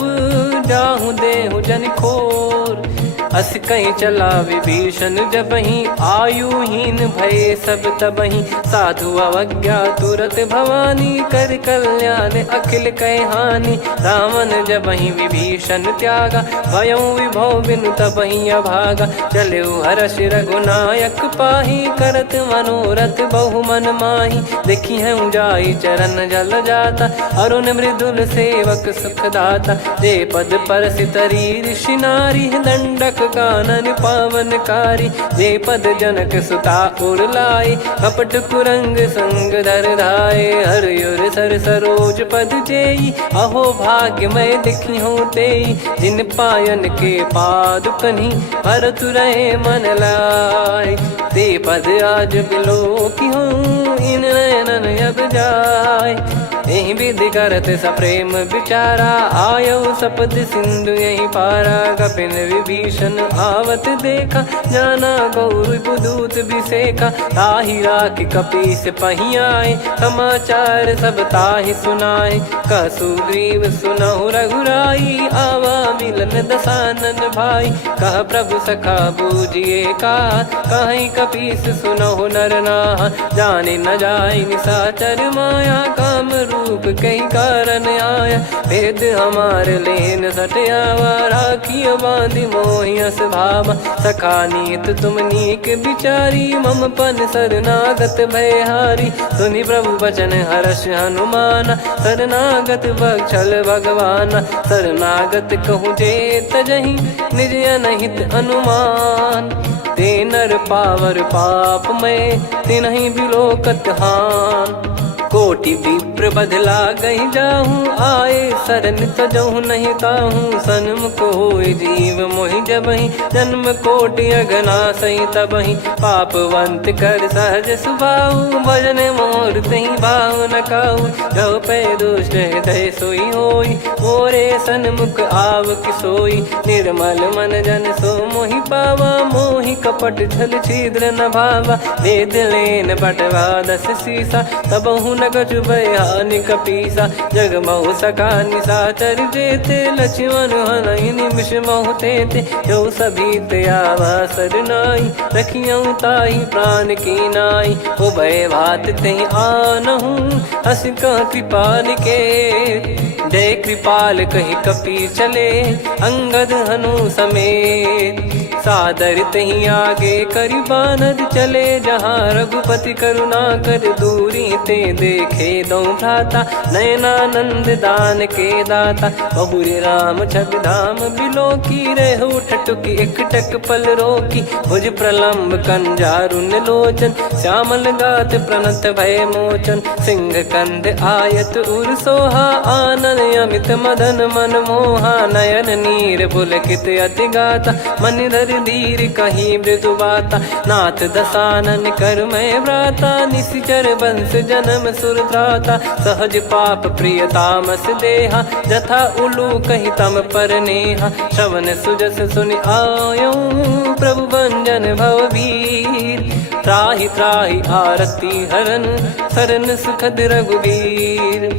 जाहू देहु जन खोर। अस कहीं चला विभीषण जबहि आयुहीन भय सब तबहि। साधु अवज्ञा तुरत भवानी कर कल्याण अखिल कह हानि। रावण जबहि विभीषण त्यागा भयउ विभव बिनु तबहि अभागा। चलऊ हर्ष रघुनायक पाही करत मनोरथ बहु मन माही। देखी हूँ जाई चरण जल जाता अरुण मृदुल सेवक सुखदाता। जे पद पर सितरी ऋषि नारी दंडक कानन पावनकारी। जे पद जनक सुता उर लाए, कपट कुरंग संग धर धाये। हर सर सरोज पद जेई, अहो भाग्य मैं दिखी हूँ तेई। जिन पायन के पाद कन्ही, भरत रहे मन लाय। ते पद आज बिलो की हूँ, इन नयनन अब जाय। यही विधि करत सप्रेम विचारा, आयो सपद सिंधु यही पारा। कपिन विभीषण आवत देखा, जाना गौर बुदूत बिसेखा। ताहि राखि कपीस पही आए, समाचार सब ताहि सुनाए। कह सुग्रीव सुनहु रघुराई, आवा मिलन दसानन भाई। कह प्रभु सखा बूझिए का, कहीं कपीस सुनहु नर नाहा। जाने न जाय निशाचर माया, काम रूप कई कारण आया। भेद हमार लेन सटयावा, राखियो बांधि मोहियस भावा। सखा नीत तुम नीक बिचारी, मम पन शरणागत भयहारी। सुनि प्रभु बचन हर्ष हनुमाना, शरणागत बक्षल भगवाना। शरणागत कहूँ जे तजहि, निज अनहित अनुमान। ते नर पावर पाप में, तिन्हि बिलोकत हान। कोटि विप्र बदला गई जाहूँ, आए शरण तजहु नहीं ताहूँ। सन्मुख होय जीव मोहि जबहि, जन्म कोटि अगना सही तबहि। पापवंत कर सहज सुभाऊ, भजन मोर तहि भाव न काऊ। जो पै दुष्ट हृदय सोई होई, मोरे सन्मुख आव किसोई। निर्मल मन जन सो मोहि पावा, मोहि कपट छल छिद्र न भावा। वेद लेन बटवा दस सीसा, तबहु न कछु भयानि कपीसा। जग महु सका निशाचर जेते, लक्ष्मण हनहि निमिष महु तेते। जो सभी त्यावा सरनाई, रखियऊँ ताहि प्राण की नाई। ओ भय भात तेहि आनहु, हस कह कृपाल के। जय कृपाल कहि कपी चले, अंगद हनु समेत। सादर तही आगे करि बानर चले, जहाँ रघुपति करुणा कर दूरी ते देखे दो भ्राता। नयनानंद दान के दाता, बहुरी राम छवि धाम बिलो की। रेहु ठटुकी एकटक पल रोकी, भुज प्रलम्ब कंजारुन लोचन। श्यामल गात प्रणत भय मोचन, सिंह कंद आयत उर सोहा। आनन अमित मदन मन मोहा, नयन नीर पुलकित अति गाता। मन धर धीर कहीं मृदु बाता, नाथ दसानन कर मैं व्राता। निशिचर वंश जन्म सुर त्राता, सहज पाप प्रिय तामस देहा। जथा उलू कही तम पर नेहा, श्रवण सुजस सुनि आयो। प्रभु भंजन भवभीर, त्राहि त्राहि आरती हरन। शरण सुखद रघुबीर,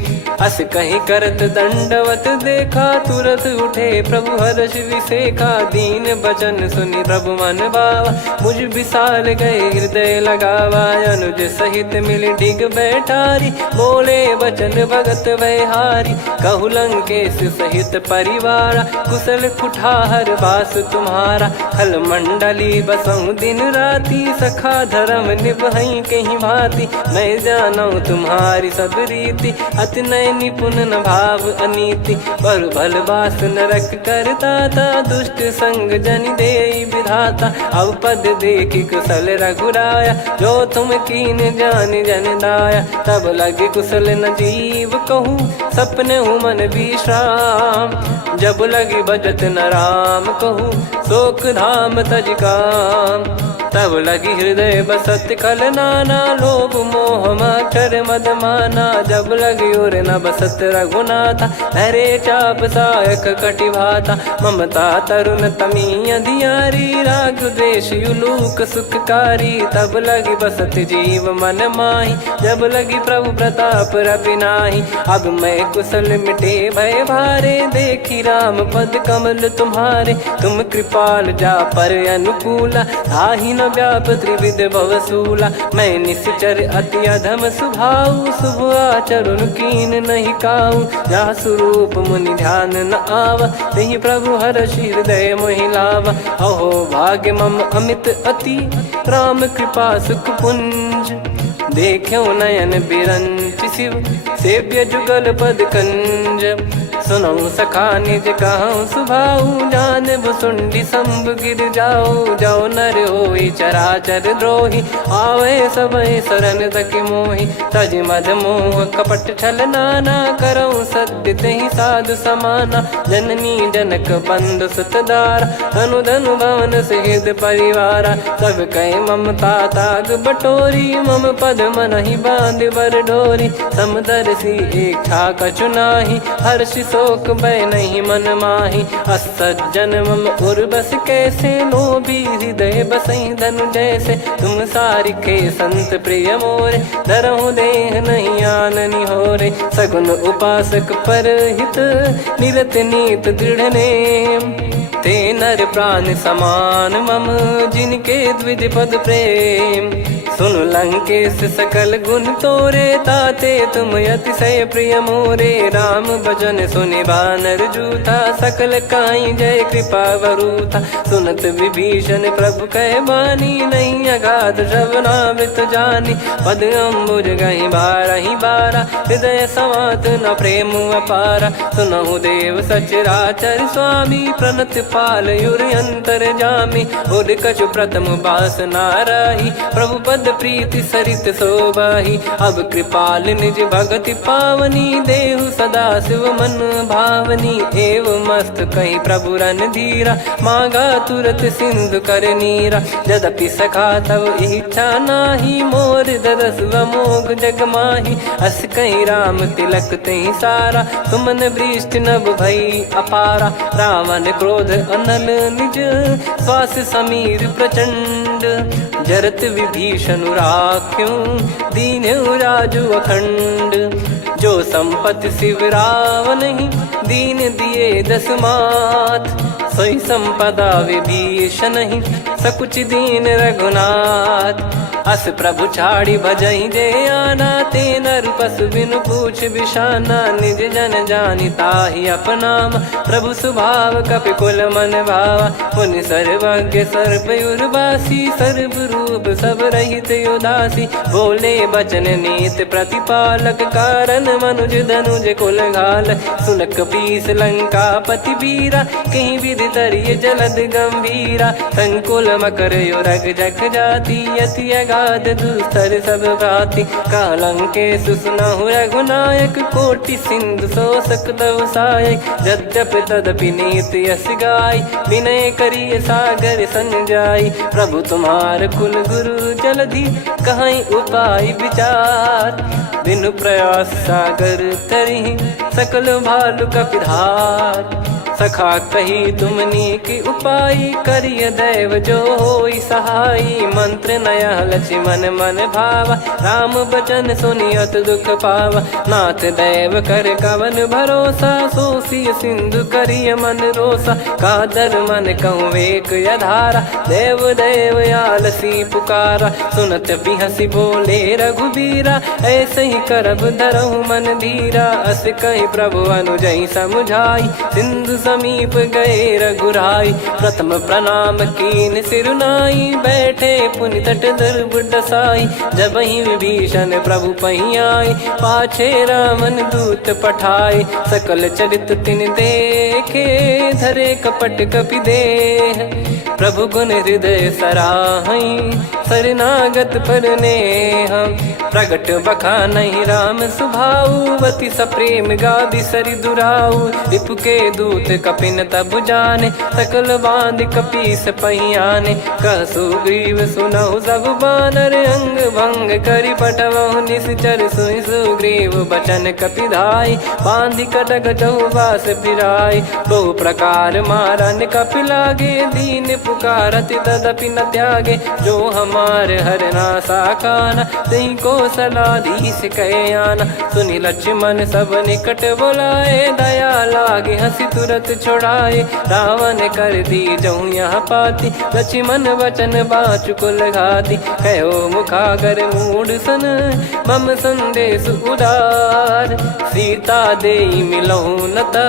अस कहीं करत दंडवत देखा। तुरत उठे प्रभु हर्ष विसेखा, दीन बचन सुनि प्रभु मन भावा। मुझ विशाल गए हृदय लगावा, अनुज सहित मिल डिग बैठारी। बोले बचन भगत वैहारी, कहु लंकेश सहित परिवारा। कुशल कुठार बास तुम्हारा, खल मंडली बसऊं दिन राती। सखा धर्म निभई कहीं भांति, मैं जानू तुम्हारी सब रीति। अति नय निपुण न भाव अनीति, पर भल बास नरक करताता। दुष्ट संग जन देई विधाता, अब पद देखि कुशल रघुराया। जो तुम कीन जान जन दाया, तब लगे कुशल न जीव कहूँ। सपने हूँ मन विश्राम, जब लगे बजत न राम कहूँ। शोक धाम तज काम, तब लगी हृदय बसत खल नाना। लोभ मोह मच्छर मद माना, जब लगी उर न बसत रघुनाथा। हरे चाप सायक कटि भाता, ममता तरुण तमी अधियारी। राग द्वेष युलूक सुखकारी, तब लगी बसत जीव मन माही। जब लगी प्रभु प्रताप रवि नाही, अब मैं कुशल मिटे भय भारे। देखी राम पद कमल तुम्हारे, तुम कृपाल जा पर अनुकूला। ताहि न व्याप त्रिविध भवसूला, मैं निश्चर अति अधम स्वभाव। शुभ आचरण कीन नहीं काऊ, जा स्वरूप मुनि ध्यान न आवा। तहि प्रभु हर्षि हृदय मोहि लावा। अहो भाग्य मम अमित अति, राम कृपा सुख पुंज। देखो नयन बिरंच शिव, सेव्य जुगल पद कंज। सुनऊ सखा निज कहूँ सुभाऊ जान भुसुंडी संभ गिर जाओ जाओ नर होई चराचर द्रोही आवे सबय शरण तक मोहि तज मद मोह कपट छल नाना करऊँ सत्य तेहि साधु समाना जननी जनक बंधु सुतदार धनु धनु भवन सहित परिवारा सब कहे ममता ताग बटोरी मम पद मनहि बांध बर डोरी समदर्शी इच्छा कछु नाही हर्ष शोक भय नहीं मन माही असज्जन मम उर्वस कैसे लोभी हृदय बसई धनु जैसे तुम सारिखे संत प्रिय मोरे धरहु देह नहीं आननि होरे सगुन उपासक पर हित निरत नीत दृढ़ नेम ते नर प्राण समान मम जिनके द्विज पद प्रेम सुन लंकेश सकल गुण तोरे ताते तुम अतिशय प्रिय मोरे राम भजन सुनि बानर जूथा सकल काई जय कृपा वरूथा सुनत विभीषण प्रभु कह बानी नहीं अगाध श्रवणामृत जानी पद अम्बुज गहि बारहि बारा हृदय समात न प्रेम अपारा सुनहु देव सचराचर स्वामी प्रणत पाल युर अंतर जामी उद कछु प्रथम बास नाराही प्रभु पद प्रीति सरित शोभाही अब कृपाल निज भगति पावनी देहु सदा शिव मन भावनी एव मस्त कहीं प्रभु रन धीरा मांगा तुरत सिंधु कर नीरा यद्यपि सखा तब इच्छा नाही मोर दरस मोग जग माही अस कहीं राम तिलक तही सारा सुमन वृष्टि नभ भई अपारा रावण क्रोध अनल निज श्वास समीर प्रचंड जरत विभीषण राख्यों दीन राजु अखंड जो संपत्ति शिव रावण ही दीन दिए दस मात सोई संपदा विभीषण ही सकुच दीन रघुनाथ अस प्रभु छाड़ी भजई जे आना ते नर पशु बिनु पूछ बिशाना निज जन जानी ताहि अपनाम प्रभु स्वभाव कपि कुल मन भावा मुनि सर्वज्ञ सर्वयुर्वासी सर्व रूप सब रहित उदासी बोले बचन नीत प्रतिपालक कारण मनुज धनुज कुल घाल सुनक पीस लंका पति बीरा कहीं विधि तरिय जलद गंभीरा संकुल मकर युरग जग जाति यति अगाध दुस्तर सब भाति कालंके सुसुनहु रघुनायक कोटि सिंधु शोषक तव सहायक यद्यपि तदपि नीति यस गाय विनय करिय सागर सन जाई प्रभु तुम्हार कुल गुरु जलधि कहीं उपाय विचार बिनु प्रयास सागर तरि सकल भालु कपिधार सखा कही तुमनी की उपाय करिय दैव जो होई सहाई मंत्र नया लक्ष्मण मन भावा राम बचन सुनियत दुख पावा नाथ दैव कर कवन भरोसा सोसी सिंधु करिय मन रोसा कादर मन कहूँ एक यधारा देव देव आलसी पुकारा सुनत बिहसी बोले रघुबीरा ऐसे ही करब धरहु मन धीरा अस कही प्रभु अनुजई समुझाई सिंधु समीप गए रघुराई प्रथम प्रणाम कीन सिरुनाई बैठे पुनि तट दुर्ब डसाई जब ही विभीषण प्रभु पही आई पाछे रामन दूत पठाए सकल चरित तिन देखे धरे कपट कपि देह प्रभु गुण हृदय सराहई शरणागत पर नेह प्रगट बखानहि राम सुभाऊ बति सप्रेम गादि सरि दुराऊ रिपु के दूत कपिन तब जाने सकल बांध कपीस पहियाने कह सुग्रीव सुनहु सब बानर अंग भंग करि पटवहु निश्चर सुनि सुग्रीव बचन कपिधाई बांधि कटक चौबास फिराई बहु प्रकार मारन कपि लागे दीन पुकारत तदपि न त्यागे जो हमार हरना साकाना तही को सलाधीश कहे आना सुनि लक्ष्मण सब निकट बुलाए दया लागे हंसी तुरत छुड़ाए रावण कर दी जऊँ यहाँ पाती लक्ष्मण वचन बाचु कुल घाती कहो मुखागर मूड सन मम संदेश उदार सीता देई मिलहु नता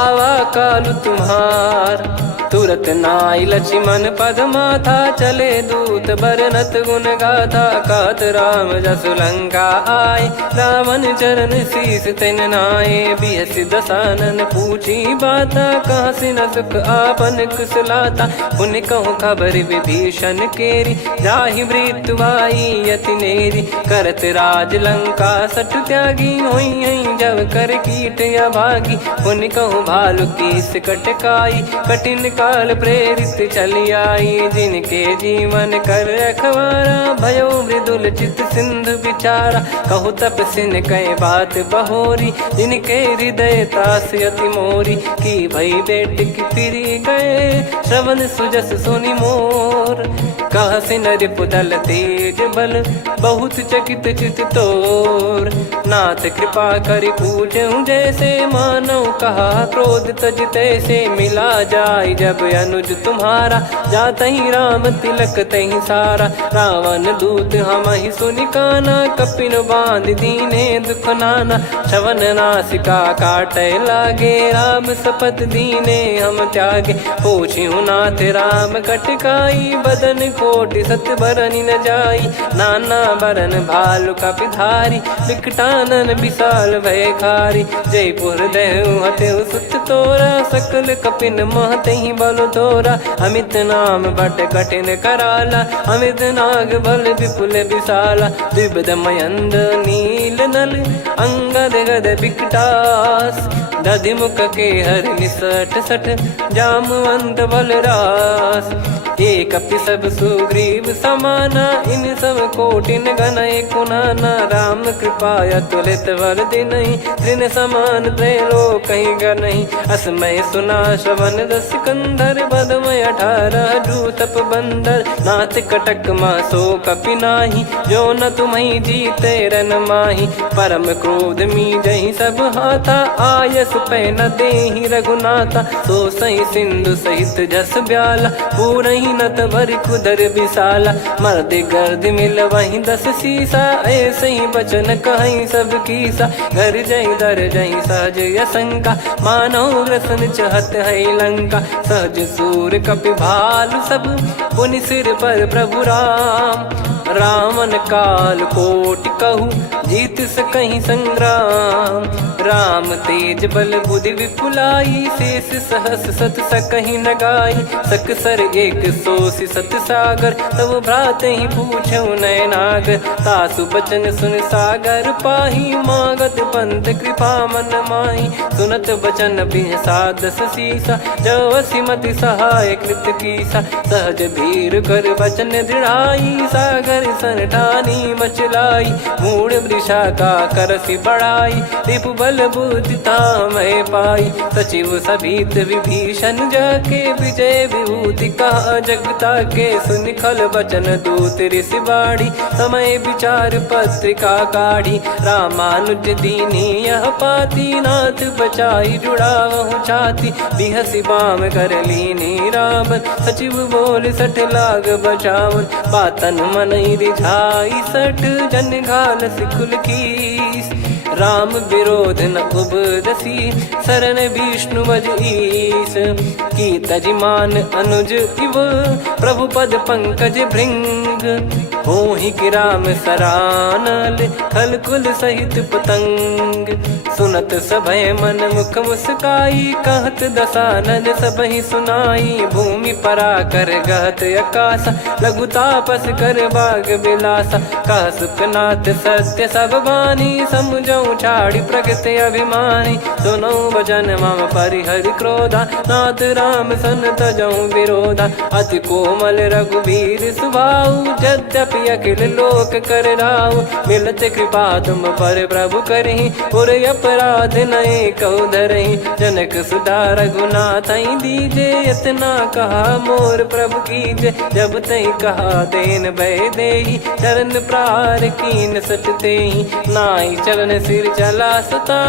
आवा कालु तुम्हार। तुरत नाई लक्ष्मण पद माथा, चले दूत बरनत गुण गाथा। कहत राम जसु लंका आए, रावण चरण शीस तिन नाये। बिहस दसानन पूछी बाता, कहाँ से न सुख आपन कुशलाता। पुन कहूँ खबर विभीषण केरी, जाहि मृत्यु आई अति नेरी। करत राज लंका सठ त्यागी, होई जब कर कीट अभागी। पुन कहूँ भालु कीस कटकाई, कठिन काल प्रेरित चली आई। जिनके जीवन कर रखवारा, भयो मृदुल चित सिंधु विचारा। कहु तपसिन कई बात बहोरी, जिनके हृदय तास अति मोरी। की भई बेट की फिरी गए, श्रवण सुजस सुनि मोर। कहसि नरिपु दल तेज बल, बहुत चकित चित तोर। नाथ कृपा करि पूछऊं जैसे, मानव कहा क्रोध तज तैसे। मिला जाय जब अनुज तुम्हारा, जातहि राम तिलक तहि सारा। रावण दूत हमहि सुनि काना, कपिन बांध दीने दुख नाना। श्रवण नासिका काटै लागे, राम सपथ दीने हम त्यागे। पूछिहु नाथ राम कटकाई, बदन कोटि सत बरनि न जाई। नाना बरन भालु कपिधारी, विकटानन विशाल भयकारी। जयपुर देहु हतेउ सुत तोरा, सकल कपिन महतहि बल तोरा। अमित नाम बट कठिन कराला, अमित नाग बल विपुल विशाला। द्विविध मयंद नील नल, अंगद गद विकटास। दधिमुख के हर निसठ सठ, जामवंत बलरास। एक अपि सब सुग्रीव समाना, इन सब कोटिन गनय कुनाना। राम कृपा अतुलित वर दिनहि, तृण समान त्रैलोक कहीं गनहि। असमय सुना श्रवण दस कंधर, बदमय 18 जूतप बंदर। नाथ कटक मासो कपि नाही, जो न तुम्हि जीते रन माही। परम क्रोध मीजहि सब हाथा, आयस पै न देहि रघुनाथा। सो सही सिंधु सहित जस ब्याला, पूरहि नत भरि कुदर विशाला। मर्द गर्द मिल वही 10 सीसा, ऐसे ही बचन कहीं सब कीसा। घर जय दर जय सहज यसंका, मानो ग्रसन चहत है लंका। सहज सूर कपि भालु सब, पुनि सिर पर प्रभु राम। रावण काल कोटि कहु, जीत सकहि संग्राम। राम तेज बल बुद्धि विपुलाई, शेष सहस सत सकहि न गाई। सकसर 180 सत सागर, तब भ्रात ही पूछऊ नयनागर। तासु बचन सुन सागर पाही, मागत पंथ कृपा मन माही। सुनत बचन बिहसा 10 सीसा, जवसि मति सहाय कृत कीसा। सहज भीर कर बचन दृढ़ाई, सागर सन ठानी मचलाई। मूढ़ वृषा का करसि बढ़ाई, रिपु बल बुद्धि तामय पाई। सचिव सभीत विभीषण जाके, विजय विभूति कहा जगता के। सुनि खल बचन दूत ऋषि बाड़ी, समय विचार पत्रिका काढ़ी। रामानुज दीनी यह पाती, नाथ बचाई जुड़ावहु छाती। बिहसि बाम कर लीनी रावण, सचिव बोल सठ लाग बचावन। बातन मनहि रिझाई सठ, जन घाल सिकुल कीस। राम विरोध न उपदसी, शरण विष्णु मज ईस। की तजिमान अनुज इव, प्रभु पद पंकज भृंग। होहि कि राम सरानल, खल कुल सहित पतंग। सुनत सभय मन मुख मुस्काई, कहत दसानन सबहि सुनाई। भूमि परा कर गहत आकाशा, लघु तापस कर बाग बिलासा। कह सुखनाथ सत्य सब बानी, समझऊ छाड़ी प्रगति अभिमानी। सुनो भजन मम परिहरि क्रोधा, नाथ राम सन तजऊ विरोधा। अति कोमल रघुवीर सुभाऊ, यद्यपि अखिल लोक कर राऊ। मिलत कृपा तुम पर प्रभु करहि, और अपराध नये कौ धरहि। जनक सुता रघुनाथ दीजे, इतना कहा मोर प्रभु की जय। जब तई कहा देन भय देही, चरण प्रार कीन सटते ही। नाई चरण सिर चला सता,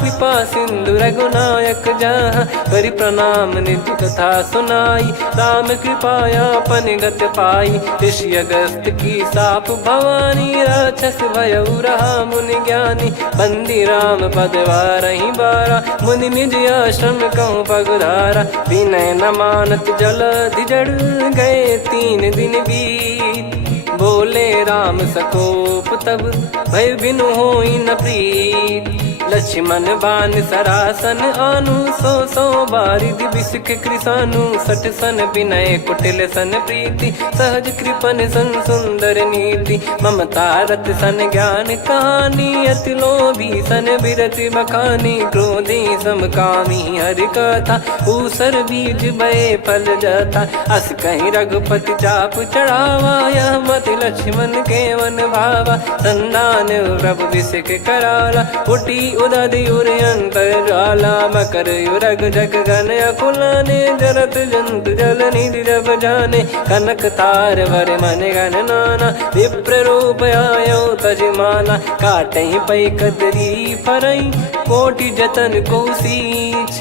कृपा सिंधु रघुनायक जहाँ। करि प्रणाम निज कथा सुनाई, राम कृपाया पन गत पाई। ऋषि अगस्त की साप भवानी, राक्षस भयउ रहा मुनि ज्ञानी। बंदी राम पद वारहि बारा, मुनि निज आश्रम कहूँ पगधारा। विनय न मानत जलधि जड़, गए 3 दिन बीत। बोले राम सकोप तब, भय बिनु होई न प्रीत। लक्ष्मण बान सरासन आनु, 100 बारिधि बिसक कृसानु। 60 सन विनय कुटिल सन प्रीति, सहज कृपन सन सुंदर नीति। ममता रत सन ज्ञान कहानी, अति लोभी सन बिरति बखानी। क्रोधी समकामी हरि कथा, ऊसर बीज भय फल जता। अस कहीं रघुपति चाप चढ़ावा, यह मति लक्ष्मण के मन भावा। संदान प्रभु बिसक कराला, उटी उदधि उर अंतराला। मकर युरग जग गन अकुलाने, जरत जंतु जल निधि जब जाने। कनक तार वर मन गण नाना, विप्र रूप आयो तजमाना। काटहि पै कदरी फरई, कोटि जतन को सींच।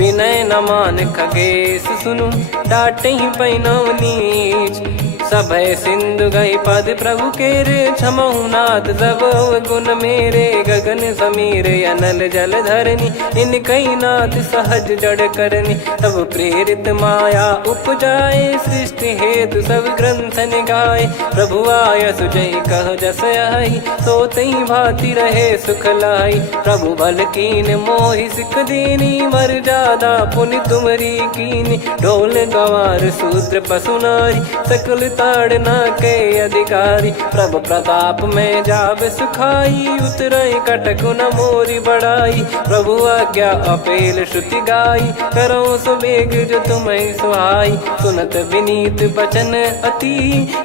विनय न मान खगेश सुनु, डांटहि पै नव नीच। सभय सिंधु गई पद प्रभु केरे, क्षमहु नाथ सब गुण मेरे। गगन समीर अनल जल धरनी, इनकई नाथ सहज जड़ करनी। तब प्रेरित माया उपजाए, सृष्टि हेतु सब ग्रंथ निगाए। प्रभु आय सुजय कह जस आई, सो तई भांति रहे सुख लाई। प्रभु बल कीन मोहि सिख दीनी, मर्यादा पुनि तुमरी कीनी। ढोल गवार शूद्र पशु नारी, सकल ताड़ना के अधिकारी। प्रभु प्रताप में जाब सुखाई, उतरई कटक न मोरी बढ़ाई। प्रभु आज्ञा अपेल श्रुति गाई, करो सुबेग जो तुम्हें सुहाई। सुनत विनीत बचन अति,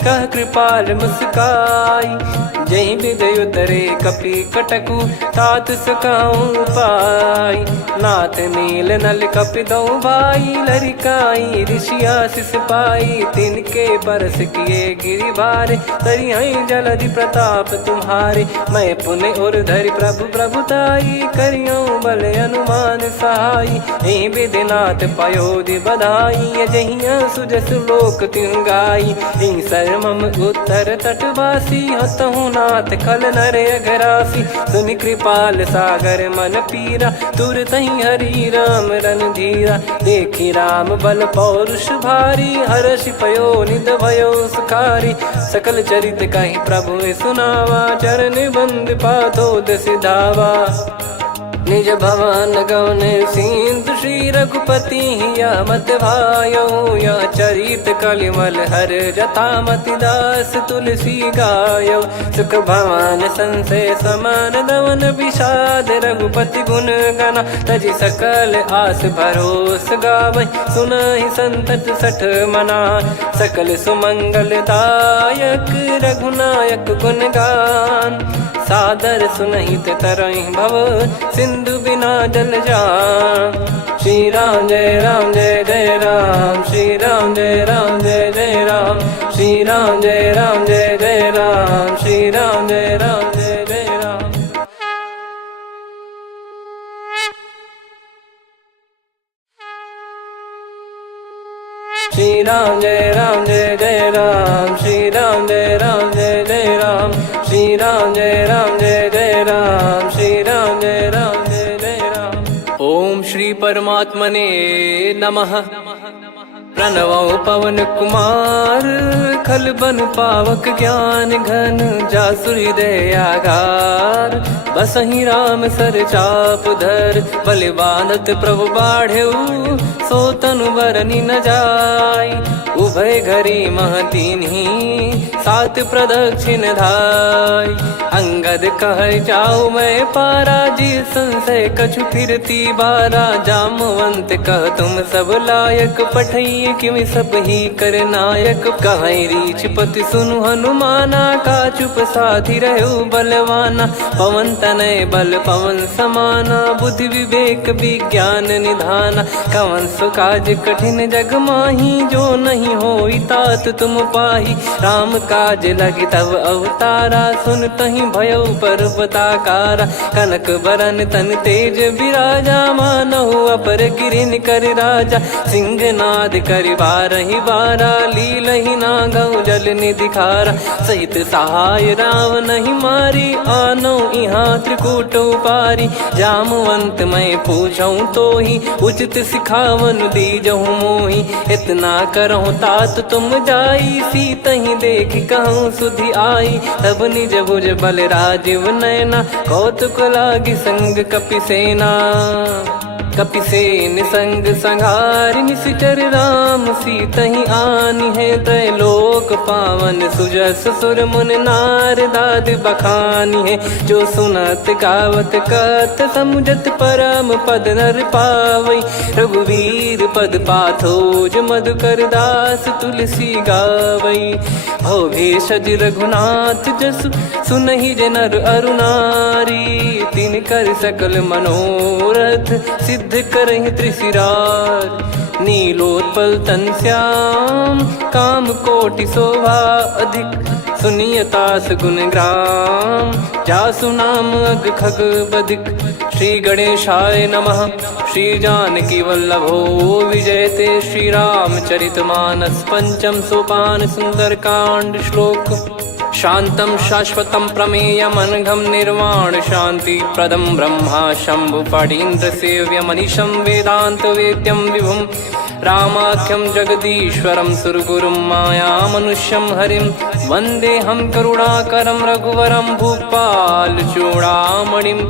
कह कृपाल मुस्काई। जही विद उतरे कपि कटकु, तात सकाऊं पाई। नाथ नील नल कपि दो भाई, लरिकाई ऋषि आशीष पाई। तिनके परस किए गिरि भारे, तरिहै जलधि प्रताप तुम्हारे। मैं पुण्य और धरि प्रभु प्रभुताई, करियऊँ बल अनुमान सहाई। एहि विधिनाथ पयोधि बधाई, जहिया सुजस लोक तिहुँ गाई। एहि सरमम उत्तर तटवासी, हतहु नाथ खल नर अघरासी। सुनि कृपाल सागर मन पीरा, तुरतहि हरि राम रणधीरा। देखि राम बल पौरुष भारी, हर्षि पयो निध भयो सुखारी। सकल चरित कहि प्रभु सुनावा, चरण बंद पादोद सिधावा। निज भवन गौन सिंधु, श्री रघुपति हिया मत भायो। यह चरित कलिमल हर जथा, मति दास तुलसी गायो। सुख भवन संशय समान दवन, विषाद रघुपति गुण गना। तजि सकल आस भरोस गावै, सुनहि संतत सठ मना। सकल सुमंगल दायक, रघुनायक गुण गान। सादर सुनहित तरहि भव, सिंधु बिना जल जान। श्री राम जय राम जय जय राम, श्री राम जय राम जय जय राम। श्री राम जय राम जय जय राम, श्री राम जय राम जय जय राम। श्री राम जय राम जय जय राम, श्री राम जय राम जय जय राम। श्री राम जय राम जय जय राम, श्री राम जय राम जय जय राम। ओम श्री परमात्मने नमः। प्रणवो पवन कुमार, खल बन पावक ज्ञान घन। जासु हृदय आगार, बसहि राम सर चाप धर। बलि बांधत प्रभु बाढ़ेउ, सो तनु बरनि न जाय। भय घरी मह दीन्ही सात प्रदक्षिण धाय। अंगद कह जाऊ मैं पारा जी संशय कछु फिरती बारा। जामवंत कह तुम सब लायक पठई किमि सब ही कर नायक। कहीं रीछ पति सुनु हनुमाना का चुप साधि रहु बलवाना। पवन तनय बल पवन समाना बुद्धि विवेक विज्ञान निधाना। कवन सो काज कठिन जग माही जो नहीं होई तात तुम पाही। राम काज लगी तब अवतारा सुन तहि भयउ पर्वताकारा। कनक बरन तन तेज बिराजा मानहु अपर गिरिन कर राजा। सिंहनाद करि बारहि बारा लीलहि नागौ जल निधि खारा। सहित सहाय रावण ही मारी आनो यहाँ त्रिकूट पारी। जामवंत मैं पूछऊँ तो ही उचित सिखावन दीजहु मोही। इतना करहु तात तुम जाई सीतहि देख कहूँ सुधि आई। तब निज भुज बल राजीव नैना कौतुक लागी संग कपिसेना। कपिसेन संग संहारि निशिचर राम सीतहि आनि है। त्रैलोक पावन सुजस सुर मुन नार दाद बखानी है। जो सुनत गावत कत समुझत परम पद नर पावई। रघुवीर पद पाथोज मधुकर दास तुलसी गावई। भव भेषज रघुनाथ जसु सुनहि जे नर अरु नारी। तिन कर सकल मनोरथ सिद्ध करहि त्रिशिरार। नीलोत्पल तन श्याम काम कोटि शोभा अधिक। सुनियतास गुण ग्राम जासु नाम अग खग बदिक। श्री गणेशाय नमः। श्री जानकी वल्लभो विजयते। श्री रामचरित मानस पंचम सोपान सुंदरकांड श्लोक। शांतं शाश्वतं प्रमेयमनघं निर्वाण शांति प्रदं ब्रह्मा शंभु फणीन्द्र सेव्य मनीषं वेदांत वेद्यं विभुं। रामाख्यं जगदीश्वरं सुरगुरुं माया मनुष्यं हरिं। वन्देऽहं करुणाकरं रघुवरं भूपाल चूडामणिं।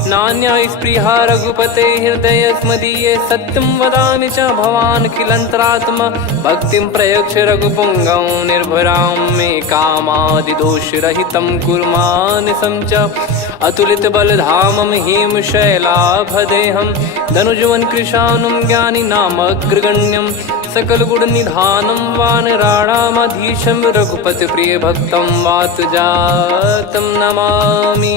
नान्या स्पृहा रघुपते हृदय स्मदीये। सत्यं वदामि च भवान् किलन्तरात्मा। भक्तिं प्रयच्छ रघुपुङ्गं निर्भरां मे कामादिदोषरहितं कुर्मानसं च। अतुलित बलधामं हेमशैलाभदेहं धनुजवन कृशानुं ज्ञानी नामग्रगण्यं। सकल गुण निधानं वानराणामधीशं रघुपति प्रिय भक्तं वात जातं नमामि।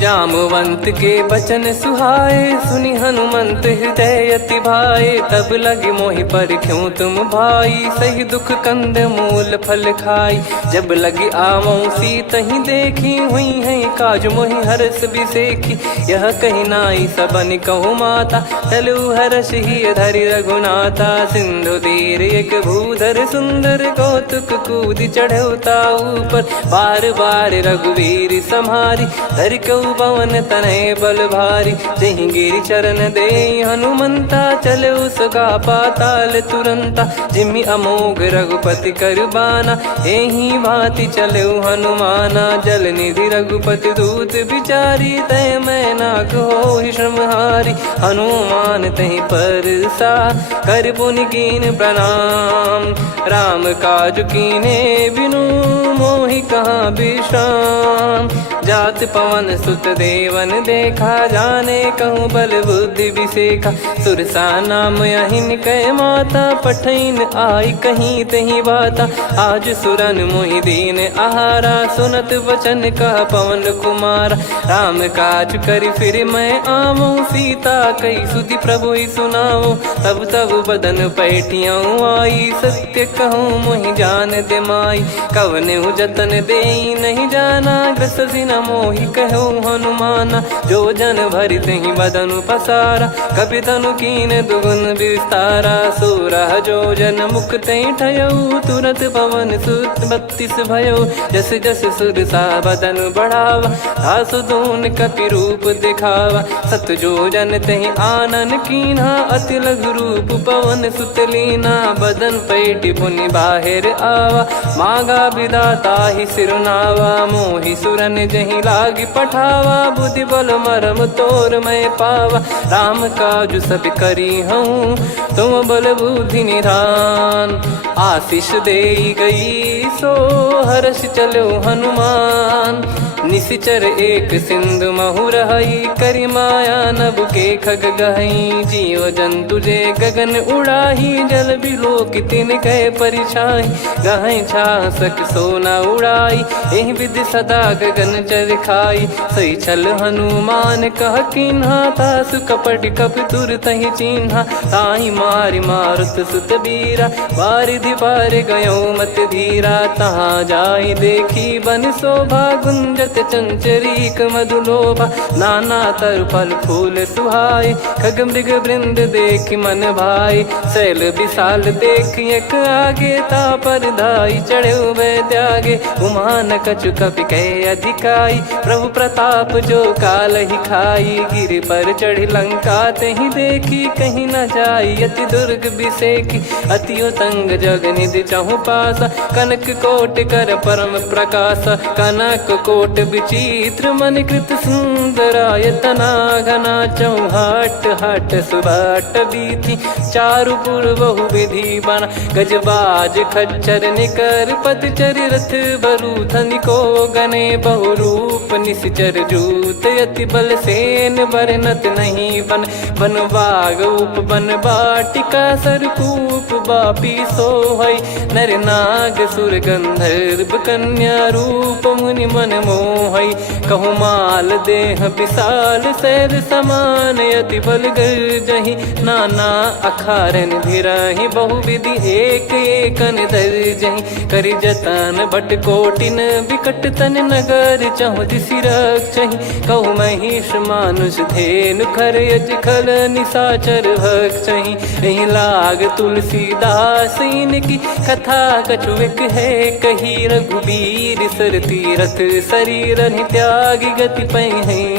जामवंत के बचन सुहाए सुनि हनुमंत हृदय अति भाए। तब लगे मोहि परख्यूं तुम भाई सही दुख कंद मूल फल खाई। जब लगे आवऊं सीतहि देखी हुई है काज मोहि हरस बिसेखी। यह कही नाई सबन कहु माता चलु हरष ही धरि रघुनाथा। सिंधु तीर एक भूधर सुंदर कौतुक कूद चढ़ौता ऊपर। बार बार रघुवीर सम्हारी धरि कऊ पवन तनय बल भारी। जहि गिरि चरण दे हनुमंता चले उसका पाताल तुरंता। जिमि अमोघ रघुपति कर बाना एहि भांति चले हनुमाना। जल निधि रघुपति दूत बिचारी तय मैं नाग होहि श्रमहारी। हनुमान तहि परसा कर पुनि कीन प्रणाम। राम काज कीने बिनु मोहि कहाँ विश्राम। जात पवन सुत देवन देखा जाने कहूँ बल बुद्धि विसेखा। सुरसा नाम अहिन कै माता पठैन आई कहीं तहीं बाता। आज सुरन मोहि दीन आहारा सुनत वचन कह पवन कुमारा। राम काज करि फिर मैं आवऊं सीता कई सुधि प्रभु ही सुनाऊं। तब तब बदन पैठियाँ आई सत्य कहूँ मोहि जान दे माई। कवने जतन दे नहीं जाना ग्रसि न मोहि कहूँ हनुमाना। जो जन भरि तहि बदनु पसारा कपि तनु कीन दुगुन विस्तारा। सोरह जो जन मुख तहि ठयऊ तुरत पवन सुत 32 भयऊ। जस जस सुरसा बदन बढ़ावा आसु दून कपि रूप दिखावा। सत जो जन तहि आनन कीन्हा अति लघु रूप पवन सुत लीना। बदन पैटि पुनि बाहिर आवा मागा विदाता ही सिरुनावा। मोहि सुरन जहि तही लागी पठावा, बुद्धि बल मरम तोर मैं पावा। राम काज सब करी हूँ, तुम बल बुद्धि निधान। आशीष दे गई सो हर्ष चलो हनुमान। निशिचर एक सिंधु महु रहई, करी माया नभ के खग गहई। जीव जंतु जे गगन उड़ाही, जल बिलो की तिन गए परिछाई। गहई छासक सोना उड़ाई, एहि विधि सदा गगन चर खाई। सही छल हनुमान कह किन्हा, तासु कपट कप तुर तहि चिन्हा। ताहि मारि मारुत सुत बीरा, बारिधि पार गयो मत धीरा। तहाँ जाई देखी बन शोभा, गुंजत चंचरीक मधुलोभा। नाना तर फल फूल सुहाई, खग मृग वृंद देख मन भाई। शैल विशाल देख एक आगे, तापर धाई चढ़े वै त्यागे। उमान कछु कपि कहे अधिकाई, प्रभु प्रताप जो काल ही खाई। गिर पर चढ़ी लंका तहि देखी, कहीं न जाई अति दुर्ग बिसेकी। अति उतंग जग निधि चहु पासा, कनक कोट कर परम प्रकाश। कनक कोट विचित्र मन कृत सुंदरायतना घना। चौहाट हाट सुबाट बीथी, चारुपुर बहु विधि बना। गजबाज खच्चर निकर पतचर, रथ बरु धनिको गने। बहु रूप निशिचर जूत, अति बल सेन बरनत नहीं बन। बन बाग उप बन बाटिका, सरकूप बापी सोहई। नर नाग सुर गंधर्व कन्या, रूप मुनि मन मोहई। कहु माल देह विशाल, शैल समान अति बल गर्जहि। नाना अखारन भिरहि, बहु विधि एक एकन दर्जहि। करि जतन बट कोटिन, विकट तन नगर चहु दिसि रक्षहि। कहु महिष मानुष धेनु, खर यज खल निशाचर भक्षहि। एहि लाग तुलसीदास इनकी, कथा कछु एक है कही। रघुबीर सर तीरथ शरीर, त्यागी गति पै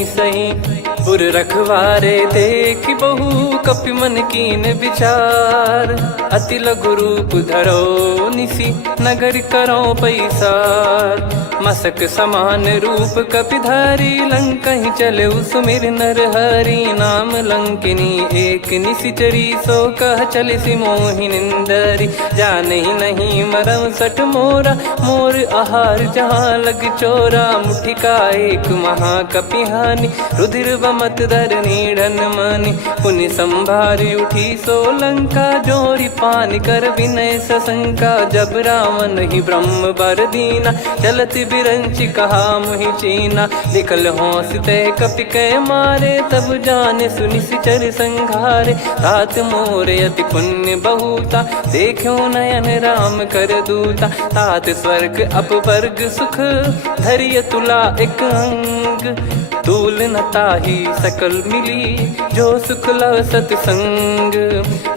सही। पुर रखवारे देख बहु, कपि मन कीन विचार। अति लघु रूप धरो निसी, नगर करो पैसार। मसक समान रूप कपिधारी, लंकहि चले सुमिर नर हरि। नाम लंकिनी एक निशिचरी, सो कह चलिसि मोहि निंदरी। जानहि नहीं मरम सठ मोरा, मोर आहार जहाँ लग चोरा। मुठिका एक महाकपिहानि, रुधिर बमत धरनी ढन मानि। पुनि संभारी उठी सो लंका, जोरी पान कर विनय सशंका। जब रावण ही ब्रह्म बर दीना, चलत बिरंच कहा मुहि चीना। निकल होंस ते कपि कै मारे, तब जाने सुनि सिचर संघारे। तात मोर अति पुण्य बहुता, देखो नयन राम कर दूता। तात स्वर्ग अपवर्ग सुख, धैर्य तुला एक अंग। तूल न ताहि सकल मिली, जो सुख लव सतसंग।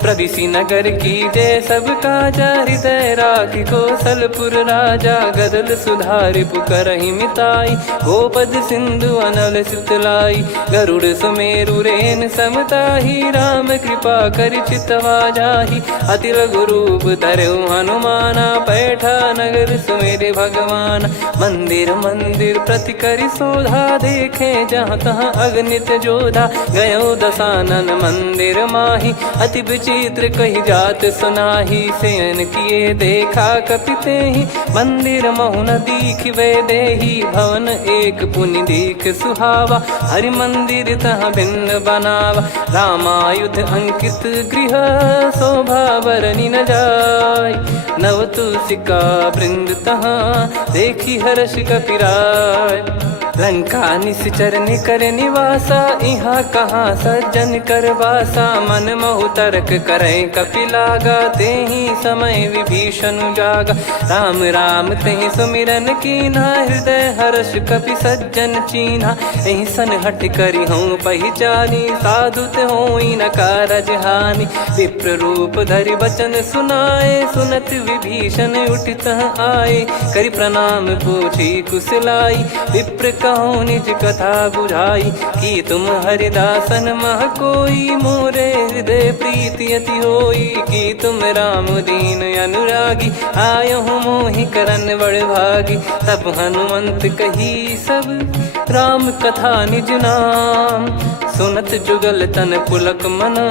प्रविशि नगर की जय सब काजा, हृदय राखि कौशलपुर राजा। गदल सुधारि पुकारहि मिताई, गोपद सिंधु अनल सितलाई। गरुड़ सुमेरु रेन समताहि, राम कृपा करि चितवा जाहि। अति लघु रूप धरऊ हनुमाना, पैठा नगर सुमेरे भगवान। मंदिर मंदिर प्रति करि शोधा, देखे जहाँ तहाँ अगणित जोधा। गयो दशानन मंदिर माही, अति विचित्र कही जात सुनाही। शयन किए देखा कपि तेहि, मंदिर महु न दीख वे देही। भवन एक पुनि दीख सुहावा, हरि मंदिर तहाँ भिन्न बनावा। रामायुध अंकित गृह, शोभा बरनि न जाय। नव तुलसिका वृंद तहाँ, देखी हर्ष कपिराय। लंका निश्चर निकर निवासा, यहाँ कहाँ सज्जन कर वासा। मन महु तर्क करें कपिलागा, तेहि समय विभीषण जागा। राम राम तेहि सुमिरन कीन्हा, हृदय हर्ष कपि सज्जन चीन्हा। एहि सन हठ करि हूँ पहिचानी, साधु ते होई न कारज हानि। विप्र रूप धरि वचन सुनाए, सुनत विभीषण उठित आए। करि प्रणाम पूछी कुशलाई, विप्र कहो निज कथा बुझाई। कि तुम हरिदासन मह कोई, मोरे हृदय प्रीति अति होई। कि तुम राम दीन अनुरागी, आयहु मोहि करन बड़ भागी। तब हनुमंत कही सब राम कथा निज नाम, सुनत जुगल तन पुलक मना,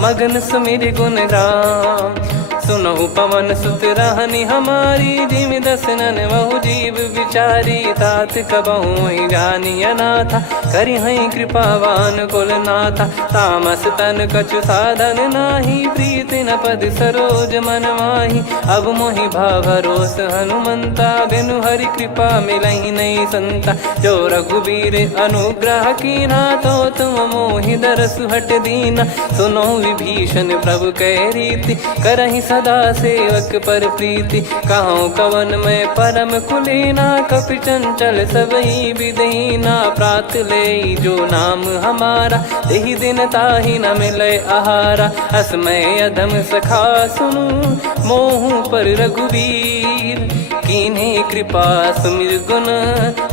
मगन सुमिर गुण राम। सुनहु पवन सुत रहनी हमारी, जिमि दसनन बहु जीव विचारी। तात कबहु ही जानी अनाथा, करिहै कृपावान कुल नाथा। तामस तन कछु साधन नाही, प्रीति न पद सरोज मन माही। अब मोहि भरोस हनुमंता, बिनु हरि कृपा मिलहि नहीं संता। जो रघुबीर अनुग्रह कीना, तो तुम मोहि दरसु हट दीना। सुनो विभीषण प्रभु कह रीति, करहि सदा सेवक पर प्रीति। कहूँ कवन में परम कुलीना, कपि चंचल सबई विदहीना। प्रात ले जो नाम हमारा, तेहि दिन ताहि न मिले आहारा। असमय अधम सखा सुनु, मोहु पर रघुवीर। कीन्हे कृपा सुमिर गुण,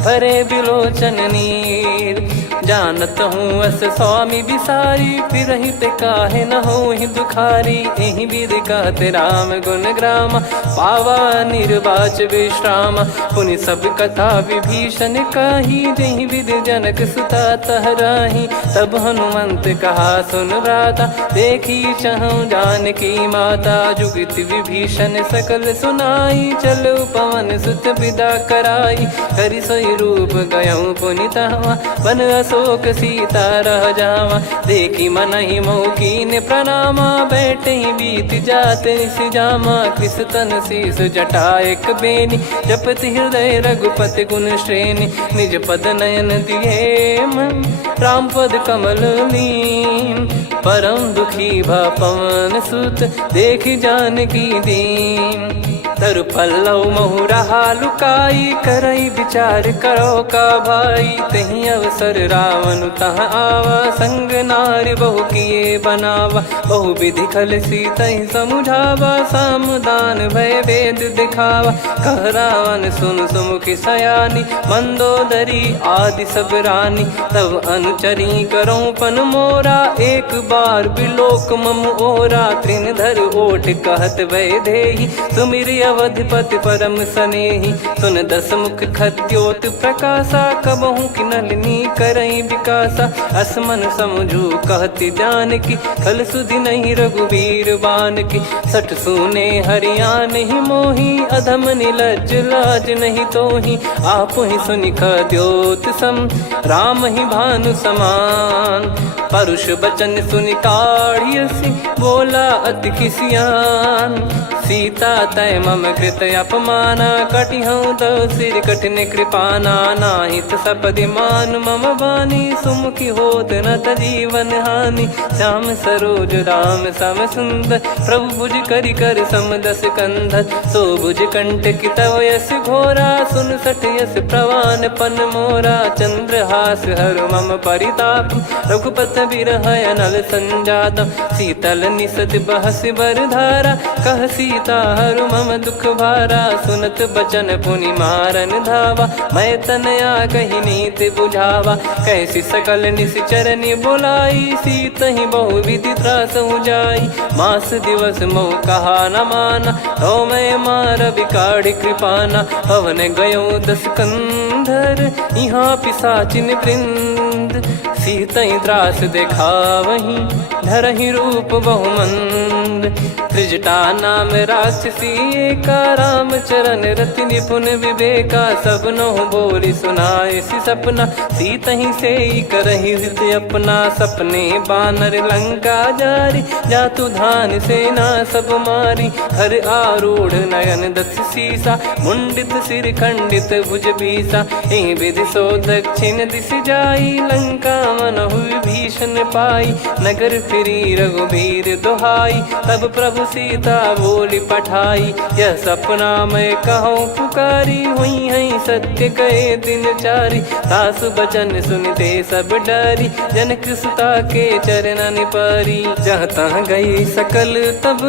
भरे बिलोचन नीर। जानत हूँ अस स्वामी बिसारी, फिरहित काहे न होहि दुखारी। एहि विधि कहते राम गुण ग्राम, पावा निर्वाच विश्राम। पुनि सब कथा विभीषण काही, जेहि विधि जनक सुता तहराही। तब हनुमंत कहा सुन भ्राता, देखी चहु जानकी माता। जुगित विभीषण सकल सुनाई, चलो पवन सुत विदा कराई। करि सोई रूप गयऊँ पुनि तहवा, बन अशोक सीता रह जावा। देखी मनहि मोह कीन्ह प्रणामा, बैठे ही बीत जात निस जामा। कृस तन शीस जटा एक बेनी, जपति हृदय रघुपति गुण श्रेणी। निज पद नयन दिए मन, राम पद कमल लीन। परम दुखी भा पवन सुत, देखि जानकी दीन। तरु पल्लव महु रहा लुकाई, करई विचार करो का भाई। तही अवसर रावण तहाँ आवा, संग नारी बहु किए बनावा। बहु विधि खल सीतहि समुझावा, सामदान भय वेद दिखावा। कह रावण सुन सुमुखी सयानी, मंदोदरी आदि सब रानी। तब अनुचरी करो पन मोरा, एक बार बिलोक मम ओरा। तृण धर ओट कहत भय देहि, सुमिर अवधिपति परम सनेहि। सुन दस मुख खद्योत प्रकाशा, कबहु कि नलिनी करई विकासा। असमन समझू कहती जानकी, खल सुधि नहीं रघुबीर बान की। सठ सुने हरियाण ही मोही, अधम निलज लाज नहीं तोही। आप ही सुनि खद्योत सम, राम ही भानु समान। परुष बचन सुनि काढ़ियसि, बोला अति किसियान। सीता तय मम कृत अपमाना, कटिहऊँ तो सिर कठिन कृपाना। नाहित सपदि मान मम बानी, सुमुखी होत न जीवन हानि। श्याम सरोज राम सम सुंदर, प्रभु भुज करि कर सम दस कंधर। सो भुज कंटक तव यस घोरा, सुन सठ यस प्रवान पन मोरा। चंद्रहास हर मम परिताप, रघुपत बिरह अनल संजात। शीतल निसत बहस बर धारा, कह सीता हरु मम दुख भारा। सुनत बचन पुनि मारन धावा, मैं तनया कही नीति बुझावा। कैसी सकल निश्चरनि बुलाई, सीतहि बहु विधि त्रास जाई। मास दिवस मोह कहा न माना, तो मैं मार बिकाढ़ कृपाना। पवन गयो दस कंधर, यहाँ पिशाचिन वृंद। सीतहि त्रास देखावहीं, धरहि रूप बहुमंद। त्रिजटा नाम राक्षसी एका, राम चरण रति निपुण विवेका। सब नोह बोली सुनाए सि सपना, सीतहि से करहि हित अपना। सपने बानर लंका जारी, जातु धान सेना सब मारी। हर आरूढ़ नयन दस सीसा, मुंडित सिर खंडित भुज बीसा। एहि विधि सो दक्षिण दिस जाई, लंका मनहु विभीषण पाई। नगर फिरी रघुबीर दुहाई, तब प्रभु सीता बोली बोली पठाई। यह सपना मैं कहूँ पुकारी, हुई है सत्य कहे दिन चारी। सासु बचन सुनते सब डरी, जनक सुता के चरणन परी। जहाँ तहाँ गई सकल तब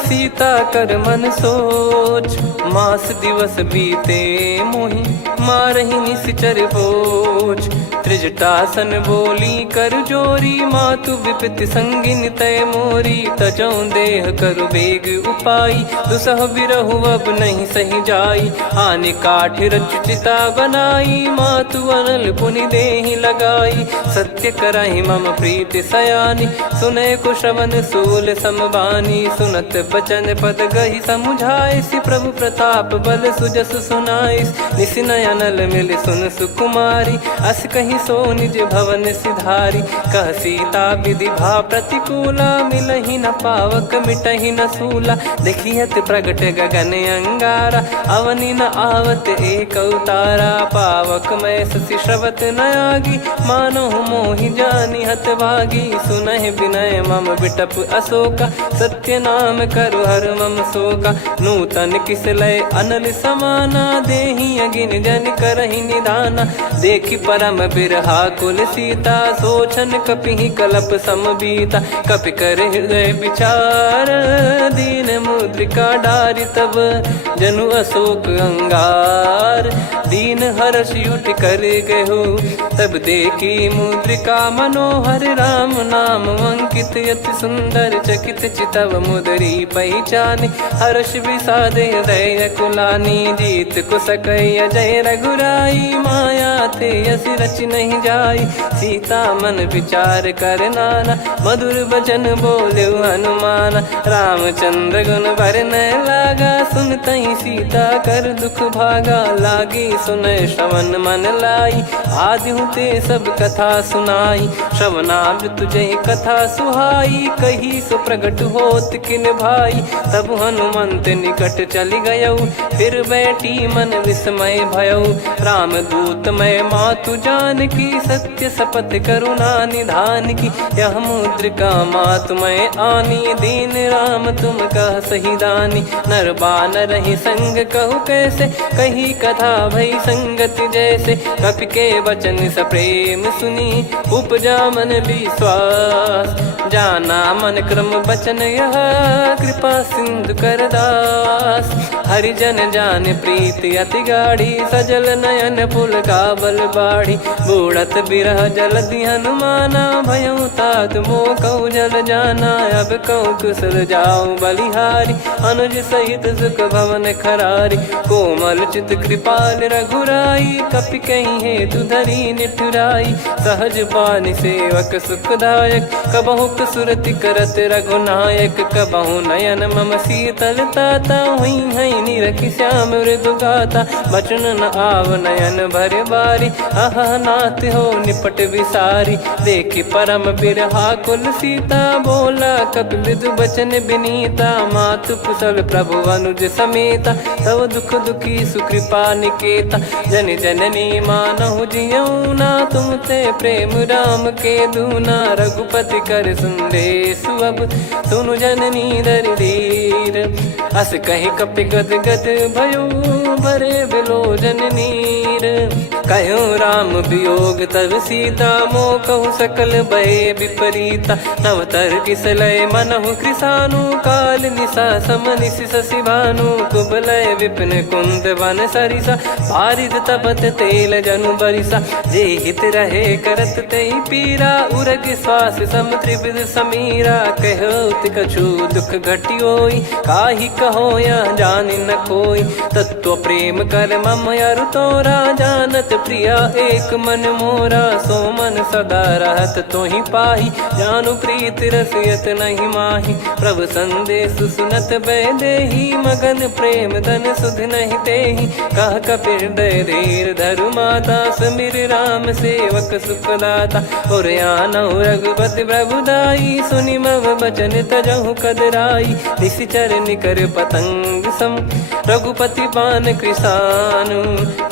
सीता कर मन सोच, मास दिवस बीते मोहि मारहि निश्चर बोझ। त्रिजटासन बोली कर जोरी, मातु विपत्ति संगिन तय मोरी। तजौ देह करु बेग उपाई, दुसह बिरहु अब नहीं सही जाई। आने काठ रचिता बनाई, मातु अनल पुनि देहि लगाई। सत्य कराहि मम प्रीति सयानी, सुने कुशवन सूल समबानी। सुनत बचन पद गही समुझाए, सि प्रभु प्रताप बल सुजस सुनाइस। निस नयनल मिल सुन सुकुमारी, अस कहीं सो निज भवन सिधारी। कह सीता विधि भा प्रतिकूला, मिलहि न पावक मिटहि न सूला। देखियत प्रगट गगन अंगारा, अवनि न आवत एक उतारा। पावक मैं शशि श्रवत न आगी, मानो मोहि जानि हत भागी। सुनहि विनय मम बिटप अशोका, सत्य नाम करु हर मम शोका। नूतन किस लय अनल समाना, देहि अगिन जन करहि निधाना। देखि परम बिरहा कुल सीता, सोचन कपिहि कलप समबीता। कपि कर हृदय विचार, दीन मुद्रिका डारि तब जनु अशोक अंगार। दीन हर्ष युट कर गहु, तब देखी मुद्रिका मनोहर। राम नाम अंकित अति सुंदर, चकित चितव मुदरी पहचानी। हर्ष विषाद हृदय कुलानी, जीत को सकय अजय रघुराई। माया ते यस रच नहीं जाई, सीता मन विचार कर नाना। मधुर वचन बोले हनुमान, रामचंद्र गुण बरन लागा। सुनतहि सीता कर दुख भागा, लागी सुनय श्रवण मन लाई। आदि ते सब कथा सुनाई, श्रवणाब तुझे कथा सुहाई। कही सो प्रगट होत किन भाई, तब हनुमंत निकट चली गयऊ। फिर बैठी मन विस्मय भयऊ, राम दूत मैं मातु जान की। सत्य शपथ करुणा निधान की, यह मुद्रिका मातु मैं आनी। दीन राम तुम कह सही दानी, नर बानर ही संग कहु कैसे। कही कथा भई संगति जैसे, कपि के वचन सप्रेम सुनी। उपजा मन विश्वास, जाना मन क्रम बचन यह। कृपा सिंधु कर दास, हरिजन जान प्रीति अति गाढ़ी। सजल नयन पुल काबल बाढ़ी, बूढ़त बिरह जलधि हनुमाना। भयउ तात मोह कहु जल जाना, अब कहु कुशल जाऊं बलिहारी। अनुज सहित सुख भवन खरारी, कोमल चित कृपाल रघुराई। कपि कहीं हेतु धरी निठुराई, सहज पानि सेवक सुखदायक। कबहु सुरति करत रघुनायक, कबहु नयन मम शीतल ताता। हुई है निरखि श्याम मृदु गाता, बचन न आव नयन भर बारी। अह नाथ हो निपट विसारी, देखि परम बिरहा कुल सीता। बोला कपि मृदु बचन विनीता, मातु कुशल प्रभु अनुज समेता। तव दुख दुखी सुकृपा निकेता, जन जननी मानहु जियऊ ना। तुम ते प्रेम राम के दूना, रघुपति कर संदेश अब सुनु जननी दर धीर। अस कहि कपि गद गद भयो, भरे बिलोचन नीर। कहूँ राम वियोग तब सीता, मोह कहूँ सकल भय विपरीता। नव तर किस लय मनहु कृसानु, काल निशा सम निश शशि भानु। कुबलय विपिन कुंद वन सरिसा, पारिद तपत तेल जनु बरिसा। जे हित रहे करत ते पीरा, उरग श्वास सम त्रिविध समीरा। कहो कछु दुख घटियोई, काहि कहो या जानि न कोई। तत्व प्रेम कर मम अरु तोरा, जानत प्रिया एक मन मोरा। सो मन सदा रहत तोहि पाही, जानु प्रीत रसियत नहीं माही। प्रभु संदेश सुनत बैदेही, मगन प्रेम धन सुध नहीं तेहि। कह कपि हृदय धीर धरु माता, समीर राम सेवक सुखदाता। और आनहु रघुपति प्रभुदाई, सुनि मम बचन तजहु कदराई। निशिचर निकर पतंग सम रघुपति बान कृसानु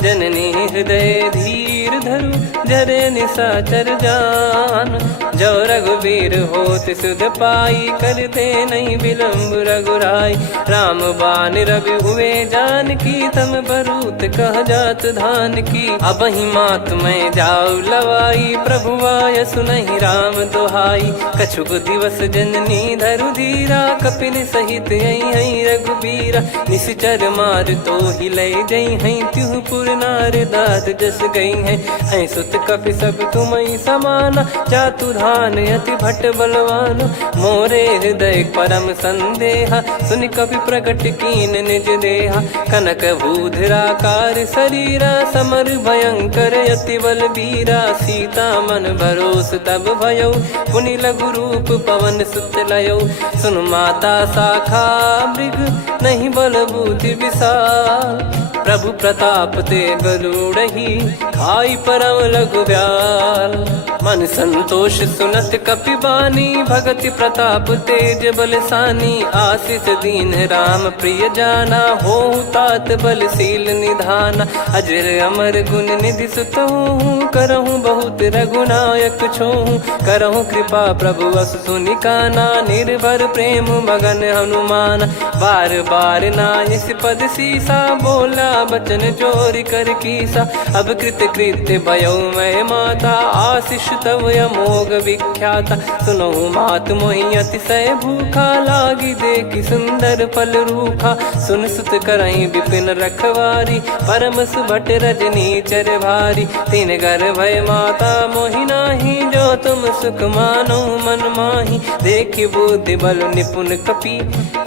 जननी हृदय धीर धरु जरे निशाचर जान जो रघुवीर होत सुध पाई कर दे नहीं विलम्ब रघुराई राम बान रवि हुए जान की तम बरूत कह जात धान की अब ही मात में जाऊ लवाई प्रभु आय सुनहि राम दोहाई कछुक दिवस जननी धरु धीरा कपिल सहित आई रघुबीरा निश्चर मार तो ही ले जई हैं त्युह पुर नार दाद जस गई हैं सुत कपि सब तुमई समाना जातु धान अति भट बलवान मोरे हृदय परम संदेहा सुनि कपि प्रकट कीन निज देहा कनक भूधराकार शरीरा समर भयंकर अति बल बीरा सीता मन भरोस तब भयो पुनि लघु रूप पवन सुत लयो सुन माता शाखा मृग नहीं बल बुद्धि विशाल प्रभु प्रताप ते गरुड़ही खाई परम लघु ब्याल मन संतोष सुनत कपि बानी भगति प्रताप तेज बलसानी आशीष दीन राम प्रिय जाना हो तात बलशील निधाना अजर अमर गुण निधि सुतहूँ करहूँ बहुत रघुनायक छोहूँ करहूँ कृपा प्रभु अस सुनि काना निर्भर प्रेम मगन हनुमान बार बार नायस पद सीसा बोला बचन चोरी कर कीसा अब कृत कृत्य भयो मैं माता आशीष तव अमोघ विख्याता सुनो मात मोहि अतिशय भूखा लागी देखी सुंदर फल रूखा सुन सुत करई विपिन रखवारी परम सुभट रजनी चर भारी तीन घर भय माता मोहि नाही जो तुम सुख मानो मन माही देखी बुद्धि बल निपुण कपि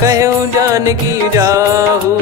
कहो जानकी जाहू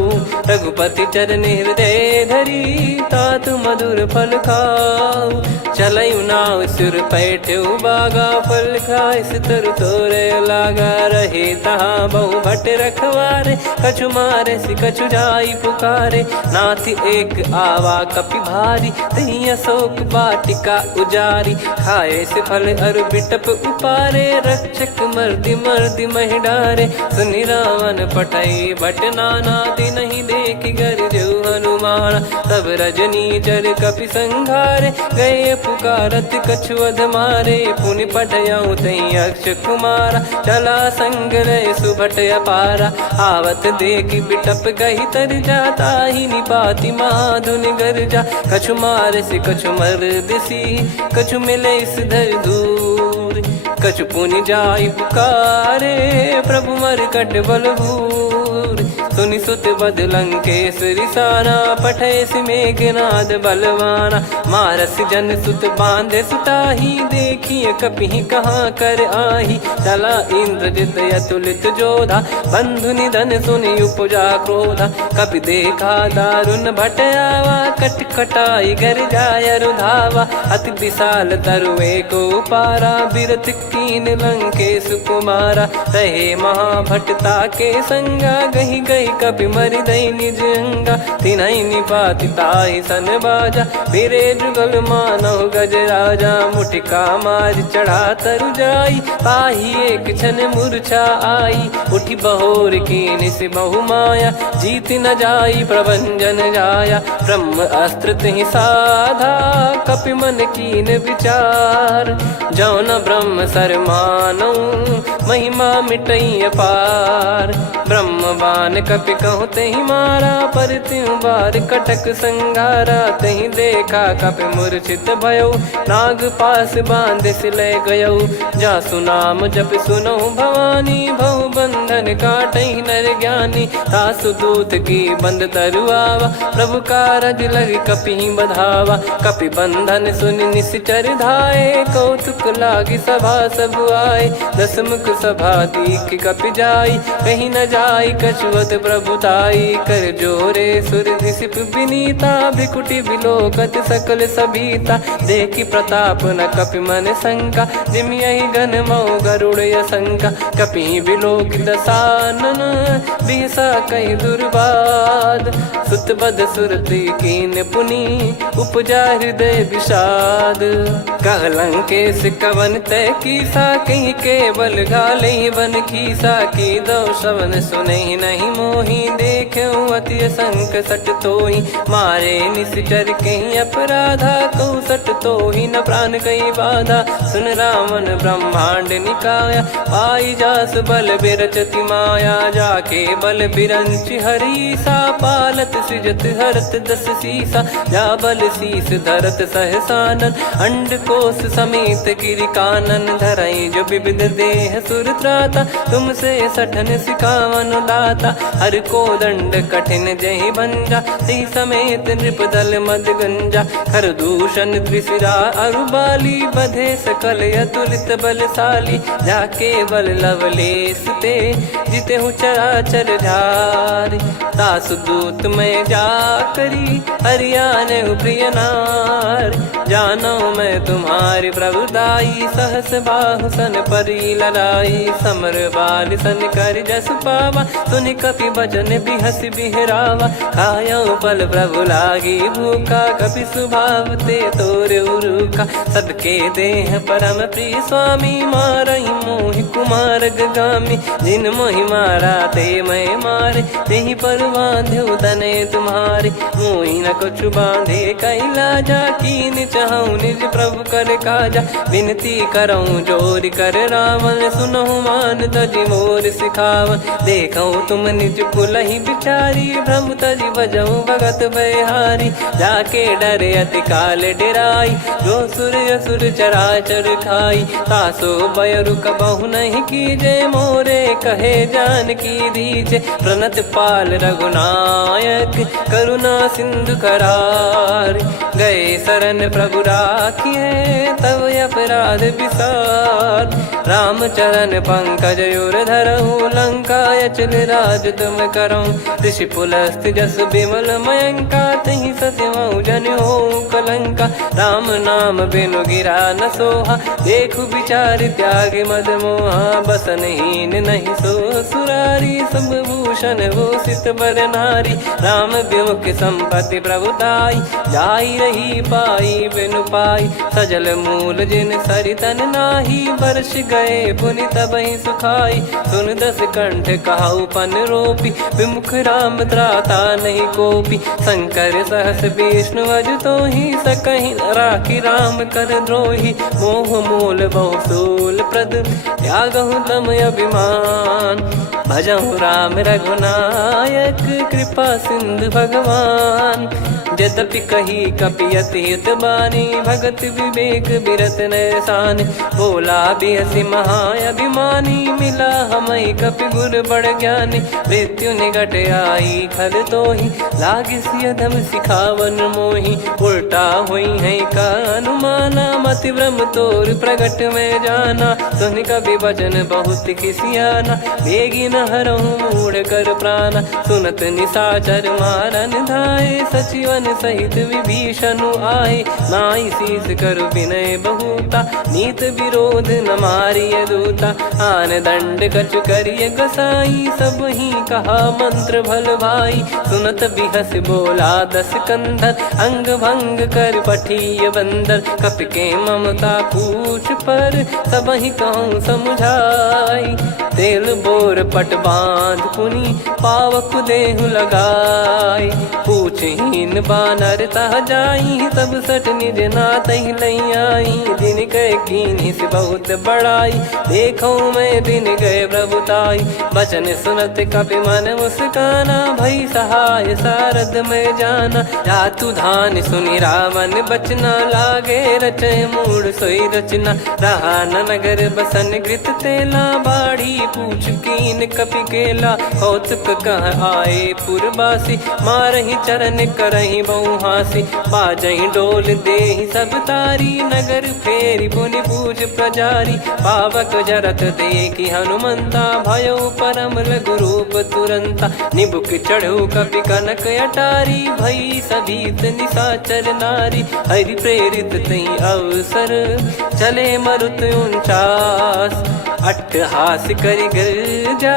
रघुपति चरण हृदय धरी तात मधुर फल खाऊ चलऊ नाव सुर पैठ्यु बागा फल खाए सितर तोरे लागा रहे तहाँ बहु भट रखवारे कछु मारे सि कछु जाई पुकारे नाथ एक आवा कपि भारी तही अशोक वाटिका उजारी खाए से फल अर बिटप उपारे रक्षक मर्दि मर्दि महि डारे सुनि रावण पटई भट नाना दिन ही देख गर जो हनुमान तब रजनी चर कपि संघारे गए पुकारत कछुअध मारे पुनि पटयऊ तई अक्ष कुमारा चला संग रहे सुभट अपारा आवत देखी बिटप गही तर जाता ही निपाति माधुनि गर्जा कछु मार से कछु मर दिसी कछु मिले इस धर दूर कछु पुनि जाई पुकारे प्रभु मर कट बल भूर सुनि सुत बद लंकेश्वरी साना पठे सि मेघनाद बलवाना मारस जन सुत बांधे सुताही देखिए कपि कहाँ कर आही चला इंद्रजित अतुलित जोधा बंधु निधन सुनि उपजा क्रोधा कपि देखा दारुण भट आवा कट कटाई घर जाय रुधावा अति विशाल तरुए को पारा बिरथ कीन लंकेश कुमारा रहे महाभटता के संगा गही गही कपि मरि दई निज अंगा तिनहि निपाति ताहि सन बाजा बिरे जुगल मानव गज राजा मुटिका मार चढ़ा तरु जाई ताहि एक क्षण मूर्छा आई उठी बहोर कीन से बहु माया जीत न जाई प्रभंजन जाया ब्रह्म अस्त्र तिहि साधा कपि मन कीन विचार जौन ब्रह्म सर मानौ महिमा मिटई अपार ब्रह्म बान कपि कहूँ तही मारा पर त्यों बार कटक संगारा तही देखा कपि मूर्छित भयो नाग पास बांध सिले गयो जा सुनाम जप सुनो भवानी भव बंधन काटई नर ज्ञानी तासु दूत की बंद तरुआवा प्रभु कारज लग कपि बधावा कपि बंधन सुनि निश्चर धाये कौतुक लागी सभा सब आए दसमुख सभा दीख कपि जाई कहीं न जाई कछुअत प्रभुताई कर जोरे सुर दिसिप विनीता भिकुटी विलोकत सकल सबीता देखी प्रताप न कपि मन शंका जिमियहि गन मऊ गरुड़ असंका कपि विलोकित सानन बिहसा कहि दुर्बाद सुत सुत बद सुरति कीन पुनि उपजा हृदय विषाद। कहलंकेश कवन तय कीसा कहीं केवल गाले बन खीसा की दो श्रवण सुने नहीं मोही देखे अति संक सट तोही मारे निश्चर कहीं अपराधा को सट तोही न प्राण कई बाधा। सुन रावण ब्रह्मांड निकाया पाई जास बल बिरचति माया जाके बल बिरंच हरी सा पालत सृजत हरत दस सीसा जा बल शीस धरत सहसानन अंड कोश समेत गिरि कानन धरई जो विविध देह सुर त्राता तुमसे सठन सिखावन दाता। हर को दंड कठिन जहि भंजा सी समेत नृपदल मद गंजा खर दूषण त्रिशिरा अरुबाली बधे सकल अतुलित बलशाली जाके बल लवलेस ते जिते हूँ चराचर झारी। दास दूत में जा करी हरियाने प्रिय नार जानो मैं तुम्हारी प्रभुदाई सहस बाहु सन परी ललाई समर बाल सन कर जस पावा सुन कपि भजन बिहस बिहरावा खायो पल प्रभु लागी भूखा कपि स्वभाव ते तोर उरुखा सबके देह परम प्रिय स्वामी मारई मोहि कुमार गामी जिन मोहि मारा ते मैं मारे तेहि पर बांध्यो तने तुम्हारे मोहि न कुछ बांधे कैला जा कीन चाहूं निज प्रभु कर काजा विनती करऊं जोर कर रावण सुनहु मान तजि मोर सिखावन देखऊं तुम निज कुलहि बिचारी भ्रम तजि भजऊं भगत बहारी जाके डरे अति काल डेराई जो सुर असुर चराचर खाई तासो बयरु कबहु नहीं कीजे मोरे कहे जान की दीजे प्रणत पाल रघुनायक करुणा सिंधु करार गए शरण प्रभु राखिए तब अपराध विसार राम चरण पंकज उर धरहु लंका अचल राज तुम करऊं ऋषि पुलस्त जस विमल मयंका तहि सत्यमऊ जन हो कलंका राम नाम बिनु गिरा न सोहा देखु विचार त्याग मद मोहा बसनहीन नहीं सो सुरारी सब भूषण भूषित बर नारी राम विमुख संपत्ति प्रभुताई जाई रही पाई बिनु पाई सजल मूल जिन सरितन नाही वर्ष गए पुनि तबहि सुखाई सुन दस कंठ कहाऊ पन रोपी विमुख राम त्राता नहीं कोपी शंकर सहस विष्णु अज तो ही सकहि राखी राम कर द्रोही मोह मूल बहु सूल प्रद त्यागहु तम अभिमान भजहु राम रघुनायक कृपा सिंधु भगवान यद्यपि कही कपियति हित बानी भगत विवेक बिरत नैसान बोला बिहसी महाअभिमानी मिला हमई कपि गुर बड़ ज्ञानी मृत्यु निकट आई खल तो ही लागी सियधम सिखावन मोही उल्टा हुई है का अनुमाना मति ब्रह्म तोर प्रगट में जाना सुन कभी भजन बहुत किसियाना बेगी न हरहु मूढ़ कर प्राणा सुनत निशाचर मारन धाये सचिवन सहित विभीषणु आए नाई शीस कर विनय बहुता नीत विरोध न मारिय दूता आन दंड कछु करिय गसाई सब ही कहा मंत्र भल भाई सुनत बिहस बोला दस कंधर अंग भंग कर पठिय बंदर कप के ममता पूछ पर सब ही कहूँ समझाई तेल बोर पट बांध पुनि पावक देहु लगाई पूछहीन बानर तह जाई सब सट निज नाथ लई आई दिन गए कीनी से बहुत बड़ाई देखो मैं दिन गए प्रभुताई बचन सुनत कपि मन मुस्काना भई सहाय सारद में जाना जातु धान सुनि रावण बचना लागे रचय मूड सोई रचना रहा न नगर बसन कृत तेला बाड़ी पूछ कीन कपि केला कौतुक कह आए पुरबासी मारहि चरण करहि बहु हासी बाजहि डोल देहि सब तारी नगर फेरी पुनि पूज प्रजारी पावक जरत देखि हनुमंता भयो परम रघुरूप तुरंता निबुक चढ़ऊ कपि कनक अटारी भई सभीत निशाचर नारी हरि प्रेरित तई अवसर चले मरुत 49 अट्टहास करि गिर जा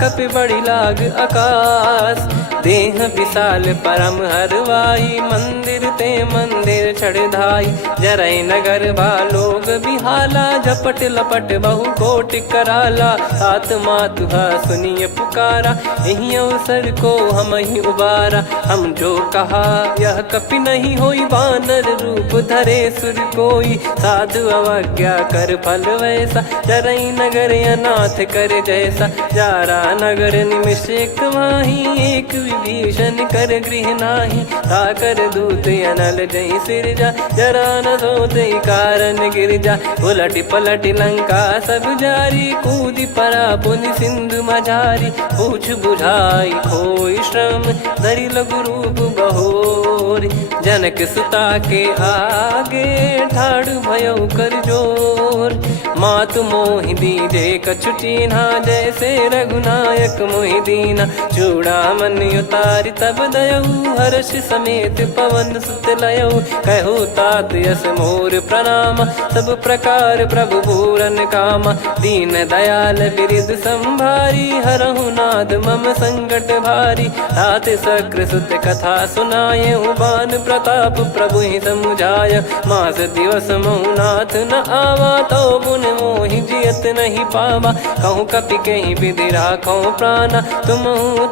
कपि बड़ी लाग आकाश देह विशाल परा भरम हरवाई, मंदिर ते मंदिर चढ़धाई। जरई नगर बा लोग बिहाला, झपट लपट बहु कोट कराला। सात मातुहा सुनिए पुकारा, यही अवसर को हम ही उबारा। हम जो कहा यह कपि नहीं होई, वानर रूप धरे सुर कोई। साधु अवज्ञा कर फल वैसा, जरई नगर अनाथ कर जैसा। जारा नगर निमिष एक माही, एक विभीषण कर गृह नाही। ताकर दूत अनल जय सिरजा, जरा न सोते कारण गिर जा। उलट पलट लंका सब जारी, कूदी परा पुनि सिंधु मझारी। पूछ बुझाई खोई श्रम, धरि लघु रूप बहोरी। जनक सुता के आगे, ठाड़ भयो कर जोर। मातु मोहि दीजे कछु चीन्हा, जैसे रघुनायक मोहि दीना। चूड़ामणि उतारि तब दयऊ, हर्ष समेत पवन सुत लयऊ। कहु तात यस मोर प्रणाम, सब प्रकार प्रभु पूरन कामा। दीन दयाल बिरिद संभारी, हरहु नाद मम संकट भारी। तात सक्र सुत कथा सुनाए, बान प्रताप प्रभु ही समुझाय। मास दिवस महु नाथ न आवा, तो पुन मोहि जियत नहीं पावा। कहूँ कपि कहीं विधि राखो प्राणा, तुम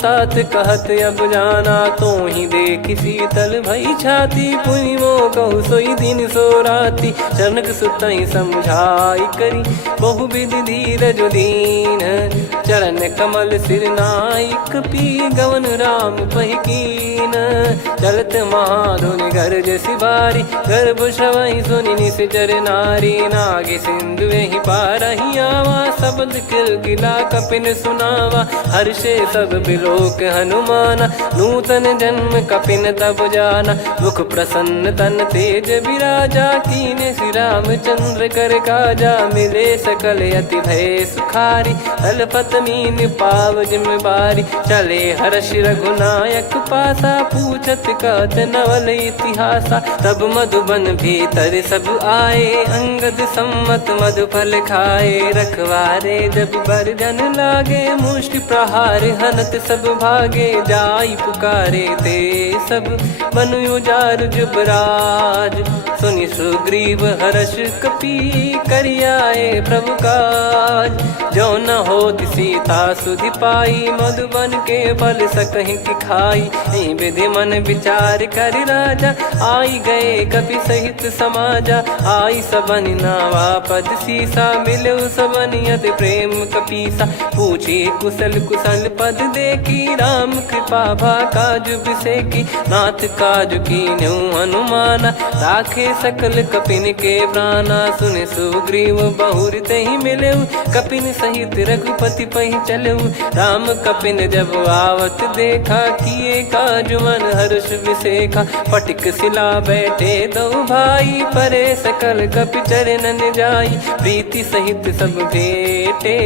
तात कहत अब जाना। तो ही देख शीतल भई छाती, पुनि मो कहु सोई दिन सो राती। जनक सुत ही समझाई करी, बहु विधि धीरज दीन। चरण कमल सिर नाई, कपि गवन राम पहिकीन। चलत महाधुनि गरज सिबारी, गर्भ श्रवहि सुनि निश्चर नारी। नागे सिंधु ही पारहि आवा, शब्द किलकिला कपिन सुनावा। हर्षे सब बिलोक हनुमाना, नूतन जन्म कपिन तब जाना। मुख प्रसन्न तन तेज विराजा, कीने श्री रामचंद्र कर काजा। मिले सकल अति भय सुखारी, तलपत मीन पाव जिम्मेवारी। चले हर्ष रघुनायक पासा, पूछत कहत नवल इतिहासा। तब मधुबन भीतर सब आए, अंगद सम्मत मधुफल खाए। रखवारे जब बरजन लागे, मुष्टि प्रहार हनत सब भागे। जाई पुकारे ते सब, बन उजार जुबराज। सुनि सुग्रीव हर्ष कपि, करियाए प्रभु काज। जो न होत सीता सुधि पाई, मधुबन के फल सकहि की खाई। विधि मन विचार कर राजा, आई गए कपि सहित समाजा। आई सबन नावा पद सीसा, मिलो सबन यत प्रेम कपीसा। पूछी कुशल कुशल पद देखी, राम कृपा भा काज बिसेकी। नाथ काज कीन्हु हनुमाना, राखे सकल कपिन के प्राणा। सुन सुग्रीव बहुर तहि मिलेऊ, कपिन सहित रघुपति पहि चलेऊ। राम कपिन जब आवत देखा, किए काज मन हर्ष विसेखा। फटिक सिला बैठे दो भाई, परे सकल कपि चरणन जाई। प्रीति सहित सब भेटे,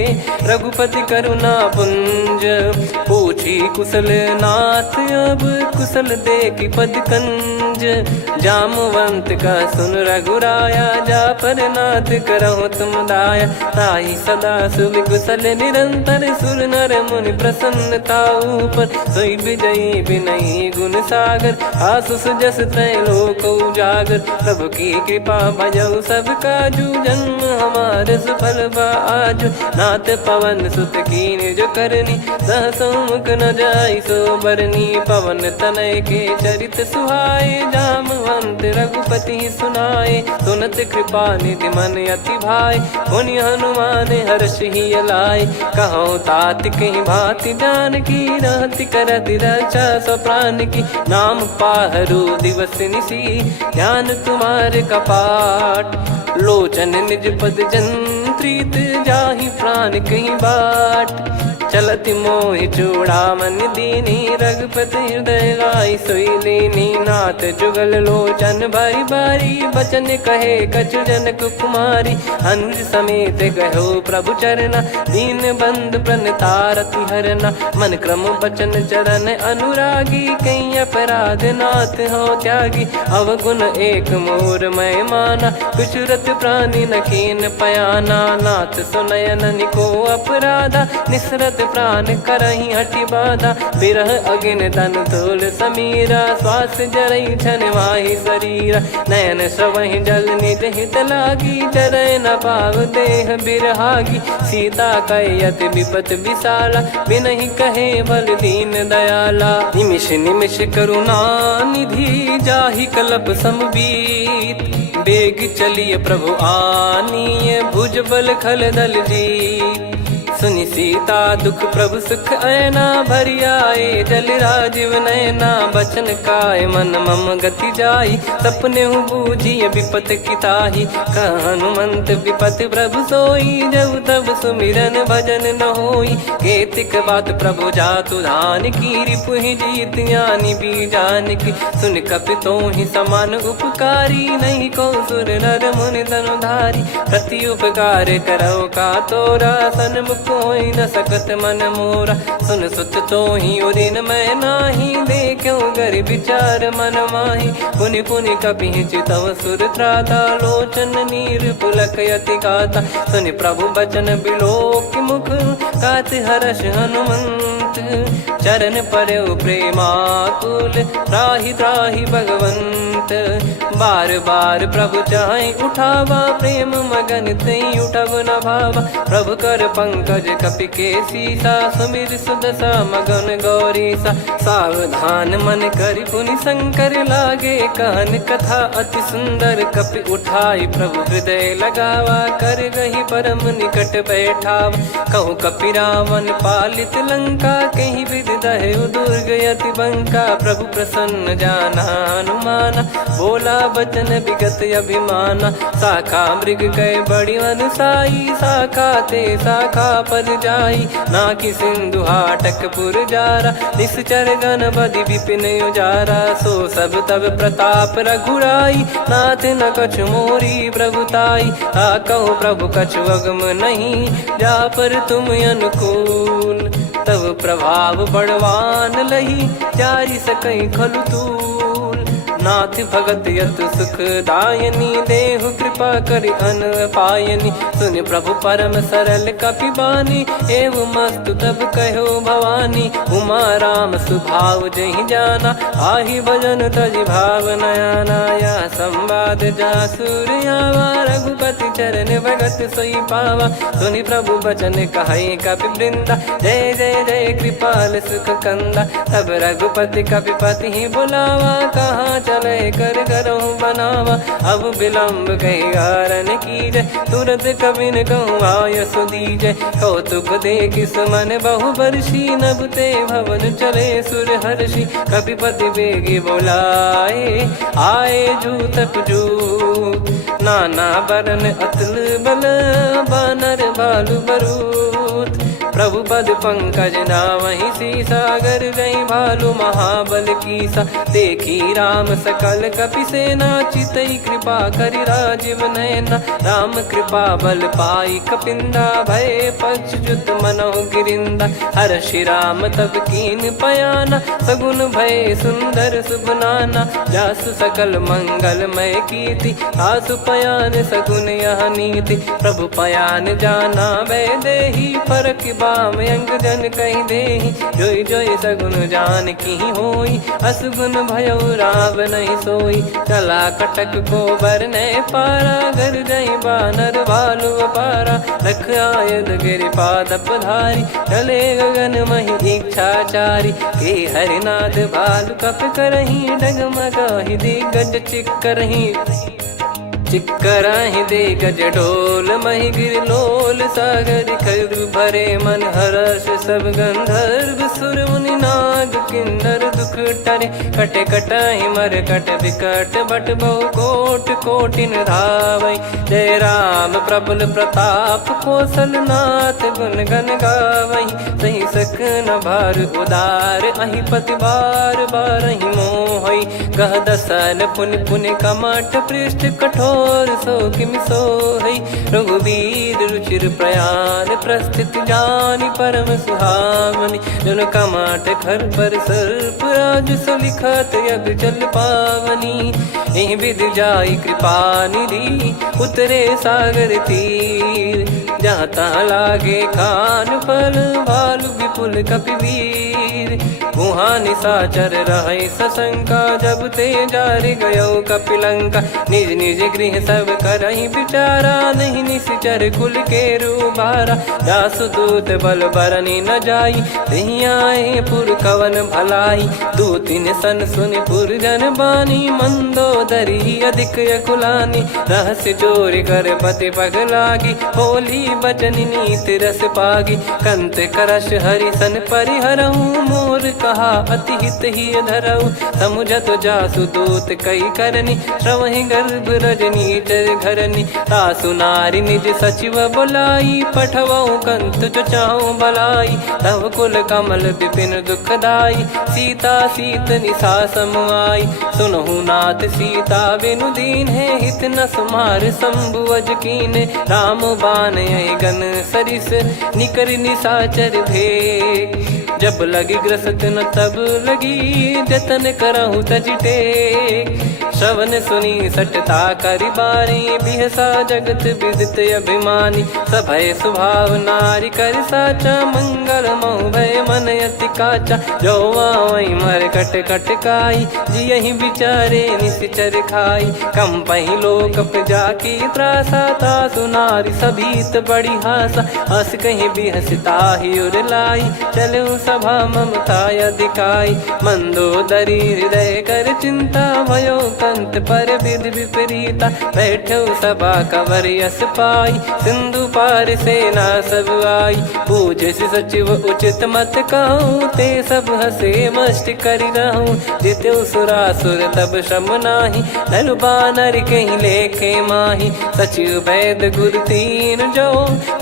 रघुपति करुणा पुंज। पूछी कुशल नाथ, अब कुशल देखि पद कंज। जामवंत का सुन रघुराया, जा पर नाथ करहु तुम दाया। ताहि सदा सुभि कुशल निरंतर, सुर नर मुनि प्रसन्नता ऊपर। सोई विजयी विनयी गुण सागर, आसुस जस त्रैलोक उजागर। प्रभु की कृपा भजऊ सब काजू, जन्म हमार सफल बा आजु। नाथ पवन सुत कीन जो करनी, सहसो मुख न जाई सो बरनी। पवन तनय के चरित सुहाए, जामवंत रघुपति सुनाए। सुनत कृपा निधि मन अति भाई, पुनि हनुमान हर्ष ही लाए। कहो तात कहीं भांति जान की, रहति करति रक्षा सो प्राण की। नाम पाहरु दिवस निसी, ध्यान तुम्हारे कपाट। लोचन निज पद जंत्रित, जाहि प्राण कहीं बाट। चलति मोहि चूड़ामणि दीनी, रघुपति हृदय लाई सोई लीनी। नाथ जुगल लोचन बारी बारी, बचन कहे कछु जनक कुमारी। अनुज समेत गयो प्रभु चरना, दीन बंधु प्रणतारति हरना। मन क्रम बचन चरण अनुरागी, कहीं अपराध नाथ हो त्यागी। अवगुण एक मोर मैं माना, कुछुरत प्राणी न कीन पयाना। नाथ सुनयन निको अपराधा, निसरत सत प्राण करही हटि बाधा, बिरह अगिन तन तोल समीरा, श्वास जरई छन माही शरीरा, नयन श्रवहि जल निज हित लागी, चरय न पाव देह बिरहागी, सीता कयत विपत विशाला, बिनहि कहे बल दीन दयाला, निमिष निमिष करुणा निधि, जाहि कल्प समबीत, बेग चलिय प्रभु आनीय, भुज बल खल दल जीत, सुनि सीता दुख प्रभु सुख ऐना, भरि आए जल राजीव नैना, बचन काय मन मम गति जाई, सपने हूँ बूझिय विपत किताही, कह हनुमंत विपत प्रभु सोई, जब तब सुमिरन भजन न होई, केतिक बात प्रभु जातु धान की, रिपुहि जीत ज्ञानी बीजान की, सुन कपि तोहि समान उपकारी, नहीं को सुर नर मुनि तनुधारी, प्रति उपकार करो का तोरा, सन्मुख कोई न सकत मन मोरा, सुन सुत तो ही उदिन मैं नाही, देखो गर विचार मन माही, पुनि पुनि कपि चितव सुर त्राता, लोचन नीर पुलक यति गाता, सुनि प्रभु बचन बिलोक मुख, कात हर्ष हनुमंत, चरण परउ प्रेमाकुल, त्राहि त्राहि भगवंत, बार बार प्रभु चाहि उठावा, प्रेम मगन तई उठब न भावा, प्रभु कर पंकज कपि के सीसा, सुमिर सुदशा मगन गौरीसा, सावधान मन करि पुनि शंकर लागे, कहन कथा अति सुंदर, कपि उठाई प्रभु हृदय लगावा, कर गही परम निकट बैठावा, कहूँ कपि रावण पालित लंका, कहीं विधि दहु दुर्ग यति बंका, प्रभु प्रसन्न जाना हनुमाना, बोला बचन विगत अभिमाना, शाखा मृग गए बड़ी अनुसाई, शाखा ते शाखा पर जाई, नाकि सिंधु हाटक पुर जारा, निश्चर गण बधि विपिन उजारा, सो सब तब प्रताप रघुराई, नाथ न कछु मोरी प्रभुताई, कहो प्रभु कछु अगम नहीं, जा पर तुम अनुकूल, तब प्रभाव बड़वान लही, जारी सकई खलु तूल, नाथ भगत यत सुख दायनी, देहु कृपा करि अन पायनी, सुनि प्रभु परम सरल कपि बानी, एव मस्तु तब कहो भवानी, उमा राम सुभाव जहि जाना, आहि भजन तजि भाव नयाना, या संवाद जासुर आवा, रघुपति चरण भगत सोई पावा, सुनि प्रभु बचन कहै कपि वृंदा, जय जय जय कृपाल सुख कंदा, तब रघुपति कपिपति ही बुलावा, कहाँ चले कर करहु बनावा, अब विलम्ब कही कारण कीजय, तुरत कबिन कहूँ आय सुदीजय, कौतुक देखि सुमन बहु बरसी, नभ ते भवन चले सुर हर्षि, कपिपति बेगी बोलाए, आए जूतक जूत, नाना बरन अतुल बल, बानर बालु बरूत, प्रभु पद पंकज नावहि सीसा, गर गई भालु महाबल कीसा, देखी राम सकल कपि सेना, चितई कृपा करि राजीव नयना, राम कृपा बल पाई कपिंदा, भय पक्षजुत मनोह गिरिंदा, हर्षि राम तब कीन पयाना, सगुन भय सुंदर सुगुनाना, जासु सकल मंगलमय कीर्ति, आसु पयान सगुन यह नीति, प्रभु पयान जाना वै देहि, फरक बाम अंग जन कहि देहि, जोई जोई सगुन जान की होई, असगुन भयो राव नहीं सोई, चला कटक को बरने पारा, घर जई बानर भालु अपारा, लख आयद गिरि पाद पधारी, चले गगन महि इच्छाचारी, के हरिनाथ भालु कप करही, डगमगाहि दिग्गज चिक्करही, चिक्कराहि दिग्गज डोल, महि गिर लोल, सागर खरु भरे मन हर्ष, सब गंधर्व सुर मुनि नाग किन्नर दुख टरे, कटे कटाहि मर कट विकट, बट बहु कोट कोटिन धावै, जय राम प्रबल प्रताप, कौशल नाथ गुण गन गावै, सही सकन भार उदार, अहि पति बार बारहि मोहै, गह दसन पुनि पुनि कमठ पृष्ठ कठोर, सो किम सोहै, रघुवीर रुचिर प्रयाण, प्रस्थित जानि परम सुहावनी, जन कमाट खर पर सर्प राज, सलिखत यग जल पावनी, एहि विधि जाई कृपा निधि, उतरे सागर तीर, जहाँ तहाँ लागे खान फल भालु विपुल कपिवीर। वहाँ निशाचर रहे सशंका जब ते जार गयो कपिलंका। निज निज गृह सब करहि विचारा नहीं निश्चर कुल के रूबारा। दासदूत बल बरनी न जाई नहीं आए पुर कवन भलाई। दूतिन सन सुनि पुर जन बानी मंदोदरी अधिक अकुलानी। रहस्य चोरी कर पति पग लागी होली बचन नीति रस पागी। कंत करश हरि सन परिहरऊ मोर कहा अति हित ही धरऊ। समुझत जासु दूत कई करनी श्रवहि गर्भ रजनी चर घरनी। तासु नारी निज सचिव बुलाई पठवऊ कंत जो चाहूं बलाई। तव कुल कमल विपिन दुखदाई सीता सीत निशा समाई। सुनहु नाथ सीता बिनु दीन है हित न सुमार शंभु अज कीने। राम बान गन सरिस निकर निशाचर भेग। जब लगी ग्रसत न तब लगी जतन करहु तज टेक। श्रवण सुनी सटता करि बारी बिहसा जगत विदित अभिमानी। सभय स्वभाव नारी कर साचा मंगल मऊ भय मन अति काचा। जो आवई मर कट कट काई जियहि विचारे निश्चर खाई। कम पही लोक जाकी त्रासा तासु नारी सभीत बड़ी हासा। हस कहीं बिहसता ही उर लाई चलऊ सभा ममता अधिकाई। मंदोदरी हृदय कर चिंता भयो कंत पर विधि विपरीता। बैठो सभा कवर यस पाई सिंधु पार सेना सब आई। पूजे सचिव उचित मत कहूँ ते सब हसे मस्त करि रहूं। जित्यु सुरासुर तब श्रम नाही नल बानर कहीं लेखे माही। सचिव वैद गुरु तीन जो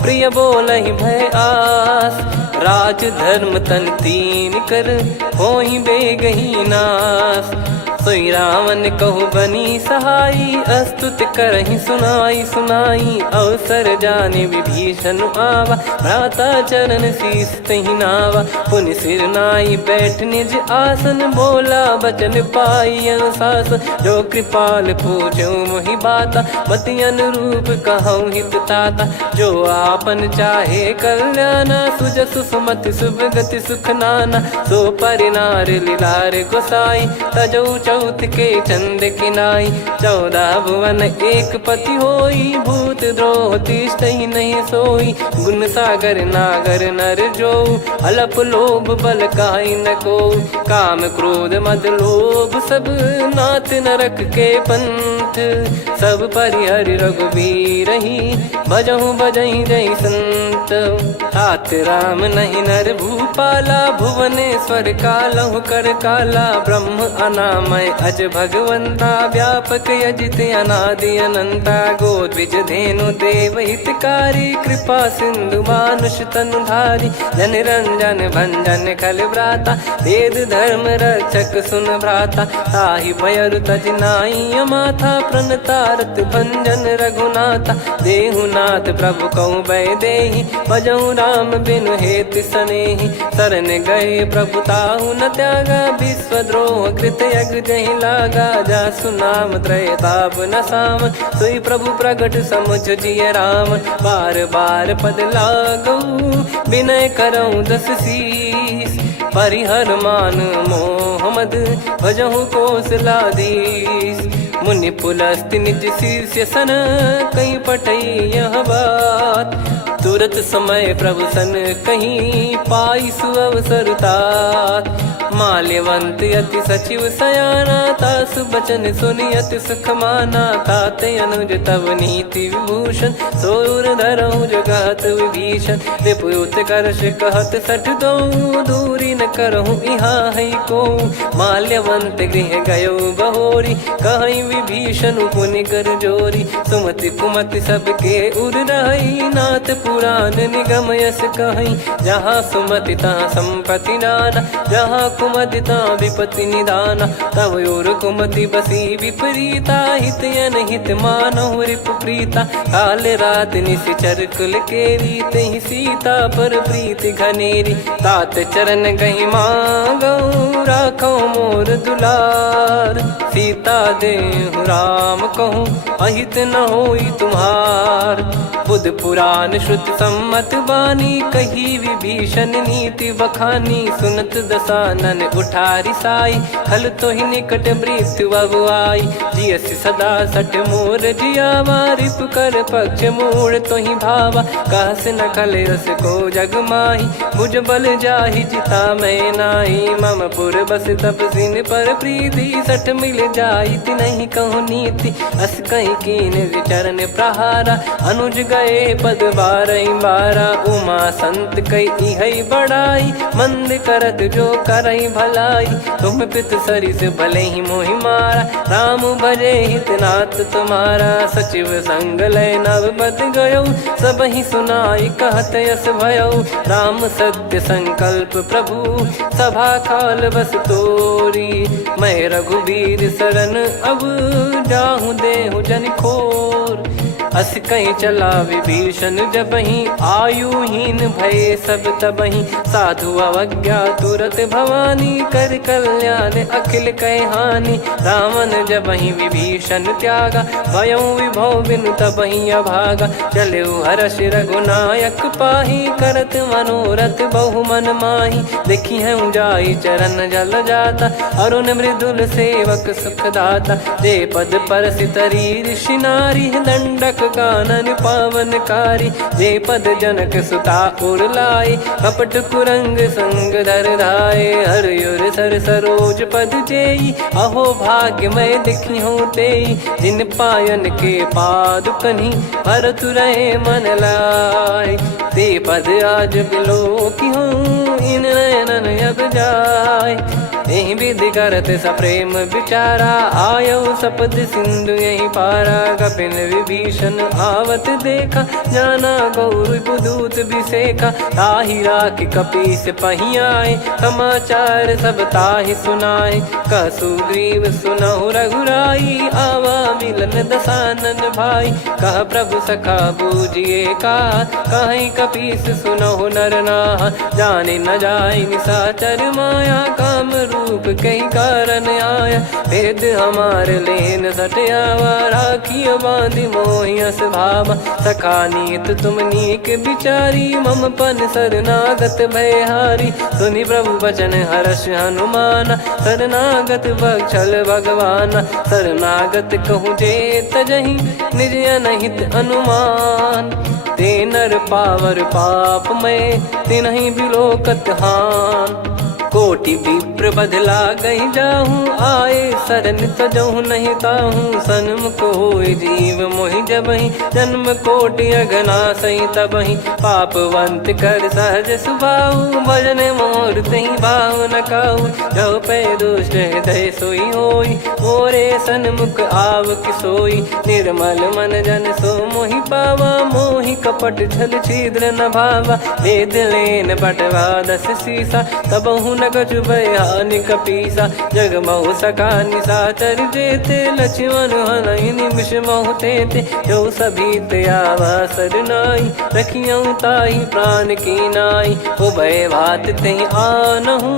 प्रिय बोलहि भय आस। राज धर्म तन तीन कर होई बेगही नास। सोई रावण कहु बनी सहाई अस्तुत करहि सुनाई सुनाई। अवसर जाने विभीषण आवा भ्राता चरण शीस तहि नावा। पुनि सिर नाई बैठ निज आसन बोला बचन पाई अनुशासन। जो कृपाल पूछो मोहि बाता मति अनुरूप कहूँ हित ताता। जो आपन चाहे कल्याणा सुजसु सुमति शुभ गति सुख नाना। सो परिनार लीलार गोसाई तजौ चौथ के चंद किनाई। 14 भुवन एक पति होई भूत द्रोह तिष्ठहि नहीं सोई। गुण सागर नागर नर जो अलप लोभ बल काई न को। काम क्रोध मद लोभ सब नाथ नरक के पंथ। सब परिहरि रघुबीर ही भजहु भजहि जय संत। तात राम नहीं नर भूपाला भुवनेश्वर कालहु कर काला। ब्रह्म अनामय अज भगवंता व्यापक यजित अनादि अनंता। गोद्विज धेनु देव हितकारी कृपा सिंधु मानुष तनुधारी। जन रंजन भंजन खल भ्राता वेद धर्म रक्षक सुन भ्राता। ताहि भयरु तज नाई माथा प्रणतारत भंजन रघुनाथा। देहुनाथ प्रभु कहु भय देहि भजहु राम बिनु हेत सनेहि। शरण गए प्रभु ताहु न त्यागा विश्वद्रोह कृत यज्ञ जहि लागा। जासु नाम त्रय ताप न सावन सोई प्रभु प्रगट समुझ जिय राम। बार बार पद लागऊ विनय करऊँ 10 शीस। परिहर मान मोहम्मद भजहु कौशलाधीश। मुनि पुलस्त्य निज शीर्ष सन कहीं पटई यह बात। तुरत समय प्रभु सन कहीं पाई सुअवसर तात। माल्यवंत अति सचिव सयाना तासु बचन सुनि अति सुख माना। ताते अनुज तव नीति विभूषण सोर धरहु जगत विभीषण। विपुत करश कहत सठ दो दूरी न करहु यहाँ है को। माल्यवंत गृह गयो बहोरी कहीं विभीषण पुनि कर जोरी। सुमति कुमति सबके उर रही नाथ पुराण निगम यस कहीं। जहाँ सुमति तहाँ संपत्ति नाना जहाँ कुमदिता विपत्ति निदाना तव और कुमति बसी विपरीता हित अनहित मानहु रिपु प्रीता काल रात निशिचर कुल केरी तहि सीता पर प्रीति घनेरी तात चरण गही मांगऊ राखो मोर दुलार सीता देहु राम कहूँ अहित न होई तुम्हार बुध पुराण श्रुत सम्मत बानी कही विभीषण नीति बखानी सुनत दसानन उठारी साई खल तो ही निकट मृत्यु अब आई जियस सदा सठ मोर जियावा रिप कर पक्ष मूड़ तो ही भावा कहस न खल रस को जग माही भुज बल जाहि जिता मैं नाई मम पुर बस तप सिन पर प्रीति सठ मिल जाई नहीं कहूँ नीति अस कहीं कीन विचरण प्रहारा अनुज गए पद बारई बारा उमा संत कई हई बड़ाई मंद करत जो करई भलाई तुम पित सरिस भले ही मोहि मारा राम भजे हितनाथ तुम्हारा सचिव संग लय नव बद गयो सब ही सुनाई कहत यस भयो राम सत्य संकल्प प्रभु सभा काल बस तोरी मैं रघुबीर शरण अब जाहूँ देहु जन खोर अस कहीं चला विभीषण जबहि आयुहीन भय सब तबहि साधु अवज्ञा तुरत भवानी कर कल्याण अखिल कह हानि रावण जबहि विभीषण त्यागा भयउ विभव बिनु तबहि अभागा चले हर्ष रघुनायक पाही करत मनोरथ बहु मन माही देखी है जाई चरण जल जाता अरुण मृदुल सेवक सुखदाता जे पद पर सितरी ऋषि नारी दंडक कानन पावनकारी जे पद जनक सुता उर लाए कपट कुरंग संग धर धाये हरियुर सर सरोज पद जेई अहो भाग्य मैं दिखी हूँ तेई जिन पायन के पाद कन्ही भरत रहे मन लाए ते पद आज बिलो की हूँ इन नयनन अब जाय यही विधि करत सप्रेम विचारा आयो सपद सिंधु यही पारा कपिन विभीषण आवत देखा जाना गौर बुदूत विसेखा ताहि राख कपीस पही आए समाचार सब ताहि सुनाए कह सुग्रीव सुनहु रघुराई आवा मिलन दसानन भाई कह प्रभु सखा बूझिए का कहीं कपीस सुनहु नर नाहा जाने न जाय निशाचर माया काम रूप कई कारण आया भेद हमार लेन सटयावा राखिय बांधि मोहियस भावा सखा नीत तुम नीक बिचारी मम पन शरणागत भयहारी सुनि प्रभु वचन हर्ष हनुमाना शरणागत बक्षल भगवाना शरणागत कहूँ जे तजहि निज अनहित अनुमान ते नर पावर पाप में तिन्हि बिलोकत हान कोटि विप्र बदला गई जाहूँ आए शरण तजहूँ नहीं ताहूँ सन्मुख होय जीव मोहि जबहि जन्म कोटि अघना सही तबहि पापवंत कर सहज सुभाऊ भजन मोर तहि भाव न काऊ जो पै दुष्ट हृदय सोई होई मोरे सन्मुख आव किसोई निर्मल मन जन सो मोहि पावा मोहि कपट छल छिद्र न भावा वेद लेन पटवा दस सीसा तबहु न कछु भयानि कपीसा जग महु सका निशाचर जेते लक्ष्मण हनहि निमिष महु तेते जो सभी त्यावा सरनाई रखियऊ ताहि प्राण की नाई उभय भात तहि आनहु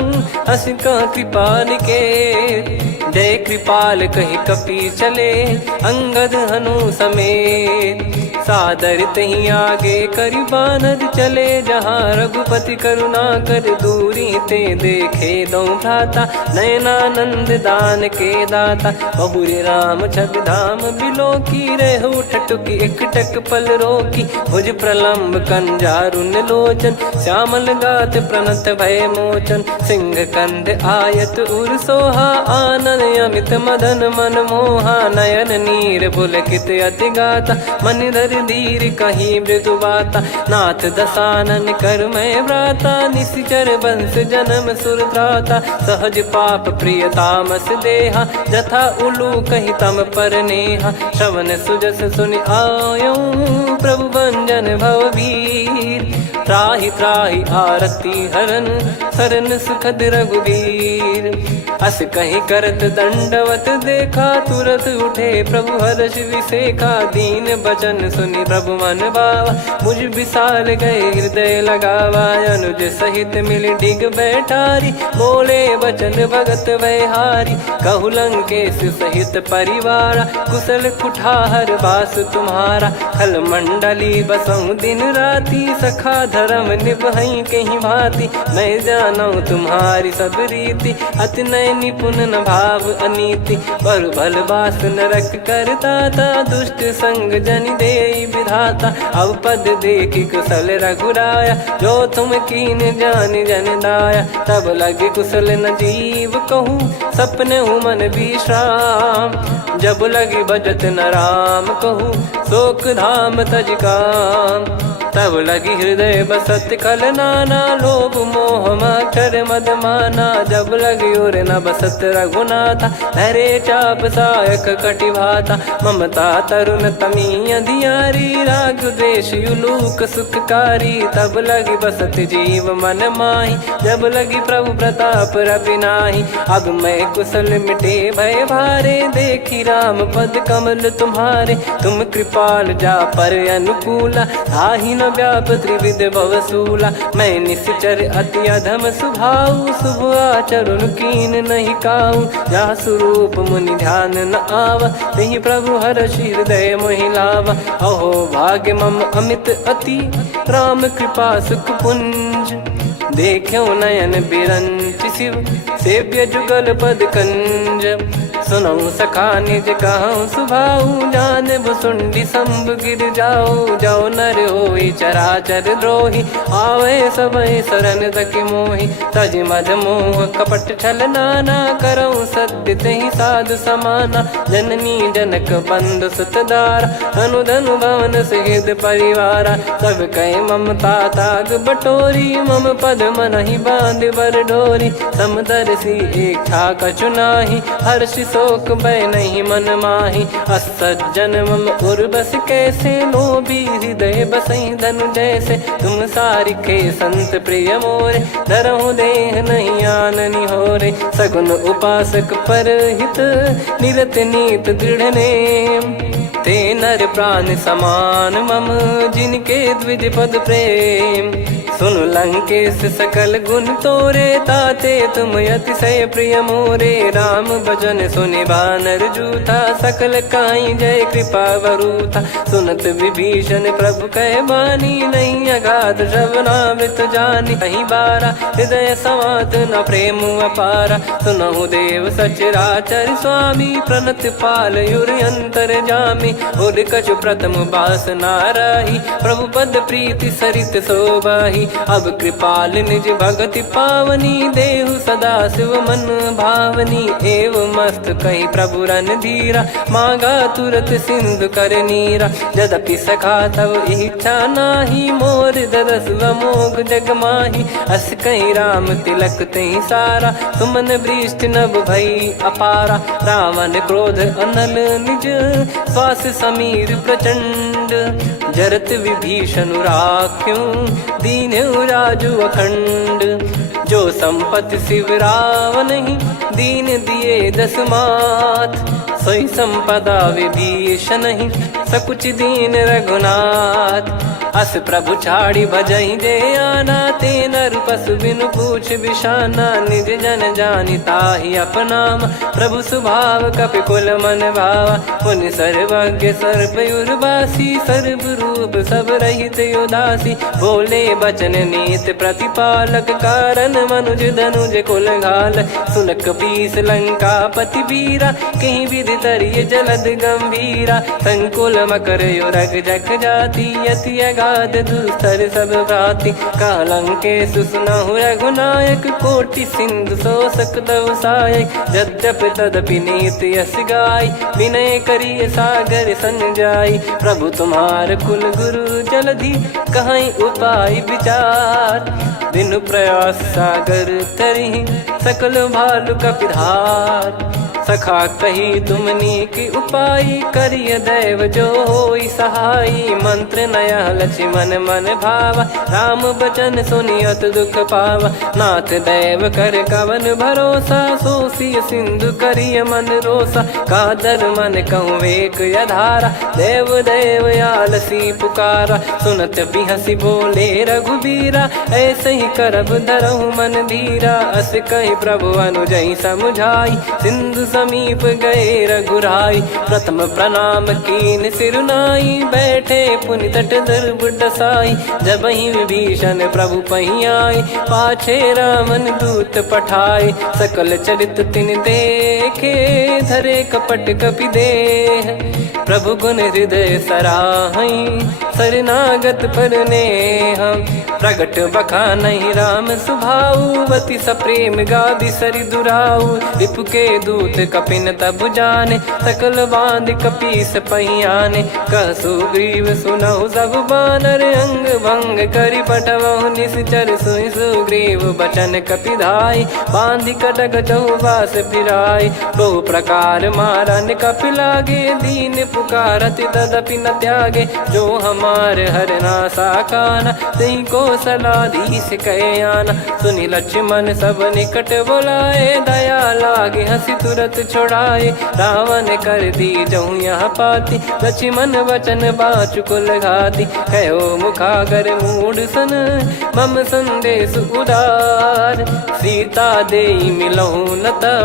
हस कह कृपाल के जय कृपाल कहि कपी चले अंगद हनु समेत सादर तही आगे करि बानर चले जहाँ रघुपति करुणा कर दूरी ते देखे दो भ्राता नयनानंद दान के दाता बहुरी राम छवि धाम बिलो की रेहु ठटुकी एकटक पल रोकी भुज प्रलम्ब कंजारुन लोचन श्यामल गात प्रणत भय मोचन सिंह कंध आयत उर सोहा आनन अमित मदन मन मोहा नयन नीर पुलकित अति गाता मन धर धीर कहीं मृदु बाता नाथ दसानन कर मैं व्राता निशिचर वंश जन्म सुर त्राता सहज पाप प्रिय तामस देहा जथा उलू कही तम पर नेहा श्रवण सुजस सुनि आयो प्रभु भंजन भववीर त्राहि त्राहि आरती हरन सरन सुखद रघुवीर। अस कहीं करत दंडवत देखा तुरत उठे प्रभु हर्ष विसेखा। दीन बचन सुनि प्रभु मन भावा मुझ विशाल गए हृदय लगावा। अनुज सहित मिल डिग बैठारी बोले वचन भगत वैहारी। कहु लंकेश सहित परिवारा कुशल कुठार बास तुम्हारा। खल मंडली बसऊं दिन राती सखा धर्म निभई कहीं भांति। मैं जानू तुम्हारी सब रीति अति नय निपुण न भाव अनीति। पर भल बास नरक करता था दुष्ट संग जन दे विधाता। अब पद देखी कुशल रघुराया जो तुम कीन जान जन दाया। तब लगे कुशल न जीव कहूँ सपने मन विश्राम। जब लगी बजत न राम कहूँ शोक धाम तज काम। तब लगी हृदय बसत खल नाना लोभ मोह मकर मद माना। जब लगी और न बसत रघुनाथा धरे चाप सायक कटिभाता। ममता तरुण तमी अधियारी राग द्वेष युलूक सुखकारी। तब लगी बसत जीव मन माही जब लगी प्रभु प्रताप रविनाही। अब मैं कुशल मिटे भय भारे देखी राम पद कमल तुम्हारे। तुम कृपाल जा पर अनुकूला आही न व्याप त्रिविध भवसूला। मैं निश्चर अति अधम सुभाऊ शुभ आचरण कीन नहीं काऊ। जा स्वरूप मुनि ध्यान न आवा तहि प्रभु हर्ष हृदय मोहि लावा। अहो भाग्य मम अमित अति राम कृपा सुख पुंज। देखो नयन बिरंच शिव सेव्य जुगल पद कंज। सुनऊ सखा निज कहूँ सुभाऊ जान भुसुंडी संभ गिर जाओ। जाओ नर होई चराचर द्रोही आवे सबय शरण तक मोहि। तज मद मोह कपट छल नाना करऊँ सत्य तहि साधु समाना। जननी जनक बंधु सुतदारा अनुधनु भवन सहित परिवारा। सब कहे ममता ताग बटोरी मम पद मनहि बांध बर डोरी। समदर्शी इच्छा कछु नाही हर्षि शोक भय नहीं मन माही। असज्जन मम उर बस कैसे लोभी हृदय बसई धनु जैसे। तुम सारिखे संत प्रिय मोरे धरहु देह नहीं आननि होरे। सगुन उपासक पर हित निरत नीत दृढ़ नेम। ते नर प्राण समान मम जिनके द्विज पद प्रेम। सुन लंकेश सकल गुण तोरे ताते तुम अतिशय प्रिय मोरे। राम भजन सुनि बानर जूथा सकल काई जय कृपा वरूथा। सुनत विभीषण प्रभु कह बानी नहीं अगाध श्रवणामृत जानी। कहीं बारा हृदय समात न प्रेम अपारा। सुनहु देव सचराचर स्वामी प्रणत पाल युर अंतर जामी। उर कछु प्रथम बास नाराही प्रभु पद प्रीति सरित शोभाही। अब कृपाल निज भगति पावनी देहु सदा शिव मन भावनी। एव मस्त कही प्रभु रन धीरा मांगा तुरत सिंधु कर नीरा। यद्यपि सखा तब इच्छा नाही मोर दरस अमोघ जग माही। अस कहीं राम तिलक तही सारा सुमन वृष्टि नभ भई अपारा। रावण क्रोध अनल निज श्वास समीर प्रचंड। जरत विभीषण राख्यों दीन राजु अखंड। जो संपत्ति शिव रावण ही दीन दिए दस मात। सोई संपदा विभीषण ही सकुच दीन रघुनाथ। अस प्रभु छाड़ी भजई जे आना ते नर पशु बिनु पूछ बिशाना। निज जन जानि ताहि अपनाम प्रभु स्वभाव कपि कुल मन भावा। मुनि सर्वज्ञ सर्वयुर्वासी सर्व रूप सब रहित उदासी। बोले बचन नीत प्रतिपालक कारण मनुज धनुज कुल घाल। सुन कपीस लंका पति वीरा कहीं विधि तरिय जलद गंभीरा। संकुल मकर युरग जग जाति यति अगाध दुस्तर सब भांति। कालंकेश सुनहु रघुनायक कोटि सिंधु शोषक तव सहायक। यद्यप तदपि नीत यस गाय विनय करिय सागर सन जाई। प्रभु तुम्हार कुल गुरु जलधि कहीं उपाय विचार। बिनु प्रयास सागर तरिहि सकल भालु कपिधार। सखा कही तुमनी की उपाय, करिय दैव जो होई सहाई। मंत्र नया लक्ष्मण मन भावा, राम बचन सुनियत दुख पावा। नाथ दैव कर कवन भरोसा, सोसिय सिंधु करिय मन रोसा। कादर मन कहूँ एक यधारा, देव देव आलसी पुकारा। सुनत बिहसी बोले रघुबीरा, ऐसे ही करब धरहु मन धीरा। अस कही प्रभु अनुजई समुझाई, सिंधु समीप गए रघुराई। प्रथम प्रणाम कीन सिरुनाई, बैठे पुनि तट दर्भ डसाई। जब ही विभीषण प्रभु पही आए, पाछे रामन दूत पठाए। सकल चरित तिन देखे, धरे कपट कपि देह। प्रभु गुण हृदय सराहई, शरणागत पर नेह। प्रगट बखानहि राम सुभाऊ, बति सप्रेम गादि सरि दुराऊ। रिपु के दूत कपिन तब जाने, सकल बांध कपीस पहियाने। कह सुग्रीव सुनहु सब बानर, अंग भंग करि पठवहु निश्चर। सुनि सुग्रीव बचन कपिधाई, बांधि कटक चहुबास फिराई। बहु प्रकार मारन कपि लागे, दीन पुकारति तदपि न त्यागे। जो हमार हरना साकाना, तई को सलाधीश कहे आना। सुनि लक्ष्मण सब निकट बोलाए, दया लागे हंसी तुरत छोड़ाए। रावण कर दी जहु यहाँ पाती, लक्ष्मण वचन बाचु कुल घाती। कहो मुखागर मूढ़ सन, मम संदेश उदार। सीता देई मिलहु नता,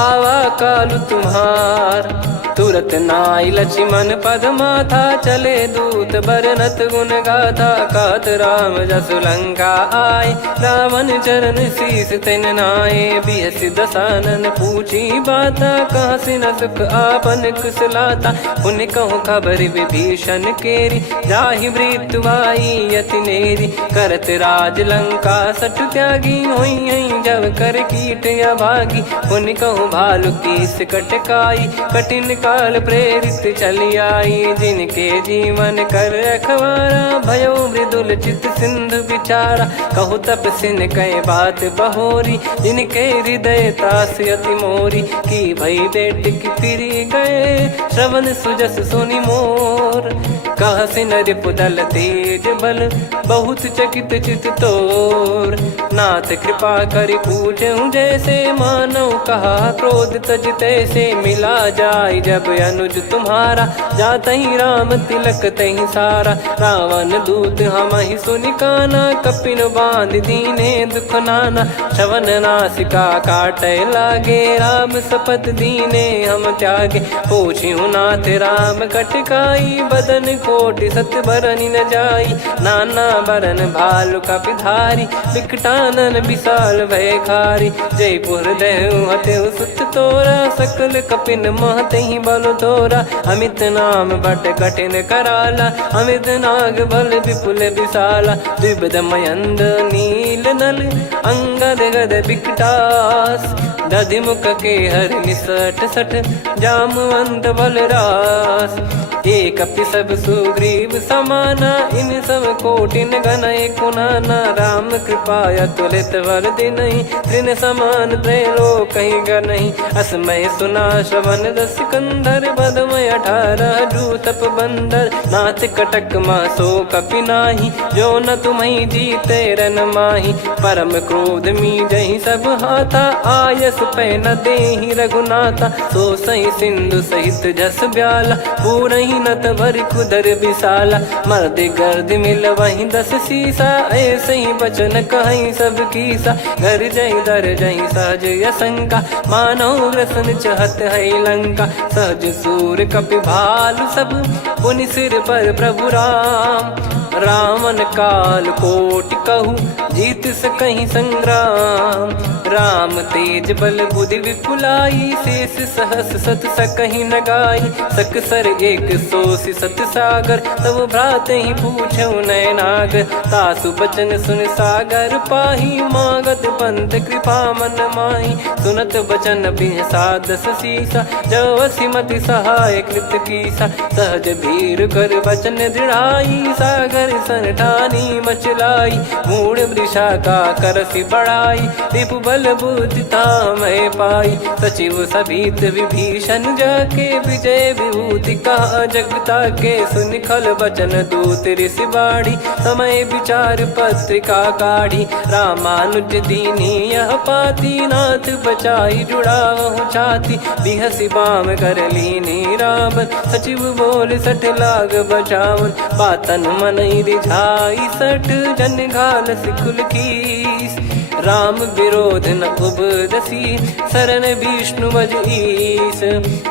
आवा कालु तुम्हार। तुरत नाई लक्ष्मण पद माथा, चले दूत बरनत गुण गाथा। कहत राम जसु लंका आए, रावण चरण शीस तिन नाये। बिहसि दसानन पूछी बाता, कहाँ से न सुख आपन कुशलाता। पुन कहूँ खबर विभीषण केरी, जाहि मृत्यु आई अति नेरी। करत राज लंका सठ त्यागी, होई जब कर कीट अभागी। पुन कहूँ भालु कीस कटकाई, कठिन काल प्रेरित चली आई। जिनके जीवन कर रखवारा, भयो मृदुल चित सिंधु विचारा। कहु तपसिन कह बात बहोरी, जिनके हृदय त्रास अति मोरी। की भई बेट की फिरी गए, श्रवण सुजस सुनि मोर। कह सिन रिपुदल तेज बल, बहुत चकित चित तोर। नाथ कृपा करि पूछऊँ जैसे, मानव कहा क्रोध तज तैसे। मिला जाय जब अनुज तुम्हारा, जातहि राम तिलक तहि सारा। रावण दूत हमहि सुनि काना, कपिन बांध दीने दुख नाना। श्रवण नासिका काटय लागे, राम शपथ दीने हम त्यागे। पूछिहु नाथ राम कटकाई, बदन कोटि सत बरनि न जाई। नाना बरन भालु कपिधारी, विकटानन विशाल भयखारी। जयपुर देहु हतेहु सुत तोरा, सकल कपिन महतहि बल तोरा। अमित नाम बट कठिन कराला, अमित नाग बल विपुल विशाला। द्विविध मयंद नील नल, अंगद गद विकटास। दधिमुख के हर निसठ सठ, जामवंत बलरास। एक अपि सब सुग्रीव समाना, इन सब कोटिन गनय कुनाना। राम कृपा अतुलित वर दिनहि, तृण समान त्रैलोक कहीं गनहि। असमय सुना श्रवण दस कंधर, बदमय 18 जूतप बंदर। नाथ कटक मासो कपि नाही, जो न तुम्हि जीते रन माही। परम क्रोध मी जहि सब हाथा, आयस पै न देहि रघुनाथा। सो सही सिंधु सहित जस ब्याला, पूरहि नत भर कुदर विशाला। मर्द गर्द मिल वहीं 10 सीसा, ऐसे ही बचन कहीं सब कीसा। घर जय दर जय सहज यसंका, मानव रसन चहत है लंका। सहज सूर कपि भालु सब, पुनि सिर पर प्रभु राम। रावण काल कोटि कहू, जीत सकहि संग्राम। राम तेज बल बुद्धि विपुलाई, शेष सहस सत सकहि न गाई। सकसर एक सोसि सत सागर, तब भ्राते ही पूछौ नयनाग। तासु बचन सुन सागर पाही, मागत पंथ कृपा मन माही। सुनत बचन बिहसा 10 सीसा, जवसि मति सहाय कृत कीसा। सहज भीर कर बचन दृढ़ाई, सागर सन ठानी मचलाई। मूढ़ दिशा का करसी बढ़ाई, रिपु बल बुद्धिता मैं पाई। सचिव सभीत विभीषण जाके, विजय विभूति कहा जगता के। सुन खल बचन दूत ऋषि बाड़ी, समय विचार पत्रिका काढ़ी। रामानुज दीनी यह पाती, नाथ बचाई जुड़ावहु छाती। बिहसी बाम कर लीनी रावण, सचिव बोल सठ लाग बचावन। बातन मनई रिझाई सठ, जन घाल सिकुल कीस। राम विरोध न उपदसी, शरण विष्णु बज ईस।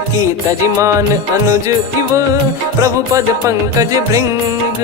की तजिमान अनुज इव, प्रभु पद पंकज भृंग।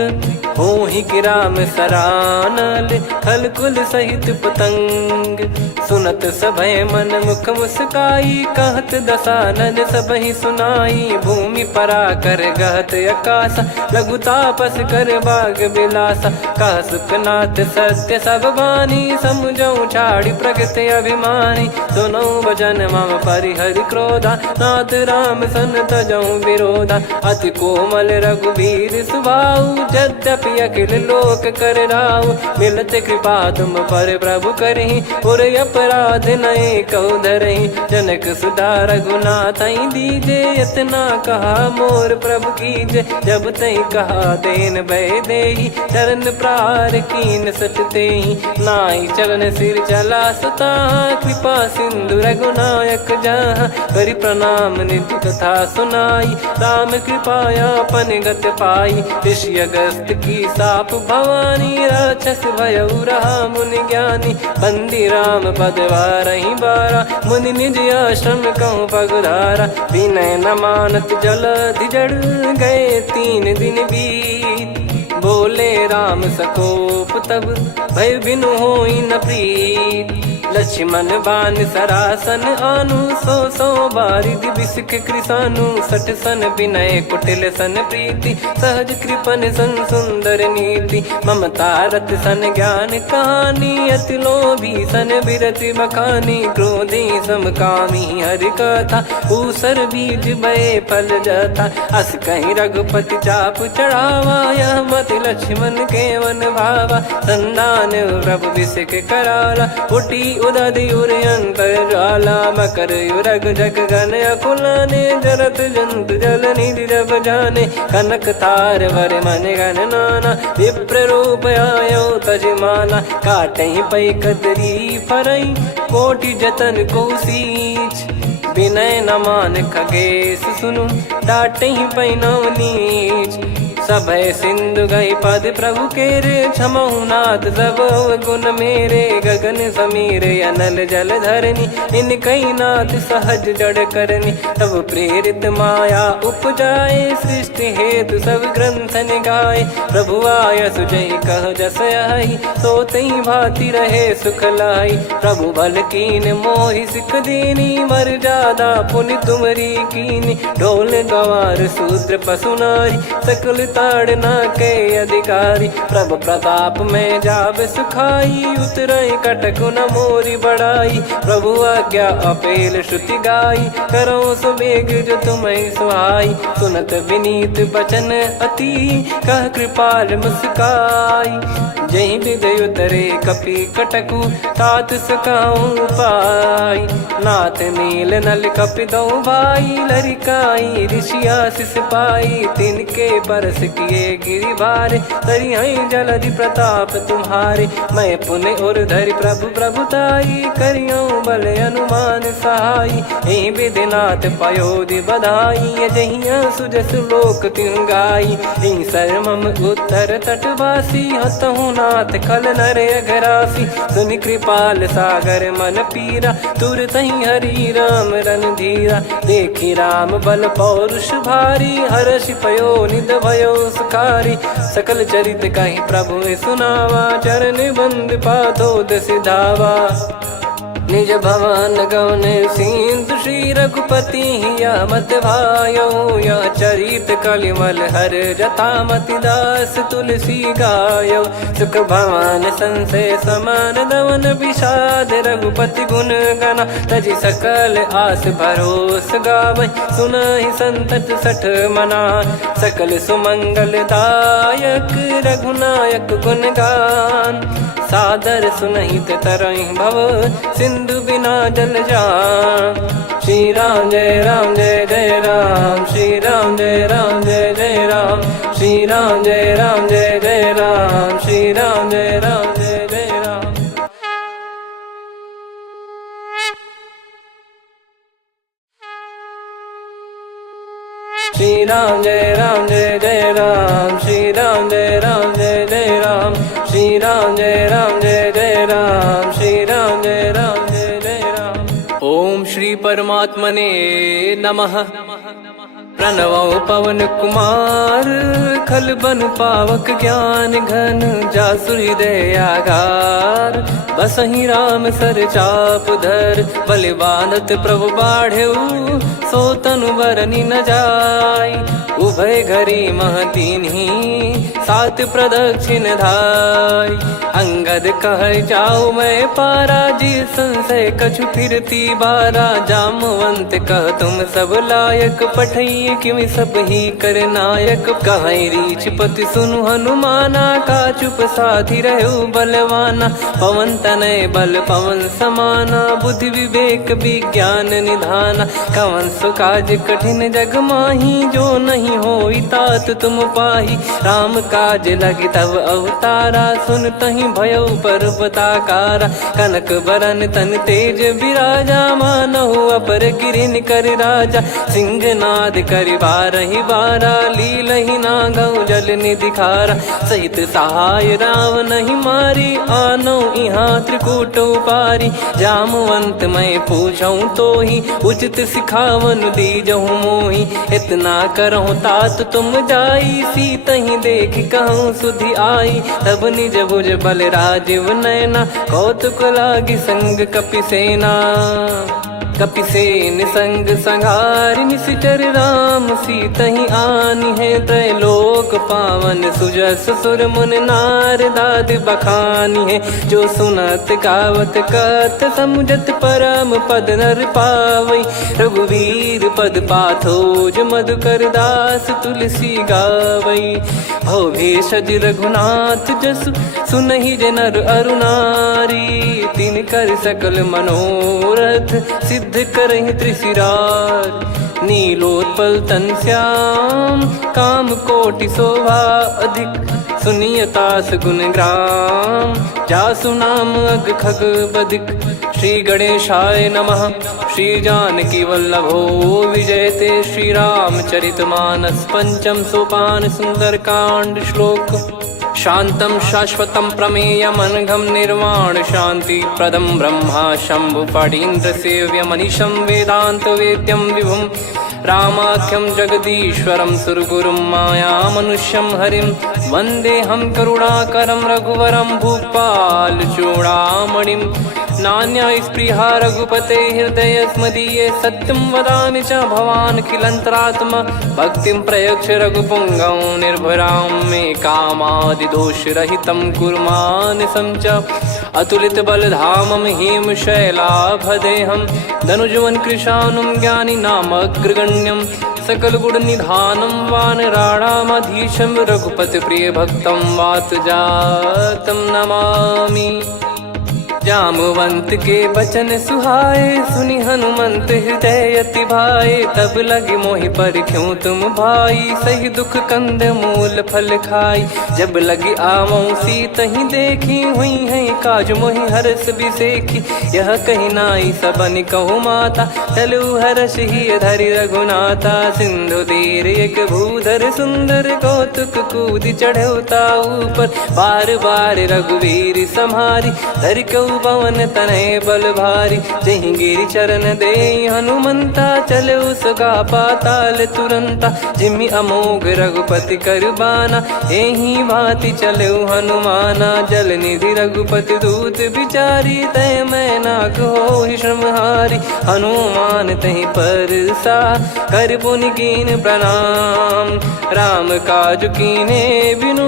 होहि कि राम सरानल, खल कुल सहित पतंग। सुनत सभय मन मुख मुस्काई, कहत दसानन सबहि सुनाई। भूमि परा कर गहत आकाशा, लघु तापस कर बाग बिलासा। कह सुखनाथ सत्य सब बानी, समुझौ छाड़ी प्रगति अभिमानी। सुनो भजन मम परिहरि क्रोधा, नाथ राम सन तजौ विरोधा। अति कोमल रघुवीर सुभाऊ, यद्यपि अखिल लोक कर राऊ। मिलत कृपा तुम पर प्रभु करहि, और अपराध नए कौ धरहि। जनक सुधा रघुनाथ दीजे, इतना कहा मोर प्रभु कीजे। जब तई कहा देन भय देहि, चरण प्रार कीन सट तेहि। नाई चरण सिर चला सता, कृपा सिंधु रघुनायक जहाँ। करि प्रणाम निधि कथा सुनाई, राम कृपाया पन गत पाई। ऋषि अगस्त की साप भवानी, राक्षस भयउ रहा मुनि ज्ञानी। बंदी राम पद वारहि बारा, मुनि निज आश्रम कहूँ पगधारा। विनय न मानत जलधि जड़, गए 3 दिन बीत। बोले राम सकोप तब, भय बिनु होई न प्रीत। लक्ष्मण बान सरासन आनु, 100 बारिधि बिसिख कृसानु। 60 सन विनय कुटिल सन प्रीति, सहज कृपन सन सुंदर नीति। ममता रत सन ज्ञान कहानी, अति लोभी सन बिरति बखानी। क्रोधी समकामी हरि कथा, ऊसर बीज भय फल जथा। अस कहीं रघुपति चाप चढ़ावा, यह मत लक्ष्मण के मन भावा। संदान प्रभु बिसिख कराला, उठी उदधि उर अंतर ज्वाला। मकर युरग जग गन अकुलाने, जरत जंतु जल निधि जब जाने। कनक तार वर मन गण नाना, विप्र रूप आयो तजमाना। काटहि पै कदरी फरई, कोटि जतन को सींच। विनय न मान खगेश सुनु, डांटहि पै नव नीच। सभय सिंधु गई पद प्रभु केरे, क्षमहु नाथ सब गुण मेरे। गगन समीरे अनल जल धरनी, इन कई नाथ सहज जड़ करनी। तब प्रेरित माया उपजाए, सृष्टि हेतु सब ग्रंथ निगाए। प्रभु आय सुजय कह जस आई, सोतई भांति रहे सुख लाई। प्रभु बल कीन मोहि सिख दीनी, मर्यादा पुनि तुमरी कीनी। ढोल गवार शूद्र पशु नारी, सकल ताड़ना के अधिकारी। प्रभु प्रताप में जाब सुखाई, उतरई कटक न मोरी बढ़ाई। प्रभु आज्ञा अपेल श्रुति गाई, करो सुबेग जो तुम्हें सुहाई। सुनत विनीत बचन अति, कह कृपाल मुस्काई। जहि विदय उतरे कपि कटकु, तात सकाऊं पाई। नाथ नील नल कपि दो भाई, लरिकाई ऋषि आशीष पाई। तिनके परस किए गिरि भारे, तरिहै जलधि प्रताप तुम्हारे। मैं पुण्य और धरि प्रभु प्रभुताई, करियऊँ बल अनुमान सहाई। एहि विधिनाथ पयोधि बधाई, जहिया सुजस लोक तिहुँ गाई। एहि सरमम उत्तर तटवासी, हतहु नाथ खल नर अघरासी। सुनि कृपाल सागर मन पीरा, तुरतहि हरि राम रणधीरा। देखि राम बल पौरुष भारी, हर्षि पयो निध भयो सुखारी। सकल चरित कहि प्रभु सुनावा, चरण बंद पादोद सिधावा। निज भवन गौन सिंधु श्री रघुपति या मत भायो या चरित कलिमल हर जतामति दास तुलसी गायो सुख भवन संशय समान दवन विषाद रघुपति गुण गना तजि सकल आस भरोस गावै सुनहि संतत सठ मना सकल सुमंगल दायक रघुनायक गुण गान सादर सुनहित तरहि भव सिंधु बिना जल जान श्री राम जय जय राम श्री राम जय जय राम श्री राम जय जय राम श्री राम जय जय राम श्री राम जय जय राम श्री राम जय जय राम श्री राम जय जय राम श्री राम जय जय राम। ओम श्री परमात्मने नमः। प्रणवो पवन कुमार खल बन पावक ज्ञान घन जासु हृदय आगार बसहि राम सर चाप धर बलि बांधत प्रभु बाढ़ेऊ सो तनु बरनि न जाय उभय घरी महतीन्ही सात प्रदक्षिण धाय अंगद कह जाऊ मैं पारा जी संशय कछु फिरती बारा जामवंत कह तुम सब लायक पठई किमि सब ही कर नायक कहीं रीछ पति सुनु हनुमाना का चुप साधि रहु बलवाना पवन तनय बल पवन समाना बुद्धि विवेक विज्ञान निधाना कवन सो काज कठिन जग माही जो नहीं होई तात तुम पाही राम काज लगी तब अवतारा सुन तहि भयउ पर्वताकारा कनक बरन तन तेज विराजा मानहु अपर गिरिन कर राजा सिंहनाद कर बारहि बारा लीलहि नागौ जल निधि खारा सहित सहाय राव नहीं मारी आनो इहाँ त्रिकूट पारी जामवंत मैं पूछऊँ तो ही उचित सिखावन दीजहु मोही इतना करहु तात तुम जाई सीतहि देख कहूँ सुधि आई तब निज भुज बल राजीव नैना कौतुक लागी संग कपिसेना कपिसेन संग संघारि निशिचर राम सीतहि आनि है त्रैलोक पावन सुजस सुर मुन नार दाद बखानी है जो सुनत गावत कथ समुझत परम पद नर पावै रघुवीर पद पाथोज मधुकर दास तुलसी गावै भव भेषज रघुनाथ जसु सुनहि जे नर अरु नारी तिन कर सकल मनोरथ सिद्ध करहि त्रिशिरार नीलोत्पल तन श्याम काम कोटि शोभा अधिक सुनियतास गुण ग्राम जासु नाम अग खग बदिक श्री गणेशाय नमः श्री जानकी वल्लभो विजयते श्री रामचरितमानस पंचम सोपान सुंदरकांड श्लोक शांतं शाश्वतं प्रमेयमनघं निर्वाण शांति प्रदं ब्रह्मा शंभु फणीन्द्र सेव्य मनीषं वेदांत वेद्यं विभुं रामाख्यं जगदीश्वरं सुरगुरुं माया मनुष्यं हरिं वन्देऽहं करुणाकरं रघुवरं भूपाल चूडामणिं नान्या स्पृहा रघुपते हृदय स्मदीये सत्यं वदामि च भवान् किलन्तरात्मा भक्तिं प्रयच्छ रघुपुङ्गं निर्भरां मे कामादिदोषरहितं कुर्मानसं च अतुलित बलधामं हेमशैलाभदेहं धनुजवन कृशानुं ज्ञानी नामग्रगण्यं सकल गुण निधानं वानराणामधीशं रघुपति प्रिय भक्तं वातजातं नमामि जामवंत के बचन सुहाए सुनि हनुमंत हृदय अति भाए तब लगे मोहि पर क्यों तुम भाई सही दुख कंद मूल फल खाई जब लगी आवऊं सीतहि देखी हुई है काज मोहि हरस बिसेखी यह कही नाई सबन कहु माता चलु हरष ही धरि रघुनाथा सिंधु तीर एक भूधर सुंदर कौतुक कूद चढ़ौता ऊपर बार बार रघुवीर सम्हारी धरि कऊ पवन तनय बल भारी। जहि गिरि चरण दे हनुमंता, चले उसका पाताल तुरंता। जिमि अमोघ रघुपति कर बाना, एहि भांति चले हनुमाना। जल निधि रघुपति दूत बिचारी, तय मैं नाक होहि श्रमहारी। हनुमान तहि परसा, कर पुनि कीन प्रणाम। राम काज कीने बिनु,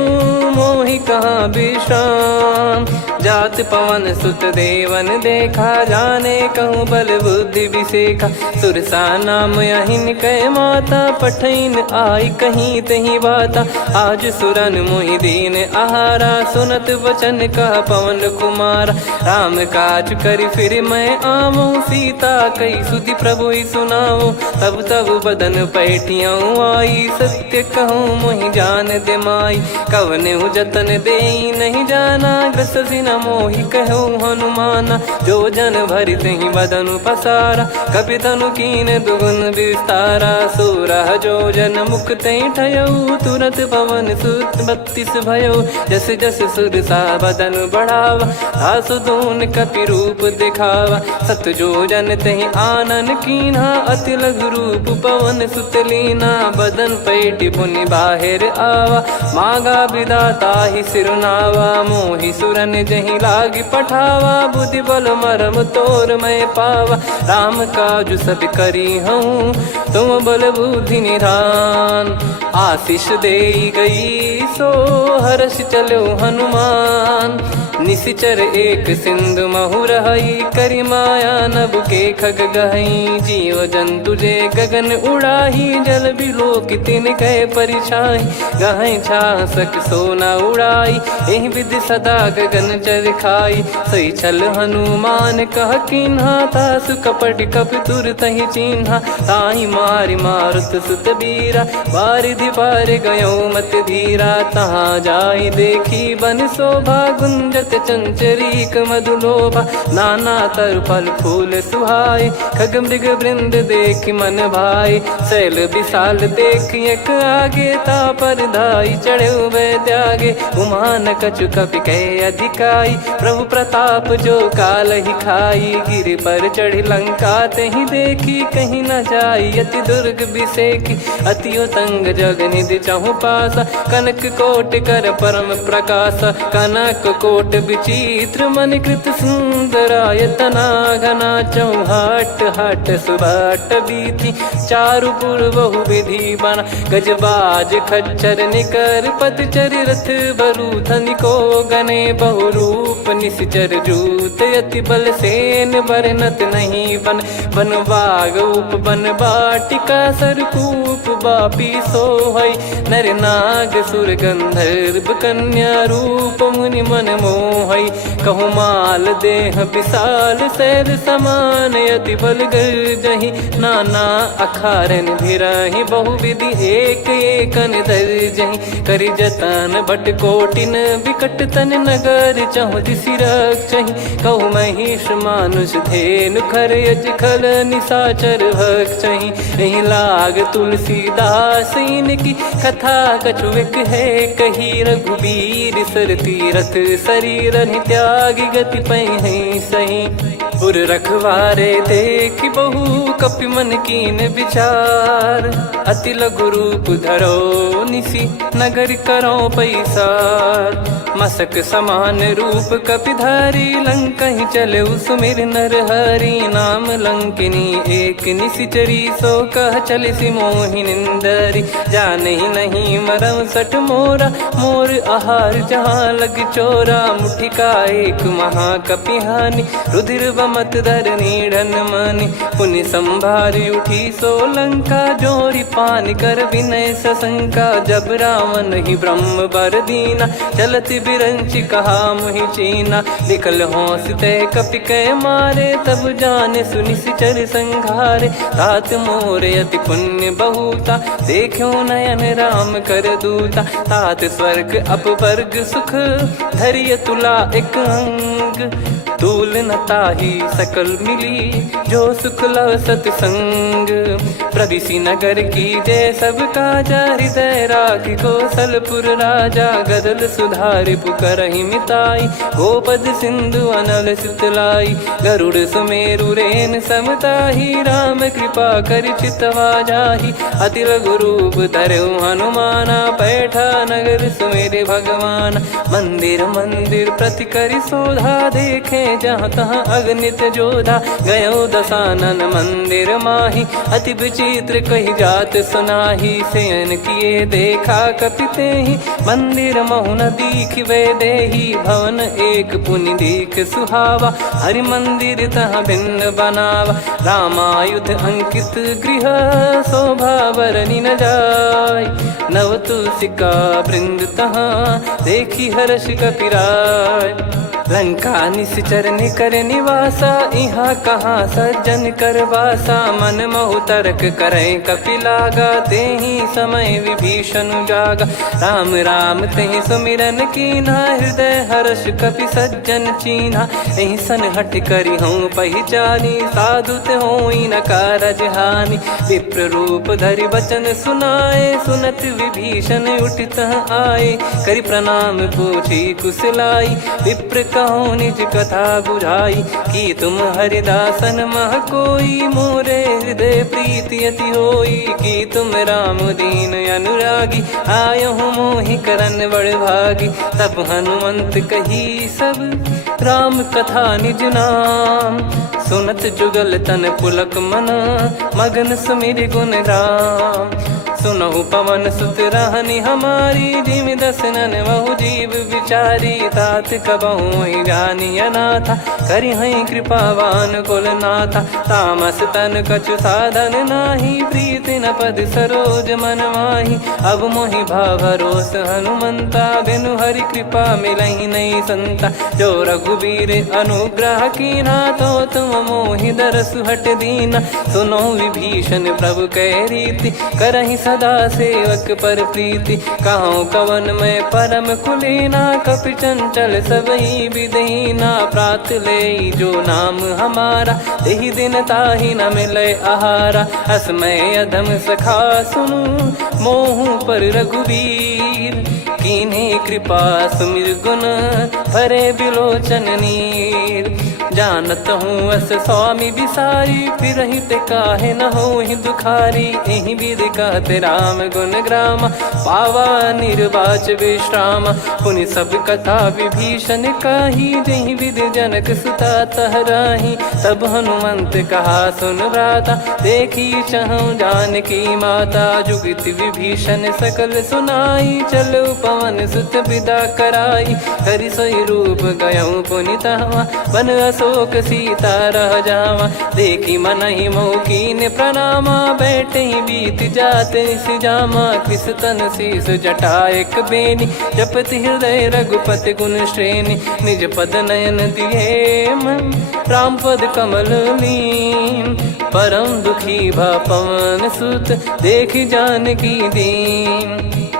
मोहि कहाँ विश्राम। जात पवन सुत देवन देखा, जाने कहूँ बल बुद्धि विसेखा। सुरसा नाम अहिन कै माता, पठैन आई कहीं तही बाता। आज सुरन मोहि दीन आहारा, सुनत वचन कह पवन कुमारा। राम काज करि फिर मैं आवूँ, सीता कई सुधि प्रभु ही सुनाऊँ। तब तब बदन पैठियाँ आई, सत्य कहूँ मोहि जान दे माई। कवने जतन दे नहीं जाना, ग्रसिन मोहि कहूँ हनुमाना। जो जन भरि तहि बदन पसारा, कपि तनु कीन दुगुन विस्तारा। सोरह जो जन मुख तहि ठयऊ, तुरत पवन सुत 32 भयऊ। जस जस सुरसा बदन बढ़ावा, आसु दून कपि रूप दिखावा। सत जो जन तहि आनन कीन्हा, अति लघु रूप पवन सुत लीना। बदन पैठि पुनि बाहिर आवा, मांगा विधाता ही सिरुनावा। मोहि सुरन जहि लागी पठावा, बुद्धि बल मरम तोर मैं पावा। राम काज सब करी हूँ, तुम बल बुद्धि निधान। आशीष देई गई सो, हर्ष चलो हनुमान। निशिचर एक सिंधु महु रहई, करि माया नभ के खग गहई। जीव जंतु जे गगन उड़ाही, जल बिलो तिन कह परिछाई। गहई छासक सोना उड़ाई, एहि विधि सदा गगन चर खाई। सही छल हनुमान कह कीन्हा, तासु कपट कपि तुर तहि चिन्हा। ताहि मारि मारुत सुत बीरा, बारिधि पार गयो मत धीरा। तहाँ जाई देखी बन शोभा, गुंजत चंचरीक मधुलोभा। नाना तर फल फूल सुहाए, खग मृग वृंद देख मन भाई। शैल विशाल देख एक आगे, तापर धाई चढ़े वै त्यागे। उमान कछु कपि कह अधिकाई, प्रभु प्रताप जो काल ही खाई। गिर पर चढ़ी लंका तहि देखी, कहीं न जाई अति दुर्ग बिसेकी। अति उतंग जग निधि चहु पासा, कनक कोट कर परम प्रकाशा। कनक कोट विचित्र मन कृत सुंदरायतना। घना चौहाट हाट सुबाट बीथी, चारु पुर बहु विधि बना। गजबाज खच्चर निकर पतचर, रथ बरु धनिको गने। बहु रूप निशिचर जूत, अति बल सेन बरनत नहीं बन। बन बाग उप बन बाटिका, सरकूप बापी सोहई। नर नाग सुर गंधर्व कन्या, रूप मुनि मन मोहई। कहूँ माल देह विशाल, शैल समान अति बल गर्जहि। नाना अखारन भिरहि, बहु विधि एक एकन दर्जहि। करि जतन बट कोटिन, विकट तन नगर चहु दिसि रक्षहि। कहूँ महिष मानुष धेनु, खर यज खल निशाचर भक्षहि। एहि लाग तुलसीदास इनकी, कथा कछुक है कही। रघुबीर सर तीरथ शरीर, त्यागी गति पै सही। पुर रखवारे देख बहु, कपि मन कीन विचार। अति लघु रूप धरो निसी, नगर करो पैसार। मसक समान रूप कपि धारी, लंकहि चले सुमिर नर हरि। नाम लंकिनी एक निशिचरी, सो कह चलिसि मोहि निंदरी। जानहि नहीं मरम सठ मोरा, मोर आहार जहाँ लग चोरा। मुठिका एक महाकपि हानि, रुधिर बमत धरनी ढन मानि। पुनि संभारी उठी सो लंका, जोरी पान कर विनय सशंका। जब रावण ही ब्रह्म बर दीना, चलति बिरंचि कहा मुहि चीना। निकल होंस तय कपि कै मारे, तब जाने सुनि सिचर संघारे। तात मोर अति पुण्य बहुता, देखो नयन राम कर दूता। तात स्वर्ग अपवर्ग सुख, धरिय तुला एक अंग। तूल न ताही सकल मिली जो सुख लव सतसंग। प्रविसी नगर की जय सब काजा हृदय राखी कौशलपुर राजा गदल सुधारि पुकरहि मिताई। गोपद सिंधु अनल सितलाई गरुड़ सुमेरु रेन समताही। राम कृपा कर चितवा जाहि अति लघु रूप धरऊ हनुमाना। बैठा नगर सुमेरे भगवान मंदिर मंदिर प्रति करि शोधा। देखे जहाँ तहाँ अगणित जोधा गयो दशानन मंदिर माही। अति विचित्र कही जात सुनाही शयन किए देखा कपिते ही। मंदिर महु न दीखिबे देही भवन एक पुनि दीख सुहावा। हरि मंदिर तहाँ भिन्न बनावा रामायुध अंकित गृह शोभा बरनी न जाय। नव तुलसी का वृंद तहाँ देखी हर्ष कपिराय। लंका निश्चर निकर निवासा इहाँ कहाँ सज्जन कर वासा। मन महु तर्क करे कपिलागा तेहि समय विभीषण जागा। राम राम तेहि सुमिरन कीन्हा हृदय हर्ष कपि सज्जन चीन्हा। एहि सन हट करि हूँ पहिचानी साधु ते होई न कारज हानि। विप्र रूप धरि वचन सुनाए सुनत विभीषण उठित आए। करि प्रणाम पूछी कुशलाई विप्र कहो निज कथा बुझाई। कि तुम हरिदासन मह कोई मोरे हृदय प्रीति अति होई। कि तुम राम दीन अनुरागी आयहु मोहि करन बड़ भागी। तब हनुमंत कही सब राम कथा निज नाम। सुनत जुगल तन पुलक मन मगन सुमिर गुण राम। सुनहु पवन सुत रहनी हमारी जिमि दसनन बहु जीव विचारी। तात कबहु ही जानी अनाथा करि हई कृपावान कुल नाथा। तामस तन कछु साधन नाही प्रीति न पद सरोज मन माही। अब मोहि भाव भरोस हनुमंता बिनु हरि कृपा मिलहि नहीं संता। जो रघुबीर अनुग्रह कीना तो तुम मोहि दरसु हट दीना। सुनो विभीषण प्रभु कह रीति करहि सदा सेवक पर प्रीति। कहूँ कवन में परम कुलीना कपि चंचल सबही विदहीना। प्रात ले जो नाम हमारा तेहि दिन ताहि न मिले आहारा। असमय अधम सखा सुनु मोहु पर रघुवीर। कीन्ही कृपा सुमिर गुण भरे बिलोचन नीर। जानत हूँ अस स्वामी बिसारी फिरहि ते काहे न होहि दुखारी। एहि विधि कहते राम गुण ग्राम पावा निर्वाच विश्राम। पुनि सब कथा विभीषण काही जहि विधि जनक सुता तहराही। तब हनुमंत कहा सुन भ्राता देखी चहु जानकी माता। जुगित विभीषण सकल सुनाई चलो पवन सुत विदा कराई। हरि सोई रूप गयऊँ पुनि तहवा बन अशोक सीता रह जावा। देखी मनहि मौकीन प्रणामा बैठे ही बीत जात निस जामा। कृस तन शीस जटा एक बेनी जपति हृदय रघुपति गुण श्रेणी। निज पद नयन दिए मन राम पद कमल लीन। परम दुखी भा पवन सुत देखी जानकी दीन।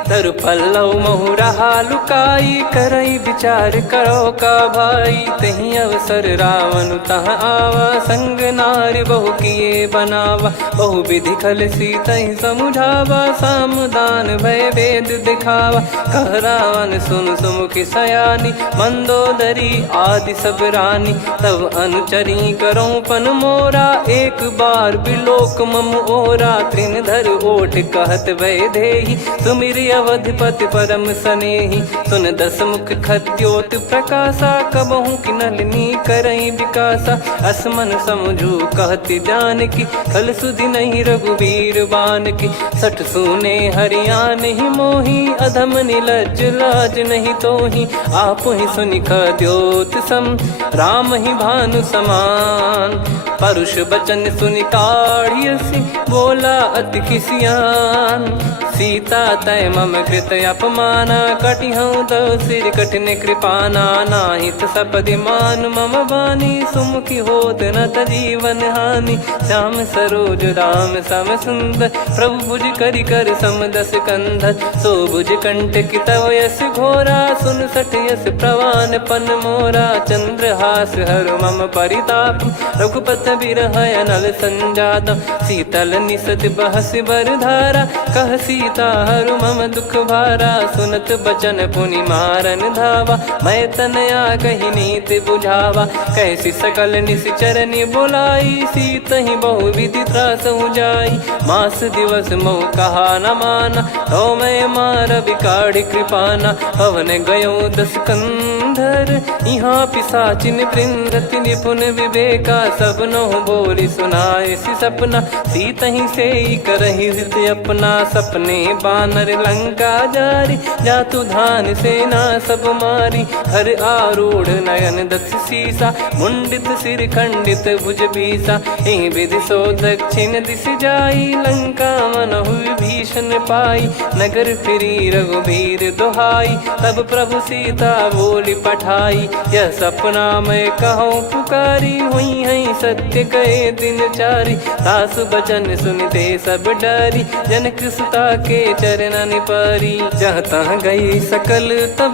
तरु पल्लव महु रहा लुकाई करई विचार करो का भाई। तही अवसर रावण तहाँ आवा संग नारी बहु किए बनावा। बहु विधि खल सीतहि समुझावा सामदान भय वेद दिखावा। कह रावण सुन सुमुखी सयानी मंदोदरी आदि सब रानी। तब अनुचरी करो पन मोरा एक बार बिलोक मम ओरा। त्रिन धर ओठ कहत भय देहि सुमिर अवधिपति परम सनेहि। सुन दस मुख खद्योत प्रकाशा कबहु कि नलिनी करई विकासा। असमन समझू कहति जानकी खल सुधि नहीं रघुबीर बान की। सठ सुने हरियाण ही मोही अधम निलज लाज नहीं तोहि। आप ही सुनि खद्योत सम राम ही भानु समान। परुष बचन सुनि काढ़ियसि बोला अति किसियान। सीता तय मम मम कृत अपमाना कटिहऊँ दो सिर कठिन कृपाना नाहित सपदि मान मम बानी सुमुखी होत न जीवन हानि श्याम सरोज राम सम सुंदर प्रभु भुज करि कर सम दस कंधर सो भुज कंठ की तव यस घोरा सुन सठ यस प्रवान पन मोरा चंद्रहास हर मम परिताप रघुपत बिरह अनल संजात शीतल निसत बहस बर धारा कह सीता हर मम दुख भारा सुनत बचन पुनि मारन धावा मैं तनया कही नीत बुझावा कैसी सकल निश्चरनि बोलाई सीत ही बहु विधि त्रास जाई मास दिवस मोह कहा न माना तो मैं मार बिकाड़ी कृपाना पवन गयो दस कंधर यहाँ पिसाचिन वृंदति निपुण विवेका सब नो बोली सुनाए सी सपना सीत ही से करही हित अपना सपने बानर लंका जारी जातु धान सेना सब मारी हर आरूढ़ नयन दस सीसा मुंडित सिर खंडित भुज बीसा एहि विधि सो दक्षिण दिश जाई लंका मनहु भीषण पाई नगर फिरी रघुबीर दुहाई तब प्रभु सीता बोली पठाई यह सपना मैं कहूँ पुकारी हुई है सत्य कहे दिन चारी सासु बचन सुनते सब डरी जनक सुता के चरणन परी जहाँ तहाँ गई सकल तब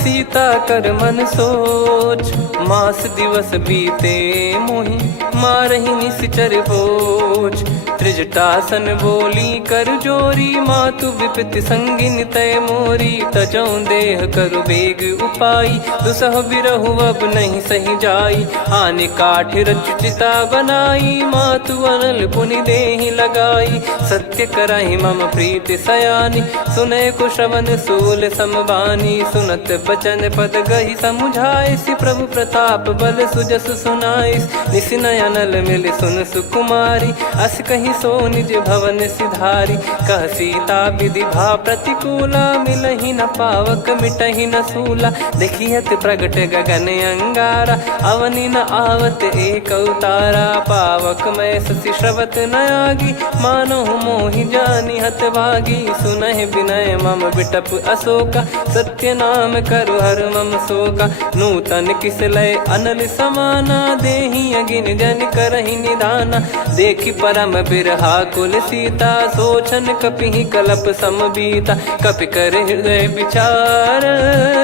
सीता कर मन सोच मास दिवस बीते मोहि मारहि निश्चर बोझ त्रिजटासन बोली कर जोरी मातु विपति संगिन तय मोरी तजौ देह करु बेग उपाई दुसह बिरहु अब नहीं सही जाई आने काठ रचिता बनाई मातु अनल पुनि देहि लगाई सत्य कराई मम प्रीति सयानी सुने को श्रवण सूल समबानी सुनत बचन पद गही समुझाए सि प्रभु प्रताप बल सुजस सुनाइस निसिनयनल मिल सुन सुकुमारी अस कहीं सो निज भवन सिधारी कह सीता विधि भा प्रतिकूला मिलहि न पावक मिटहि न सूला देखियत प्रगट गगन अंगारा अवनि न आवत एक अवतारा पावक मैं शशि श्रवत न आगी मानो मोहि जानि हत भागी सुनहि विनय मम बिटप अशोका सत्य नाम करु हर मम शोका नूतन किस लय अनल समाना देहि अगिन जन करहि निदाना देखि परम बिरहा कुल सीता सोचन कपिहि कलप समबीता कपि कर हृदय विचार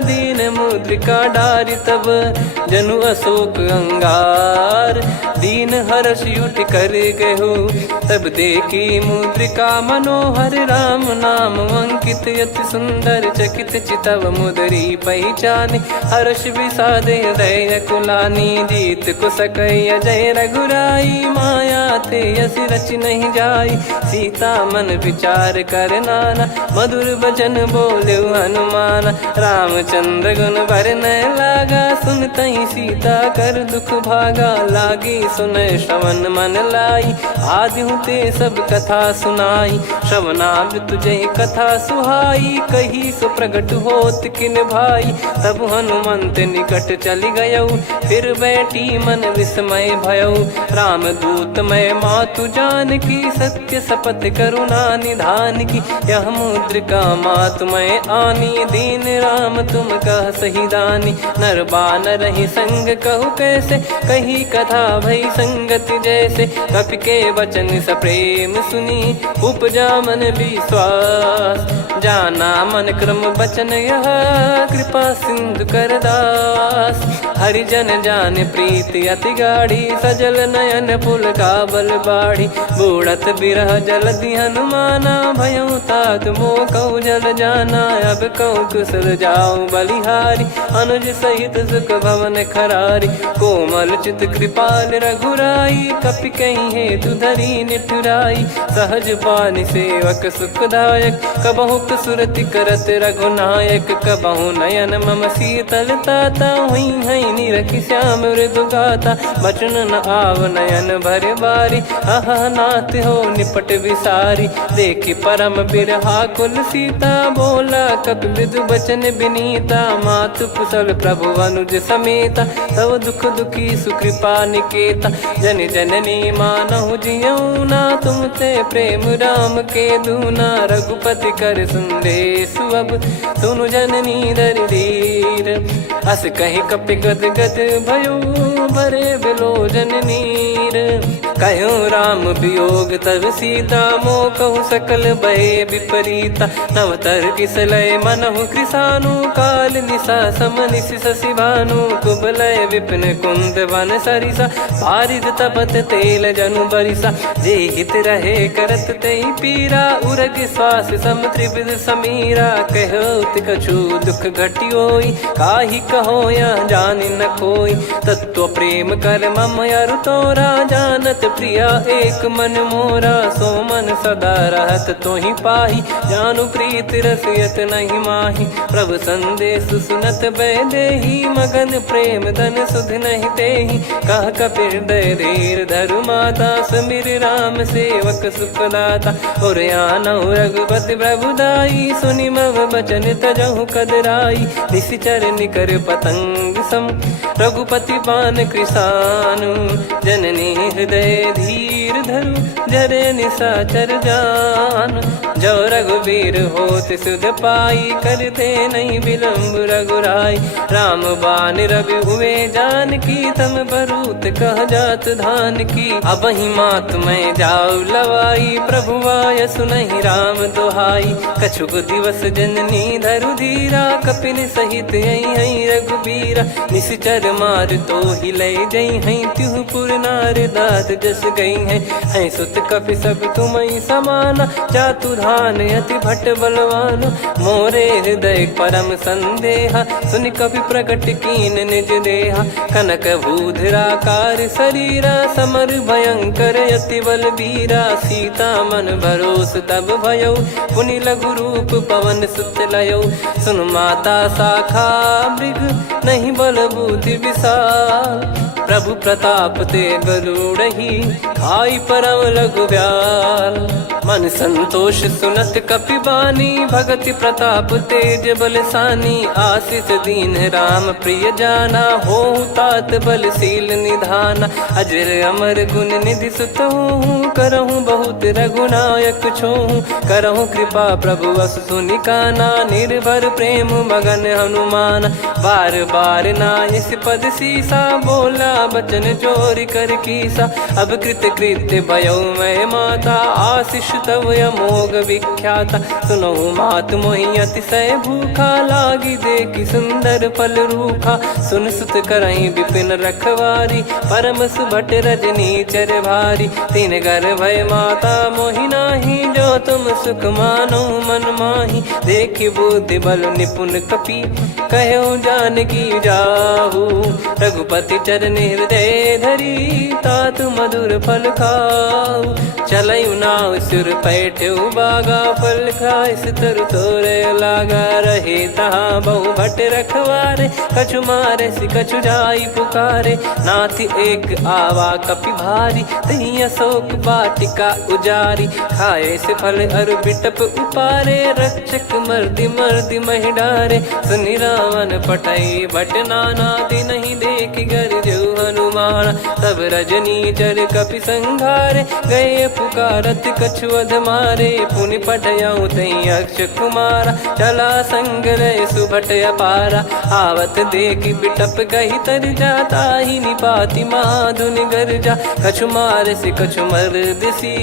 दीन मुद्रिका डारि तब जनु अशोक अंगार दीन हर्ष उठ कर गहु तब देखी मुद्रिका मनोहर राम नाम अंकित अति सुंदर चकित चितव मुदरी पहचान हर्ष विषाद हृदय कुलानी जीत को सकय जय रघुराई माया थे यस रच नहीं जाई सीता मन विचार कर नाना मधुर वचन बोले हनुमान रामचंद्र गुण भरने लागा सुनतहि सीता कर दुख भागा लागी सुन श्रवण मन लाई आदि ते सब कथा सुनाई श्रवणाब तुझे कथा सुहाई कही सो प्रगट होत किन भाई तब हनुमंत निकट चली गयौ फिर बैठी मन विस्मय भयौ राम दूत मैं मातु जान की सत्य शपथ करुणा निधान की यह मुद्रिका मातु मैं आनी दीन राम तुम कह सही दानी नर बान रही संग कहु कैसे कही कथा भई संगति जैसे कपि के वचन सप्रेम सुनी उपजा मन विश्वास जाना मन क्रम बचन यह कृपा सिंधु कर दास हरिजन जान प्रीति अति गाढ़ी सजल नयन पुल काबल बाढ़ी बूढ़त बिरह जलधि हनुमाना भयउ तात मोह कहु जल जाना अब कहु कुशल जाऊं बलिहारी अनुज सहित सुख भवन खरारी कोमल चित कृपाल रघुराई कपि कहीं हेतु धरी निठुराई सहज पानि सेवक सुखदायक कबहु सुरति करत रघुनायक कबहु नयन मम शीतल ताता हुई है निरखि श्याम मृदु गाता बचन न आव नयन भर बारी अह ना नाथ हो निपट विसारी। देखी परम बिरहा कुल सीता, बोला कपि मृदु बचन बिनीता। मातु कुशल प्रभु अनुज समेता, तव दुख दुखी सुकृपा निकेता। जन जननी मानहु जियऊ ना, तुम ते प्रेम राम के दूना। रघुपति कर संदेश अब सुनु जननी दर धीर। अस कहीं कपि गद गद भयो, भरे बिलोचन नीर। कहूँ राम वियोग तब सीता, मोह कहूँ सकल भय विपरीता। नवतर किसलय मनहु कृसानु, काल निशा समनिश शशि भानु। कुबलय विपिन कुंद वन सरिसा, पारिद तपत तेल जनु बरिसा। जे हित रहे करत ते पीरा, उरग श्वास सम त्रिविध समीरा। कहो कछु दुख घटियोई, काहि कहो या जानि न कोई। तत्व प्रेम कर मम अरु तोरा, जानत प्रिया एक मन मोरा। सो मन सदा रहत तोहि पाही, जानु प्रीत रसियत नहीं माही। प्रभु संदेश सुनत बैदेही, मगन प्रेम धन सुध नहीं तेहि। कह कपिर दय धीर धरु माता, समीर राम सेवक सुखदाता। और आनौ रघुपति प्रभुदाई, सुनि मम बचन तजहु कदराई। निशिचर निकर पतंग सम, रघुपति पान कृसानु। जननी हृदय धीर धरु, जरे निशाचर जान। जो रघुवीर होत सुध पाई, करते नहीं विलम्ब रघुराई। राम बान रवि हुए जानकी, तम बरूत कह जात धान की। अब ही मात मैं जाऊ लवाई, प्रभु आय सुनहि राम दुहाई। कछुक दिवस जननी धरु धीरा, कपिन सहित यही रघुबीरा। निश्चर मार तो ही ले जई हैं, त्युह पुर नार दाद जस गई हैं। सुत कपि सब तुमई समाना, जातु धान अति भट बलवान। मोरे हृदय परम संदेहा, सुनि कपि प्रकट कीन निज देहा। कनक भूधराकार शरीरा, समर भयंकर अति बलबीरा। सीता मन भरोस तब भयो, पुनि लघु रूप पवन सुत लयो। सुन माता शाखा मृग, नहीं बल बुद्धि विशाल। प्रभु प्रताप ते गरुड़ही, खाई परम लघु ब्याल। मन संतोष सुनत कपि बानी, भगति प्रताप तेज बलसानी। आशीष दीन राम प्रिय जाना, होहु तात बलशील निधाना। अजर अमर गुण निधि सुतहु, करहु बहुत रघुनायक छोहु। करहु कृपा प्रभु अस सुनि काना, निर्भर प्रेम मगन हनुमान। बार बार नायस पद सीसा, बोला बचन चोरी कर कीसा। अब कृत कृत्य भयो मैं माता, आशीष तव अमोघ विख्याता। सुनो मात मोहि अतिशय भूखा, लागी देखी सुंदर फल रूखा। सुन सुत करई विपिन रखवारी, परम सुभट रजनी चर भारी। तीन घर भय माता मोहि नाही, जो तुम सुख मानो मन माही। देखी बुद्धि बल निपुण कपि, कहो जानकी जाहू। रघुपति चरण हृदय धरी, तात मधुर फल खाऊ। चलऊ नाव सुर पैठ्यु बागा, फल खाइस तरु तोरे लागा। रहे तहाँ बहु भट रखवारे, कछु मारे सि कछु जाई पुकारे। नाथ एक आवा कपि भारी, तही अशोक वाटिका उजारी। खाए से फल अर बिटप उपारे, रक्षक मर्दि मर्दि महि डारे। सुनि रावण पटई भट नाना, तिनहि देख गर जो हनुमान। तब रजनी चर कपि संघारे, गए पुकारत कछु अध मारे। पुनि पटयऊ तई अक्ष कुमारा, चला संग रहे सुभट अपारा। आवत देखि बिटप कही तर जाता, ही निपाति माधुनि गर्जा। कछु मार से कछु मर्दिसी,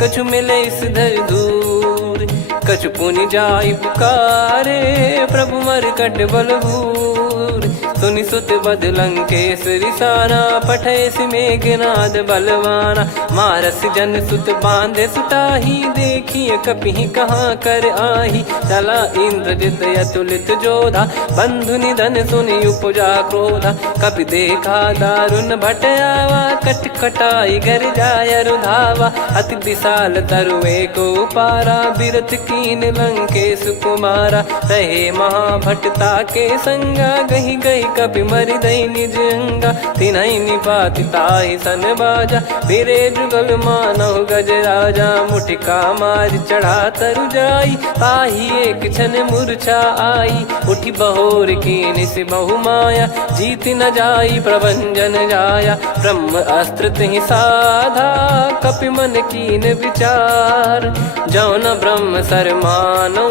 कछु मिले इस धर दूर। कछु पुनि जाई पुकारे, प्रभु मरकट बलभूर। सुनि सुत बद लंकेश रिसाना, पठय सि मेघनाद बलवाना। मारस जन सुत बांधे सुताही, देखिए कपि कहाँ कर आही। चला इंद्रजित अतुलित जोधा, बंधु निधन सुनि उपजा क्रोधा। कपि देखा दारुण भट आवा, कट कटाई घर जाय रुधावा। अति विशाल तरुए को पारा, बिरथ कीन लंकेश कुमारा। रहे महाभटता के संगा, गही गही कपि मरि दई निज अंगा तिन्हई निपाति ताहि सन बाजा बिरे जुगल मानव गज राजा मुठिका मार चढ़ा तरु जाई ताहि एक क्षण मूर्छा आई उठी बहोर कीन से बहु माया जीत न जाई प्रभंजन जाया ब्रह्म अस्त्र तिहि साधा कपि मन कीन विचार जौ न ब्रह्म सर मानौ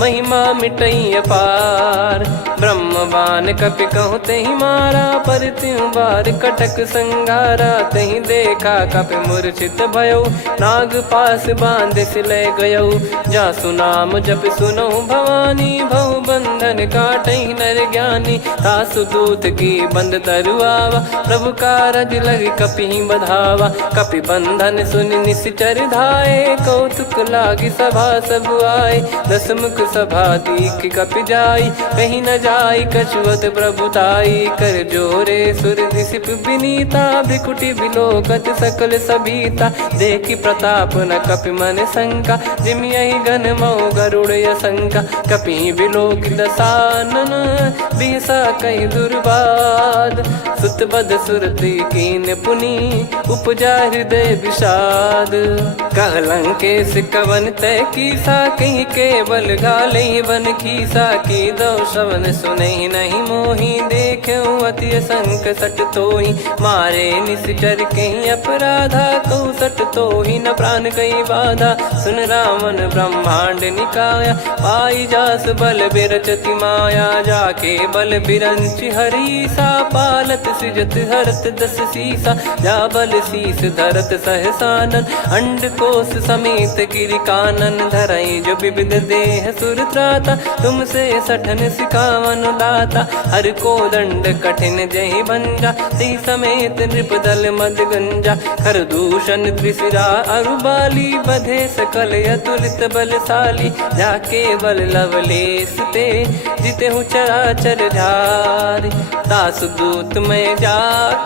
महिमा मिटई अपार ब्रह्म बान कपि कहूँ तहि मारा पर त्यों बार कटक संगारा तहि देखा कपि मूर्छित भयो नाग पास बांध सिले गयो जा सुनाम जप सुनो भवानी भव बंधन काटई नर ज्ञानी तासु दूत की बंद तरुआवा प्रभु कारज लग कपि बधावा कपि बंधन सुन निश्चर धाये कौतुक लागी सभा सब आए दस मुख सभा दीख कपि जाई कहीं न जाई कछुअत प्रभुताई कर जोरे सुर दिसिप विनीता भ्रिकुटी बिलोकत सकल सबीता देखी प्रताप न कपि मन शंका जिमि यही गन मऊ गरुड़ असंका कपि बिलोक दसानन बिहसा कहीं दुर्बाद सुत बद सुरति कीन पुनी उपजा हृदय विषाद कहलंकेश कवन तय कीसा कहीं केवल गाले बन खीसा की दो श्रवण सुने नहीं मोही देखे अति संक सट तोही मारे निश्चर कहीं अपराधा कहू सट तोही न प्राण कहीं बाधा सुन रावण ब्रह्मांड निकाया पाई जास बल बिरचति माया जाके बल बिरंच हरीसा पालत सृजत हरत दस सीसा जा बल शीस धरत सहसानन अंड कोश समेत गिरि कानन धरई जो विविध देह सुर त्राता तुमसे सठन सिखावन दाता हर को दंड कठिन जहि भंजा ती समेत नृपदल मद गंजा खर दूषण त्रिशिरा अरुबाली बधे सकल अतुलित बलशाली जाके बल लवलेस ते जिते हूँ चराचर झारी दास दूत में जा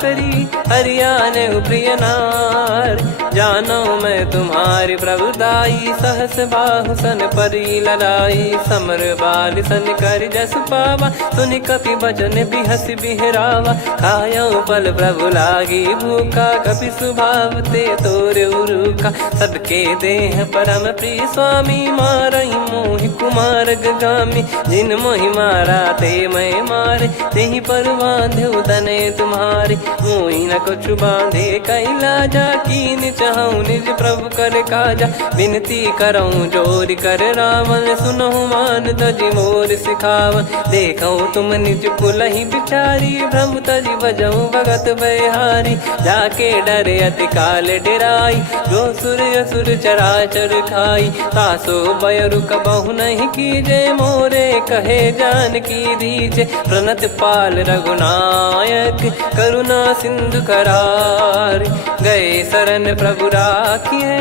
करी हरियाने प्रिय नार जानो मैं तुम्हारी प्रभुदाई सहस बाहु सन परी लड़ाई समर बाल सन कर जस पावा सुनि कपि भजन बिहस बिहरावा खायो पल प्रभु लागी भूखा कपि स्वभाव ते तोर उरुका सबके देह परम प्रिय स्वामी मारई मोहि कुमार गामी जिन मोहि मारा ते मैं मारे तेहि पर बांधे उदने तुम्हारे मोहि न कुछ बांधे कैला जा कीन चाहूं निज प्रभु कर काजा विनती करऊं जोर कर रावण सुनहु मान तजि मोर सिखावन देखो तुम निज कुलहि बिचारी भ्रम तजि बजऊं भगत बहारी जाके डरे अति काल डेराई जो सुर असुर चराचर खाई तासो बयरु कबहु नहीं कीजे मोरे कहे जान की दीजे प्रणत पाल रघुनायक करुणा सिंधु करार गए शरण प्रभु राखिए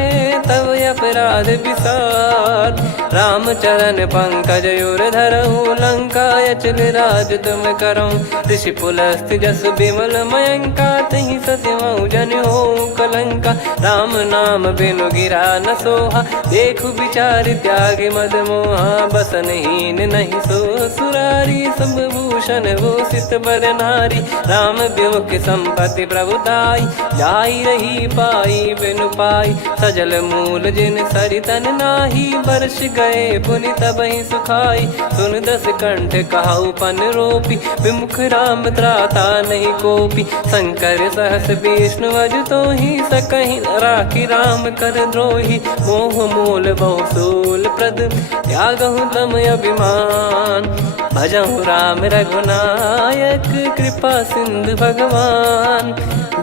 तब अपराध विसार राम चरण पंकज उर धरऊं लंका अचल राज तुम करऊं ऋषि पुलस्त जस बिमल मयंका तहि ससिमऊ जन हो कलंका राम नाम बिनु गिरा न सोहा देखु विचार त्याग मद मोहा बसनहीन नहीं सो सुरारी सब भूषण वो सित बर नारी राम विमुख संपत्ति प्रभुताई जाई रही पाई बिनु पाई सजल मूल जिन सरितन नाही वर्ष गए पुनि तबहि सुखाई सुन दस कंठ कहाऊ पन रोपी विमुख राम त्राता नहीं कोपी शंकर सहस विष्णु अज तो ही सकहि राखी राम कर द्रोही मोह मूल बहुसूल प्रद त्यागहु तम अभिमान भजहु राम रघुनायक कृपा सिंधु भगवान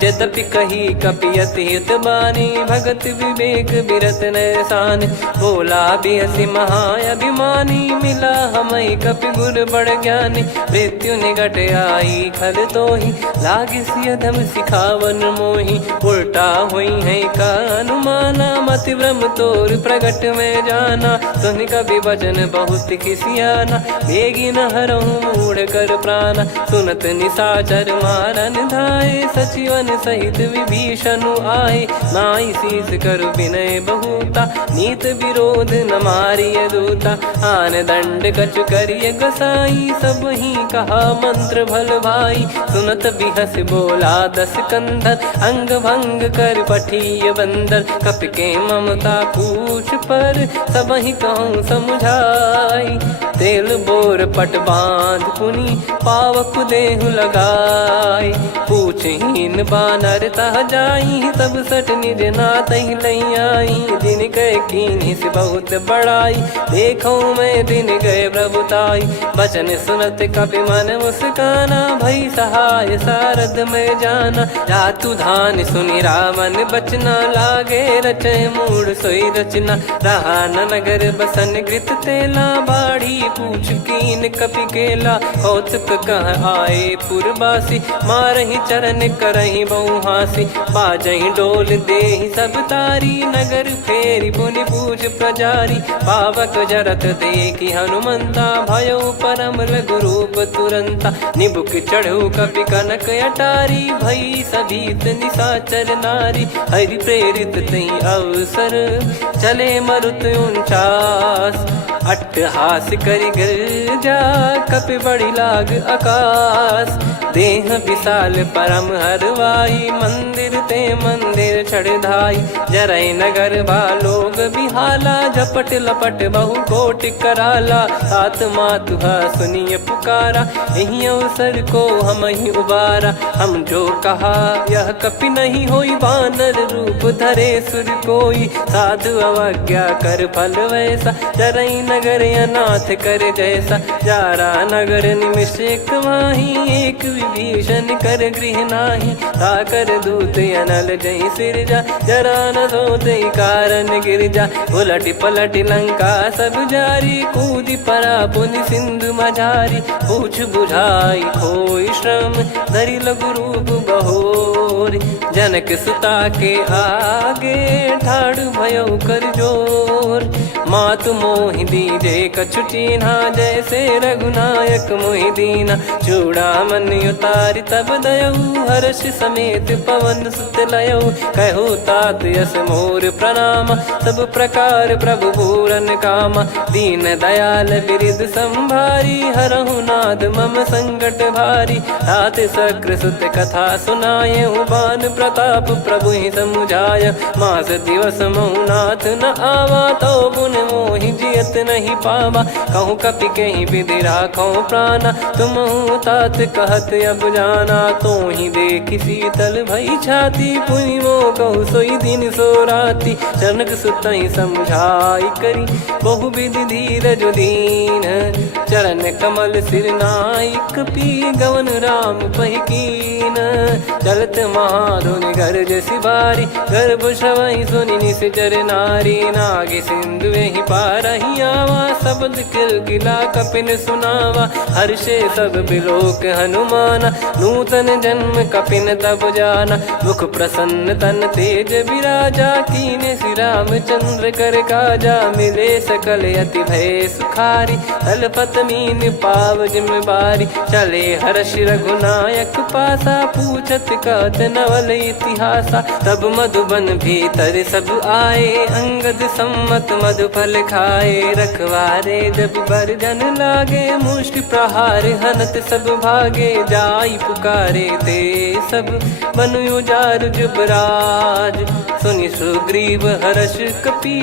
यद्यपि कही कपियति हित बानी भगत विवेक बिरत नैसान बोला बिहसी महाअभिमानी मिला हमई कपि गुर बड़ ज्ञानी मृत्यु निकट आई खल तो ही लागे सियधम सिखावन मोही उल्टा हुई है का अनुमाना मति ब्रह्म तोर प्रगट में जाना सुन कभी वचन बहुत खिसियाना बेगी न हरहूँ मूढ़ कर प्राण सुनत निशाचर मारन धाये सचिवन सहित विभीषण आए नाई शीस कर विनय बहुता नीत विरोध न मार मारिय दूता, आन दंड कछु करिय गोसाई, सब ही कहा मंत्र भल भाई। सुनत बिहस बोला दस कंधर, अंग भंग कर पठिय बंदर। कपि के ममता पूछ पर, सब ही कहूँ समझाई। तेल बोर पट बांध पुनि, पावक देहु लगाई। पूछहीन बानर तह जाई, तब सट निज नाथ ही लई आई। दिन गए कीन्ही से बहुत बड़ाई, देखो मैं दिन गए प्रभुताई। बचन सुनत कपि मन मुस्काना, भई सहाय सारद में जाना। जातु धान सुनि रावण बचना, लागे रचे मूड सोई रचना। रहा न नगर बसन कृत तेला, बाढ़ी पूछ कीन कपि केला। कौतुक कह आए पुरबासी, मारहि चरण करहि बहु हासी। बाजहि डोल देहि सब तारी, नगर फेरी पुनि पूज प्रजारी। पावक जरत देखि हनुमंता, भयो परम लघु रूप तुरंता। निबुक चढ़ऊ कपि कनक अटारी, भई सभीत निशाचर नारी। हरि प्रेरित तई अवसर, चले मरुत 49। अट्टहास करि गिरजा, कपि बड़ी लाग आकाश। देह विशाल परम हरवाई, मंदिर ते मंदिर चढ़ धाई। जरई नगर बालोग बिहाला, झपट लपट बहु कोटि कराला। सात मातुहा सुनिय पुकारा, यही अवसर को हम ही उबारा। हम जो कहा यह कपि नहीं होई, वानर रूप धरे सुर कोई। साधु अवज्ञा कर फल वैसा, जरई नगर अनाथ कर जैसा। जारा नगर निमिष एक माही, एक विभीषण कर गृह नाही। ताकर दूत अनल जय सिरजा, जरा न सोते कारण गिरजा। उलट पलट लंका सब जारी, कूदी परा पुनि सिंधु मझारी। पूछ बुझाई खोई श्रम, धरि लघु रूप बहोरी। जनक सुता के आगे, ठाड़ भयो कर जोर। मातु मोहि दीजे कछु चीन्हा, जैसे रघुनायक मोहि दीना। चूड़ामन उतारि तब दयऊ, हर्ष समेत पवन सुत लयऊ। कहु तात यस मोर प्रणाम, सब प्रकार प्रभु पूरन कामा। दीन दयाल बिरिद संभारी, हरहु नाद मम संकट भारी। तात शक्र सुत कथा सुनाय, बान प्रताप प्रभु ही समुझाय। मास दिवस महु नाथ न आवा, तो पुन मोहि जियत नहीं पावा। कहूँ कपि कहीं विधि राखो प्राणा, तुम तात कहत अब जाना। तो ही देखी शीतल भई छाती, पुनि मो कहु सोई दिन सो राती। जनक सुत ही समझाई करी, बहु विधि धीरज दीन। चरण कमल सिर नाई, कपि गवन राम पहि कीन। चलत महाधुनि गर्ज सिबारी, गर्भ श्रवहि सुनि निश्चर नारी। नागे सिंधु ही पारहि आवा, शब्द किलकिला कपिन सुनावा। हर्षे सब बिलोक हनुमाना, नूतन जन्म कपिन तब जाना। मुख प्रसन्न तन तेज विराजा, कीने श्री रामचंद्र कर काजा। मिले सकल अति भय सुखारी, तलपत मीन पाव जिम बारी। चले हर्ष रघुनायक पासा, पूछत कहत नवल इतिहासा। तब मधुबन भीतर सब आए, अंगद सम्मत मधुफल खाए। रखवारे जब बरजन लागे, मुष्टि प्रहार हनत सब भागे। जाई पुकारे ते सब, बनु उजार जुबराज। सुनि सुग्रीव हर्ष कपि,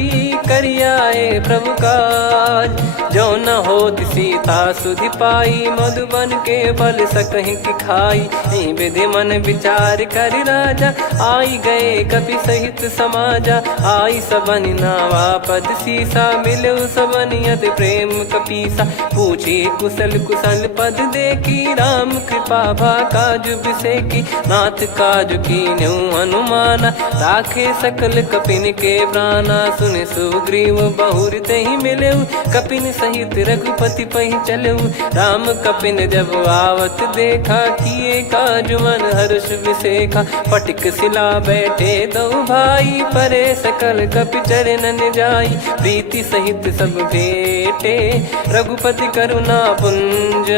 करियाए प्रभु काज। जो न होत सीता सुधि पाई, मधुबन के फल सकहि कि खाई। यही विधि मन विचार कर राजा, आई गए कपि सहित समाजा। आई सबन नावा पद सीसा, मिलो सबन यत प्रेम कपीसा। पूछी कुशल कुशल पद देखी, राम कृपा भा काज बिसेकी। नाथ काज कीन्हु हनुमाना, राखे सकल कपिन के प्राणा। सुन सुग्रीव बहुर तहि मिलेऊ, कपिन सहित रघुपति पहि चलेऊ। राम कपिन जब आवत देखा, किए काज मन हर्ष विसेखा। फटिक सिला बैठे दो भाई, परे सकल कपि चरणन जाई। प्रीति सहित सब भेटे, रघुपति करुणा पुंज।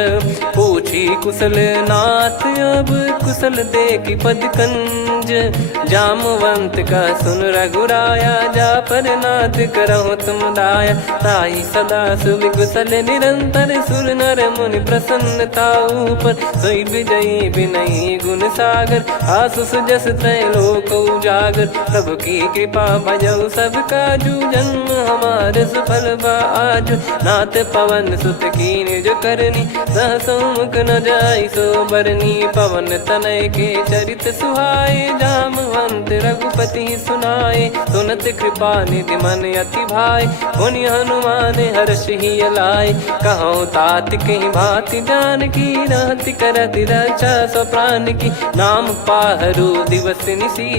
पूछी कुशल नाथ अब, कुशल देखि पद कंज। निज जामवंत का सुन रघुराया, जा पर नाथ करहु तुम दाया। ताई सदा सुविकुशल निरंतर सुर नर मुनि प्रसन्नता ऊपर, सोई विजयी विनयी गुण सागर, आसु सुजस त्रैलोक उजागर। प्रभु की कृपा भजऊ सब काजू, जन्म हमारे सफल बा आजु। नाथ पवन सुत की निज करनी, सहसो मुख न जाई सो बरनी। पवन तनय के चरित सुहाए, जामवंत रघुपति सुनाए। सुनत कृपा निधि मन अति भाई, पुनि हनुमान हर्ष ही लाए। कहो तात कहीं भांति जानकी, रहति करति रक्षा सो प्राण की। नाम पाहरु दिवस निसी,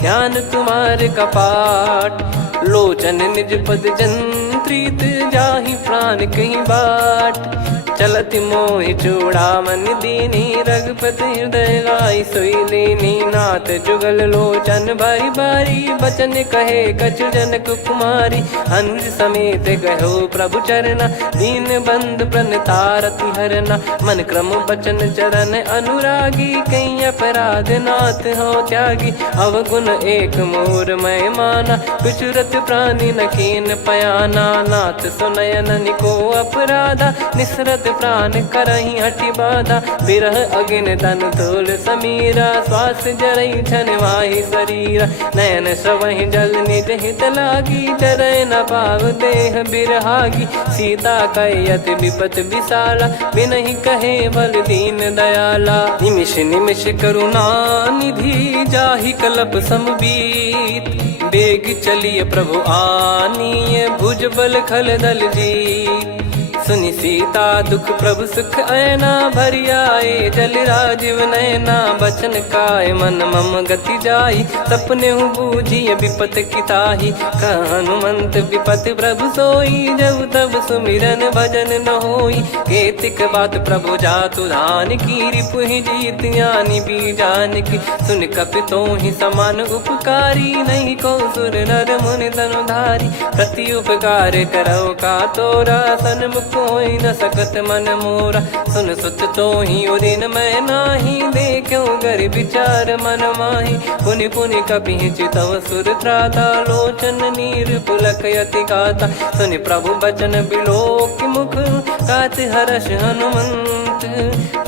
ध्यान तुम्हारे कपाट। लोचन निज पद जंत्रित, जाहि प्राण कहीं बाट। चलति मोहि चूड़ामन दीनी, रघुपति हृदय लाई सोई लीनी। नाथ जुगल लोचन बारी बारी, बचन कहे कछु जनक कुमारी। अनुज समेत गयो प्रभु चरना, दीन बंधु प्रणतारति हरना। मन क्रम बचन चरण अनुरागी, कहीं अपराध नाथ हो त्यागी। अवगुण एक मोर मैं माना, विचुरत प्राणी न कीन पयाना। नाथ सुनयन निको अपराधा, निसरत प्राण करही हटि बाधा। बिरह अगिन तन तोल समीरा, श्वास जरई छन माही शरीरा। नयन श्रवहि जल निज हित लागी, चरय न पाव देह बिरहागी। सीता कयत विपत विशाला, बिनहि कहे बल दीन दयाला। निमिष निमिष करुणा निधि, जाहि कलप समबीत। बेग चलिए प्रभु आनीय, भुज बल खल दल जीत। सुनि सीता दुख प्रभु सुख ऐना, भरि आए जल राजीव नैना। बचन काय मन मम गति जाई, सपने हूँ बूझिए विपत किताही। हनुमंत विपत प्रभु सोई, जब तब सुमिरन भजन न होई। केतिक बात प्रभु जातु धान की, रिपुहि जीत यानी बीजान की। सुन कपितो ही समान उपकारी, नहीं को सुर नर मुनि तनुधारी। प्रति उपकार करो का तोरा, सन्मुख कोई न सकत मन मोरा। सुन सुत तो ही उदिन मैं नाही, देखो गर विचार मन माही। पुनि पुनि कपि चितव सुर त्राता, लोचन नीर पुलक यति गाता। सुनि प्रभु बचन बिलोक मुख, गात हर्ष हनुमंत।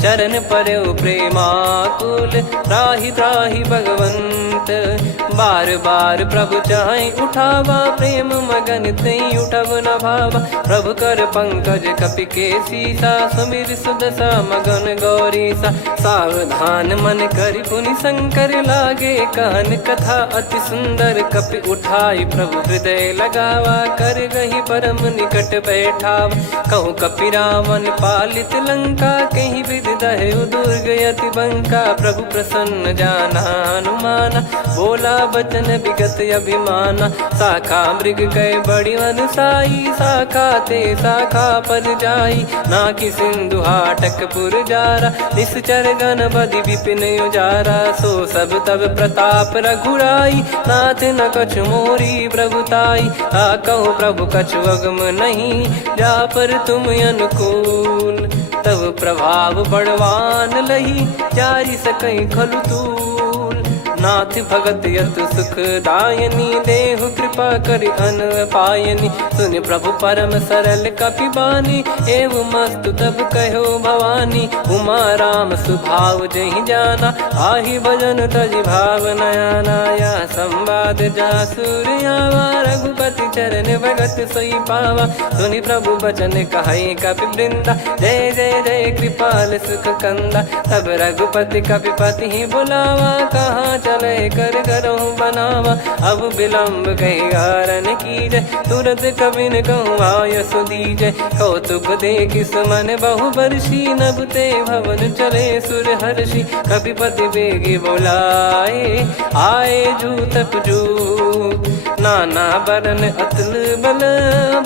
चरण परयो प्रेमाकुल, त्राहि त्राहि भगवंत। बार बार प्रभु चाहि उठावा, प्रेम मगन तई उठब न भावा। प्रभु कर पंकज कपि के सीसा, सुमिर सुदशा मगन गौरीसा। सावधान मन करि पुनि शंकर लागे, कहन कथा अति सुंदर। कपि उठाई प्रभु हृदय लगावा, कर गही परम निकट बैठावा। कहु कपि रावण पालित लंका, कहीं विधि दहु दुर्ग यति बंका। प्रभु प्रसन्न जाना हनुमाना, बोला बचन विगत अभिमाना। शाखा मृग गए बड़ी अनुसाई, शाखा ते शाखा पर जाई। नाकि सिंधु हाटक पुर जारा, निश्चर गण बदि विपिन उजारा। सो सब तब प्रताप रघुराई, नाथ न कछु मोरी प्रभुताई। कहो प्रभु कछु अगम नहीं, जा पर तुम अनुकूल। तब प्रभाव बड़वान लही, जारी सकई खलु तूल। नाथ भगत यत सुख दायनी, देहु कृपा करि अन पायनी। सुनि प्रभु परम सरल कपि बानी, एव मस्तु तब कहो भवानी। उमा राम सुभाव जहि जाना, आहि भजन तजि भाव नया नाया। संवाद जासुर आवा, रघुपति चरण भगत सोई पावा। सुनि प्रभु बचन कहै कपि वृंदा, जय जय जय कृपाल सुख कंदा। तब रघुपति कपि पति ही बुलावा, कहाँ चले कर करहु बनावा। अब विलम्ब कहीं कारण कीजय, तुरत कवि न कहूँ आयस दीजय। कौतुक देख सुमन बहु बरसी, नभते भवन चले सुर हर्षि। कपिपति बेगी बोलाए, आए जू तप जू। नाना बरन अतुल बल,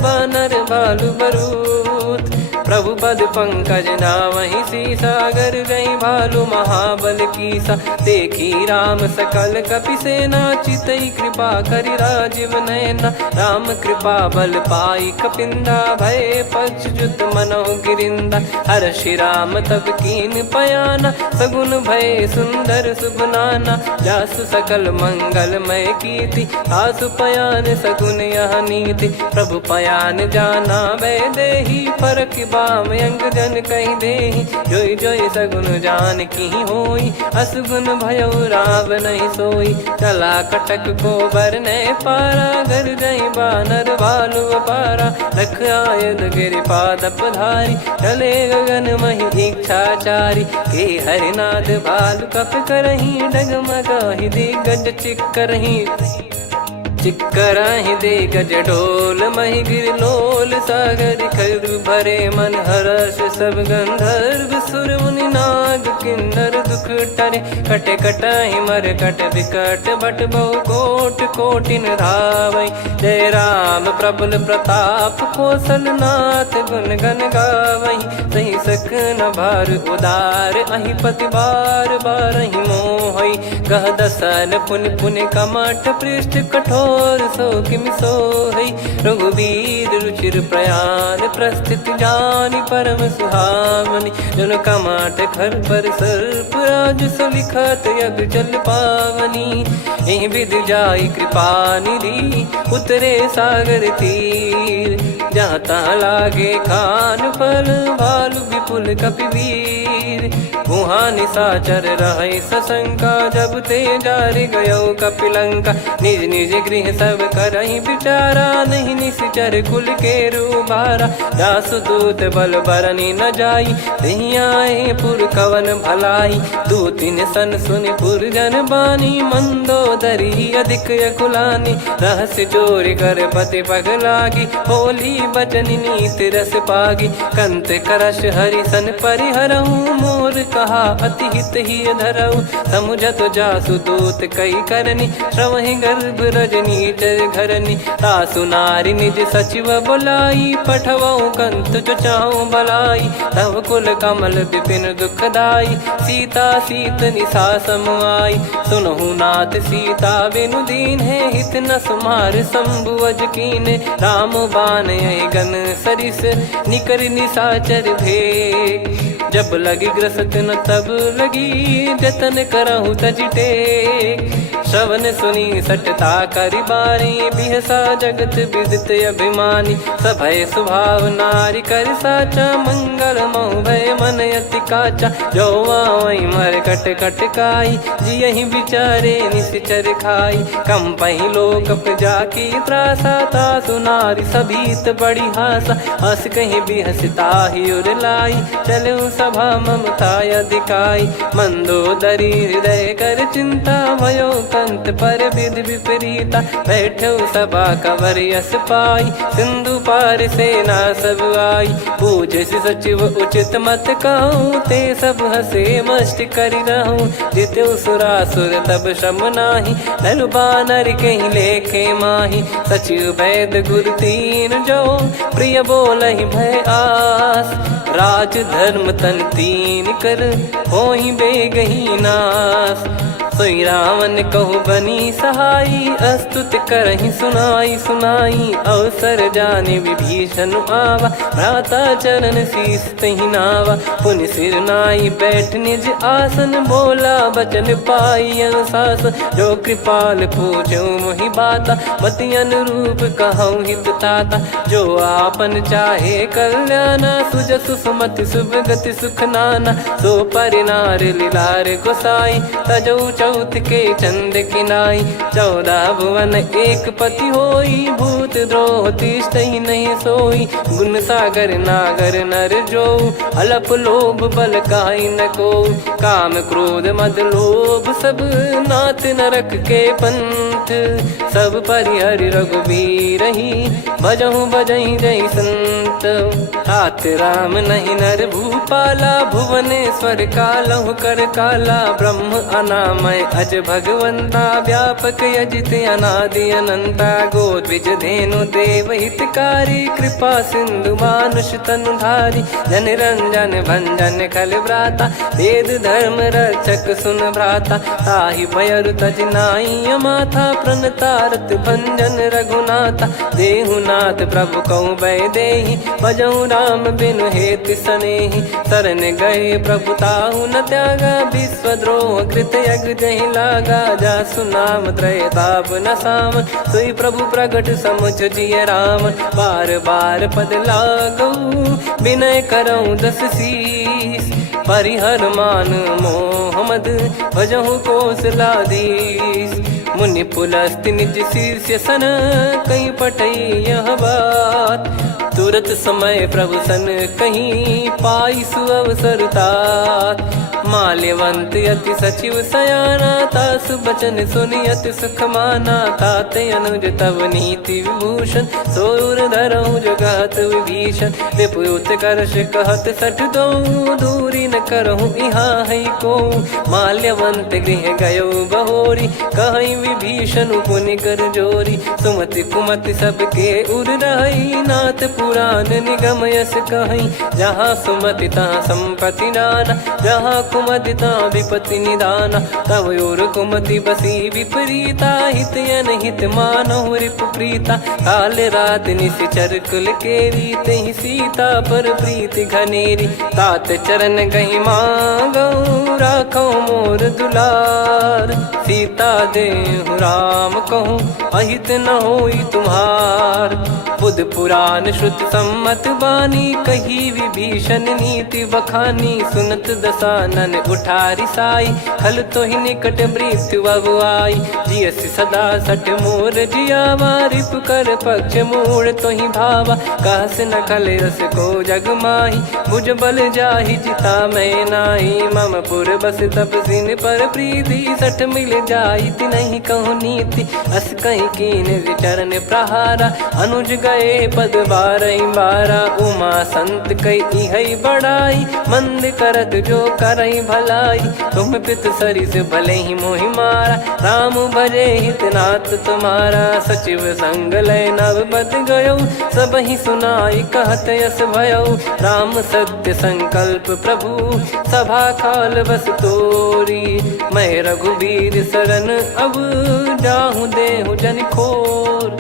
बानर बालु बरूत। प्रभु पद पंकज नावहि सीसा, गर गई भालु महाबल कीसा। देखी राम सकल कपि सेना, चितई कृपा करि राजीव नयना। राम कृपा बल पाई कपिंदा, भय पक्षजुत मनहु गिरिंदा। हर्षि राम तब कीन पयाना, सगुन भय सुंदर शुभ नाना। जासु सकल मंगलमय कीर्ति, आसु पयान सगुन यह नीति। प्रभु पयान जाना वै देहि, फरक बाम अंग जन कहि देहि। जोई जोई सगुन जान की होई, असगुन भयउ राव नहीं सोई। चला कटक को बरने पारा, घर जई बानर भालु अपारा। लख आयद गिरिपाद पधारी, चले गगन महि इच्छाचारी। के हरिनाथ भालु कप करही, डगमगाहि दिग्गज चिक्करही। चिक्कराहि दिग्गज ढोल, महि गिरलोल सागर खरु भरे मन। हर्ष सब गंधर्व सुर मुनि नाग किन्नर दुख टरे। कटे कटाहि मर कट विकट, बट बहु कोट कोटिन धावै। जय राम प्रबल प्रताप, कौशल नाथ गुण गण गावै। सही सकन भार उदार, अहि पति बार बारहि मोहै। गह दसन पुन पुन कमठ, पृष्ठ कठोर सो किमि सोहै। रघुवीर रुचिर प्रयाण, प्रस्थित जानि परम सुहावनी। जन कमाट खर पर सर्प, राज सलिखत यग जल पावनी। एहि विध जाई कृपा निधि, उतरे सागर तीर। जहाँ तहाँ लागे खान फल, भालु विपुल कपिवीर। वहाँ निशाचर रहै सशंका, जब ते जारि गयो कपिलंका। निज निज गृह सब करहि विचारा, नहीं निश्चर कुल के रूबारा। जासु दूत बल बरनी न जाई, नहीं आए पुर कवन भलाई। दूतिन सन सुनि पुर जन बानी, मंदोदरी अधिक अकुलानी। रहस्य चोरी कर पति पग लागी, होली बचन नीत रस पागी। कंत करश हरि सन परिहरहु, मोर कहा अति हित ही धरऊ। समुझत जासु दूत कई करनी, श्रवहि गर्भ रजनी चर घरनी। तासु नारी निज सचिव बुलाई, पठवऊ कंत जो चाहूं भलाई। तव कुल कमल विपिन दुखदाई, सीता सीत निशा समुआई। सुनहु नाथ सीता बिनु दीन है, हित न सुमार शंभु अज कीने। राम बान यही गन सरिस, निकर निशाचर भेग। जब लगी ग्रसत न तब लगी, जतन करहु तज टेक। श्रवण सुनी सटता करि बारी, बिहसा जगत विदित अभिमानी। सभय स्वभाव नारी कर साचा, मंगल मोह भय मन अति काचा। जो आवै मर कट कट काई, जियहि विचारे निश्चर खाई। कम पहि लोक प्रजा की त्रासा, तासु नारी सभीत बड़ी हासा। हस कहीं बिहसता ही उर लाई, चलऊ सभा ममता अधिकाई। मंदोदरी हृदय कर चिंता, भयो कंत पर विधि विपरीता। बैठो सभा कवर यस पाई, सिंधु पार सेना सब आई। पूजे सचिव उचित मत कहूँ, ते सब हसे मस्त करि रहूं। जित्यु सुरासुर तब श्रम नाही, नर बानर कहीं लेखे माही। सचिव वैद गुरु तीन जो, प्रिय बोलहि भय आस। राज धर्म तन तीन कर, होहि बेगहि नास। सोई रावण कहु बनी सहाई, अस्तुत करहि सुनाई सुनाई। अवसर जाने विभीषण आवा, भ्राता चरण शीस तहि नावा। पुनि सिर नाई बैठ निज आसन, बोला बचन पाई अनुशासन। जो कृपाल पूछो मोहि बाता, मति अनुरूप कहूँ हित ताता। जो आपन चाहे कल्याणा, सुजसु सुमति शुभ गति सुख नाना। सो परिनार लीलार गोसाई, तजौ चौथ के चंद किनाई। 14 भुवन एक पति होई, भूत द्रोह तिष्ठहि नहीं सोई। गुण सागर नागर नर जो, अलप लोभ बल काई न को। काम क्रोध मद लोभ सब, नाथ नरक के पंथ। सब परिहरि रघुबीर ही, भजहु भजहि जय संत। तात राम नहीं नर भूपाला, भुवनेश्वर कालहु कर काला। ब्रह्म अनामय अज भगवंता, व्यापक यजित अनादि अनंता। गोद्विज धेनु देव हितकारी, कृपा सिंधु मानुष तनुधारी। जन रंजन भंजन खल व्राता, वेद धर्म रक्षक सुन भ्राता। ताहि भयरु तज नाई माथा, प्रणतारत भंजन रघुनाथा। देहुनाथ प्रभु कहु बै देहि, भजहु राम बिनु हेतु सनेहि। शरण गए प्रभु ताहु न त्यागा, विश्वद्रोह कृत यज्ञ जहि लागा। जासु नाम त्रय ताप न सामन, सोई प्रभु प्रगट समुझ जिय रामन। बार बार पद लागऊ, विनय करऊँ दस शीस। परिहर मान मोह मद, भजहु कौशलाधीश। मुनि पुलस्त्य निज शीर्ष सन, कहीं पटई यह बात। तुरत समय प्रभु सन कहीं, पाई सुअवसर तात। माल्यवंत अति सचिव सयाना, तासु बचन सुनि अति सुख माना। ताते अनुज तव नीति विभूषण, सोर धरहु जगत विभीषण। विपुत करश कहत सठ दो, दूरी न करहु इहाँ है को। माल्यवंत गृह गयो बहोरी, कहीं विभीषण पुनि कर जोरी। सुमति कुमति सबके उर रही, नाथ पुराण निगम यस कहीं। जहाँ सुमति तहाँ संपत्ति नाना, जहाँ कुमति तहाँ विपत्ति निदाना। तव और कुमति बसी विपरीता, हित अनहित मानहु रिपु प्रीता। काल रात निश्चर कुल केरी, तहि सीता पर प्रीति घनेरी। तात चरण गहि मांगऊ, राखो मोर दुलार। सीता देहु राम कहूँ, अहित न होई तुम्हार। बुध पुराण श्रुत सम्मत बानी, कही विभीषण नीति बखानी। सुनत दसानन उठारी साई, खल तो ही निकट मृत्यु अब आई। जियस सदा सठ मोर जियावा, रिप कर पक्ष मूड़ तो ही भावा। कहस न खल रस को जग माही, भुज बल जाहि जिता मैं नाई। मम पुर बस तपसिन पर प्रीति, सठ मिल जाई नहीं कहूँ नीति। अस कहीं कीन चरण प्रहारा, अनुज गए पद बारही बारा। उमा संत कई है बड़ाई, मंद करत जो करई भलाई। तुम पित सरिस भले ही मोहि मारा, राम भजे हित नाथ तुम्हारा। सचिव संग लय नव बद गयो, सब ही सुनाई कहत यस भयो। राम सत्य संकल्प प्रभु, सभा काल बस तोरी। मैं रघुबीर शरण अब, जाहु देहु जन खोर।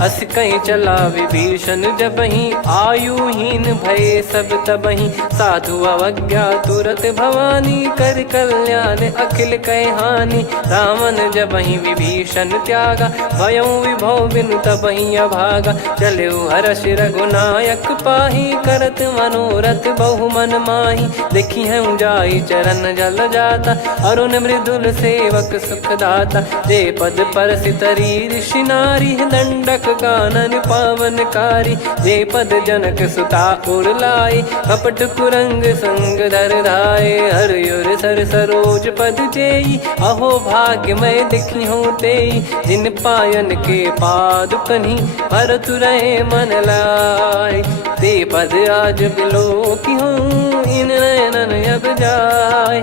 अस कहीं चला विभीषण जबहि, आयुहीन भय सब तबहि। साधु अवज्ञा तुरत भवानी, कर कल्याण अखिल कह हानि। रावण जबहि विभीषण त्यागा, भयउ विभव बिनु तबहि अभागा। चलऊ हर्ष रघुनायक पाहि, करत मनोरथ बहु मन माहि। देखी हूँ जाई चरण जल जाता, अरुण मृदुल सेवक सुखदाता। जे पद पर सितरी ऋषि नारी, दंडक कानन पावनकारी। जे पद जनक सुता उर लाए, कपट कुरंग संग धर धाये। हरियर सर सरोज पद जेई, अहो भाग्य मैं दिखी हूँ तेई। जिन पायन के पाद कन्ही, भरत रहे मन लाय। ते पद आज बिलो की हूँ, इन नयनन अब जाय।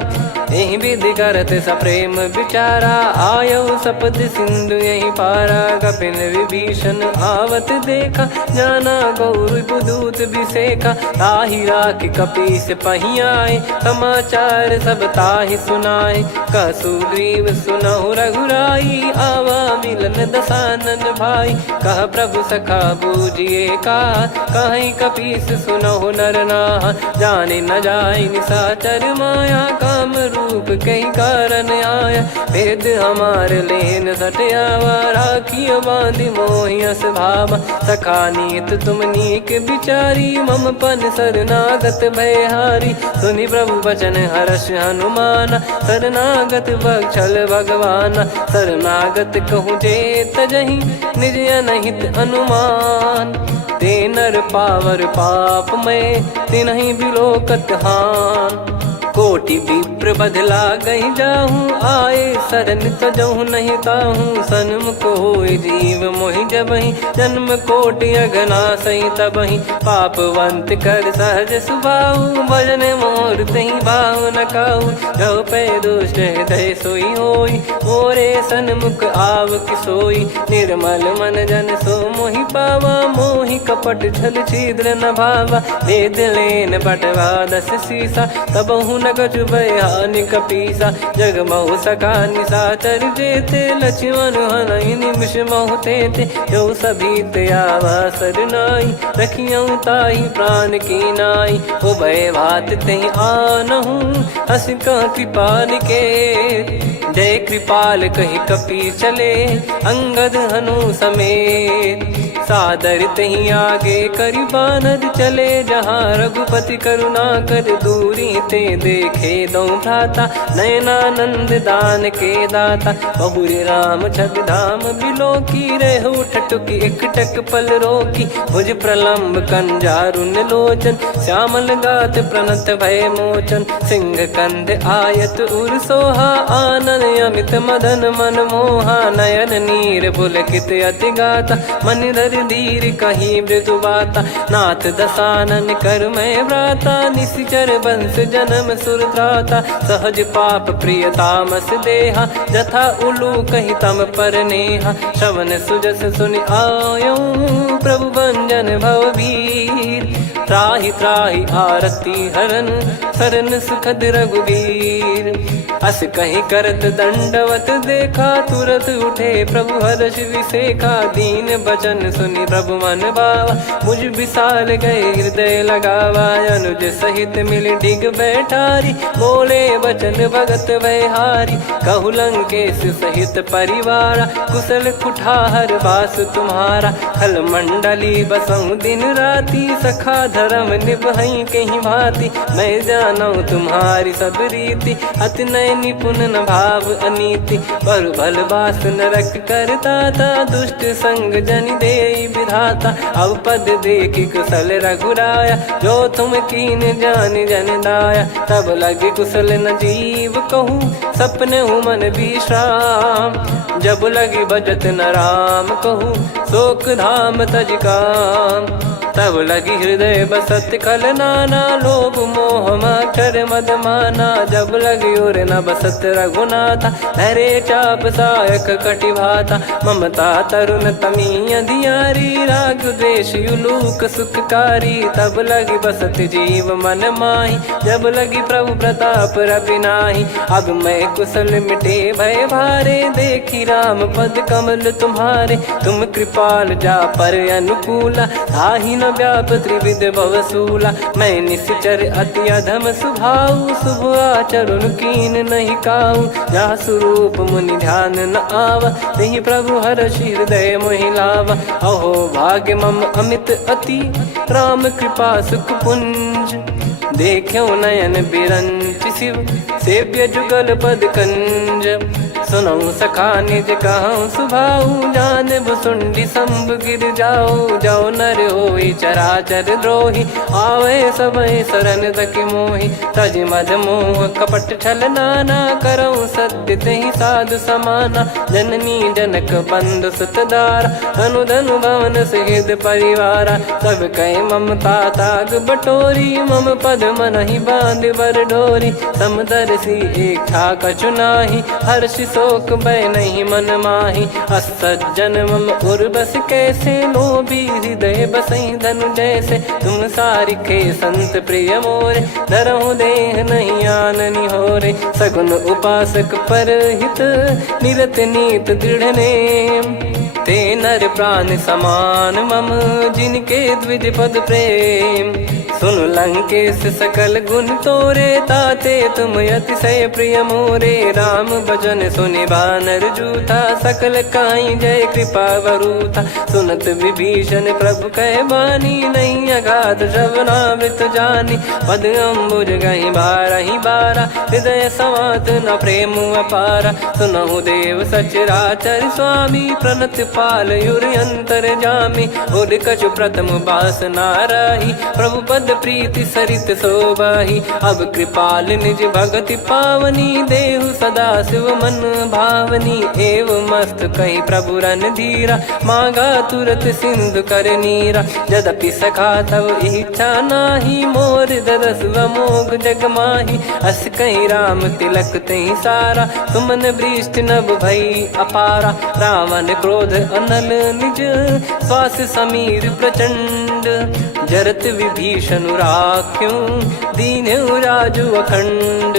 यही विधि करत सप्रेम विचारा, आयो सपद सिंधु यही पारा। कपिल विभीषण आवत देखा, जाना गौर बुदूत विसेखा। ताहि राख कपीस पही आए, समाचार सब ताहि सुनाए। कह सुग्रीव सुनहु रघुराई, आवा मिलन दसानन भाई। कह प्रभु सखा बूझिए का, कहीं कपीस सुनहु नर नाहा। जाने न जाय निशाचर माया, काम रूप कई कारण आया। वेद हमार लेन सटयावा, राखिय बांधि मोहियस भावा। सखा नीत तुम नीक विचारी, मम पन शरणागत भयहारी। सुनि प्रभु वचन हर्ष हनुमाना, शरणागत बक्षल भगवाना। शरणागत कहूँ जे तजहि, निज अनहित अनुमान। ते नर पावर पाप में, तिन्हि बिलोकत हान। कोटि विप्र बदला गई जाहूँ, आए शरण तजहु नहीं ताहूँ। सन्मुख होए जीव मोहि जबहि, जन्म कोटि अगना सही तबहि। पापवंत कर सहज सुभाऊ, भजन मोर तहि भाव न काऊ। जो पै दुष्ट हृदय सोई होई, मोरे सन्मुख आव किसोई। निर्मल मन जन सो मोहि पावा, मोहि कपट छल छिद्र न भावा। वेद लेन बटवा दस सीसा, तबहु न कछु भय हानि कपीसा। जग महु सका निशाचर जेते, लक्ष्मण हनहि निमिष महु तेते। जो सभी त्यावा सरनाई, रखियऊ ताहि प्राण की नाई। ओ भय भात तहि आनहु, हस कृपाल के। जय कृपाल कहि कपि चले, अंगद हनु समेत। सादर तहि आगे करि बानर चले, जहाँ रघुपति करुणा कर दूरी ते देखे दो भ्राता। नयनानंद दान के दाता, बहुरी राम छग धाम बिलो की। रहु ठटुकी एकटक पल रोकी, भुज प्रलम्ब कंजारुन लोचन। श्यामल गात प्रणत भय मोचन, सिंह कंद आयत उर सोहा। आनन अमित मदन मन मोहा, नयन नीर पुलकित अति गाता। मन धर धीर कहीं मृदु बाता, नाथ दसानन कर मैं व्राता। निशिचर बंस जन्म सुरत्राता, सहज पाप प्रिय तामस देहा। जथा उलू कही तम पर नेहा, श्रवण सुजस सुनि आयऊं। प्रभु भंजन भवभीर, त्राहि त्राहि आरती हरन। शरण सुखद रघुवीर, अस कहीं करत दंडवत देखा। तुरत उठे प्रभु हर्ष विसेखा, दीन बचन सुनि प्रभु मन भावा। मुझ विसाल गए हृदय लगावा, अनुज सहित मिल डिग बैठारी। बोले बचन भगत वैहारी, कहु लंकेश सहित परिवारा। कुशल कुठार बास तुम्हारा, खल मंडली बसऊं दिन राती। सखा धर्म निभई कहीं भांति, मैं जानू तुम्हारी सब रीति। अति नय निपुण न भाव अनीति, पर भल बास नरक करता था। दुष्ट संग जन दे विधाता, अब पद देखि कुशल रघुराया। जो तुम कीन जान जन दाया, तब लगे कुशल न जीव कहूँ। सपने मन विश्राम, जब लगे बजत न राम कहूँ। शोक धाम तज काम, तब लगी हृदय बसत खल नाना। लोभ मोह मकर मद माना, जब लगी उर न बसत रघुनाथा। हरे चाप सायक कटि भाता, ममता तरुण तमी अधियारी। राग द्वेष युलूक सुखकारी, तब लगी बसत जीव मन माही। जब लगी प्रभु प्रताप रवि नाही, अब मैं कुशल मिटे भय भारे। देखी राम पद कमल तुम्हारे, तुम कृपाल जा पर अनुकूला। ताहि न व्याप त्रिविध भवसूला, मैं निश्चर अति अधम स्वभाव। शुभ आचरण कीन नहीं काऊ, जा स्वरूप मुनि ध्यान न आवा। नहीं प्रभु हर्ष हृदय मोहि लावा, अहो भाग्य मम अमित अति। राम कृपा सुख पुंज, देख्यो नयन बिरंच शिव। सेव्य जुगल पद कंज, सुनऊ सखा निज कहूँ सुभाऊ। जान भुसुंडी शंभ गिर जाऊ, जाओ नर होई चराचर द्रोही। आवे सबय शरण तक मोहि, तज मद मोह कपट छल नाना। करऊँ सत्य तहि साधु समाना, जननी जनक बंधु सुतदारा। अनुधनु भवन सहित परिवारा, सब कहे ममता ताग बटोरी। मम पद मनहि बांध बर डोरी, समदर्शी इच्छा कछु नाही। हर्ष शोक भय नहीं मन माही, असज्जन मम उर बस कैसे। लोभी हृदय बसई धनु जैसे, तुम सारिखे संत प्रिय मोरे। धरहु देह नहीं आननि होरे, सगुन उपासक पर हित। निरत नीत दृढ़ नेम, ते नर प्राण समान मम। जिनके द्विज पद प्रेम, सुन लंकेश सकल गुण तोरे। ताते तुम अतिशय प्रिय मोरे, राम भजन सुनि बानर जूथा। सकल काई जय कृपा वरूथा, सुनत विभीषण प्रभु कह बानी। नहीं अगाध श्रवणामृत जानी, पद अम्बुज गहि बारहि बारा। हृदय समात न प्रेम अपारा, सुनहु देव सचराचर स्वामी। प्रणत पाल युर अंतर जामी, उर कछु प्रथम बास नाराही। प्रभु पद प्रीति सरित सोबाही। अब कृपाल निज भगति पावनी, देहु सदा शिव मन भावनी। एव मस्त कही प्रभु रन धीरा, मांगा तुरत सिंधु कर नीरा। यद्यपि सखा तब इच्छा नाही, मोर दरस मोग जग माही। अस कहीं राम तिलक तही सारा, सुमन वृष्टि नभ भई अपारा। रावण क्रोध अनल निज, श्वास समीर प्रचंड। जरत विभीषण राख्यों, दीन्हु राजु अखंड।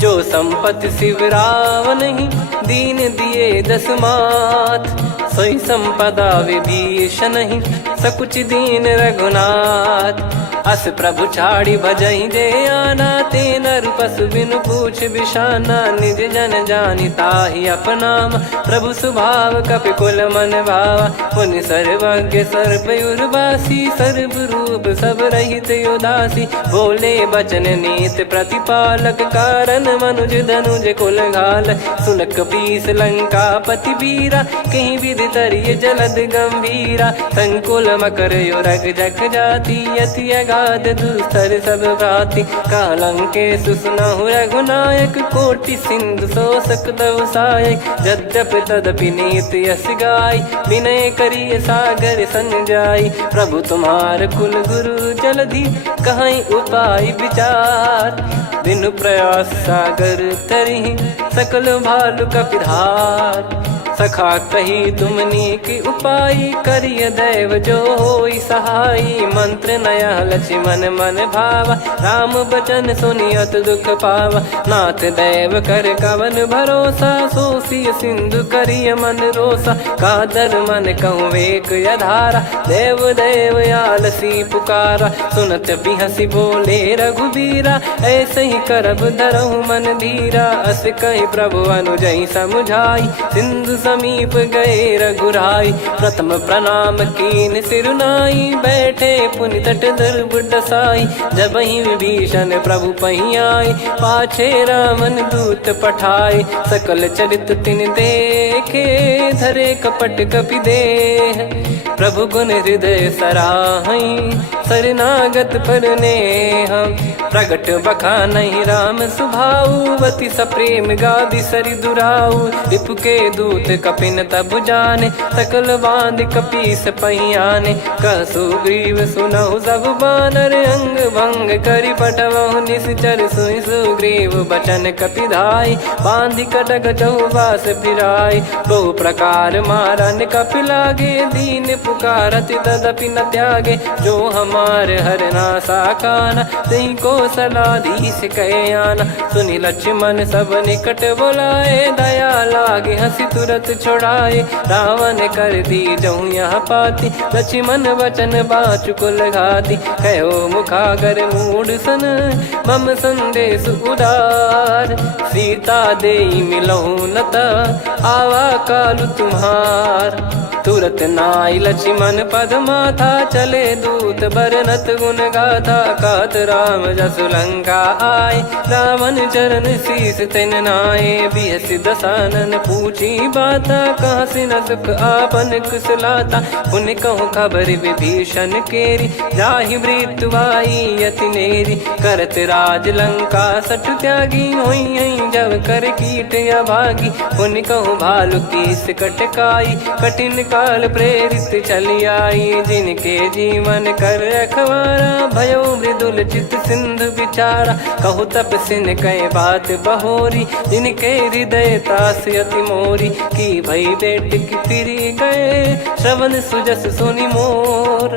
जो संपत्ति शिव रावण ही, दीन दिए दस मात। सोई संपदा विभीषण ही, सकुच दीन रघुनाथ। अस प्रभु छाड़ी भजई जे आना, ते नर पशु बिनु पूछ बिशाना। निज जन जानि ताहि अपनाम, प्रभु स्वभाव कपि कुल मन भावा। पुनि सर्वज्ञ सर्वयुर्वासी, सर्व रूप सब रहित उदासी। बोले बचन नीत प्रतिपालक, कारण मनुज धनुज कुल घाल। सुन कपीस लंका पति वीरा, कहीं विधि तरिय जलद गंभीरा। संकुल मकर युरग जग जाति, अति अगाध दुस्तर सब भांति। कालंकेश सुनहु रघुनायक, कोटि सिंधु शोषक तव सहायक। यद्यपि तदपि नीति यस गाय, विनय करिय सागर सन जाई। प्रभु तुम्हार कुल गुरु जलधि, कहीं उपाय विचार। बिनु प्रयास सागर तरिहि, सकल भालु कपिधार। सखा कही तुमनी की उपाय, करिय दैव जो होई सहाई। मंत्र नया लक्ष्मण मन भावा, राम बचन सुनियत दुख पावा। नाथ दैव कर कवन भरोसा, सोसिय सिंधु करिय मन रोसा। कादर मन कहूँ एक यधारा, देव देव आलसी पुकारा। सुनत बिहसी बोले रघुबीरा, ऐसे ही करब धरहु मन धीरा। अस कही प्रभु अनुजई समुझाई, सिंधु समीप गए रघुराई। प्रथम प्रणाम कीन सिरुनाई, बैठे पुनि तट दर्ब डसाई। जब ही विभीषण प्रभु पही आए, पाछे रावण दूत पठाए। सकल चरित तिन देखे, धरे कपट कपि देह। प्रभु गुण हृदय सराहई, शरणागत पर नेह। प्रगट बखानहि राम सुभाऊ, बति सप्रेम गादि सरि दुराऊ। रिपु के दूत कपिन तब जाने, सकल बांध कपीस पहियाने। कह सुग्रीव सुनहु सब बानर, अंग भंग करि पटवहु निश्चर। सुनि सुग्रीव बचन कपिधाई, बांधि कटक चौबास फिराई। बहु प्रकार मारन कपि लागे, दीन पुकारत तदपि न त्यागे। जो हमार हरना साकाना, तही को सलाधीश कहे आना। सुनि लक्ष्मण सब निकट बुलाए, दया लागे हंसी तुरत छुड़ाए। रावण कर दी जहूँ यह पाती, लक्ष्मण वचन बाचु कुल घाती। कहो मुखागर मूढ़ सन, मम संदेश उदार। सीता देई मिलहु नता, आवा कालु तुम्हार। तुरत नाई लक्ष्मण पद माथा, चले दूत बरनत गुण गाथा। कहत राम जसु लंका आए, रावण चरण शीस तिन नाये। बिहस दसानन पूछी बाता, कहाँ से न सुख आपन कुशलाता। पुन कहूँ खबर विभीषण केरी, जाहि मृत्यु आई यति नेरी। करत राज लंका सठ त्यागी, होई जब कर कीट अभागी। पुन कहूँ भालु कीस कटकाई, कठिन काल प्रेरित चली आई। जिनके जीवन कर रखवारा, भयो मृदुल चित सिंधु विचारा। कहु तप सिन कह बात बहोरी, जिनके हृदय तास अति मोरी। की भई बेट की फिरी गए, श्रवण सुजस सुनि मोर।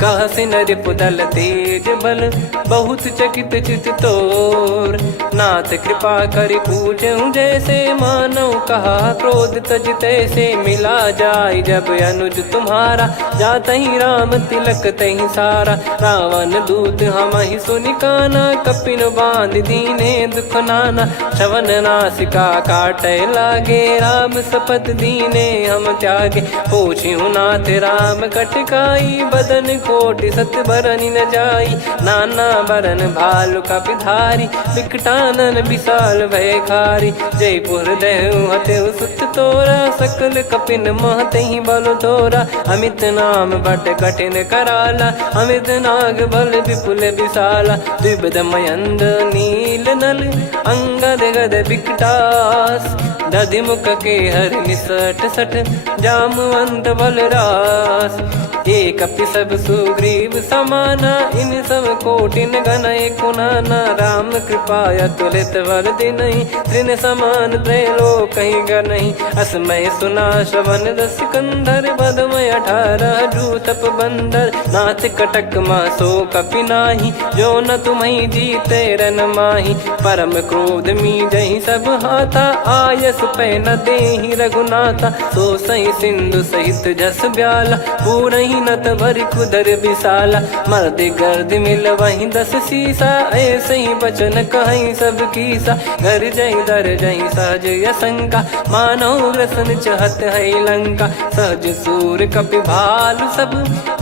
कह सिन रिपुदल तेज बल, बहुत चकित चित तोर। नाथ कृपा करि पूछऊं जैसे, मानव कहा क्रोध तज तैसे। मिला जाय जब अनुज तुम्हारा, जात ही राम तिलक तही सारा। रावण दूत हम ही सुनि काना, कपिन बांध दीने दुख नाना। श्रवण नासिका काटे लागे, राम शपथ दीने हम त्यागे। पूछिहु नाथ राम कटकाई, बदन कोटि सत बरनि न जाई। नाना बरन भालु कपिधारी विकटानन विशाल भयकारी। जयपुर देहु हतेउ सुत तोरा सकल कपिन महतहि बल तोरा। अमित नाम बट कठिन कराला अमित नाग बल विपुल विशाला। द्विविध मयंद नील नल अंगद गद विकटास। दधिमुख के हर निसठ सठ जामवंत बलरास। एक कपि सब सुग्रीव समाना इन सब कोटिन गणय कुनाना। राम कृपा अतुलित बल दिनहि तृण समान त्रैलोक कहीं गनहि। असमय सुना श्रवण दस कंधर बदमय 18 जूतप बंदर। नाथ कटक मासो कपि नाही जो न तुम्हि जीते रन माही। परम क्रोध मी जहि सब हाथा आयस पै न देहि रघुनाथा। सो सही सिंधु सहित जस ब्याला पूरहि नत भरि कुदर विशाला। मर्द गर्द मिल वही 10 सीसा ऐसे ही बचन कहीं सब कीसा। घर जय दर जय सहज यसंका मानव ग्रसन चहत है लंका। सहज सूर कपि भालु सब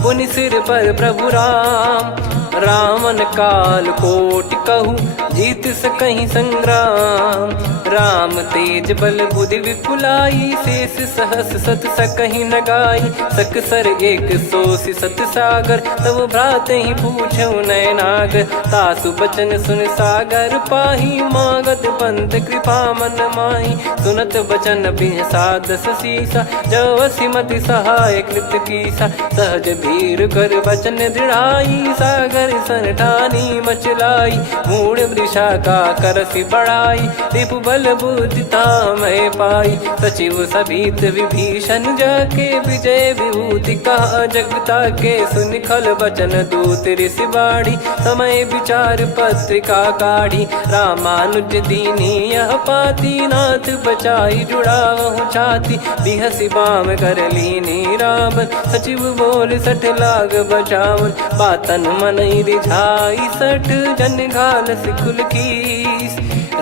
पुनि सिर पर प्रभु राम। रामन काल कोटि कहु जीत सकहि संग्राम। राम तेज बल बुद्धि विपुलाई शेष सहस सत सकहि न गाई। सकसर एक सोसी सत सागर तब भ्राते ही पूछौ नयनागर। तासु बचन सुन सागर पाही मागत पंत कृपा मन माही। सुनत बचन बिहसा 10 सीसा जवसि मति सहाय कृत कीसा। सहज भीर कर बचन दृढ़ाई सागर सन ठानी मचलाई। मूढ़ वृषा का करसि बढ़ाई रिपु बल बुद्धि तामय पाई। सचिव सभीत विभीषण जाके विजय विभूति कहा जगता के। सुनि खल बचन दूत ऋषि बाड़ी समय विचार पत्रिका काढ़ी। रामानुज दीनी यह पाती नाथ बचाई जुड़ावहु छाती। बिहसि बाम कर लीनी रावण सचिव बोल सठ लाग बचावन। बातन मनहि रिझाई सठ जन घाल सिकुल कीस।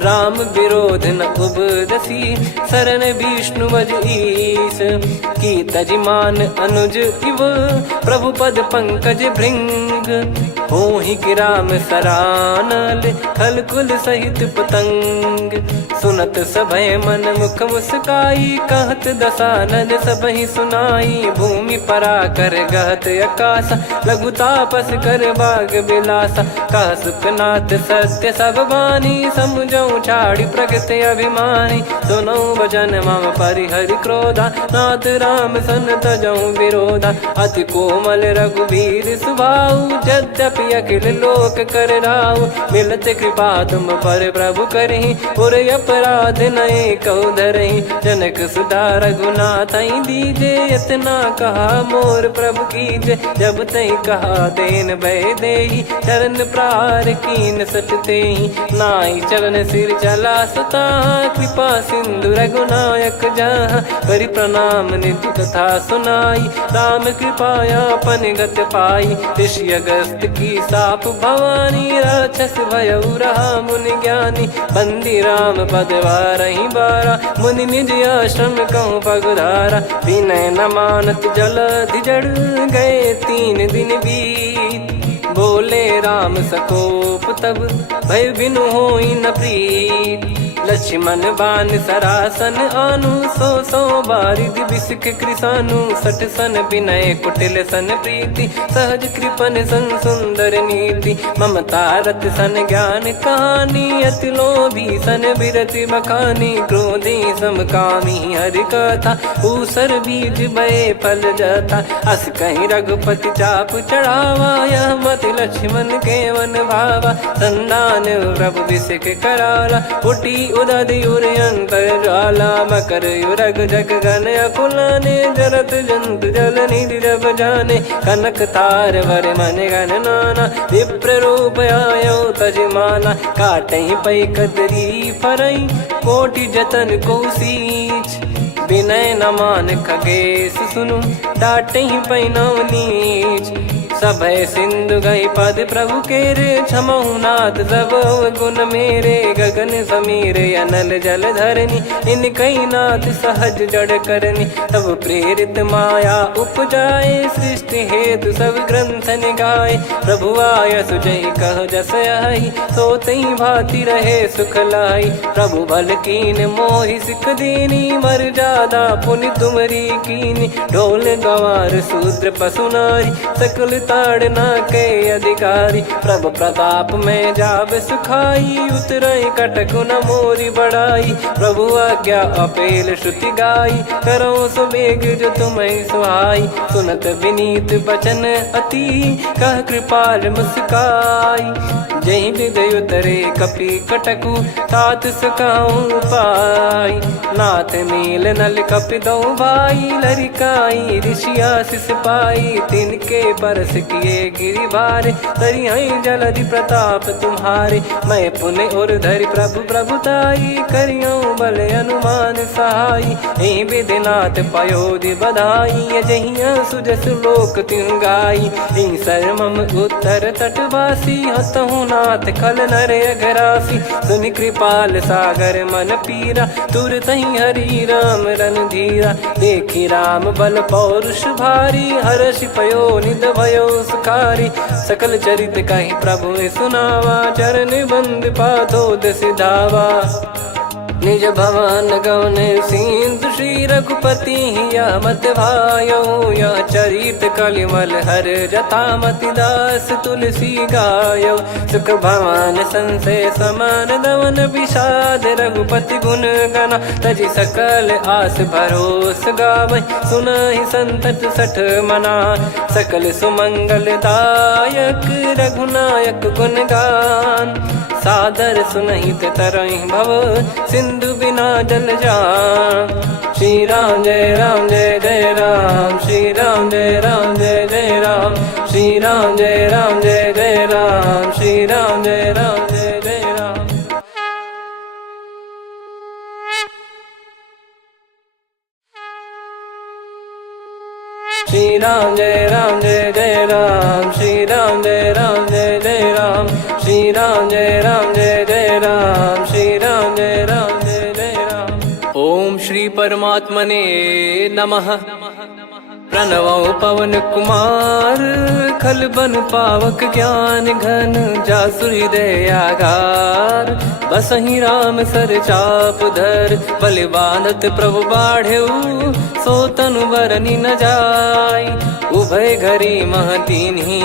राम विरोध न उपदसी शरण विष्णु बज ईस। की तजिमान अनुज इव प्रभु पद पंकज भृंग। होहि कि राम सरानल खल कुल सहित पतंग। सुनत सभय मन मुख मुस्काई कहत दसानन सबहि सुनाई। भूमि परा कर गहत आकाशा लघु तापस कर बाग बिलासा। कह सुखनाथ सत्य सब बानी समझौ छाड़ी प्रकृति अभिमानी। सुनौ भजन मम परिहरि क्रोधा नाथ राम सन तजौ विरोधा। अति कोमल रघुवीर सुभाऊ यद्यपि अखिल लोक कर राऊ। मिलत कृपा तुम पर प्रभु करहि पुर अपराध नए कौ धरहि। जनक सुधा रघुनाथ दीजे इतना कहा मोर प्रभु कीजे। जब तई कहा देन भय देहि चरण प्रार कीन सटतेहि। नाई चरण सिर चला सता कृपा सिंधु रघुनायक जहाँ। करि प्रणाम निधि कथा सुनाई राम कृपाया अपन गत पाई। ऋषि अगस्त की साप भवानी राक्षस भयउ रहा मुनि ज्ञानी। बंदी राम पद वारहि बारा मुनि निज आश्रम कहूँ पगधारा। विनय न मानत जलधि जड़ गए 3 दिन बीत। बोले राम सकोप तब भय बिनु होई न प्रीत। लक्ष्मण बान सरासन आनु 100 बारिद बिसक कृसानु। 60 सन विनय कुटिल सन प्रीति सहज कृपन सन सुंदर नीति। ममता रत सन ज्ञान कहानी अति लोभी सन विरति बखानी। क्रोधी समकामी हरि कथा ऊसर बीज भय फल जथा। अस कहीं रघुपति चाप चढ़ावा यह मति लक्ष्मण के वन भावा। संदान प्रभु बिसक कराला उटी उदधि उर अंतर ज्वाला। मकर युरग जग गन अकुलाने जरत जंतु जल निधि जब जाने। कनक तार वर मन गण नाना विप्र रूप आयो तजमाना। काटहि पै कतरी फरई कोटि जतन को सींच। विनय न मान खगेश सुनु डांटहि पै नव नीच। सभय सिंधु गई पद प्रभु केरे, क्षमहु नाथ सब गुण मेरे। गगन समीरे अनल जल धरनी, इन कई नाथ सहज जड़ करनी। तब प्रेरित माया उपजाए, सृष्टि हेतु सब ग्रंथन गाए। प्रभु आय सुजय कह जस आई, सो तई भांति रहे सुख लाई। प्रभु बल कीन मोहि सिख दीनी, मर्यादा पुनि तुमरी कीनी। ढोल गंवार शूद्र पशु नारी, सकल ताड़ना के अधिकारी। प्रभु प्रताप में जाब सुखाई, उतरई कटक न मोरी बढ़ाई। प्रभु आज्ञा अपेल श्रुति गाई, करो सो बेग जो तुम्हें सुहाई। सुनत विनीत बचन अति, कह कृपाल मुस्काई। जय हृदय उतरे कपि कटकु, तात सकाऊं पाई। नाथ मील नल कपि दो भाई, लरिकाई ऋषि आशीष पाई। तिनके परस किए गिरि भारे, तरि हई जलधि प्रताप तुम्हारे। मैं पुण्य और धरि प्रभु प्रभुताई, करियों बल अनुमान सहाई। ए विधिनाथ पयोधि बधाई, जहिया सुजस लोक तिहु गाई। ए सरमम उत्तर तटवासी, हतहु नाथ खल नर अघरासी। सुनि कृपाल सागर मन पीरा, तुरत ही हरि राम रन धीरा। देखी राम बल पौरुष भारी, हर्ष पयो निध भयो सुखारी। सकल चरित कहि प्रभु सुनावा, चरण बंद पादोद सिधावा। निज भवन गौन सिंधु, श्री रघुपति या मत भायो। यह चरित कलिमल हर जथामति, दास तुलसी गायो। सुख भवन संशय समान दवन, विषाद रघुपति गुण गना। तजि सकल आस भरोस गावै, सुनहि संतत सठ मना। सकल सुमंगल दायक, रघुनायक गुण गान। सादर सुनहित तरहि भव, सिंधु बिना जल जान। श्री राम जय राम जय जय राम, श्री राम जय राम जय जय राम। श्री राम जय राम जय जय राम, श्री राम जय राम जय जय राम। श्री राम जय राम जय जय राम, श्री राम जय राम जय जय राम। श्री राम जय राम जय जय राम, श्री राम जय राम जय जय राम। ओम श्री परमात्मने नमः। प्रणवो पवन कुमार, खल बन पावक ज्ञान घन। जासु हृदय आगार, बसहि राम सर चाप धर। बलि बांधत प्रभु बाढ़ेउ, सो तनु बरनि न जाय। उभय घरी मह दीन्ही,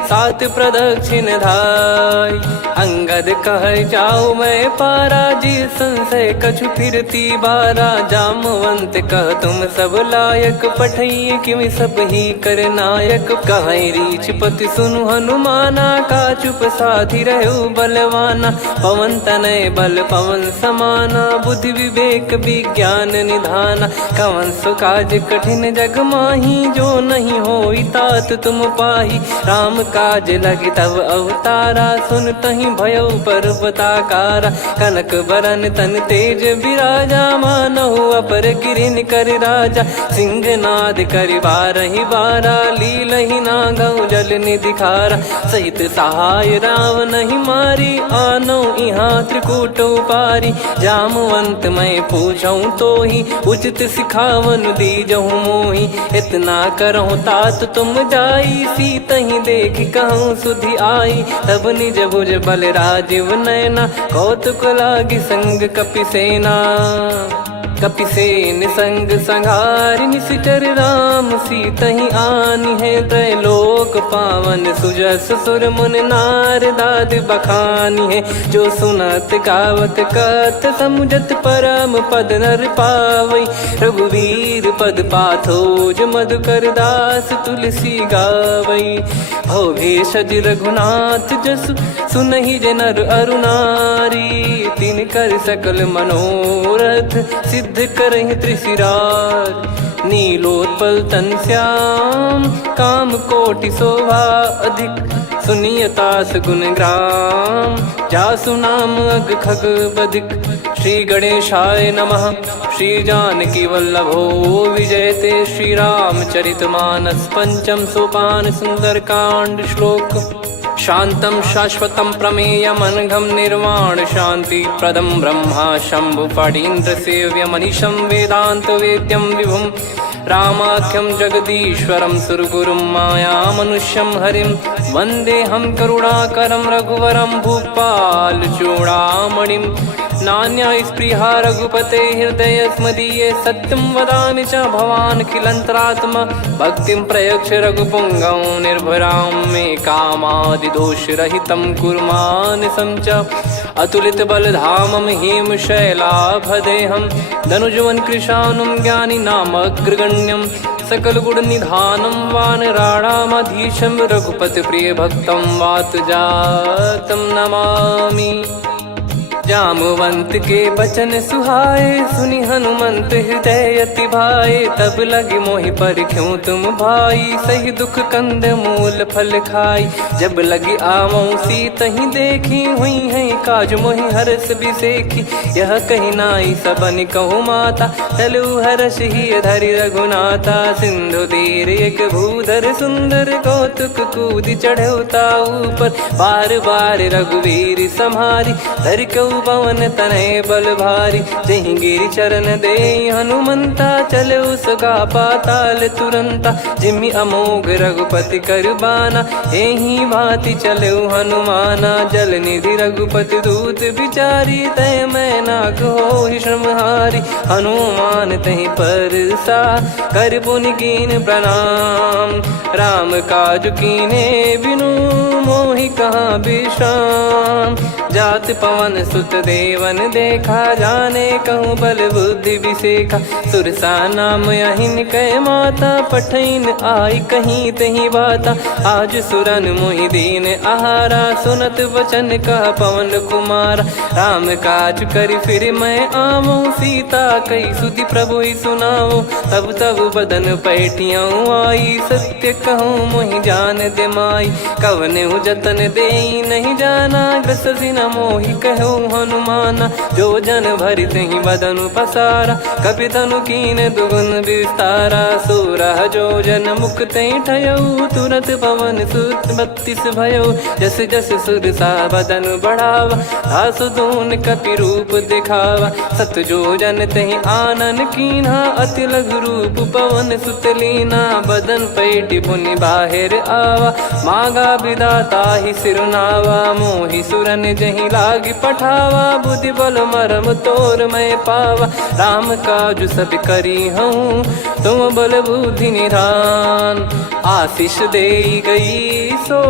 सात प्रदक्षिण धाय। अंगद कह जाऊ मैं पारा, जी संशय कछु फिरती बारा। जामवंत कह तुम सब लायक, पठइये किमि सब ही कर नायक। कहै रीछ पति सुनु हनुमाना, का चुप साधि रहु बलवाना। पवन तनय बल पवन समाना, बुद्धि विवेक विज्ञान निधाना। कवन सो काज कठिन जग माही, जो नहीं होई तात तुम पाही। राम काज लगी तब अवतारा, सुन तहि भयो पर्वताकारा। कनक बरन तन तेज बिराजा, मानहु अपर गिरिन कर राजा। सिंहनाद करि बारहि बारा, लीलहि नागौ जल निधि खारा। सहित सहाय रावण ही मारी, आनो इहाँ त्रिकूट उपारी। जामवंत मैं पूछऊँ तोहि, उचित सिखावन दीजहु मोहि। इतना करहु तात तुम जाई, सीतहि देख कहूँ सुधि आई। तब निज भुज बल राजीव नयना, कौतुक लागी संग कपिसेना। कपिसेन संग संहारि निशिचर राम, सीतहि आनि है त्रैलोक पावन। सुजस सुर मुन नार दाद बखानी है, जो सुनत गावत कथ समुझत परम पद नर पावै। रघुवीर पद पाथोज मधुकर दास, तुलसी गावै। भव भेषज रघुनाथ जसु, सुनहि जे नर अरु नारी। तिन कर सकल मनोरथ, सिद्ध करहि त्रिशिराज। नीलोत्पल तन श्याम, काम कोटि शोभा अधिक। सुनियतास गुण ग्राम, जासु नाम अग खग बदिक। श्री गणेशाय नमः, श्री जानकी वल्लभो विजयते। श्री रामचरितमानस पंचम सोपान सुंदरकांड श्लोक। शांतं शाश्वतं प्रमेयमनघं निर्वाण शांति प्रदं ब्रह्मा शंभु फणीन्द्र सेव्य मनीषं वेदांत वेद्यं विभुं रामाख्यं जगदीश्वरं सुरगुरुं माया मनुष्यं हरिं वन्देऽहं करुणाकरं रघुवरं भूपाल चूडामणिं। नान्या स्पृहा रघुपते हृदय स्मदीये सत्यं वदामि च भवान् खिलन्तरात्मा भक्तिं प्रयच्छ रघुपुङ्गं निर्भरां मे कामादिदोषरहितं कुर्मानिसं च अतुलितबलधामं हेमशैलाभदेहं धनुजवन् कृशानुं ज्ञानिनामग्रगण्यं सकलगुणनिधानं वानराणामधीशं रघुपतिप्रियभक्तं वातजातं नमामि। जामवंत के बचन सुहाए सुनि हनुमंत हृदय अति भाए। तब लगे मोहि पर क्यों तुम भाई सही दुख कंद मूल फल खाई। जब लगी आवऊं सीतहि देखी हुई है काज मोहि हरस बिसेखी। यह कही नाई सबन कहु माता चलु हरष ही धरि रघुनाथा। सिंधु तीर एक भूधर सुंदर कौतुक कूद चढ़ौता ऊपर। बार बार रघुवीर सम्हारी धरि कऊ पवन तनय बल भारी। जहि गिरि चरण दे हनुमंता चले उसका पाताल तुरंता। जिमि अमोघ रघुपति कर बाना एहि भांति चले हनुमाना। जल निधि रघुपति दूत बिचारी तय मैं नाग होहि श्रमहारी। हनुमान तहि परसा कर पुनि कीन प्रणाम। राम काज कीने बिनु मोहि कहाँ विश्राम। जात पवन सुत देवन देखा जाने कहूँ बल बुद्धि विसेखा। सुरसा नाम अहिन कै माता पठैन आई कहीं तही बाता। आज सुरन मोहि दीन आहारा सुनत वचन कह पवन कुमारा। राम काज करि फिर मैं आवऊं सीता कई सुधि प्रभु ही सुनाओ। तब तब बदन पैठियाँ आई सत्य कहूँ मोहि जान दे माई। कवने जतन दे नहीं जाना ग्रसि न मोहि कहूँ हनुमाना। जो जन भरि तहि बदनु पसारा कपि तनु कीन दुगुन विस्तारा। सोरह जो जन मुख तहि ठयऊ तुरत पवन सुत 32 भयऊ। जस जस सुरसा बदन बढ़ावा आसु दून कपि रूप दिखावा। सत जो जन तहि आनन कीन्हा अति लघु रूप पवन सुत लीना। बदन पैटि पुनि बाहिर आवा मांगा विदाता ही सिरुनावा। मोहि सुरन जहि लागी पठावा बुद्धि बल मरम तोर मैं पावा। राम काज सब करी हूँ तुम बल बुद्धि निधान। आशीष दे गई सो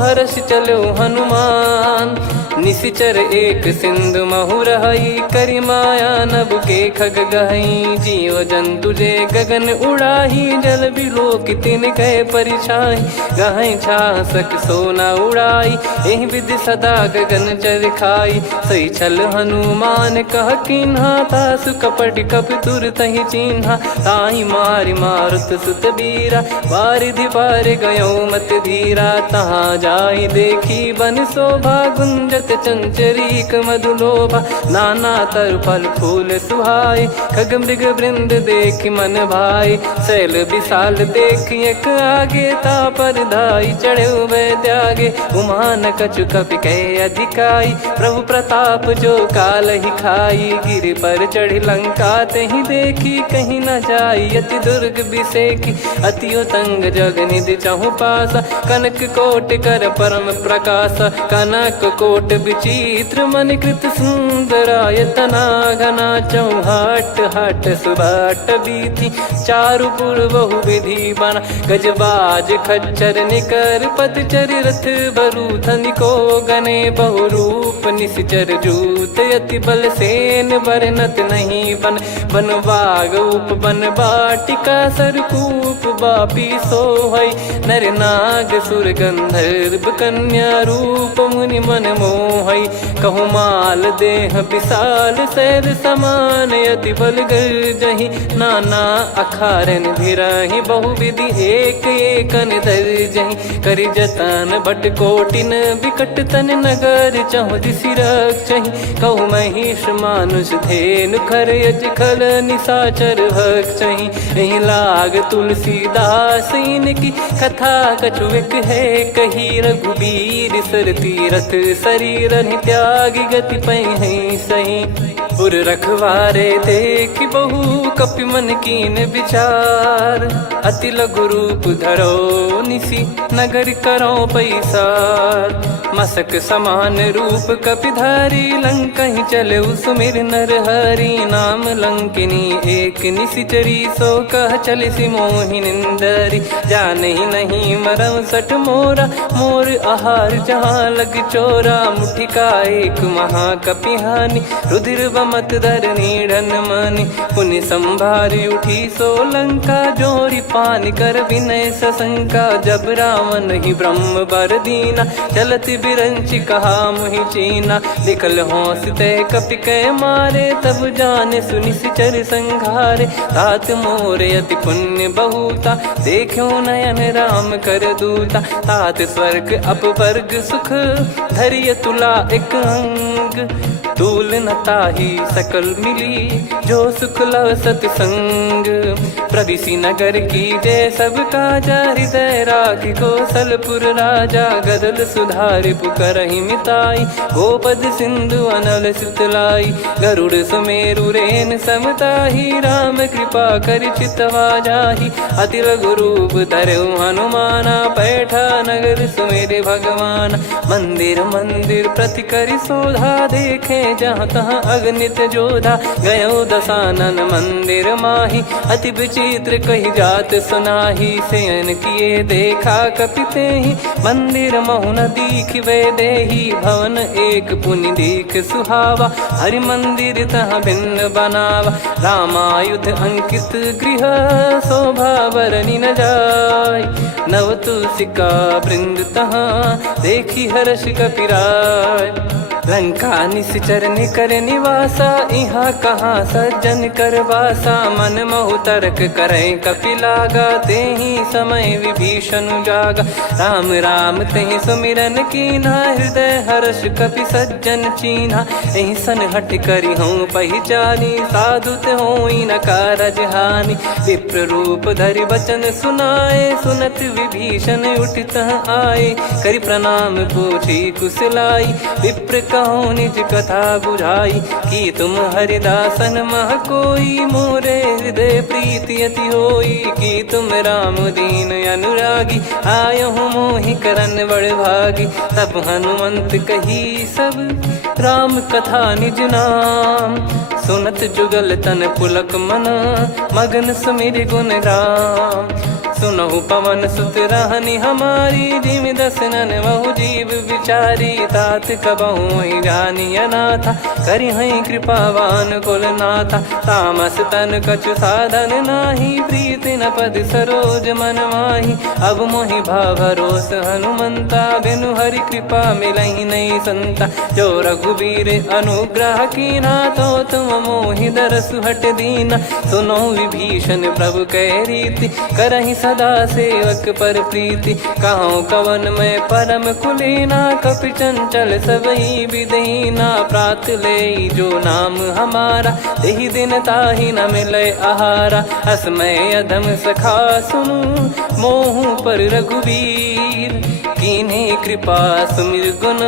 हर्ष चलो हनुमान। निशिचर एक सिंधु महु रहई करि माया नभ के खग गहई। जीव जंतु जे गगन उड़ाही जल बिलोक तिन कह परिछाई। गहई छासक सोना उड़ाई एहि विधि सदा गगन चर खाई। सही छल हनुमान कह किन्हा तासु कपट कपि तुर तहि चिन्हा। ताहि मारि मारुत सुत बीरा वारिधि पार गयो मत धीरा। तहाँ जाई देखी बन शोभा गुंजत चंचरीक मधुलोभा। नाना तर फल फूल सुहाए खग मृग वृंद देख मन भाई। शैल विशाल देख एक आगे तापर धाई चढ़े वै त्यागे। उमा न कछु कपि कह अधिकाई प्रभु प्रताप जो काल ही खाई। गिर पर चढ़ी लंका तहि देखी कहीं न जाई अति दुर्ग बिसेखी। अति उतंग जग निधि चहु पासा कनक कोट कर परम प्रकाश। कनक कोट विचित्र मन कृत सुंदरायतना घना। चौहाट हाट सुबाट बीथी चारु पुर बहु विधि बना। गजबाज खच्चर निकर पतचर रथ बरु धनिको गने। बहु रूप निशिचर जूत अति बल सेन बरनत नहीं बन। बन बाग उप बन बाटिका सरकूप बापी सोहई। नर नाग सुर गंधर्व कन्या रूप मुनि मन मोहई। कहु माल देह विशाल शैर समान अति बल गर्जहि। नाना अखारन भिरहि बहु विधि एक एकन धरजहि। करि जतन बट कोटिन विकट तन नगर चहु दिस सिरक चही कहु महिष मानुष धेनु खर यज खल निशाचर भक चही यही लाग तुलसीदास इनकी कथा कछुक है कही रघुबीर सर तीरथ शरीर त्यागी गति पै है सही पुर रखवारे देख बहु कपि मन कीन विचार अति लघु रूप धरो निसी नगर करो पैसार मसक समान रूप कपिधारी लंका ही चले सुमिर नर हरि नाम लंकिनी एक निशिचरी सो कह चल सी मोहि निंदरी जान ही नहीं मरम सठ मोरा मोर आहार जहाँ लग चोरा मुठिका एक महाकपिहानी रुधिर बमत धर नीढ़न मनि पुनि संभारी उठी सोलंका जोरी पानी कर विनय सशंका जब रावण ही ब्रह्म बर दीना चलति बिरंचि कहा मुहि चीना निकल हौसते कपि कै मारे तब जाने सुनि सिचर संघारे तात मोरे अति पुण्य बहुता देखो नयन राम कर दूता तात स्वर्ग अपवर्ग सुख धैर्य तुला एक अंग तूल न ताही सकल मिली जो सुख लव सतसंग प्रदिशि नगर की जय सब काजा हृदय राखी कौशलपुर राजा गदल सुधारि पुकरहि मिताई गोपद सिंधु अनल सितलाई गरुड़ सुमेरु रेन समताही राम कृपा कर चितवा जाही अति लघु रूप धरऊ हनुमाना पैठा नगर सुमेरे भगवान मंदिर मंदिर प्रति करि शोधा देखे जहाँ तहाँ अगणित जोधा गयो दशानन मंदिर माही अति विचित्र कही जात सुनाही सेन किए देखा कपिते ही मंदिर महु न दीख वे देही भवन एक पुनि दीख सुहावा हरि मंदिर तहाँ भिन्न बनावा रामायुध अंकित गृह शोभा बरनी न जाय नव तुलसिका वृंद तहाँ देखी हर्ष कपिराय लंका निश्चर निकर निवासा यहाँ कहाँ सज्जन कर वासा मन महु तर्क करें कपिलागा ते ही समय विभीषण जागा राम राम ते सुमिरन कीना हृदय हर्ष कपि सज्जन चीन्हा यही सन हट करी हूँ पहचानी साधु ते होई न कारज हानि विप्र रूप धरि वचन सुनाए सुनत विभीषण उठित आए करि प्रणाम पूछी कुशलाई विप्र कहो निज कथा बुझाई कि तुम हरिदासन मह कोई मोरे हृदय प्रीति अति होई कि तुम राम दीन अनुरागी आय हो मोहि करन बड़ भागी तब हनुमंत कही सब राम कथा निज नाम सुनत जुगल तन पुलक मना मगन सुमिर गुण राम सुनहु पवन सुत रहनी हमारी जिम दसनन बहु जीव विचारी तात कबहु जानी अनाथा करि हई कृपावान कुल नाथा तामस तन कछु साधन नाही प्रीति न पद सरोज मन माही अब मोहि भावरोस हनुमंता बिनु हरि कृपा मिलहि नहीं संता जो रघुबीर अनुग्रह कीना तो तुम मोहि दरसु हट दीना सुनो विभीषण प्रभु कह रीति करहि सदा सेवक पर प्रीति कहूँ कवन में परम कुलीना कपि चंचल सबही विदहीना प्रात ले जो नाम हमारा तेहि दिन ताहि न मिले आहारा असमय अधम सखा सुनु मोहु पर रघुवीर कीन्हे कृपा सुमिर गुण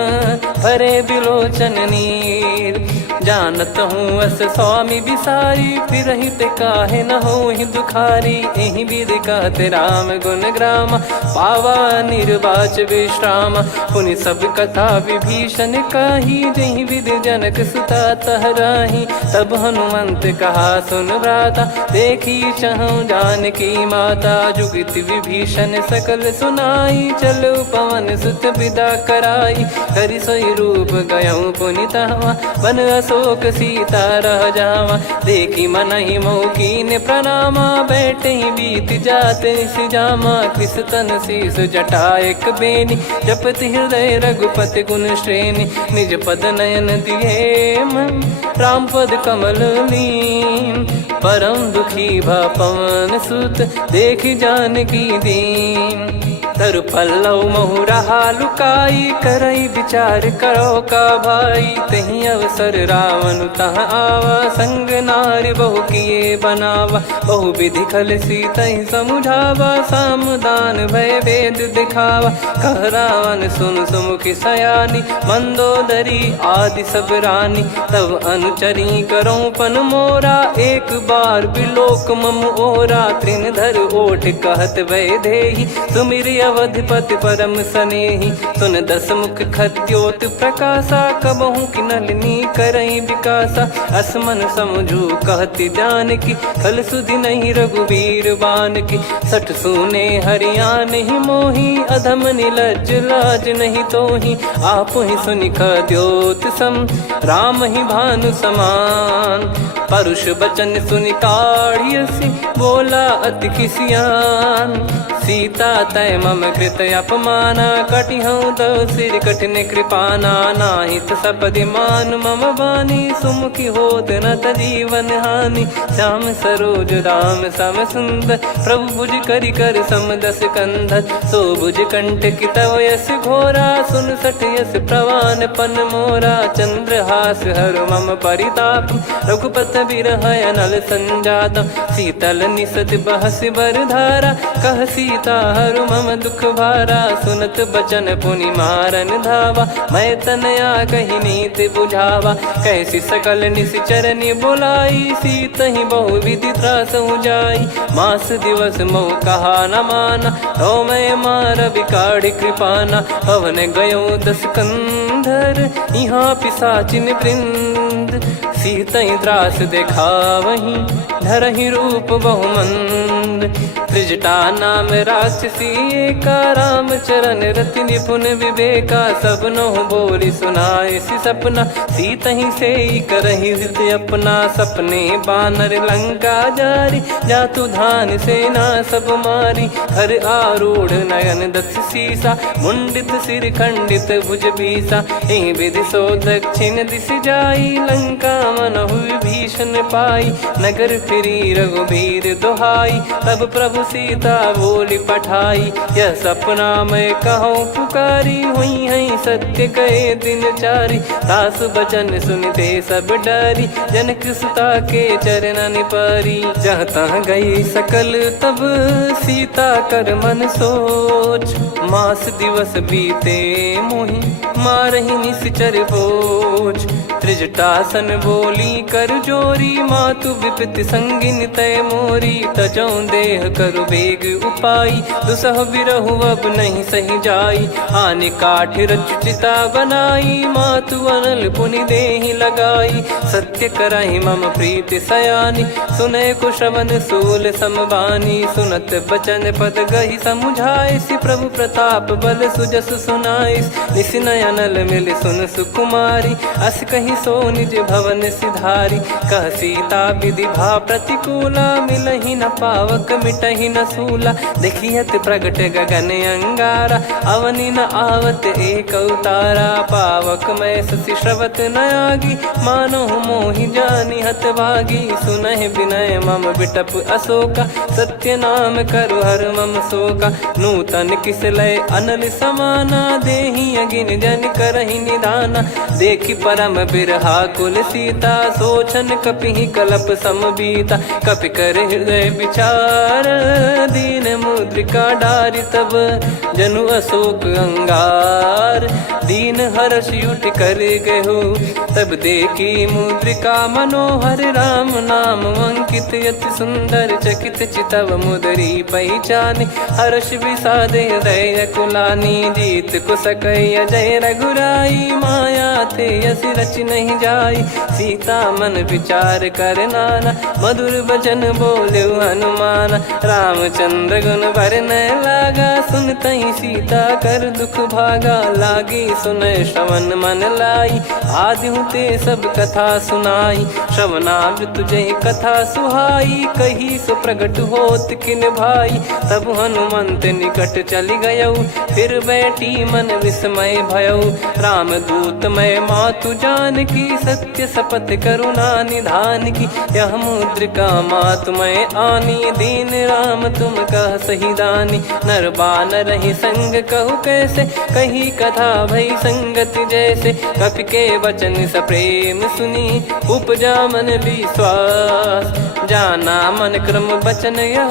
भरे बिलोचन नीर जानत हूँ अस स्वामी बिसारी फिर हित काहे न हो ही दुखारी यही विधि कहते राम गुण ग्राम पावा निर्वाच विश्राम पुनि सब कथा विभीषण काही जही विधि जनक सुता तहराही तब हनुमंत कहा सुन भ्राता देखी चहु जानकी माता जुगित विभीषण सकल सुनाई चलो पवन सुत विदा कराई करि सोई रूप गयऊ पुनितवा बन अशोक सीता रह जावा देखी मन ही मौकीन प्रणामा बैठे ही बीत जाते जामा किस तन शीस जटा एक बेनी जपति हृदय रघुपति गुण श्रेणी निज पद नयन दिए मन राम पद कमल लीन परम दुखी भा पवन सुत देख जानकी दीन तर पल्लव महु रहा लुकाई, करई विचार करो का भाई। तही अवसर रावण तहाँ आवा, संग नार बहु किए बनावा। बहु विधि खल सीतहि समुझावा, सामदान भय वेद दिखावा। कह रावण सुन सुमुखी सयानी, मंदोदरी आदि सब रानी। तब अनुचरी करो पन मोरा, एक बार बिलोक मम ओरा। तृणधर ओठ कहत वै देहि, सुमिर अवधपति परम सनेहि। सुन दस मुख खद्योत प्रकाशा, कबहु की नलिनी करई विकासा। असमन समझू कहती जान की, खल सुधि नहीं रघुवीर बान की। सठ सुने हरियाण ही मोही, अधम निलज्ज लाज नहीं तोही। आप ही सुनि खद्योत सम, राम ही भानु समान। परुष बचन सुनि काढ़ियसि, बोला अति किसियान। सीता तय मम कृत अपमाना, कटिहऊँ तो सिर कठिन कृपाना। नाहित सपदि मान मम बानी, सुमुखी होत न जीवन हानि। श्याम सरोज राम सम सुंदर, प्रभु भुज करि कर समदस कंधर। सो भुज कंठ की तव यस घोरा, सुन सठ यस प्रवान पन मोरा। चंद्रहास हर मम परिताप, रघुपत बिरह अनल संजातम। शीतल निसत बहस बर धारा, कह सीता हरु मम दुख भारा। सुनत बचन पुनि मारन धावा, मैं तनया कही नीत बुझावा। कैसी सकल निश्चरनि बुलाई, सीतहि बहु विधि त्रासहु जाई। मास दिवस मोह कहा न माना, तो मैं मार बिकाढ़ कृपाना। पवन गयो दस कंधर, यहाँ पिशाचिन वृंद। सीतहि त्रास देखावहीं, धरहि रूप बहुमंद। त्रिजटा नाम राक्षसी एका, राम चरण रति निपुण विवेका। सब नोह बोली सुनाए सि सपना, सीतहि सेई करहि हित अपना। सपने बानर लंका जारी, जातु धान सेना सब मारी। हर आरूढ़ नयन दस सीसा, मुंडित सिर खंडित भुज बीसा। एहि विधि सो दक्षिण दिश जाई, लंका मनहु विभीषण पाई। नगर फिरी रघुबीर दुहाई, तब प्रभु सीता बोली पठाई। यह सपना मैं कहूँ पुकारी, हुई है सत्य कहे दिन चारी। दास बचन सुनते सब डरी, जनक सुता के चरणन परी। जहाँ तहाँ गई सकल तब, सीता कर मन सोच। मास दिवस बीते मोहि, मारहि निश्चर बोझ। त्रिजटासन बोली कर जोरी, मातु विपति संगिन तय मोरी। तजौ देह करु बेग उपाई, दुसह बिरहु अब नहीं सही जाई। आने काठ रचिता बनाई, मातु अनल पुनि देहि लगाई। सत्य करहि मम प्रीति सयानी, सुनय कुशवन सूल समबानी। सुनत बचन पद गहि समुझाइसि, प्रभु प्रताप बल सुजस सुनाइस। निस नयनल मिल सुन सुकुमारी, अस कहि सो निज भवन सिधारी। कह सीता विधि भा प्रतिकूला, मिलहि न पावक मिटहि न सूला। देखियत प्रगट गगन अंगारा, अवनि न आवत एक अवतारा। पावक मैं शशि श्रवत न आगी, मानो मोहि जानि हत भागी। सुनहि विनय मम बिटप अशोका, सत्य नाम करु हर मम शोका। नूतन किस लय अनल समाना, देहि अगिन जन करहि निधाना। देखि परम बिरहा कुल सीता, सोचन कपिहि कलप समबीता। कपि कर हृदय विचार, दीन मुद्रिका डारि तब। जनु अशोक अंगार, दीन हर्ष उठ कर गहु। तब देखी मुद्रिका मनोहर, राम नाम अंकित अति सुंदर। चकित चितव मुदरी पहचान, हर्ष विषाद हृदय कुलानी। जीत को सकय अजय रघुराई, माया थे यस रच नहीं जाई। सीता मन विचार कर नाना, मधुर वचन बोले हनुमान। रामचंद्र गुण भरने लागा, सुनतहि सीता कर दुख भागा। लागी सुनय श्रवण मन लाई, आदि ते सब कथा सुनाई। श्रवणाव तुझे कथा सुहाई, कही सो प्रगट होत किन भाई। तब हनुमंत निकट चली गयऊ, फिर बैठी मन विस्मय भयऊ। राम दूत मैं मातु जानकी, सत्य शपथ करुणा निधान की। यह मुद्रिका मातुमय आनी, दीन राम तुम कह सही दानी। नर बानर ही संग कहु कैसे, कही कथा भई संगति जैसे। कपि के वचन सप्रेम सुनी, उपजा मन विश्वास। जाना मन क्रम बचन यह,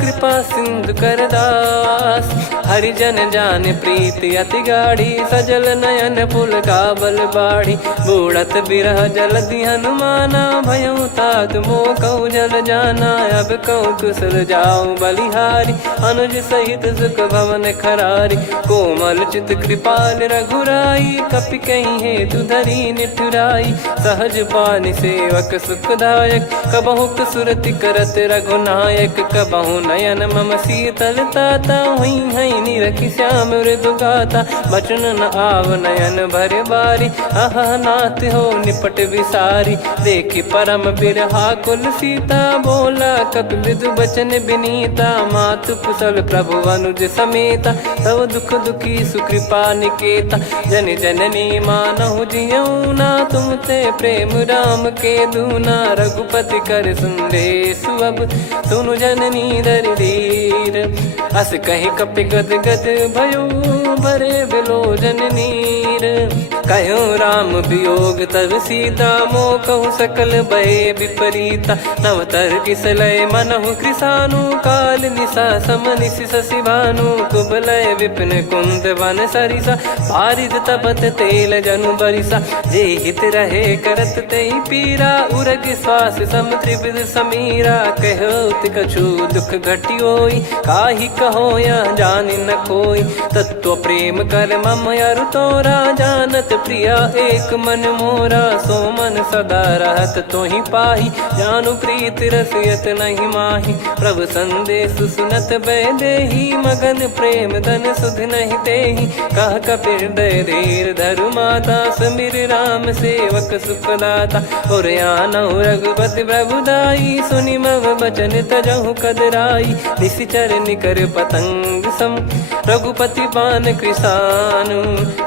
कृपा सिंधु कर दास। हरिजन जान प्रीति अति गाढ़ी, सजल नयन पुलकावल बाढ़ी। बूढ़त बिरह जलधि हनुमाना, भयउ तात मोह कहु जल जाना। अब कहु कुशल जाऊं बलिहारी, अनुज सहित सुख भवन खरारी। कोमल चित कृपाल रघुराई, कपि कहीं हेतु धरी निठुराई। सहज पानि सेवक सुखदायक, कबहु सुरति करत रघुनायक। कबहु नयन मम शीतल ताता, हुई हई निरखि श्याम मृदु गाता। बचन न आव नयन भरे बारी, अह नाथ हो निपट विसारी। देखि परम बिरहा कुल सीता, बोला कपि मृदु बचन बिनीता। मातु कुशल प्रभु अनुज समेता, तव दुख दुखी सुकृपा निकेता। जन जननी मानहु जियऊ ना, तुम ते प्रेम राम के दूना। रघुपति कर संदेश अब, सुनु जननी दर धीर। अस कहि कपि गद गद भयो, भरे बिलोचन नीर। कहूँ राम वियोग तब सीता, मोह कहूँ सकल भय विपरीता। नवतर किसलय मनहु कृसानु, काल निशा समनिश शशि भानु। कुबलय विपिन कुंद वन सरिसा, पारिद तपत तेल जनु बरिसा। जे हित रहे करत तेहि पीरा, उरग श्वास सम त्रिविध समीरा। कहो कछु दुख घटियोई, काहि कहो यह जानि न कोई। तत्व प्रेम कर मम अरु तोरा, जानत प्रिया एक मन मोरा। सो मन सदा रहत तोहि पाही, जानु प्रीत रसियत नहीं माही। प्रभु संदेश सुनत बैदेही, मगन प्रेम धन सुध नहीं तेहि। कह कपिर दय धीर धरु माता, समीर राम सेवक सुखदाता। और आनहु रघुपति प्रभुदाई, सुनि मम बचन तजहु कदराई। निशिचर निकर पतंग सम, रघुपति पान कृसानु।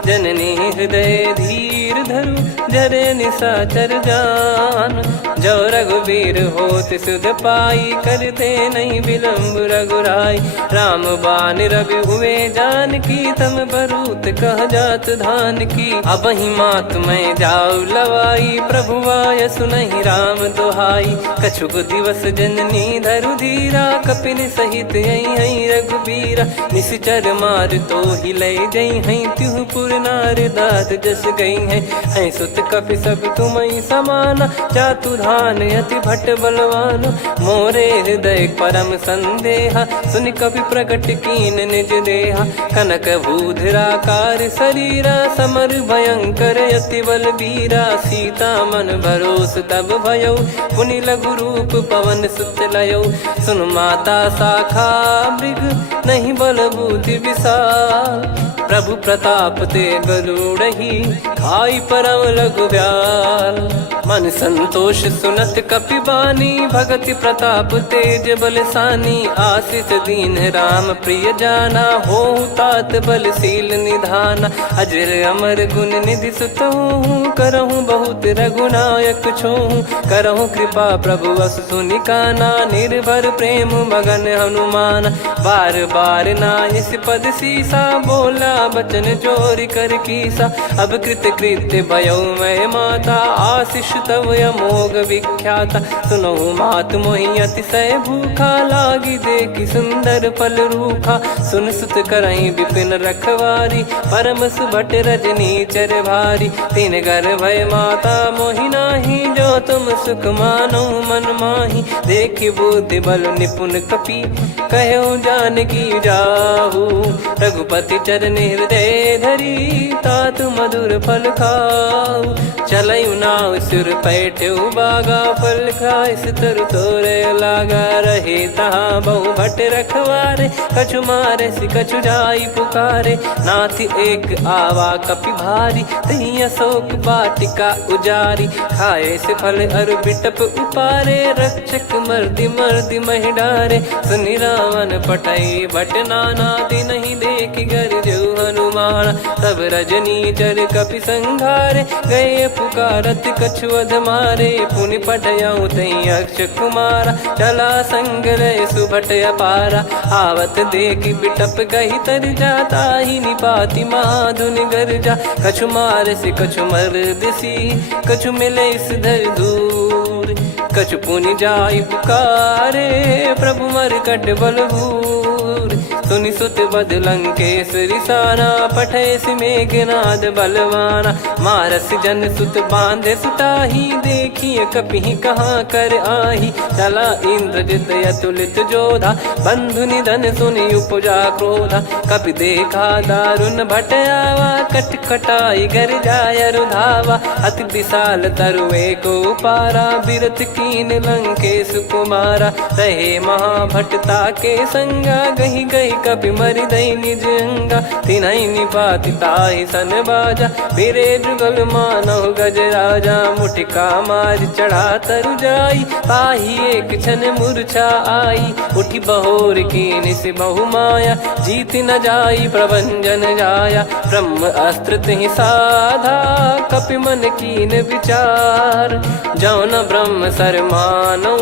जननी हृदय धीर धरु, जरे निशाचर जान। जो रघुवीर होत सुध पाई, करते नहीं विलम्ब रघुराई। राम बान रवि हुए जानकी, तम बरूत कह जात धान की। अब ही मात मैं जाऊ लवाई, प्रभु आय सुनहि राम दुहाई। कछुक दिवस जननी धरु धीरा, कपिन सहित यही रघुबीरा। निशिचर मार तो ही लय जई हैं, त्युह पुर नार दाद जस गई हैं। सुत कपि सब तुमई समाना, चातु धान अति भट बलवान। मोरे हृदय परम संदेहा, सुनि कपि प्रकट कीन निज देहा। कनक भूधराकार शरीरा, समर भयंकर अति बल बीरा। सीता मन भरोस तब भयउ, पुनि लघु रूप पवन सुत लयउ। सुन माता शाखा मृग, नहीं बल बुद्धि विशाल। प्रभु प्रताप ते गरुड़हि, खाई परम लघु ब्याल। मन संतोष सुनत कपि बानी, भगति प्रताप तेज बलसानी। आशीष दीन राम प्रिय जाना, होहु तात बलशील निधाना। अजर अमर गुण निधि सुतहु, करहु बहुत रघुनायक छोहु। करहु कृपा प्रभु अस सुनि काना, निर्भर प्रेम मगन हनुमान। बार बार नायस पद सीसा, बोला बचन जोर कर कीसा। अब कृत कृत्य भयउ मैं माता, आशीष तव अमोघ विख्याता। सुनहु मात मोहि अतिशय भूखा, लागी देखि सुंदर फल रूखा। सुन सुत करहि विपिन रखवारी, परम सुभट रजनी चर भारी। तीन घर भय माता मोहि नाही, जो तुम सुख मानो मन माही। देखि बुद्धि बल निपुण कपि, कहु जानकी जाहू। रघुपति चरण हृदय धरी, तात मधुर फल खाऊ। चलयु नाव सिर पैठ्यु बागा, फल खाय तरु तोरे लागा। रहे तहाँ बहु भट रखवारे, कछु मारे सि कछु जाई पुकारे। नाथ एक आवा कपि भारी, तही अशोक वाटिका उजारी। खाए से फल अर बिटप उपारे, रक्षक मर्दि मर्दि महि डारे। सुनि रावण पटई भट नाना, दिन ही देख गर जो हनुमान। तब रजनी चर कपि संघारे, गए पुकारत कछुअध मारे। पुनि पटयऊ तई अक्ष कुमारा, चला संग रहे सुभट अपारा। आवत देखि बिटप गही तर जाता, ही निपाति महाधुनि गर्जा। कछु मार से कछु मर दिसी, कछु मिले इस धर दूर। कछु पुनि जाई पुकारे, प्रभु मरकट बलभूर। सुनि सुत बद लंकेश्वरी साना, पठय सि मेघनाद बलवाना। मारस जन सुत बांधे सुताही, देखिए कपि कहाँ कर आही। चला इंद्रजित अतुलित जोधा, बंधु निधन सुनि उपजा क्रोधा। कपि देखा दारुण भट आवा, कट कटाई घर जाय रुधावा। अति विशाल तरुए को पारा, बिरथ कीन लंकेश कुमारा। रहे महाभटता के संगा, गही गही कपि मरि दई निज अंगा। तिन्हि निपाति ताहि सन बाजा, बिरे जुगल मानव गज राजा। मुटिका मार चढ़ा तरु जाई, पाही एक क्षण मूर्छा आई। उठी बहोर कीन से बहु माया, जीत न जाई प्रभंजन जाया। ब्रह्म अस्त्र तिहि साधा, कपि मन कीन विचार। जौ न ब्रह्म सर मानौ,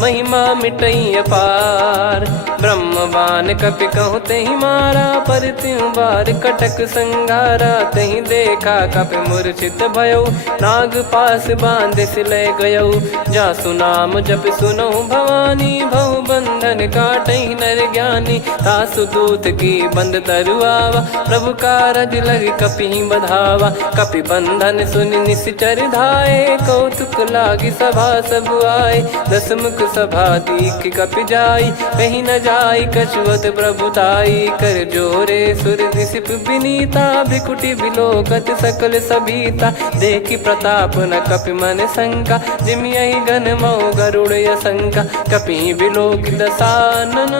महिमा मिटई अपार। ब्रह्म बान कपि कहूँ तहि मारा, पर त्यों बार कटक संगारा। तहि देखा कपि मूर्छित भयउ, नाग पास बांध सिलय गयउ। जासु नाम जप सुनौ भवानी, भव बंधन काटहि नर ज्ञानी। तासु दूत की बंद तरुआवा, प्रभु कारज लग कपि बधावा। कपि बंधन सुनि निश्चर धाये, कौतुक लागी सभा सब आए। दस मुख सभा दीख कपि जाई, कहीं न जाई कछुअत प्रभुताई। कर जोरे सुर दिसिप विनीता, भिकुटी बिलोकत सकल सबीता। देखि प्रताप न कपि मन शंका, जिमियहि गन मऊ गरुड़ असंका। कपि बिलोक दसानन,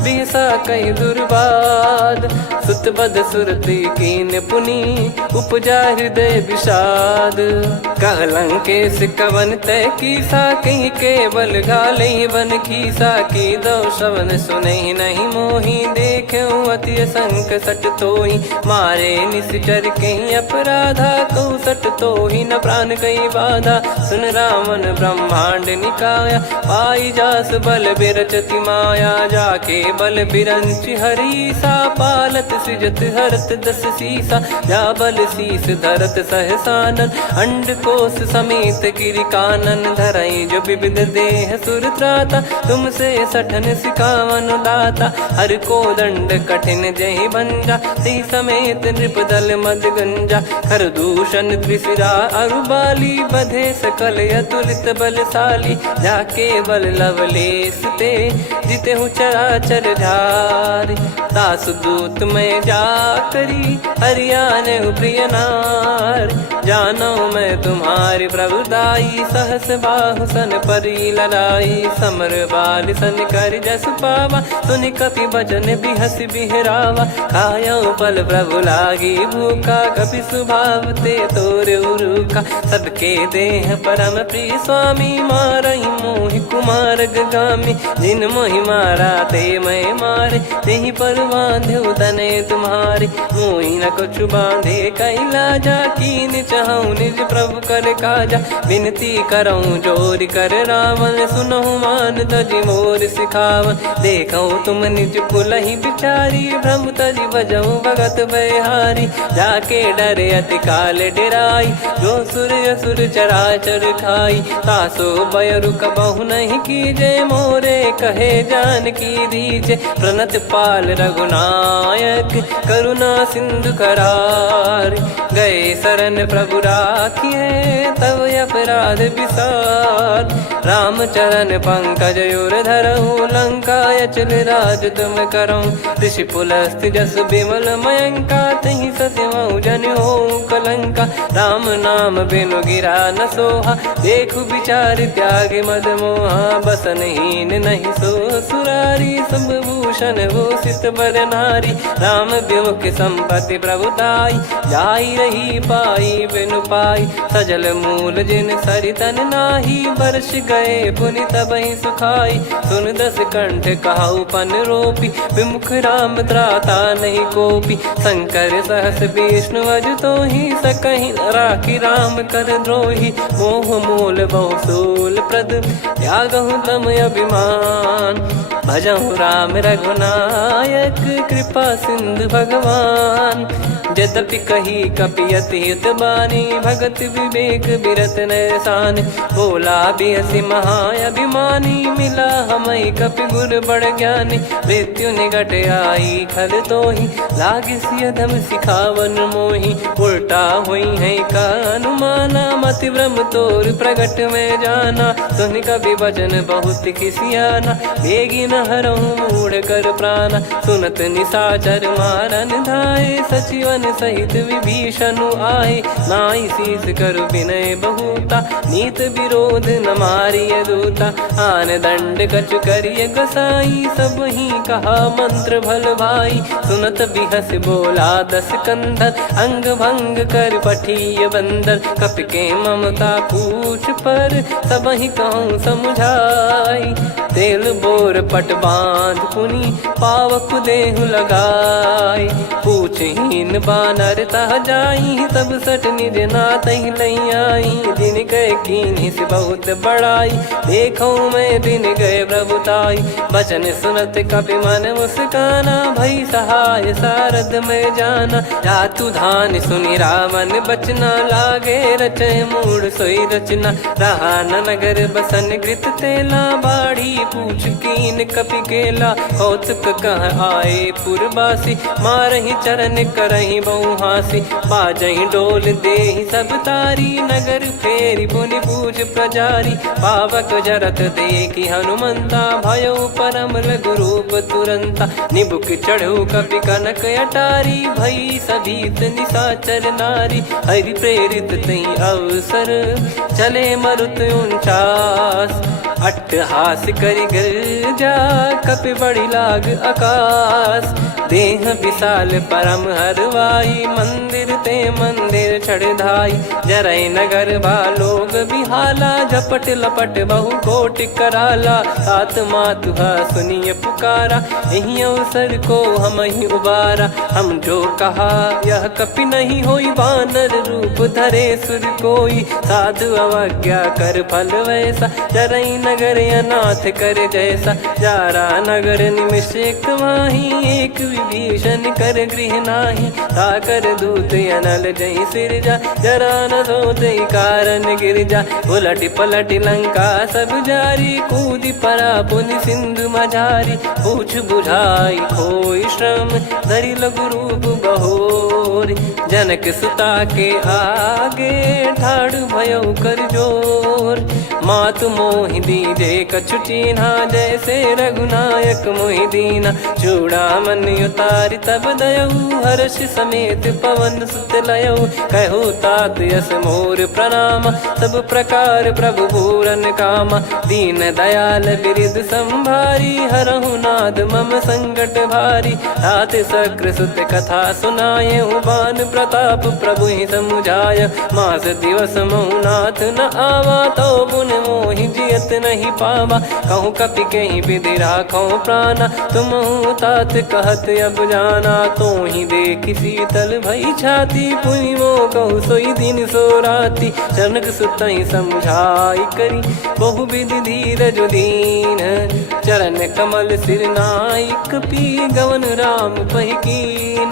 बिहसा कहि दुर्बाद। सुत बद सुरति कीन पुनि, उपजा हृदय विषाद। कह लंकेश कवन तय कीसा, कहीं केवल घालहि बन खीसा। की दो श्रवण सुनहि नहीं मोहि, देखऊँ अति संक सट तोहि। मारे निश्चर कहीं अपराधा, कहूँ सट तोहि न प्राण कहीं बाधा। सुन रावण ब्रह्मांड निकाया, पाई जास बल बिरचति माया। जाके बल बिरंचि हरीसा, पालत सृजत हरत दस सीसा। जा बल शीस धरत सहसानन, अंड कोश समेत गिरि कानन। धरई जो विविध देह सुर त्राता, तुमसे सठन सिखावन दाता। हर को दंड कठिन जहि भंजा, सी समेत नृपदल मद गंजा। खर दूषण त्रिशिरा अरुबाली, बधे सकल अतुलित बलशाली। जाके बल लवलेस ते, जिते हूँ चराचर झार। तासु दूत मैं जा करी, हरियाने प्रिय नार। जानो मैं तुम्हारी प्रभुताई, सहस बाहु सन परी ललाई। समर बाल सन कर जस पावा, सुनि कपि बचन बिहस बिहरावा। खायऊ पल प्रभु लागी भूखा, कपि स्वभाव ते तोर उरुका। सबके देह परम प्रिय स्वामी, मारहि मोहि कुमार गामी। जिन मोहि मारा ते मैं मारे, तेहि पर बांधे तनय तुम्हारे। मोहि न कुछ बांधे कैलाजा, कीन चाहूँ निज प्रभु कर काजा। विनती करऊँ जोर कर रावण, सुनहु मान तजि मोर सिखावन। देखऊँ तुम निज कुलहि बिचारी, भ्रम तजि बजऊँ भगत बयहारी। जाके डरे अति काल डेराई, जो सुर असुर चराचर खाई। तासो बयरु कबहु नहीं कीजे, मोरे कहे जान की दीजे। प्रणत पाल रघुनायक, करुणा सिंधु करार। गए शरण प्रभु राखिए, तब अपराध विसार। राम चरण पंकज उर धरऊँ, लंका अचल राज तुम करऊँ। ऋषि पुलस्त जस विमल मयंका, तहि सत्यमऊ जन होऊँ कलंका। राम नाम बिनु गिरा न सोहा, देखु विचार त्याग मद मोहा। बसनहीन नहीं सो सुरारी, सब भूषण भूषित बर नारी। राम विमुख संपत्ति प्रभुताई, जाई रही पाई बिनु पाई। सजल मूल जिन सरितन नाही, बरस गए पुनि तबहि सुखाई। सुन दस कंठ कहाऊ पन रोपी, विमुख राम त्राता नहीं कोपी। शंकर सहस विष्णु अज तो ही, सकहि न राखी राम कर द्रोही। मोह मूल बहु सूल प्रद, त्यागहु तम अभिमान। भजहु राम रघुनायक, कृपा सिंधु भगवान। यद्यपि कही कपियत हित बानी, भगत विवेक बिरत नैसान। बोला बिहसि महाअभिमानी, मिला हमई कपि गुर बड़ ज्ञानी। मृत्यु निकट आई खल तोहि, लागिसि अधम सिखावन मोहि। उल्टा हुई है का अनुमाना, मति भ्रम तोर प्रगट में जाना। सुन कवि वचन बहुत खिसियाना, बेगी न हरहु मूढ़ कर प्राण। सुनत निशाचर मारन धाये, सचिवन सहित विभीषणु आए। नाई शीस करु विनय बहुता, नीत विरोध न मारिय दूता। आन दंड कछु करिय गोसाई, सब ही कहा मंत्र भल भाई। सुनत बिहस बोला दस कंधर, अंग भंग कर पठिय बंदर। कपि के ममता पूछ पर, सब ही कहूँ समझाई। तेल बोर पट बांध पुनि, पावक देहु लगाई। पूछहीन बानर तह जाई, तब सट निज नातहि लई आई। दिन गए कीन्ही से बहुत बड़ाई, देखो मैं दिन गए प्रभुताई। बचन सुनत कपि मन मुस्काना, भई सहाय सारद में जाना। जातु धान सुनि रावण बचना, लागे रचय मूढ़ सोई रचना। रहा न नगर बसन कृत तेला, बाढ़ी पूछ कीन कपि केला। कौतुक कह आए पुरबासी, मारहि चरण करहि बहु हासी। बाजहि डोल देहि सब तारी, नगर फेरी पुनि पूज प्रजारी। पावक जरत देखि हनुमंता, भयो परम लघु रूप तुरंता। निबुक चढ़ऊ कपि कनक अटारी, भई सभीत निशाचर नारी। हरि प्रेरित तई अवसर, चले मरुत 49। अट्टहास करि गिरजा, कपि बड़ी लाग आकाश। देह विशाल परम हरवाई, मंदिर ते मंदिर चढ़ धाई। जरई नगर बालोग बिहाला, झपट लपट बहु कोटि कराला। सात मातुहा सुनिय पुकारा, यही अवसर को हम ही उबारा। हम जो कहा यह कपि नहीं होई, वानर रूप धरे सुर कोई। साधु अवज्ञा कर फल वैसा, जरई नगर अनाथ कर जैसा। जारा नगर निमिष एक माही, एक विभीषण कर गृह नाही। ताकर दूत अनल जय सिरजा, जरा न सोते कारण गिरजा। उलट पलट लंका सब जारी, कूदी परा पुनि सिंधु मझारी। पूछ बुझाई खोई श्रम, धरि लघु रूप बहोरी। जनक सुता के आगे, ठाड़ भयउ कर जोर। मातु मोहि दीजे कछु चीन्हा, जैसे रघुनायक मोहि दीना। चूड़ामन उतारि तब दयऊ, हर्ष समेत पवन सुत लयऊ। कहु तात यस मोर प्रणाम, सब प्रकार प्रभु पूरन कामा। दीन दयाल बिरिद संभारी, हरहु नाद मम संकट भारी। तात सक्र सुत कथा सुनाये, बान प्रताप प्रभु ही समुझाय। मास दिवस महु नाथ न आवा, तो पुन मोहि जियत नहीं पावा। कहूँ कपि कहीं विधि राखो प्राणा, तुम तात कहत अब जाना। तो ही देखी शीतल भई छाती, पुनि मो कहु सोई दिन सो राती। जनक सुतहि समझाई करी, बहु विधि धीरज दीन। चरण कमल सिर नाई, कपि गवन राम पहि कीन।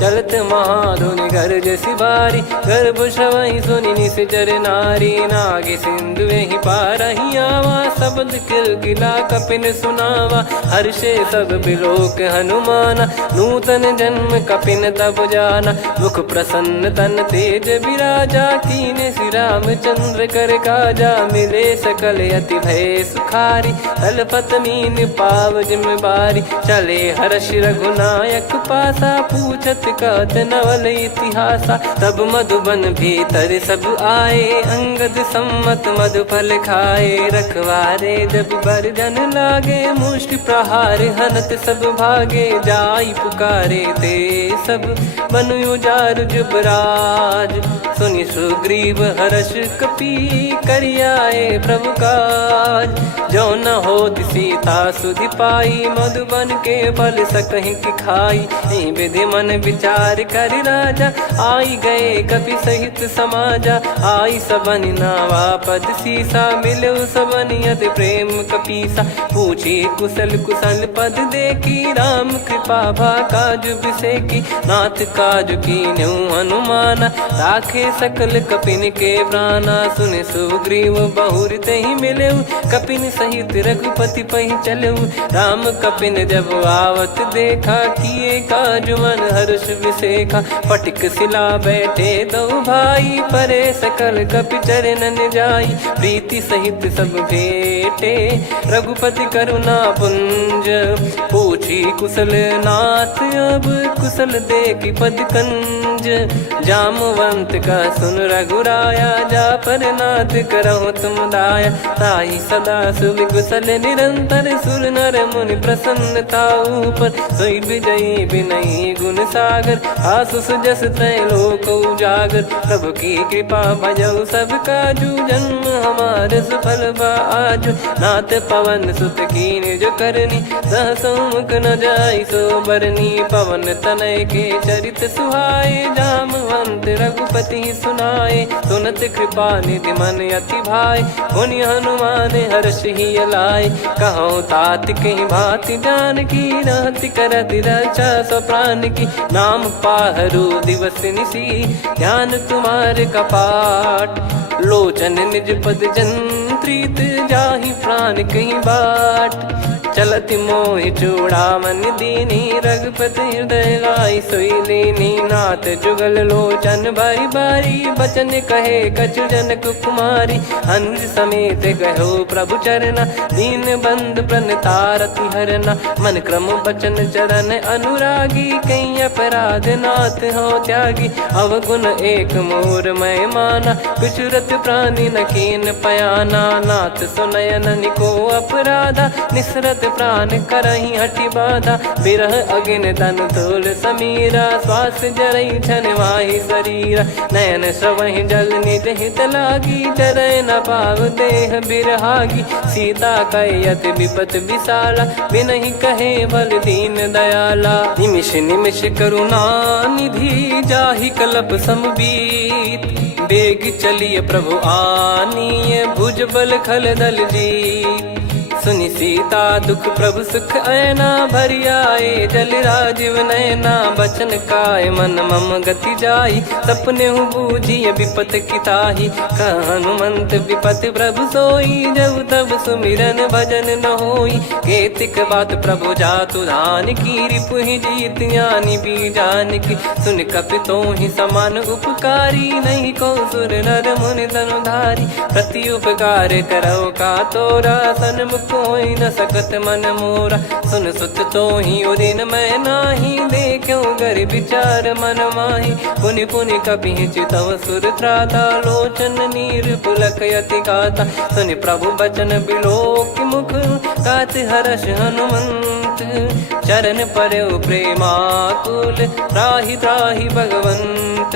चलत महाधुनि गर्ज सिबारी, गर्भ श्रवहि सुनि निश्चर नारी। नाग सिंधु ही पारहि आवा, शब्द किलकिला कपिन सुनावा। हर्षे सब बिलोक हनुमाना, नूतन जन्म कपिन तब जाना। मुख प्रसन्न तन तेज विराजा, कीने श्री रामचंद्र कर काजा। मिले सकल अति भय सुखारी, तलपत मीन पाव जिम बारी। चले हर्ष रघुनायक पासा, पूछत कथन नवल इतिहासा। तब मधुबन भीतर सब आए, अंगद सम्मत मधुफल खाए। रखवारे जब बरजन लागे, मुष्टि प्रहार हनत सब भागे। जाई पुकारे ते सब बन उजार जुबराज। सुनि सुग्रीव हर्ष कपि, करियाए प्रभु काज। जो न होत सीता सुधि पाई, मधुबन के फल सकहि की खाई। विधि मन विचार कर राजा, आई गए कपि सहित समाजा। आई सबन नावा पद सीसा, मिलो सबन यत प्रेम कपीसा। पूछी कुशल कुशल पद देखी, राम कृपा भा काज बिसेकी। नाथ काज कीन्हु हनुमाना, राखे सकल कपिन के प्राणा। सुन सुग्रीव बहुर तेहि मिलेउ, कपिन सहित रघुपति पहि चलेउ। राम कपिन जब आवत देखा, किए काज मन हर्ष विसेखा। फटिक सिला बैठे दो भाई, परे सकल कपि चरणन जाई। प्रीति सहित सब भेटे, रघुपति करुणा पुंज। पूछी कुशल नाथ अब, कुशल देखि पद कंज। जामवंत का सुन रघुराया, जा पर नाथ करहु तुम दाया। ताहि सदा सुविकुशल निरंतर, सुर नर मुनि प्रसन्नता ऊपर। सोई विजयी विनयी गुण सागर, आसु सुजस त्रैलोक उजागर। प्रभु की कृपा भजऊ सब काजू, जन्म हमार सफल बा आजु। नाथ पवन सुत कीन्ह जो करनी, सहसो मुख न जाई सो बरनी। पवन तनय के चरित सुहाए, जामवंत रघुपति सुनाए। सुनत कृपा निधि मन अति भाई, पुनि हनुमान हर्ष ही लाए। कहूँ तात कहीं भांति जानकी, रहति करति रक्षा सो प्राण की। नाम पाहरू दिवस निसी, ध्यान तुम्हारे कपाट। लोचन निज पद जंत्रित, जाहि प्राण कहीं बाट। चलति मोहि चूड़ामन दीनी, रघुपति हृदय लाई सोई लीनी। नाथ जुगल लोचन बारी बारी, बचन कहे कछु जनक कुमारी। हंस समेत गयो प्रभु चरना, दीन बंद प्रणतारति हरना। मन क्रम बचन चरण अनुरागी, कहीं अपराध नाथ हो त्यागी। अवगुण एक मोर मैं माना, विचुरत प्राणी न कीन पयाना। नाथ सुनयन निको अपराधा, निसरत प्राण करहि हटि बाधा। बिरह अगिन तन तोल समीरा, श्वास जरई छन माहि शरीरा। नयन श्रवहि जल निज हित लागी, चरय न पाव देह बिरहागी। सीता कयत विपत विशाला, बिनहि कहे बल दीन दयाला। निमिष निमिष करुणा निधि, जाहि कलप समबीत। बेग चलिए प्रभु आनीय, भुज बल खल दल जीत। सुनि सीता दुख प्रभु सुख ऐना, भरि आए जल राजीव नैना। बचन काय मन मम गति जाई, सपने हूँ बूझिए विपत किताही। हनुमंत विपत प्रभु सोई, जब तब सुमिरन भजन न होई। केतिक बात प्रभु जातु धान की, रिपुहि जीत ज्ञानी बीजान की। सुन कपि तोहि समान उपकारी, नहीं को सुर नर मुनि तनुधारी। प्रति उपकार करौ का तोरा, सन्मुख कोई न सकत मन मोरा। सुन सुत तो ही उदिन मैं नाही, देखो गर विचार मन माही। पुनि पुनि कपि चितव सुर त्राता, लोचन नीर पुलक यति गाता। सुनि प्रभु बचन बिलोक मुख, गात हर्ष हनुमंत। चरण परौ प्रेमाकुल, त्राहि त्राहि भगवंत।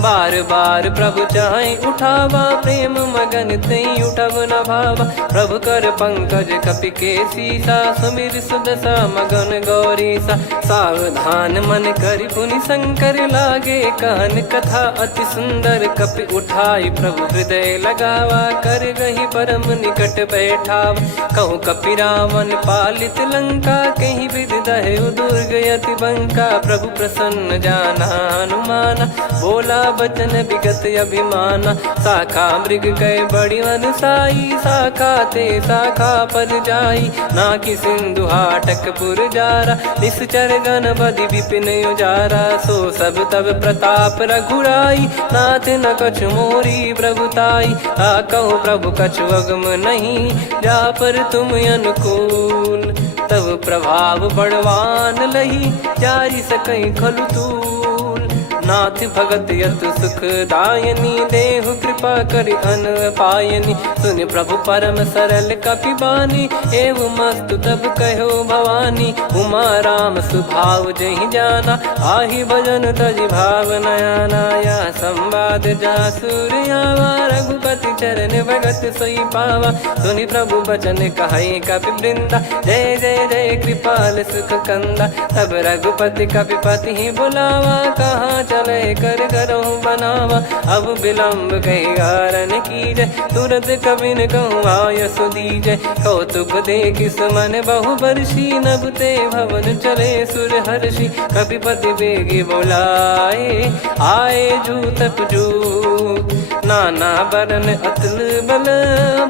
बार बार प्रभु चाहि उठावा, प्रेम मगन तई उठब न भावा। प्रभु कर पंकज कपि के सीसा, सुमिर सुदशा मगन गौरीसा। सावधान मन करि पुनि शंकर लागे, कहन कथा अति सुंदर। कपि उठाई प्रभु हृदय लगावा, कर गही परम निकट बैठावा। कहूँ कपि रावण पालित लंका, कहीं विधि दहेउ दुर्ग यति बंका। प्रभु प्रसन्न जाना हनुमाना, बोला बचन विगत अभिमाना। शाखा मृग गए बड़ी अनुसाई, शाखा ते शाखा पर जाई। नाकि सिंधु हाटक पुर जारा, निश्चर गण बधि विपिन उजारा। सो सब तब प्रताप रघुराई, नाथ न कछु मोरी प्रभुताई। कहो प्रभु कछु अगम नहीं, जा पर तुम अनुकूल। तब प्रभाव बड़वान लही, जारी सकई खलु तूल। नाथ भगत यत सुखदायनी, देहु कृपा करि अन पायनी। सुन प्रभु परम सरल कपिबानी, एव मस्तु तब कहो भवानी। उमा राम सुभाव जहि जाना, आहि भजन तजि भाव नयाना। या संवाद जासुर आवा, रघुपति चरण भगत सोई पावा। सुनि प्रभु बचन कहै कपि वृंदा, जय जय जय कृपाल सुख कंदा। तब रघुपति कपिपति ही बुलावा, कहाँ चले कर करहु बनावा। अब विलम्ब कही कारण कीजय, तुरत कबिन कहूँ आय सुदीजय। कौतुक देखि सुमन बहु बरसी, नभ ते भवन चले सुर हर्षि। कपिपति बेगी बोलाए, आए जूतप जूत। नाना बरन अतुल बल,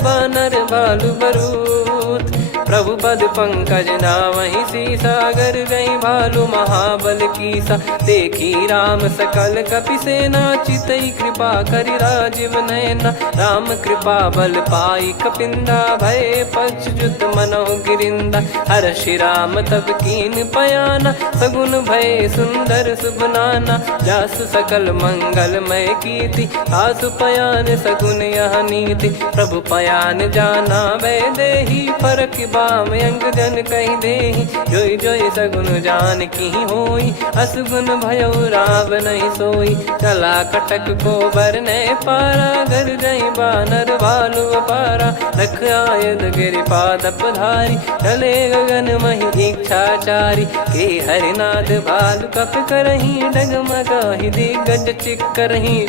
बानर बालु बरूत। प्रभु पद पंकज नावहि सीसा, गर गई भालु महाबल कीसा। देखी राम सकल कपि सेना, चितई कृपा करि राजीव नयना। राम कृपा बल पाई कपिंदा, भय पक्षजुत मनोह गिरिंदा। हर्षि राम तब कीन पयाना, सगुन भय सुंदर शुभ नाना। जासु सकल मंगलमय कीर्ति, आसु पयान सगुन यह नीति। प्रभु पयान जाना वै देहि, फरक बाम अंग जन कहि देहि। जोई जोई सगुन जान की होई, असगुन भयो राव नहीं सोई। चला कटक को बरने पारा, घर जई बानर भालु अपारा। रख आयद गिरि पादप धारी, चले गगन महि इच्छाचारी। के हरिनाथ भालु कप करही, डगमगाहि दिग्गज चिक्करही।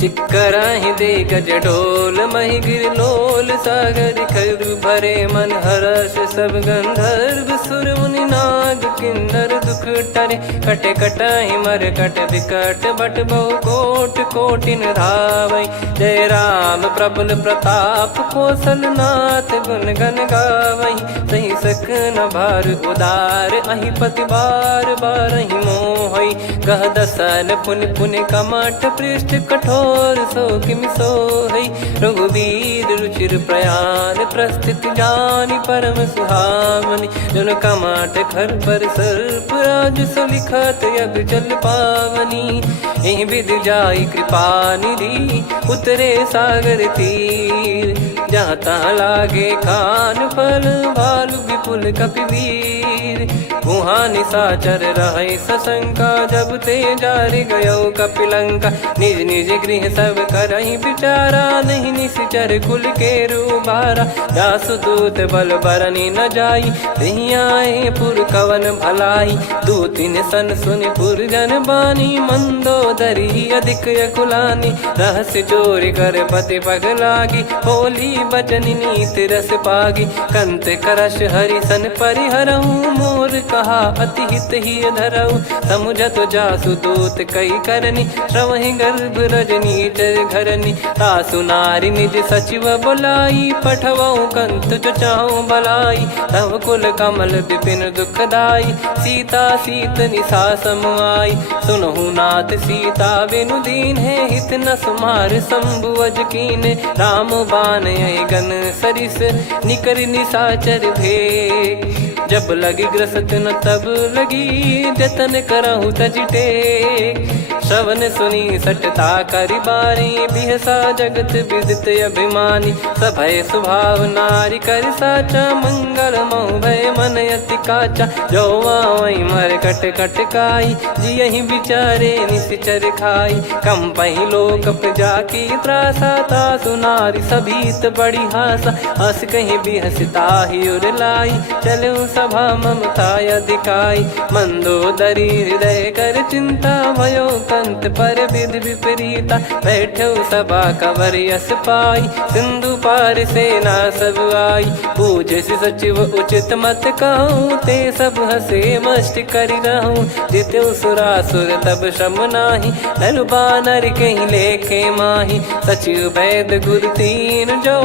चिक्कराहि दिग्गज डोल, महि गिर लोल सागर खरु भरे मन हर्ष। सब गंधर्व सुर मुनि नाग किन्नर दुख टरे। कटे कटाहि मर कट विकट, बट बहु कोट कोटिन धावै। जय राम प्रबल प्रताप, कौशल नाथ गुण गण गावै। सही सकन भार उदार, अहि पति बार बारहि मोहै। गह दसन पुनि पुनि कमठ, पृष्ठ कठोर सो किमि सोहै। रघुबीर रुचिर प्रयाण, प्रस्थित जानि परम सुहावनी। जन कमाट खर पर सर्प, राज सलिखत अब चल पावनी। एहि विध जाई कृपा निधि, उतरे सागर तीर। जहाँ तहाँ लागे खान फल, भालु विपुल कपिवीर। वहाँ निशाचर रहै सशंका, जब ते जारि गयो कपिलंका। निज निज गृह सब करहि विचारा, नहीं निश्चर कुल के रूबारा। दासुदूत बल बरनी न जाई, नहीं आए पुर कवन भलाई। दूतिन सन सुनि पुर जन बानी, मंदोदरी अधिक अकुलानी। रहस्य चोरी कर पति पग लागी, होली बचन नीत रस पागी। कंत करश हरि सन परिहरहु, मोर कहा अति हित ही धरऊ। समुझत जासु दूत कई करनी, श्रवहि गर्भ रजनी चर घरनी। तासु नारी निज सचिव बुलाई, पठवऊ कंत जो चाहूं भलाई। तव कुल कमल विपिन दुखदाई, सीता सीत निशा समुआई। सुनहु नाथ सीता बिनु दीन है, हित न सुमार शंभु अज कीने। राम बान यही गन सरिस, निकर निशाचर भेग। जब लगी ग्रसत न तब लगी, जतन करहु तज टेक। श्रवण सुनी सटता करि बारी, बिहसा जगत विदित अभिमानी। सभय स्वभाव नारी कर साचा, मंगल मोह भय मन अति काचा। जो आवै मर कट कट काई, जियहि विचारे निश्चर खाई। कंपहि लोक प्रजा की त्रासा, तासु नारी सभीत बड़ी हासा। हस कहीं बिहसता ही उर लाई, चलऊ सभा ममता अधिकाई। मंदोदरी हृदय कर चिंता, भयो कंत पर विध विपरीता। बैठो सभा कवर यस पाई, सिंधु पार सेना सब आई। पूजे सचिव उचित मत कहूँ, ते सब हसे मष्ट करि रहूं। जित्यु सुरासुर तब श्रम नाही, नर बानर कहीं लेखे माही। सचिव वैद गुरु तीन जो,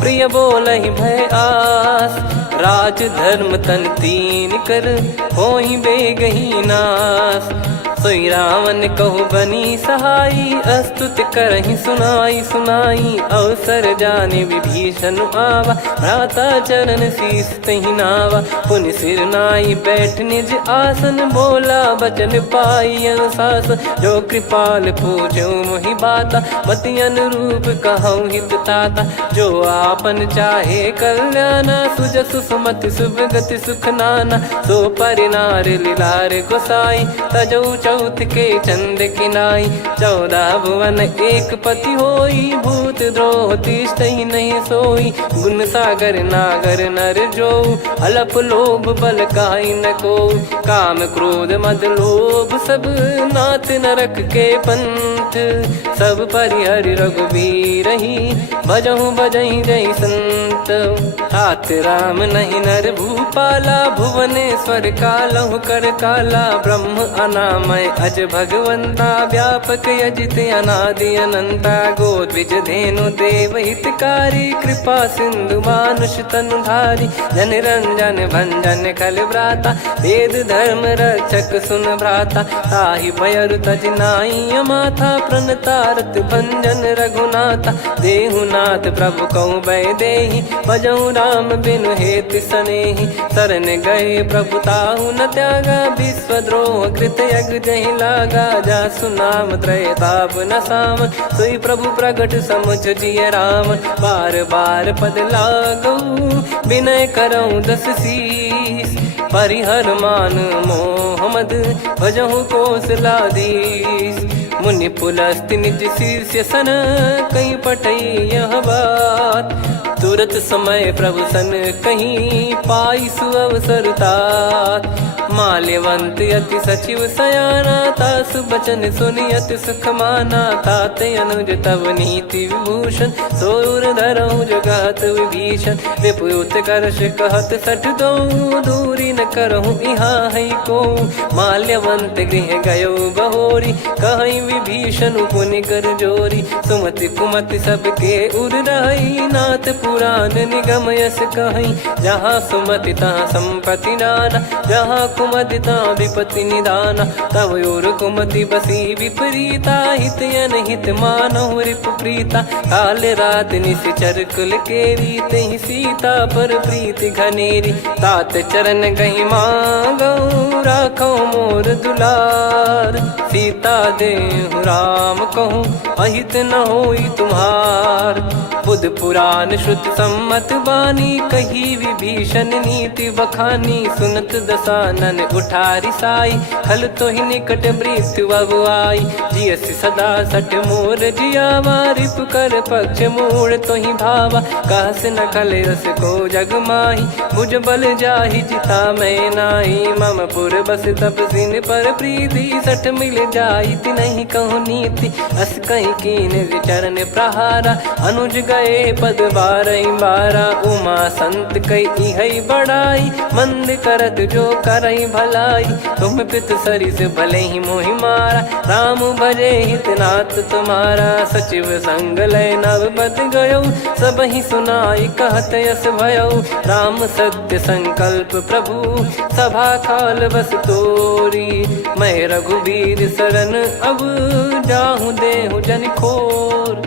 प्रिय बोलहि भय आस। राज धर्म तन तीन कर, होहि बेगहि नास। सोई रावण कहु बनी सहाई, अस्तुत करहि सुनाई सुनाई। अवसर जाने विभीषण आवा, भ्राता चरण शीस तहि नावा। पुनि सिर नाई बैठ निज आसन, बोला बचन पाई अनुशासन। जो कृपाल पूछो मोहि बाता, मति अनुरूप कहूँ हित ताता। जो आपन चाहे कल्याणा, सुजसु सुमति सुभगति सुख नाना। सो परिनार लीलार गोसाई, तजौ चौथ के चंद किनाई। 14 भुवन एक पति होई, भूत द्रोह तिष्ठहि नहीं सोई। गुण सागर नागर नर जो, अलप लोभ बल काई न को। काम क्रोध मद लोभ सब, नाथ नरक के पंथ। सब परिहरि रघुबीर ही, भजहु भजहि जय संत। हाथ राम नहीं नर भूपाला, भुवनेश्वर कालहु कर काला। ब्रह्म अनामय अज भगवंता, व्यापक यजित अनादि अनंता। गोद्विज धेनु देव हितकारी, कृपा सिंधु मानुष तनुधारी। जन रंजन भंजन खल भ्राता, वेद धर्म रक्षक सुन भ्राता। ताहि भयरु तज नाई माथा, प्रणतारत भंजन रघुनाथा। देहुनाथ प्रभु कहु बै देहि, भजहु राम बिनु हेतु सनेहि। शरण गए प्रभु ताहु न त्यागा, विश्वद्रोह कृत यज्ञ जहि लागा। जासु नाम त्रयताप न सामन, सोई प्रभु प्रगट समुझ जिय रामन। बार बार पद लागऊ, विनय करऊँ 10 शीस। परिहर मान मोह मद, भजहु कौशलाधीश। मुनि पुलस्त्य निज शीर्ष सन, कहीं पटई यह बात। तुरत समय प्रभु सन कहीं, पाई सुअवसर तात। माल्यवंत अति सचिव सयाना, तासु बचन सुनि अति सुख माना। ताते अनुज तव नीति विभूषण, सोर धरहु जगत विभीषण। विपुत करश कहत सठ दो, दूरी न करहु यहाँ है को। माल्यवंत गृह गयो बहोरी, कहीं विभीषण पुनि कर जोरी। सुमति कुमति सबके उर रही, नाथ पुराण निगम यस कहीं। जहाँ सुमति तहाँ संपत्ति नाना, जहाँ कुमति तहाँ विपत्ति निदाना। तव और कुमति बसी विपरीता, हित अनहित मानहु रिपु प्रीता। काल रात निश्चर कुल केरी, तहि सीता पर प्रीति घनेरी। तात चरण गहि मांगऊ, राखो मोर दुलार। सीता देहु राम कहूँ, अहित न होई तुम्हार। बुध पुराण श्रुत सम्मत बानी, कही विभीषण नीति बखानी। सुनत दसानन उठारी साई, खल तो ही निकट मृत्यु अब आई। जियसि सदा सठ मोर जियावा, रिप कर पक्ष मूड़ तो ही भावा। कहस न खल रस को जग माही, भुज बल जाहि जिता मैं नाई। मम पुर बस तप सिन पर प्रीति, सठ मिल जाई नहीं कहूँ नीति। अस कहीं कीन चरण प्रहारा, अनुज गए पद 12 उमा संत कई है बड़ाई। मंद करत जो करई भलाई, तुम पित सरिस भले ही मोहि मारा। राम भजे हितनाथ तुम्हारा, सचिव संग लय नव बद गयो। सब ही सुनाई कहत यस भयो, राम सत्य संकल्प प्रभु। सभा काल बस तोरी, मैं रघुबीर शरण अब जाहु देहु जन खोर।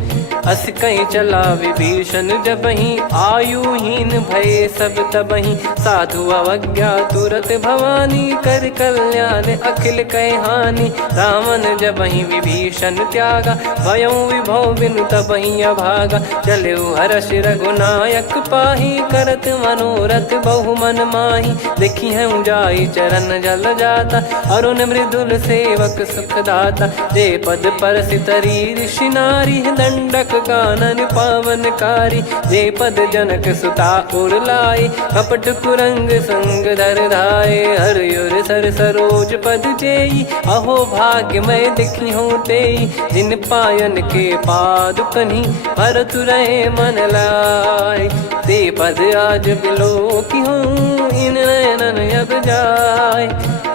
अस कहीं चला विभीषण जबहि, आयुहीन भय सब तबहि। साधु अवज्ञा तुरत भवानी, कर कल्याण अखिल कह हानि। रावण जबहि विभीषण त्यागा, भयउ विभव बिनु तबहि अभागा। चलऊ हर्ष रघुनायक पाही, करत मनोरथ बहु मन माही। देखी हूँ जाई चरण जल जाता, अरुण मृदुल सेवक सुखदाता। जे पद पर सितरी ऋषि नारी, दंडक कानन पावनकारी। जे पद जनक सुता उर लाए, कपट कुरंग संग धर धाये। हरियुर सर सरोज पद जेई, अहो भाग्य मैं दिखी हूँ तेई। जिन पायन के पादुकनी, भरत रहे मन लाए। ते पद आज बिलो की हूँ, इन नयनन अब जाए।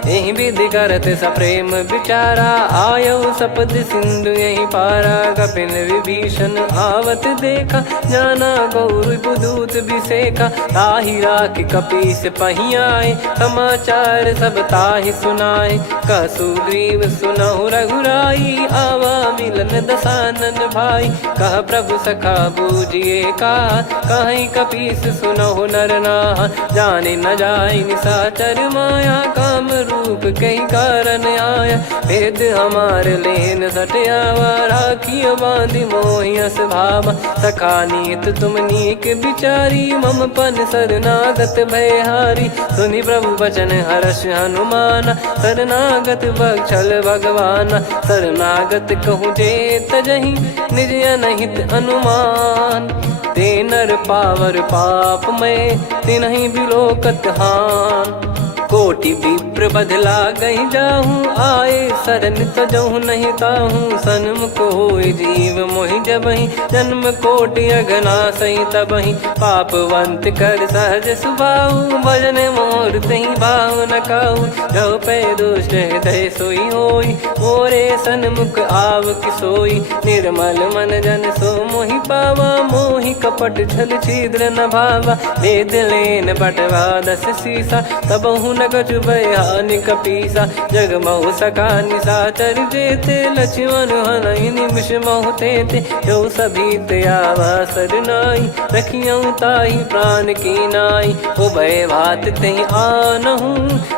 यही विधि करत सप्रेम बिचारा, आयो सपद सिंधु यही पारा। कपिल विभीषण आवत देखा, जाना गौर बुदूत बिसेखा। ताहि राखि कपीस पहियाए, समाचार सब ताहि सुनाए। कह सुग्रीव सुनहु रघुराई, आवा मिलन दसानन भाई। कह प्रभु सखा बूझिए का, कहीं कपीस सुनहु नर नाहा। जाने न जाय निशाचर माया, काम रूप कई कारण आया। भेद हमार लेन सटयावा, राखियो बांधि मोहियस भावा। सखा नीत तुम नीक बिचारी, मम पन शरणागत भयहारी। सुनि प्रभु वचन हर्ष हनुमाना, शरणागत बक्षल भगवाना। शरणागत कहूँ जे तजहि, निज अनहित अनुमान। ते नर पावर पाप में, तिन्हि बिलोकत हान। कोटि विप्र बदला गई जाहूँ, आए शरण तजहु नहीं ताहूँ। सन्मुख होय जीव मोहि जबहि, जन्म कोटि अघना सही तबहि। पापवंत कर सहज सुभाऊ, भजन मोर तहि भाव न काहू। जो पै दुष्ट हृदय सोई होई, मोरे सन्मुख आव किसोई। निर्मल मन जन सो मोहि पावा, मोहि कपट छल छिद्र न भावा। वेद लेन बटवा दस सीसा, तबहु न कछु भयानि कपीसा। जग महु सका निशाचर जेते, लक्ष्मण हनहि निमिष महु तेते। जो सभी त्यावा सरनाई, रखियऊ ताहि प्राण की नाई। उभय भात तेहि आनहु,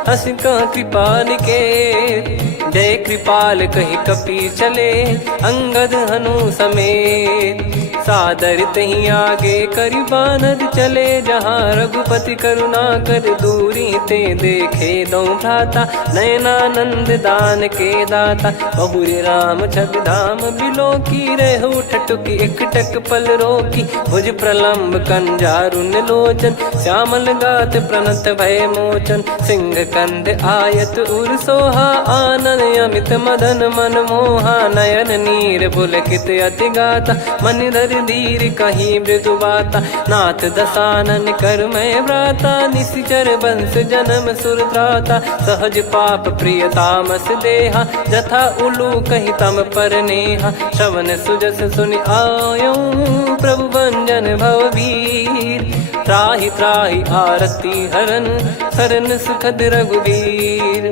हस कह कृपाल के। जय कृपाल कहि कपी चले, अंगद हनु समेत। सादर तही आगे करि बानर चले, जहाँ रघुपति करुणा कर दूरी ते देखे दो भ्राता। नयनानंद दान के दाता, बहुरी राम छवि धाम बिलोकी। रेहु ठटुकी एकटक पल रोकी, भुज प्रलम्ब कंजारुन लोचन। श्यामल गात प्रणत भय मोचन, सिंह कंद आयत उर सोहा। आनन अमित मदन मन मोहा, नयन नीर पुलकित अति गाता। मन धर धीर कहीं मृदु बाता, नाथ दसानन कर मैं व्राता। निशिचर वंश जन्म सुरत्राता, सहज पाप प्रिय तामस देहा। जथा उलू कही तम पर नेहा, श्रवण सुजस सुनि आयो। प्रभु भंजन भववीर, त्राहि त्राहि आरती हरन। शरण सुखद रघुवीर,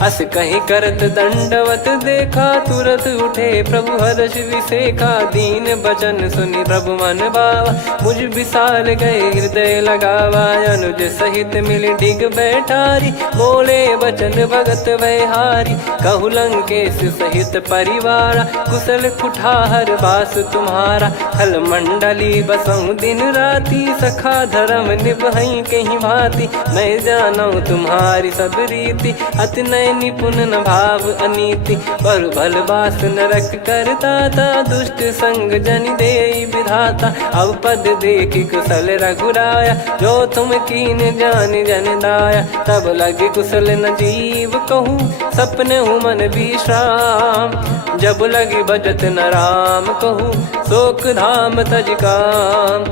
अस कहीं करत दंडवत देखा। तुरत उठे प्रभु हर्ष विसेखा, दीन बचन सुनि प्रभु मन भावा। मुझ विशाल गए हृदय लगावा, अनुज सहित मिल डिग बैठारी। बोले बचन भगत भयहारी, कहु लंकेश सहित परिवारा। कुशल कुठार बास तुम्हारा, खल मंडली बसहु दिन राति। सखा धर्म निभहि कहीं भांति, मैं जानऊ तुम्हारी सब रीति। अति नय निपुण न भाव अनीति, पर भल बास नरक करताता। दुष्ट संग जनि देई विधाता, अब पद देखि कुशल रघुराया। जो तुम कीन जानि जन दाया, तब लगे कुशल न जीव कहूँ। सपने हूँ मन विश्राम, जब लगी भजत न राम कहूँ। शोक धाम तज काम,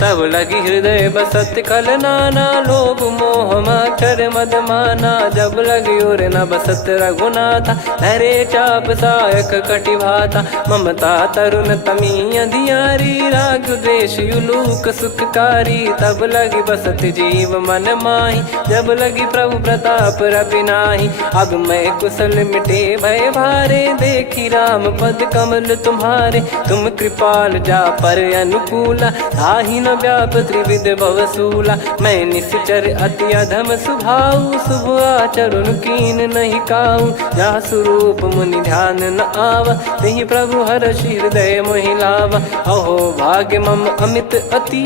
तब लगी हृदय बसत कल नाना। लोभ मोह मच्छर मद माना, जब लगी उर न बसत रघुनाथा। धरे चाप सायक कटि भाता, ममता तरुण तमी अधियारी। राग द्वेष युलूक सुखकारी, तब लगी बसत जीव मन माही। जब लगी प्रभु प्रताप रवि नाही, अब मैं कुशल मिटे भय भारे। देखी राम पद कमल तुम्हारे, तुम कृपाल जा पर अनुकूला। ताहि न व्याप त्रिविध भवसूला, मैं निश्चर अति अधम सुभाऊ। शुभ आचरण कीन नहीं काऊ, जा स्वरूप मुनि ध्यान न आवा। नहीं प्रभु हर्षि हृदय मोहि लावा, अहो भाग्य मम अमित अति।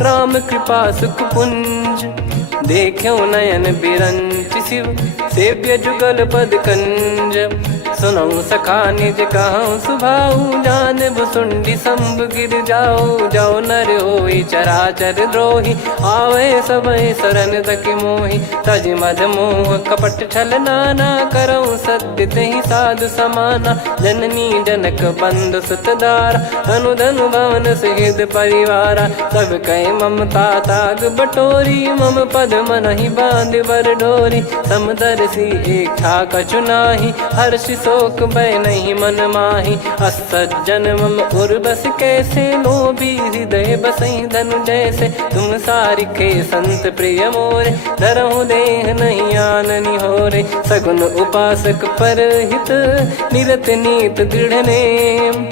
राम कृपा सुख पुंज, देख्यो नयन बिरंच शिव। सेव्य जुगल पद कंज, सुनऊ सखा निज कहूँ सुभाऊ जान भुसुंडी संभ गिर जाओ जाओ नर होई चराचर द्रोही आवे सबय शरण तक मोहि तज मद मोह कपट छल नाना करऊँ सत्य तहि साधु समाना जननी जनक बंधु सुतदारा धनु धनु भवन सहित परिवारा सब कहे ममता ताग बटोरी मम पद मनहि बांध बर डोरी समदर्शी इच्छा कछु नाही हर्ष शोक भय नहीं मन माही असज्जन मम उर्वस कैसे लोभी हृदय बसई धनु जैसे तुम सारिखे संत प्रिय मोरे धरहु देह नहीं आननि होरे सगुन उपासक पर हित निरत नीत दृढ़ नेम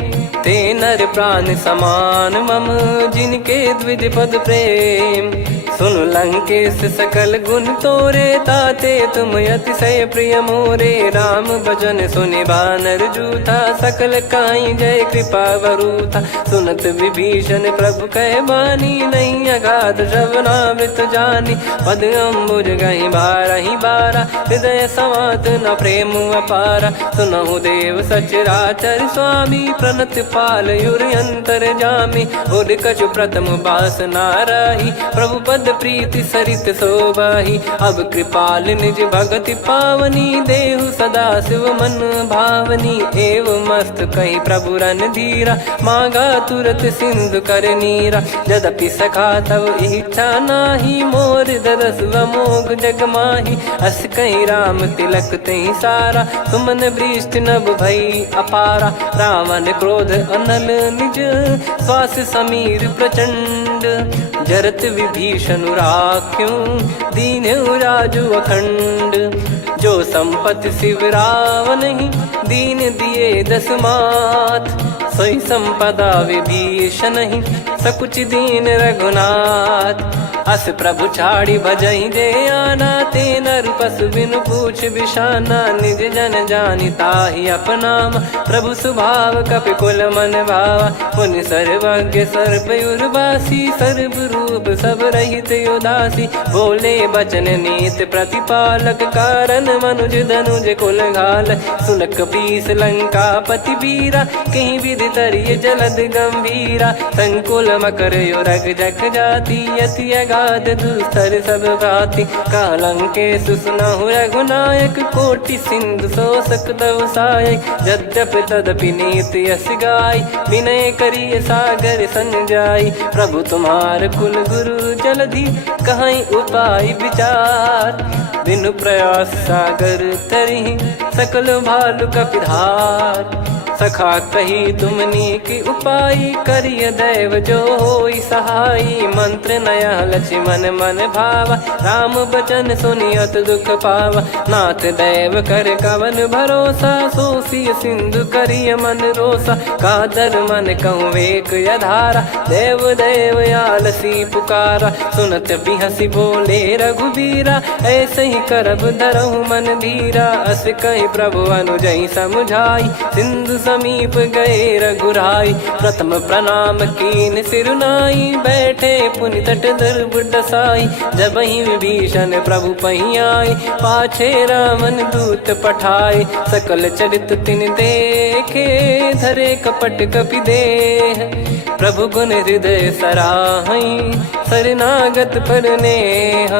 ते नर प्राण समान मम जिनके द्विज पद प्रेम सुन लंकेश सकल गुण तोरे ताते तुम अतिशय प्रिय मोरे राम भजन सुनि बानर जूथा सकल काई जय कृपा वरूथा सुनत विभीषण प्रभु कह बानी नहीं अगाध श्रवणामृत जानी पद अम्बुज गहि बारहि बारा हृदय समात न प्रेम अपारा सुनहु देव सचराचर स्वामी प्रणत पाल युर अंतर जामी उद कछु प्रथम बास नाराही प्रभु पद प्रीति सरित शोभाही अब कृपाल निज भगति पावनी देहु सदा शिव मन भावनी एव मस्त कही प्रभु रन धीरा मांगा तुरत सिंधु कर नीरा यद्यपि सखा तब इच्छा नाही मोर दरस मोग जग माही अस कही राम तिलक तही सारा सुमन वृष्टि नभ भई अपारा रावण क्रोध अनल निज श्वास समीर प्रचंड जरत विभीषण राख्यों दीन्हु राजु अखंड जो संपत्ति शिव रावण ही दीन दिए दस मात सोई संपदा विभीषण ही सकुच दीन रघुनाथ अस प्रभु छाड़ी भजई जे आना ते नर पशु बिनु पूछ बिशाना निज जन जानी ताहि अपनाम प्रभु स्वभाव कपि कुल मन भावा मुनि सर्वज्ञ सर्वयुर्वासी सर्व रूप सब रहित उदासी बोले बचन नीत प्रतिपालक कारण मनुज धनुज कुल घाल सुनक पीस लंका पति बीरा कहीं विधि तरिय जलद गंभीरा संकुल मकर युरग जख जाति यति अगाध दुस्तर सब भाति कालंके सुसुनहु रघुनायक कोटि सिंधु शोषक तव सहायक यद्यपि तदपि नीति यस गाय विनय करिय सागर सन जाई प्रभु तुम्हार कुल गुरु जलधि कहीं उपाय विचार बिनु प्रयास सागर तरी सकल भालु कपिधार सखा कही तुमनी की उपाय करिय दैव जो होई सहाई मंत्र नया लक्ष्मण मन भावा राम बचन सुनियत दुख पावा नाथ दैव कर कवन भरोसा सोसिय सिंधु करिय मन रोसा कादर मन कहूँ वेक यधारा देव देव आलसी पुकारा सुनत बिहसी बोले रघुबीरा ऐसे ही करब धरहु मन धीरा अस कही प्रभु अनुजई समुझाई सिंधु समीप गए रघुराई प्रथम प्रणाम कीन सिरुनाई बैठे पुनि तट दर्भ डसाई जब ही विभीषण प्रभु पही आए पाछे रावण दूत पठाए सकल चरित तिन देखे धरे कपट कपि देह प्रभु गुण हृदय सराहई शरणागत पर नेह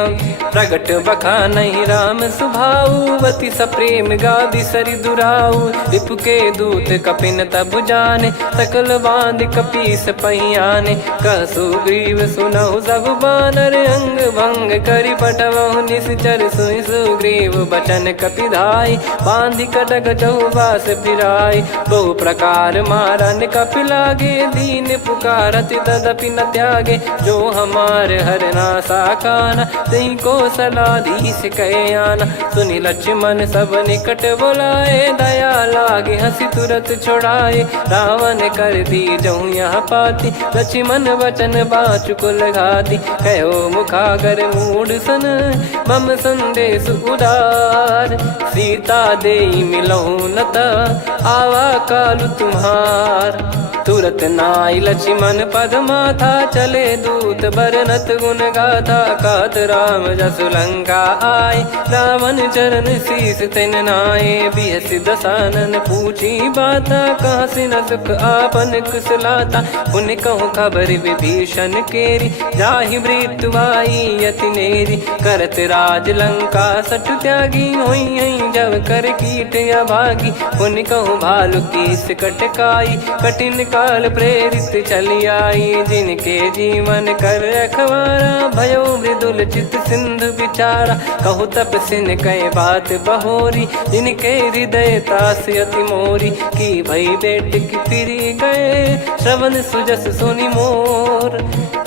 प्रगट बखा नहीं राम सुभाऊ वति सप्रेम गादि सरि दुराऊ रिपु के दूत कपिन तब जाने सकल बांध कपीस पहियाने कह सुग्रीव सुनहु सब बानर अंग भंग करि पटवहु निश्चर सुनि सुग्रीव बचन कपिधाई बांधि कटक चौबास फिराई बहु प्रकार मारन कपि लागे दीन पुकारत तदपि न त्यागे जो हमार हरना साकाना तही को सलाधीश कहे आना सुनि लक्ष्मण सब निकट बुलाए दया लागे हंसी तुरत छुड़ाए रावण कर दी जहूँ यहाँ पाती लक्ष्मण वचन बाचु कुल घाती कहो मुखागर मूड सन मम संदेश उदार सीता देई मिलहु नता आवा कालु तुम्हार तुरत नाई लक्ष्मण पद माथा, चले दूत बरनत गुण गाथा। कहत राम जसु लंका आए, रावण चरण शीस तिन नाये। बिहस दसानन पूछी बाता, कहाँ से न सुख आपन कुशलाता। पुन कहूँ खबर विभीषण केरी, जाहि मृत्यु आई यति नेरी। करत राज लंका सठ त्यागी, होई जब कर कीट अभागी। पुन कहूँ भालु कीस कटकाई, कठिन काल प्रेरित चली आई। जिनके जीवन कर रखवारा, भयो मृदुल चित सिंधु विचारा। कहु तपसिन कई बात बहोरी, जिनके हृदय तास अति मोरी। की भई बेट की फिरी गए, श्रवण सुजस सुनि मोर।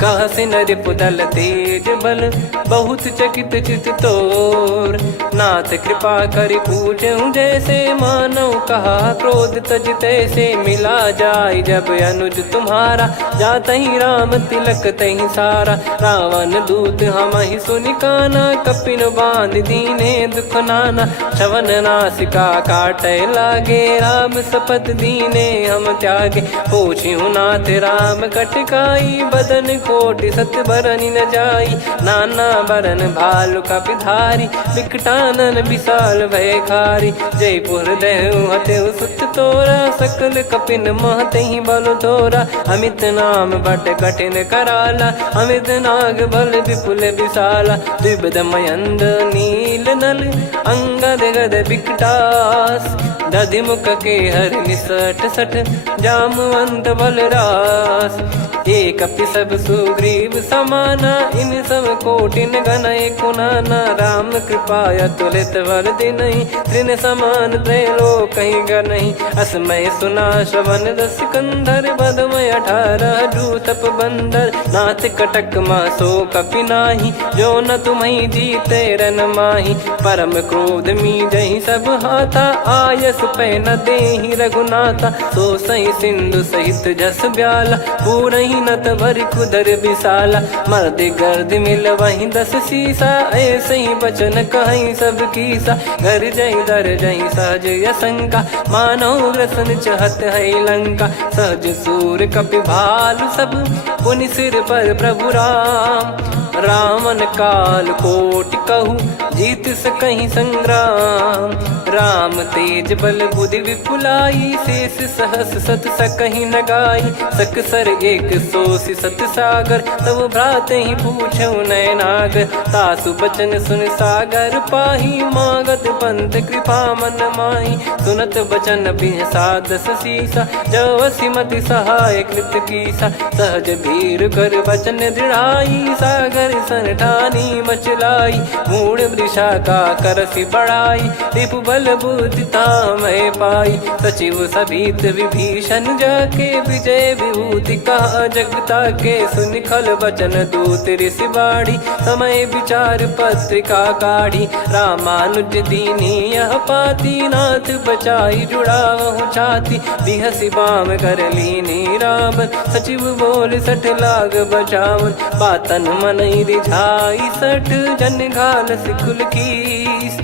कहसि नरिपु दल तेज बल, बहुत चकित चित तोर। नाथ कृपा करि पूछऊं जैसे, मानव कहा क्रोध तज तैसे। मिला जाय जब अनुज तुम्हारा, जातहि राम तिलक तहि सारा। रावण दूत हमहि सुनि काना, कपिन बांध दीने दुख नाना। श्रवण नासिका काटै लागे, राम शपथ दीने हम त्यागे। पूछिहु नाथ राम कटकाई, बदन कोटि सत बरनि न जाई। नाना बरन भालु कपिधारी, विकटानन विशाल भयकारी। जयपुर देहु हतेउ सुत तोरा, सकल कपिन महतहि बल तोरा। अमित नाम बट कठिन कराला, अमित नाग बल विपुल विशाला। द्विविध मयंद नील नल, अंगद गद विकटास। दधिमुख के हर निसठ सठ, जामवंत बलरास। एक कपि सब सुग्रीव समाना, इन सब कोटिन गनय कुनाना। राम कृपा अतुलित बल दिनहि, तृण समान त्रैलोक कहीं गनहि। असमय सुना श्रवण रस कंधर, बदमय 18 जूतप बंदर। नाथ कटक मासो कपि नाही, जो न तुम्हि जीते रन माही। परम क्रोध मी जहि सब हाथा, आयस पै न देहि रघुनाथा। सो सही सिंधु सहित जस ब्याला, पूरहि नत भरि कुदर विशाला। मर्द गर्द मिल वहीं 10 सीसा, ऐसे ही बचन कहीं सब कीसा। घर जय दर जय सहज यसंका, मानव ग्रसन चहत है लंका। सहज सूर कपि भालु सब, पुनि सिर पर प्रभु राम। रामन काल कोटि कहु, जीत सकहि संग्राम। राम तेज बल बुद्धि विपुलाई, शेष सहस सत सकहि न गाई। सकसर एक सोसि सत सागर, तब भ्रात ही पूछऊ नयनागर। तासु बचन सुन सागर पाही, मागत पंथ कृपा मन माही। सुनत बचन बिहसा 10 सीसा, जवसि मति सहाय कृत कीसा। सहज भीर कर बचन दृढ़ाई, सागर सन ठानी मचलाई। मूढ़ वृषा का करसि बढ़ाई, रिपु बल बुद्धि तामय पाई। सचिव सभीत विभीषण जाके, विजय विभूति कहा जगता के। सुनि खल बचन दूत ऋषि बाड़ी, समय विचार पत्रिका काढ़ी। रामानुज दीनी यह पाती, नाथ बचाई जुड़ावहु छाती। बिहसि बाम कर लीनी राम, सचिव बोल सठ लाग बचावन। बातन मनहि रिझाई सठ, जन घाल सिकुल कीस।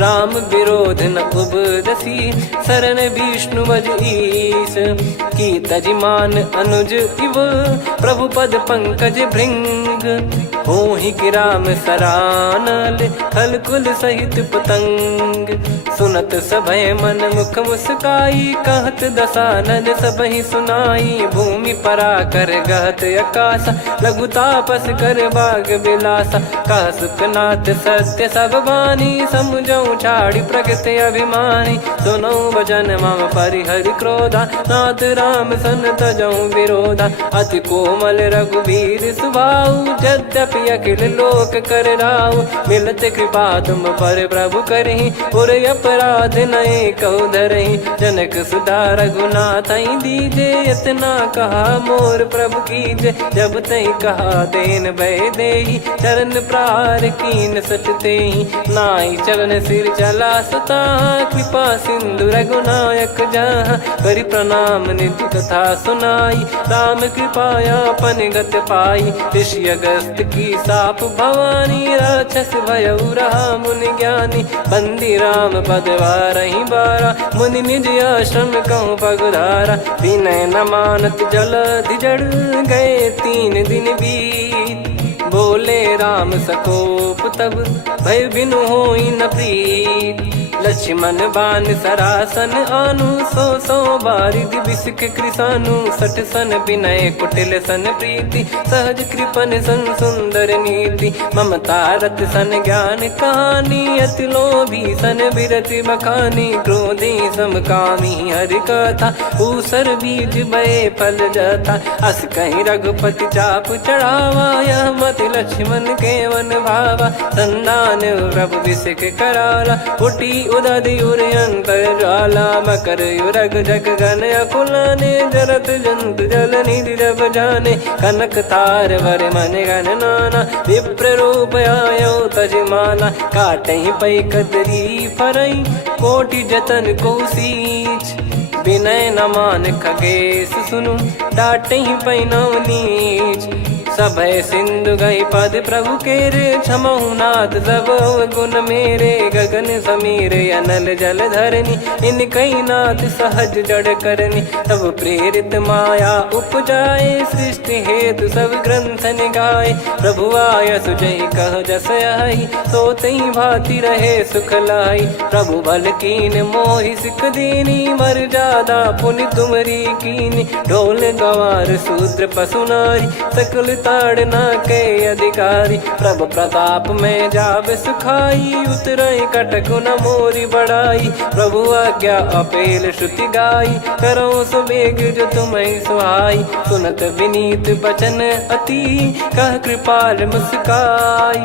राम विरोध न उपदसी, शरण विष्णु बज ईस। की तजिमान अनुज इव, प्रभु पद पंकज भृंग। होहि कि राम सरानल, खल कुल सहित पतंग। सुनत सभय मन मुख मुस्काई, कहत दसानन सबहि सुनाई। भूमि परा कर गहत आकाशा, लघु तापस कर बाग बिलासा। कह सुखनाथ सत्य सब बानी, समझौ छाड़ी प्रकृति अभिमानी। सुनो वचन मम परिहरि क्रोधा, नाथ राम सन तजौ विरोधा। अति कोमल रघुवीर सुभाऊ, यद्यपि अखिल लोक कर राऊ। मिलत कृपा तुम पर प्रभु करहि, पुर अपराध नए कहु धरहि। जनक सुधा रघुनाथ दीजे, इतना कहा मोर प्रभु कीजे। जब तई कहा देन भय देहि, चरण प्रार कीन सट तेहि। नाई चरण सिर चला सुता, कृपा सिंधु रघुनायक जहाँ, करि प्रणाम निधि कथा सुनाई, राम कृपाया अपन गत पाई, ऋषि अगस्त की साप भवानी, राक्षस भयउ रहा मुनि ज्ञानी, बंदी राम पद वारहि बारा, मुनि निज आश्रम कहूँ पगधारा, विनय न मानत जलधि जड़ गए 3 दिन बीत, बोले राम सकोप तब भय बिनु होई न प्रीत, लक्ष्मण बान सरासन आनु, 100 बारिधि बिसिक कृसानु, 60 सन विनय कुटिल सन प्रीति, सहज कृपन सन सुंदर नीति, ममता रत सन ज्ञान कहानी, अति लोभी सन बिरति बखानी, क्रोधी समकामी हरि कथा, ऊसर बीज बये फल जता, अस कहीं रघुपति चाप चढ़ावा, यह मति लक्ष्मण के वन भावा, संदान प्रभु बिसिक कराला, उठी उदधि उरे अंतर ज्वाला, मकर युरग जग गन अकुलाने, जरत जंतु जल निधि जब जाने, कनक तार वर मन गण नाना, विप्र रूप आयो तजमाना, काटहि पै कदरी फरई, कोटि जतन को सींच, विनय न मान खगेश सुनु, डांटहि पै नव नीच, सभय सिंधु गई पद प्रभु केरे, क्षमहु नाथ सब गुण मेरे, गगन समीर अनल जल धरनी, इन कई नाथ सहज जड़ करनी, तब प्रेरित माया उपजाए, सृष्टि हेतु सब ग्रंथ निगाए, प्रभु आय सुजय कह जस आई, सोतहि भांति रहे सुख लाई, प्रभु बल कीन मोहि सिख दीनी, मर्यादा पुनि तुमरी कीनी, ढोल गवार शूद्र पशु नारी, सकल ताड़ना के अधिकारी, प्रभु प्रताप में जाब सुखाई, उतरई कटक न मोरी बढ़ाई, प्रभु आज्ञा अपेल श्रुति गाई, करो सो बेग जो तुम्हें सुहाई, सुनत विनीत बचन अति, कह कृपाल मुस्काई,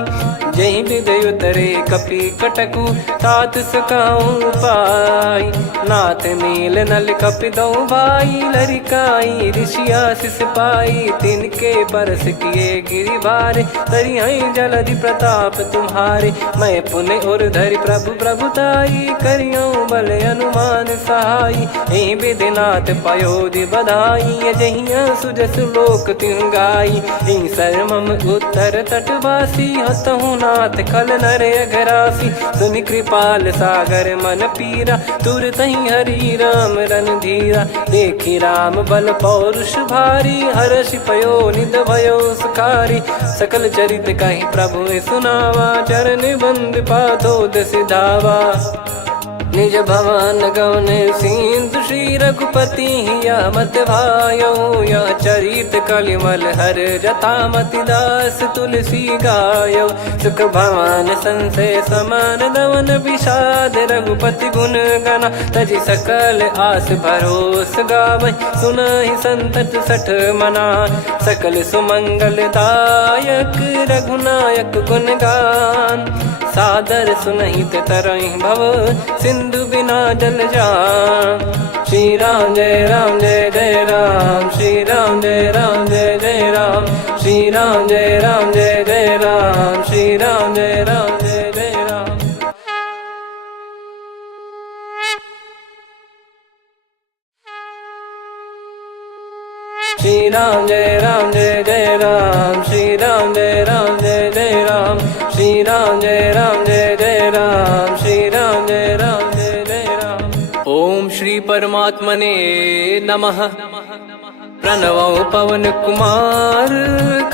जही विद उतरे कपि कटकु, तात सकाऊं पाई, नाथ नील नल कपि दो भाई, लरिकाई ऋषि आशीष पाई, तिनके परस किए गिरि भारे, तरिहै जलधि प्रताप तुम्हारे, मैं पुण्य और धरि प्रभु प्रभुताई, करियौ बल अनुमान सहाई, एहि विधिनाथ पयोधि बधाई, जहिया सुजस लोक तिहुँ गाई, एहि सरमम उत्तर तटवासी, हतहु नाथ खल नर अघरासी, सुनि कृपाल सागर मन पीरा, तुरतहि हरि राम रन धीरा, देखि राम बल पौरुष भारी, हर्षि पयो निध भयो सुखारी, सकल चरित कहि प्रभु सुनावा, चरण बंद पादोद सिधावा, निज भवन गवन सिंधु श्री रघुपति या मत भायो, या चरित कलिमल हर जथा मति दास तुलसी गायो, सुख भवन संशय समान दवन विषाद, रघुपति गुण गना तजि सकल आस भरोस गावै, सुनहि संतत सठ मना, सकल सुमंगल दायक रघुनायक गुण गान, सादर सुनहित तरहि भव, सिंधु बिना जल जान, श्री राम जय राम जय जय राम, श्री राम जय राम जय जय राम, श्री राम जय राम जय जय राम, श्री राम जय राम जय जय राम। श्री राम जय राम जय जय राम, श्री राम जय राम जय जय राम, श्री राम जय राम जय जय राम, श्री राम जय राम जय जय राम। ओम श्री परमात्मने नमः। प्रणवो पवन कुमार,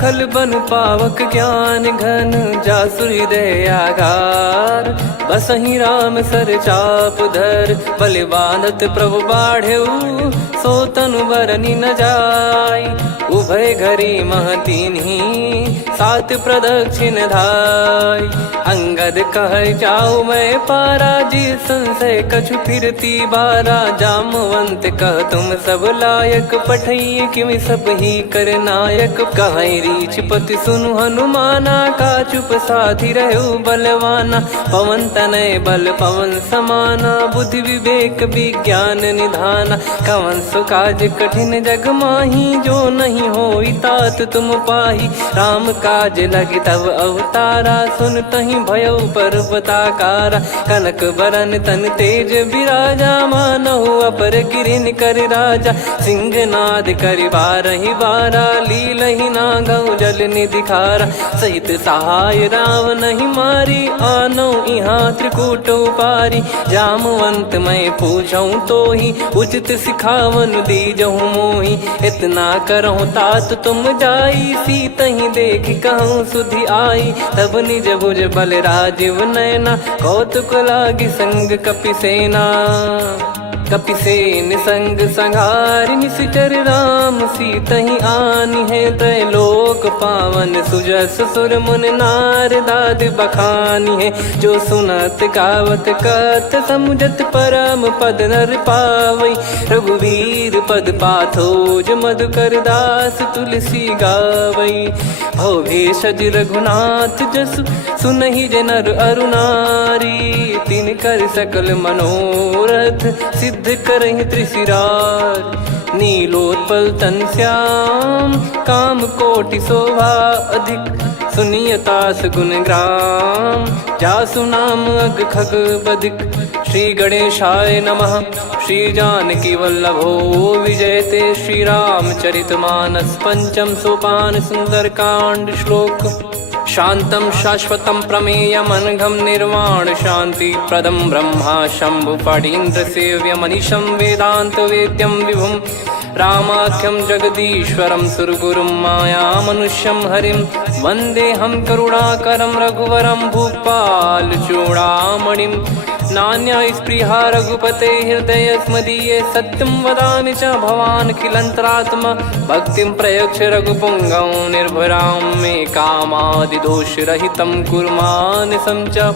खल बन पावक ज्ञान घन, जासु हृदय आगार, बसहि राम सर चाप धर, बलि बांधत प्रभु बाढ़ऊ, सो तनु बरनि न जाय, उभय घरी मह तीन्ही, सात प्रदक्षिण धाय, अंगद कह जाऊ मैं पारा, जी संशय कछु फिरती बारा, जामवंत कह तुम सब लायक, पठई किमि सब ही कर नायक, कहै रीछ पति सुनु हनुमाना, का चुप साधि रहु बलवाना, पवन तनय बल पवन समाना, बुद्धि विवेक विज्ञान निधाना, कवन सो काज कठिन जग माही, जो नहीं होई तात तुम पाही। राम काज लगी तब अवतारा, सुन तही भयो पर्वताकारा। कनक बरन तन तेज बिराजा, मानहु अपर गिरिन कर राजा। सिंहनाद करि बारहि बारा, लीलहि नागौ जल निधि खारा। सहित सहाय रावण नहीं मारी, आनो यहाँ त्रिकूट उपारी। जामवंत मैं पूछऊँ तो ही, उचित सिखावन दीजहु मोही। इतना करहु तात तुम जाई, सीतहि देख कहूँ सुधि आई। तब निज भुज बल राजीव नैना, कौतुक लागी संग कपिसेना। कपिसेन संग संघारि निशिचर राम, सीतहि आनि है त्रैलोक पावन। सुजस सुर मुन नार दाद बखानी है, जो सुनत गावत कथ समुझत परम पद नर पावई। रघुवीर पद पाथोज मधुकर दास तुलसी गावई। भव भेषज रघुनाथ जसु, सुनहि जे नर अरु नारी। तिन कर सकल मनोरथ, सिद्ध करहि त्रिशिरार। नीलोत्पल तन श्याम, काम कोटि शोभा अधिक। सुनियतास गुण ग्राम, जासु नाम अग खग बदिक। श्री गणेशाय नमः। श्री जानकी वल्लभो विजयते, श्री रामचरित मानस पंचम सोपान सुंदरकांड श्लोक। शांतं शाश्वतं प्रमेयमनघं निर्वाण शांति प्रदं ब्रह्मा शंभु फणीन्द्र सेव्य मनीषं वेदांत वेद्यं विभुं। रामाख्यं जगदीश्वरं सुरगुरुं माया मनुष्यं हरिं। वन्देऽहं करुणाकरं रघुवरं भूपाल चूडामणिं। नान्या स्पृहा रघुपते हृदय स्मदीये, सत्यं वदामि च भवान् खिलन्तरात्मा। भक्तिं प्रयक्ष रघुपुङ्गं निर्भरां मे कामादिदोषरहितं कुर्मानिसं च।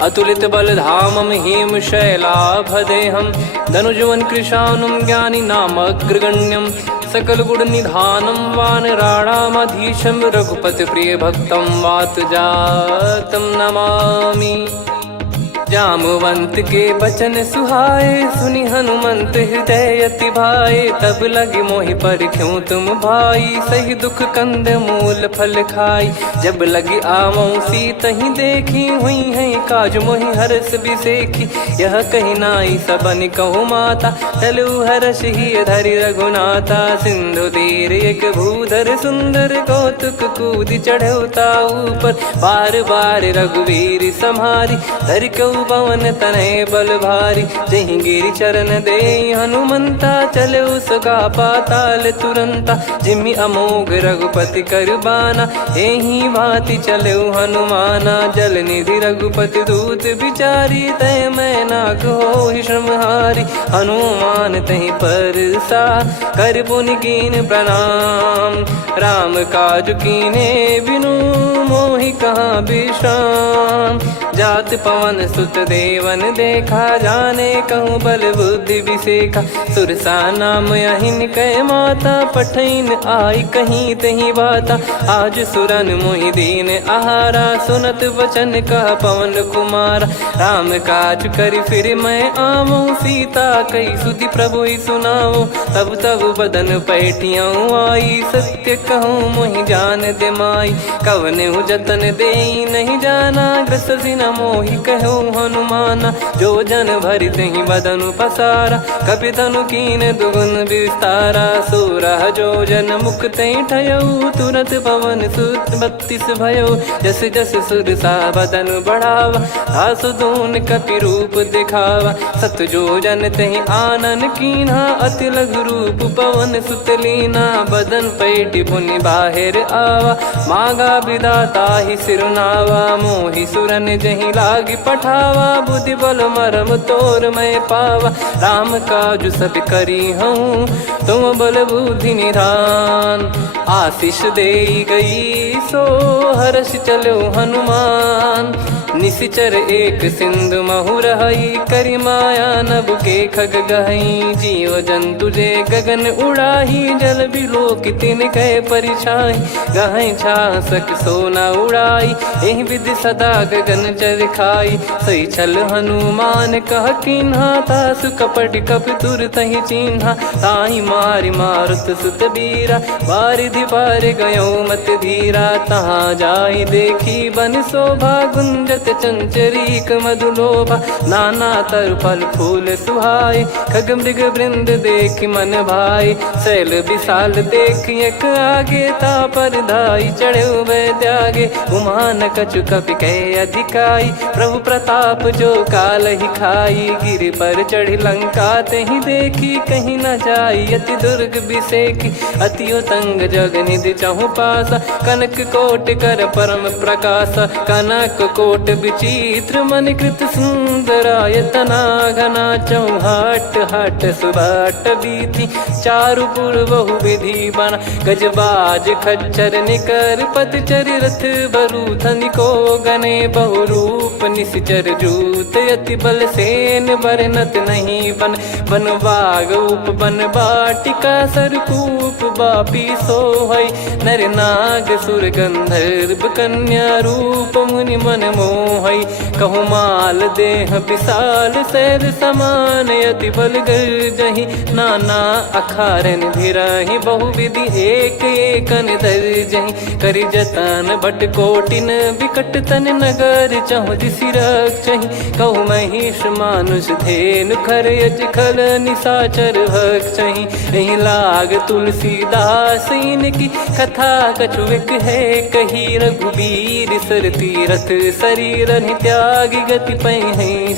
अतुलित बलधामं हेमशैलाभदेहं, धनुजवन कृशानुं ज्ञानी नामग्रगण्यं। सकल गुण निधानं वानराणामधीशं, रघुपति प्रिय भक्तं वात जातं नमामि। जामवंत के बचन सुहाए, सुनि हनुमंत हृदय अति भाए। तब लगे मोहि परख्यूं तुम भाई, सही दुख कंद मूल फल खाई। जब लगी आवऊं सीतहि देखी, हुई है काज मोहि हरस बिसेखी। यह कही नाई सबन कहु माता, चलु हरष ही धरि रघुनाथा। सिंधु तीर एक भूधर सुंदर, कौतुक कूद चढ़ौता ऊपर। बार बार रघुवीर सम्हारी, धरि कहु पवन तनय बल भारी। जहि गिरि चरण दे हनुमंता, चले उसका पाताल तुरंता। जिमि अमोघ रघुपति कर बाना, एहि भांति चले हनुमाना। जल निधि रघुपति दूत बिचारी, तय मैं नाग होहि श्रमहारी। हनुमान तहि परसा, कर पुनि कीन प्रणाम। राम काज कीने बिनु, मोहि कहाँ विश्राम। जात पवन सुत देवन देखा, जाने कहूँ बल बुद्धि विसेखा। सुरसा नाम अहिन कै माता, पठैन आई कहीं तहीं बाता। आज सुरन मोहि दीन आहारा, सुनत वचन कह पवन कुमारा। राम काज करि फिर मैं आवऊं, सीता कई सुधि प्रभु ही सुनाऊं। तब तब बदन पैठियाँ आई, सत्य कहूँ मोहि जान दे माई। कवने जतन दे नहीं जाना, ग्रसि न मोहि कहूँ हनुमाना। जो जन भरि तहि बदन पसारा, कपि तनु कीन दुगुन विस्तारा। सोरह जो जन मुख तहि ठयऊ, तुरत पवन सुत 32 भयऊ। जस जस सुरसा बदन बढ़ावा, आसु दून कपि रूप दिखावा। सत जो जन तहि आनन कीन्हा, अति लघु रूप पवन सुत लीना। बदन पैठि पुनि बाहिर आवा, मागा विधाता ही सिरुनावा। मोहि सुरन जहि लागी पठावा, बुद्धि बल मरम तोर मैं पावा। राम काजु सब करी हूँ, तुम बल बुद्धि निधान। आशीष दे गई सो हर्ष चलो हनुमान, निसिचर एक सिंधु महु रहई, करि माया नभ के खग गहई। जीव जंतु जे गगन उड़ाही, जल बिलोक तिन गए परिछाई। गहई छासक सोना उड़ाई, एहि विधि सदा गगन चर खाई। सही छल हनुमान कह कीन्हा, तासु कपट कप तुर तहि चिन्हा। ताहि मारि मारुत सुत बीरा, वारिधि पार गयो मत धीरा। तहाँ जाई देखी बन शोभा, गुंजत चंचरीक मधुलोभा। नाना तर फल फूल सुहाए, खग मृग वृंद देख मन भाई। शैल विशाल देख एक आगे, तापर धाई चढ़े वै त्यागे। उमा न कछु कपि कहे अधिकाई, प्रभु प्रताप जो काल ही खाई। गिरि पर चढ़ी लंका तहि देखी, कहीं न जाई अति दुर्ग बिसेकी। अति उतंग जग निधि चहु पासा, कनक कोट कर परम प्रकाश। कनक कोट विचित्र मन कृत सुंदरायतना घना। चौहाट हाट सुबाट बीथी, चारु पुर बहु विधि बना। गजबाज खच्चर निकर पतचर, रथ बरु धनिको गने। बहु रूप निसिचर जूत, अति बल सेन बरनत नहीं बन। बन बाग उप बन बाटिका, सरकूप बापी सोहई। नर नाग सुर गंधर्व कन्या, रूप मुनि मन मोहई। कहु माल देह विशाल, शैल समान अति बल गर्जहि। नाना अखारन भिरहि, बहु विधि एक एकन दर्जहि। करि जतन भट कोटिन, विकट तन नगर चहु दिसि रक्षहि। कहु महिष मानुष धेनु, खर यज खल निशाचर भक्षहि। एहि लाग तुलसीदास इनकी, कथा कछु एक है कही। रघुबीर सर तीरथ शरीर, त्यागी गति पै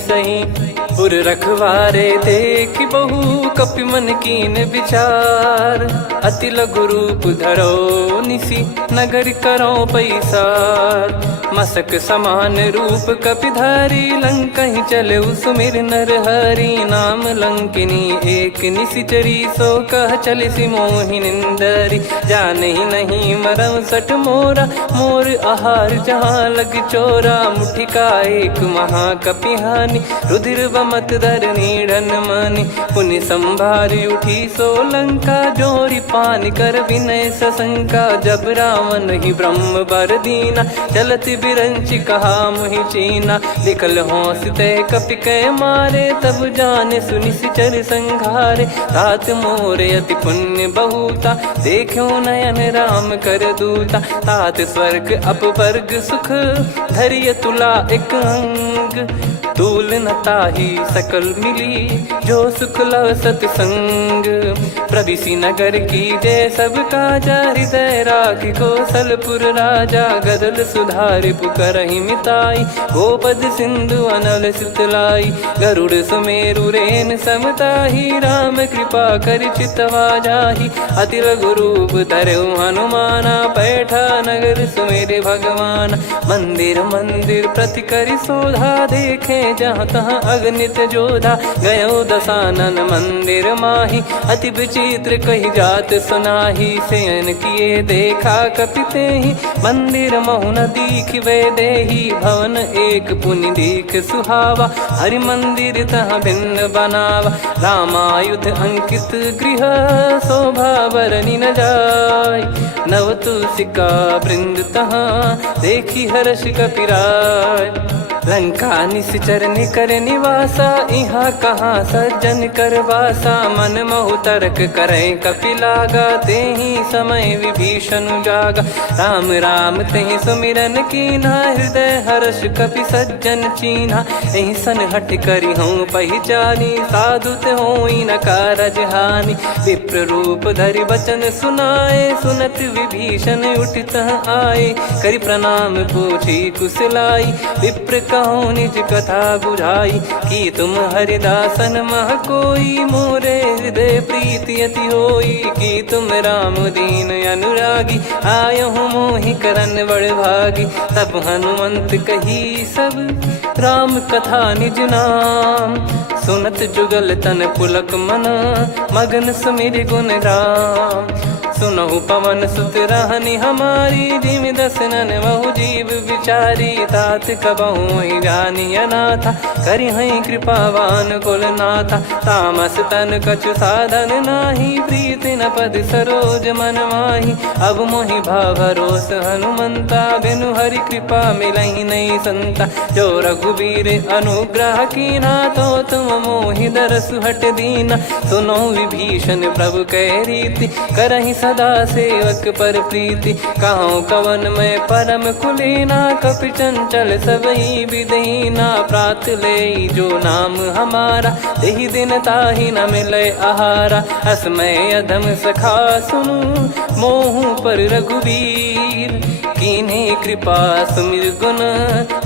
सही। पुर रखवारे देखि बहु, कपि मन कीन विचार। अति लघु रूप धरो निसि, नगर करो पैसार। मसक समान रूप कपिधारी, लंकहि चले सुमिर नर हरि। नाम लंकिनी एक निसिचरी, सो कह चलिसि मोहि निंदरी। जानहि नहीं मरम सठ मोरा, मोर आहार जहाँ लग चोरा। मुठिका एक महाकपिहानि, रुधिर बमत धरनी ढन मानि। पुनि संभारी उठी सो लंका, जोरी पान कर विनय सशंका। जब रावण ही ब्रह्म बर दीना, चलति बिरंचि कहा मुहि चीना। निकल होंस ते कपि कै मारे, तब जाने सुनि सिचर संघारे। तात मोर अति पुण्य बहुता, देखो नयन राम कर दूता। तात स्वर्ग अपवर्ग सुख, धैर्य तुला एक अंग। तूल न ताहि सकल मिली, जो सुख लव सतसंग। प्रविशि नगर की जय सब काजा, हृदय राखि कौशलपुर राजा। गदल सुधारि पुकारहि मिताई, गोपद सिंधु अनल सितलाई। गरुड़ सुमेरु रेन समताहि, राम कृपा करि चितवा जाहि। अति लघु रूप धरऊ हनुमाना, पैठा नगर सुमेरे भगवान। मंदिर मंदिर प्रति करि शोधा, देखे जहाँ तहाँ अगणित जोधा। गयो दशानन मंदिर माही, अति विचित्र कही जात सुनाही। शयन किए देखा कपि तेहि, मंदिर महु न दीख वे देही। भवन एक पुनि दीख सुहावा, हरि मंदिर तहाँ भिन्न बनावा। रामायुध अंकित गृह, शोभा बरनि न जाय। नव तुलसिका वृंद तहाँ, देखी हर्ष कपिराय। लंका निश्चर निकर निवासा, यहाँ कहाँ सज्जन कर वासा। मन महु तर्क करें कपिलागा, तेहि समय विभीषण जागा। राम राम तेहि सुमिरन कीन्हा, हृदय हर्ष कपि सज्जन चीन्हा। एहि सन हठ करि हूँ पहिचानी, साधु ते होई न कारज हानि। विप्र रूप धरि बचन सुनाए, सुनत विभीषण उठित आए। करि प्रणाम पूछी कुशलाई, विप्र कहो निज कथा बुझाई। कि तुम हरिदासन मह कोई, मोरे हृदय प्रीति अति होई। कि तुम राम दीन अनुरागी, आयहु मोहि करन बड़ भागी। तब हनुमंत कही सब, राम कथा निज नाम। सुनत जुगल तन पुलक मना, मगन सुमिर गुण राम। सुनहु पवन सुत रहनी हमारी, जिमि दसनन बहु जीव विचारी। तात कबहु जानी अनाथा, करि हई कृपावान कुल नाथा। तामस तन कछु साधन नाही, प्रीति न पद सरोज मन माही। अब मोहि भरोस हनुमंता, बिनु हरि कृपा मिलहि नहीं संता। जो रघुबीर अनुग्रह कीना, तो तुम मोहि दरसु हट दीना। सुनो विभीषण प्रभु कह रीति, करहि सदा सेवक पर प्रीति। कहूँ कवन में परम कुलीना, कपि चंचल सबई विदहीना। प्रात ले जो नाम हमारा, तेहि दिन ताहि न मिले आहारा। असमय अधम सखा सुनु, मोहु पर रघुवीर। कीन्हे कृपा सुमिर गुण,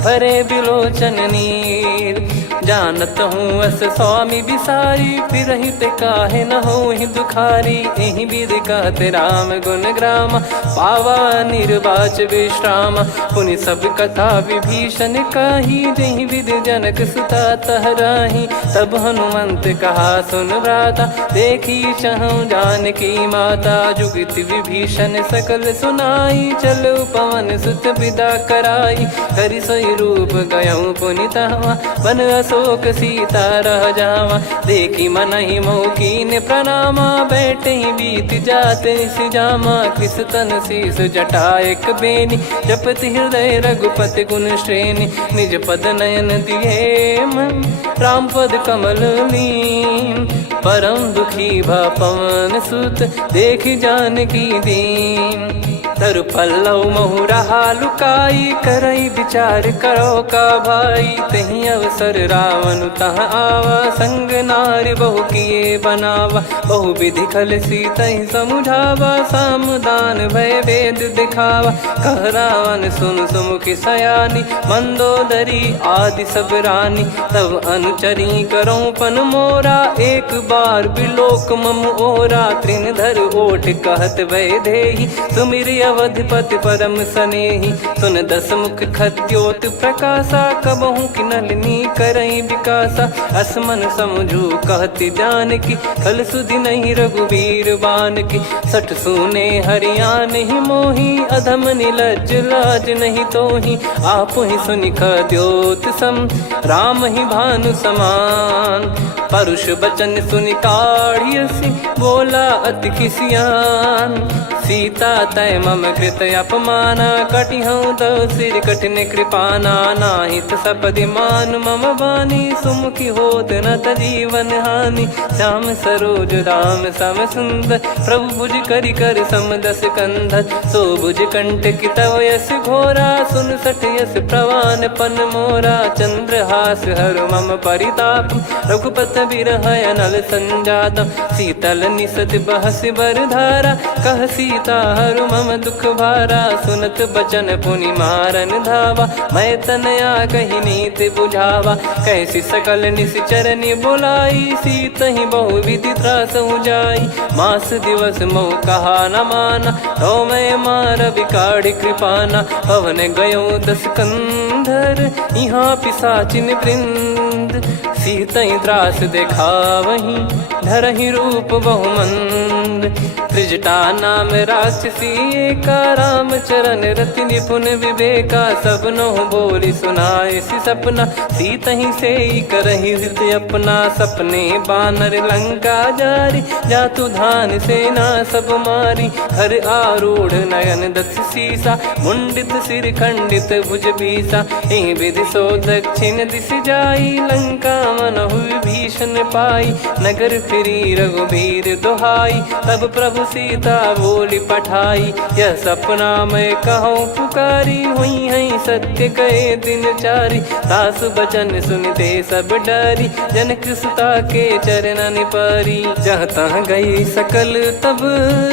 भरे बिलोचन नीर। जानत हूँ अस स्वामी बिसारी, फिरहित काहे न होहि दुखारी। एहि विधि कहते राम गुण ग्राम, पावा निर्वाच विश्राम। पुनि सब कथा विभीषण काही, जहि विधि जनक सुता तहराही। तब हनुमंत कहा सुन भ्राता, देखी चहु जानकी माता। जुगति विभीषण सकल सुनाई, चलो पवन सुत विदा कराई। हरि सोई रूप गयऊँ पुनि तहवा, बन अशोक सीता रह जावा। देखी मनहि मौकीन प्रणामा, बैठे ही बीत जात निस जामा। किस तन शीस जटा एक बेनी, जपति हृदय रघुपति गुण श्रेणी। निज पद नयन दिए मन, राम पद कमल लीन। परम दुखी भा पवन सुत, देखि जानकी दीन। तरु पल्लव महु रहा लुकाई, करई विचार करो का भाई। तहि अवसर रावण तह आवा, संग नारी बहु किए बनावा। बहु विधि खल सीतहि समुझावा, सामदान भय वेद दिखावा। कह रावण सुन सुमुखि सयानी, मंदोदरी आदि सब रानी। तब अनुचरी करो पन मोरा, एक बार बिलोक मम ओरा। तृण धर ओठ कहत भय देहि, सुमिर अवधिपति परम सनेहि। सुन दस मुख खद्योत प्रकाशा, कबहु कि नलिनी करई विकासा। असमन समझू कहति जानकी, खल सुधि नहीं रघुबीर बान की। सठ सुने हरियान ही मोही, अधम निलज्ज लाज नहीं तोही। आप ही सुनि खद्योत सम, राम ही भानु समान। परुष बचन सुनि काढ़ियसि, बोला अति किसियान। सीता तय मम कृत अपमाना, कटिहऊँ तो सिर कठिन कृपाना। नाहित सपदि मान मम बानी, सुमुखी होत न जीवन हानि। श्याम सरोज राम सम सुंदर, प्रभु भुज करि कर सम दस कंधर। सो भुज कंठ की तव यस घोरा, सुन सठ यस प्रवान पन मोरा। चंद्रहास हर मम परिताप, रघुपत बिरह अनल संजात। शीतल निसत बहस बर धारा, कह सीता हरु मम दुख भारा। सुनत बचन पुनि मारन धावा, मैं तनया कहि नीत बुझावा। कैसी सकल निश्चरनि बुलाई, सीतहि बहु विधि त्रास जाई। मास दिवस मऊ कहा न माना, तो मैं मार बिकाढ़ कृपाना। पवन गयो दस कंधर, यहाँ पिशाचिन वृंद। सीतहि त्रास देखावहीं, धरहि रूप बहुमंद। त्रिजटा नाम राक्षसी एका, राम चरण रति निपुण विवेका। सबनो बोली सुनाए सि सपना, सीतहि सेई करहि हृदय अपना। सपने बानर लंका जारी, जातु धान सेना सब मारी। हर आरूढ़ नयन दस सीसा, मुंडित सिर खंडित भुज बीसा। एहि विधि सो दक्षिण दिश जाई, लंका मनहु विभीषण पाई। नगर फिरी रघुबीर दुहाई, तब प्रभु सीता बोली पठाई। यह सपना मैं कहूँ पुकारी, हुई है सत्य कहे दिन चारी। सासु बचन सुनते सब डरी, जनक सुता के चरणन परी। जहाँ तहाँ गई सकल तब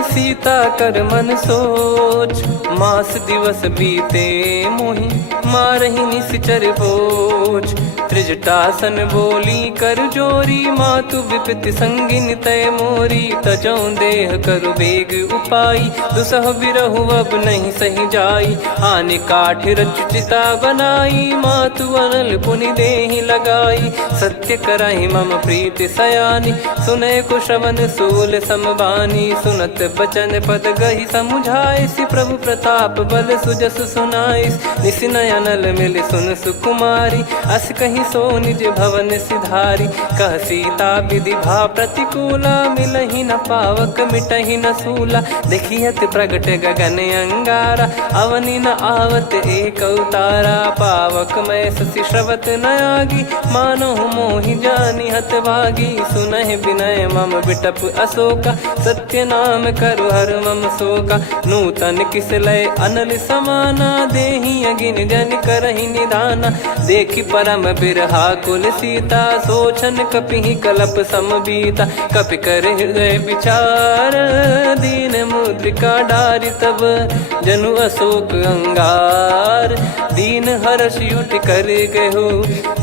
सीता कर मन सोच। मास दिवस बीते मोहि, मारहि निश्चर बोझ। त्रिजटासन बोली कर जोरी, मातु विपति संगिन तय मोरी। तजौ देह करु बेग उपाई, दुसह बिरहु अब नहीं सही जाई। आने काठ रचिता बनाई, मातु अनल पुनि देहि लगाई। सत्य कराई मम प्रीति सयानी, सुनय को श्रवण सूल समबानी। सुनत बचन पद गही समुझाए, सि प्रभु प्रताप बल सुजस सुनाइस। निसि नयनल मिल सुन सुकुमारी, अस कहीं सो निज भवन सिधारी। कह सीता विधि भा प्रतिकूला, मिलहि न पावक मिटहि न सूला। देखियत प्रगट गगन अंगारा, अवनि न आवत एक अवतारा। पावक मैं ससि श्रवत न आगी, मानो मोहि जानि हत भागी। सुनहि विनय मम बिटप अशोका, सत्य नाम करु हर मम शोका। नूतन किस लय अनल समाना, देहि अगिन जन करहि निदाना। देखि परम बिरहा कुल सीता, सोचन कपिहि कलप समबीता। कपि कर हृदय विचार, दीन मुद्रिका डारि तब जनु अशोक अंगार। दीन हर्ष युट कर गहु,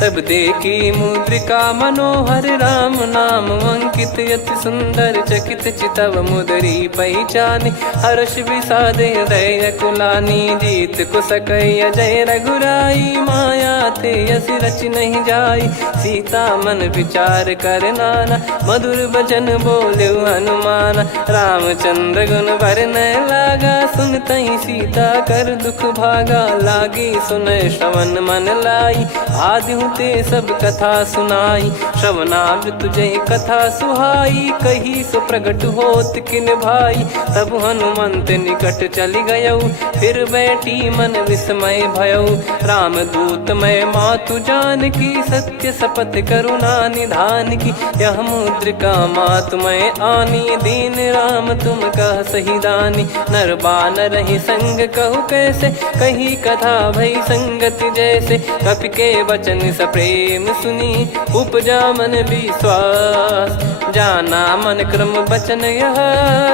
तब देखी मुद्रिका मनोहर। राम नाम अंकित अति सुंदर, चकित चितव मुदरी पहचानी। हर्ष विषाद हृदय कुलानी, जीत को सकय जय रघुराई। माया थे यस रच नहीं जाई, सीता मन विचार कर नाना। मधुर बचन बोले हनुमान, रामचंद्र गुण बरनय लागा। सुनतहि सीता कर दुख भागा, लागी सुनय श्रवण मन लाई। आदि ते सब कथा सुनाई, श्रवणामृत तुझे कथा सुहाई। कही सो प्रगट होत किन भाई, तब हनुमंत निकट चली गयौ। फिर बैठी मन विस्मय भयौ, राम दूत मैं मातु जान की। सत्य शपथ करुणा निधान की, यह मुद्रिका मातु मैं आनी। दीन राम तुम कह सही दानी, नर बानर ही संग कहु कैसे। कही कथा भई संगति जैसे, कपि के वचन सप्रेम सुनी। उपजा मन विश्वास, जाना मन क्रम बचन यह।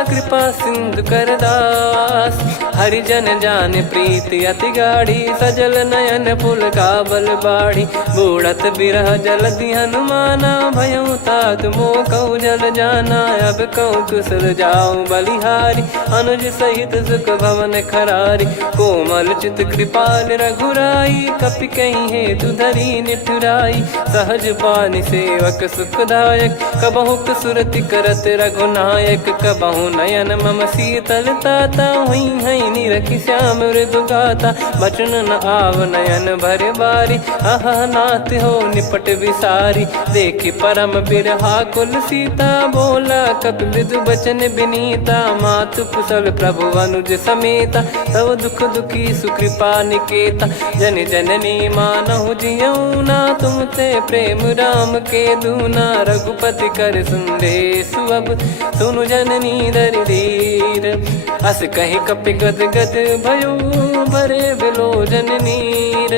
कृपा सिंधु कर दास, हरिजन जान प्रीति अति गाढ़ी। सजल नयन पुल काबल बाढ़ी, बूढ़त बिरह जलधि हनुमाना। भयउ तात मोह कहु जल जाना, अब कहु कुशल जाऊं बलिहारी। अनुज सहित सुख भवन खरारी, कोमल चित कृपाल रघुराई। कपि कहीं हेतु धरी निठुराई, सहज पानि सेवक सुखदायक। कबहु सुरति करत रघुनायक, कबहु नयन मम शीतल ताता। हुई है निरखि श्याम मृदु गाता, बचन न आव नयन भर बारी। अह नाथ हो निपट विसारी, देखि परम बिरहा कुल सीता। बोला कपि मृदु बचन बिनीता, मातु कुशल प्रभु अनुज समेता। तव दुख दुखी सुकृपा निकेता, जन जननी मानहु जियऊ ना। तुम ते प्रेम राम के दूना, रघुपति कर संदेश अब सुनु जननी दर धीर। अस कहि कपि गद गद भयो, भरे विलोचन नीर।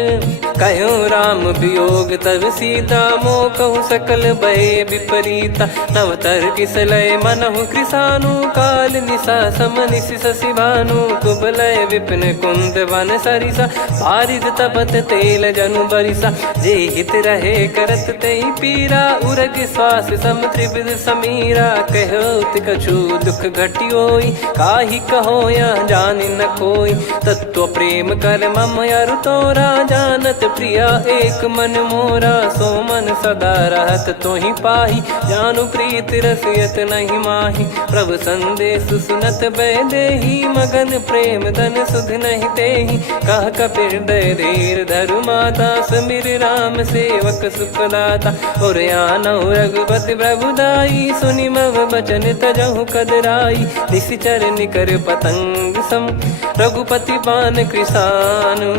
कहो राम वियोग तब सीता, मोह कहु सकल भय विपरीता। नव तर किस लय मनहु कृसानु, काल निशा सम निशि शशि भानु। कुबलय विपिन कुंद वन सरिसा, पारिद तपत तेल जनु बरिसा। जे हित रहे करत तेहि पीरा, उरग श्वास सम त्रिविध समीरा। कहो कछु दुख घटी होई, काहि कहो या जानि न कोई। तत्व प्रेम कर मम अरु तोरा, जानत प्रिया एक मन मोरा। सो मन सदा रहत तोहि पाही, जानु प्रीत रसियत नहीं माही। प्रभु संदेश सुनत बै देहि, मगन प्रेम धन सुध नहीं तेहि। कह कपि हृदय धीर धरु माता, समिर राम सेवक सुखदाता। और आनौ रघुपति प्रभुदाई, सुनि मम बचन तजहु कदराई। निशिचर निकर पतंग सम, रघुपति पान कृसानु।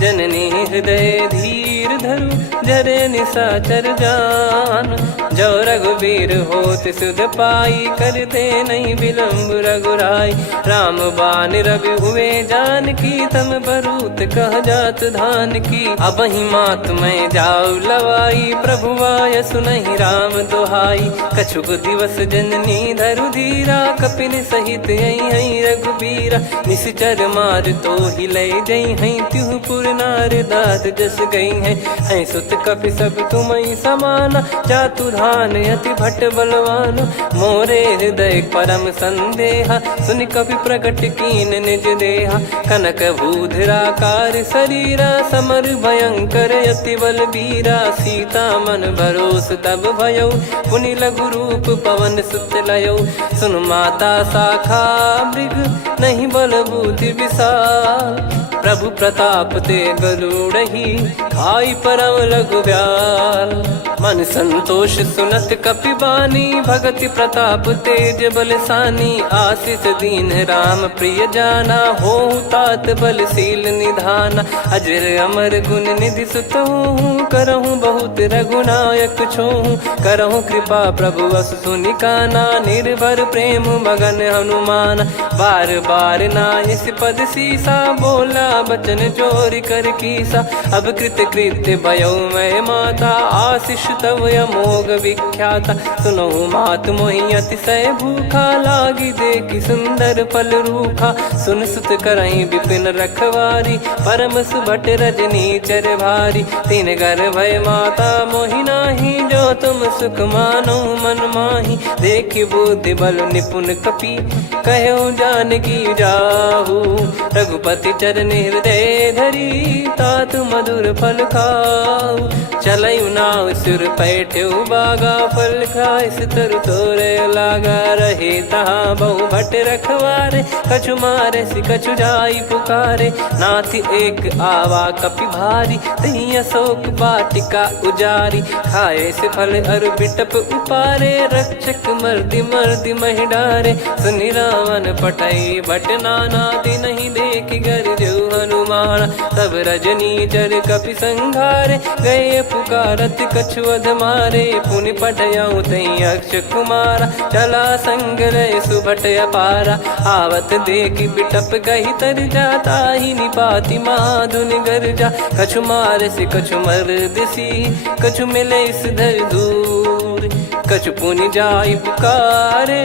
जननी हृदय धीर धरु, जरे निशाचर जान। जो रघुबीर होत सुध पाई, कर दे नहीं विलम्ब रघुराई। राम बान रवि हुए जान की, तम बरूत कह जात धान की। अब ही मात मैं जाऊ लवाई, प्रभु आय सुनहि राम दोहाई। कछुक दिवस जननी धरु धीरा, कपिन सहित यही रघुबीरा। निश्चर मार तो ही लय जई हैं, त्युह पुर नार दाद जस गई है सुत कपि सब तुम ही समाना, जातु धान अति भट बलवान, मोरे हृदय परम संदेहा, सुनि कपि प्रकट कीन निज देहा, कनक भूधराकार शरीरा, समर भयंकर अति बल बीरा, सीता मन भरोस तब भयो, पुनि लघु रूप पवन सुत लयो, सुन माता शाखा मृग नहीं बल बुद्धि विशाल, प्रभु प्रताप ते गरुड़हि खाई परम लघु ब्याल, मन संतोष सुनत कपि बानी, भगति प्रताप तेज बलसानी, आशीष दीन राम प्रिय जाना, होहु तात बलशील निधाना, अजर अमर गुण निधि सुत हूँ, करहूँ बहुत रघुनायक छोहूँ, करहूँ कृपा प्रभु अस सुनि काना, निर्भर प्रेम मगन हनुमान, बार बार नायस पद सीसा, बोला बचन जोर कर कीसा, अब कृत कृत्य भयो मैं माता, आशीष तव अमोघ विख्याता, सुनो मात मोहि अतिशय भूखा, लागी देखी सुंदर फल रूखा, सुन सुत करहीं विपिन रखवारी, परम सुभट रजनी चर भारी, तीन घर भय माता मोहि नाही, जो तुम सुख मानो मन माही, देखी बुद्धि बल निपुण कपि, कहो जानकी जाहू, रघुपति चरण हृदय धरी, तात मधुर फल खाऊ, चलयु नाव सिर पैठ्यु बागा, फल खाय सितर तोरे लागा, रहे तहाँ बहु भट रखवारे, कछु मारे सि कछु जाई पुकारे, नाथ एक आवा कपि भारी, तही अशोक वाटिका उजारी, खाए से फल अर बिटप उपारे, रक्षक मर्दि मर्दि महि डारे, सुनि रावण पटई भट नाना, नहीं देख गर जो हनुमान, तब रजनी चर कपि संघारे, गए पुकारत कछु अध मारे, पुनि पटयऊ तई अक्ष कुमारा, चला संग रहे सुभट अपारा, आवत देखी बिटप गही तर जाता, ही निपाति माधुनि गर्जा, कछु मार से कछु मर दिसी, कछु मिले इस धर दूर, कछु पुनि जाई पुकारे,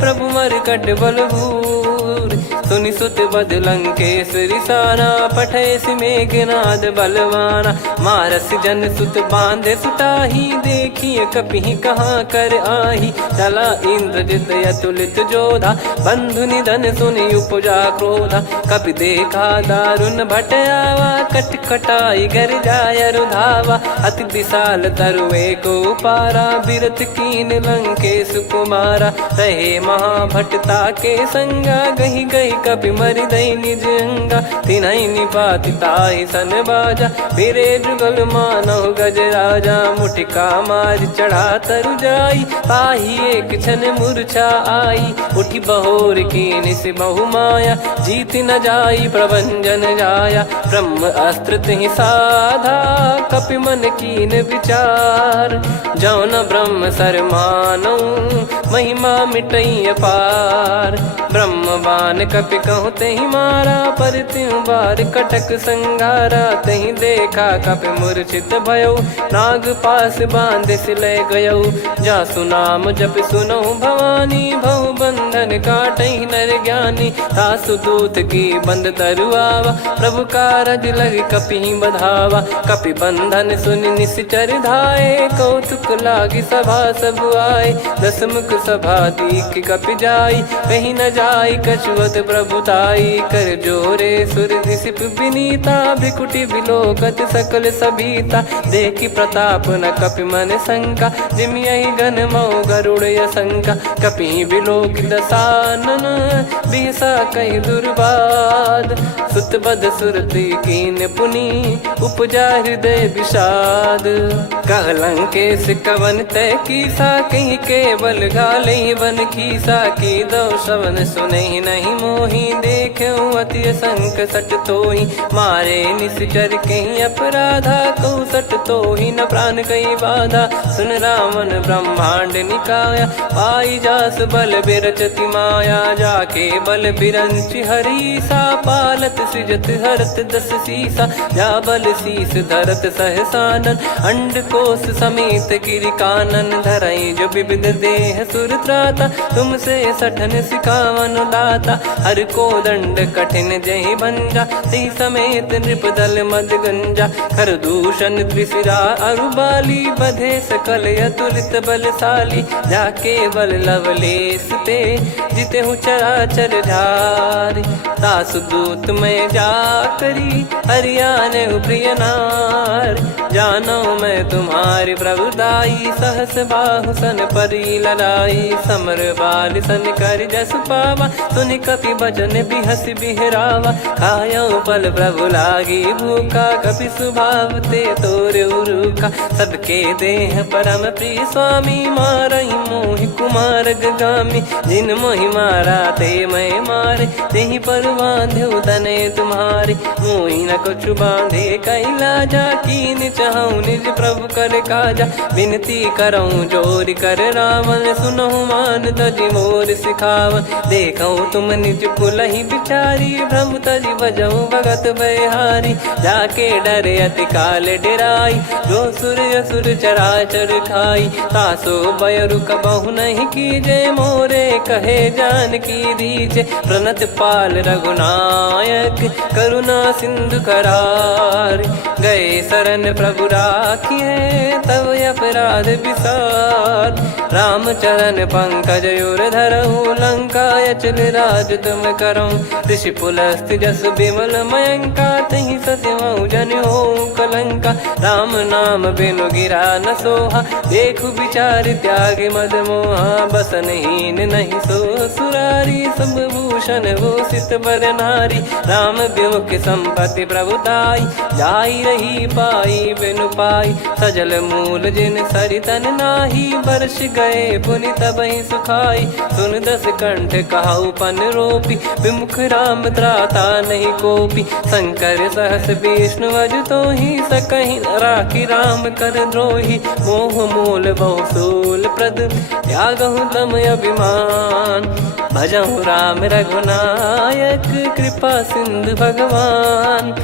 प्रभु मर कट बल भूर, सुनि सुत बद लंकेश्वरी साना, पठय मेघनाद बलवाना, मारस जन सुत बांधे सुताही, देखिए कपि कहाँ कर आही, चला इंद्रजित अतुलित जोधा, बंधु निधन सुनि उपजा क्रोधा, कपि देखा दारुण भट आवा, कट कटाई घर जाय रुधावा, अति विशाल तरुए को पारा, बिरत कीन लंकेश कुमारा, रहे महाभटता के संगा, गही गही कपि मरि दई निज अंगा, तिन्हि निपाति ताहि सन बाजा, फिरे जुगल मानव गज राजा, मुटिका मार चढ़ा तरु जाई, ताहि एक क्षण मूर्छा आई, उठी बहोर कीन से बहु माया, जीत न जाई प्रभंजन जाया, ब्रह्म अस्त्र तिहि साधा, कपि मन कीन विचार, जौ न ब्रह्म सर मानौ, महिमा मिटई अपार, ब्रह्म बान कपि कहूँ तहि मारा, पर त्यों बार कटक संगारा, तहि देखा कपि मूर्छित भयो, नाग पास बांध सिलय गयो, जासु नाम जप सुनहु भवानी, भव बंधन काटहि नर ज्ञानी, तासु दूत की बंद तरुआवा, प्रभु कारज लग कपि बधावा, कपि बंधन सुनि निश्चर धाये, कौतुक लागी सभा सब आए, दसमुख सभा दीख कपि जाई, कहीं न जाई कछुअत प्रभुताई, कर जोरे सुर दिसिप विनीता, भिकुटी विलोकत सकल सबीता, देखी प्रताप न कपि मन शंका, जिमियहि गन मऊ गरुड़ असंका, कपि विलोक दसानन, बिहसा कहि दुर्बाद, सुत बद सुरति कीन पुनि, उपजा हृदय विषाद, कहलंकेश कवन तय कीसा, कहीं केवल घालहि बन खीसा, की दो श्रवण सुनहि नहीं मोहि, देखऊँ अति संक सट तोहि, मारे निश्चर कहीं अपराधा, कहूँ सट तोहि न प्राण कहीं बाधा, सुन रावण ब्रह्मांड निकाया, पाई जास बल बिरचति माया, जाके बल बिरंचि हरीसा, पालत सृजत हरत दस सीसा, जा बल शीस धरत सहसानन, अंड कोश समेत गिरि कानन, धरई जो विविध देह सुर त्राता, तुमसे सठन सिखावन दाता, हर को दंड कठिन जहि भंजा, ती समेत नृपदल मद गंजा, खर दूषण त्रिशिरा अरुबाली, बधे सकल अतुलित बलशाली, जाके बल लवलेस ते, जिते हूँ चराचर झारी, दास दूत मैं जा करी, हरियाने प्रिय नार, जानो मैं तुम्हारी प्रभुदाई, सहस बाहु सन परी ललाई, समर बाल सन कर जस पावा, सुन कपि भजन बिहस बिहरावा, खायो पल प्रभु लागी भूखा, कपि स्वभाव ते तोरे उरुखा, सबके देह परम प्रिय स्वामी, मारई मोहि कुमार गगामी, जिन मोहि मारा ते मैं मारे, तेहि पर बांधे तने तुम्हारे, मोहि न कुछ बांधे कैला जा, कीन चाहूं निज प्रभु कर काजा, विनती करऊं जोर कर रावण, सुनहु मान तजि मोर सिखावन, देखऊं तुम निज कुलहि बिचारी, भ्रम तजि भजऊं भगत बहारी, जाके डरे अति काल डेराई, जो सुर असुर चराचर खाई, तासो बयरु कबहु नहीं कीजे, मोरे कहे जान की दीजे, प्रणत पाल रघुनायक, करुणा सिंधु करार, गए शरण प्रभु राखिए, तब अपराध विसार, राम चरण पंकज उर धरहु, लंका अचल राज तुम करऊं, ऋषि पुलस्त जस विमल मयंका, तहि ससिमऊ जन हो कलंका, राम नाम बिनु गिरा न सोहा, देखु विचार त्याग मद मोहा, बसनहीन नहीं सो सुरारी, सब भूषण भूषित बर नारी, राम विमुख संपत्ति प्रभुताई, जाई रही पाई बिनु पाई, सजल मूल जिन सरितन नाही, वर्ष गए पुनि तबहि सुखाई, सुन दस कंठ कहाऊ पन रोपी, विमुख राम त्राता नहीं कोपी, शंकर सहस विष्णु अज तो ही, सकहि न राखी राम कर द्रोही, मोह मूल बहु सूल प्रद, त्यागहु तम अभिमान, भजहु राम रघुनायक, कृपा सिंधु भगवान,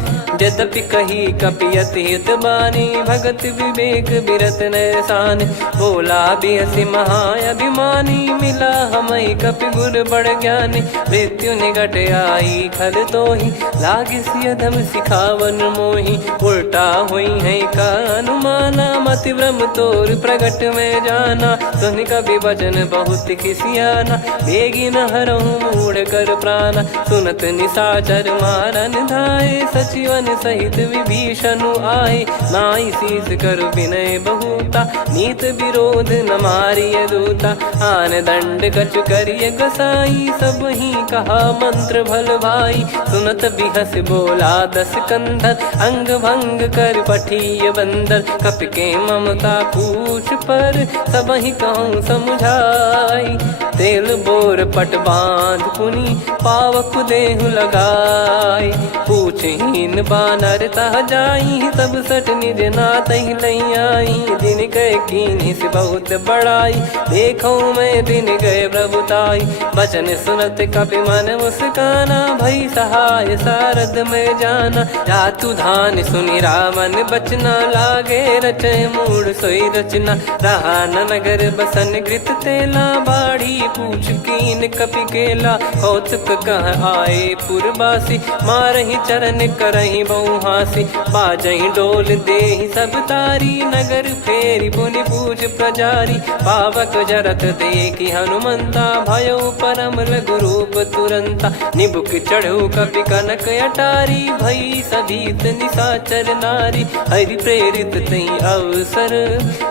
यद्यपि कही कपियत हित बानी, भगत विवेक बिरत नैसान, बोला बिहसी महाअभिमानी, मिला हमई कपि गुर बड़ ज्ञानी, मृत्यु निकट आई खल तोहि, लागे सियधम सिखावन मोहि, उल्टा हुई है का अनुमाना, मति भ्रम तोर प्रगट में जाना, सुन कवि वचन बहुत किसियाना, बेगी न हरहु मूढ़ कर प्राणा, सुनत निशाचर मारन धाये, सचिवन सहित विभीषणु आए, नाई शीस कर विनय बहुता, नीत विरोध न मारिय दूता, आन दंड कछु करिय गसाई, सब ही कहा मंत्र भल भाई, सुनत बिहस बोला दस कंधर, अंग भंग कर पठिय बंदर, कपि के ममता पूछ पर, सब ही कहूँ समझाई, तेल बोर पट बांध पुनि, पावक देहु लगाई, पूछहीन बानर तह जाई, तब सट निज नातहि लई आई, दिन गए कीन्हि से बहुत बड़ाई, देखो मैं दिन गए प्रभुताई, बचन सुनत कपि मन मुस्काना, भई सहाय सारद में जाना, जातु धान सुनि रावण बचना, लागे रचय मूढ़ सोई रचना, रहा न नगर बसन कृत तेला, बाढ़ी पूछ कीन कपि केला, कौतुक कह आए पुरबासी, मारहि चरण करहि बहु हासी, बाजहि डोल देहि सब तारी, नगर फेरी पुनि पूज प्रजारी, पावक जरत देखि हनुमंता, भयो परम लघु रूप तुरंता, निबुक चढ़ऊ कपि कनक अटारी, भई सभीत निशाचर नारी, हरि प्रेरित तई अवसर,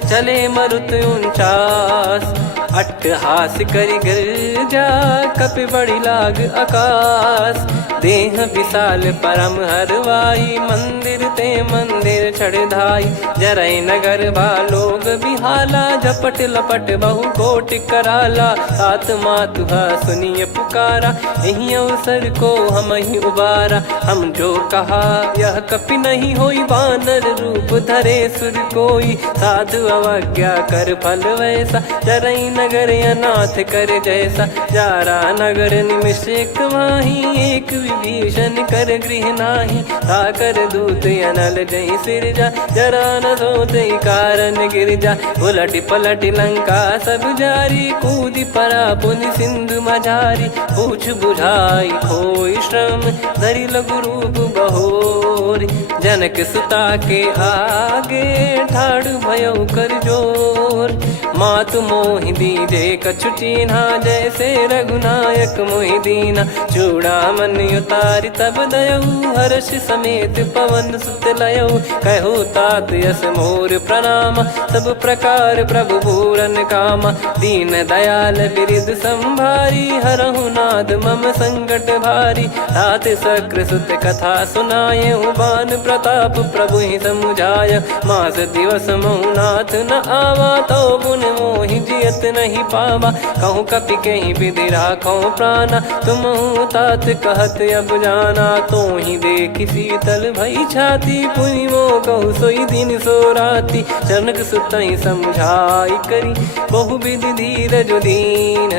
चले मरुत 49, अट्टहास करि गिरजा, कपि बड़ी लाग आकाश, देह विशाल परम हरवाई, मंदिर ते मंदिर चढ़धाई, जरई नगर भालोग बिहाला, झपट लपट बहु कोटि कराला, सात मातुहा सुनिय पुकारा, यही अवसर को हम ही उबारा, हम जो कहा यह कपि नहीं होई, वानर रूप धरे सुर कोई, साधु अवज्ञा कर फल वैसा, जरई नगर अनाथ कर जैसा, जारा नगर निमिष एक माही, एक भीषण कर गृह नाही, ताकर दूत अनल जही सिरजा, जरा न सोते कारण गिर जा। उलट पलट लंका सब जारी, कूदी परा पुनि सिंधु मझारी, पूछ बुझाई खोई श्रम, धरि लघु रूप बहोरी। जनक सुता के आगे ठाड़ भयो कर जोर, मातु मोहि दीजे कछु चीन्हा, जैसे रघुनायक मोहि दीना। चूड़ामन उतारि तब दयऊ, हर्ष समेत पवन सुत लयऊ। कहो तात यस मोर प्रणाम, सब प्रकार प्रभु पूरन कामा। दीन दयाल बिरिद संभारी, हरहु नाद मम संकट भारी। तात सक्र सुत कथा सुनाये, बान प्रताप प्रभु ही समुझाय। मास दिवस महु नाथ न आवा, तो पुन मोहि जियत नहीं पावा। कहूँ कपि कहीं विधि राखो प्राणा, तुम तात कहत अब जाना। तो ही देखी शीतल भई छाती, पुनि मो कहु सोई दिन सो राती। जनक सुत ही समझाई करी, बहु विधि धीरज दीन।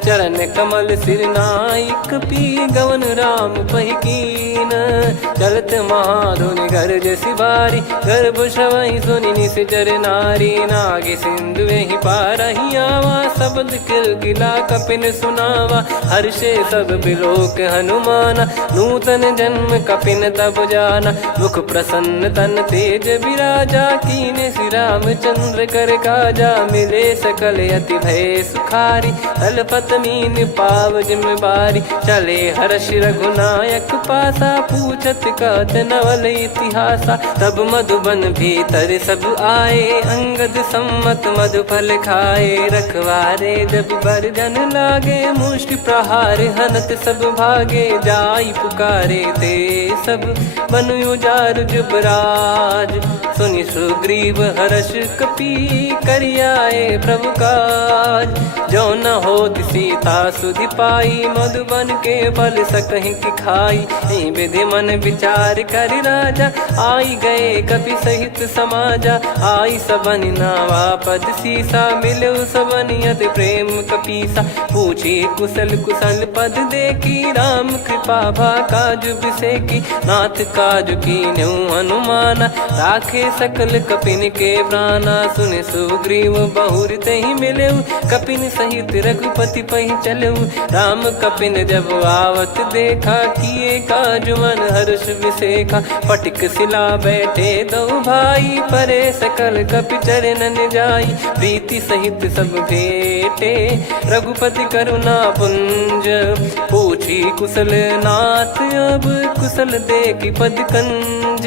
चरण कमल सिर नाई, कपि गवन राम पहिकीन। चलत महाधुनि गरज सिबारी, गर्भ श्रवहि सुनि निश्चर नारी। नागे सिंधु ही पारहि आवा, शब्द किलकिला कपिन सुनावा। हर्षे सब बिलोक हनुमाना, नूतन जन्म कपिन तब जाना। मुख प्रसन्न तन तेज विराजा, कीने श्री रामचंद्र कर काजा। मिले सकल अति भय सुखारी, तलपत मीन पाव जिम बारी। चले हर्ष रघुनायक पासा, पूछत कहत नवल इतिहासा। तब मधुबन भीतर सब आए, अंगद सम्मत मधुफल खाए। रखवारे जब बरजन लागे, मुष्टि प्रहार हनत सब भागे। जाई पुकारे ते सब, बन उजार जुबराज। सुनि सुग्रीव हर्ष कपि, करियाए प्रभु काज। जो न होत सीता सुधि पाई, मधुबन के फल सकहि की खाई। विधि मन विचार कर राजा, आई गए कपि सहित समाजा। आई सबन नावा पद सीसा, मिलो सबन यत प्रेम कपीसा। पूछी कुशल कुशल पद देखी, राम कृपा भा काज बिसेकी। नाथ काज कीन्हु हनुमाना, राखे सकल कपिन के प्राणा। सुन सुग्रीव बहुर तहि मिलेऊ, कपिन सहित रघुपति पहि चलेऊ। राम कपिन जब आवत देखा, किए काज मन हर्ष विसेखा। पटिक सिला बैठे दो भाई, परे सकल कपि चरणन जाई। प्रीति सहित सब भेटे, रघुपति करुणा पुंज। पूछी कुशल नाथ अब, कुशल देखि पद कंज।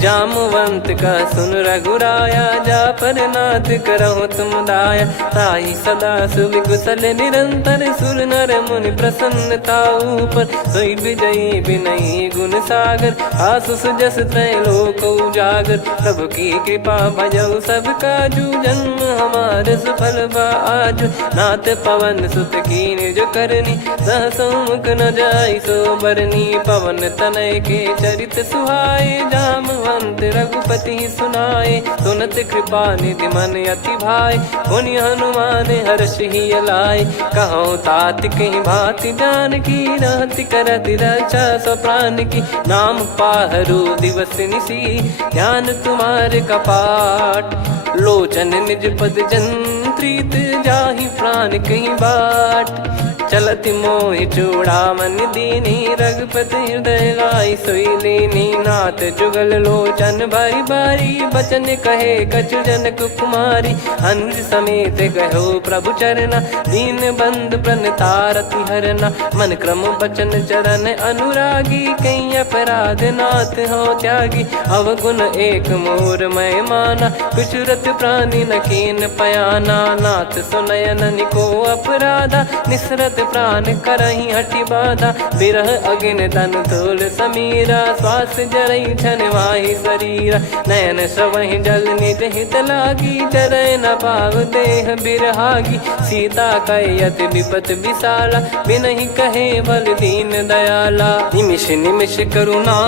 जामवंत का सुन रघुराया, जा पर नाथ करहु तुम दाया। ताहि सदा सुविकुशल निरंतर, सुर नर मुनि प्रसन्नता ऊपर। सोई विजयी विनयी गुण सागर, आसुस जस त्रैलोक उजागर। प्रभु की कृपा भजऊ सब काजू, जन्म हमार सफल बा आजु। नाथ पवन सुत कीन जो करनी, सहसो मुख न जाई सो बरनी। पवन तनय के चरित सुहाए, जामवंत रघुपति सुनाए। सुनत कृपा निधि मन अति भाई, पुनि हनुमान हर्ष ही लाए। कहो तात कहीं भांति जान की, रहति करति रक्षा सो प्राण की। नाम पाहरु दिवस निसी, ध्यान तुम्हारे कपाट। लोचन निज पद जंत्रित, जाहि प्राण कहीं बाट। चलति मोहि चूड़ामन दीनी, रघुपति हृदय लाई सोई लीनी। नाथ जुगल लोचन बारी बारी, बचन कहे कछु जनक कुमारी। हंस समेत कहो प्रभु चरना, दीन बंद प्रणतारति हरना। मन क्रम बचन चरण अनुरागी, कहीं अपराध नाथ हो त्यागी। अवगुण एक मोर मैं माना, कुछुरत प्राणी न कीन पयाना। नाथ सुनयन निको अपराधा, निसरत प्राण करहि हटि बाधा। बिरह अगिन तन तोल समीरा, श्वास जरई छन वाहि शरीरा। नयन श्रवहि जल निज हित लागी, चरय न पाव देह बिरहागी। सीता कयत विपत विशाला, बिनहि कहे बल दीन दयाला। निमिष निमिष करुणा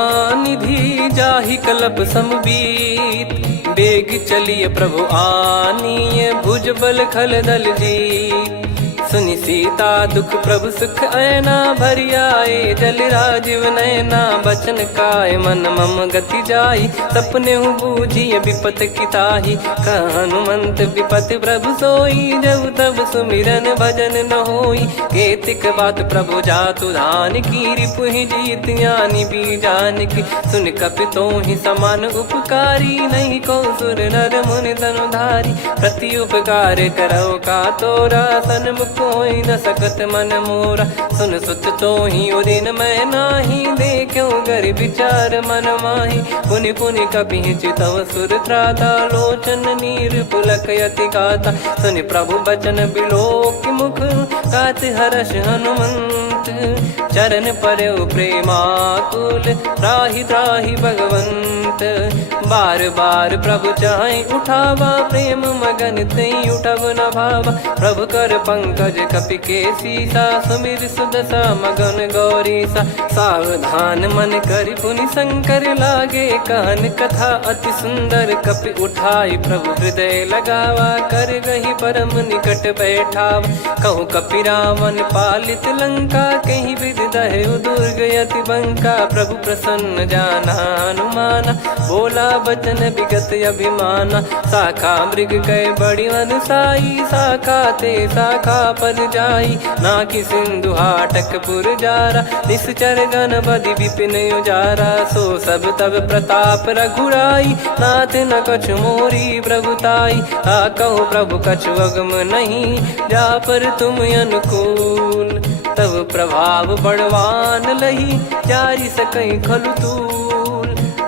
निधि, जाहि कल्प समबीत। बेग चलिए प्रभु आनीय, भुज बल खल दल जीत। सुनि सीता दुख प्रभु सुख ऐना भरि आए जल राजीव नैना बचन काय मन मम गति जाई सपने हूँ बूझिए विपत किताही कह हनुमंत विपत प्रभु सोई जब तब सुमिरन भजन न होई केतिक बात प्रभु जातु धान की रिपुहि जीत यानी बीजान की सुन कपि तो ही समान उपकारी नहीं को सुर नर मुनि तनुधारी प्रति उपकार करो का तोरा सन्मुख होई न सकत मन मोरा सुन सुत तो ही उदिन मैं नाही देखो गर विचार मन माही पुनि पुनि कपि चितव सुर त्राता लोचन नीर पुलक यति गाता सुनि प्रभु बचन बिलोक मुख गात हर्ष हनुमंत चरण परयो प्रेमाकुल त्राहि त्राहि भगवंत बार बार प्रभु चाहे उठावा प्रेम मगन तई उठब न भावा प्रभु कर पंकज कपि के सीसा सुमिर सुदशा मगन गौरी सा सावधान मन करि पुनि शंकर लागे कहन कथा अति सुंदर कपि उठाई प्रभु हृदय लगावा कर गही परम निकट बैठावा कहूँ कपि रावण पालित लंका कहीं विद दहे दुर्ग यति बंका प्रभु प्रसन्न जाना हनुमाना बोला बचन विगत अभिमाना शाखा मृग कह बड़ी अनुसाई शाखा ते शाखा पर जाई ना कि सिंधु हाटक पुर जारा निश्चर गण बदि विपिन उजारा सो सब तब प्रताप रघुराई नाथ न कछ मोरी प्रभुताई आ कहो प्रभु कछ अगम नहीं जा पर तुम अनुकूल तब प्रभाव बड़वान लही जारी सकई खलु तूल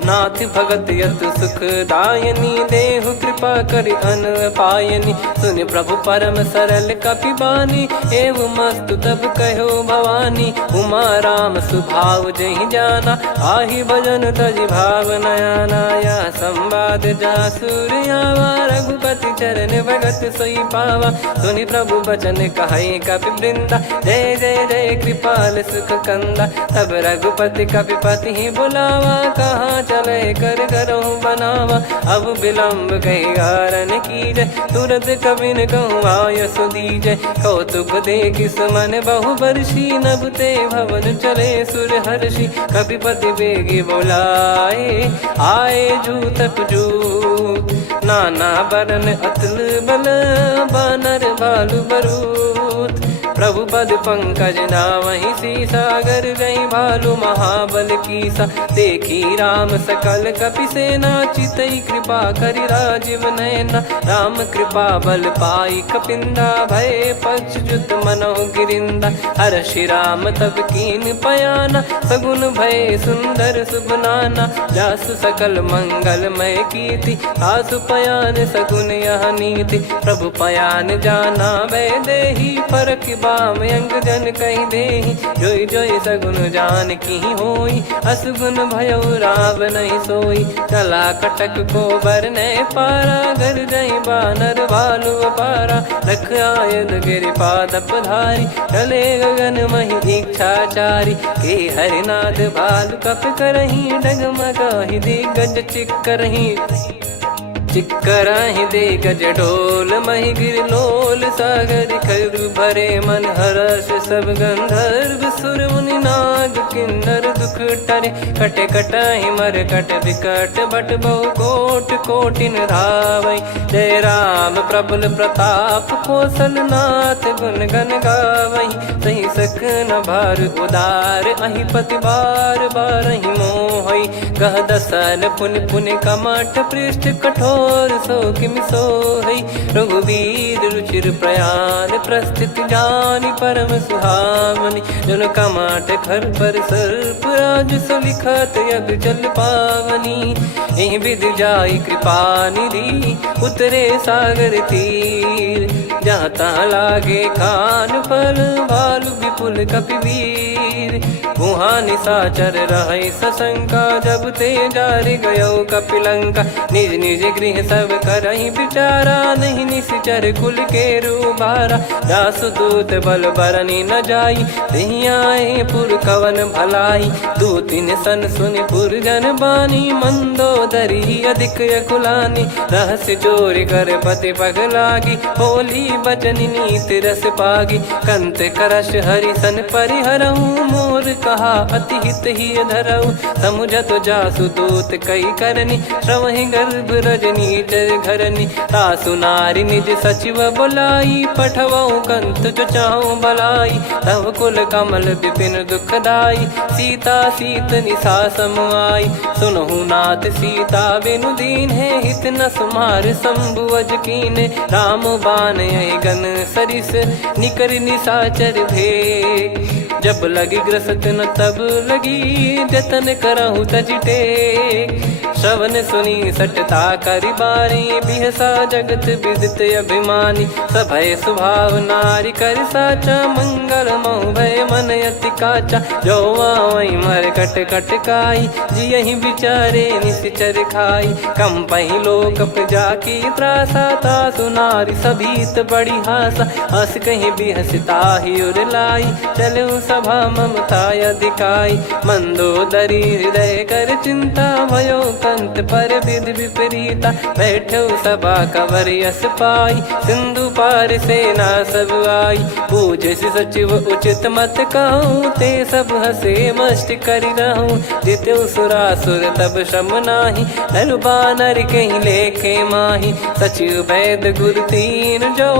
नाथ भगत यत सुख दायनी देहु कृपा करि अन पायनी सुनि प्रभु परम सरल कपि बानी एव मस्तु तब कहो भवानी उमा राम सुभाव जहि जाना आहि भजन तजि भाव नयाना या संवाद जासुर आवा रघुपति चरण भगत सोई पावा सुनि प्रभु बचन कहे कपि वृंदा जय जय जय कृपाल सुख कंदा तब रघुपति कपि पति ही बुलावा कहाँ चले कर करहूँ बनावा अब विलम्ब कही कारण की जय तुरंत कभी न कहूँ आयस दीजय कौतुक देखि सुमन बहु बरसी नभ ते भवन चले सुर हर्षि कपि पति बेगी बोलाए आए जूतक जू नाना बरन अतुल बल बानर भालु बरूत प्रभु पद पंकज नावहि सीसागर गई भालु महाबल कीसा देखी राम सकल कपि सेना चितई कृपा करि राजीव नैना राम कृपा बल पाई कपिंदा भय पक्ष जुत मनो गिरिंदा हर्षि राम तब कीन पयाना सगुन भय सुंदर सुगुनाना जासु सकल मंगलमय कीर्ति आसु पयान सगुन यह नीति प्रभु पयान जाना वै देही परख बाम अंग जन कही देही जोई जोई सगुन जान की होई असगुन भयो राव नहीं सोई चला कटक को बरने पारा घर जई बानर भालु अपारा रख आयद गिरि पादप धारी चले गगन मही इच्छाचारी के हरिनाथ भालु कप करही डगमगाही दिग्गज चिक्करही चिक्कराहि दे गज डोल मही गिर लोल सागर खर भरे मन हर्ष सब गंधर्व सुर मुनि नाग किन्नर दुख टरे कटे कटाहि मर कट विकट बट बहु कोट कोटिन धावै जय राम प्रबल प्रताप कौशल नाथ गुण गन गावै सही सक न भार उदार अहि पति बार बारहि मोहै गह दसन पुन पुन कमठ पृष्ठ कठोर सो किम सोहै रघुवीर रुचिर प्रयाण प्रस्थित जानि परम सुहावनी जन कमाट खर पर सर्प राज सलिखत यग चल पावनी एहि विध जाई कृपा निधि उतरे सागर तीर जाता लागे खान फल भालु विपुल कपि वीर गुहा निशाचर रहै सशंका जब ते जार गयो कपिलंका। निज निज गृह सब करहि बिचारा, नहीं निश्चर कुल के रूबारा। जासु दूत बल बरनी न जाई, तेहि आए पुर कवन भलाई। दूतिन सन सुनि पुर जन बानी, मंदोदरी अधिक अकुलानी। रहस्य चोरी कर पति पगलागी, होली बचन नीत रस पागी। कंत करश हरि सन परिहरऊ, मोर कहा अति हित ही धरऊ। समुझत जासु दूत कई करनी, श्रवहि गर्भ रजनी चर घरनी। तासु नारी निज सचिव बुलाई, पठवऊ कंत जो चाहूं भलाई। तव कुल कमल विपिन दुखदाई, सीता सीत निशा समाई। सुनहु नाथ सीता बिनु दीन है, हित न सुमार शंभु अज कीने। राम बान यही गन सरिस, निकर निशाचर भेग। जब लगी ग्रसत न तब लगी, जतन करहु तज टेक। श्रवण सुनी सटता करि बारी, बिहसा जगत विदित अभिमानी। सभय स्वभाव नारी कर साचा, मंगल मोह भय मन अति काचा। जो आवई मर कट कट काई, जियहि बिचारे निश्चर खाई। कम पही लोक प्रजा की त्रासा, तासु नारी सभीत बड़ी हासा। हस कहीं बिहसता ही उर लाई, चलऊ सभा ममता अधिकाई। मंदोदरी हृदय कर चिंता, भयो कंत पर विध विपरीता। बैठो सभा कवर यस पाई, सिंधु पार सेना सब आई। पूजे सचिव उचित मत कहूँ, ते सब हसे मस्त करि रहूं। जित्यु सुरासुर तब श्रम नाही, धनु बानर कहीं लेखे माही। सचिव वैद गुरु तीन जो,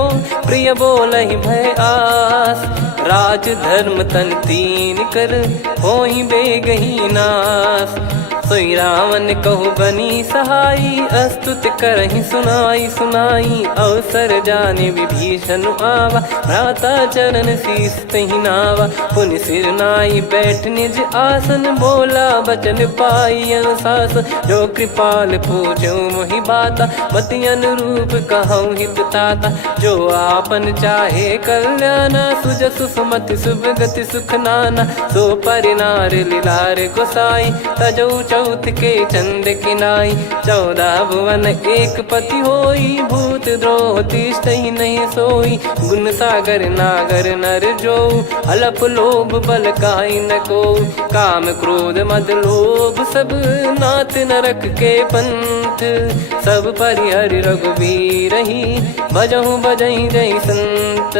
प्रिय बोलहि भय आस। राज धर्म तन तीन कर, होहि बेगहि नाश। सोई रावण कहु बनी सहाई, अस्तुत करहि सुनाई सुनाई। अवसर जाने विभीषण आवा, भ्राता चरण शीस तहि नावा। पुनि सिर नाई बैठ निज आसन, बोला बचन पाई अनुशासन। जो कृपाल पूछो मोहि बाता, मति अनुरूप कहूँ हित ताता। जो आपन चाहे कल्याणा, सुजसु सुमति शुभ गति सुख नाना। सो परिनार लीलार गोसाई, तजौ चौथ के चंद किनाई। 14 भुवन एक पति होई, भूत द्रोह तिष्ठहि नहीं सोई। गुण सागर नागर नर जो, अलप लोभ बल काई न को। काम क्रोध मद लोभ सब, नाथ नरक के पंथ। सब परिहरि रघुबीर ही, भजहु भजहि जय संत।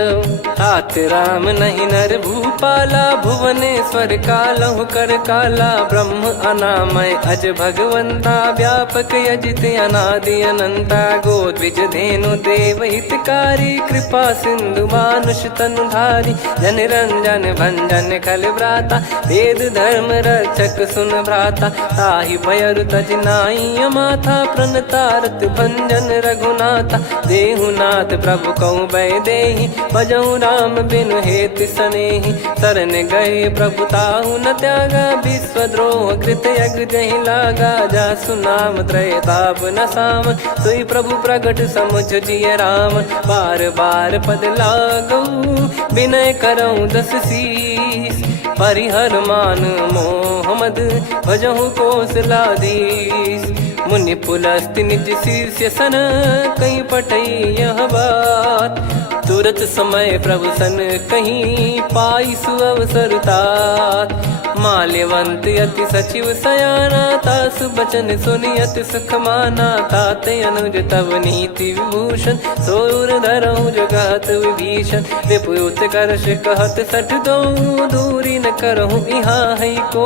तात राम नहीं नर भूपाला, भुवनेश्वर कालहु कर काला। ब्रह्म अनामय अज भगवंता, व्यापक यजित अनादि अनंता। गोद्विज धेनु देव हितकारी, कृपा सिंधु मानुष तनुधारी। जन रंजन भंजन खल भ्राता, वेद धर्म रक्षक सुन भ्राता। ताहि भयरु तज नाई माथा, प्रणतारत भंजन रघुनाथा। देहुनाथ प्रभु कहु बै देहि, भजहु राम बिनु हेति सनेहि। शरण गए प्रभु ताहु न त्यागा, विश्वद्रोह कृत यज्ञ जहि लागा। जासु नाम त्रयताप न सावन, सोई प्रभु प्रगट समुझ जिय राम। बार बार पद लागऊ, विनय करऊँ 10 शीस। परिहर मान मोह मद, भजहु कौशलाधीश। मुनि पुलस्त्य निज शीर्ष सन, कहीं पटई यह बात। तुरत समय प्रभु सन कहीं, पाई सुअवसर तात। माल्यवंत अति सचिव सयाना, तासु बचन सुनि अति सुख माना। ताते अनुज तव नीति विभूषण, सोर धरहु जगत विभीषण। विपुत करश कहत सठ दो, दूरी न करहु यहाँ है को।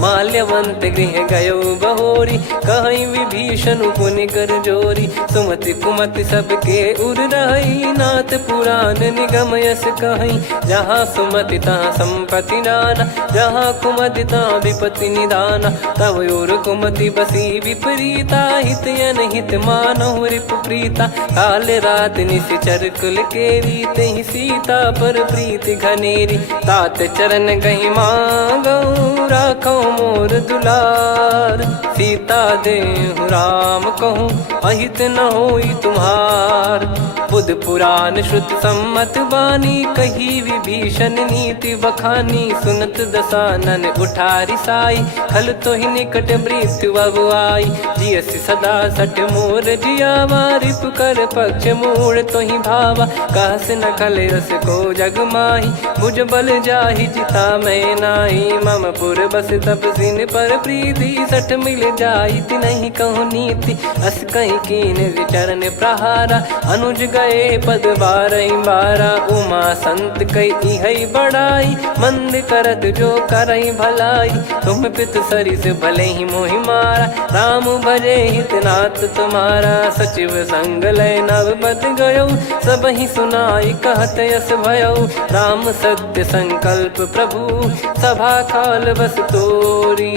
माल्यवंत गृह गयो बहोरी, कहीं विभीषण पुनि कर जोरी। सुमति कुमति सबके उर रही, नाथ पुराण निगम यस कहीं। जहाँ सुमति तहाँ संपत्ति नाना, जहाँ कुमति तहाँ विपत्ति निदाना। तव और कुमति बसी विपरीता, हित अनहित मानहु रिपु प्रीता। काल रात निश्चर कुल केरी, तेहि सीता पर प्रीति घनेरी। तात चरण गहि मांगऊ, राखो मोर दुलार। सीता देहु राम कहूँ अहित न होई तुम्हार। बुध पुराण श्रुत सम्मत बानी कही विभीषण नीति बखानी। सुनत दसानन उठारी साई खल तो ही निकट मृत्यु अब आई। जियसि सदा सठ मोर जियावा रिप कर पक्ष मूड़ तो ही भावा। कहस न खल रस को जग माही भुज बल जाहि जिता मैं नाई। मम पुर बस तप सिन पर प्रीति सठ मिल जाई नहीं कहूँ नीति। अस कहीं कीन विचरण प्रहारा अनुज गए पद बारही बारा। उमा संत कई है बड़ाई मंद करत जो करई भलाई। तुम पित सरिस भले ही मोहि मारा राम भजे हितनाथ तुम्हारा। सचिव संग लय नव बद गयो सब ही सुनाई कहत यस भयो। राम सत्य संकल्प प्रभु सभा काल बस तोरी।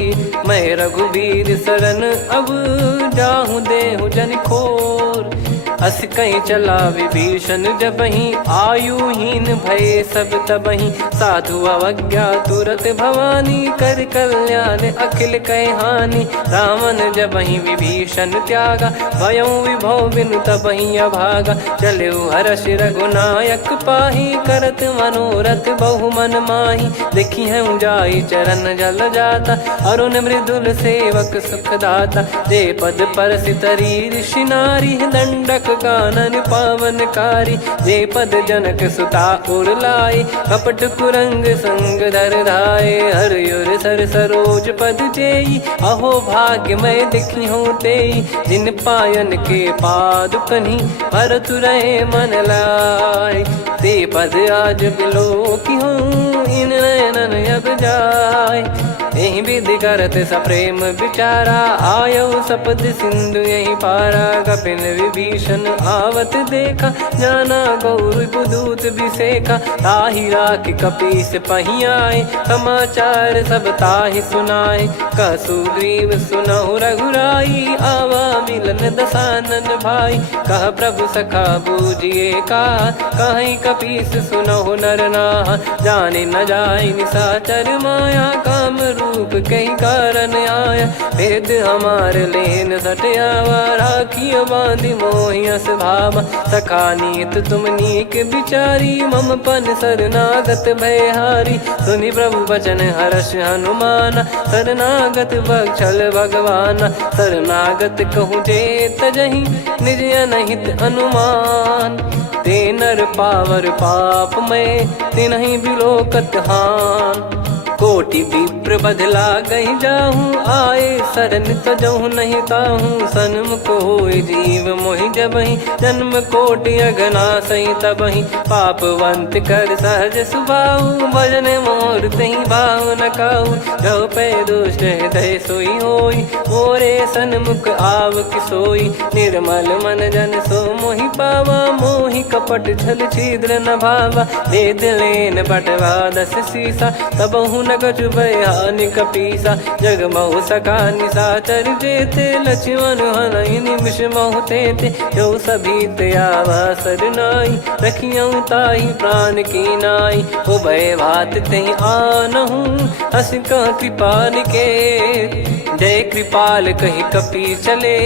मैं रघुबीर शरण अब जाहूँ देहु जन खोर। अस कहीं चला विभीषण जबहि आयुहीन भय सब तबहि। साधु अवज्ञा तुरत भवानी कर कल्याण अखिल कह हानि। रावण जबहि विभीषण त्यागा भयउ विभव बिनु तबहि अभागा। चलऊ हर्ष रघुनायक पाही करत मनोरथ बहु मन माही। देखी हूँ जाई चरण जल जाता अरुण मृदुल सेवक सुखदाता। जे पद पर सितरी ऋषि नारी दंडक कानन पावनकारी। जे पद जनक सुता उर लाए कपट कुरंग संग धर धाये। हरियुर सर सरोज पद जेई अहो भाग्य मैं दिखी हूँ तेई। जिन पायन के पादुकनी भरत रहे मन लाए। ते पद आज बिलो की हूँ इन नयनन अब जाय। यही विधि करत सप्रेम विचारा आयो सपद सिंधु यही पारा। कपिन विभीषण आवत देखा जाना गौर बुदूत बिसेखा। ताहि राख कपीस पही आए समाचार सब ताहि सुनाए। कह सुग्रीव सुनहु रघुराई आवा मिलन दसानन भाई। कह प्रभु सखा बूझिए का कहीं कपीस सुनहु नर नाहा। जाने न जाय निशाचर माया काम रूप कई कारण आया। भेद हमार लेन सटयावा राखिय बांधि मोहियस भावा। सखा नीत तुम नीक बिचारी मम पन शरणागत भयहारी। सुनि प्रभु वचन हर्ष हनुमाना शरणागत बक्षल भगवाना। शरणागत कहूँ जे तजहि निज अनहित अनुमान। ते नर पावर पाप में तिन्हि बिलोकत हान। कोटि विप्र बदला गई जाहूँ आए शरण तजहूँ नहीं ताहूँ। सन्मुख होय जीव मोहि जबहि जन्म कोटि अघना सही तबहि। पापवंत कर सहज सुभाऊ भजन मोर तहि भाव न काऊ। जो पै दुष्ट हृदय सोई होई मोरे सन्मुख आव किसोई। निर्मल मन जन सो मोहि पावा मोहि कपट छल छिद्र न भावा। वेद लेन बटवा दस सीसा तबहु न कछु भयानि कपीसा। जग महु सका निशाचर जेते लक्ष्मण हनहि निमिष महु तेते। जो सभी त्यावा सरनाई रखियऊ ताहि प्राण की नाई। उभय भात तेहि आनहु हस कह कृपाल के। जय कृपाल कहि कपी चले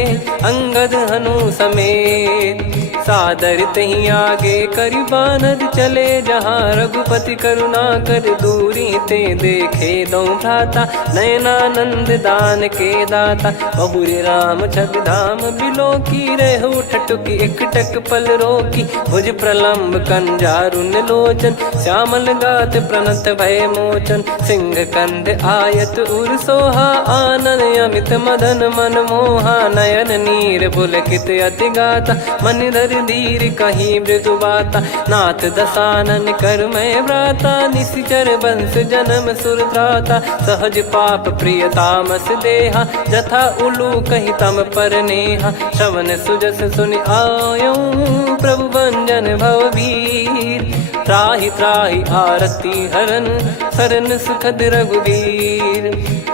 अंगद हनु समेत। सादर तही आगे करि बानर चले जहाँ रघुपति करुणा कर दूरी ते देखे दो भ्राता। नयनानंद दान के दाता बहुरी राम छवि धाम बिलो की रहु ठटुकी एकटक पल रोकी। भुज प्रलम्ब कंजारुन लोचन श्यामल गात प्रणत भय मोचन। सिंह कंद आयत उर सोहा आनन अमित मदन मन मोहा। नयन नीर पुलकित अति गाता मन धर धीर कहीं मृदु बाता। नाथ दसानन कर मैं व्राता निशिचर वंश जन्म सुरत्राता। सहज पाप प्रिय तामस देहा जथा उलू कही तम पर नेहा। श्रवण सुजस सुनि आयो प्रभु भंजन भववीर। त्राहि त्राहि आरती हरन सरन सुखद रघुवीर।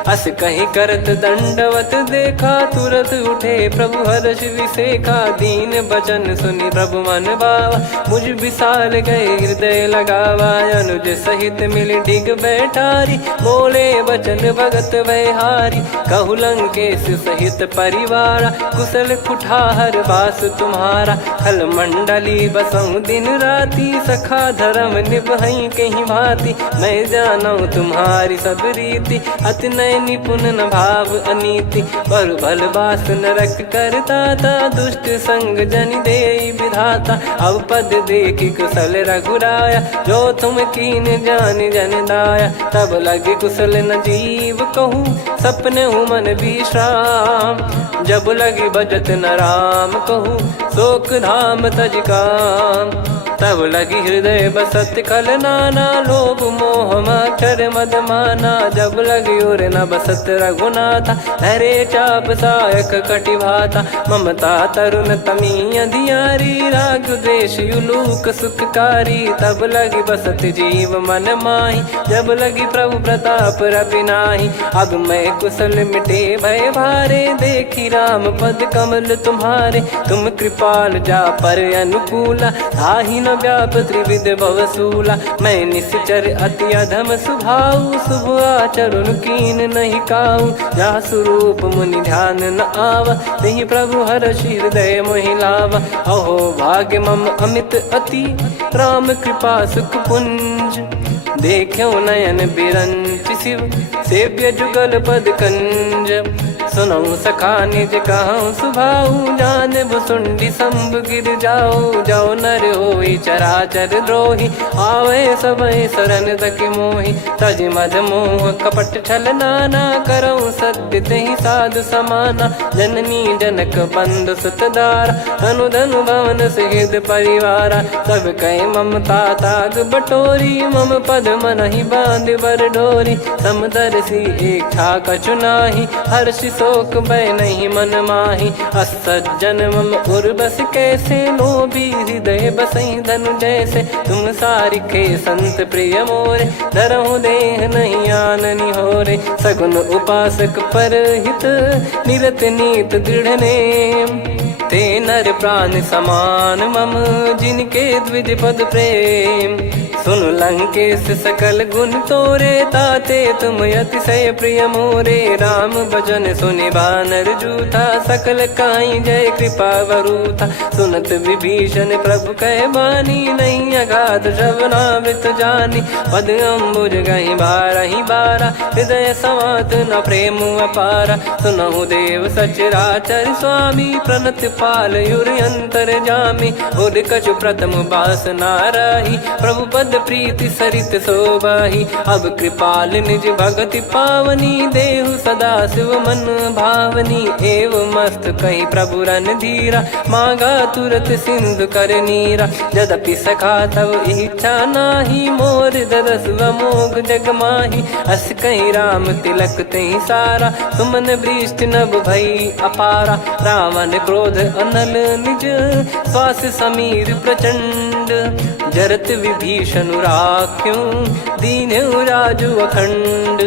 अस कहीं करत दंडवत देखा, तुरत उठे प्रभु हर्ष विसेखा। दीन बचन सुनी प्रभु मन भावा, मुझ विशाल गए हृदय लगावा। अनुज सहित मिल डिग बैठारी, बोले बचन भगत वैहारी। कहु लंकेश सहित परिवारा, कुशल कुठार बास तुम्हारा। खल मंडली बसऊं दिन राती, सखा धर्म निभई कहीं भांति। मैं जानऊं तुम्हारी सब रीति, अति नय निपुण न भाव अनीति। पर भल बास नरक करता था, दुष्ट संग जन दे विधाता। अब पद देखी कुशल रघुराया, जो तुम कीन जान जन दाया। तब लगे कुशल न जीव कहूँ, सपने मन विश्राम। जब लगी बजत न राम कहूँ, शोक धाम तज काम। तब लगी हृदय बसत खल नाना, लोभ मोह मच्छर मद माना। जब लगी उर न बसत रघुनाथा, धरे चाप सायक कटि भाता। ममता तरुण तमी अधियारी, राग द्वेष युलूक सुखकारी। तब लगी बसत जीव मन माही, जब लगी प्रभु प्रताप रवि नाही। अब मैं कुशल मिटे भय भारे, देखी राम पद कमल तुम्हारे। तुम कृपाल जा पर अनुकूला, ताहि न व्याप त्रिविध भवसूला। मैं निश्चर अति अधम सुभाऊ, शुभ आचरण कीन नहीं काऊ। जा स्वरूप मुनि ध्यान न आवा, नहीं प्रभु हर्ष हृदय मोहि लावा। अहो भाग्य मम अमित अति, राम कृपा सुख पुंज। देख्यो नयन बिरंच शिव, सेव्य जुगल पद कंज। सुनऊ सखा निज कहूँ सुभाऊ, जान भुसुंडी संभ गिर जाओ। जाओ नर होई चराचर द्रोही, आवे सबय शरण तक मोहि। तज मद मोह कपट छल नाना, करऊँ सत्य तहि साधु समाना। जननी जनक बंधु सुतदारा, धनु धनु भवन सहित परिवारा। सब कहे ममता ताग बटोरी, मम पद मनहि बांध बर डोरी। समदर्शी इच्छा कछु नाही, हर्षि शोक भय नहीं मन माही। असज्जन मम उर बस कैसे, लोभी हृदय बसई धनु जैसे। तुम सारिखे संत प्रिय मोरे, धरहु देह नहीं आननि होरे। सगुन उपासक पर हित, निरत नीत दृढ़ नेम। ते नर प्राण समान मम, जिनके द्विज पद प्रेम। सुन लंकेश सकल गुण तोरे, ताते तुम अतिशय प्रिय मोरे। राम भजन सुनि बानर जूथा, सकल काई जय कृपा वरूथा। सुनत विभीषण प्रभु कह बानी, नहीं अगाध श्रवणामृत जानी। पद अम्बुज गहि बारहि बारा, हृदय समात न प्रेम अपारा। सुनहु देव सचराचर स्वामी, प्रणत पाल युर अंतर जामी। उर कछु प्रथम बास नाराही, प्रभु पद प्रीति सरित शोभाही। अब कृपाल निज भगति पावनी, देहु सदा शिव मन भावनी। एव मस्त कही प्रभु रन धीरा, मांगा तुरत सिंधु कर नीरा। यद्यपि सखा तब इच्छा नाही, मोर दरस वमोघ जग माही। अस कही राम तिलक तहि सारा, सुमन वृष्टि नभ भई अपारा। रावण क्रोध अनल निज, श्वास समीर प्रचंड। जरत विभीषण राख्यों, दीन्हु राजु अखंड।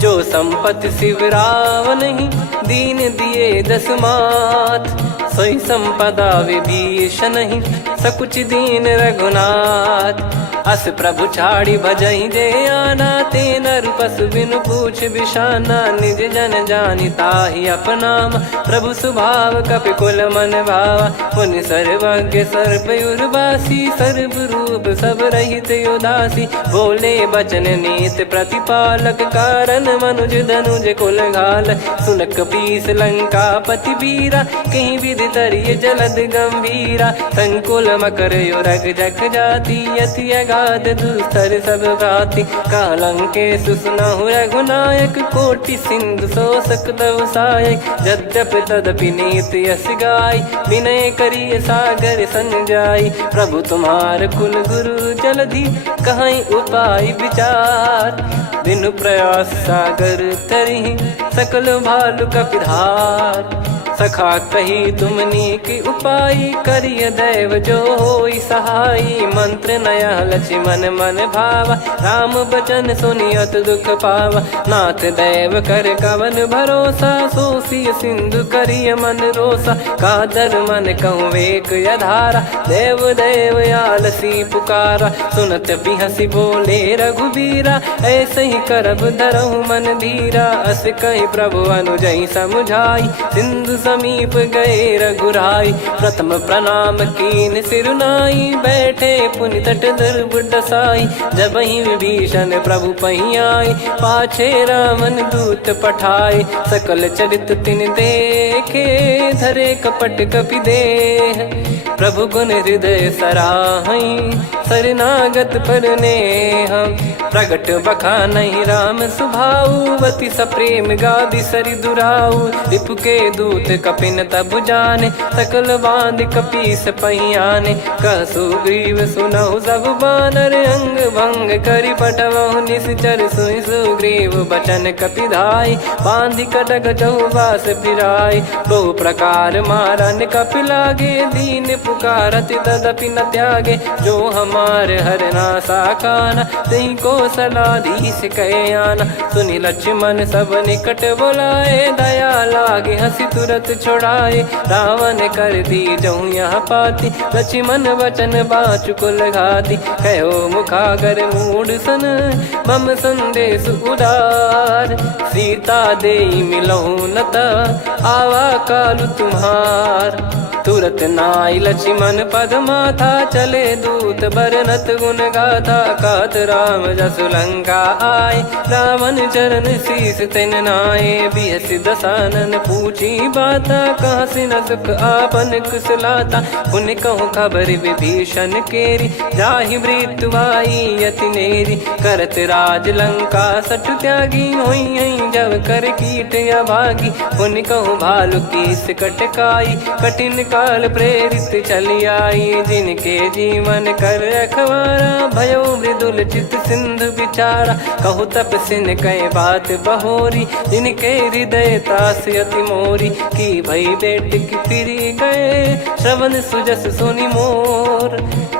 जो संपत्ति शिव रावण ही, दीन दिए दस मात। सोई संपदा विभीषण ही, सकुच दीन रघुनाथ। अस प्रभु छाड़ी भजई जे आना, ते नर पशु बिनु पूछ बिशाना। निज जन जानि ताहि अपनामा, प्रभु स्वभाव कपि कुल मन भावा। मुनि सर्वज्ञ सर्वयुर्वासी, सर्व रूप सब रहित उदासी। बोले बचन नीत प्रतिपालक, कारण मनुज धनुज कुल घाल। सुनक पीस लंका पति वीरा, कहीं विधि तरिय जलद गंभीरा। संकुल मकर युरग जग जाति, अति अगाध दुस्तर सब भांति। कालंकेश सुनहु रघुनायक, कोटि सिंधु शोषक तव सहायक। यद्यपि तदपि नीति यस गाय, विनय करिय सागर सन जाई। प्रभु तुम्हार कुल गुरु जलधि, कहीं उपाय विचार। बिनु प्रयास सागर तरि, सकल भालु कपिधार। सखा कही तुमनी की उपाय, करिय दैव जो होई सहाई। मंत्र नया लक्ष्मण मन भावा, राम बचन सुनियत दुख पावा। नाथ दैव कर कवन भरोसा, सोसी सिंधु करिय मन रोसा। कादर मन कहूँ एक यधारा, देव देव आलसी पुकारा। सुनत बिहसी बोले रघुबीरा, ऐसे ही करब धरहु मन धीरा। अस कही प्रभु अनुजई समझाई, सिंधु समीप गए रघुराई। प्रथम प्रणाम कीन सिरुनाई, बैठे पुनि तट दुर्ब डसाई। जब ही विभीषण प्रभु पहियाई, पाछे रावण दूत पठाए। सकल चरित तिन देखे, धरे कपट कपि देह। प्रभु गुण हृदय सराहई, शरणागत पर नेह। प्रगट बखानहि राम सुभाऊ, बति सप्रेम गादि सरि दुराऊ। रिपु के दूत कपिन तब जाने, सकल बांध कपीस पहियाने। कह सुग्रीव सुनहु सब बानर, अंग भंग करि पठवहु निश्चर। सुनि सुग्रीव बचन कपिधाई, बांधि कटक चौबास फिराई। बहु प्रकार मारन कपि लागे, दीन पुकारत तदपि न त्यागे। जो हमार हरना साकाना, तई को सलाधीश कहे आना। सुनि लक्ष्मण सब निकट बोलाए, दया लागे हंसी तुरत छोड़ाए। रावण कर दी जऊँ यहाँ पाती, लक्ष्मण वचन बाचु कुल घाती। कहो मुखागर मूड सन, मम संदेश उदार। सीता देई मिलहु नत, आवा कालु तुम्हार। तुरत नाई लक्ष्मण पद माथा, चले दूत बरनत गुण गाथा। कहत राम जसु लंका आए, रावण चरण शीस तिन नाये। बिहस दसानन पूछी बाता, कहाँ से न सुख आपन कुशलाता। पुन कहूँ खबर विभीषण केरी, जाहि मृत्यु आई यति नेरी। करत राज लंका सठ त्यागी, होई जब कर कीट अभागी। पुन कहूँ भालु कीस कटकाई, कठिन काल प्रेरित चली आई। जिनके जीवन कर रखवारा, भयो मृदुल चित सिंधु विचारा। कहु तप सिन कई बात बहोरी, जिनके हृदय तास अति मोरी। की भई बेट की फिरी गए, श्रवण सुजस सुनि मोर।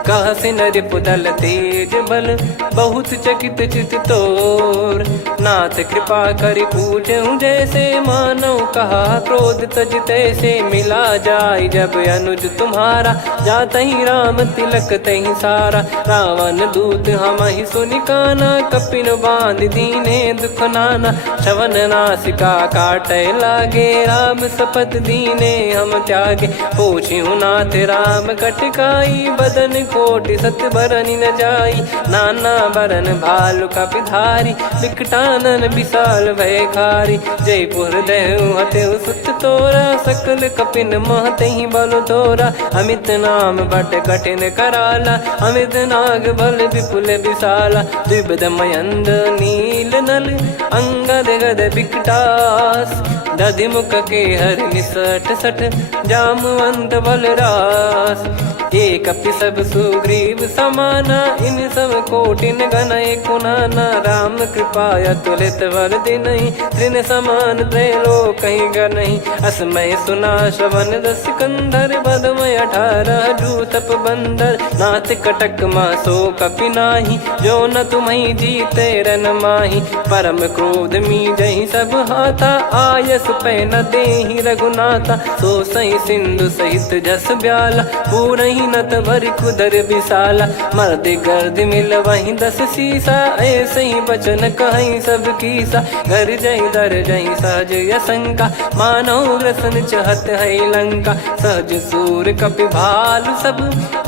कह सिन रिपुदल तेज बल, बहुत चकित चित तोर। नाथ कृपा करि पूजहु जैसे, मानव कहा क्रोध तज तैसे। मिला जाय जब अनुज तुम्हारा, जातहि राम तिलक तहि सारा। रावण दूत हमहि सुनि काना, कपिन बांध दीने दुख नाना। श्रवण नासिका काटै लागे, राम शपथ दीने हम त्यागे। पूछिहु नाथ राम कटकाई, बदन कोटि सत बरनि न जाई। नाना बरन भालु कपिधारी, विकटानन विशाल भयकारी। जयपुर देहु हतेहु सुत तोरा, सकल कपिन महतहि बल तोरा। अमित नाम बट कठिन कराला, अमित नाग बल विपुल विशाला। द्विविध मयंद नील नल, अंगद गद विकटास। दधिमुख के हर निसठ सठ, जामवंत बलरास। एक कपि सब सुग्रीव समाना, इन सब कोटिन गणय कुनाना। राम कृपा अतुलित बल दिनहि, तृण समान त्रैलोकहि गणहि। असमय सुना श्रवण दस कंधर, बदमय 18 जूतप बंदर। नाथ कटक मासो कपि नाही, जो न तुम्हि जीते रन माही। परम क्रोध मीजहि सब हाथा, आयस पै न देहि रघुनाथा। सो सही सिंधु सहित जस ब्याला, पूरहि नत भरि कुदर विशाला। मर्द गर्द मिल वही 10 सीसा, ऐसे ही बचन कहीं सब कीसा। घर जय दर जय सहज यसंका, मानव ग्रसन चहत है लंका। सहज सूर कपि भालु सब,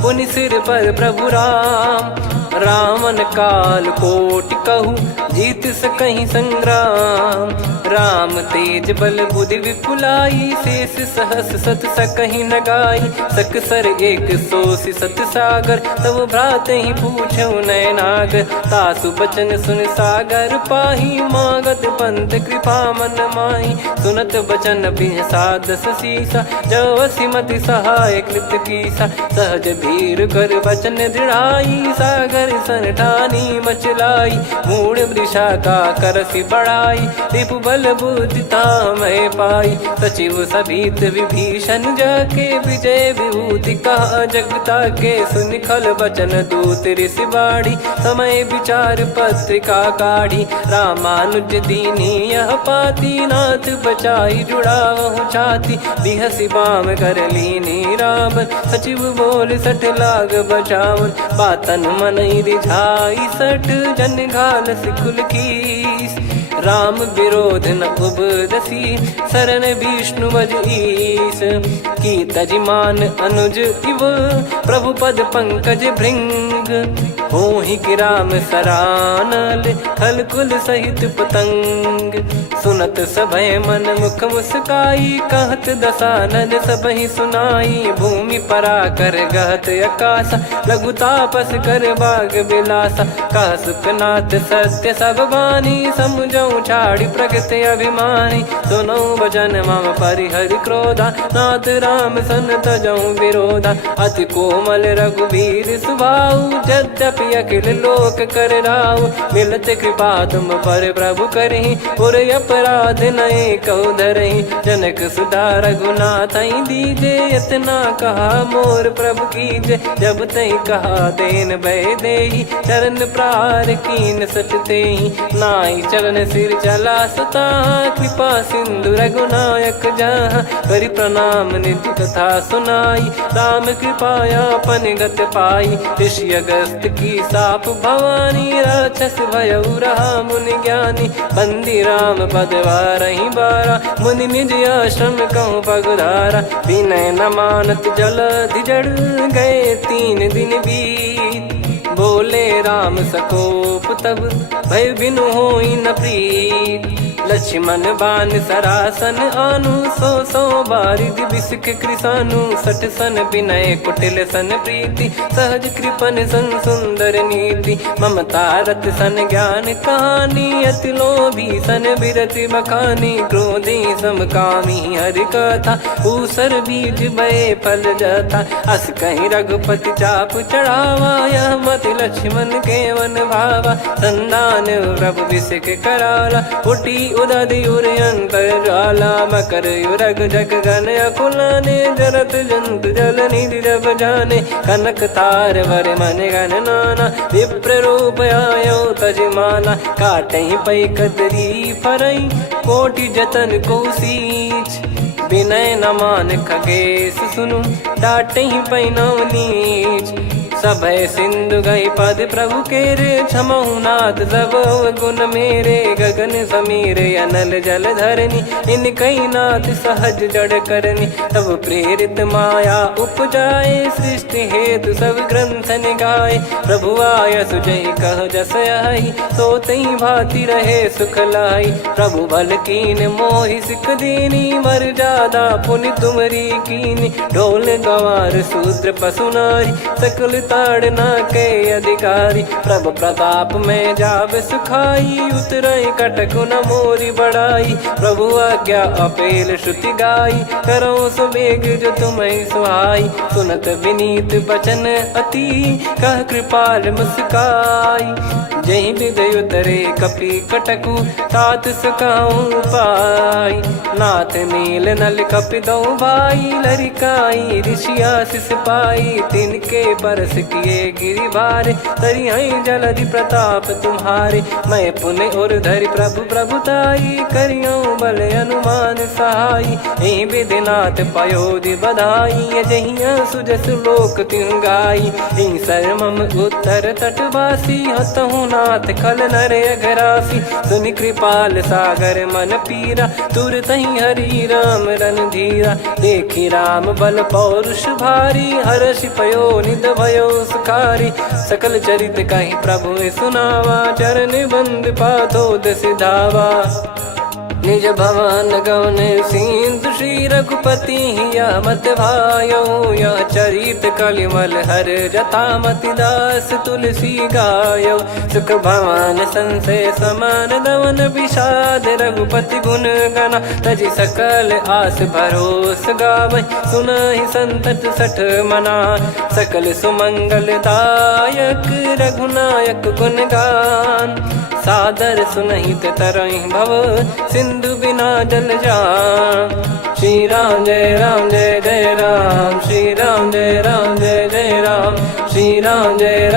पुनि सिर पर प्रभु राम। रावण काल कोटि कहूँ, जीत सकहि संग्राम। राम तेज बल बुद्धि विपुलाई, शेष सहस सत सकहि न गाई। सकसर 180 सत सागर, तब भ्रात ही पूछऊ नयनागर। तासु बचन सुन सागर पाही, मागत पंथ कृपा मन माही। सुनत बचन बिहसा 10 सीसा, जो असिमति सहाय कृत कीसा। सहज भीर कर बचन दृढ़ाई, सागर दर्शन ठानी मचलाई, मूड वृषा का करसी बढ़ाई, रिपु बल बुद्धिता मैं पाई। सचिव सभीत विभीषण जाके विजय विभूति कहा, जगता के सुन खल बचन दूत ऋषि बाड़ी, समय विचार पत्रिका काढ़ी, रामानुज दीनी यह पाती, नाथ बचाई जुड़ावहु छाती, बिहसी बाम कर लीनी राम, सचिव बोल सठ लाग बचावन, बातन मनई रिझाई सठ, जन घाल सिकुल कीस, राम विरोध न उपदसी, शरण विष्णु मज ईस, की तजिमान अनुज इव, प्रभु पद पंकज भृंग, होहि कि राम सरानल, खल कुल सहित पतंग, सुनत सभय मन मुख मुस्काई, कहत दसानन सबहि सुनाई, भूमि परा कर गहत आकाशा, लघु तापस कर बाग बिलासा, कह सुखनाथ सत्य सब बानी, समझौ छाड़ी प्रकृति अभिमानी, सुनो भजन मम परिहर क्रोधा, नाथ राम सन तजौ विरोधा, अति कोमल रघुवीर सुभाऊ, यद्यपि अखिल लोक कर राऊ, मिलत कृपा तुम पर प्रभु करहि, पुर अपराध नए कहु धरहि, जनक सुधा रघुनाथ दीजे, इतना कहा मोर प्रभु कीजे, जब तई कहा देन भय देहि, चरण प्रार कीन सटतेहि, नाई चरण सिर चला सता, कृपा सिंधु रघुनायक जहाँ, करि प्रणाम निज कथा सुनाई, राम कृपाया अपन गत पाई, ऋषि अगस्त की साप भवानी, राक्षस भयउ रहा मुनि ज्ञानी, बंदी राम पदवारहि बारा, मुनि निज आश्रम कहूँ पगधारा, विनय न मानत जलधि जड़ गए 3 दिन बीत, बोले राम सकोप तब भय बिनु होई न प्रीत, लक्ष्मण बान सरासन आनु, 100 बारिद बिसक कृसानु, 60 सन विनय कुटिल सन प्रीति, सहज कृपन सन सुंदर नीति, ममता रत सन ज्ञान कहानी, अति लोभी सन बिरति बखानी, क्रोधी समकामी हरि कथा, ऊसर बीज भय फल जथा, अस कहीं रघुपति चाप चढ़ावा, यह मति लक्ष्मण के वन भावा, संदान प्रभु बिसक कराला, उठी उदधि उर अंतर ज्वाला, मकर युरग जग गन अकुलाने, जरत जंतु जल निधि जब जाने, कनक तार वर मन गन नाना, विप्र रूप आयो तजमाना, काटहि पै कदरी फरई, कोटि जतन को सींच, विनय न मान खगेश सुनु, डांटहि पै नव नीच, सभय सिंधु गई पद प्रभु केरे, क्षमहु नाथ सब गुण मेरे, गगन समीर अनल जल धरनी, इन कई नाथ सहज जड़ करनी, तब प्रेरित माया उपजाए, सृष्टि हेतु सब ग्रंथ निगाए, प्रभु आय सुजय कह जस आई, सो तई भांति रहे सुख लाई, प्रभु बल कीन मोहि सिख दीनी, मर जादा पुनि तुमरी कीनी, ढोल गवार शूद्र पशु नारी, सकल ताड़ना के अधिकारी, प्रभु प्रताप में जाब सुखाई, उतरई कटक न मोरी बढ़ाई, प्रभु आज्ञा अपेल श्रुति गाई, करो सुबेग जो तुम्हें सुहाई, सुनत विनीत बचन अति, कह कृपाल मुस्काई, जही विदय उतरे कपि कटकु, तात सकाऊं पाई, नाथ नील नल कपि दो भाई, लरिकाई ऋषि आशीष पाई, तिनके परस किए गिरि भारे, तरिहै जलधि प्रताप तुम्हारे, मैं पुण्य और धरि प्रभु प्रभुताई, करियौ बल अनुमान सहाई, एहि विधिनाथ पयोधि बधाई, जहिया सुजस लोक तिहुँ गाई, एहि सरमम उत्तर तटवासी, हतहु नाथ खल नर अघरासी, सुनि कृपाल सागर मन पीरा, तुरत ही हरि राम रन धीरा, देखी राम बल पौरुष भारी, हर्ष पयो निध भयो सुखारी, सकल चरित कहीं प्रभु सुनावा, चरण बंद पाथो दस धावा, निज भवन गवन सिंधु श्री रघुपति या मत भायो या चरित कलिमल हर जथा मति दास तुलसी गायो सुख भवन संशय समान दवन विषाद रघुपति गुण गना तजि सकल आस भरोस गावै सुनहि संतत सठ मना सकल सुमंगल दायक रघुनायक गुण गान सादर सुनहित तरहि भव सिंधु बिना जल जान। श्री राम जय जय राम श्री राम जय जय राम श्री राम जय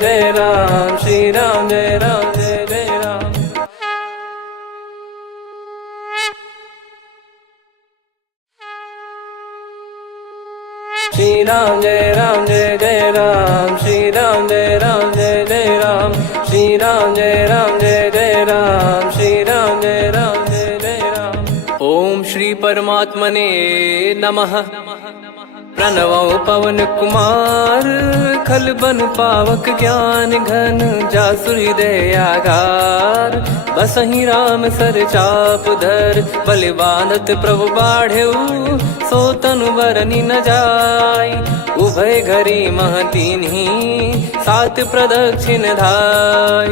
जय राम श्री राम जय जय राम। श्री राम जय जय राम श्री राम जय जय राम श्री राम जय जय राम श्री राम जय जय राम। ओम श्री परमात्मने नमः। प्रणवो पवन कुमार खल बन पावक ज्ञान घन जासु हृदय आगार बसहि राम सर चाप धर बलिवानत प्रभु बाढ़ऊ सो तनु बरनि न जाय उभय घरी महतीन्ही सात प्रदक्षिण धाय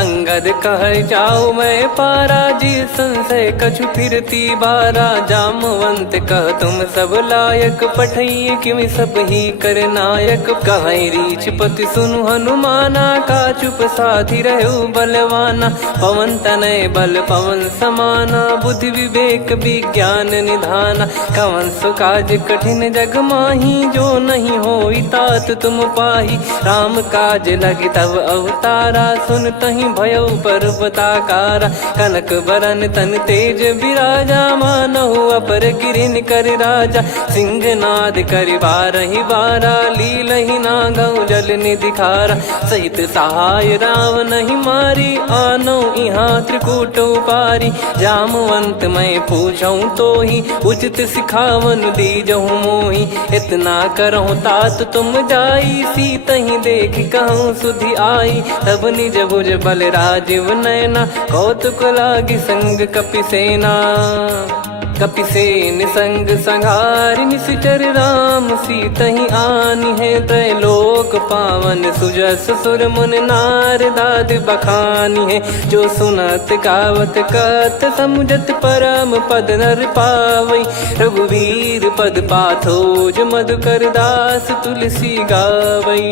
अंगद कह जाऊ मैं पारा जी संशय कछु फिरती बारा जामवंत कह तुम सब लायक पठई किमि सब ही कर नायक कहीं रीछ पति सुनु हनुमाना का चुप साधि रहु बलवाना पवन तनय बल पवन समाना बुद्धि विवेक विज्ञान निधाना कवन सो काज कठिन जग माही जो नहीं होई तात तुम पाही राम काज लगी तब अवतारा सुन तहि भयउ पर्वताकारा कनक बरन तन तेज विराजा मानहु अपर गिरिन कर राजा सिंहनाद करि बारहि बारा लीलहि नागौ जल निधि खारा सहित सहाय राम नहीं मारी आनो इहाँ त्रिकूट उपारी जामवंत मैं पूछऊँ तो ही उचित सिखावन दीजहु मोही इतना करहु तात तुम जाई सीतहि देख कहूँ सुधि आई तब निज भुज बल राजीव नैना कौतुक लागी संग कपिसेना कपिसेन संग संघारि निशिचर राम सीतहि आनि है त्रैलोक पावन सुजस सुर मुन नार दाद बखानी है जो सुनत गावत कथ समुझत परम पद नर पावै रघुवीर पद पाथोज मधुकर दास तुलसी गावै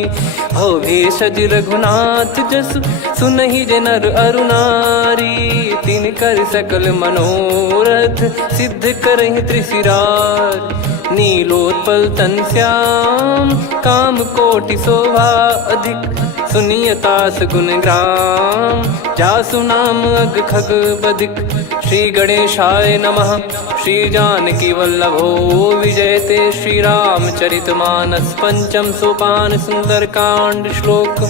भव भेषज रघुनाथ जसु सुनहि जे नर अरु नारी तिन कर सकल मनोरथ सिद्ध करहि त्रिशिरार नीलोत्पल तन श्याम काम कोटि शोभा अधिक सुनियतास गुण ग्राम जासु नाम अग खग बदिक श्री गणेशाय नमः। श्री जानकी वल्लभो विजयते श्री रामचरितमानस पंचम सोपान सुंदरकांड श्लोक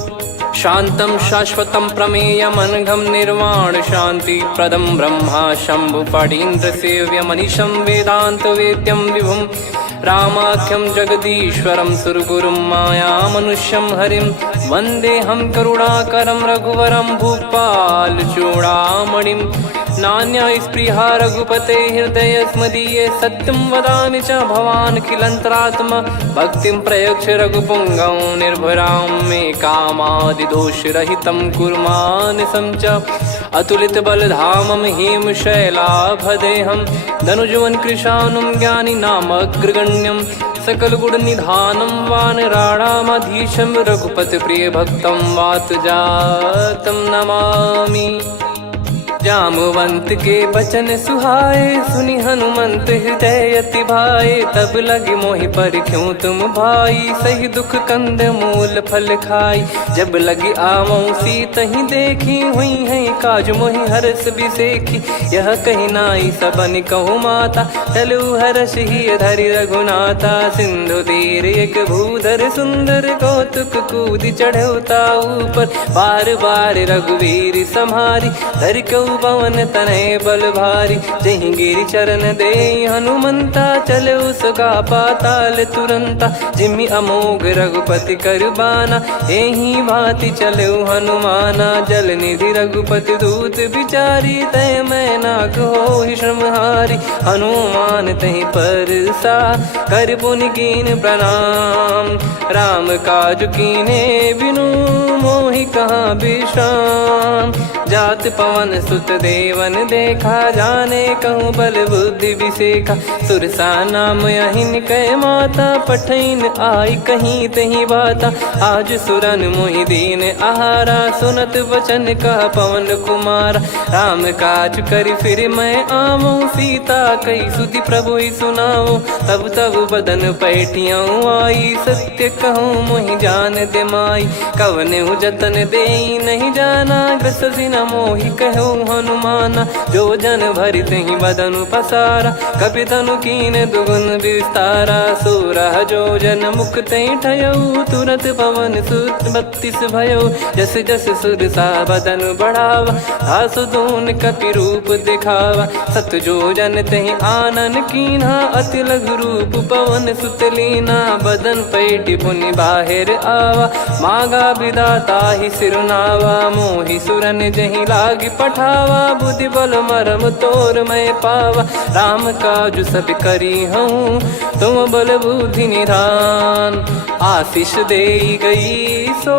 शांतं शाश्वतं प्रमेयमनघं निर्वाण शांति प्रदं ब्रह्मा शंभु फणीन्द्र सेव्यमनिशं वेदांत वेद्यं विभुं रामाख्यं जगदीश्वरं सुरगुरुं मायामनुष्यं हरिं वन्देऽहं करुणाकरं रघुवरं भूपाल चूडामणिं नान्या स्पृहा रघुपते हृदय स्मदीये सत्यं वदामि च भवान् खिलन्तरात्मा भक्तिं प्रयच्छ रघुपुङ्गं निर्भरां मे कामादिदोषरहितं कुर्मानिसं च अतुलित बलधामं हेमशैलाभदेहं धनुजवन कृशानुं ज्ञानी नामग्रगण्यं सकल गुण निधानं वानराणामधीशं रघुपति प्रिय भक्तं वात जातं नमामि। जामवंत के बचन सुहाए सुनि हनुमंत हृदय अति भाए तब लगे मोहि पर क्यों तुम भाई सही दुख कंद मूल फल खाई जब लगी आवऊं सीतहि देखी हुई है काज मोहि हरस बिसेखी यह कही नाई सबन कहु माता चलु हरष ही धरि रघुनाथा सिंधु तीर एक भूधर सुंदर कौतुक कूद चढ़ौता ऊपर बार बार रघुवीर सम्हारी धर कऊ पवन तनय बल भारी। जहि गिरि चरण दे हनुमंता, चले उसका पाताल तुरंता। जिमि अमोघ रघुपति कर बाना, एहि भांति चले हनुमाना। जल निधि रघुपति दूत बिचारी, तय मैं नाक होहि श्रमहारी। हनुमान तहि परसा, कर पुनि कीन प्रणाम। राम काज कीने बिनु, मोहि कहाँ विश्राम। जात पवन सुत देवन देखा, जाने कहूँ बल बुद्धि विसेखा। सुरसा नाम अहिन कै माता, पठैन आई कहीं तहीं बाता। आज सुरन मोहि दीन आहारा, सुनत वचन कह पवन कुमार। राम काज करि फिर मैं आवूँ, सीता कई सुधि प्रभु ही सुनाऊँ। तब तब बदन पैठियाँ आई, सत्य कहूँ मोहि जान दे माई। कवने जतन दे नहीं जाना, ग्रसि न मोहि कहूँ हनुमाना। जो जन भरि तहि बदनु पसारा, कपि तनु कीन दुगुन विस्तारा। सोरह जो जन मुख तहि ठयऊ, तुरत पवन सुत 32 भयऊ। जस जस सुरसा बदन बढ़ावा, आसु दून कपि रूप दिखावा। सत जो जन तहि आनन कीन्हा, अति लघु रूप पवन सुत लीना। बदन पैठि पुनि बाहिर आवा, मागा विधाता ही सिरुनावा। मोहि सुरन जहि लागी पठावा, बुद्धि बल मरम तोर मैं पावा। राम काजु सब करी हूँ, तुम बल बुद्धि निधान। आशीष दे गई सो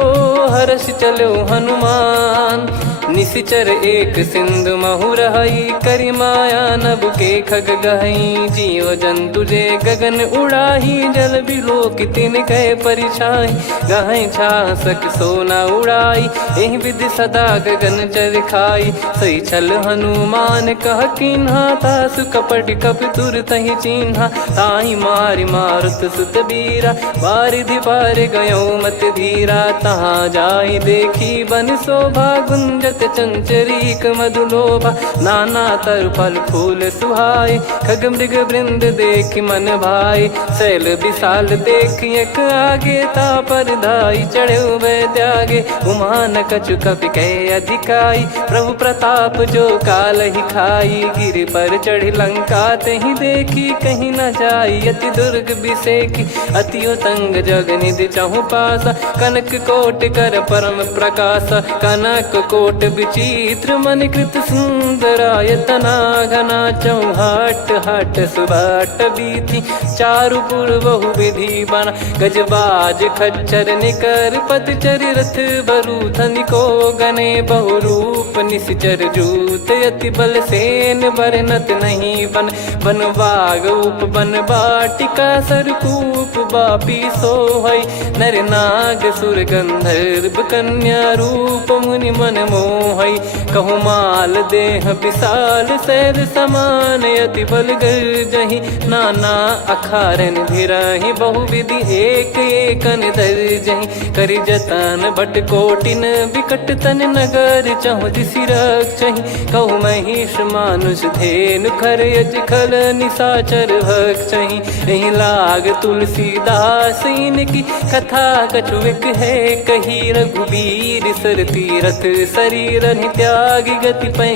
हर्ष चलो हनुमान। निशिचर एक सिंधु महु रहई, करि माया नभ के खग गहई। जीव जंतु जे गगन उड़ाही, जल बिलो की तिन कह परिछाई। गहई छासक सोना उड़ाई, एहि विधि सदा गगन चर खाई। सही छल हनुमान कह कीन्हा, तासु कपट कपि तुर तहि चिन्हा। ताहि मारि मारुत सुत बीरा, बारिधि पार गयो मत धीरा। तहाँ जाई देखी बन शोभा, गुंजत चंचरीक मधुलोभा। नाना तर फल फूल सुहाई, खग मृग वृंद देख मन भाई। शैल विशाल देख एक आगे, तापर धाई चढ़े वै त्यागे। उमान कछु कपि कह अधिकाई, प्रभु प्रताप जो काल ही खाई। गिरि पर चढ़ी लंका तहि देखी, कहीं न जाई अति दुर्ग बिसेखी। अति उतंग जग निधि चहु पासा, कनक कोट कर परम प्रकाशा। कनक कोट विचित्र मन कृत सुंदरायतना। घना चौहाट हाट सुबाट बीथी, चारु पुर बहु विधि बना। गजबाज खच्चर निकर पतचर, रथ बरु धनिको गने। बहु रूप निश्चर जूत, अति बल सेन बरनत नहीं बन। बन बाग उप बन बाटिका, सरकूप बापी सोहई। नर नाग सुर गंधर्व कन्या, रूप मुनि मन मोहई। कहु माल देह विशाल, शैल समान अति बल गर्जहि। नाना अखारन भिरहि, बहु विधि एक एकन दर्जहि। करि जतन बट कोटिन, विकट तन नगर चहु दिसि रक्षहि। कहु महिष मानुष धेनु, खर यज खल निशाचर भक्षहि। एहि लाग तुलसीदास इनकी, कथा कछुक है कही। रघुबीर सर तीरथ शरीर, त्यागी गति पै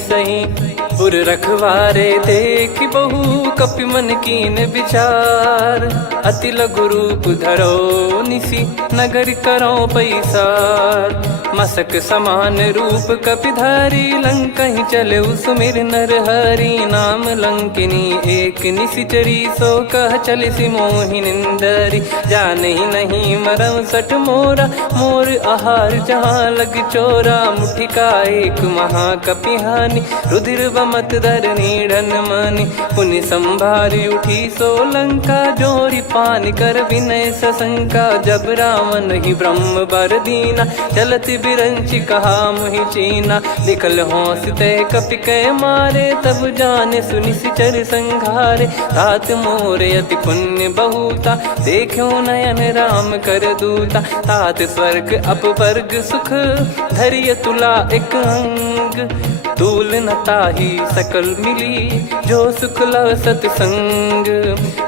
सही। पुर रखवारे देख बहु, कपि मन कीन विचार। अति लघु रूप धरो निसी, नगर करो पैसार। मसक समान रूप कपिधारी, लंकहि चले सुमिर नर हरि। नाम लंकिनी एक निशिचरी, सो कह चलिसि मोहि निंदरी। जानहि नहीं मरम सठ मोरा, मोर आहार जहाँ लग चोरा। मुठिका एक महाकपिहानि, रुधिर बमत धरनी ढन मानि। पुनि संभारी उठी सो लंका, जोरी पान कर विनय सशंका। जब रावण ही ब्रह्म बर दीना, चलत बिरंचि कहा मुहि चीना। निकल होंस तय कपि कै मारे, तब जाने सुनि सिचर संघारे। तात मोर अति पुण्य बहुता, देखो नयन राम कर दूता। तात स्वर्ग अपवर्ग सुख, धरिय तुला एक अंग। तूल न ताही सकल मिली, जो सुख लव सतसंग।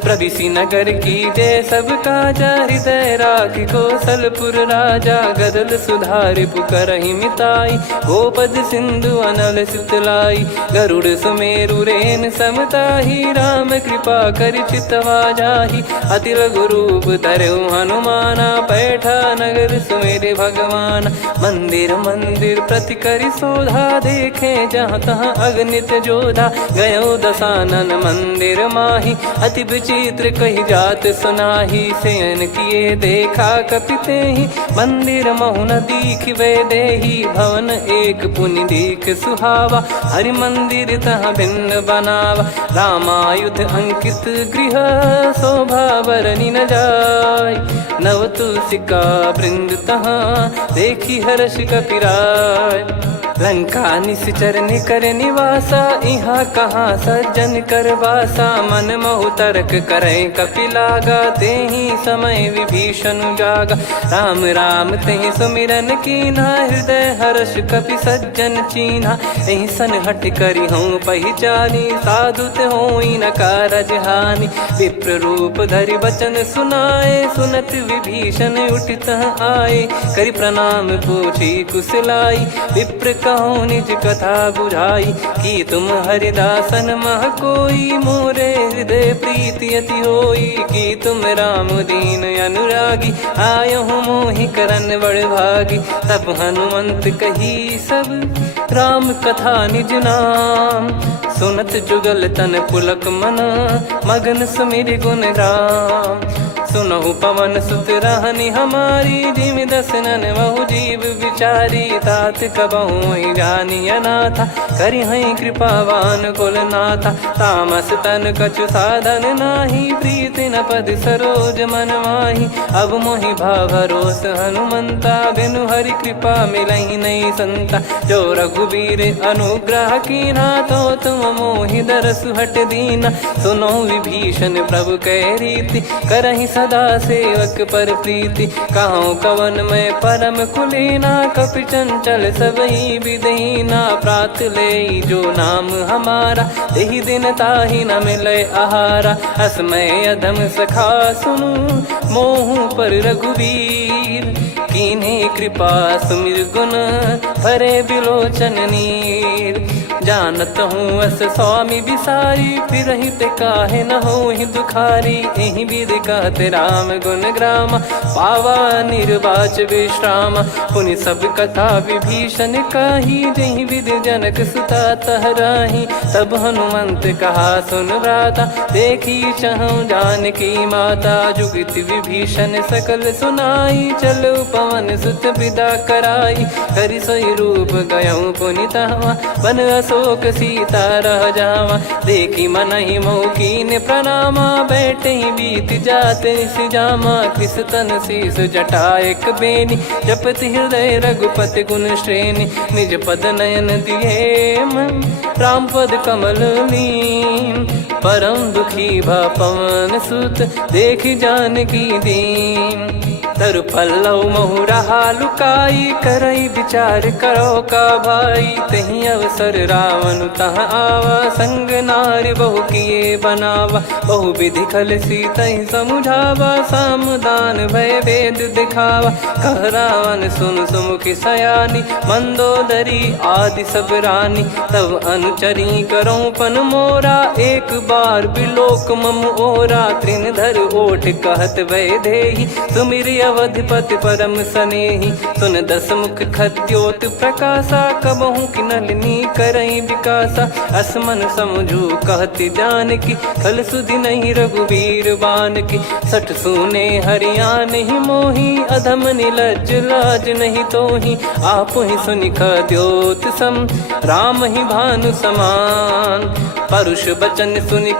प्रविसी नगर की जय सब काजा, हृदय राखी कौशलपुर राजा। गदल सुधारि पुकरहि मिताई, गोपद सिंधु अनल सितलाई। गरुड़ सुमेरु रेन समताही, राम कृपा कर चितवा जाही। अति लघु रूप धरऊ हनुमाना, पैठा नगर सुमेरे भगवान। मंदिर मंदिर प्रति करि शोधा, देखे जहाँ तहाँ अगणित जोधा। गयो दशानन मंदिर माही, अति विचित्र कही जात सुनाही। शयन किए देखा कपिते ही, मंदिर महु न दीख वे देही। भवन एक पुनि दीख सुहावा, हरि मंदिर तहाँ भिन्न बनावा। रामायुध अंकित गृह, शोभा बरनी न जाय। नव तुलसिका वृंद तहाँ, देखी हर्ष कपिराय। लंका निश्चर निकर निवासा, यहाँ कहाँ सज्जन कर वासा। मन महु तर्क करें कपिलागा, तेहि समय विभीषण जागा। राम राम तेहि सुमिरन कीन्हा, हृदय हर्ष कपि सज्जन चीन्हा। एहि सन हट करि हूँ पहिचानी, साधु ते होई न कारज हानि। विप्र रूप धरि बचन सुनाए, सुनत विभीषण उठित आए। करि प्रणाम पूछी कुशलाई, विप्र कहूँ निज कथा बुझाई। कि तुम हरिदासन मह कोई, मोरे हृदय प्रीति अति होई। कि तुम राम दीन अनुरागी, आयहु मोहि करन बड़ भागी। तब हनुमंत कही सब, राम कथा निज नाम। सुनत जुगल तन पुलक मना, मगन सुमिर गुण राम। सुनहु पवन सुत रहनी हमारी, जिम दसनन बहु जीव विचारी। तात कबहु जानी अनाथा, करि हई कृपावान कुल नाथा। तामस तन कछु साधन नाही, प्रीति न पद सरोज मन माही। अब मोहि भाव भरोस हनुमंता, बिनु हरि कृपा मिलहि नहीं संता। जो रघुबीर अनुग्रह कीन्हा, तो तुम मोहि दरसु हट दीना। सुनो विभीषण प्रभु कह रीति, करहि सदा सेवक पर प्रीति। कहूँ कवन में परम कुलीना, कपि चंचल सबही विदहीना। प्रात ले जो नाम हमारा, तेहि दिन ताहि न मिले आहारा। असमय अधम सखा सुनु, मोहु पर रघुवीर। कीन्हे कृपा सुमिर गुण, भरे बिलोचन नीर। जानत हूँ अस स्वामी बिसारी, फिर ते काहे न होहि दुखारी। एहि विधि कहते राम गुण ग्राम, पावा निर्वाच विश्राम। पुनि सब कथा विभीषण काही, जहि विधि जनक सुता तहराही। तब हनुमंत कहा सुन भ्राता, देखी चहु जानकी माता। जुगित विभीषण सकल सुनाई, चलो पवन सुत विदा कराई। हरि सोई रूप गयऊँ पुनि तहवा, बन अशोक सीता रह जावा। देखी मनहि मौकीन प्रणामा, बैठे ही बीत जात निस जामा। कृस तन शीस जटा एक बेनी, जपति हृदय रघुपति गुण श्रेणी। निज पद नयन दिए मन, राम पद कमल लीन। परम दुखी भा पवन सुत, देखि जानकी दीन। तरु पल्लव महु रहा लुकाई, करई विचार करो का भाई। तही अवसर रावण तहाँ आवा, संग नारी बहु किए बनावा। बहु विधि खल सीतहि समुझावा, सामदान भय वेद दिखावा। कह रावण सुन सुमुखी सयानी, मंदोदरी आदि सब रानी। तब अनुचरी करो पन मोरा, एक बार बिलोक मम ओरा। तृण धर ओठ कहत भय देहि, सुमिर अवधिपति परम सनेहि। सुन दस मुख खद्योत प्रकाशा, कबहु कि नलिनी करई विकासा। असमन समझू कहति जानकी, खल सुधि नहीं रघुवीर बान की। सठ सुने हरियान ही मोही, अधम निलज्ज लाज नहीं तोही। आप ही सुनि खद्योत सम, राम ही भानु समान। परुष बचन सुनि